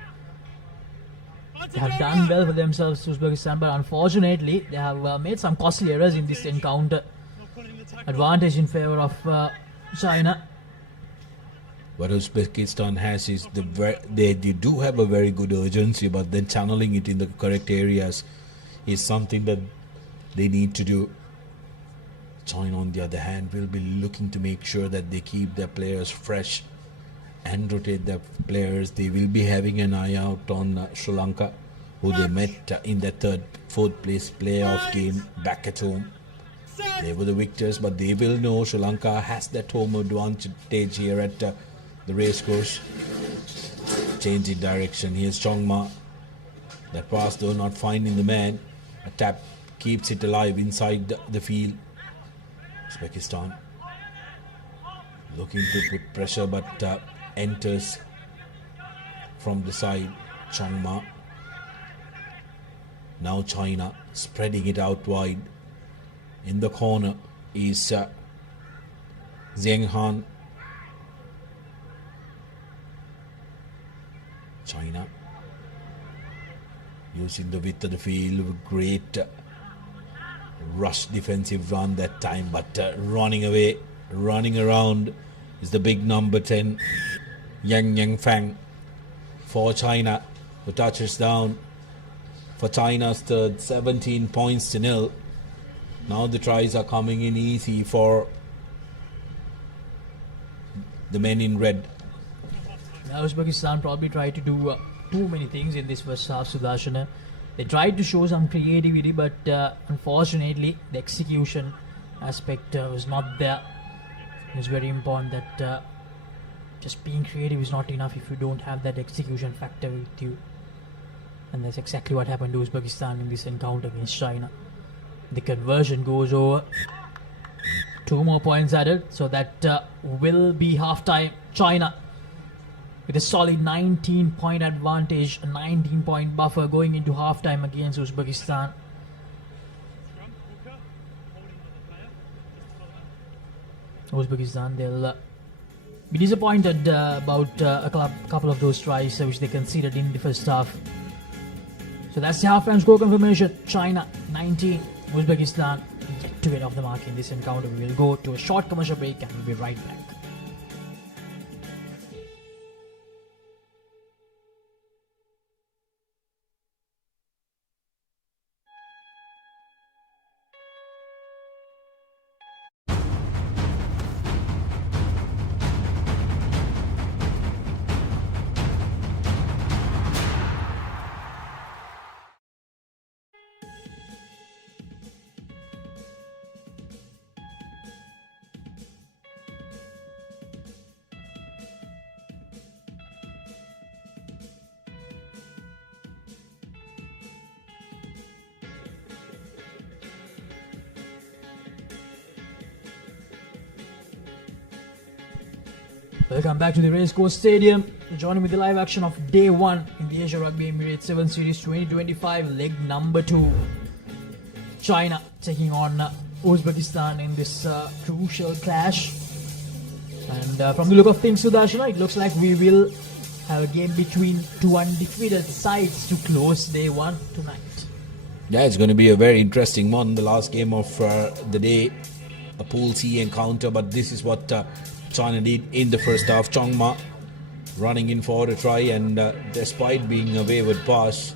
They have done well for themselves, Uzbekistan, but unfortunately they have made some costly errors in this encounter. Advantage in favor of China. What Uzbekistan has is they do have a very good urgency, but then channeling it in the correct areas is something that they need to do. China, on the other hand, will be looking to make sure that they keep their players fresh and rotate their players. They will be having an eye out on Sri Lanka, who they met in their 4th place playoff game back at home. They were the victors, but they will know Sri Lanka has that home advantage here at the racecourse. Change in direction. Here's Chong Ma. That pass though not finding the man. A tap keeps it alive inside the field. Uzbekistan looking to put pressure, but enters from the side. Chong Ma. Now China spreading it out wide. In the corner is Zheng Han. China using the width of the field with great rush defensive run that time, but running away, running around is the big number 10, Yang Fang for China, who touches down for China's third, 17 points to 0. Now the tries are coming in easy for the men in red. Now Uzbekistan probably tried to do too many things in this first half, Sudarshana. They tried to show some creativity, but unfortunately the execution aspect was not there. It's very important that just being creative is not enough if you don't have that execution factor with you. And that's exactly what happened to Uzbekistan in this encounter against China. The conversion goes over. 2 more points added, so that will be half-time. China with a solid 19-point advantage, a 19-point buffer going into half-time against Uzbekistan. Uzbekistan, they'll be disappointed about a couple of those tries which they conceded in the first half. So that's the half-time score confirmation. China 19, Uzbekistan yet to get off the mark in this encounter. We will go to a short commercial break and we'll be right back. Welcome back to the Racecourse Stadium. Joining with the live action of day 1 in the Asia Rugby Emirates 7 Series 2025, leg number 2. China taking on Uzbekistan in this crucial clash. And from the look of things, Sudarshana, it looks like we will have a game between two undefeated sides to close day 1 tonight. Yeah, it's going to be a very interesting one. The last game of the day, a Pool C encounter, but this is what China did in the first half. Chongma running in for a try, and despite being a wayward pass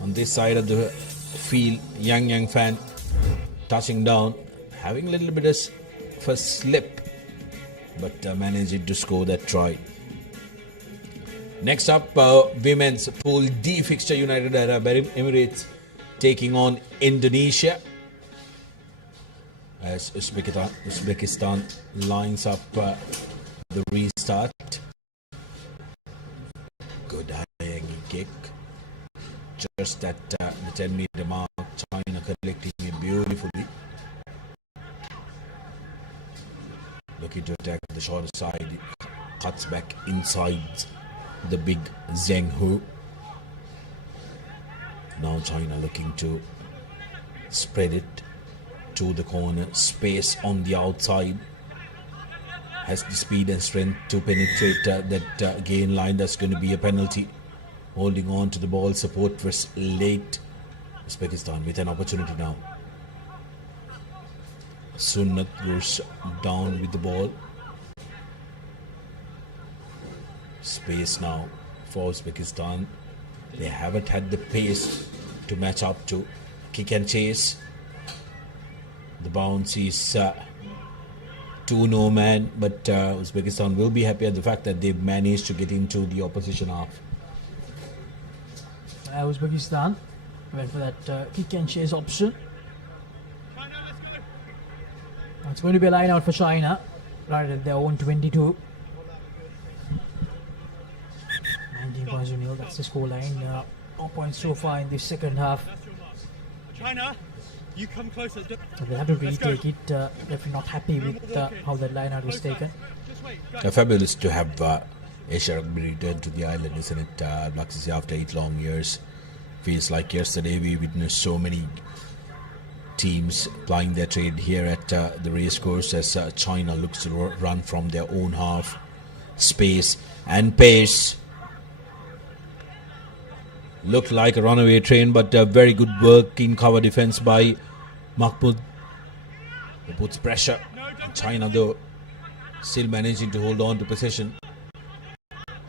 on this side of the field, Yang Fan touching down, having a little bit of a slip, but managing to score that try. Next up, women's Pool D fixture, United Arab Emirates taking on Indonesia. As Uzbekistan lines up the restart. Good high kick. Just at the 10-meter mark, China collecting it beautifully. Looking to attack the shorter side. It cuts back inside the big Zheng Hu. Now China looking to spread it to the corner, space on the outside, has the speed and strength to penetrate that gain line. That's going to be a penalty. Holding on to the ball, support was late. Uzbekistan with an opportunity now. Sunnat goes down with the ball. Space now for Uzbekistan. They haven't had the pace to match up to. Kick and chase. The bounce is to no man, but Uzbekistan will be happy at the fact that they've managed to get into the opposition half. Uzbekistan went for that kick and chase option. It's going to be a line out for China, right at their own 22. 19 points to nil, that's the score line. 4 points so far in the second half. China, you come closer. So they have to retake it. Definitely not happy with how that line out was taken. Fabulous to have Asia Rugby return to the island, isn't it? After 8 long years. Feels like yesterday we witnessed so many teams plying their trade here at the racecourse as China looks to run from their own half. Space and pace. Looked like a runaway train, but very good work in cover defense by Mahmoud. He puts pressure. And China, though, still managing to hold on to possession.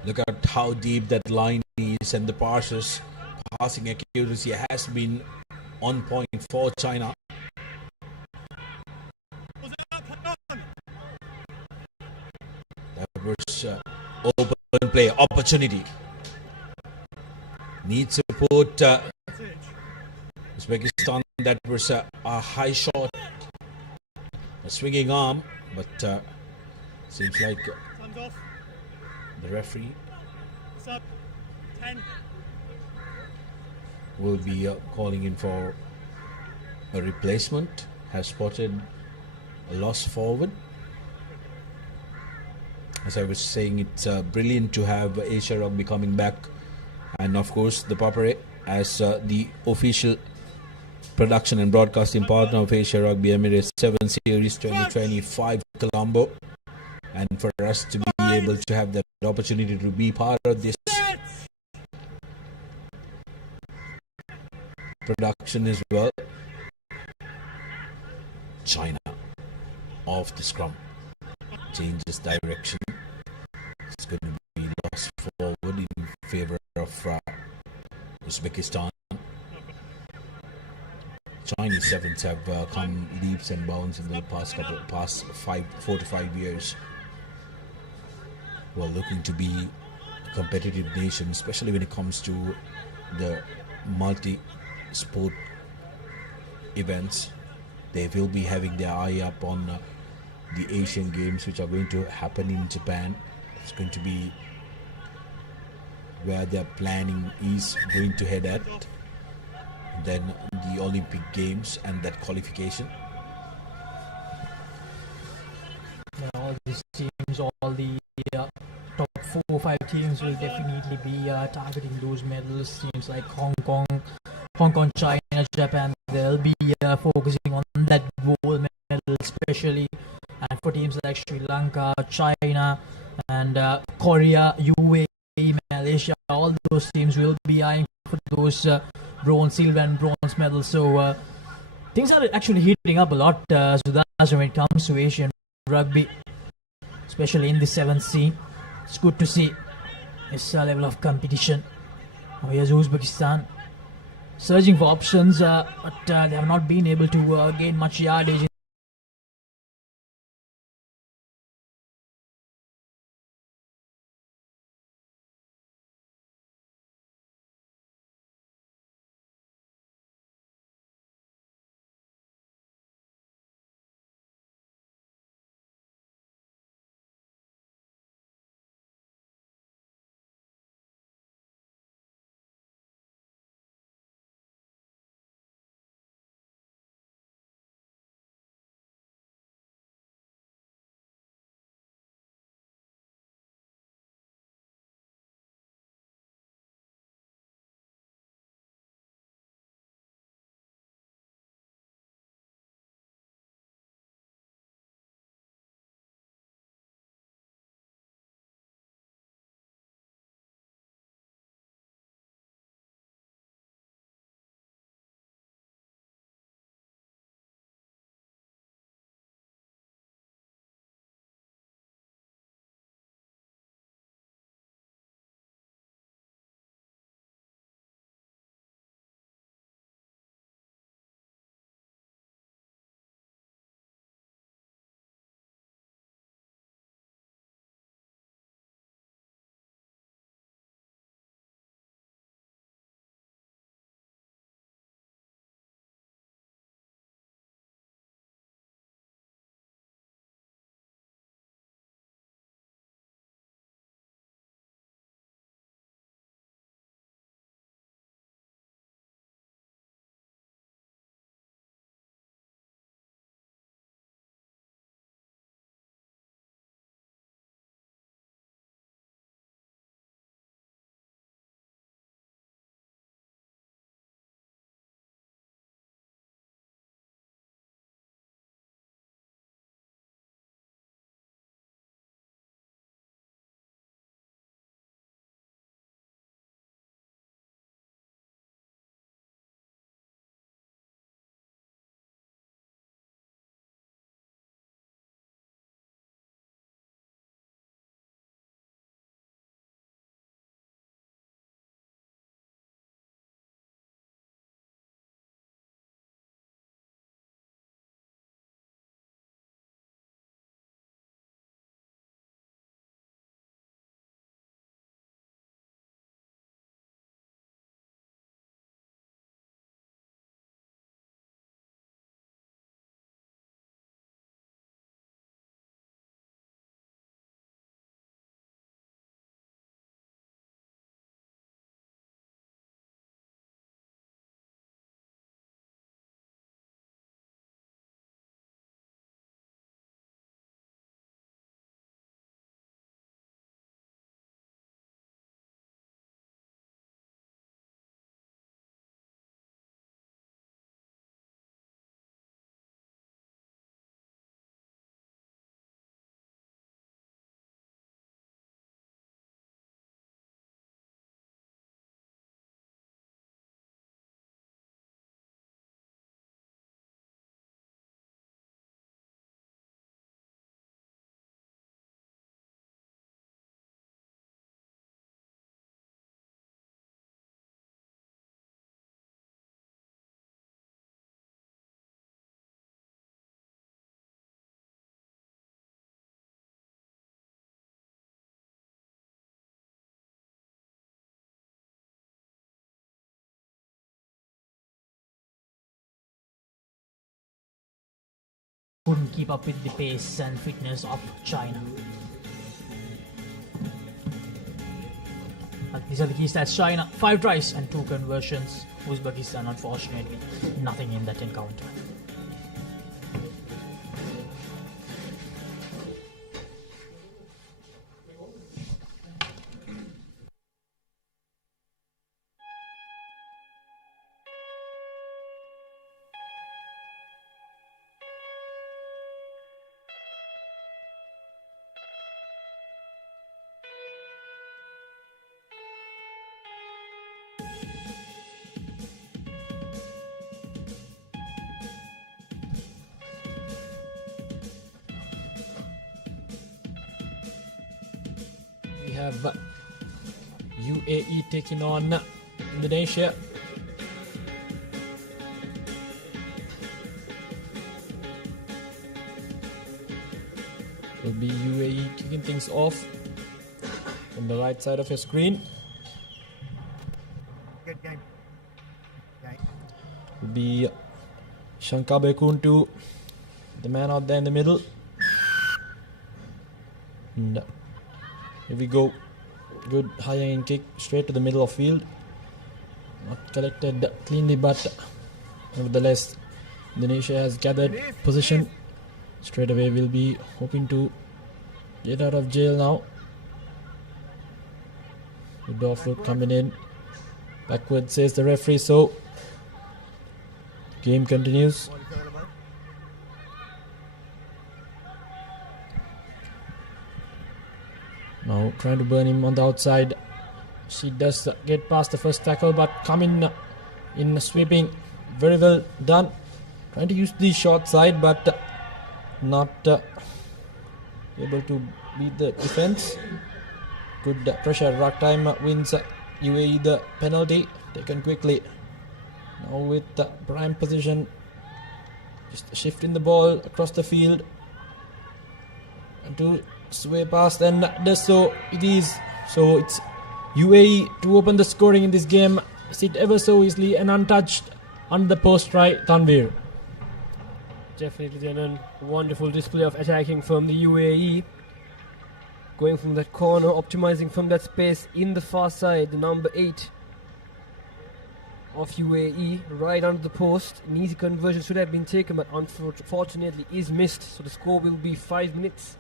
Look at how deep that line is, and the passing accuracy has been on point for China. That was open play opportunity. Needs support. Uzbekistan, that was a high shot, a swinging arm, but seems like the referee will be calling in for a replacement. Has spotted a loss forward. As I was saying, it's brilliant to have Asia Rugby coming back, and of course the Papare as the official production and broadcasting partner of Asia Rugby Emirates 7 Series 2025 Colombo, and for us to be able to have that opportunity to be part of this production as well. China off the scrum, changes direction. It's going to be lost forward in favor of Uzbekistan. Chinese sevens have come leaps and bounds in the past 4 to 5 years. We're looking to be a competitive nation, especially when it comes to the multi-sport events. They will be having their eye up on the Asian Games, which are going to happen in Japan. It's going to be where their planning is going to head at. Then the Olympic Games and that qualification. All these teams, all the top 4 or 5 teams will definitely be targeting those medals. Teams like Hong Kong, China, Japan, they'll be focusing on that gold medal especially. And for teams like Sri Lanka, China, and Korea, UAE, Malaysia, all those teams will be eyeing for those bronze, silver and bronze medals. So things are actually heating up a lot, Sudhaj, when it comes to Asian rugby, especially in the 7th scene. It's good to see this level of competition. Now here's Uzbekistan searching for options, but they have not been able to gain much yardage couldn't keep up with the pace and fitness of China. But these are the key stats. China 5 tries and 2 conversions. Uzbekistan, unfortunately, nothing in that encounter. We have UAE taking on Indonesia. Will be UAE kicking things off on the right side of your screen. Good game. Will be Shankar Bekuntu, the man out there in the middle. And here we go. Good high hanging kick straight to the middle of field. Not collected cleanly, but nevertheless, Indonesia has gathered position. Straight away, we'll be hoping to get out of jail now. Good offload coming in. Backward says the referee, so game continues. Now trying to burn him on the outside. She does get past the first tackle, but coming in sweeping. Very well done. Trying to use the short side, but not able to beat the defense. Good pressure. Ruck time wins UAE the penalty. Taken quickly. Now with prime position. Just shifting the ball across the field. And to sway past, and does so it is. So it's UAE to open the scoring in this game. Sit ever so easily and untouched under the post try. Tanvir. Definitely a wonderful display of attacking from the UAE. Going from that corner, optimizing from that space in the far side. The number 8 of UAE right under the post. An easy conversion should have been taken, but unfortunately is missed. So the score will be 5-0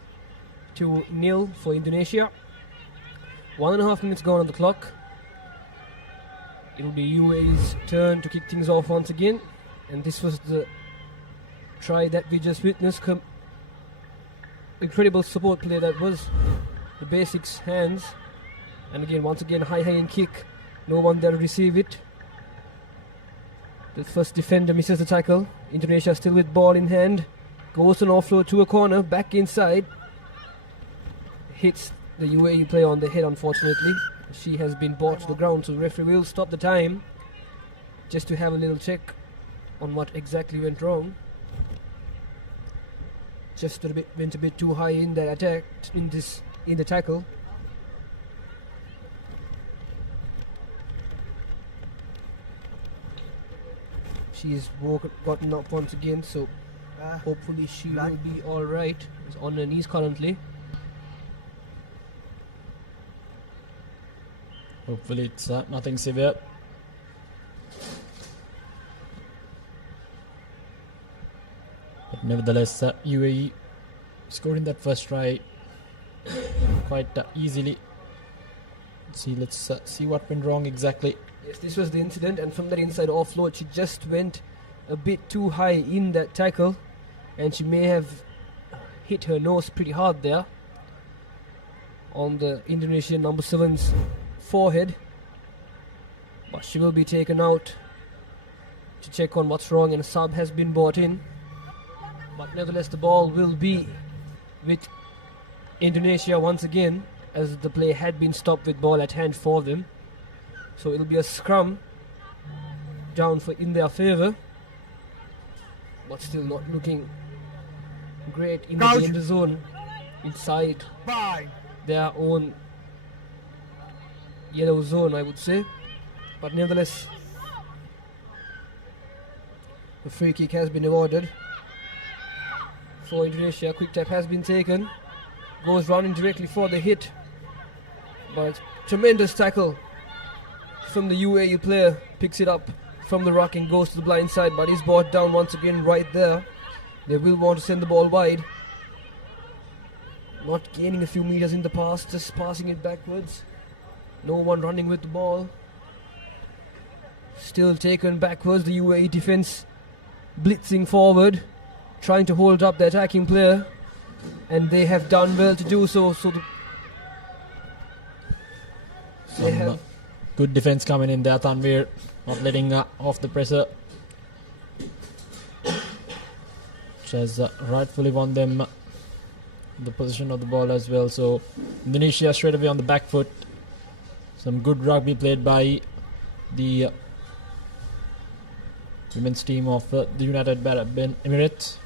for Indonesia. 1.5 minutes gone on the clock. It will be UAE's turn to kick things off once again. And this was the try that we just witnessed. Incredible support play that was. The basics hands. And again, once again, high hanging kick. No one there to receive it. The first defender misses the tackle. Indonesia still with ball in hand. Goes an offload to a corner. Back inside. Hits the UAE player on the head, unfortunately. She has been brought to the ground, so the referee will stop the time just to have a little check on what exactly went wrong. Just went a bit too high in that attack, in the tackle. She's gotten up once again, so hopefully she will be all right. She's on her knees currently. Hopefully it's nothing severe. But nevertheless, UAE scoring that first try quite easily. Let's see what went wrong exactly. Yes, this was the incident, and from that inside offload, she just went a bit too high in that tackle, and she may have hit her nose pretty hard there on the Indonesian number 7's forehead. But she will be taken out to check on what's wrong, and a sub has been brought in. But nevertheless, the ball will be with Indonesia once again, as the play had been stopped with ball at hand for them. So it'll be a scrum down in their favour, but still not looking great in the danger zone inside their own yellow zone, I would say. But nevertheless, the free kick has been awarded for Indonesia. Quick tap has been taken. Goes running directly for the hit. But tremendous tackle from the UAE player. Picks it up from the ruck and goes to the blind side, but is brought down once again right there. They will want to send the ball wide. Not gaining a few meters in the pass, just passing it backwards. No one running with the ball. Still taken backwards, the UAE defense blitzing forward, trying to hold up the attacking player, and they have done well to do so. So they have good defense coming in there. Tanvir not letting off the pressure, which has rightfully won them the position of the ball as well. So Indonesia straight away on the back foot. Some good rugby played by the women's team of the United Arab Emirates.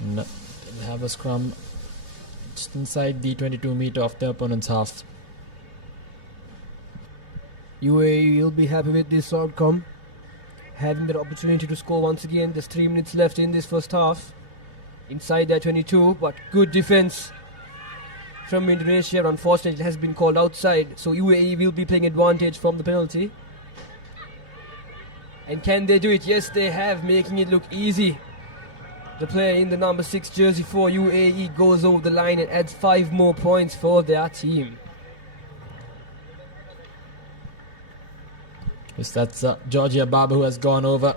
And they have a scrum just inside the 22 meter of the opponent's half. UAE will be happy with this outcome, having that opportunity to score once again. There's 3 minutes left in this first half. Inside their 22, but good defense from Indonesia. Unfortunately, it has been called outside, so UAE will be playing advantage from the penalty. And can they do it? Yes, they have, making it look easy. The player in the number 6 jersey for UAE goes over the line and adds 5 more points for their team. Yes, that's Georgia Barber who has gone over.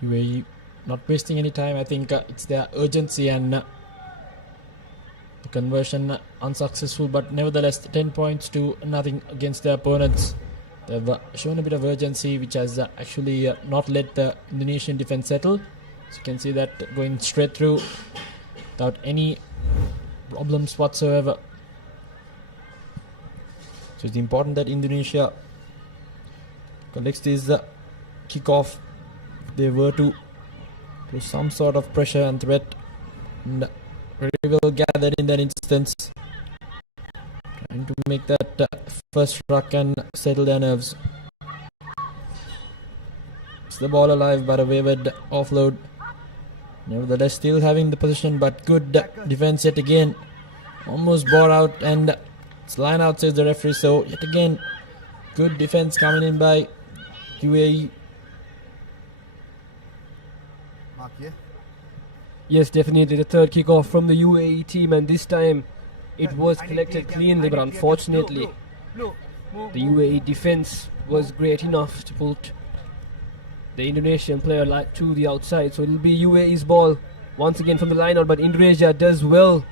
UAE not wasting any time. I think it's their urgency and the conversion unsuccessful, but nevertheless 10 points to nothing against their opponents. They've shown a bit of urgency, which has actually not let the Indonesian defense settle. So you can see that going straight through without any problems whatsoever. So it's important that Indonesia collects this kickoff. They were to put some sort of pressure and threat, and very well gathered in that instance, trying to make that first ruck and settle their nerves. It's the ball alive, but a wayward offload. Nevertheless, still having the position, but good defense yet again. Almost brought out, and it's line out, says the referee. So yet again, good defense coming in by UAE. Yes, definitely the third kickoff from the UAE team, and this time it was collected cleanly, but unfortunately the UAE defense was great enough to put the Indonesian player to the outside. So it will be UAE's ball once again from the line out, but Indonesia does well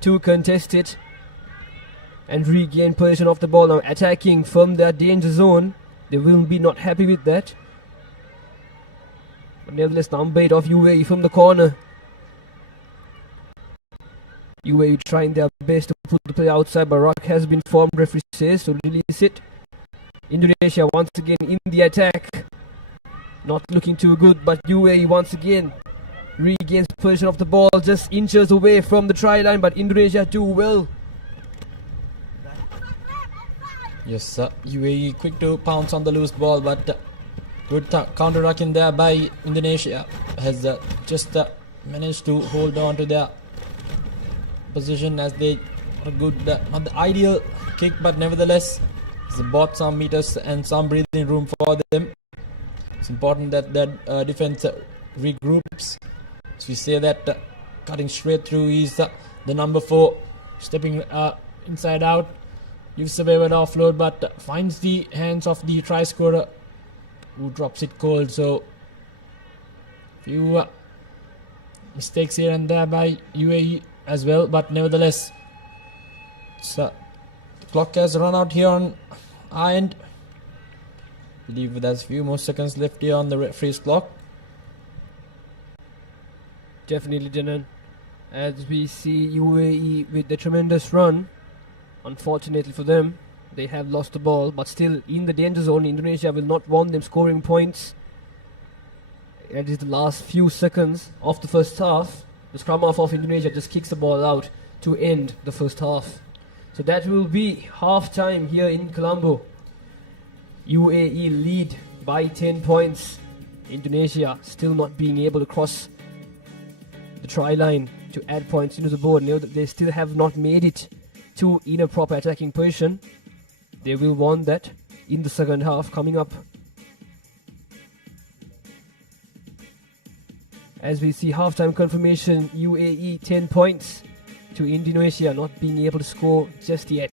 to contest it and regain possession of the ball. Now attacking from their danger zone, they will be not happy with that. But nevertheless, number 8 of UAE from the corner. UAE trying their best to put the play outside, but ruck has been formed, referee says, so release it. Indonesia once again in the attack. Not looking too good, but UAE once again regains possession of the ball, just inches away from the try line, but Indonesia do well. Yes, UAE quick to pounce on the loose ball, but good counter ruck in there by Indonesia. Has just managed to hold on to their position as they a good, not the ideal kick, but nevertheless they bought some meters and some breathing room for them. It's important that that defense regroups. So we say that cutting straight through is the number 4, stepping inside out, gives away an offload, but finds the hands of the try scorer, who drops it cold. So few mistakes here and there by UAE as well, but nevertheless the clock has run out here on our end. I believe there's a few more seconds left here on the referee's clock. Definitely, Janan, as we see UAE with the tremendous run. Unfortunately for them, they have lost the ball, but still in the danger zone. Indonesia will not want them scoring points. It is the last few seconds of the first half. The scrum half of Indonesia just kicks the ball out to end the first half. So that will be half time here in Colombo. UAE lead by 10 points. Indonesia still not being able to cross the try line to add points into the board. Now that they still have not made it to in a proper attacking position. They will want that in the second half coming up. As we see halftime confirmation, UAE 10 points to Indonesia not being able to score just yet.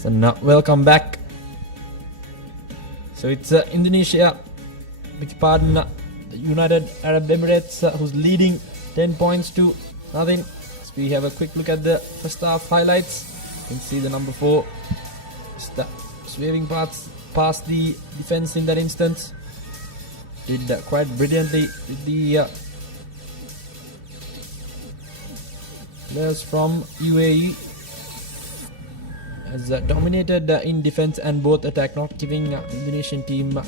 So now, welcome back. So it's Indonesia, beg your pardon, the United Arab Emirates who's leading 10 points to nothing. So we have a quick look at the first half highlights. You can see the number 4 swerving past the defense in that instance. Did quite brilliantly with the players from UAE. Has dominated in defense and both attack, not giving Indonesian team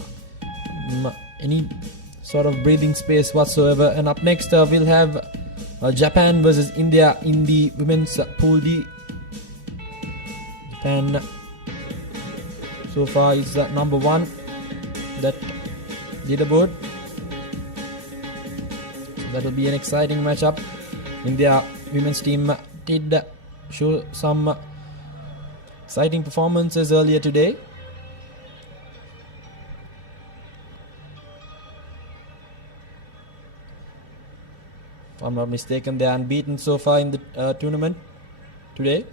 any sort of breathing space whatsoever. And up next we'll have Japan versus India in the women's pool D. Japan so far is number 1 that leaderboard. So that will be an exciting matchup. India women's team did show some exciting performances earlier today. If I'm not mistaken, they are unbeaten so far in the tournament today.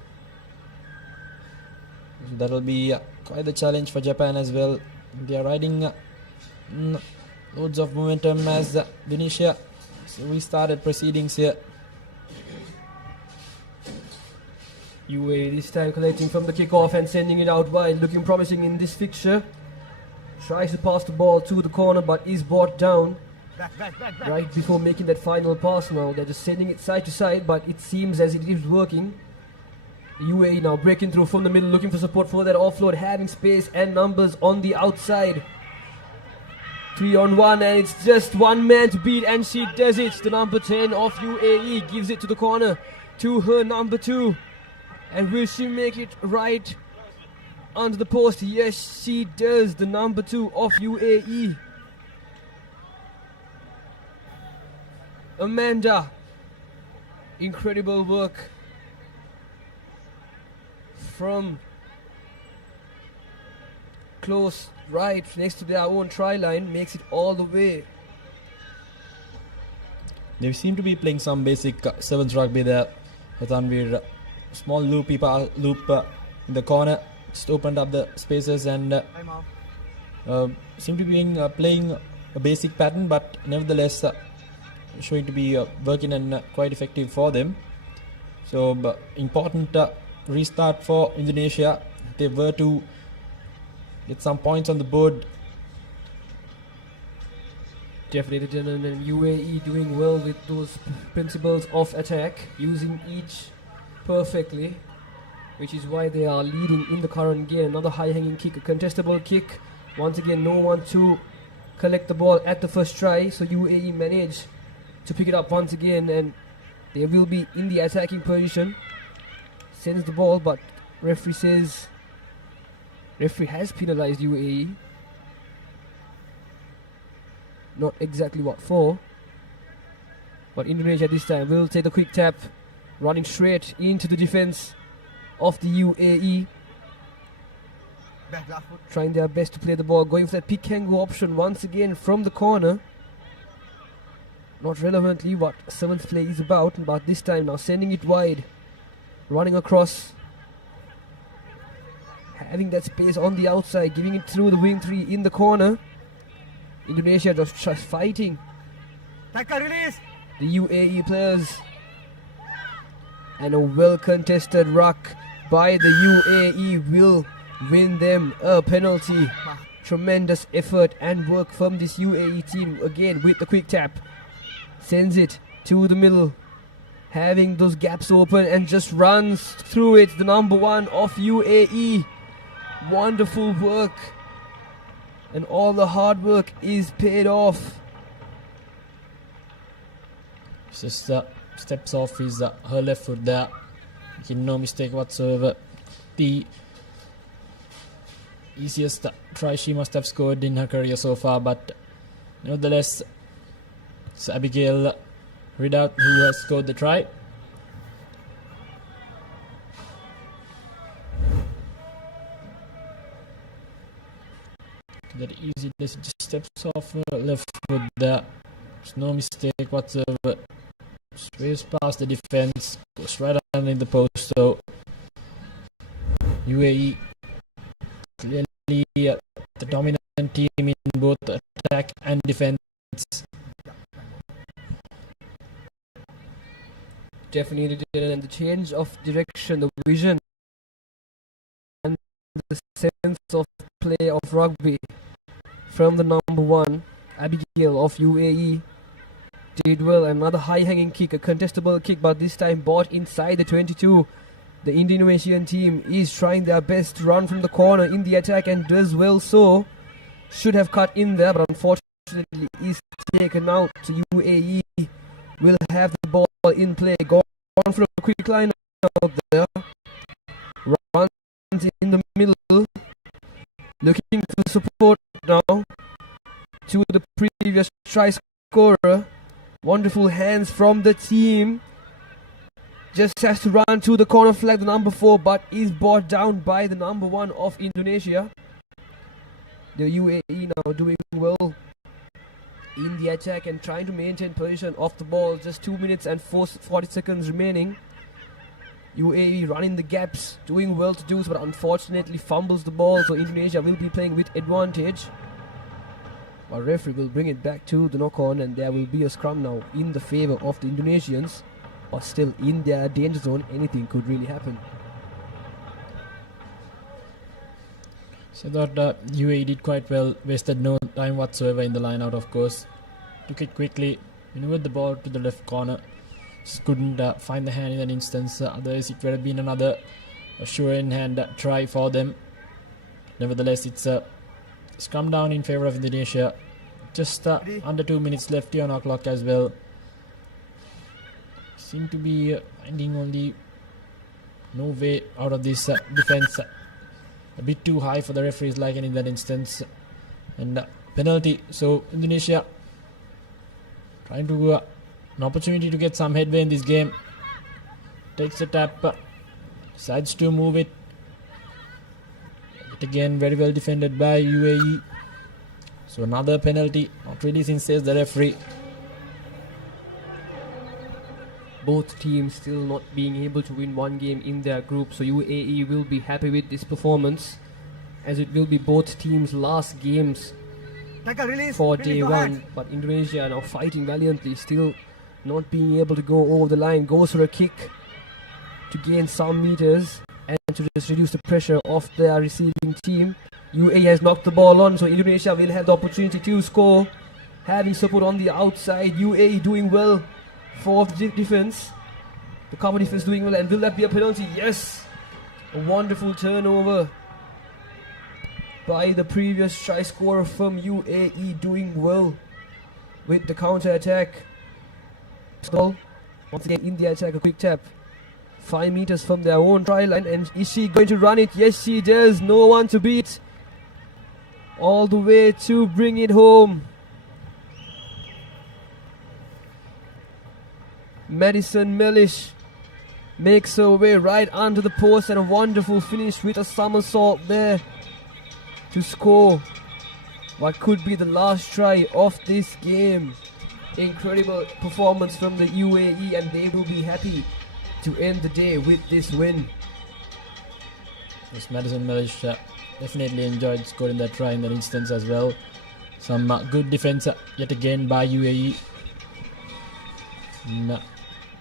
So that will be quite the challenge for Japan as well. They are riding loads of momentum as Indonesia. So we started proceedings here. UAE this time collecting from the kickoff and sending it out wide, looking promising in this fixture. Tries to pass the ball to the corner but is brought down right before making that final pass. Now they're just sending it side to side, but it seems as it is working. UAE now breaking through from the middle, looking for support for that offload, having space and numbers on the outside. 3-on-1 and it's just one man to beat, and she does it. The number 10 of UAE gives it to the corner to her number 2. And will she make it right under the post? Yes, she does. The number 2 of UAE. Amanda. Incredible work from close right next to their own try line. Makes it all the way. They seem to be playing some basic sevens rugby there. Hatanvir. Small loop in the corner, just opened up the spaces and seem to be playing a basic pattern, but nevertheless showing to be working and quite effective for them. So important restart for Indonesia. They were to get some points on the board. Definitely, gentlemen, UAE doing well with those principles of attack, using each perfectly, which is why they are leading in the current game. Another high-hanging kick, a contestable kick. Once again, no one to collect the ball at the first try, so UAE managed to pick it up once again, and they will be in the attacking position. Sends the ball, but referee says referee has penalized UAE. Not exactly what for, but Indonesia this time will take the quick tap, running straight into the defense of the UAE. Trying their best to play the ball, going for that pick and go option once again from the corner. Not relevantly what 7th play is about, but this time now sending it wide, running across, having that space on the outside, giving it through the wing 3 in the corner. Indonesia just fighting. Tackle release. The UAE players and a well contested ruck by the UAE will win them a penalty. Tremendous effort and work from this UAE team again with the quick tap. Sends it to the middle, having those gaps open and just runs through it. The number 1 of UAE. Wonderful work, and all the hard work is paid off. Just steps off his her left foot there, making no mistake whatsoever. The easiest try she must have scored in her career so far, but nevertheless it's Abigail Ridout who has scored the try. That easy, just steps off her left foot there. There's no mistake whatsoever. Sways past the defense, goes right under the post. So UAE clearly the dominant team in both attack and defense. Definitely did, and the change of direction, the vision, and the sense of play of rugby from the number 1, Abigail of UAE, did well. Another high-hanging kick, a contestable kick, but this time bought inside the 22. The Indonesian team is trying their best to run from the corner in the attack and does well so. Should have cut in there, but unfortunately is taken out. So UAE will have the ball in play. Gone for a quick line out there. Runs in the middle. Looking for support now to the previous try scorer. Wonderful hands from the team. Just has to run to the corner flag, the number 4, but is brought down by the number 1 of Indonesia. The UAE now doing well in the attack and trying to maintain position of the ball. Just 2 minutes and 40 seconds remaining. UAE running the gaps, doing well to do so, but unfortunately fumbles the ball, so Indonesia will be playing with advantage. Our referee will bring it back to the knock-on, and there will be a scrum now in the favour of the Indonesians. But still in their danger zone, anything could really happen. So that UAE did quite well, wasted no time whatsoever in the line out, of course. Took it quickly, maneuvered the ball to the left corner. Just couldn't find the hand in that instance, otherwise it would have been another sure in hand try for them. Nevertheless, it's a scrum down in favour of Indonesia. Just under 2 minutes left here on our clock as well. Seem to be finding only no way out of this defense. A bit too high for the referees like in that instance. And penalty. So Indonesia trying to an opportunity to get some headway in this game. Takes a tap. Decides to move it. But again, very well defended by UAE. So another penalty. Not releasing, says the referee. Both teams still not being able to win one game in their group, so UAE will be happy with this performance, as it will be both teams' last games for day 1. But Indonesia now fighting valiantly, still not being able to go over the line. Goes for a kick to gain some meters and to just reduce the pressure of their receiving team. UAE has knocked the ball on, so Indonesia will have the opportunity to score, having support on the outside. UAE doing well for the defense. The cover defense doing well, and will that be a penalty? Yes! A wonderful turnover by the previous try scorer from UAE, doing well with the counter attack. So, once again in the attack, a quick tap. 5 meters from their own try line, and is she going to run it? Yes, she does. No one to beat. All the way to bring it home. Madison Mellish makes her way right under the post, and a wonderful finish with a somersault there to score what could be the last try of this game. Incredible performance from the UAE, and they will be happy to end the day with this win. Yes, Madison Mellish definitely enjoyed scoring that try in that instance as well. Some good defense yet again by UAE.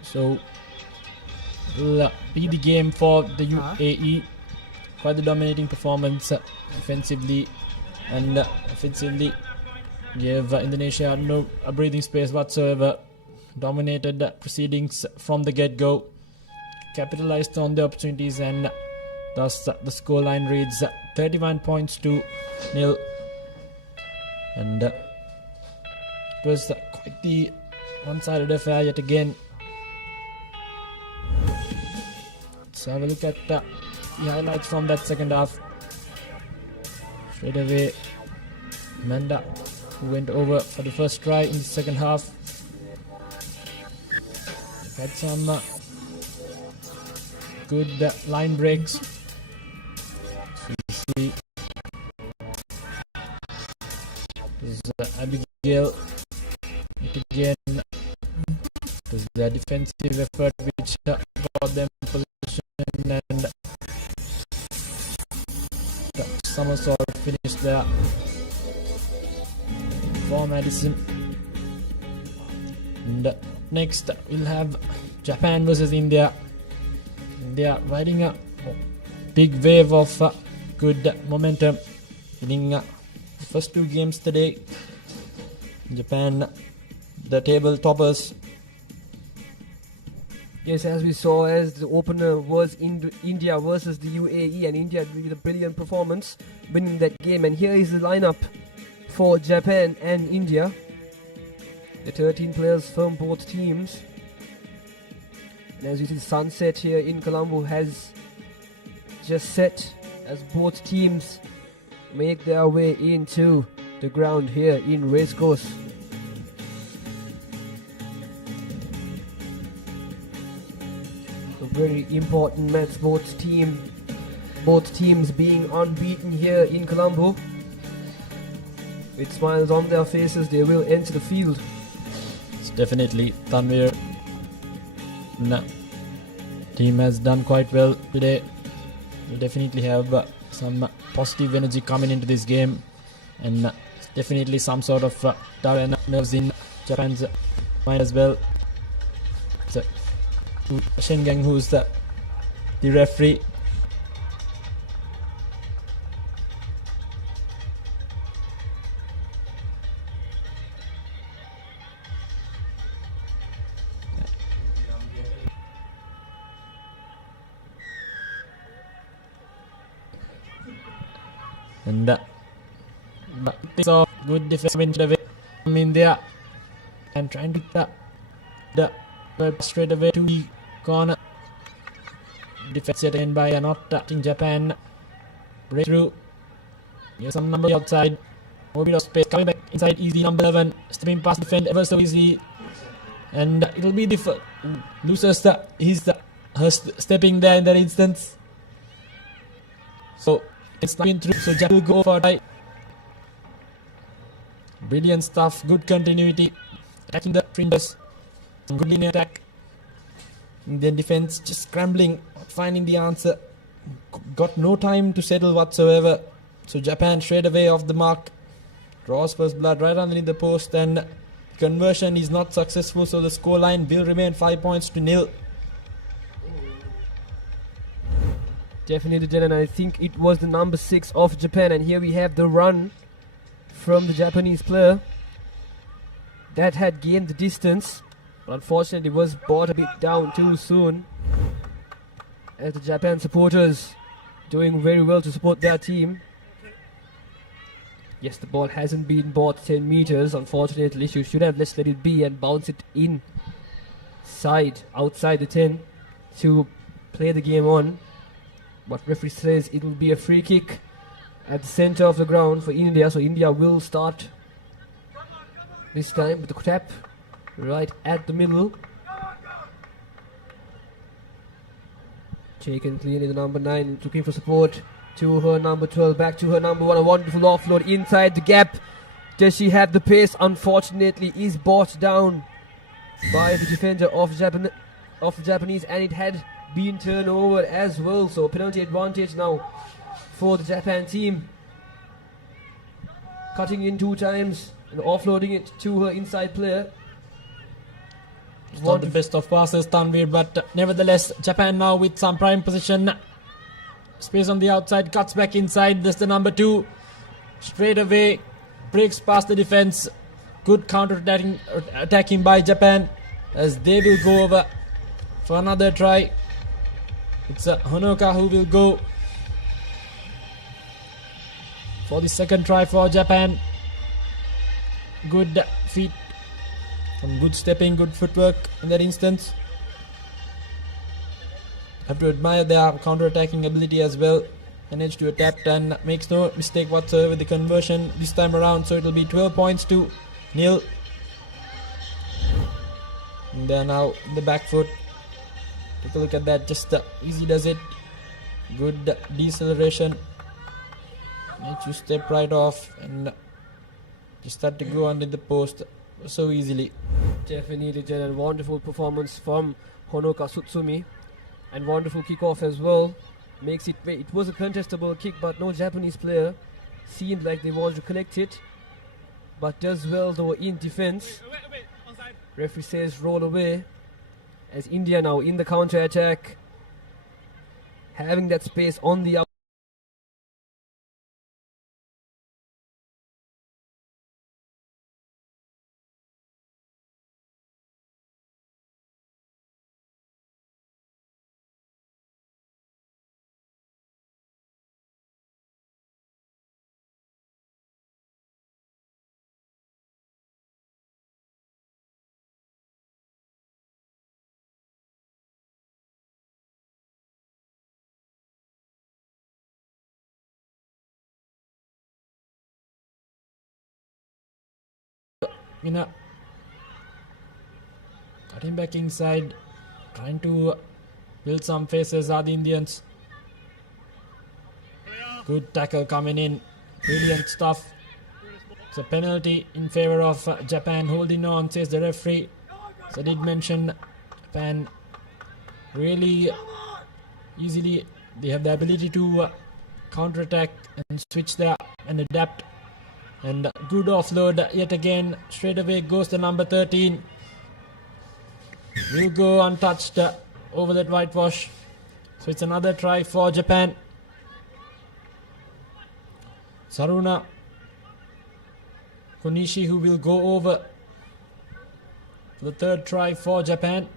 So will be the game for the UAE. Quite the dominating performance defensively and offensively. Gave Indonesia no breathing space whatsoever. Dominated proceedings from the get-go. Capitalized on the opportunities, and thus the scoreline reads 31 points to 0. And it was quite the one-sided affair yet again. Let's have a look at the highlights from that second half. Straight away, Amanda, who went over for the first try in the second half. Had some good line breaks. So you see, this is Abigail. It again, there's the defensive effort which brought them position, and the somersault finished there for Madison. And next we'll have Japan versus India. India riding a big wave of good momentum, winning the first 2 games today. Japan, the table toppers. Yes, as we saw, as the opener was India versus the UAE, and India did a brilliant performance, winning that game. And here is the lineup for Japan and India. The 13 players from both teams. And as you see, sunset here in Colombo has just set as both teams make their way into the ground here in Racecourse. A very important match, both teams being unbeaten here in Colombo. With smiles on their faces, they will enter the field. It's definitely Tanvir. Team has done quite well today. We definitely have some positive energy coming into this game, and definitely some sort of doubt and nerves in Japan's mind as well. So, Shengang, who's the referee. And so good defense from India, and trying to the straight away to the corner. Defense yet again by not touching Japan. Breakthrough. Here's some number outside. More bit of space coming back inside. Easy number 11. Stepping past defend ever so easy. And it'll be the losers. He's stepping there in that instance. So it's been through. So Japan will go for a try. Brilliant stuff. Good continuity. Attacking the fringes. Good linear attack. Indian defense just scrambling, finding the answer. Got no time to settle whatsoever. So Japan straight away off the mark. Draws first blood right underneath the post, and conversion is not successful. So the scoreline will remain 5 points to 0. Definitely, Dylan. I think it was the number 6 of Japan, and here we have the run from the Japanese player that had gained the distance, but unfortunately was brought a bit down too soon, as the Japan supporters doing very well to support their team. Yes, the ball hasn't been bought 10 meters, unfortunately. She should have let it be and bounce it outside the 10 to play the game on. But referee says it will be a free kick at the center of the ground for India. So India will start this time with the tap right at the middle. Taken clearly, the number 9 looking for support to her number 12, back to her number 1. A wonderful offload inside the gap. Does she have the pace? Unfortunately is brought down by the defender of the Japanese, and it had been turned over as well. So penalty advantage now for the Japan team. Cutting in 2 times and offloading it to her inside player. It's not the best of passes, Tanvir, but nevertheless, Japan now with some prime position. Space on the outside, cuts back inside. That's the number 2. Straight away, breaks past the defense. Good counter-attacking by Japan as they will go over for another try. It's Honoka who will go for the second try for Japan. Good feet, some good stepping, good footwork in that instance. Have to admire their counter-attacking ability as well. Managed to adapt and makes no mistake whatsoever with the conversion this time around. So it will be 12 points to nil. And they're now in the back foot. Take a look at that. Just easy does it. Good deceleration. Makes you step right off and just start to go under the post so easily. Definitely did a wonderful performance from Honoka Tsutsumi. And wonderful kickoff as well. Makes it was a contestable kick, but no Japanese player seemed like they wanted to collect it, but does well though in defense. Referee says roll away as India now in the counter attack, having that space on the Cutting back inside, trying to build some faces are the Indians. Good tackle coming in, brilliant stuff. It's a penalty in favor of Japan, holding on, says the referee. So I did mention Japan really easily, they have the ability to counter-attack and switch there and adapt. And good offload yet again. Straight away goes the number 13. Will go untouched over that whitewash. So it's another try for Japan. Saruna Konishi who will go over for the third try for Japan.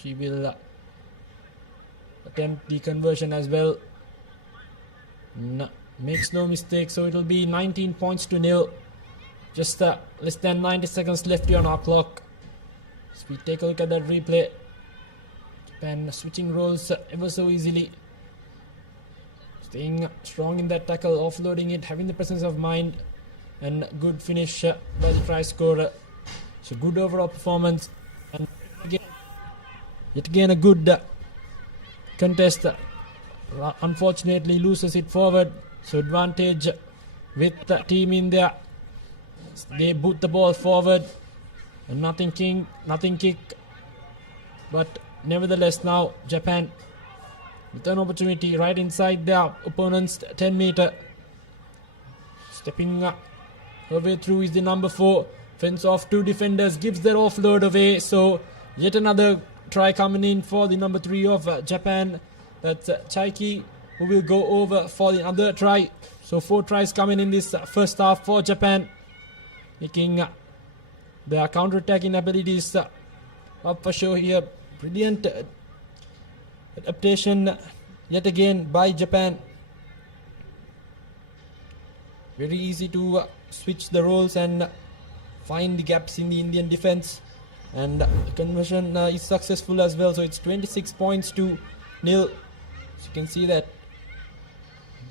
She will attempt the conversion as well. Makes no mistake, so it will be 19 points to nil. Just less than 90 seconds left on our clock. As we take a look at that replay, Japan switching roles ever so easily. Staying strong in that tackle, offloading it, having the presence of mind, and good finish by the try scorer. So good overall performance, and yet again a good contest. Unfortunately loses it forward, so advantage with the team in there. They boot the ball forward and nothing kick, but nevertheless now Japan with an opportunity right inside their opponent's 10 meter. Stepping her way through is the number 4. Fence off 2 defenders, gives their offload away, so yet another try coming in for the number 3 of Japan. That's Chaiki who will go over for the other try. So 4 tries coming in this first half for Japan, making their counter-attacking abilities up for show here. Brilliant adaptation yet again by Japan. Very easy to switch the roles and find the gaps in the Indian defense, and the conversion is successful as well. So it's 26 points to nil. So you can see that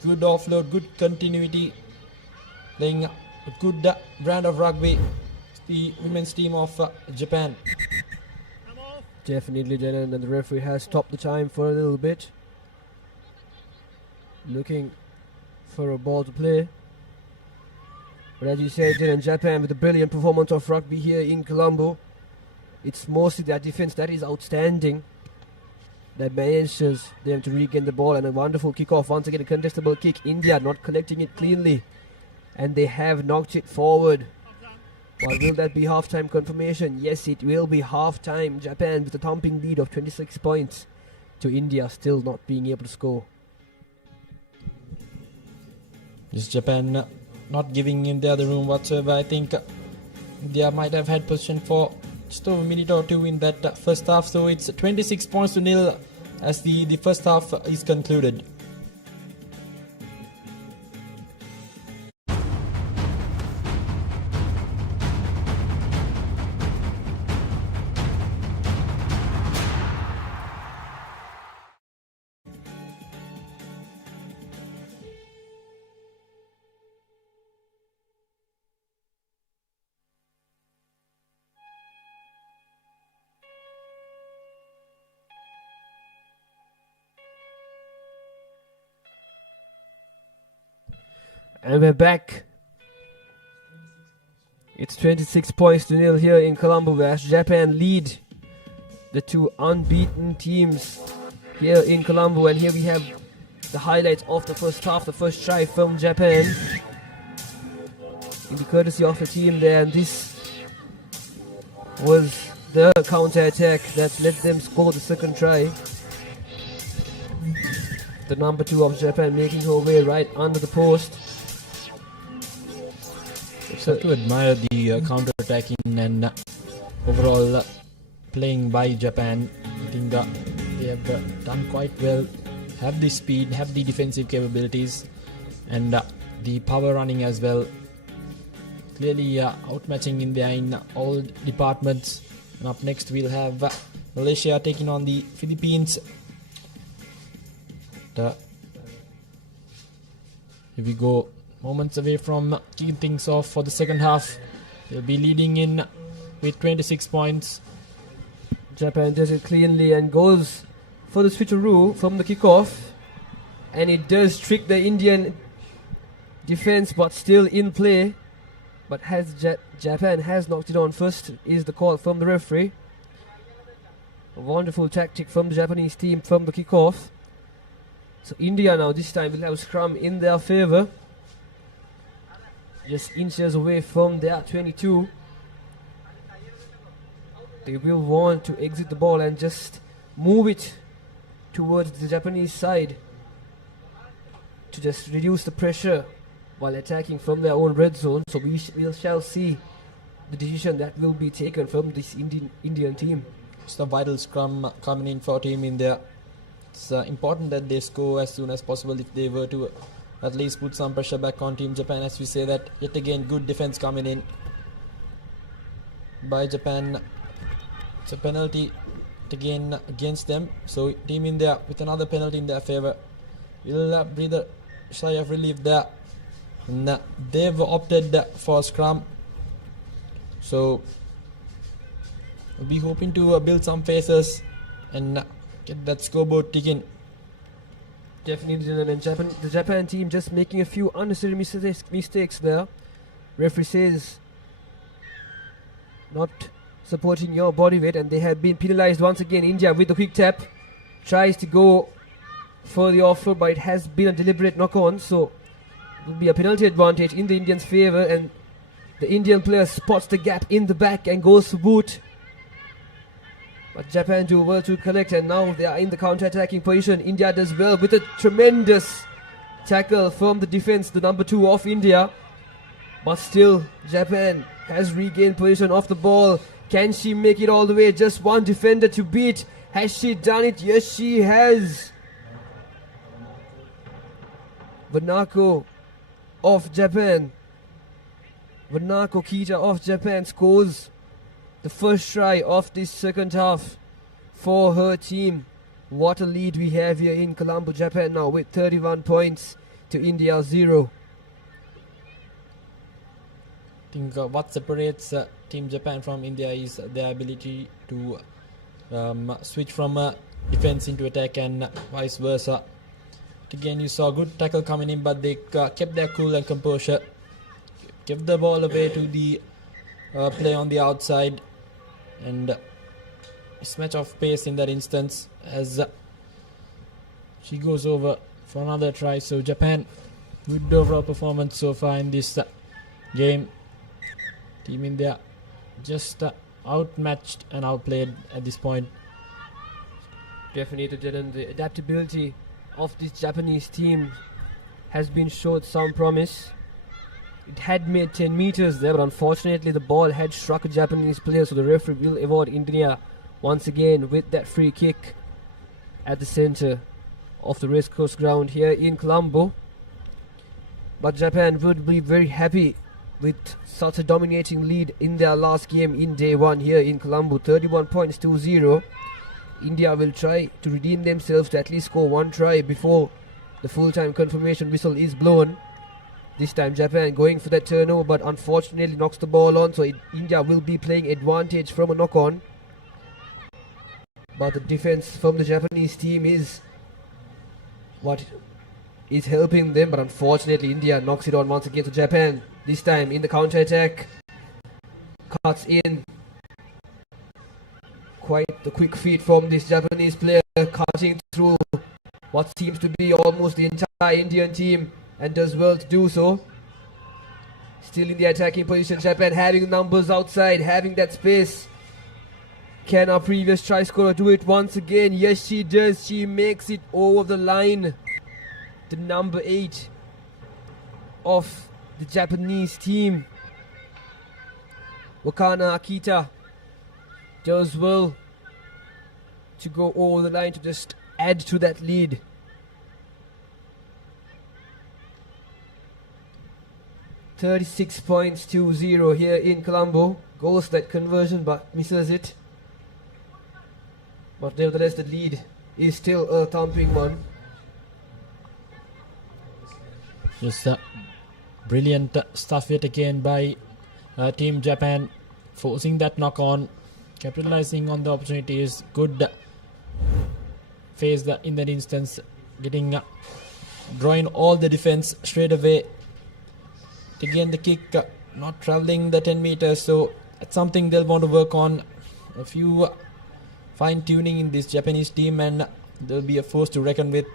good offload, good continuity, playing a good brand of rugby. The women's team of Japan. Definitely, Janan, and the referee has stopped the time for a little bit, looking for a ball to play. But as you said, Janan, Japan with a brilliant performance of rugby here in Colombo. It's mostly their defense that is outstanding, that manages them to regain the ball, and a wonderful kickoff. Once again, a contestable kick. India not collecting it cleanly. and they have knocked it forward. But will that be half-time confirmation? Yes, it will be half-time. Japan with a thumping lead of 26 points to India still not being able to score. Is Japan not giving in the other room whatsoever? I think India might have had possession for just over a minute or two in that first half. So it's 26 points to nil as the first half is concluded. And we're back. It's 26 points to nil here in Colombo as Japan lead the two unbeaten teams here in Colombo. And here we have the highlights of the first half, the first try from Japan in the courtesy of the team there. And this was the counter-attack that let them score the second try. The number 2 of Japan making her way right under the post. So to admire the counter-attacking and overall playing by Japan. I think they have done quite well, have the speed, have the defensive capabilities, and the power running as well. Clearly outmatching India in all departments. And up next we'll have Malaysia taking on the Philippines. Here we go. Moments away from kicking things off for the second half. They'll be leading in with 26 points. Japan does it cleanly and goes for the switcheroo from the kickoff. And it does trick the Indian defense, but still in play. But Japan has knocked it on first is the call from the referee. A wonderful tactic from the Japanese team from the kickoff. So India now this time will have a scrum in their favour. Just inches away from their 22. They will want to exit the ball and just move it towards the Japanese side to just reduce the pressure while attacking from their own red zone. So we shall see the decision that will be taken from this Indian team. It's a vital scrum coming in for Team India. It's important that they score as soon as possible if they were to at least put some pressure back on Team Japan. As we say that, yet again good defense coming in by Japan. It's a penalty again against them. So Team India with another penalty in their favour will breathe a sigh of relief there. And they've opted for a scrum. So we'll be hoping to build some faces and get that scoreboard ticking. Definitely, and the Japan team just making a few unnecessary mistakes there. Referee says not supporting your body weight, and they have been penalized once again. India with the quick tap tries to go for the offer, but it has been a deliberate knock-on, so it will be a penalty advantage in the Indians' favour, and the Indian player spots the gap in the back and goes to boot. But Japan do well to collect, and now they are in the counter-attacking position. India does well with a tremendous tackle from the defense, the number 2 of India. But still, Japan has regained position of the ball. Can she make it all the way? Just one defender to beat. Has she done it? Yes, she has. Vanako of Japan. Vanako Kita of Japan scores the first try of this second half for her team. What a lead we have here in Colombo, Japan now with 31 points to India 0. I think what separates Team Japan from India is their ability to switch from defense into attack and vice versa. Again, you saw good tackle coming in, but they kept their cool and composure. Give the ball away to the play on the outside, and mismatch of pace in that instance as she goes over for another try. So Japan Good overall performance so far in this game. Team India just outmatched and outplayed at this point. Definitely, Dylan. The adaptability of this Japanese team has been showed some promise. It had made 10 meters there, but unfortunately the ball had struck a Japanese player, so the referee will award India once again with that free kick at the center of the Racecourse ground here in Colombo. But Japan would be very happy with such a dominating lead in their last game in day one here in Colombo, 31 points to 0. India will try to redeem themselves to at least score one try before the full-time confirmation whistle is blown. This time Japan going for that turnover, but unfortunately knocks the ball on, so India will be playing advantage from a knock-on. But the defense from the Japanese team is what is helping them, but unfortunately India knocks it on once again to Japan. This time in the counter-attack, cuts in. Quite the quick feet from this Japanese player, cutting through what seems to be almost the entire Indian team, and does well to do so. Still in the attacking position, Japan having numbers outside, having that space. Can our previous try scorer do it once again? Yes, she does. She makes it over the line. The number 8 of the Japanese team, Wakana Akita, does well to go over the line to just add to that lead. $36 points to 0 here in Colombo. Goes that conversion but misses it. But nevertheless the lead is still a thumping one. Just brilliant stuff yet again by Team Japan, forcing that knock on, capitalizing on the opportunities. Good phase in that instance, getting drawing all the defense straight away. Again the kick not traveling the 10 meters, so that's something they'll want to work on. A few fine tuning in this Japanese team, and they'll be a force to reckon with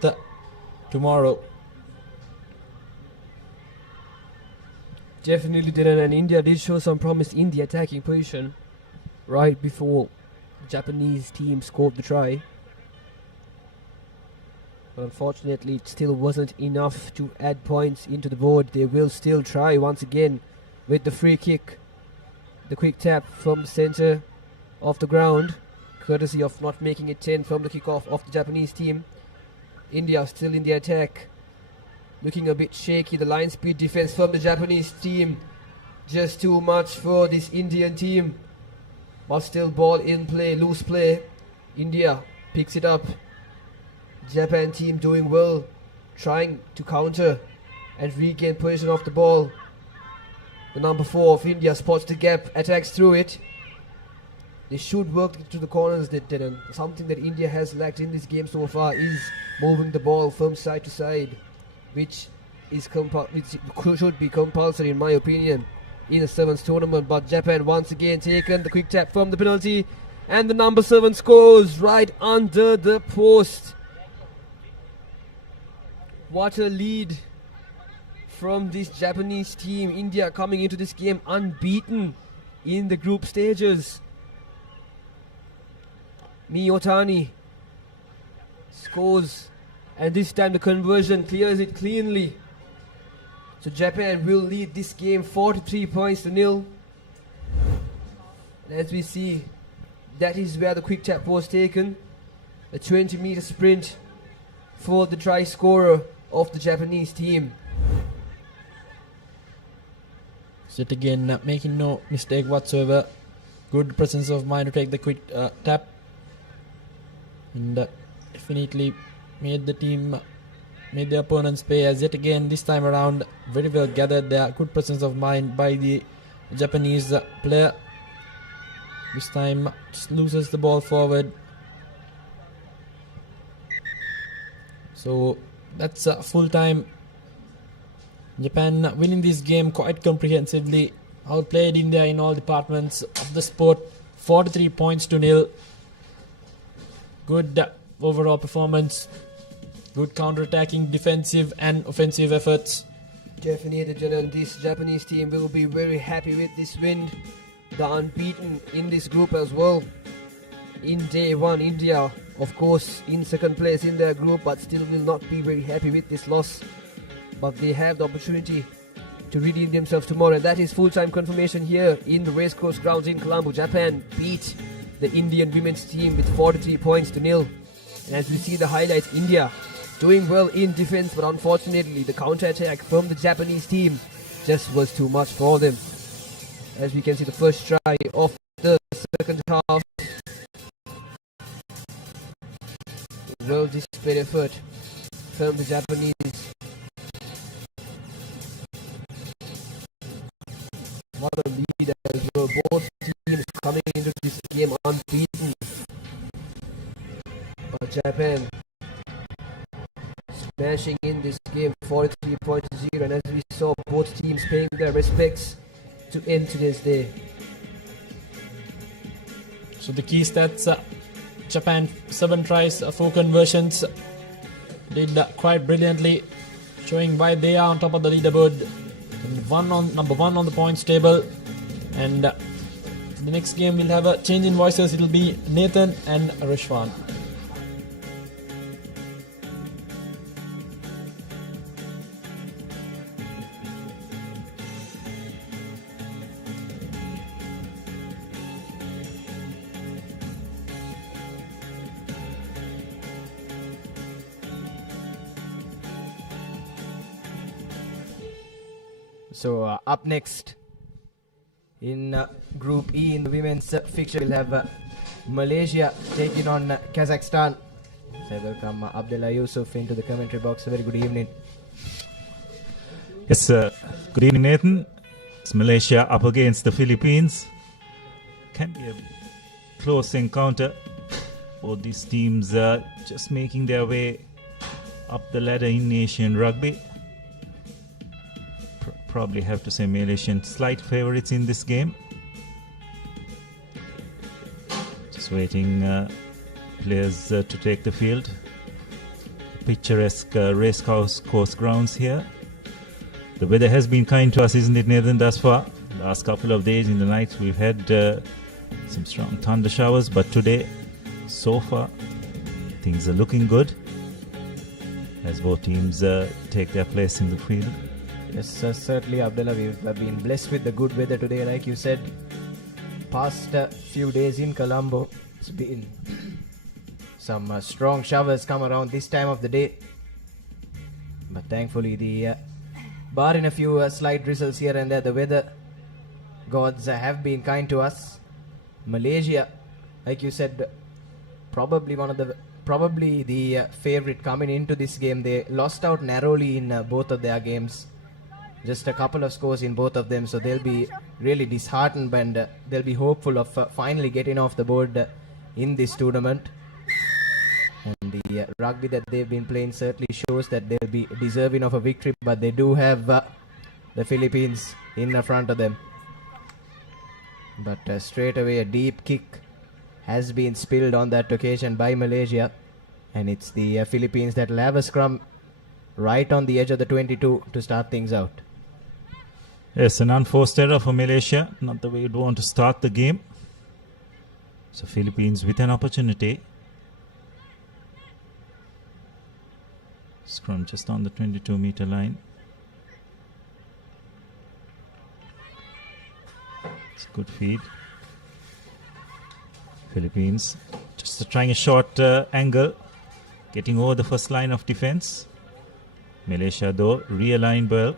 tomorrow. Definitely Dylan, and India did show some promise in the attacking position right before the Japanese team scored the try. But unfortunately it still wasn't enough to add points into the board. They will still try once again with the free kick. The quick tap from the center of the ground, courtesy of not making it 10 from the kickoff of the Japanese team. India still in the attack, looking a bit shaky. The line speed defense from the Japanese team, just too much for this Indian team. But still ball in play, loose play. India picks it up. Japan team doing well, trying to counter and regain possession of the ball. The number 4 of India spots the gap, attacks through it. They should work to the corners. That didn't. Something that India has lacked in this game so far is moving the ball from side to side, which should be compulsory in my opinion in a sevens tournament. But Japan once again taken the quick tap from the penalty, and the number 7 scores right under the post. What a lead from this Japanese team. India coming into this game unbeaten in the group stages. Miyotani scores, and this time the conversion clears it cleanly. So Japan will lead this game 43 points to 0. And as we see, that is where the quick tap was taken. A 20-meter sprint for the try scorer of the Japanese team. Yet again, making no mistake whatsoever. Good presence of mind to take the quick tap, and definitely made the opponents pay, as yet again this time around very well gathered there. Good presence of mind by the Japanese player. This time just loses the ball forward. So that's a full time. Japan winning this game quite comprehensively. Outplayed India in all departments of the sport. 43 points to 0. Good overall performance. Good counter-attacking, defensive and offensive efforts. Definitely, and this Japanese team will be very happy with this win. The unbeaten in this group as well. In day one, India, of course, in second place in their group, but still will not be very happy with this loss. But they have the opportunity to redeem themselves tomorrow, and that is full-time confirmation here in the Racecourse grounds in Colombo. Japan beat the Indian women's team with 43 points to nil. And as we see the highlights, India doing well in defense, but unfortunately the counter-attack from the Japanese team just was too much for them. As we can see, the first try of the second half. Well displayed effort from the Japanese. What a lead as well. Both teams coming into this game unbeaten. But Japan smashing in this game 43 points to 0, and as we saw, both teams paying their respects to end today's day. So the key stats, Japan 7 tries, 4 conversions, did quite brilliantly, showing why they are on top of the leaderboard, number one on the points table. And the next game we'll have a change in voices. It'll be Nathan and Rishwan. So up next in Group E in the women's fixture, we'll have Malaysia taking on Kazakhstan. So I welcome Abdullah Yusuf into the commentary box. A very good evening. Yes, good evening, Nathan. It's Malaysia up against the Philippines. Can be a close encounter. Both these teams just making their way up the ladder in Asian rugby. Probably have to say Malaysian slight favorites in this game. Just waiting players to take the field. Picturesque Racecourse grounds here. The weather has been kind to us, isn't it, Nathan, thus far? Last couple of days in the night we've had some strong thunder showers, but today, so far, things are looking good as both teams take their place in the field. Yes, certainly, Abdullah. We've been blessed with the good weather today, like you said. Past few days in Colombo, it's been some strong showers come around this time of the day. But thankfully, barring a few slight drizzles here and there, the weather gods have been kind to us. Malaysia, like you said, probably the favorite coming into this game. They lost out narrowly in both of their games. Just a couple of scores in both of them, so they'll be really disheartened and they'll be hopeful of finally getting off the board in this tournament. And the rugby that they've been playing certainly shows that they'll be deserving of a victory, but they do have the Philippines in front of them. But straight away a deep kick has been spilled on that occasion by Malaysia, and it's the Philippines that will have a scrum right on the edge of the 22 to start things out. Yes, an unforced error for Malaysia. Not the way you'd want to start the game. So Philippines with an opportunity. Scrum just on the 22-meter line. It's a good feed. Philippines just trying a short angle, getting over the first line of defense. Malaysia though realigned well.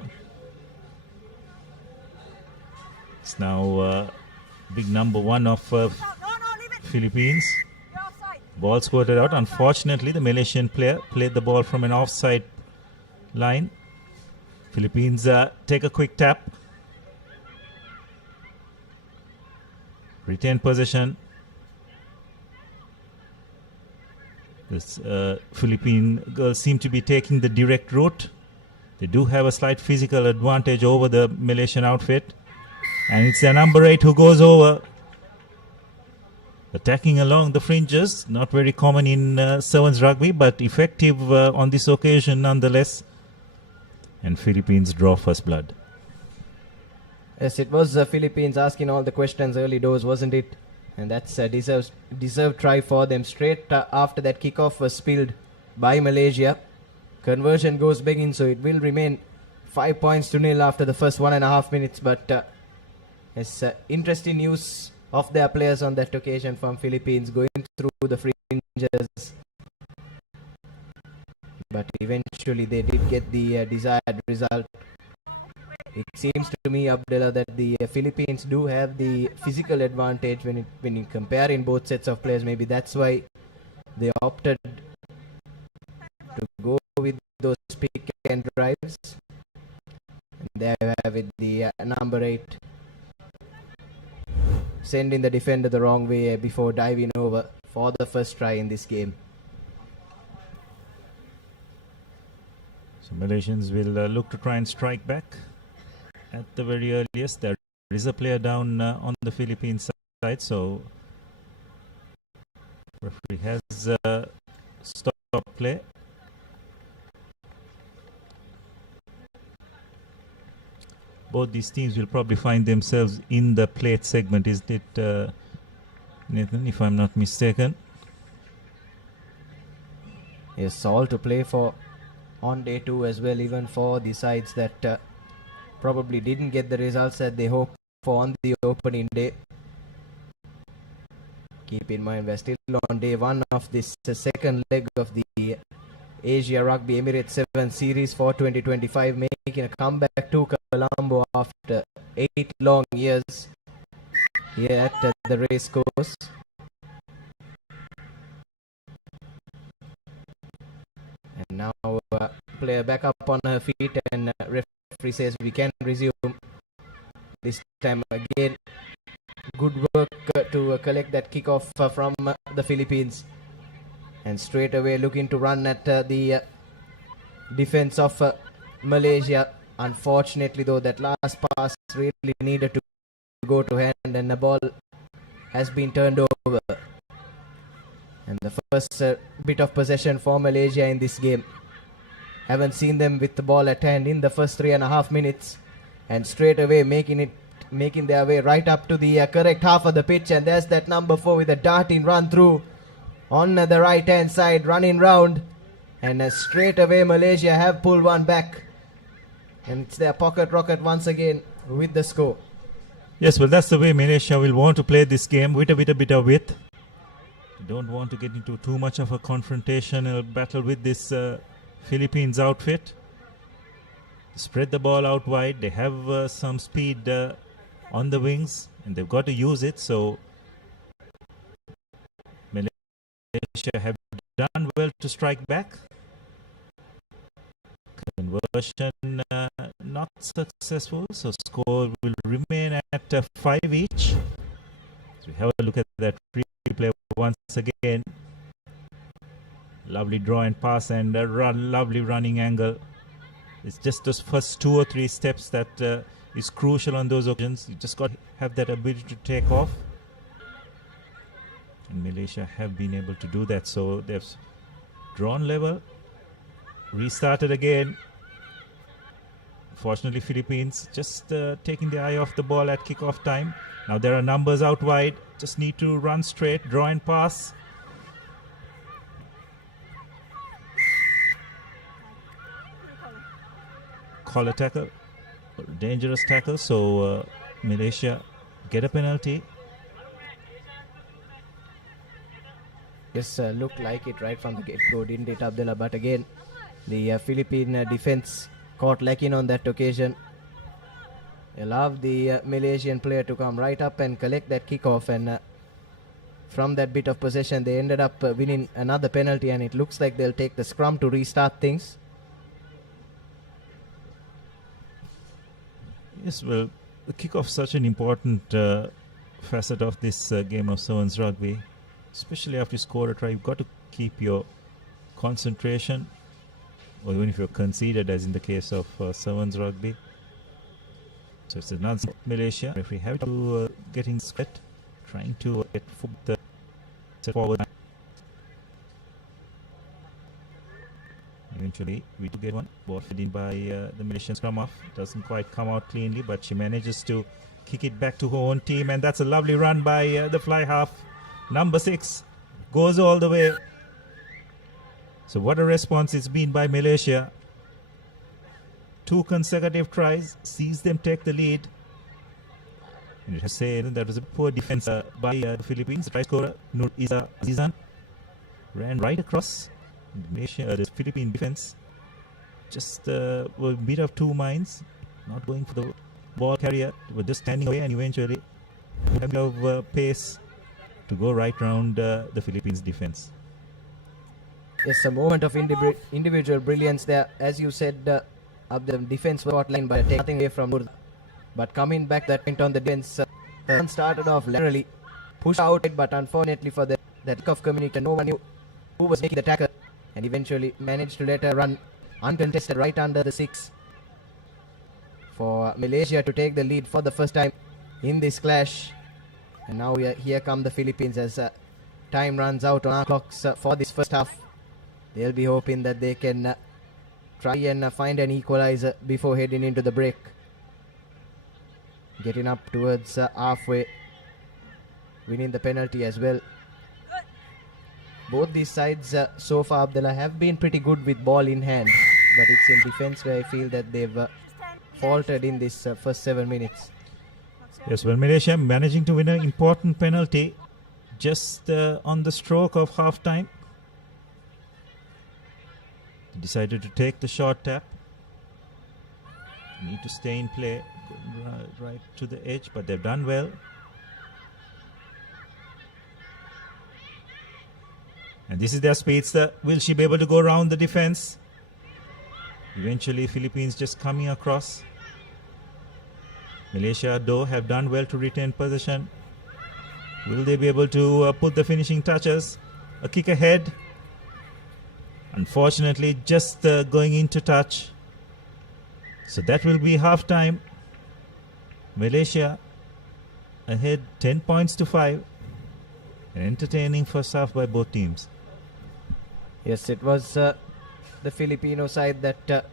It's now big number one of Philippines. Ball squirted out. Unfortunately, the Malaysian player played the ball from an offside line. Philippines take a quick tap. Retain possession. This Philippine girls seem to be taking the direct route. They do have a slight physical advantage over the Malaysian outfit. And it's their number 8 who goes over. Attacking along the fringes. Not very common in sevens rugby, but effective on this occasion nonetheless. And Philippines draw first blood. Yes, it was the Philippines asking all the questions early doors, wasn't it? And that's a deserved try for them. Straight after that kickoff was spilled by Malaysia. Conversion goes begging, so it will remain 5 points to nil after the first 1.5 minutes. But it's interesting news of their players on that occasion from Philippines going through the fringes. But eventually they did get the desired result. It seems to me, Abdullah, that the Philippines do have the physical advantage when you compare in both sets of players. Maybe that's why they opted to go with those pick and drives. And there you have it, the number 8 sending the defender the wrong way before diving over for the first try in this game. So Malaysians will look to try and strike back at the very earliest. There is a player down on the Philippine side, so referee has stop play. Both these teams will probably find themselves in the plate segment, isn't it, Nathan, if I'm not mistaken? Yes, all to play for on day 2 as well, even for the sides that probably didn't get the results that they hoped for on the opening day. Keep in mind, we're still on day 1 of this second leg of the Asia Rugby Emirates 7 series for 2025, making a comeback to Colombo after 8 long years here at the Racecourse. And now player back up on her feet, and referee says we can resume. This time again, good work to collect that kickoff from the Philippines, and straight away looking to run at the defense of Malaysia. Unfortunately though, that last pass really needed to go to hand, and the ball has been turned over. And the first bit of possession for Malaysia in this game. Haven't seen them with the ball at hand in the first 3.5 minutes, and straight away making their way right up to the correct half of the pitch. And there's that number 4 with a darting run through on the right hand side, running round, and straight away Malaysia have pulled one back, and it's their pocket rocket once again with the score. Yes, well, that's the way Malaysia will want to play this game, with a bit of width. Don't want to get into too much of a confrontational battle with this Philippines outfit. Spread the ball out wide. They have some speed on the wings, and they've got to use it. So Malaysia have done well to strike back. Conversion not successful, so score will remain at 5 each. So we have a look at that replay once again. Lovely draw and pass, and a lovely running angle. It's just those first 2 or 3 steps that is crucial on those occasions. You just got to have that ability to take off, and Malaysia have been able to do that. So they've drawn level, restarted again. Fortunately, Philippines just taking the eye off the ball at kickoff time. Now there are numbers out wide. Just need to run straight, draw and pass. Call a tackle, dangerous tackle. So Malaysia get a penalty. Yes, looked like it right from the get-go, didn't it, Abdullah? But again, the Philippine defense caught lacking on that occasion. Allowed the Malaysian player to come right up and collect that kickoff, and from that bit of possession they ended up winning another penalty, and it looks like they'll take the scrum to restart things. Yes, well, the kickoff is such an important facet of this game of sevens rugby, especially after you score a try. You've got to keep your concentration, or even if you're conceded, as in the case of sevens rugby. So it's another Malaysia. If we have to getting split, trying to get the forward. Even Eventually, we do get one. Ball fed in by the Malaysian scrum off. Doesn't quite come out cleanly, but she manages to kick it back to her own team, and that's a lovely run by the fly half. Number 6 goes all the way. So what a response it's been by Malaysia. 2 consecutive tries, sees them take the lead. And it has said that was a poor defense by the Philippines. The try scorer, Nur Iza Azizan, ran right across the Philippine defense. Just a bit of 2 minds, not going for the ball carrier, but just standing away, and eventually have a bit of pace to go right round the Philippines defense. Yes, a moment of individual brilliance there. As you said, up the defense was line, but taking nothing away from Nur. But coming back that point on the defense, started off laterally, pushed out it, but unfortunately for that lack of communication, no one knew who was making the tackle, and eventually managed to let her run uncontested right under the 6 for Malaysia to take the lead for the first time in this clash. And now here come the Philippines as time runs out on our clocks for this first half. They'll be hoping that they can try and find an equalizer before heading into the break. Getting up towards halfway, winning the penalty as well. Both these sides so far, Abdullah, have been pretty good with ball in hand, but it's in defense where I feel that they've faltered in this first 7 minutes. Yes, well, Malaysia managing to win an important penalty just on the stroke of half time. They decided to take the short tap. Need to stay in play, right to the edge, but they've done well. And this is their speedster. Will she be able to go around the defense? Eventually, Philippines just coming across. Malaysia, though, have done well to retain possession. Will they be able to put the finishing touches? A kick ahead. Unfortunately, just going into touch. So that will be half time. Malaysia ahead 10 points to 5. An entertaining first half by both teams. Yes, it was the Filipino side that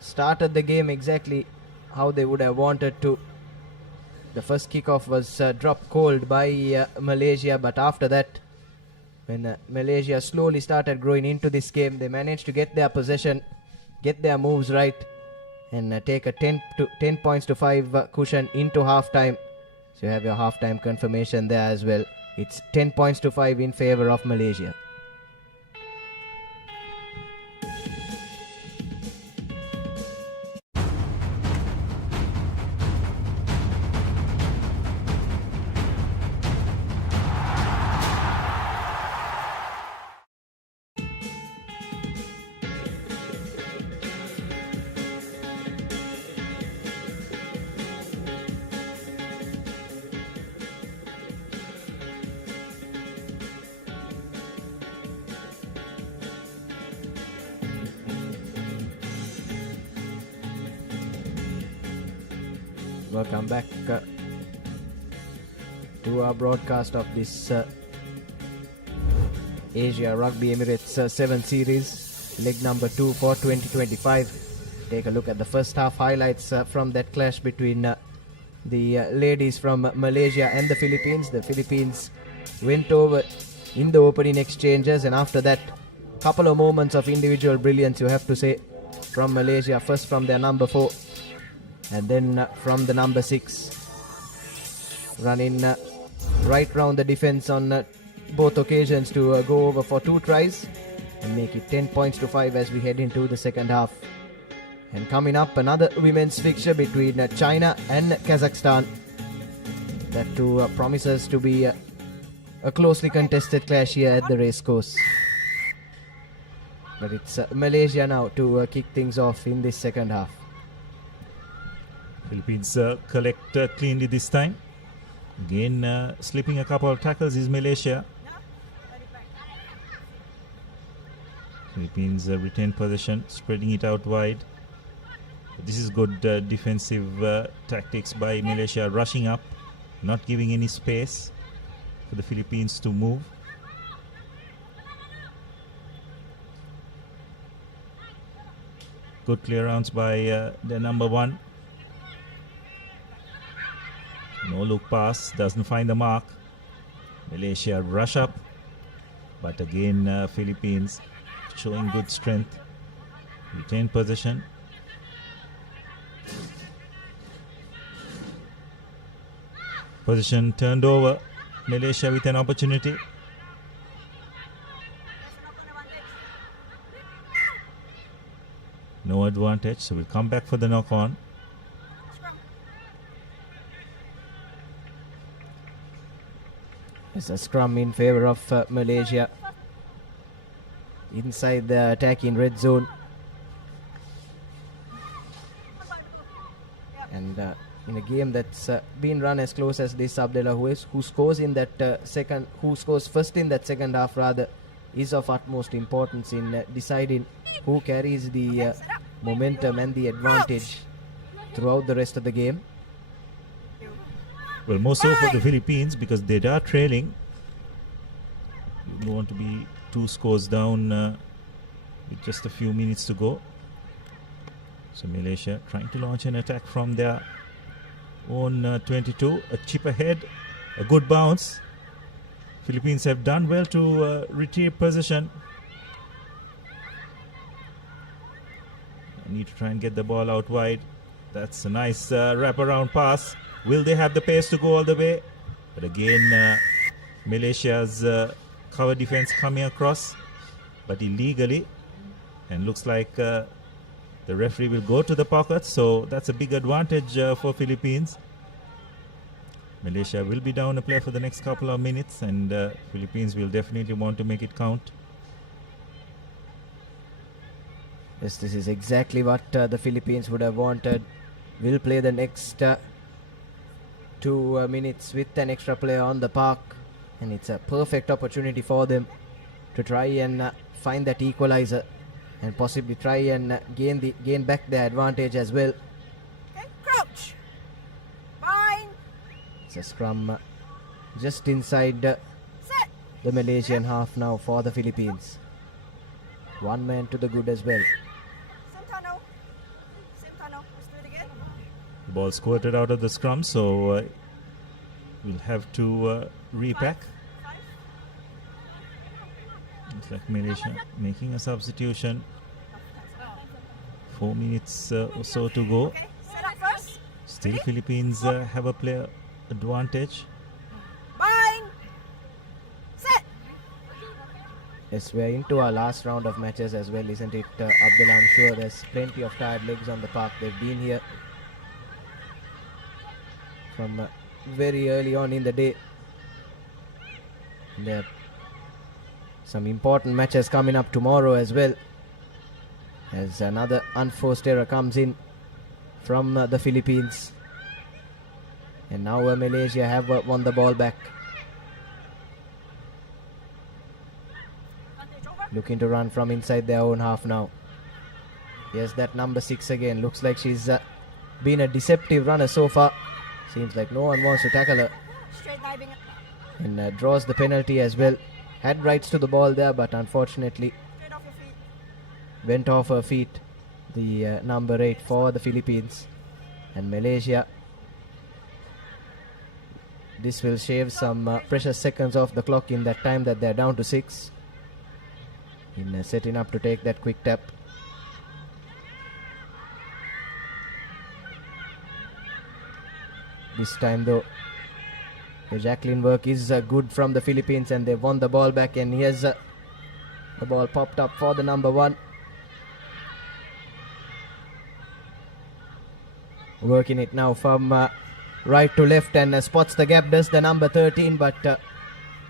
started the game exactly how they would have wanted to. The first kickoff was dropped cold by Malaysia, but after that, when Malaysia slowly started growing into this game, they managed to get their possession, get their moves right, and take a 10 points to 5 cushion into halftime. So you have your halftime confirmation there as well. It's 10 points to 5 in favor of Malaysia. Welcome back to our broadcast of this Asia Rugby Emirates 7 series, leg number 2 for 2025. Take a look at the first half highlights from that clash between the ladies from Malaysia and the Philippines. The Philippines went over in the opening exchanges, and after that, couple of moments of individual brilliance, you have to say, from Malaysia. First from their number 4, and then from the number 6, running right round the defense on both occasions to go over for 2 tries and make it 10 points to 5 as we head into the second half. And coming up, another women's fixture between China and Kazakhstan. That too promises to be a closely contested clash here at the racecourse. But it's Malaysia now to kick things off in this second half. Philippines collect cleanly this time. Again, slipping a couple of tackles is Malaysia. Philippines retain possession, spreading it out wide. This is good defensive tactics by Malaysia, rushing up, not giving any space for the Philippines to move. Good clearance by the number 1. No look pass, doesn't find the mark. Malaysia rush up, but again Philippines showing good strength. Retain possession. Position turned over. Malaysia with an opportunity. No advantage, so we'll come back for the knock on. It's a scrum in favor of Malaysia inside the attacking red zone. And in a game that's been run as close as this, Abdullah, who scores in that who scores first in that second half rather, is of utmost importance in deciding who carries the momentum and the advantage throughout the rest of the game. Well, more so for the Philippines because they are trailing. You don't want to be 2 scores down with just a few minutes to go. So Malaysia trying to launch an attack from their own 22. A chip ahead, a good bounce. Philippines have done well to retrieve possession. Need to try and get the ball out wide. That's a nice wraparound pass. Will they have the pace to go all the way? But again, Malaysia's cover defense coming across, but illegally. And looks like the referee will go to the pocket, so that's a big advantage for Philippines. Malaysia will be down a player for the next couple of minutes, and Philippines will definitely want to make it count. Yes, this is exactly what the Philippines would have wanted. We'll play the next 2 minutes with an extra player on the park, and it's a perfect opportunity for them to try and find that equalizer and possibly try and gain back their advantage as well. Okay, crouch. Fine. It's a scrum just inside the Malaysian half now for the Philippines. 1 man to the good as well. The ball squirted out of the scrum, so we'll have to repack. Looks like Malaysia making a substitution. 4 minutes or so to go. Still Philippines have a player advantage. Yes, we're into our last round of matches as well, isn't it, Abdullah? I'm sure there's plenty of tired legs on the park. They've been here from very early on in the day. And there are some important matches coming up tomorrow as well, as another unforced error comes in from the Philippines. And now Malaysia have won the ball back. Looking to run from inside their own half now. Yes, that number 6 again. Looks like she's been a deceptive runner so far. Seems like no one wants to tackle her. Straight diving. And draws the penalty as well. Had rights to the ball there, but unfortunately went off her feet. The number 8 for the Philippines. And Malaysia, this will shave some precious seconds off the clock in that time that they're down to 6. In setting up to take that quick tap. This time though, the Jacqueline work is good from the Philippines, and they won the ball back, and here's the ball popped up for the number 1. Working it now from right to left, and spots the gap, does the number 13, but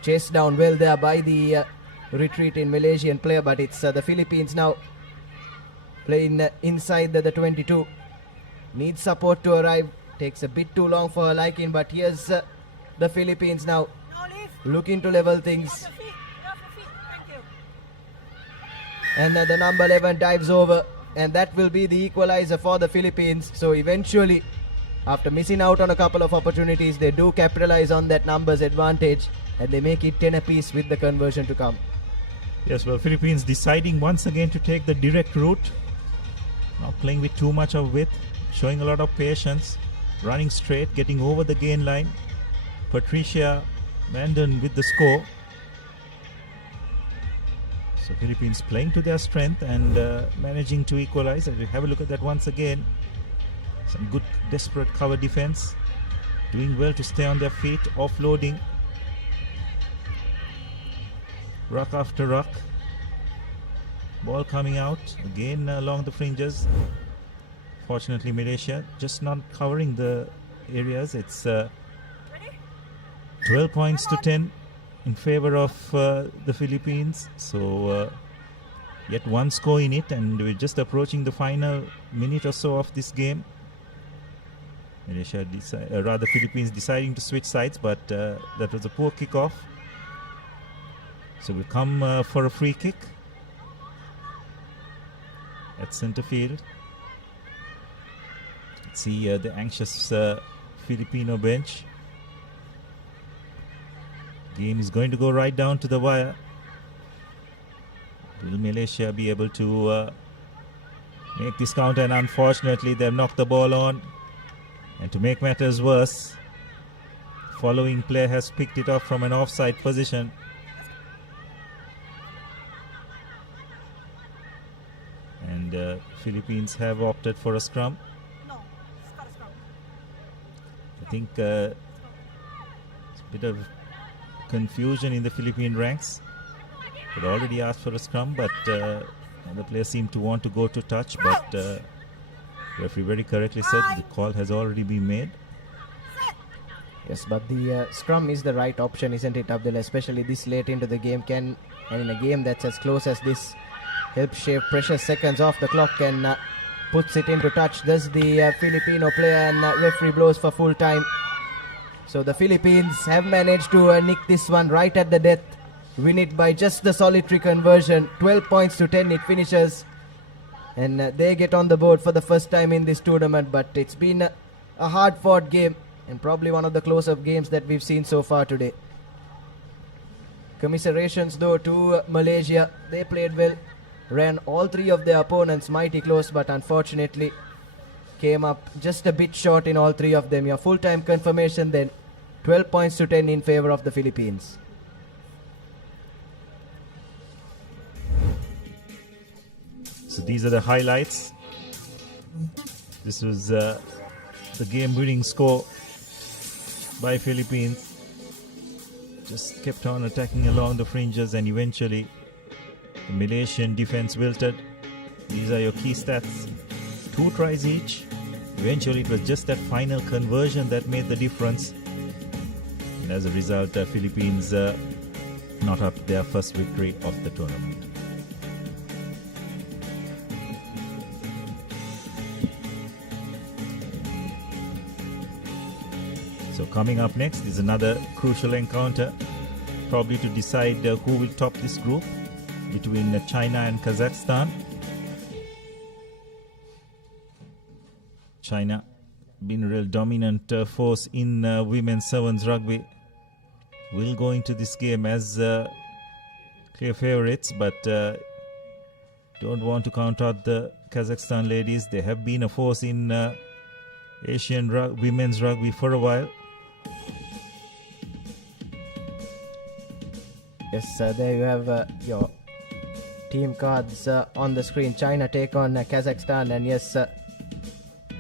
chased down well there by the retreating Malaysian player. But it's the Philippines now playing inside the 22. Needs support to arrive. Takes a bit too long for her liking, but here's the Philippines now looking to level things. And the number 11 dives over, and that will be the equalizer for the Philippines. So eventually, after missing out on a couple of opportunities, they do capitalize on that numbers advantage, and they make it 10 apiece with the conversion to come. Yes, well, Philippines deciding once again to take the direct route. Not playing with too much of width, showing a lot of patience, running straight, getting over the gain line. Patricia Mandan with the score. So Philippines playing to their strength and managing to equalize. And we have a look at that once again. Some good desperate cover defense. Doing well to stay on their feet, offloading. Ruck after ruck. Ball coming out again along the fringes. Fortunately, Malaysia just not covering the areas. It's 12 points to 10 in favor of the Philippines. So yet one score in it, and we're just approaching the final minute or so of this game. Malaysia, rather Philippines deciding to switch sides, but that was a poor kickoff. So we come for a free kick at centre field. Let's see the anxious Filipino bench. Game is going to go right down to the wire. Will Malaysia be able to make this counter? And unfortunately, they've knocked the ball on. And to make matters worse, following player has picked it up from an offside position. And Philippines have opted for a scrum. I think it's a bit of confusion in the Philippine ranks. They already asked for a scrum, but the players seem to want to go to touch, but referee very correctly said the call has already been made. Yes, but the scrum is the right option, isn't it, Abdul? Especially this late into the game, and in a game that's as close as this, help shave precious seconds off the clock and puts it into touch. Does the Filipino player, and referee blows for full time. So the Philippines have managed to nick this one right at the death, win it by just the solitary conversion. 12 points to 10 it finishes, and they get on the board for the first time in this tournament. But it's been a hard fought game and probably one of the close-up games that we've seen so far today. Commiserations though to Malaysia. They played well, ran all three of their opponents mighty close, but unfortunately came up just a bit short in all three of them. Your full-time confirmation then, 12 points to 10 in favor of the Philippines. So these are the highlights. This was the game-winning score by Philippines. Just kept on attacking along the fringes, and eventually the Malaysian defense wilted. These are your key stats. 2 tries each. Eventually it was just that final conversion that made the difference. And as a result, the Philippines not up their first victory of the tournament. So coming up next is another crucial encounter, probably to decide who will top this group between China and Kazakhstan. China been a real dominant force in women's sevens rugby. Will go into this game as clear favorites, but don't want to count out the Kazakhstan ladies. They have been a force in Asian women's rugby for a while. Yes, there you have your team cards on the screen. China take on Kazakhstan, and yes,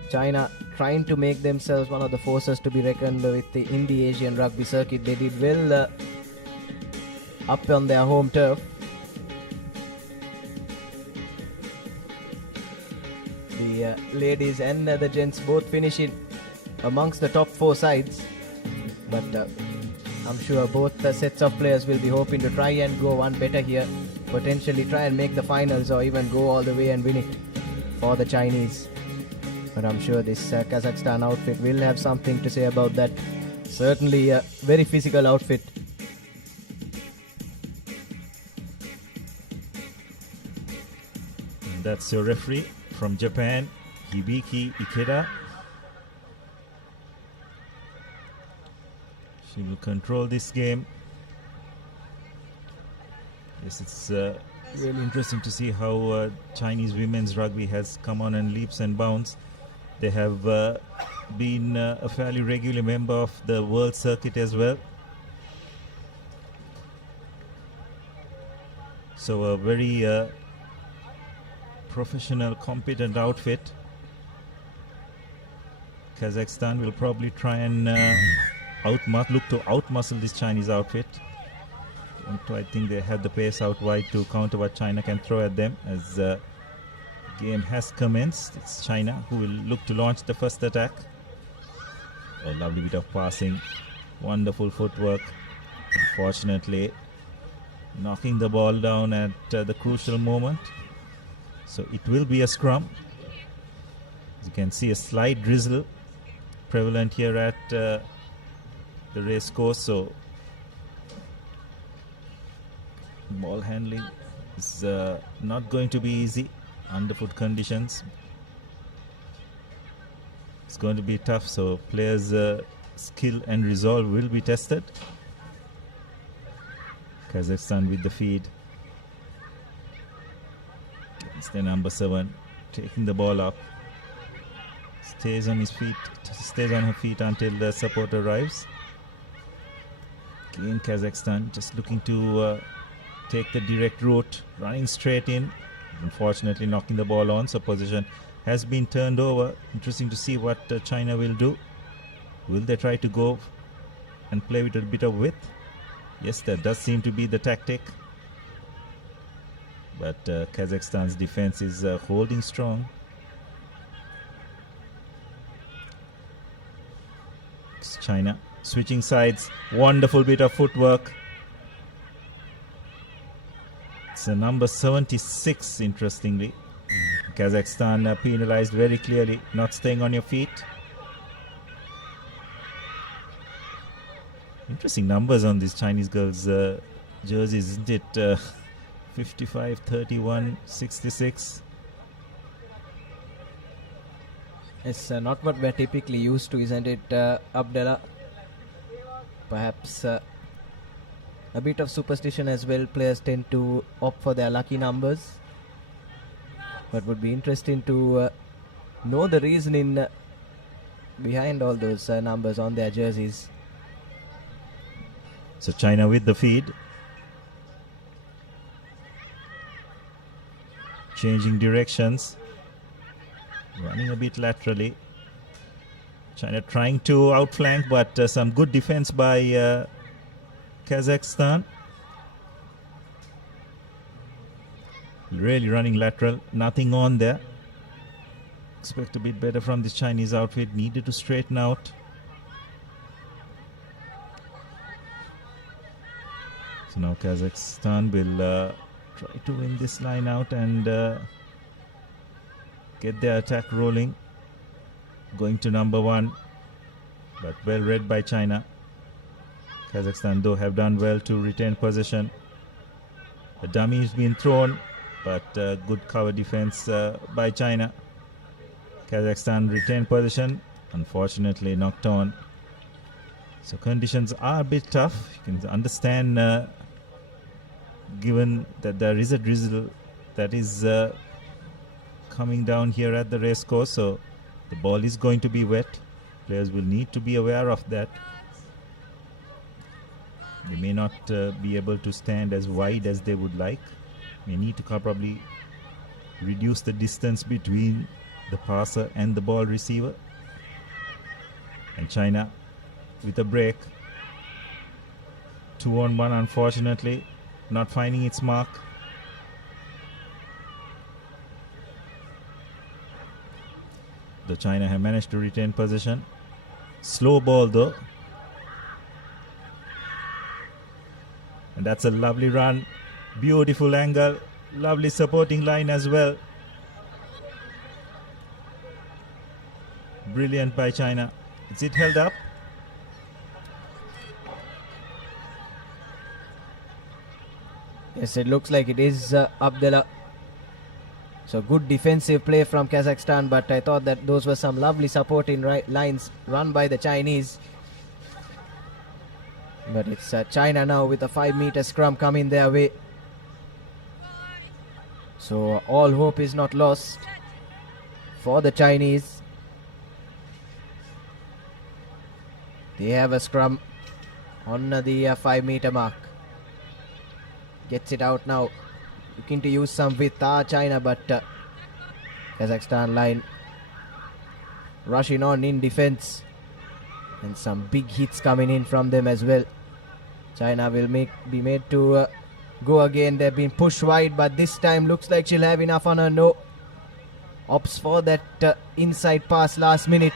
China trying to make themselves one of the forces to be reckoned with in the Asian rugby circuit. They did well up on their home turf. The ladies and the gents both finishing amongst the top 4 sides, but I'm sure both sets of players will be hoping to try and go one better here, potentially try and make the finals or even go all the way and win it for the Chinese. But I'm sure this Kazakhstan outfit will have something to say about that. Certainly a very physical outfit. And that's your referee from Japan, Hibiki Ikeda. She will control this game. Yes, it's Really interesting to see how Chinese women's rugby has come on and leaps and bounds. They have been a fairly regular member of the world circuit as well. So a very professional, competent outfit. Kazakhstan will probably try and look to outmuscle this Chinese outfit. And I think they have the pace out wide to counter what China can throw at them as the game has commenced. It's China who will look to launch the first attack. A lovely bit of passing, wonderful footwork. Unfortunately, knocking the ball down at the crucial moment. So it will be a scrum. As you can see, a slight drizzle prevalent here at the racecourse. So ball handling is not going to be easy. Underfoot conditions. It's going to be tough. So players' skill and resolve will be tested. Kazakhstan with the feed. It's the number 7 taking the ball up. Stays on his feet. Stays on her feet until the support arrives. Again, Kazakhstan just looking to take the direct route, running straight in. Unfortunately, knocking the ball on. So position has been turned over. Interesting to see what China will do. Will they try to go and play with a bit of width? Yes, that does seem to be the tactic. But Kazakhstan's defense is holding strong. It's China switching sides. Wonderful bit of footwork. It's a number 76, interestingly. Kazakhstan penalized very clearly, not staying on your feet. Interesting numbers on these Chinese girls' jerseys, isn't it? 55, 31, 66. It's not what we're typically used to, isn't it, Abdallah? Perhaps a bit of superstition as well. Players tend to opt for their lucky numbers. But would be interesting to know the reasoning behind all those numbers on their jerseys. So China with the feed. Changing directions. Running a bit laterally. China trying to outflank, but some good defense by Kazakhstan. Really running lateral. Nothing on there. Expect a bit better from this Chinese outfit. Needed to straighten out. So now Kazakhstan will try to win this line out and get their attack rolling. Going to number 1, but well read by China. Kazakhstan though have done well to retain possession. A dummy has been thrown, but good cover defense by China. Kazakhstan retained possession, unfortunately knocked on. So conditions are a bit tough. You can understand given that there is a drizzle that is coming down here at the racecourse, so the ball is going to be wet. Players will need to be aware of that. They may not be able to stand as wide as they would like. May need to probably reduce the distance between the passer and the ball receiver. And China with a break. 2-on-1, unfortunately, not finding its mark. The China have managed to retain possession. Slow ball though. And that's a lovely run. Beautiful angle. Lovely supporting line as well. Brilliant by China. Is it held up? Yes, it looks like it is Abdullah. So good defensive play from Kazakhstan, but I thought that those were some lovely supporting lines run by the Chinese. But it's China now with a 5-meter scrum coming their way. So all hope is not lost for the Chinese. They have a scrum on the 5 meter mark. Gets it out now. Looking to use some width, China, but Kazakhstan line rushing on in defense. And some big hits coming in from them as well. China will be made to go again. They've been pushed wide, but this time looks like she'll have enough on her. No. Opts for that inside pass last minute.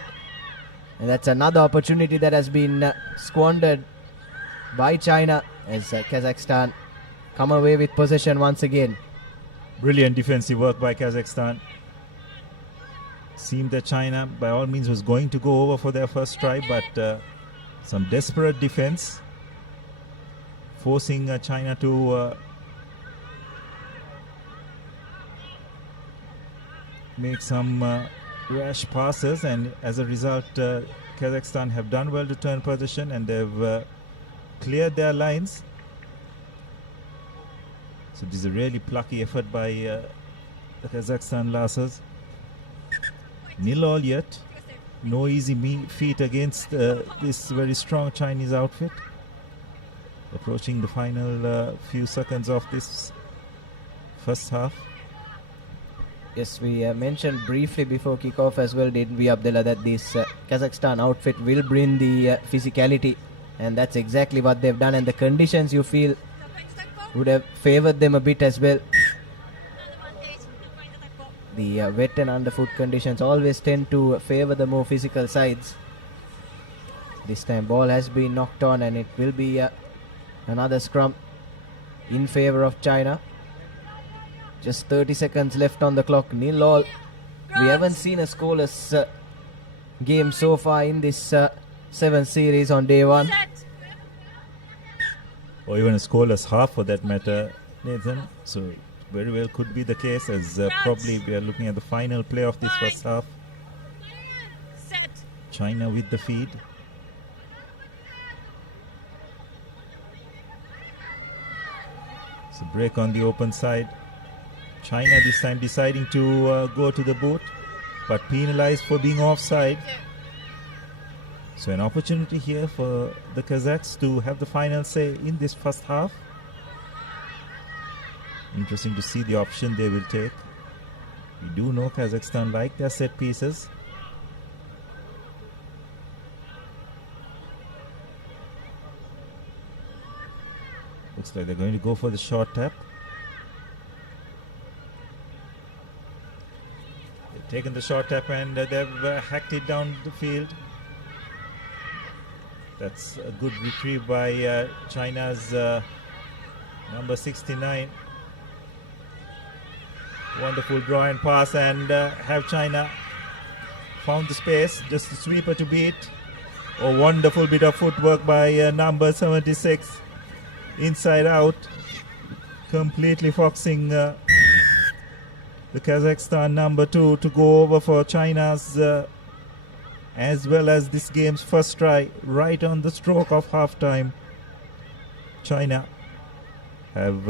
And that's another opportunity that has been squandered by China as Kazakhstan come away with possession once again. Brilliant defensive work by Kazakhstan. Seemed that China by all means was going to go over for their first try, but some desperate defense forcing China to make some rash passes, and as a result Kazakhstan have done well to turn position, and they've cleared their lines. So this is a really plucky effort by the Kazakhstan Lassers. 0-0 yet. No easy feat against this very strong Chinese outfit. Approaching the final few seconds of this first half. Yes, we mentioned briefly before kickoff as well, didn't we, Abdullah, that this Kazakhstan outfit will bring the physicality, and that's exactly what they've done, and the conditions you feel would have favored them a bit as well. The wet and underfoot conditions always tend to favor the more physical sides. This time ball has been knocked on, and it will be another scrum in favor of China. Just 30 seconds left on the clock. 0-0. We haven't seen a scoreless game so far in this 7th series on day one. Or even a scoreless half for that matter, Nathan. So very well could be the case, as probably we are looking at the final play of this first half. China with the feed. So break on the open side. China this time deciding to go to the boot, but penalized for being offside. So an opportunity here for the Kazakhs to have the final say in this first half. Interesting to see the option they will take. We do know Kazakhstan like their set pieces. Looks like they're going to go for the short tap. They've taken the short tap, and they've hacked it down the field. That's a good retrieve by China's number 69. Wonderful draw and pass, and have China found the space, just a sweeper to beat. A wonderful bit of footwork by number 76. Inside out, completely foxing the Kazakhstan number 2 to go over for China's as well as this game's first try, right on the stroke of halftime. China have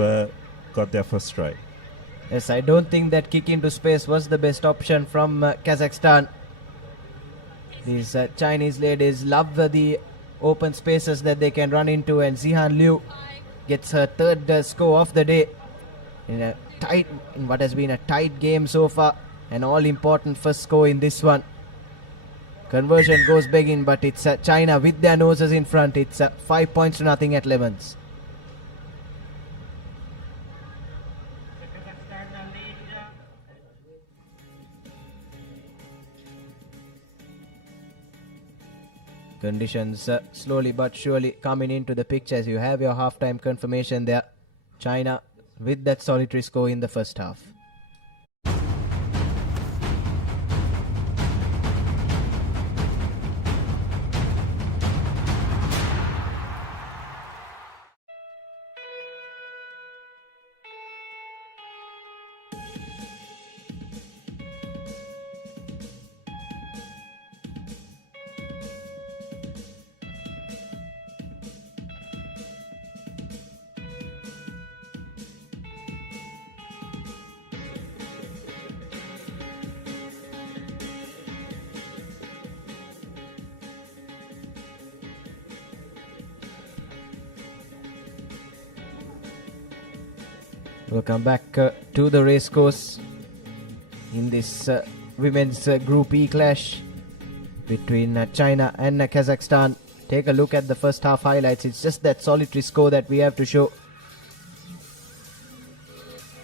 got their first try. Yes, I don't think that kick into space was the best option from Kazakhstan. These Chinese ladies love the open spaces that they can run into, and Zihan Liu gets her third score of the day in what has been a tight game so far. An all-important first score in this one. Conversion goes begging, but it's China with their noses in front. It's 5 points to nothing at Lemons. Conditions slowly but surely coming into the picture as you have your halftime confirmation there. China with that solitary score in the first half. We'll come back to the racecourse in this women's Group E clash between China and Kazakhstan. Take a look at the first half highlights. It's just that solitary score that we have to show.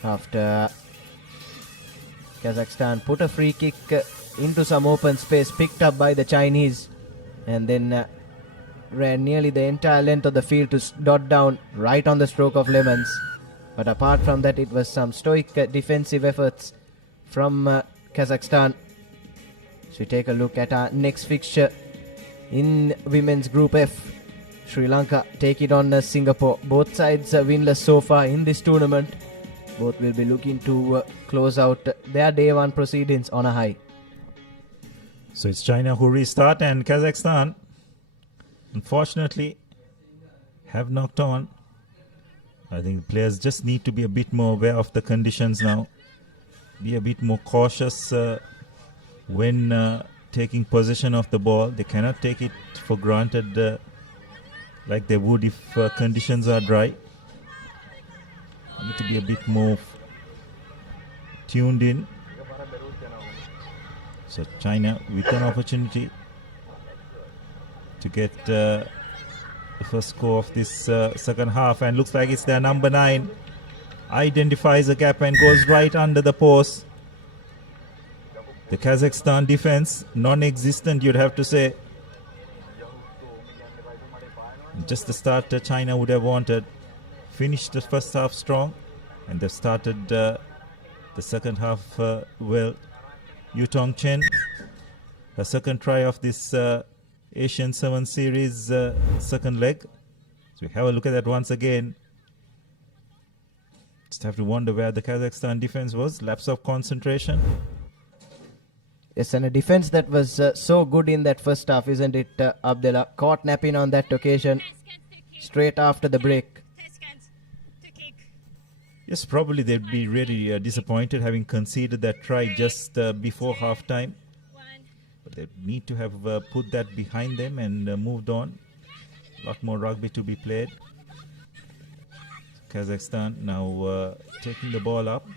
After Kazakhstan put a free kick into some open space, picked up by the Chinese, and then ran nearly the entire length of the field to dot down right on the stroke of lemons. But apart from that, it was some stoic defensive efforts from Kazakhstan. So we take a look at our next fixture in women's Group F. Sri Lanka take it on Singapore. Both sides winless so far in this tournament. Both will be looking to close out their day one proceedings on a high. So it's China who restart, and Kazakhstan, unfortunately, have knocked on. I think players just need to be a bit more aware of the conditions now. Be a bit more cautious when taking possession of the ball. They cannot take it for granted like they would if conditions are dry. Need to be a bit more tuned in. So China with an opportunity to get the first score of this second half, and looks like it's their number 9. Identifies a gap and goes right under the post. The Kazakhstan defense, non-existent, you'd have to say. Just the start China would have wanted. Finished the first half strong, and they've started the second half well. Yu Tong Chen, her second try of this Asian 7 Series second leg. So we have a look at that once again. Just have to wonder where the Kazakhstan defense was. Lapse of concentration. Yes, and a defense that was so good in that first half, isn't it, Abdullah? Caught napping on that occasion, straight after the break. Yes, probably they'd be really disappointed having conceded that try just before halftime. But they need to have put that behind them and moved on. A lot more rugby to be played. Kazakhstan now taking the ball up.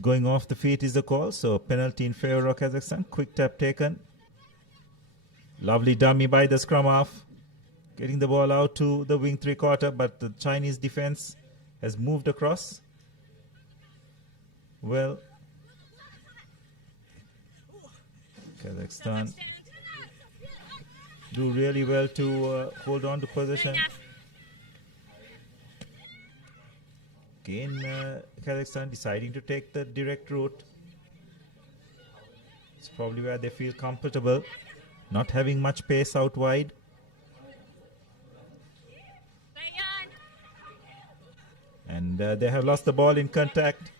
Going off the feet is the call, so penalty in favor of Kazakhstan. Quick tap taken. Lovely dummy by the scrum half. Getting the ball out to the wing 3/4, but the Chinese defense has moved across. Well, Kazakhstan do really well to hold on to possession. Again, Kazakhstan deciding to take the direct route. It's probably where they feel comfortable, not having much pace out wide. And they have lost the ball in contact.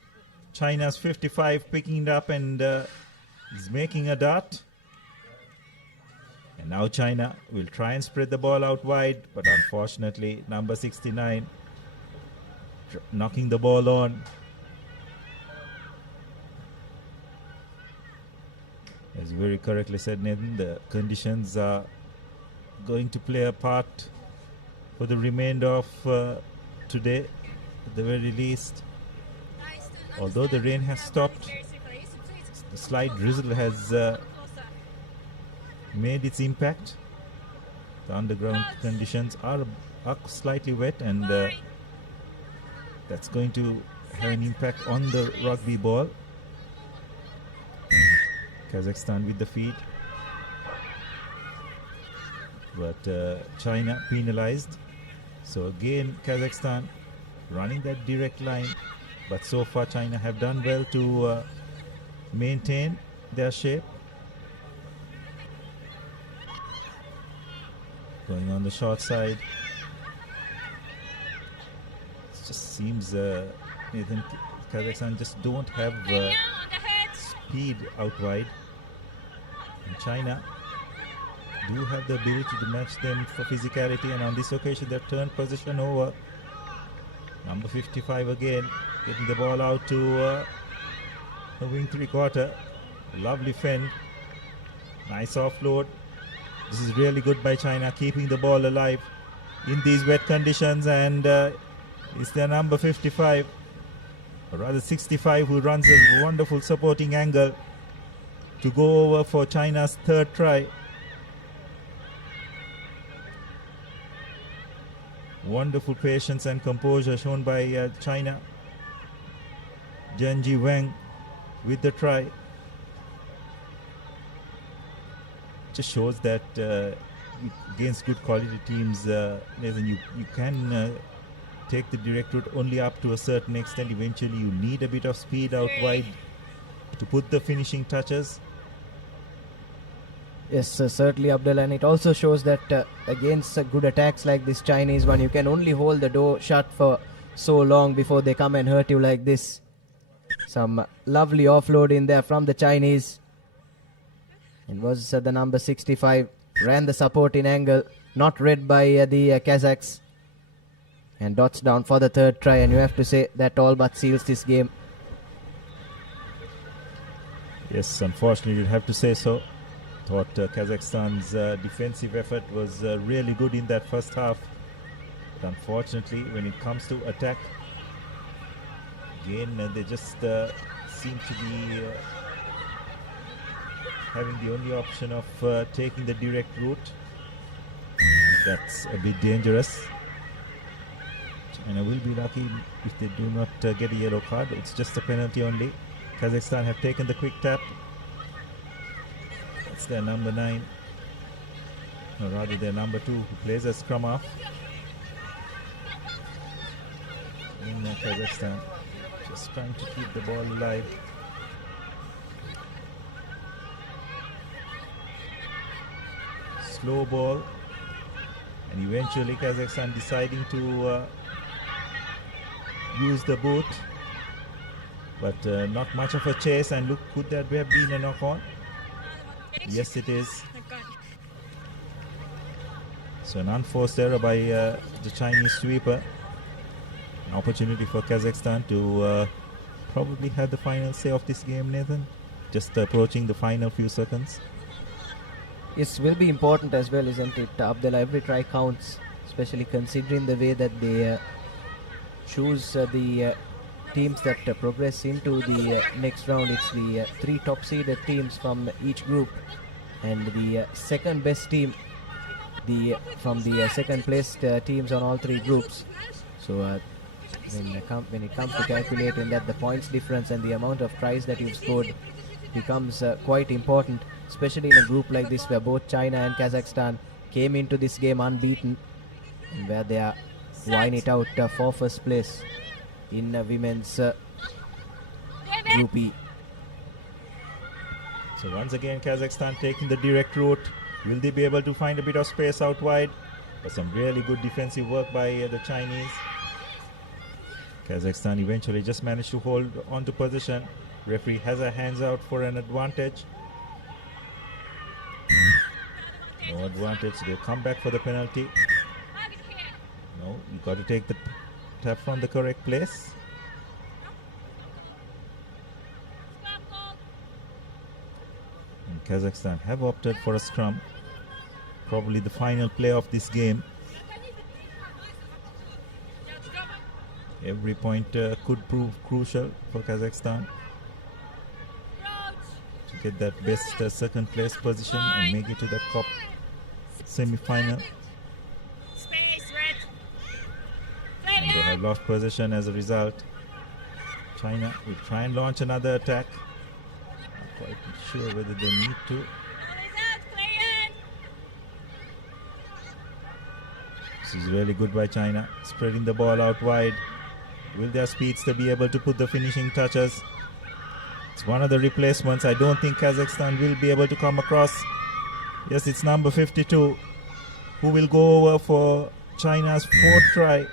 China's 55 picking it up and is making a dart. And now China will try and spread the ball out wide, but unfortunately number 69 knocking the ball on. As very correctly said, Nathan, the conditions are going to play a part for the remainder of today. At the very least, although the rain has stopped, the slight drizzle has made its impact. The underground conditions are slightly wet, and that's going to have an impact on the rugby ball. Kazakhstan with the feed, but China penalized. So again, Kazakhstan running that direct line, but so far China have done well to maintain their shape. Going on the short side. It just seems Nathan, Kazakhstan just don't have speed out wide, and China do have the ability to match them for physicality, and on this occasion they've turned position over. Number 55 again, getting the ball out to the wing 3/4. Lovely fend. Nice offload. This is really good by China, keeping the ball alive. in these wet conditions, and it's their number 55, or rather 65, who runs a wonderful supporting angle to go over for China's third try. Wonderful patience and composure shown by China. Zhenji Wang with the try. Just shows that against good quality teams, Nathan, you can take the direct route only up to a certain extent. Eventually you need a bit of speed out wide to put the finishing touches. Yes, certainly, Abdullah, and it also shows that against good attacks like this Chinese one, you can only hold the door shut for so long before they come and hurt you like this. Some lovely offload in there from the Chinese. It was the number 65, ran the supporting angle, not read by the Kazakhs, and dots down for the third try, and you have to say that all but seals this game. Yes, unfortunately you'd have to say so. Thought Kazakhstan's defensive effort was really good in that first half. But unfortunately, when it comes to attack, again, they just seem to be having the only option of taking the direct route. That's a bit dangerous. China will be lucky if they do not get a yellow card. It's just a penalty only. Kazakhstan have taken the quick tap. That's their number 9, or rather their number 2, who plays a scrum half in Kazakhstan. Just trying to keep the ball alive. Slow ball, and eventually Kazakhstan deciding to use the boot, but not much of a chase. And look, could that have been a knock-on? Yes, it is. So an unforced error by the Chinese sweeper. An opportunity for Kazakhstan to probably have the final say of this game, Nathan. Just approaching the final few seconds. Yes, will be important as well, isn't it, Abdullah? Every try counts, especially considering the way that they choose the teams that progress into the next round. It's the 3 top-seeded teams from each group, and the second best team from the second placed teams on all 3 groups. So when it comes to calculating that, the points difference and the amount of tries that you've scored becomes quite important, especially in a group like this where both China and Kazakhstan came into this game unbeaten, and where they are vying it out for first place in women's Group E. So once again Kazakhstan taking the direct route. Will they be able to find a bit of space out wide? But some really good defensive work by the Chinese. Kazakhstan eventually just managed to hold on to position. Referee has her hands out for an advantage. No advantage. They'll come back for the penalty. No, you got to take the tap from the correct place. And Kazakhstan have opted for a scrum. Probably the final play of this game. Every point could prove crucial for Kazakhstan to get that best second place position and make it to the cup semi-final. And they have lost possession as a result. China will try and launch another attack. Not quite sure whether they need to. This is really good by China, spreading the ball out wide. Will their speedster be able to put the finishing touches? It's one of the replacements. I don't think Kazakhstan will be able to come across. Yes, it's number 52 who will go over for China's 4th try.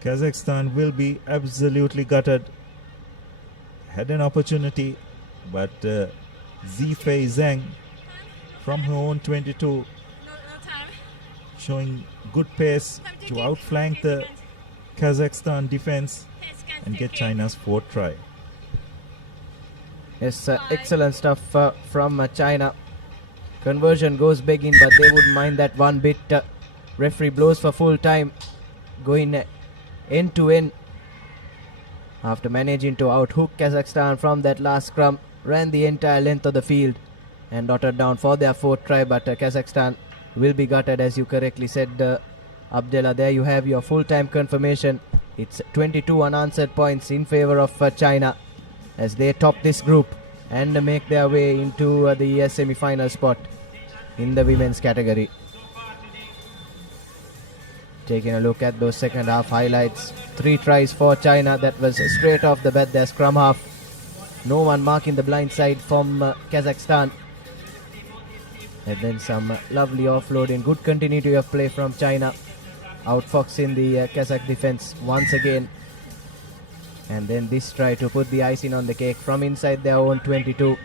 Kazakhstan will be absolutely gutted. Had an opportunity, but Zifei Zhang from her own 22 showing good pace to outflank the Kazakhstan defense and get China's 4th try. Yes, excellent stuff from China. conversion goes begging, but they wouldn't mind that one bit. Referee blows for full time, going end to end. After managing to outhook Kazakhstan from that last scrum, ran the entire length of the field and dotted down for their fourth try, but Kazakhstan will be gutted, as you correctly said, Abdullah. There you have your full-time confirmation. It's 22 unanswered points in favor of China as they top this group and make their way into the semi-final spot in the women's category. Taking a look at those second half highlights. 3 tries for China. That was straight off the bat, their scrum half. No one marking the blind side from Kazakhstan. And then some lovely offloading. Good continuity of play from China. Outfoxing the Kazakh defense once again. And then this try to put the icing on the cake from inside their own 22.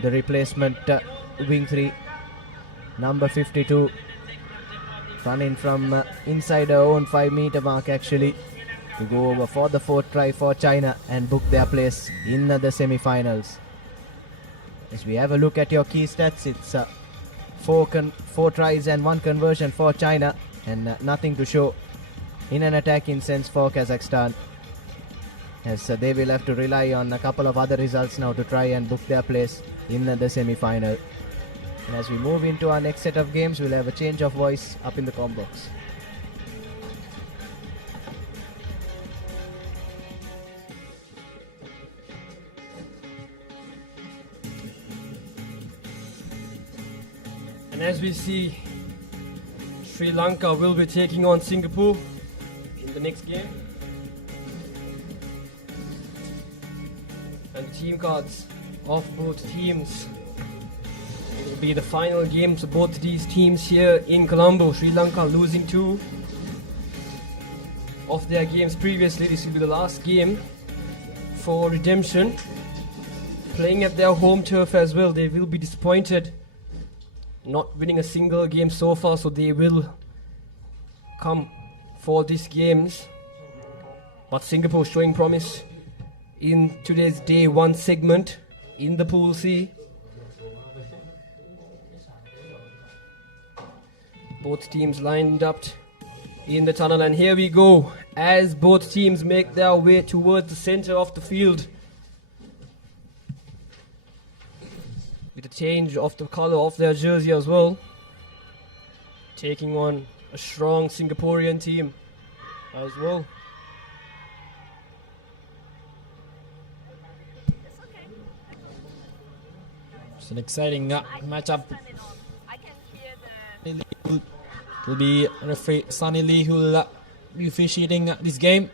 The replacement wing 3, number 52. Running from inside our own 5-meter mark actually to go over for the fourth try for China and book their place in the semi-finals. As we have a look at your key stats, it's 4 tries and 1 conversion for China and nothing to show in an attacking sense for Kazakhstan, as they will have to rely on a couple of other results now to try and book their place in the semi-final. And as we move into our next set of games, we'll have a change of voice up in the comm box. And as we see, Sri Lanka will be taking on Singapore in the next game. And the team cards of both teams. It will be the final games of both these teams here in Colombo. Sri Lanka losing 2 of their games previously. This will be the last game for redemption. Playing at their home turf as well. They will be disappointed not winning a single game so far, so they will come for these games. But Singapore showing promise in today's day 1 segment in the Pool C. Both teams lined up in the tunnel, and here we go as both teams make their way towards the center of the field. With a change of the color of their jersey as well. Taking on a strong Singaporean team as well. It's an exciting matchup. It will be referee Sunny Lee who will be officiating this game.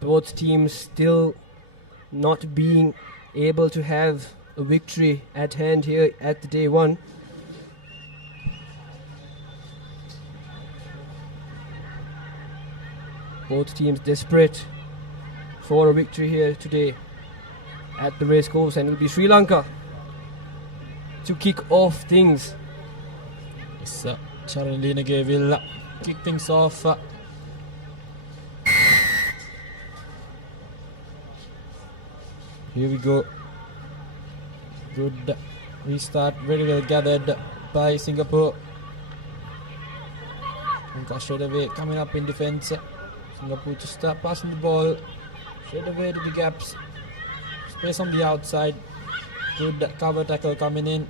Both teams still not being able to have a victory at hand here at the day 1. Both teams desperate for a victory here today at the Racecourse, and it will be Sri Lanka to kick off things. Yes, Charan Linage will kick things off. Here we go. Good restart, very well gathered by Singapore. Lanka straight away coming up in defense. Singapore just passing the ball straight away to the gaps. Space on the outside. Good cover tackle coming in.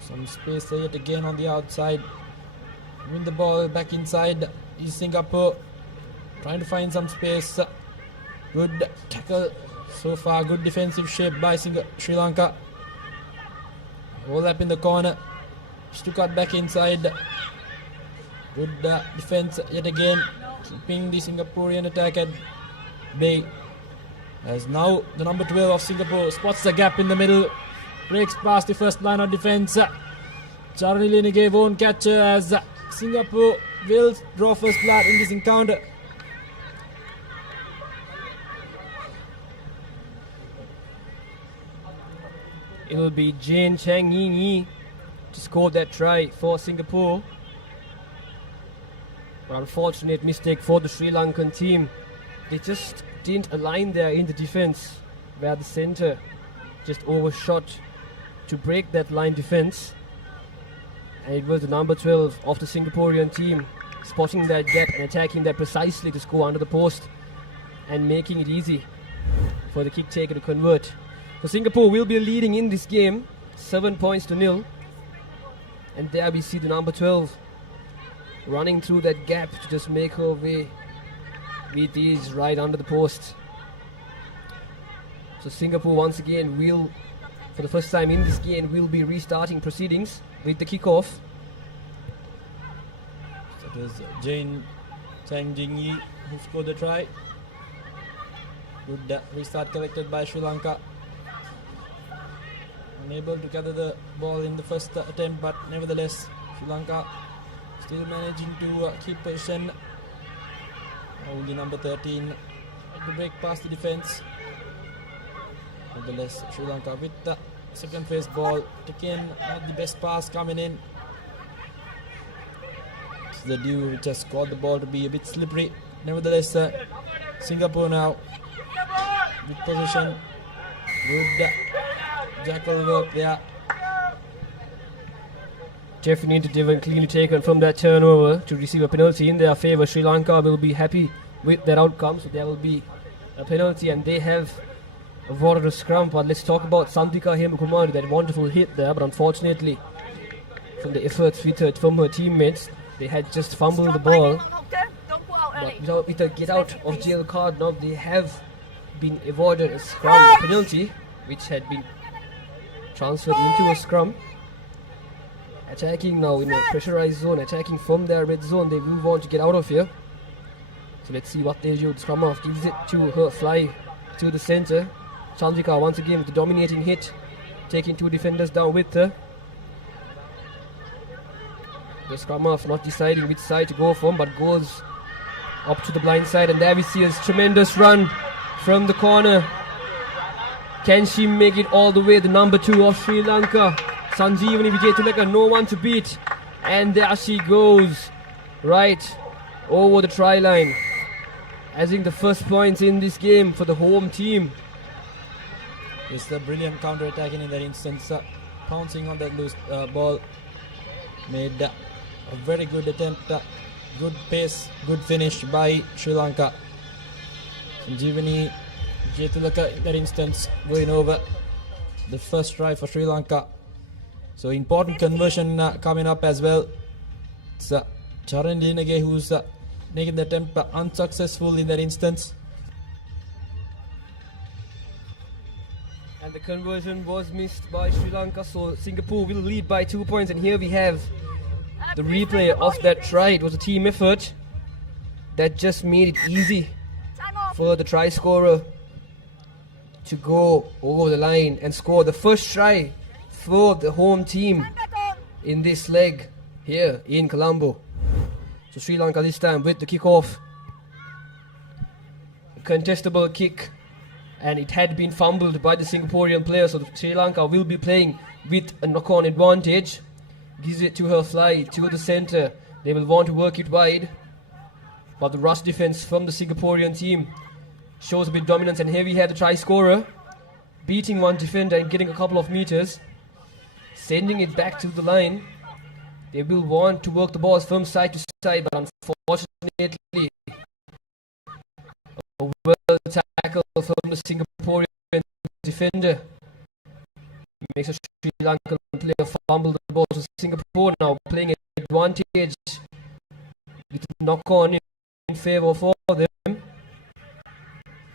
Some space there yet again on the outside. Win the ball back inside is Singapore. Trying to find some space. Good tackle so far. Good defensive shape by Sri Lanka. Roll up in the corner. Stukat back inside. Good defense yet again. Keeping the Singaporean attack at bay. As now the number 12 of Singapore spots the gap in the middle. Breaks past the first line of defense. Charlie Linige won't catch her as Singapore will draw first blood in this encounter. it will be Jane Chang Ying to score that try for Singapore. But unfortunate mistake for the Sri Lankan team. They just didn't align there in the defense, where the center just overshot to break that line defense. And it was the number 12 of the Singaporean team spotting that gap and attacking that precisely to score under the post and making it easy for the kick taker to convert. So Singapore will be leading in this game 7-0. And there we see the number 12 running through that gap to just make her way with ease right under the post. So Singapore once again will, for the first time in this game, will be restarting proceedings with the kickoff. It was Jane Chang Jingyi who scored the try. Good restart collected by Sri Lanka. Unable to gather the ball in the first attempt, but nevertheless Sri Lanka still managing to keep possession. Only number 13 to break past the defense. Nevertheless, Sri Lanka with the second phase ball taken, not the best pass coming in. It's the dew which has caused the ball to be a bit slippery. Nevertheless, Singapore now with possession. Good jackal work there. Definitive cleanly taken from that turnover to receive a penalty in their favour. Sri Lanka will be happy with that outcome, so there will be a penalty and they have avoided a scrum. But let's talk about Santika Hemakumari, that wonderful hit there, but unfortunately from the efforts from her teammates, they had just fumbled the ball. But with a get out of jail card now, they have been avoided a scrum penalty which had been transferred into a scrum. Attacking now in a pressurized zone, attacking from their red zone. They will want to get out of here. So let's see what they do. The scrum half gives it to her, fly to the center. Chandrika once again with the dominating hit, taking two defenders down with her. The scrum half not deciding which side to go from, but goes up to the blind side, and there we see a tremendous run from the corner. Can she make it all the way? The number 2 of Sri Lanka, Sanjeevani Vijaytilaka, no one to beat. And there she goes, right over the try line. Adding the first points in this game for the home team. It's the brilliant counter-attacking in that instance. Pouncing on that loose ball. Made a very good attempt. Good pace, good finish by Sri Lanka. Sanjeevani Vijaytilaka in that instance going over the first try for Sri Lanka. So important conversion coming up as well. It's Charan Linage who's making the attempt unsuccessful in that instance. And the conversion was missed by Sri Lanka, so Singapore will lead by 2 points. And here we have the replay of that try. It was a team effort that just made it easy for the try scorer to go over the line and score the first try for the home team in this leg here in Colombo. So Sri Lanka this time with the kick-off. A contestable kick, and it had been fumbled by the Singaporean player, so Sri Lanka will be playing with a knock-on advantage. Gives it to her, fly to the center. They will want to work it wide, but the rush defense from the Singaporean team shows a bit dominance, and here we have the try scorer beating one defender and getting a couple of meters, sending it back to the line. They will want to work the balls from side to side, but unfortunately a well tackle from the Singaporean defender makes a Sri Lankan player fumble the ball. So Singapore now playing advantage with a knock-on in favour for them.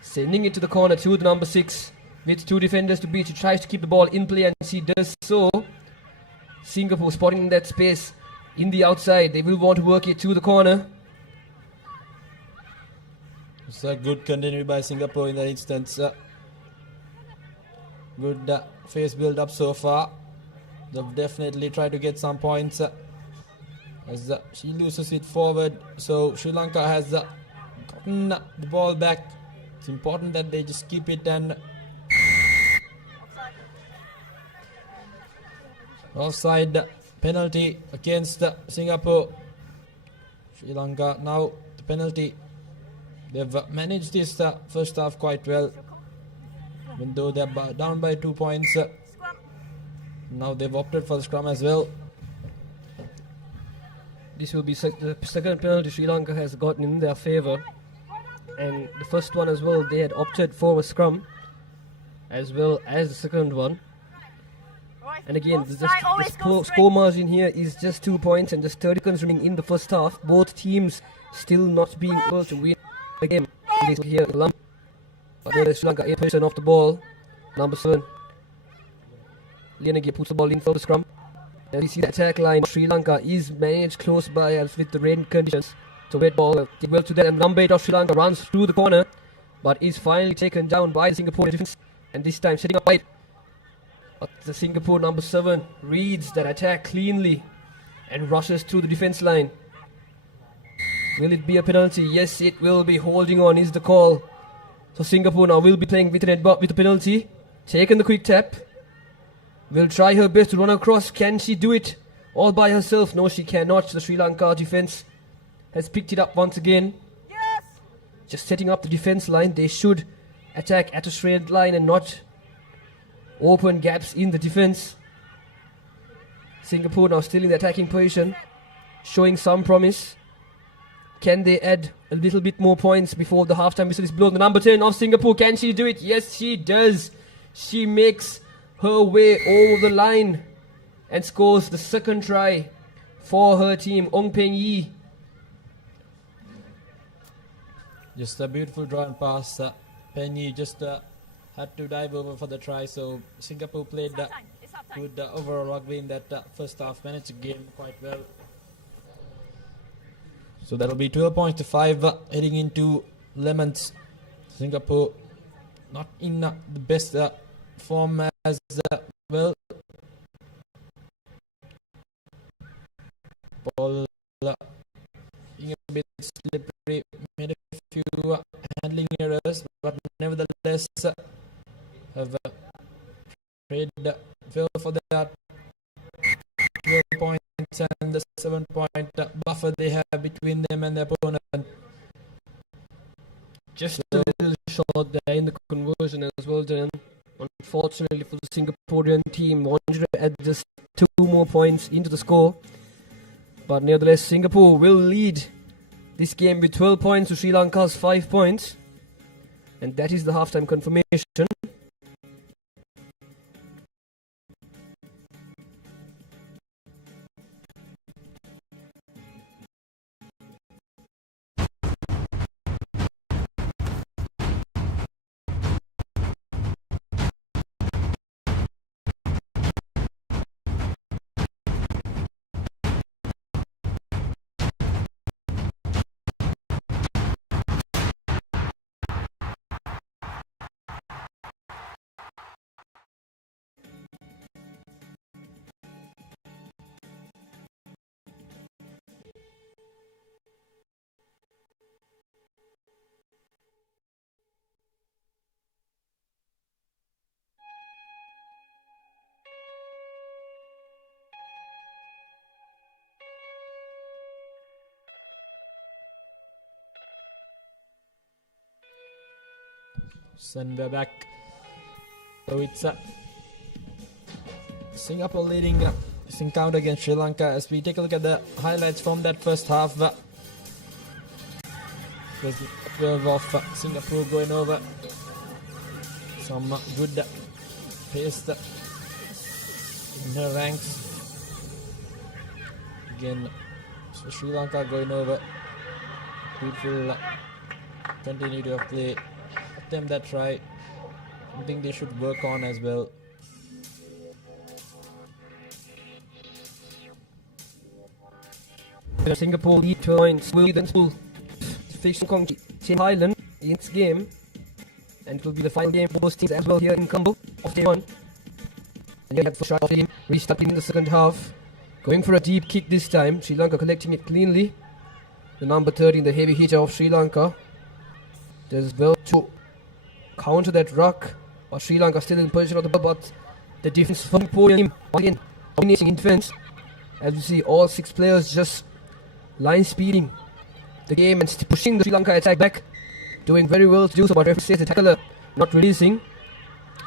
Sending it to the corner to the number 6 with 2 defenders to beat. She tries to keep the ball in play, and she does so. Singapore spotting that space in the outside. They will want to work it to the corner. It's a good continuity by Singapore in that instance. Good face build up so far. They've definitely tried to get some points as she loses it forward. So Sri Lanka has gotten the ball back. It's important that they just keep it, and Offside penalty against Singapore. Sri Lanka now the penalty. They've managed this first half quite well, even though they're down by 2 points. Now they've opted for the scrum as well. This will be the second penalty Sri Lanka has gotten in their favour, and the first one as well, they had opted for a scrum as well as the second one. And again, the score margin here is just 2 points and just 30 seconds remaining in the first half. Both teams still not being able to win the game here in Colombo. But there is Sri Lanka 8% off the ball. Number 7. Lianagi puts the ball in for the scrum. And we see the attack line. Sri Lanka is managed close by as with the rain conditions. So wet ball did well to that, and number 8 of Sri Lanka runs through the corner, but is finally taken down by the Singapore defense, and this time setting up wide. But the Singapore number 7 reads that attack cleanly and rushes through the defense line. Will it be a penalty? Yes, it will be. Holding on is the call. So Singapore now will be playing with a penalty. Taking the quick tap. Will try her best to run across. Can she do it all by herself? No, she cannot. The Sri Lanka defense has picked it up once again. Yes! Just setting up the defense line. They should attack at a straight line and not open gaps in the defense. Singapore now still in the attacking position, showing some promise. Can they add a little bit more points before the halftime whistle is blown? The number 10 of Singapore, can she do it? Yes, she does. She makes her way over the line and scores the second try for her team. Ong Peng Yi. Just a beautiful draw and pass. Penny just had to dive over for the try, so Singapore played good overall rugby in that first half, managed the game quite well. So that'll be 12 points to 5 heading into Lemons. Singapore not in the best form as well. Ball being a bit slippery, made a few handling errors, but nevertheless have played well for that 12 points and the 7-point buffer they have between them and their opponent. Just a little short there in the conversion as well, then. Unfortunately for the Singaporean team, wanted to add just 2 more points into the score. But nevertheless, Singapore will lead this game with 12 points to Sri Lanka's 5 points. And that is the halftime confirmation. And we're back. So it's Singapore leading this encounter against Sri Lanka. As we take a look at the highlights from that first half, there's the 12 of Singapore going over. Some good pace in her ranks. Again, so Sri Lanka going over. Beautiful continuity of play. Attempt that try. Something they should work on as well. Singapore lead 2 points. Will then face Hong Kong Highland in its game, and it will be the final game for both teams as well here in Colombo of day 1. And yet for shot team restarting in the second half, going for a deep kick this time. Sri Lanka collecting it cleanly. The number 13, the heavy hitter of Sri Lanka, does well to counter that ruck, but Sri Lanka still in position of the ball, but the defense from Singapore team again dominating in defense. As you see, all 6 players just line speeding the game and pushing the Sri Lanka attack back. Doing very well to do so, but referee says the tackler not releasing.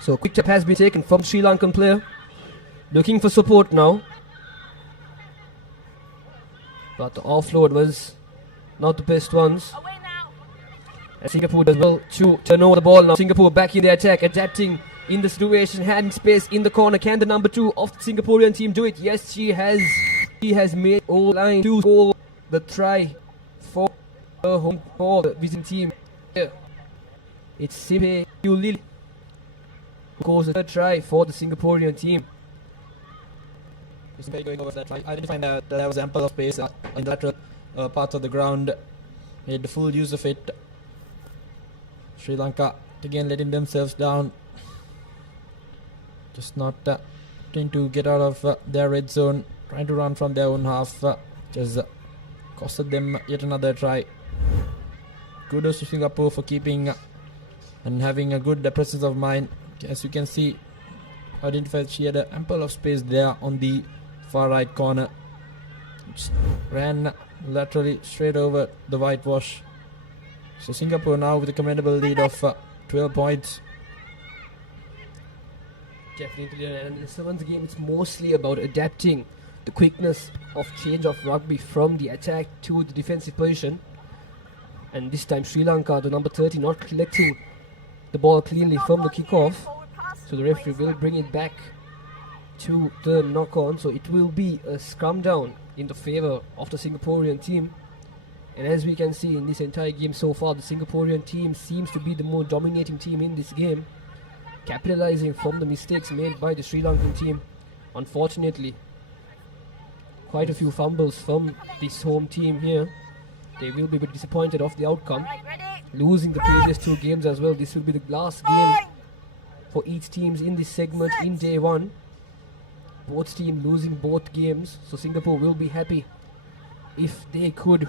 So quick tap has been taken from Sri Lankan player. Looking for support now. But the offload was not the best ones. And Singapore does well to turn over the ball now. Singapore back in the attack, adapting in the situation, having space in the corner. Can the number 2 of the Singaporean team do it? Yes, she has. She has made all line to score the try for her home for the visiting team. Here. It's Sipe Yulil who goes the third try for the Singaporean team. Going over that try, identifying that there was ample of space in the lateral parts of the ground. Made the full use of it. Sri Lanka again letting themselves down. Just not trying to get out of their red zone. Trying to run from their own half. Just costed them yet another try. Kudos to Singapore for keeping and having a good presence of mind. As you can see, identified she had ample of space there on the far right corner. Just ran laterally straight over the whitewash. So Singapore now with a commendable lead of 12 points. Definitely, and in someone's game, it's mostly about adapting the quickness of change of rugby from the attack to the defensive position. And this time Sri Lanka, the number 30, not collecting the ball cleanly from the kickoff. So the referee will bring it back to the knock-on. So it will be a scrum down in the favour of the Singaporean team. And as we can see in this entire game so far, the Singaporean team seems to be the more dominating team in this game, capitalizing from the mistakes made by the Sri Lankan team. Unfortunately, quite a few fumbles from this home team here. They will be a bit disappointed of the outcome. Losing the previous 2 games as well. This will be the last game for each team in this segment in day 1. Both teams losing both games. So Singapore will be happy if they could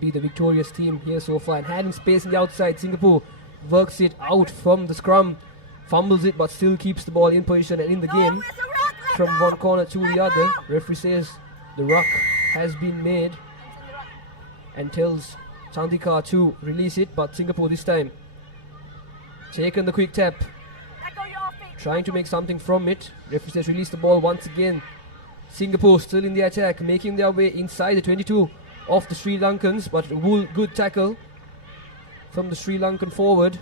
be the victorious team here so far. And having space in the outside, Singapore works it out from the scrum. Fumbles it but still keeps the ball in position and in the game. From one corner to the other. Referee says the ruck has been made and tells Chandika to release it, but Singapore this time taken the quick tap, trying to make something from it. Referee says release the ball once again. Singapore still in the attack, making their way inside the 22 of the Sri Lankans, but good tackle from the Sri Lankan forward.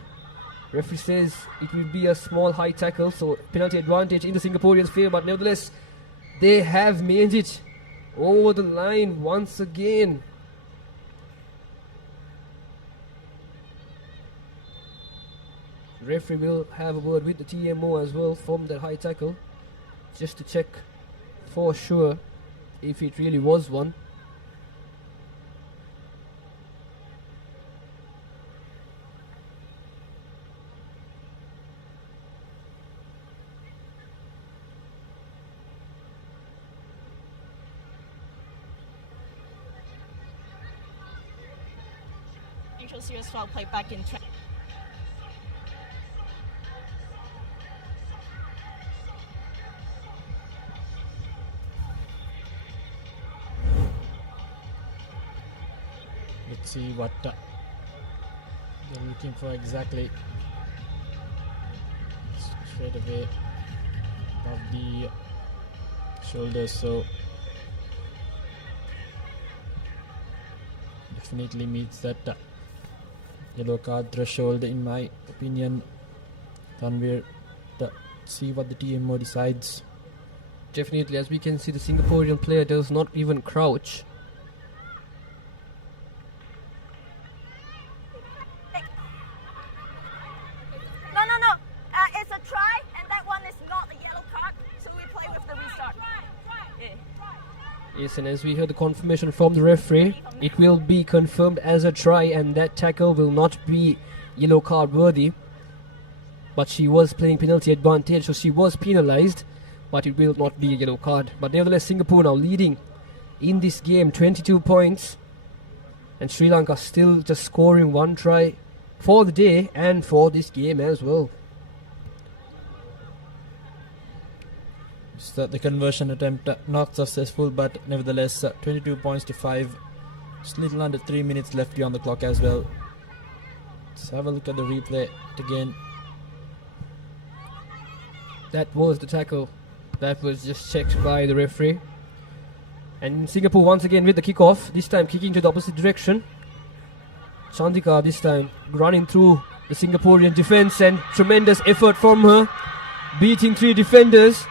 Referee says it will be a small high tackle, so penalty advantage in the Singaporeans' favour, but nevertheless they have made it over the line once again. Referee will have a word with the TMO as well from that high tackle, just to check for sure if it really was one. Serious foul play back in track. Let's see what they're looking for exactly. Straight away above the shoulders, so definitely meets that yellow card threshold in my opinion. Tanvir, let's see what the TMO decides. Definitely, as we can see, the Singaporean player does not even crouch. No. It's a try, and that one is not a yellow card, so we play with the restart. Yeah. Yes, and as we heard the confirmation from the referee, it will be confirmed as a try, and that tackle will not be yellow card worthy. But she was playing penalty advantage, so she was penalized, but it will not be a yellow card. But nevertheless, Singapore now leading in this game, 22 points, and Sri Lanka still just scoring 1 try for the day and for this game as well. So the conversion attempt not successful, but nevertheless 22 points to 5. Just a little under 3 minutes left on the clock as well. Let's have a look at the replay again. That was the tackle. That was just checked by the referee. And Singapore once again with the kickoff. This time kicking to the opposite direction. Chandika this time running through the Singaporean defense, and tremendous effort from her, beating 3 defenders.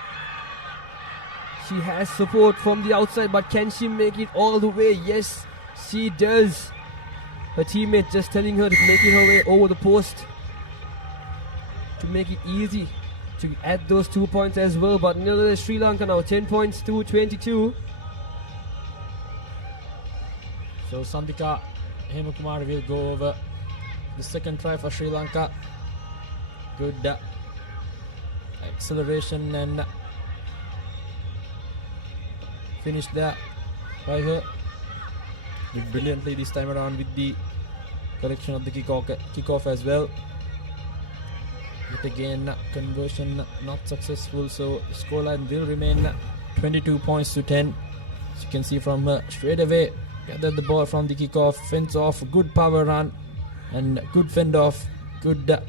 She has support from the outside, but can she make it all the way? Yes, she does. Her teammate just telling her to make it her way over the post to make it easy to add those 2 points as well. But nevertheless, Sri Lanka now 10 points to 22. So Sandika Hemakumar will go over the second try for Sri Lanka. Good acceleration and finish there by her. Did brilliantly this time around with the collection of the kickoff as well. But again, conversion not successful, so scoreline will remain 22 points to 10. As you can see from her, straight away gathered the ball from the kickoff, fence off, good power run and good fend off, good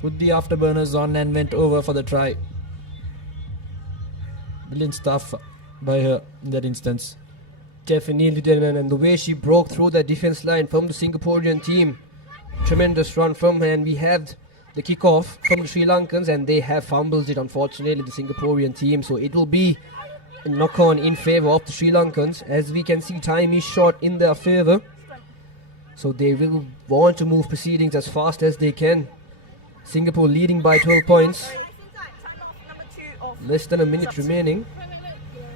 put the afterburners on and went over for the try. Brilliant stuff by her in that instance. Definitely, Denman, and the way she broke through the defense line from the Singaporean team. Tremendous run from her, and we have the kickoff from the Sri Lankans, and they have fumbled it, unfortunately, the Singaporean team. So it will be a knock-on in favour of the Sri Lankans. As we can see, time is short in their favour. So they will want to move proceedings as fast as they can. Singapore leading by 12 points. Less than a minute remaining.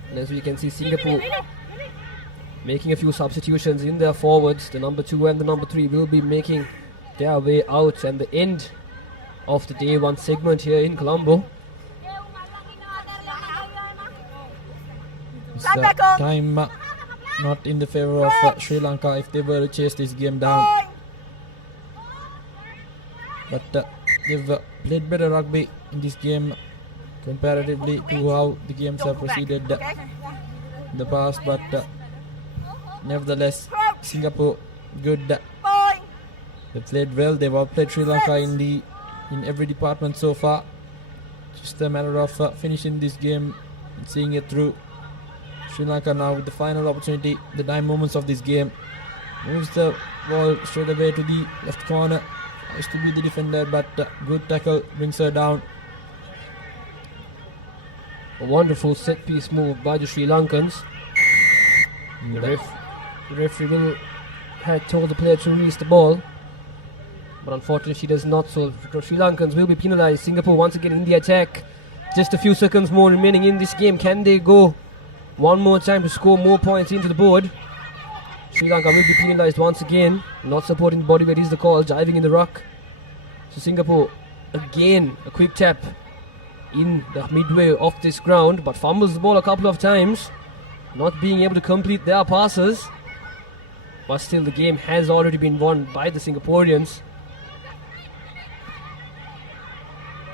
And as we can see, Singapore making a few substitutions in their forwards. The number 2 and the number 3 will be making their way out, and the end of the day 1 segment here in Colombo. Time not in the favour of Sri Lanka if they were to chase this game down. But they've played better rugby in this game comparatively to how the games have proceeded in the past. But nevertheless, Singapore good. They played well. They've outplayed Sri Lanka in every department so far. Just a matter of finishing this game and seeing it through. Sri Lanka now with the final opportunity, the 9 moments of this game. Moves the ball straight away to the left corner. Tries to be the defender, but good tackle brings her down. A wonderful set piece move by the Sri Lankans. The referee will had told the player to release the ball, but unfortunately she does not, so Sri Lankans will be penalised. Singapore once again in the attack. Just a few seconds more remaining in this game. Can they go one more time to score more points into the board? Sri Lanka will be penalised once again. Not supporting the body weight is the call. Diving in the ruck. So Singapore again a quick tap in the midway of this ground, but fumbles the ball a couple of times, not being able to complete their passes. But still the game has already been won by the Singaporeans.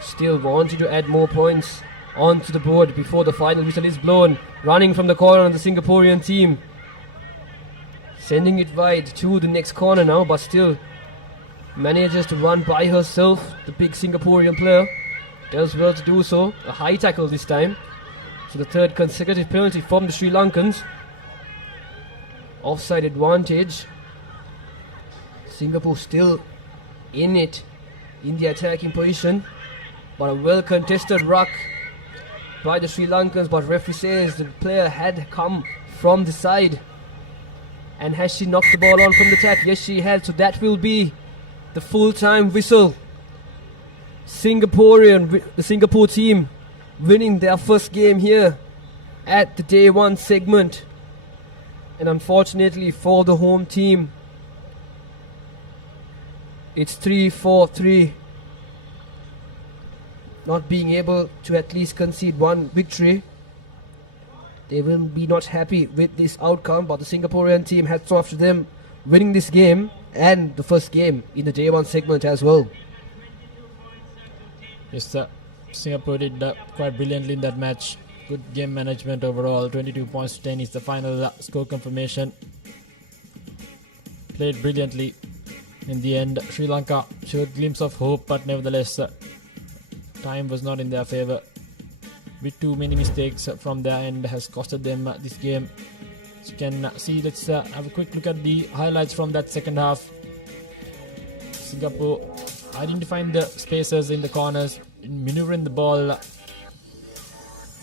Still wanting to add more points onto the board before the final whistle is blown. Running from the corner on the Singaporean team. Sending it wide to the next corner now, but still manages to run by herself. The big Singaporean player does well to do so. A high tackle this time. So the 3rd consecutive penalty from the Sri Lankans. Offside advantage. Singapore still in it in the attacking position, but a well contested ruck by the Sri Lankans, but referee says the player had come from the side. And has she knocked the ball on from the tap? Yes, she has. So that will be the full-time whistle. The Singapore team winning their first game here at the day 1 segment. And unfortunately for the home team, it's 3-4-3. Not being able to at least concede 1 victory. They will be not happy with this outcome, but the Singaporean team, hats off to them, winning this game and the first game in the day 1 segment as well. Yes, Singapore did quite brilliantly in that match. Good game management overall. 22 points to 10 is the final score confirmation. Played brilliantly. In the end, Sri Lanka showed glimpse of hope, but nevertheless, time was not in their favour. With too many mistakes from their end has costed them this game. As you can see, let's have a quick look at the highlights from that second half. Singapore identifying the spaces in the corners, manoeuvring the ball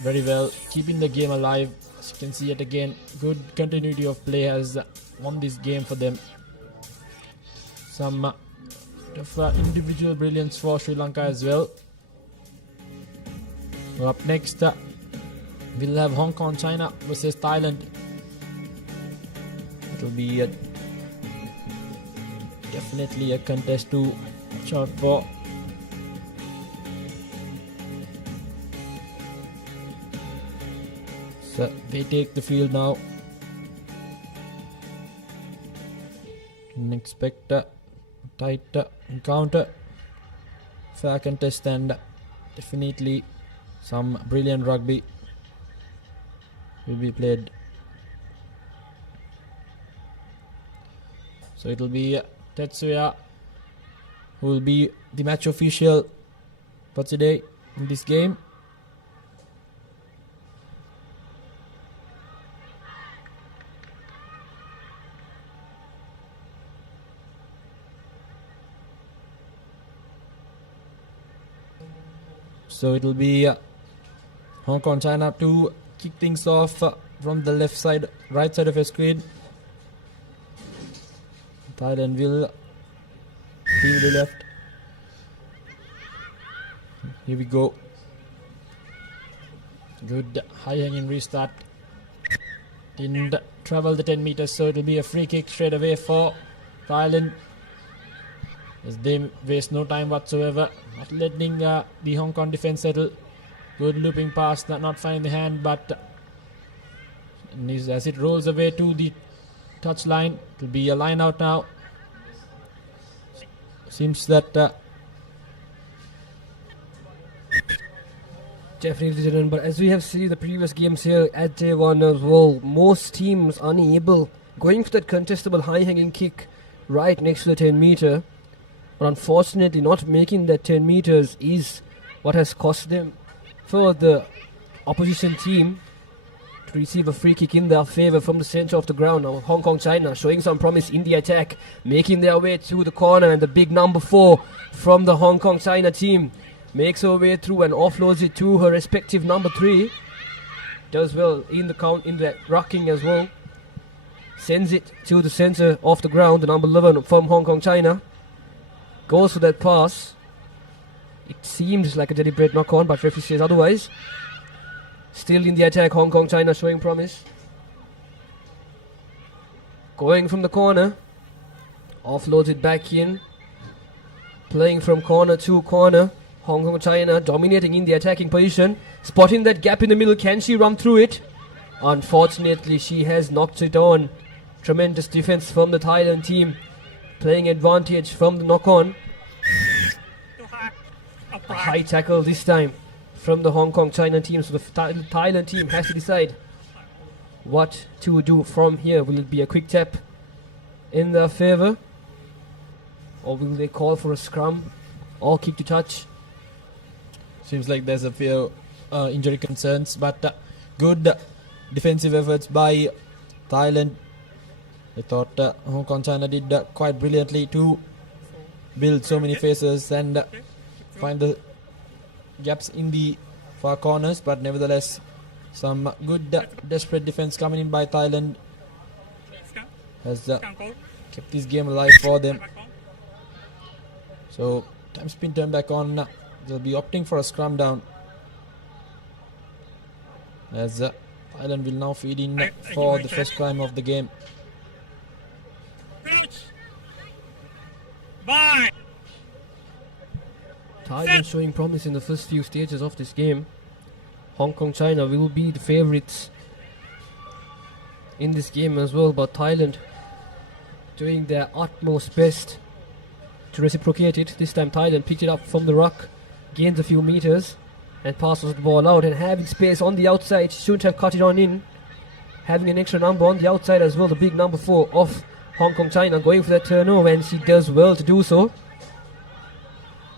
very well, keeping the game alive. As you can see yet again, good continuity of play has won this game for them. Some individual brilliance for Sri Lanka as well. Up next, we'll have Hong Kong, China versus Thailand. It'll be definitely a contest to watch out for. So they take the field now. Can expect a tight encounter, fair contest, and definitely some brilliant rugby will be played. So it will be Tetsuya who will be the match official for today in this game. So it will be Hong Kong, China to kick things off from the left side, right side of your screen. Thailand will field the left. Here we go. Good high hanging restart. Didn't travel the 10 meters, so it will be a free kick straight away for Thailand, as they waste no time whatsoever, not letting the Hong Kong defense settle. Good looping pass, not finding the hand, but as it rolls away to the touch line, it will be a line out now. Seems that definitely, but as we have seen the previous games here at day one as well, most teams unable going for that contestable high hanging kick right next to the 10 meter. But unfortunately, not making that 10 meters is what has cost them for the opposition team to receive a free kick in their favour from the centre of the ground. Now, Hong Kong, China showing some promise in the attack, making their way to the corner, and the big number 4 from the Hong Kong, China team makes her way through and offloads it to her respective number 3. Does well in the count, in the rucking as well. Sends it to the centre of the ground, the number 11 from Hong Kong, China. Goes for that pass. It seems like a deliberate knock-on, but referee says otherwise. Still in the attack, Hong Kong, China showing promise. Going from the corner. Offloads it back in. Playing from corner to corner. Hong Kong, China dominating in the attacking position. Spotting that gap in the middle. Can she run through it? Unfortunately, she has knocked it on. Tremendous defense from the Thailand team. Playing advantage from the knock-on. A high tackle this time from the Hong Kong China team. So the Thailand team has to decide what to do from here. Will it be a quick tap in their favour, or will they call for a scrum or kick to touch? Seems like there's a few injury concerns, but good defensive efforts by Thailand. I thought Hong Kong, China did quite brilliantly to build so many faces and find the gaps in the far corners, but nevertheless some good desperate defense coming in by Thailand has kept this game alive for them. So time spin turned back on. They'll be opting for a scrum down, as Thailand will now feed in for the first crime of the game. Bye. Thailand showing promise in the first few stages of this game. Hong Kong, China will be the favourites in this game as well, but Thailand doing their utmost best to reciprocate it. This time Thailand picked it up from the ruck, gains a few meters, and passes the ball out, and having space on the outside, shouldn't have cut it on in. Having an extra number on the outside as well, the big number 4 of Hong Kong China, going for that turnover, and she does well to do so.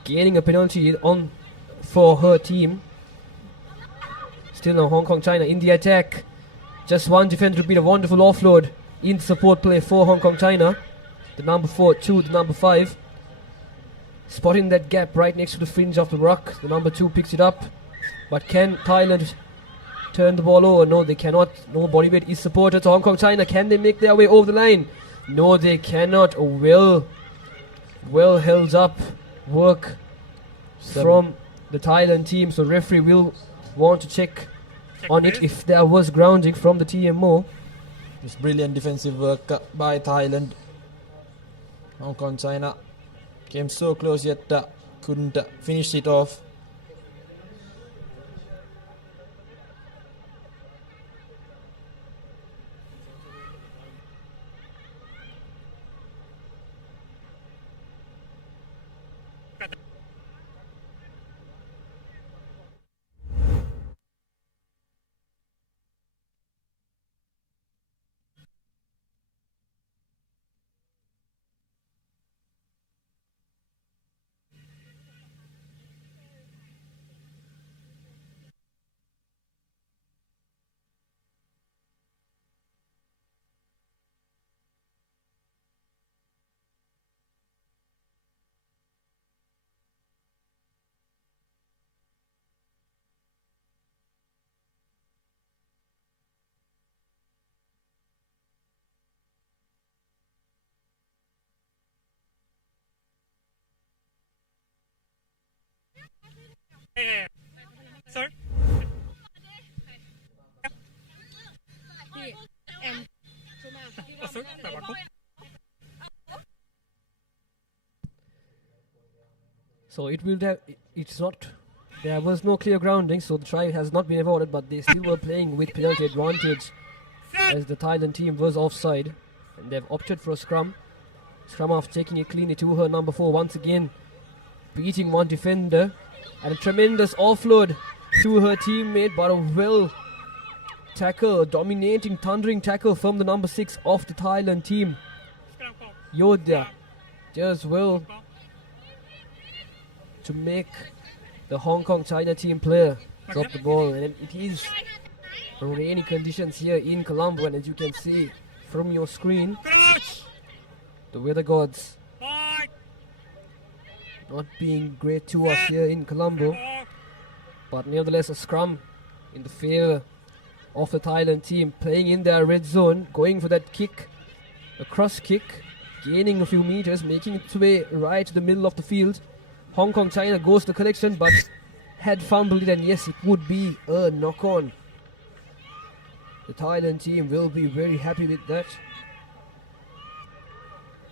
Gaining a penalty on for her team. Still now Hong Kong China in the attack. Just one defender to beat a wonderful offload in support play for Hong Kong China. The number 4 to the number 5. Spotting that gap right next to the fringe of the ruck. The number 2 picks it up. But can Thailand turn the ball over? No, they cannot. No body weight is supported. So Hong Kong China, can they make their way over the line? No, they cannot. Well held up work from the Thailand team. So referee will want to check on it if there was grounding from the TMO. Just brilliant defensive work by Thailand. Hong Kong China came so close yet couldn't finish it off. Sorry? So it will have, it's not, there was no clear grounding, so the try has not been awarded, but they still were playing with penalty advantage as the Thailand team was offside, and they've opted for a scrum. Scrum off, taking it cleanly to her number 4 once again, beating one defender, and a tremendous offload to her teammate, but a well tackle, dominating, thundering tackle from the number 6 of the Thailand team. Yodha does well to make the Hong Kong China team player drop the ball, and it is rainy conditions here in Colombo, and as you can see from your screen, the weather gods not being great to us here in Colombo, but nevertheless a scrum in the favor of the Thailand team, playing in their red zone, going for that kick, a cross kick, gaining a few meters, making its way right to the middle of the field. Hong Kong China goes to the collection, but had fumbled it, and yes, it would be a knock-on. The Thailand team will be very happy with that.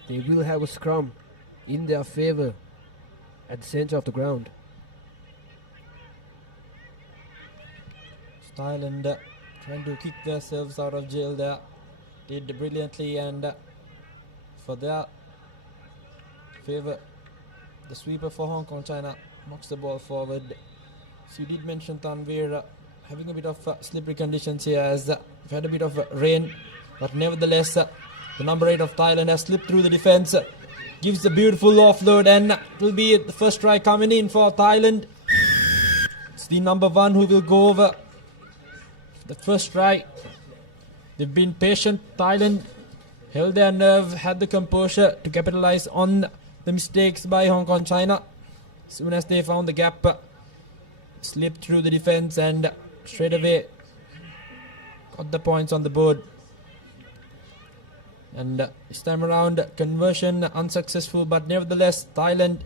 They will have a scrum in their favor at the center of the ground. Thailand trying to kick themselves out of jail there. Did brilliantly, and for their favor, the sweeper for Hong Kong China knocks the ball forward. So you did mention, Tanvir, having a bit of slippery conditions here as we've had a bit of rain, but nevertheless the number 8 of Thailand has slipped through the defense, gives a beautiful offload, and it will be the first try coming in for Thailand. It's the number 1 who will go over the first try. They've been patient. Thailand held their nerve, had the composure to capitalize on the mistakes by Hong Kong China. As soon as they found the gap, slipped through the defense and straight away got the points on the board. And this time around, conversion unsuccessful, but nevertheless Thailand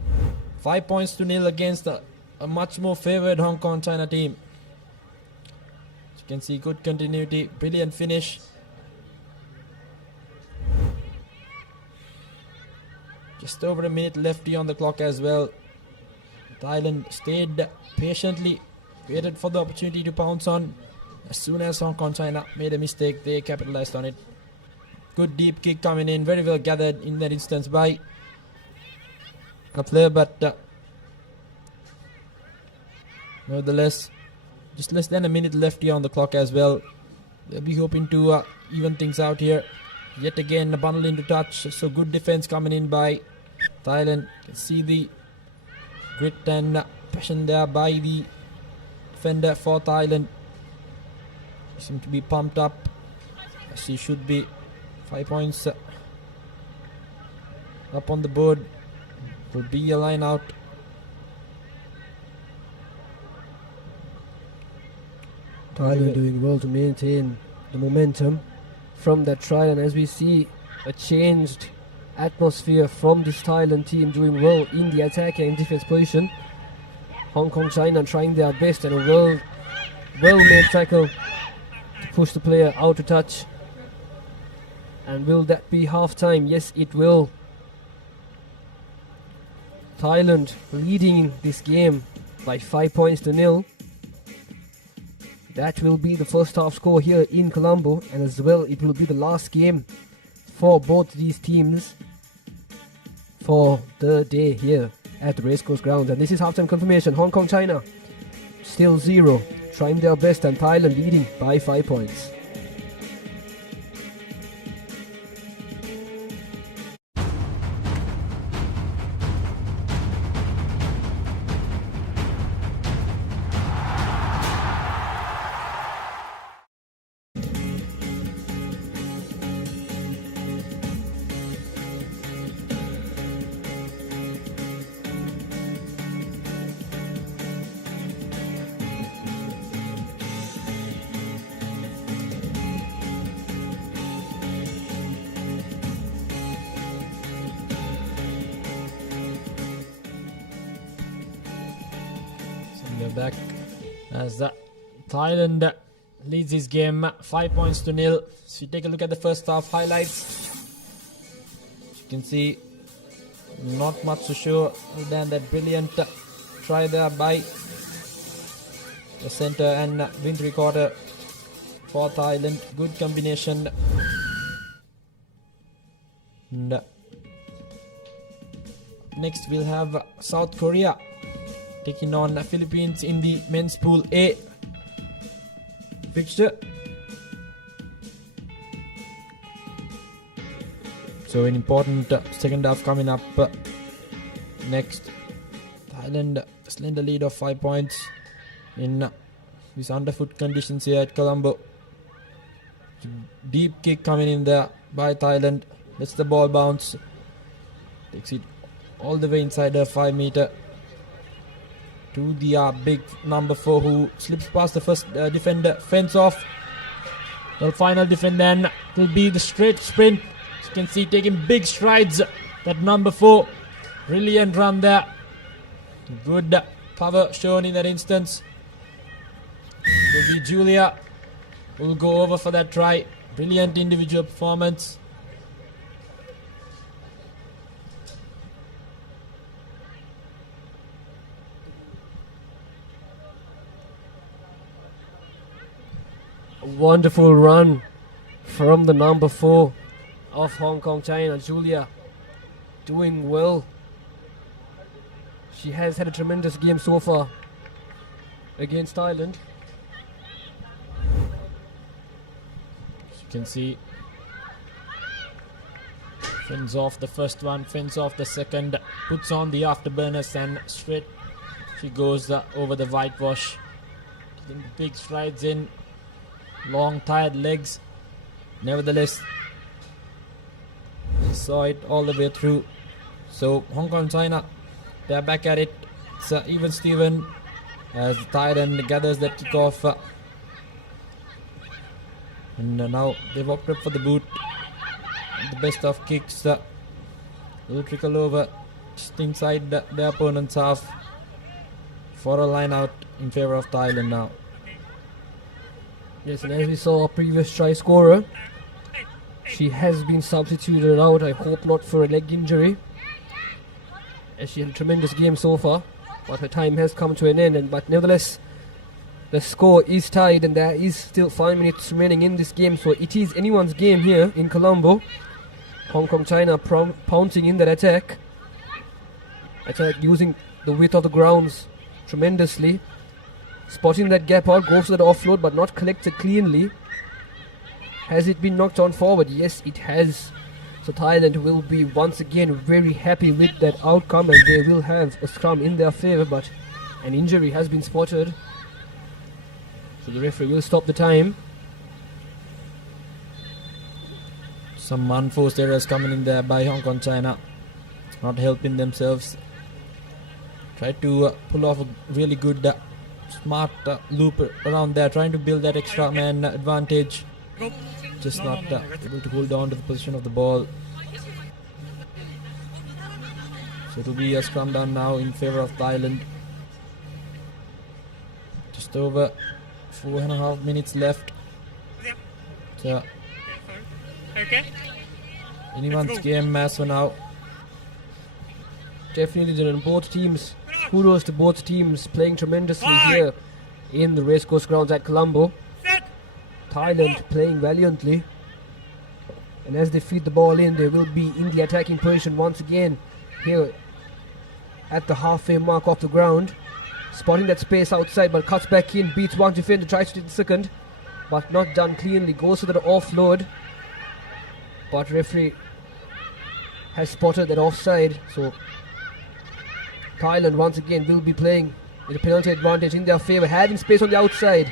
5 points to nil against a much more favoured Hong Kong China team. As you can see, good continuity, brilliant finish. Just over a minute left on the clock as well. Thailand stayed patiently, waited for the opportunity to pounce on. As soon as Hong Kong China made a mistake, they capitalized on it. Good deep kick coming in, very well gathered in that instance by a player, but Nevertheless, just less than a minute left here on the clock as well. They'll be hoping to even things out here. Yet again, a bundle into touch. So good defense coming in by Thailand. You can see the grit and passion there by the defender for Thailand. He seems to be pumped up as he should be. 5 points up on the board. Will be a line out. Thailand doing well to maintain the momentum from that try, and as we see a changed atmosphere from this Thailand team doing well in the attack and defense position. Hong Kong China trying their best, and a well made tackle to push the player out to touch. And will that be half time? Yes, it will. Thailand leading this game by 5 points to 0. That will be the first half score here in Colombo, and as well it will be the last game for both these teams for the day here at the Racecourse grounds. And this is halftime confirmation. Hong Kong China still 0, trying their best, and Thailand leading by 5 points. Back as Thailand leads this game 5 points to 0. So you take a look at the first half highlights. You can see not much to show other than that brilliant try there by the center and wind recorder for Thailand. Good combination. And next we'll have South Korea taking on Philippines in the men's pool A fixture. So an important second half coming up next. Thailand slender lead of 5 points in these underfoot conditions here at Colombo. Deep kick coming in there by Thailand. Lets the ball bounce. Takes it all the way inside the 5 meter. To the big number 4 who slips past the first defender, fence off. The final defender then will be the straight sprint. As you can see, taking big strides. That number 4, brilliant run there. Good power shown in that instance. Will be Julia who will go over for that try. Brilliant individual performance. Wonderful run from the number 4 of Hong Kong China, Julia, doing well. She has had a tremendous game so far against Thailand. As you can see, fends off the first one, fends off the second, puts on the afterburners, and straight she goes over the whitewash. Taking big strides in. Long tired legs. Nevertheless, she saw it all the way through. So Hong Kong China, they're back at it. It's even Steven as Thailand gathers that kickoff. And now they've opted for the boot. The best of kicks will trickle over just inside the opponent's half for a line out in favor of Thailand now. Yes, and as we saw our previous try scorer, she has been substituted out. I hope not for a leg injury, as she had a tremendous game so far, but her time has come to an end. But nevertheless, the score is tied, and there is still 5 minutes remaining in this game, so it is anyone's game here in Colombo. Hong Kong China pouncing in that attack using the width of the grounds tremendously. Spotting that gap out, goes to that offload but not collected cleanly. Has it been knocked on forward? Yes, it has. So Thailand will be once again very happy with that outcome, and they will have a scrum in their favour, but an injury has been spotted. So the referee will stop the time. Some unforced errors coming in there by Hong Kong China. Not helping themselves. Tried to pull off a really good smart loop around there, trying to build that extra man advantage. Just not able to hold on to the position of the ball. So it will be a scrum down now in favour of Thailand. Just over 4.5 minutes left. So anyone's game as for now. Definitely there are both teams. Kudos to both teams playing tremendously here in the Racecourse grounds at Colombo. Thailand playing valiantly. And as they feed the ball in, they will be in the attacking position once again here at the halfway mark of the ground. Spotting that space outside but cuts back in, beats one defender, tries to take the second, but not done cleanly. Goes to the offload, but referee has spotted that offside. So Thailand once again will be playing with a penalty advantage in their favour, having space on the outside.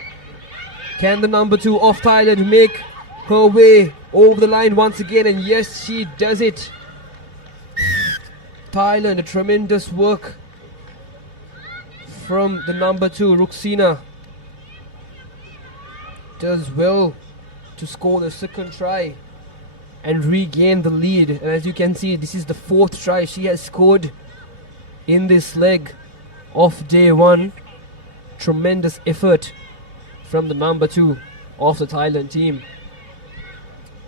Can the number 2 of Thailand make her way over the line once again? And yes, she does it. Thailand, a tremendous work from the number 2, Ruxina. Does well to score the second try and regain the lead. And as you can see, this is the 4th try she has scored in this leg of day 1. Tremendous effort from the number 2 of the Thailand team.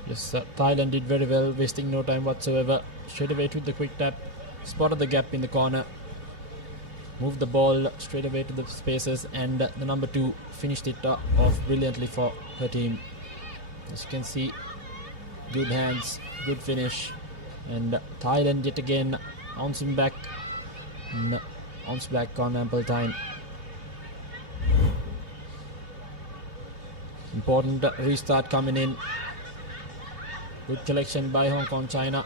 Yes, Thailand did very well, wasting no time whatsoever. Straight away to the quick tap, spotted the gap in the corner, moved the ball straight away to the spaces, and the number 2 finished it off brilliantly for her team. As you can see, good hands, good finish, and Thailand yet again bouncing back, on ample time. Important restart coming in. Good collection by Hong Kong China.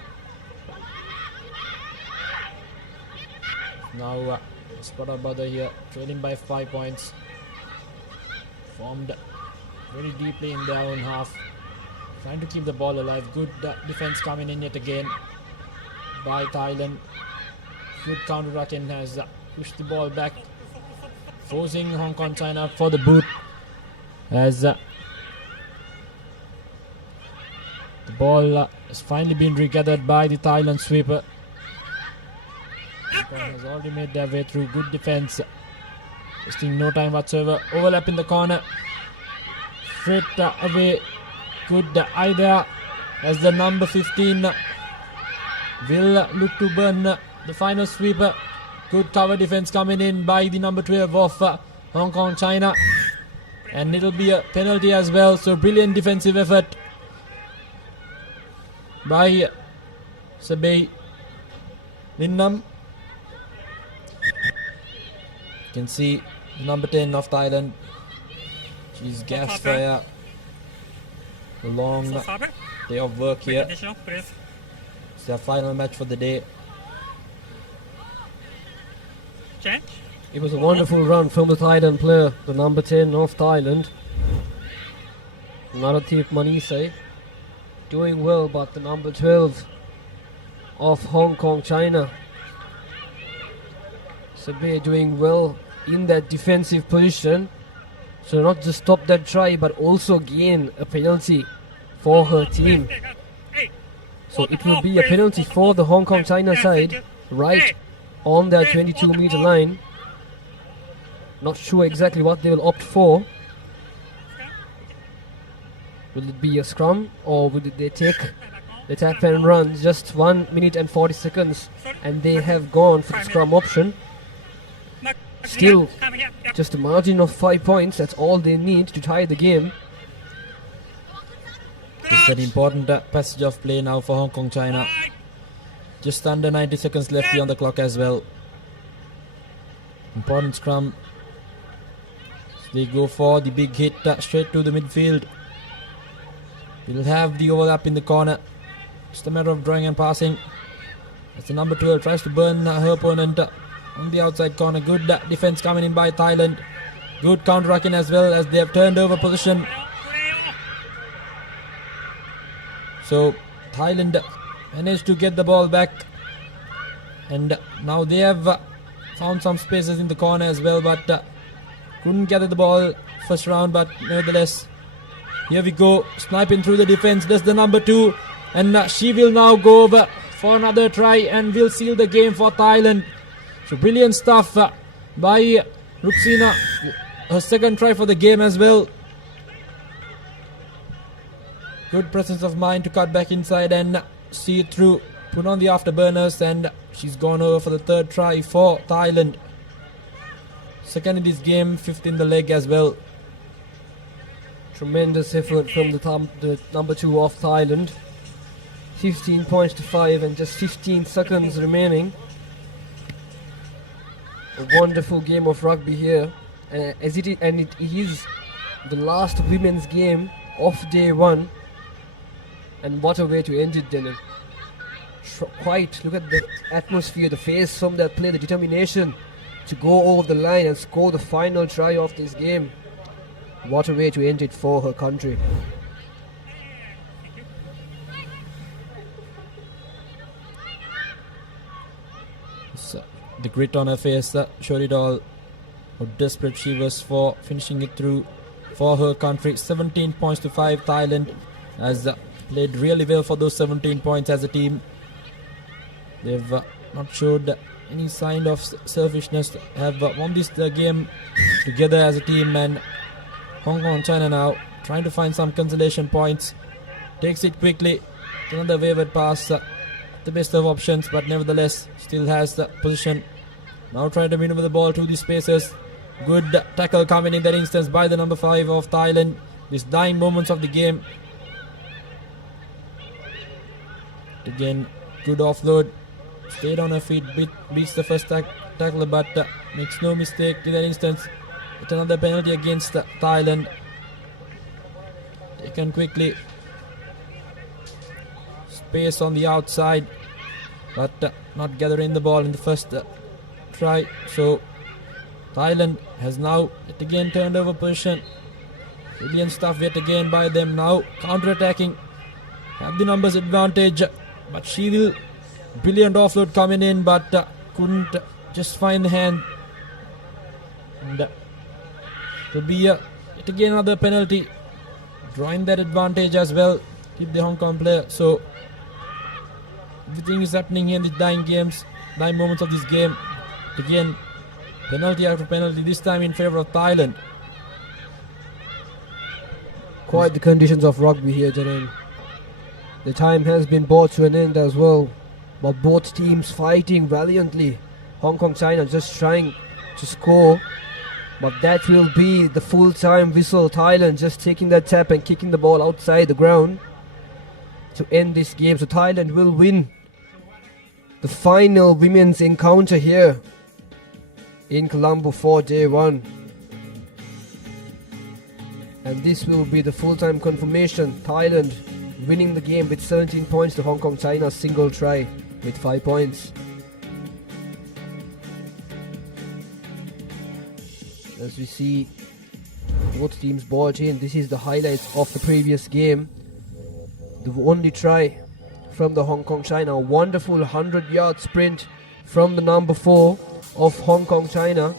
Now Spotter Brother here, trailing by 5 points. Formed very deeply in their own half, trying to keep the ball alive. Good defense coming in yet again by Thailand. Good counter-attacking has pushed the ball back, forcing Hong Kong China for the boot. As the ball has finally been regathered by the Thailand sweeper. Hong Kong has already made their way through. Good defense, wasting no time whatsoever. Overlap in the corner, straight away. Good eye there as the number 15 will look to burn the final sweeper. Good cover defense coming in by the number 12 of Hong Kong China, and it'll be a penalty as well. So brilliant defensive effort by Sabay Linnam. You can see the number 10 of Thailand. She's gas fire. A long day of work here. It's their final match for the day. It was a wonderful run from the Thailand player, the number 10 of Thailand, Narathip Manisai, doing well, but the number 12 of Hong Kong China, Sabay, doing well in that defensive position. So not just stop that try, but also gain a penalty for her team. So it will be a penalty for the Hong Kong China side, right on their 22-meter line. Not sure exactly what they will opt for. Will it be a scrum, or will they take the tap and run? Just 1 minute and 40 seconds, and they have gone for the scrum option. Still, just a margin of 5 points. That's all they need to tie the game. It's an important passage of play now for Hong Kong China. Just under 90 seconds left on the clock as well. Important scrum. They go for the big hit straight to the midfield. We'll have the overlap in the corner. Just a matter of drawing and passing. As the number 12 tries to burn her opponent on the outside corner. Good defense coming in by Thailand. Good counter-attacking as well, as they have turned over position. So Thailand managed to get the ball back, and now they have found some spaces in the corner as well, but couldn't gather the ball first round. But nevertheless, here we go, sniping through the defense. That's the number 2, and she will now go over for another try and will seal the game for Thailand. So brilliant stuff by Ruxina. Her second try for the game as well. Good presence of mind to cut back inside and see it through. Put on the afterburners, and she's gone over for the third try for Thailand. Second in this game, fifth in the leg as well. Tremendous effort from the number 2 of Thailand. 15 points to 5 and just 15 seconds remaining. A wonderful game of rugby here, it is the last women's game of day 1, and what a way to end it, Dylan. Look at the atmosphere, the face from that play, the determination to go over the line and score the final try of this game. What a way to end it for her country. The grit on her face showed it all. How desperate she was for finishing it through for her country. 17 points to 5. Thailand has played really well for those 17 points as a team. They've not showed any sign of selfishness. Have won this game together as a team, and Hong Kong China now trying to find some consolation points. Takes it quickly. Another wayward pass. The best of options, but nevertheless still has the position. Now trying to maneuver the ball to the spaces. Good tackle coming in that instance by the number 5 of Thailand. These dying moments of the game. Again, good offload. Stayed on her feet, beats the first tackler, but makes no mistake in that instance. It's another penalty against Thailand. Taken quickly. Space on the outside, but not gathering the ball in the first try. So Thailand has now yet again turned over position. Brilliant stuff yet again by them. Now counter-attacking, have the numbers advantage, but she will. Brilliant offload coming in, but couldn't just find the hand, and to be yet again another penalty, drawing that advantage as well. Keep the Hong Kong player. So everything is happening here in these dying moments of this game. Again, penalty after penalty, this time in favor of Thailand. Quite the conditions of rugby here, Janine. The time has been brought to an end as well, but both teams fighting valiantly. Hong Kong China just trying to score, but that will be the full-time whistle. Thailand just taking that tap and kicking the ball outside the ground to end this game. So Thailand will win the final women's encounter here in Colombo for day 1, and this will be the full-time confirmation. Thailand winning the game with 17 points to Hong Kong China's single try with 5 points. As we see both teams bought in, this is the highlights of the previous game. The only try from the Hong Kong China, a wonderful 100-yard sprint from the number 4 of Hong Kong China,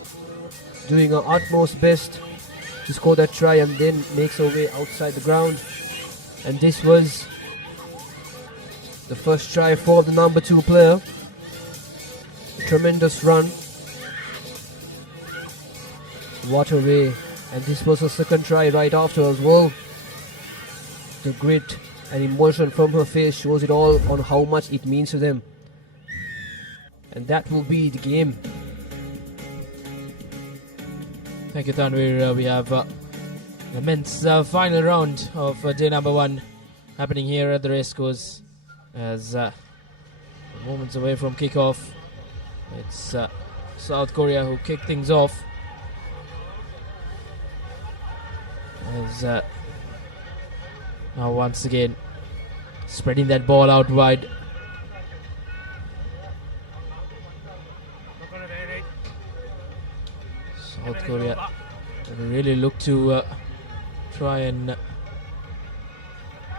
doing her utmost best to score that try, and then makes her way outside the ground. And this was the first try for the number 2 player. Tremendous run. What a way. And this was her second try right after as well. The grit and emotion from her face shows it all on how much it means to them. And that will be the game. Thank you, Tanvir. We have the men's final round of day number 1 happening here at the racecourse, as moments away from kickoff. It's South Korea who kick things off. As now once again spreading that ball out wide. South Korea really look to try and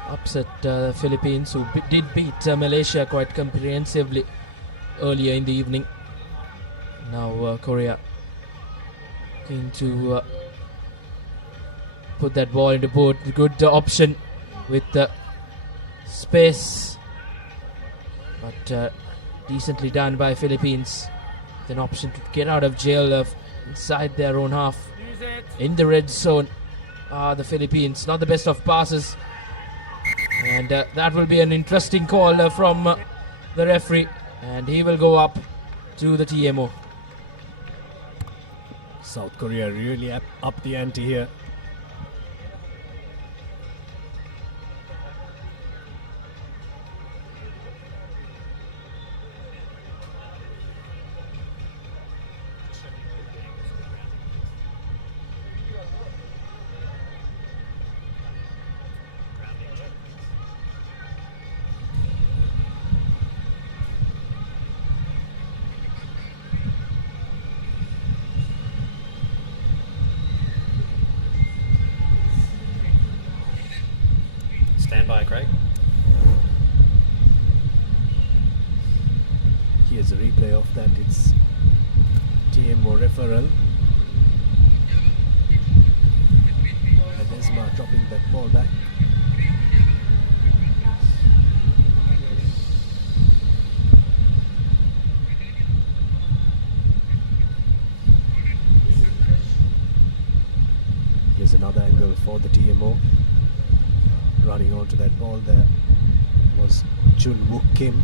upset the Philippines, who did beat Malaysia quite comprehensively earlier in the evening. Now Korea looking to put that ball into board. Good option with space, but decently done by Philippines. With an option to get out of jail inside their own half in the red zone. The Philippines, not the best of passes, and that will be an interesting call from the referee, and he will go up to the TMO. South Korea really up the ante here. Stand by, Craig. Here's a replay of that. It's TMO referral. And Desma dropping that ball back. Here's another angle for the TMO. Running onto that ball there was Jun Wook Kim.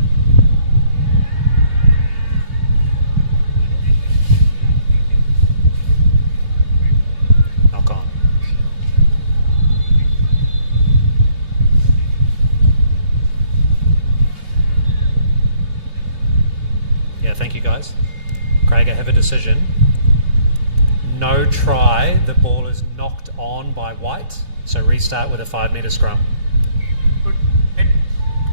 Knock on. Yeah, thank you guys. Craig, I have a decision. No try, the ball is knocked on by white, so restart with a 5-metre scrum.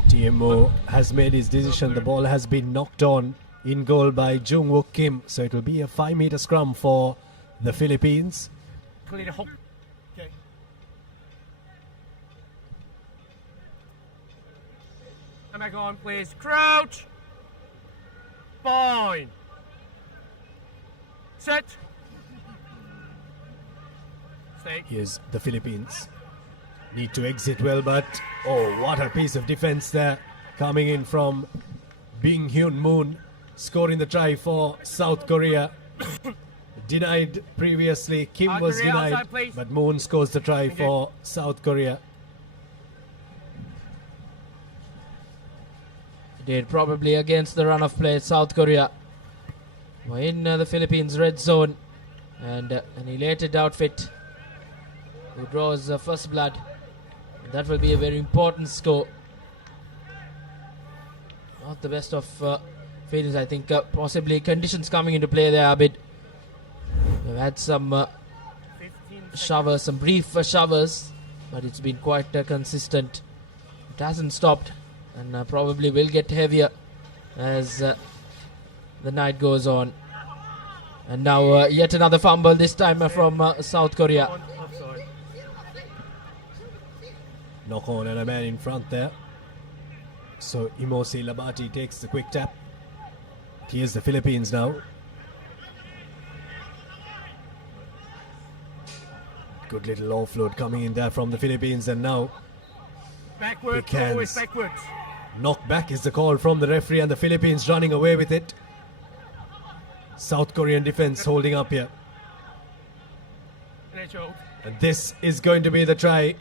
TMO has made his decision. The ball has been knocked on in goal by Jung Wook Kim, so it will be a 5-metre scrum for the Philippines. Clear the hook. Okay. Come back on, please. Crouch. Fine. Set. Stay. Here's the Philippines. Need to exit well, but oh, what a piece of defense there. Coming in from Bing Hyun Moon, scoring the try for South Korea. Denied previously. Kim was denied, outside, but Moon scores the try for South Korea. Did probably against the run of play. South Korea were in the Philippines red zone, and an elated outfit who draws first blood. That will be a very important score. Not the best of feelings, I think. Possibly conditions coming into play there a bit. We've had some showers, some brief showers, but it's been quite consistent. It hasn't stopped, and probably will get heavier as the night goes on. And now yet another fumble, this time from South Korea. Knock on and a man in front there. So Imosi Labati takes the quick tap. Here's the Philippines now. Good little offload coming in there from the Philippines, and now Backwards, always backwards. Knock back is the call from the referee, and the Philippines running away with it. South Korean defense holding up here. And this is going to be the try.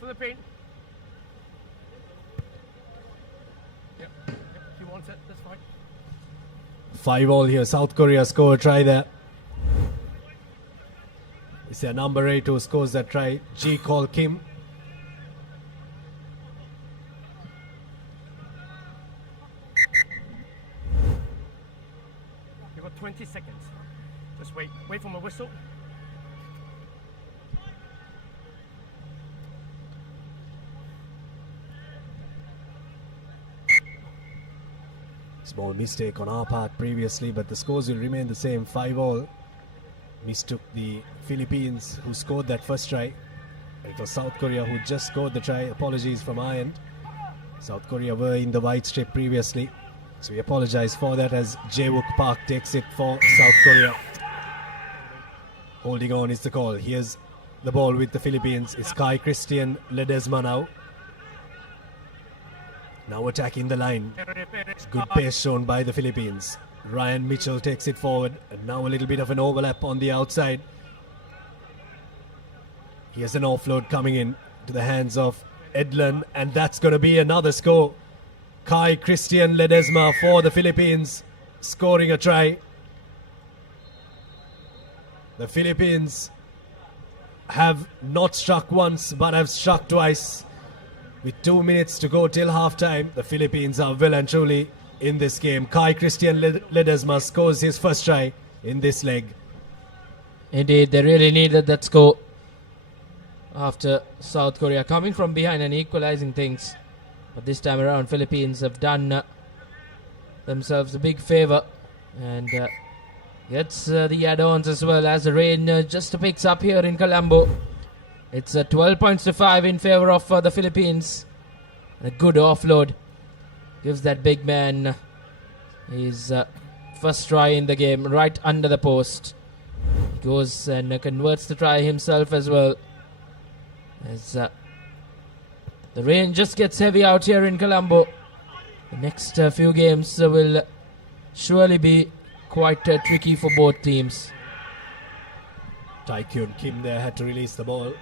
Philippine. Yep, he wants it, that's fine. 5-all here. South Korea score a try there. It's their number 8 who scores that try. Ji Kol Kim. 20 seconds. Just wait. Wait for my whistle. Small mistake on our part previously, but the scores will remain the same, 5-all. Mistook the Philippines, who scored that first try. It was South Korea who just scored the try. Apologies from our end. South Korea were in the white strip previously, so we apologize for that as Jae-wook Park takes it for South Korea. Holding on is the call. Here's the ball with the Philippines. It's Kai Christian Ledesma now. Now attacking the line. Good pace shown by the Philippines. Ryan Mitchell takes it forward, and now a little bit of an overlap on the outside. Here's an offload coming in to the hands of Edlin, and that's going to be another score. Kai Christian Ledesma for the Philippines, scoring a try. The Philippines have not struck once, but have struck twice. With 2 minutes to go till half-time, the Philippines are well and truly in this game. Kai Christian Ledesma scores his first try in this leg. Indeed, they really needed that score after South Korea coming from behind and equalizing things. But this time around, Philippines have done themselves a big favor and gets the add-ons as well as the rain just picks up here in Colombo. It's 12 points to 5 in favor of the Philippines. A good offload gives that big man his first try in the game right under the post. He goes and converts the try himself as well. As the rain just gets heavy out here in Colombo. The next few games will surely be quite tricky for both teams. Taekyun Kim there had to release the ball.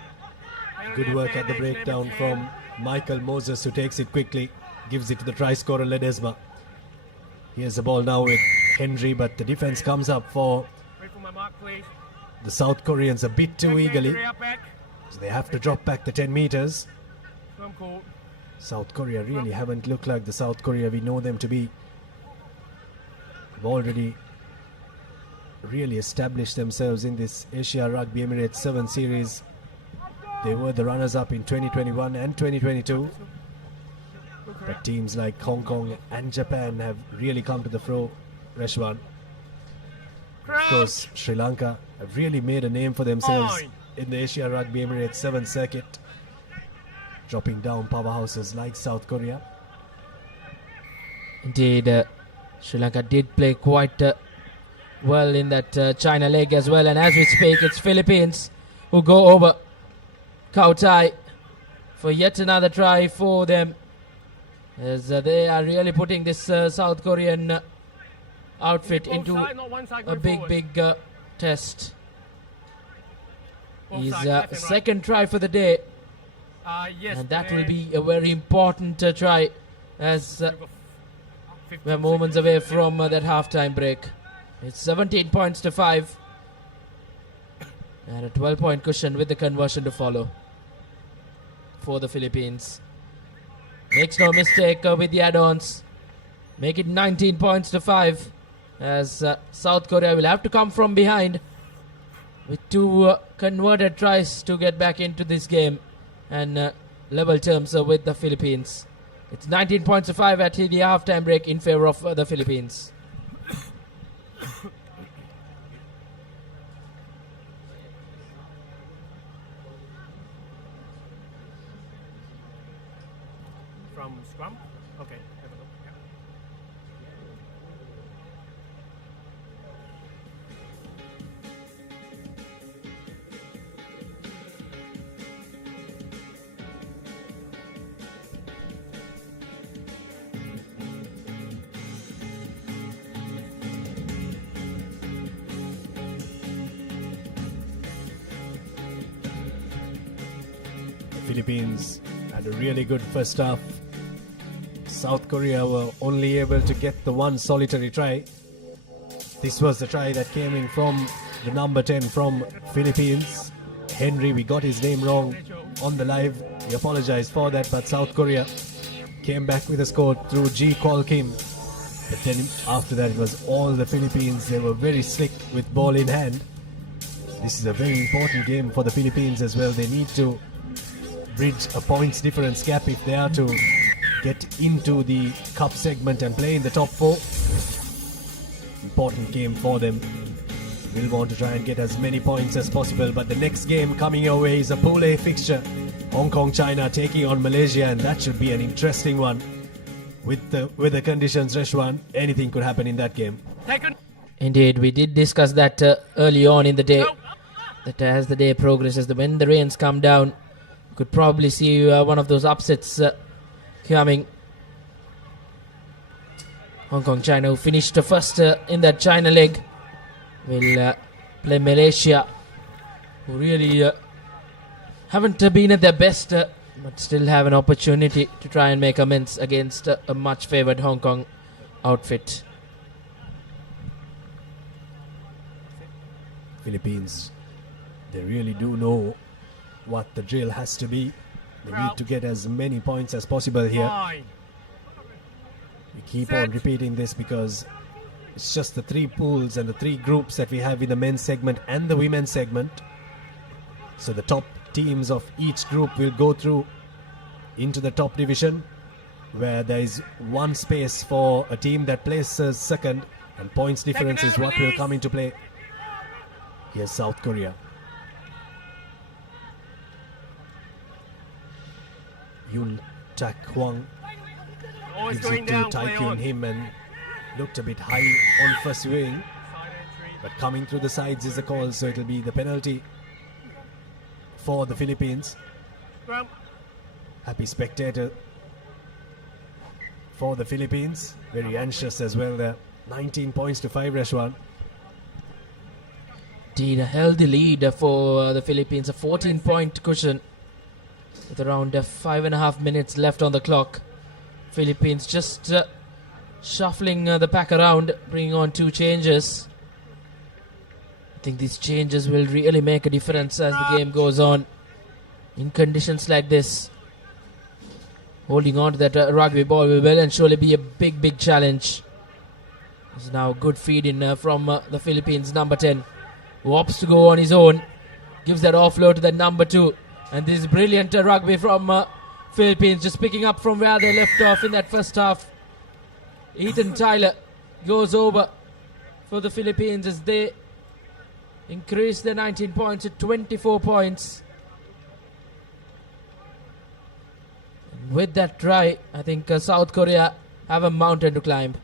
Good work at the breakdown from Michael Moses, who takes it quickly, gives it to the try scorer Ledesma. Here's the ball now with Henry, but the defense comes up for the South Koreans a bit too eagerly. So they have to drop back the 10 meters. South Korea really haven't looked like the South Korea we know them to be. They've already really established themselves in this Asia Rugby Emirates 7 series. They were the runners-up in 2021 and 2022. But teams like Hong Kong and Japan have really come to the fore, Reshwan. Of course, Sri Lanka have really made a name for themselves in the Asia Rugby Emirates 7 circuit, dropping down powerhouses like South Korea. Indeed, Sri Lanka did play quite well in that China leg as well. And as we speak, it's Philippines who go over Kautai for yet another try for them, as they are really putting this South Korean outfit into a big test. His second try for the day, and that will be a very important try, as we're moments away from that halftime break. It's 17 points to 5 and a 12-point cushion with the conversion to follow for the Philippines. Makes no mistake with the add-ons. Make it 19 points to 5, as South Korea will have to come from behind with 2 converted tries to get back into this game and level terms with the Philippines. It's 19 points to 5 at the halftime break in favor of the Philippines. From scrum? Okay, have a look. Yeah. Philippines had a really good first half. South Korea were only able to get the one solitary try. This was the try that came in from the number 10 from Philippines. Henry, we got his name wrong on the live. We apologize for that, but South Korea came back with a score through Ji Kwol Kim. But then after that, it was all the Philippines. They were very slick with ball in hand. This is a very important game for the Philippines as well. They need to bridge a points difference gap if they are to get into the cup segment and play in the top 4. Important game for them. We'll want to try and get as many points as possible, but the next game coming your way is a Pool A fixture. Hong Kong, China taking on Malaysia, and that should be an interesting one. With the conditions, Reshwan, anything could happen in that game. Indeed, we did discuss that early on in the day. That as the day progresses, when the rains come down, you could probably see one of those upsets coming. Hong Kong, China, who finished first in that China leg, will play Malaysia, who really haven't been at their best, but still have an opportunity to try and make amends against a much favoured Hong Kong outfit. Philippines, they really do know what the drill has to be. They need to get as many points as possible here. We keep on repeating this because it's just the 3 pools and the 3 groups that we have in the men's segment and the women's segment. So the top teams of each group will go through into the top division, where there is 1 space for a team that places second, and points difference is what will come into play. Here's South Korea. Yoon Tak Hwang gives it to Tai Kyun Him and looked a bit high on first viewing, but coming through the sides is a call, so it'll be the penalty for the Philippines. Happy spectator for the Philippines, very anxious as well there. 19 points to 5, Reshwan. Indeed, a healthy lead for the Philippines, a 14-point cushion with around 5.5 minutes left on the clock. Philippines just shuffling the pack around, bringing on 2 changes. I think these changes will really make a difference as the game goes on. In conditions like this, holding on to that rugby ball will well and surely be a big challenge. There's now a good feed in from the Philippines number 10, who opts to go on his own, gives that offload to that number 2, and this is brilliant rugby from Philippines, just picking up from where they left off in that first half. Ethan Tyler goes over for the Philippines as they increase their 19 points to 24 points. And with that try, I think South Korea have a mountain to climb.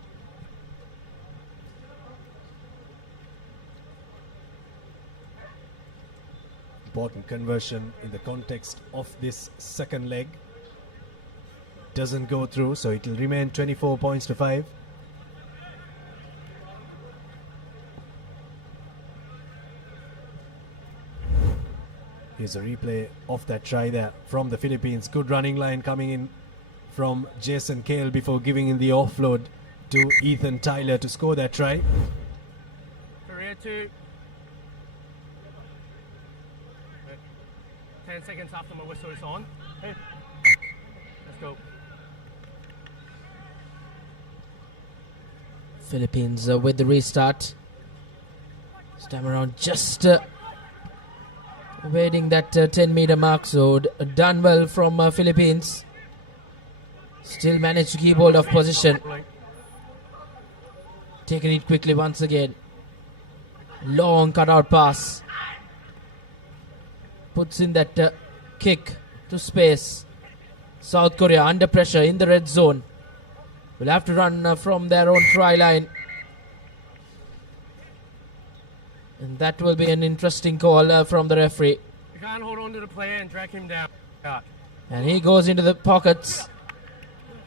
Important conversion in the context of this second leg. Doesn't go through, so it will remain 24 points to 5. Here's a replay of that try there from the Philippines. Good running line coming in from Jason Kale before giving in the offload to Ethan Tyler to score that try. Korea 2. 10 seconds after my whistle is on. Hey, let's go. Philippines with the restart. This time around just waiting that 10-meter mark, so done well from Philippines. Still managed to keep hold of position. Taking it quickly once again. Long cutout pass. Puts in that kick to space. South Korea under pressure in the red zone. Will have to run from their own try line. And that will be an interesting call from the referee. You can't hold on to the player and drag him down. And he goes into the pockets.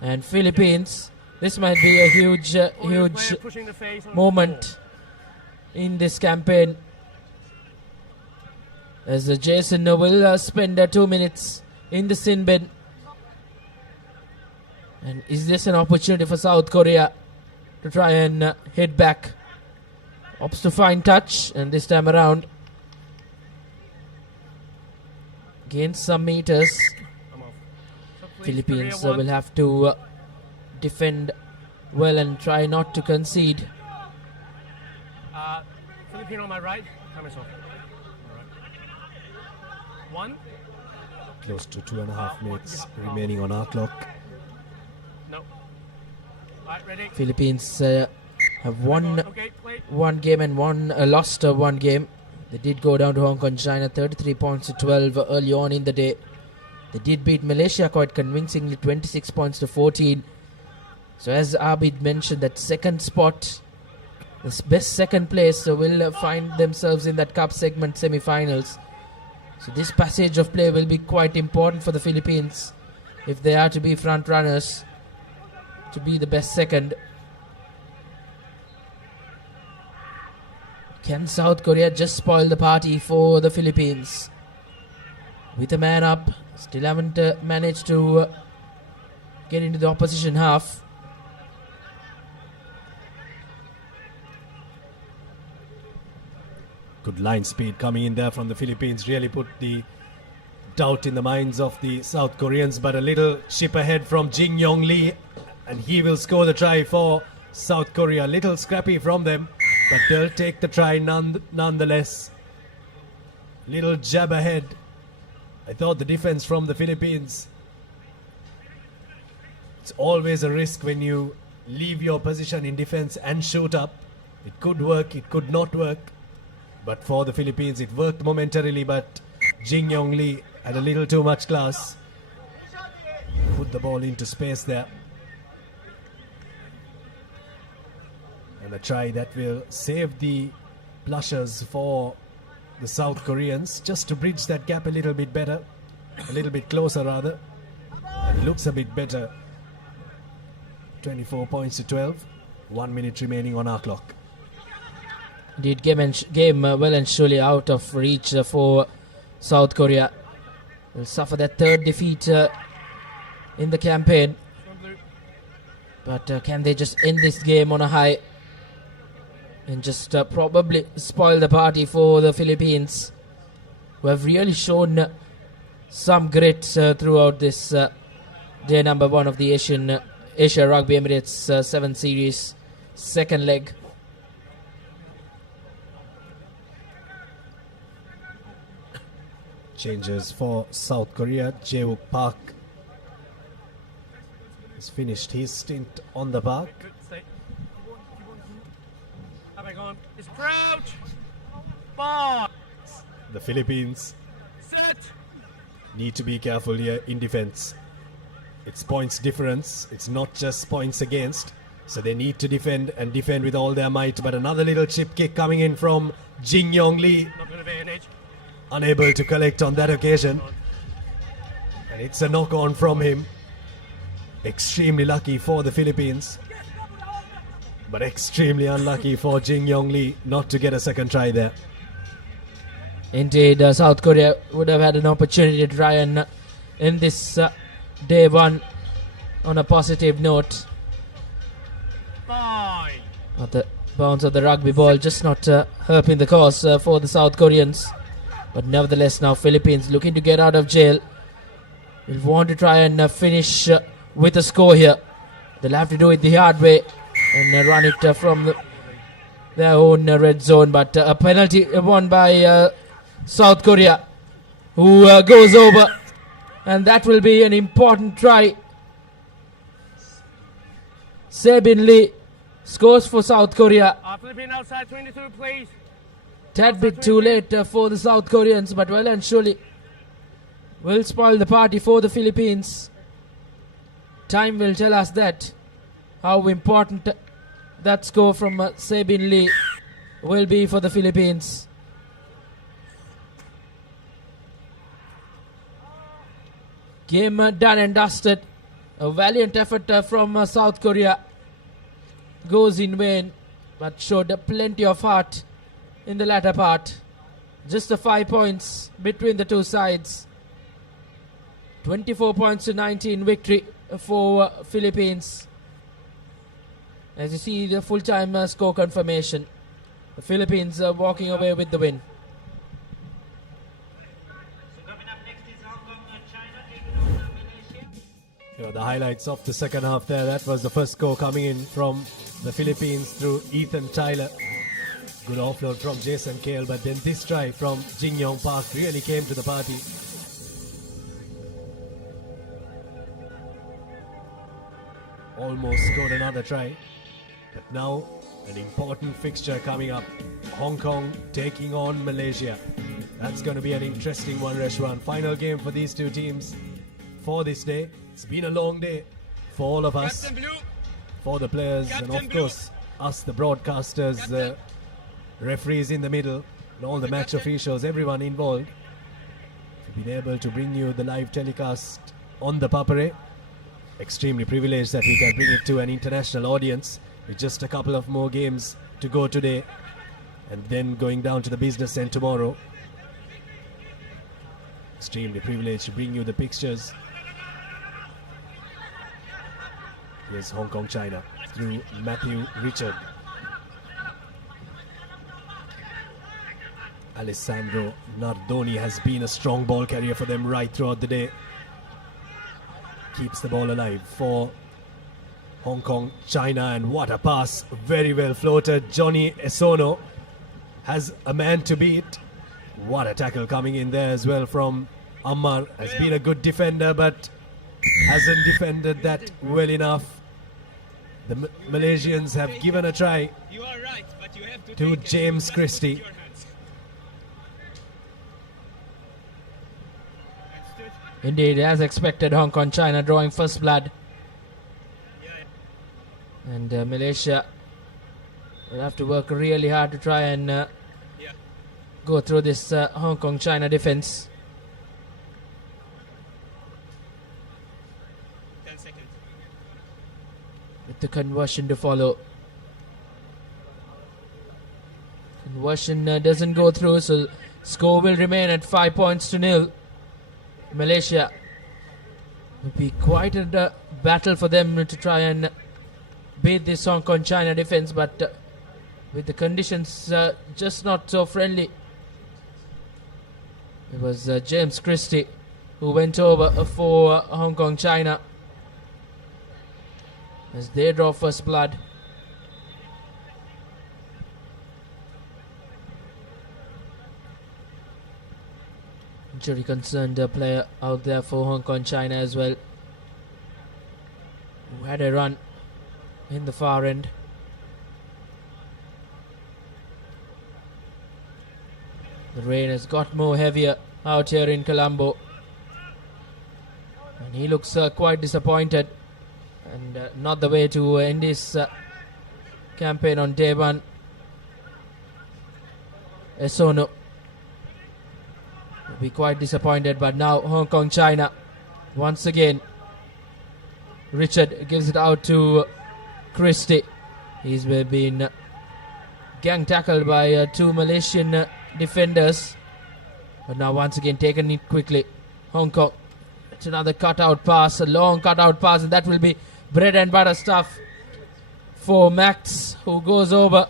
And Philippines, this might be a huge moment in this campaign. As Jason will spend 2 minutes in the sin bin. And is this an opportunity for South Korea to try and hit back? Opts to find touch, and this time around gains some meters. Philippines will have to defend well and try not to concede. Filipino on my right. Camera's off. All right. 1. Close to 2.5 minutes remaining on our clock. No. All right, ready. Philippines have won Okay, wait. one game and lost one game. They did go down to Hong Kong, China, 33 points to 12 early on in the day. They did beat Malaysia quite convincingly, 26 points to 14. So as Abid mentioned, that second spot, the best second place, will find themselves in that cup segment semi-finals. So this passage of play will be quite important for the Philippines if they are to be front runners, to be the best second. Can South Korea just spoil the party for the Philippines? With a man up, still haven't managed to get into the opposition half. Good line speed coming in there from the Philippines. Really put the doubt in the minds of the South Koreans. But a little chip ahead from Jin Yong Lee. And he will score the try for South Korea. Little scrappy from them. But they'll take the try nonetheless. Little jab ahead. I thought the defense from the Philippines. It's always a risk when you leave your position in defense and shoot up. It could work, it could not work. But for the Philippines, it worked momentarily, but Jin Yong Lee had a little too much class. Put the ball into space there. And a try that will save the blushers for the South Koreans, just to bridge that gap a little bit better. A little bit closer, rather. It looks a bit better. 24 points to 12. 1 minute remaining on our clock. Indeed, game well and surely out of reach for South Korea. Will suffer that third defeat in the campaign. But can they just end this game on a high and just probably spoil the party for the Philippines, who have really shown some grit throughout this day number 1 of the Asia Rugby Emirates 7 Series second leg. Changes for South Korea. Jae-wook Park has finished his stint on the park. Good, stay. How about going? It's crouch. Ball. The Philippines Set. need to be careful here in defense. It's points difference. It's not just points against. So they need to defend and defend with all their might. But another little chip kick coming in from Jin Yong Lee. Not going to be an edge. Unable to collect on that occasion. And it's a knock on from him. Extremely lucky for the Philippines. But extremely unlucky for Jin Yong Lee not to get a second try there. Indeed, South Korea would have had an opportunity to try and end this day 1 on a positive note. Fine. But the bounce of the rugby ball just not helping the cause for the South Koreans. But nevertheless, now Philippines looking to get out of jail. Will want to try and finish with a score here. They'll have to do it the hard way and run it from their own red zone. But a penalty won by South Korea, who goes over. And that will be an important try. Sebin Lee scores for South Korea. Philippine outside 22, please. Tad bit too late for the South Koreans, but well and surely will spoil the party for the Philippines. Time will tell us that, how important that score from Sebin Lee will be for the Philippines. Game done and dusted. A valiant effort from South Korea goes in vain, but showed plenty of heart in the latter part. Just the 5 points between the two sides. 24 points to 19 victory for Philippines. As you see the full-time score confirmation, the Philippines are walking away with the win. The highlights of the second half there. That was the first score coming in from the Philippines through Ethan Tyler. Good offload from Jason Kale, but then this try from Jing Yong Park really came to the party. Almost scored another try, but now an important fixture coming up. Hong Kong taking on Malaysia. That's going to be an interesting one, Reshwan. Final game for these two teams for this day. It's been a long day for all of us, for the players, and of course us, the broadcasters, the referees in the middle, and all the match officials, everyone involved. We've been able to bring you the live telecast on the Papare. Extremely privileged that we can bring it to an international audience with just a couple of more games to go today and then going down to the business end tomorrow. Extremely privileged to bring you the pictures. Here's Hong Kong China through Matthew Richard. Alessandro Nardoni has been a strong ball carrier for them right throughout the day. Keeps the ball alive for Hong Kong China, and what a pass, very well floated. Johnny Esono has a man to beat. What a tackle coming in there as well from Ammar. Has been a good defender but hasn't defended that well enough. The Malaysians have given a try to James Christie. Indeed, as expected, Hong Kong China drawing first blood. And Malaysia will have to work really hard to try and go through this Hong Kong China defense. 10 seconds. With the conversion to follow. Conversion doesn't go through, so score will remain at 5 points to 0. Malaysia will be quite a battle for them to try and beat this Hong Kong China defense, but with the conditions just not so friendly. It was James Christie who went over for Hong Kong China as they draw first blood. Injury concerned player out there for Hong Kong China as well, who had a run in the far end. The rain has got more heavier out here in Colombo, and he looks quite disappointed, and not the way to end his campaign on day one. Esono will be quite disappointed, but now Hong Kong China once again. Richard gives it out to Christie. He's been gang tackled by two Malaysian defenders, but now once again taken it quickly. Hong Kong. It's another cutout pass, a long cutout pass, and that will be bread and butter stuff for Max, who goes over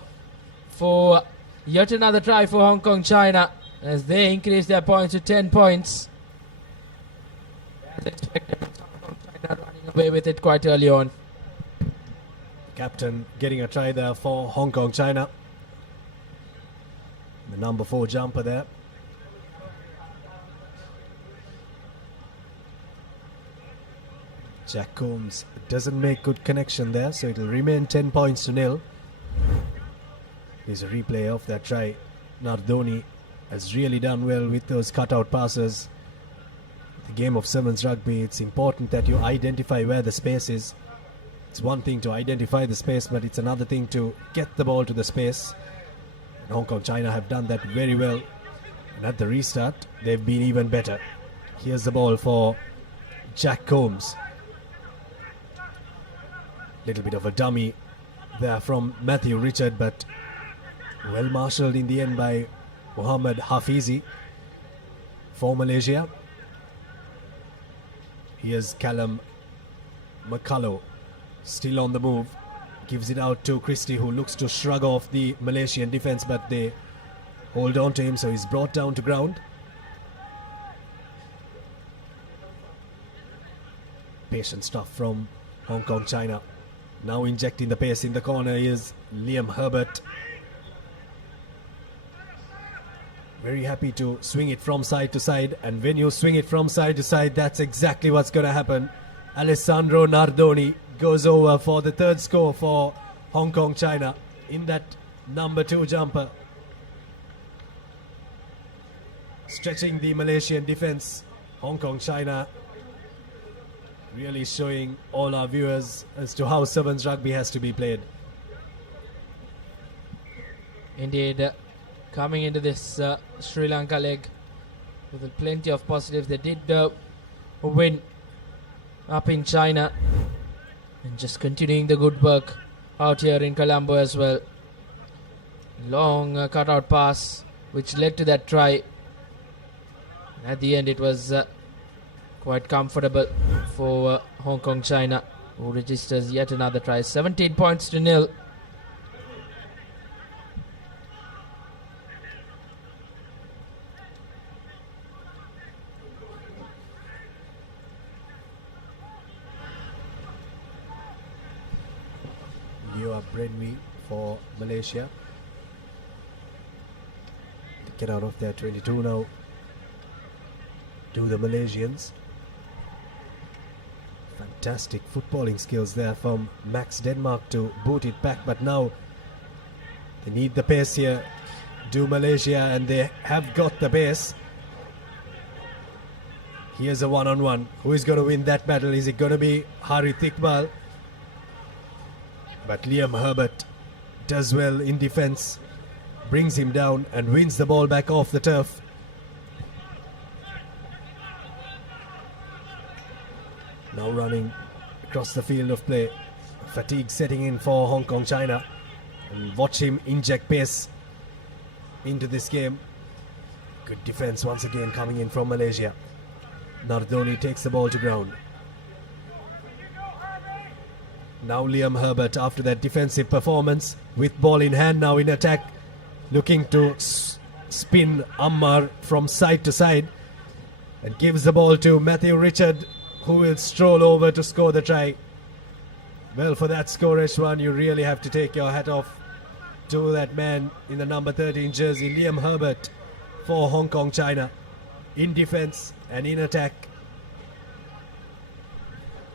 for yet another try for Hong Kong China as they increase their points to 10 points. As expected, Hong Kong China running away with it quite early on. Captain getting a try there for Hong Kong China. The number 4 jumper there. Jack Combs doesn't make good connection there, so it'll remain 10 points to 0. Here's a replay of that try. Nardoni has really done well with those cutout passes. The game of sevens rugby, it's important that you identify where the space is. It's one thing to identify the space, but it's another thing to get the ball to the space. And Hong Kong China have done that very well. And at the restart, they've been even better. Here's the ball for Jack Combs. Little bit of a dummy there from Matthew Richard, but well marshalled in the end by Mohammad Hafizi for Malaysia. Here's Callum McCullough, still on the move. Gives it out to Christie, who looks to shrug off the Malaysian defense, but they hold on to him, so he's brought down to ground. patient stuff from Hong Kong, China. Now injecting the pace in the corner is Liam Herbert. Very happy to swing it from side to side, and when you swing it from side to side, that's exactly what's going to happen. Alessandro Nardoni goes over for the third score for Hong Kong, China in that number 2 jumper. Stretching the Malaysian defense. Hong Kong, China really showing all our viewers as to how sevens rugby has to be played. Indeed, coming into this Sri Lanka leg with plenty of positives. They did win up in China, and just continuing the good work out here in Colombo as well. Long cutout pass which led to that try. At the end it was quite comfortable for Hong Kong, China, who registers yet another try. 17 points to 0. You are Brenby for Malaysia. Get out of there, 22 now. To the Malaysians. Fantastic footballing skills there from Max Denmark to boot it back, but now they need the pace here. Do Malaysia, and they have got the pace. Here's a one-on-one. Who is going to win that battle? Is it going to be Harith Iqbal? But Liam Herbert does well in defense, brings him down and wins the ball back off the turf. Now running across the field of play. Fatigue setting in for Hong Kong, China. And watch him inject pace into this game. Good defense once again coming in from Malaysia. Nardoni takes the ball to ground. Now Liam Herbert, after that defensive performance, with ball in hand now in attack, looking to spin Ammar from side to side, and gives the ball to Matthew Richard, who will stroll over to score the try. Well, for that score, Eshwan, you really have to take your hat off to that man in the number 13 jersey, Liam Herbert, for Hong Kong, China, in defense and in attack.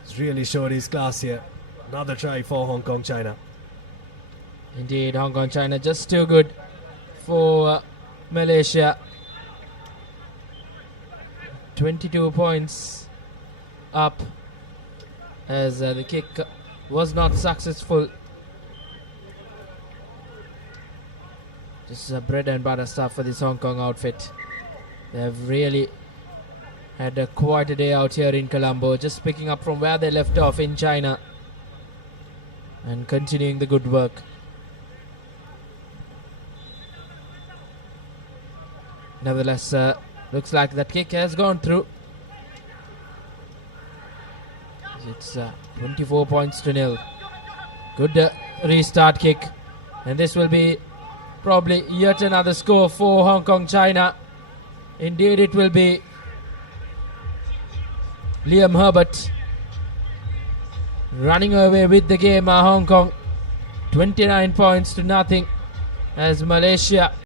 He's really showed his class here. Another try for Hong Kong, China. Indeed, Hong Kong, China just too good for Malaysia. 22 points up as the kick was not successful. Just bread and butter stuff for this Hong Kong outfit. They have really had quite a day out here in Colombo, just picking up from where they left off in China and continuing the good work. Nevertheless, looks like that kick has gone through. It's 24 points to 0. Good restart kick, and this will be probably yet another score for Hong Kong, China. Indeed it will be. Liam Herbert running away with the game. Hong Kong 29 points to nothing as Malaysia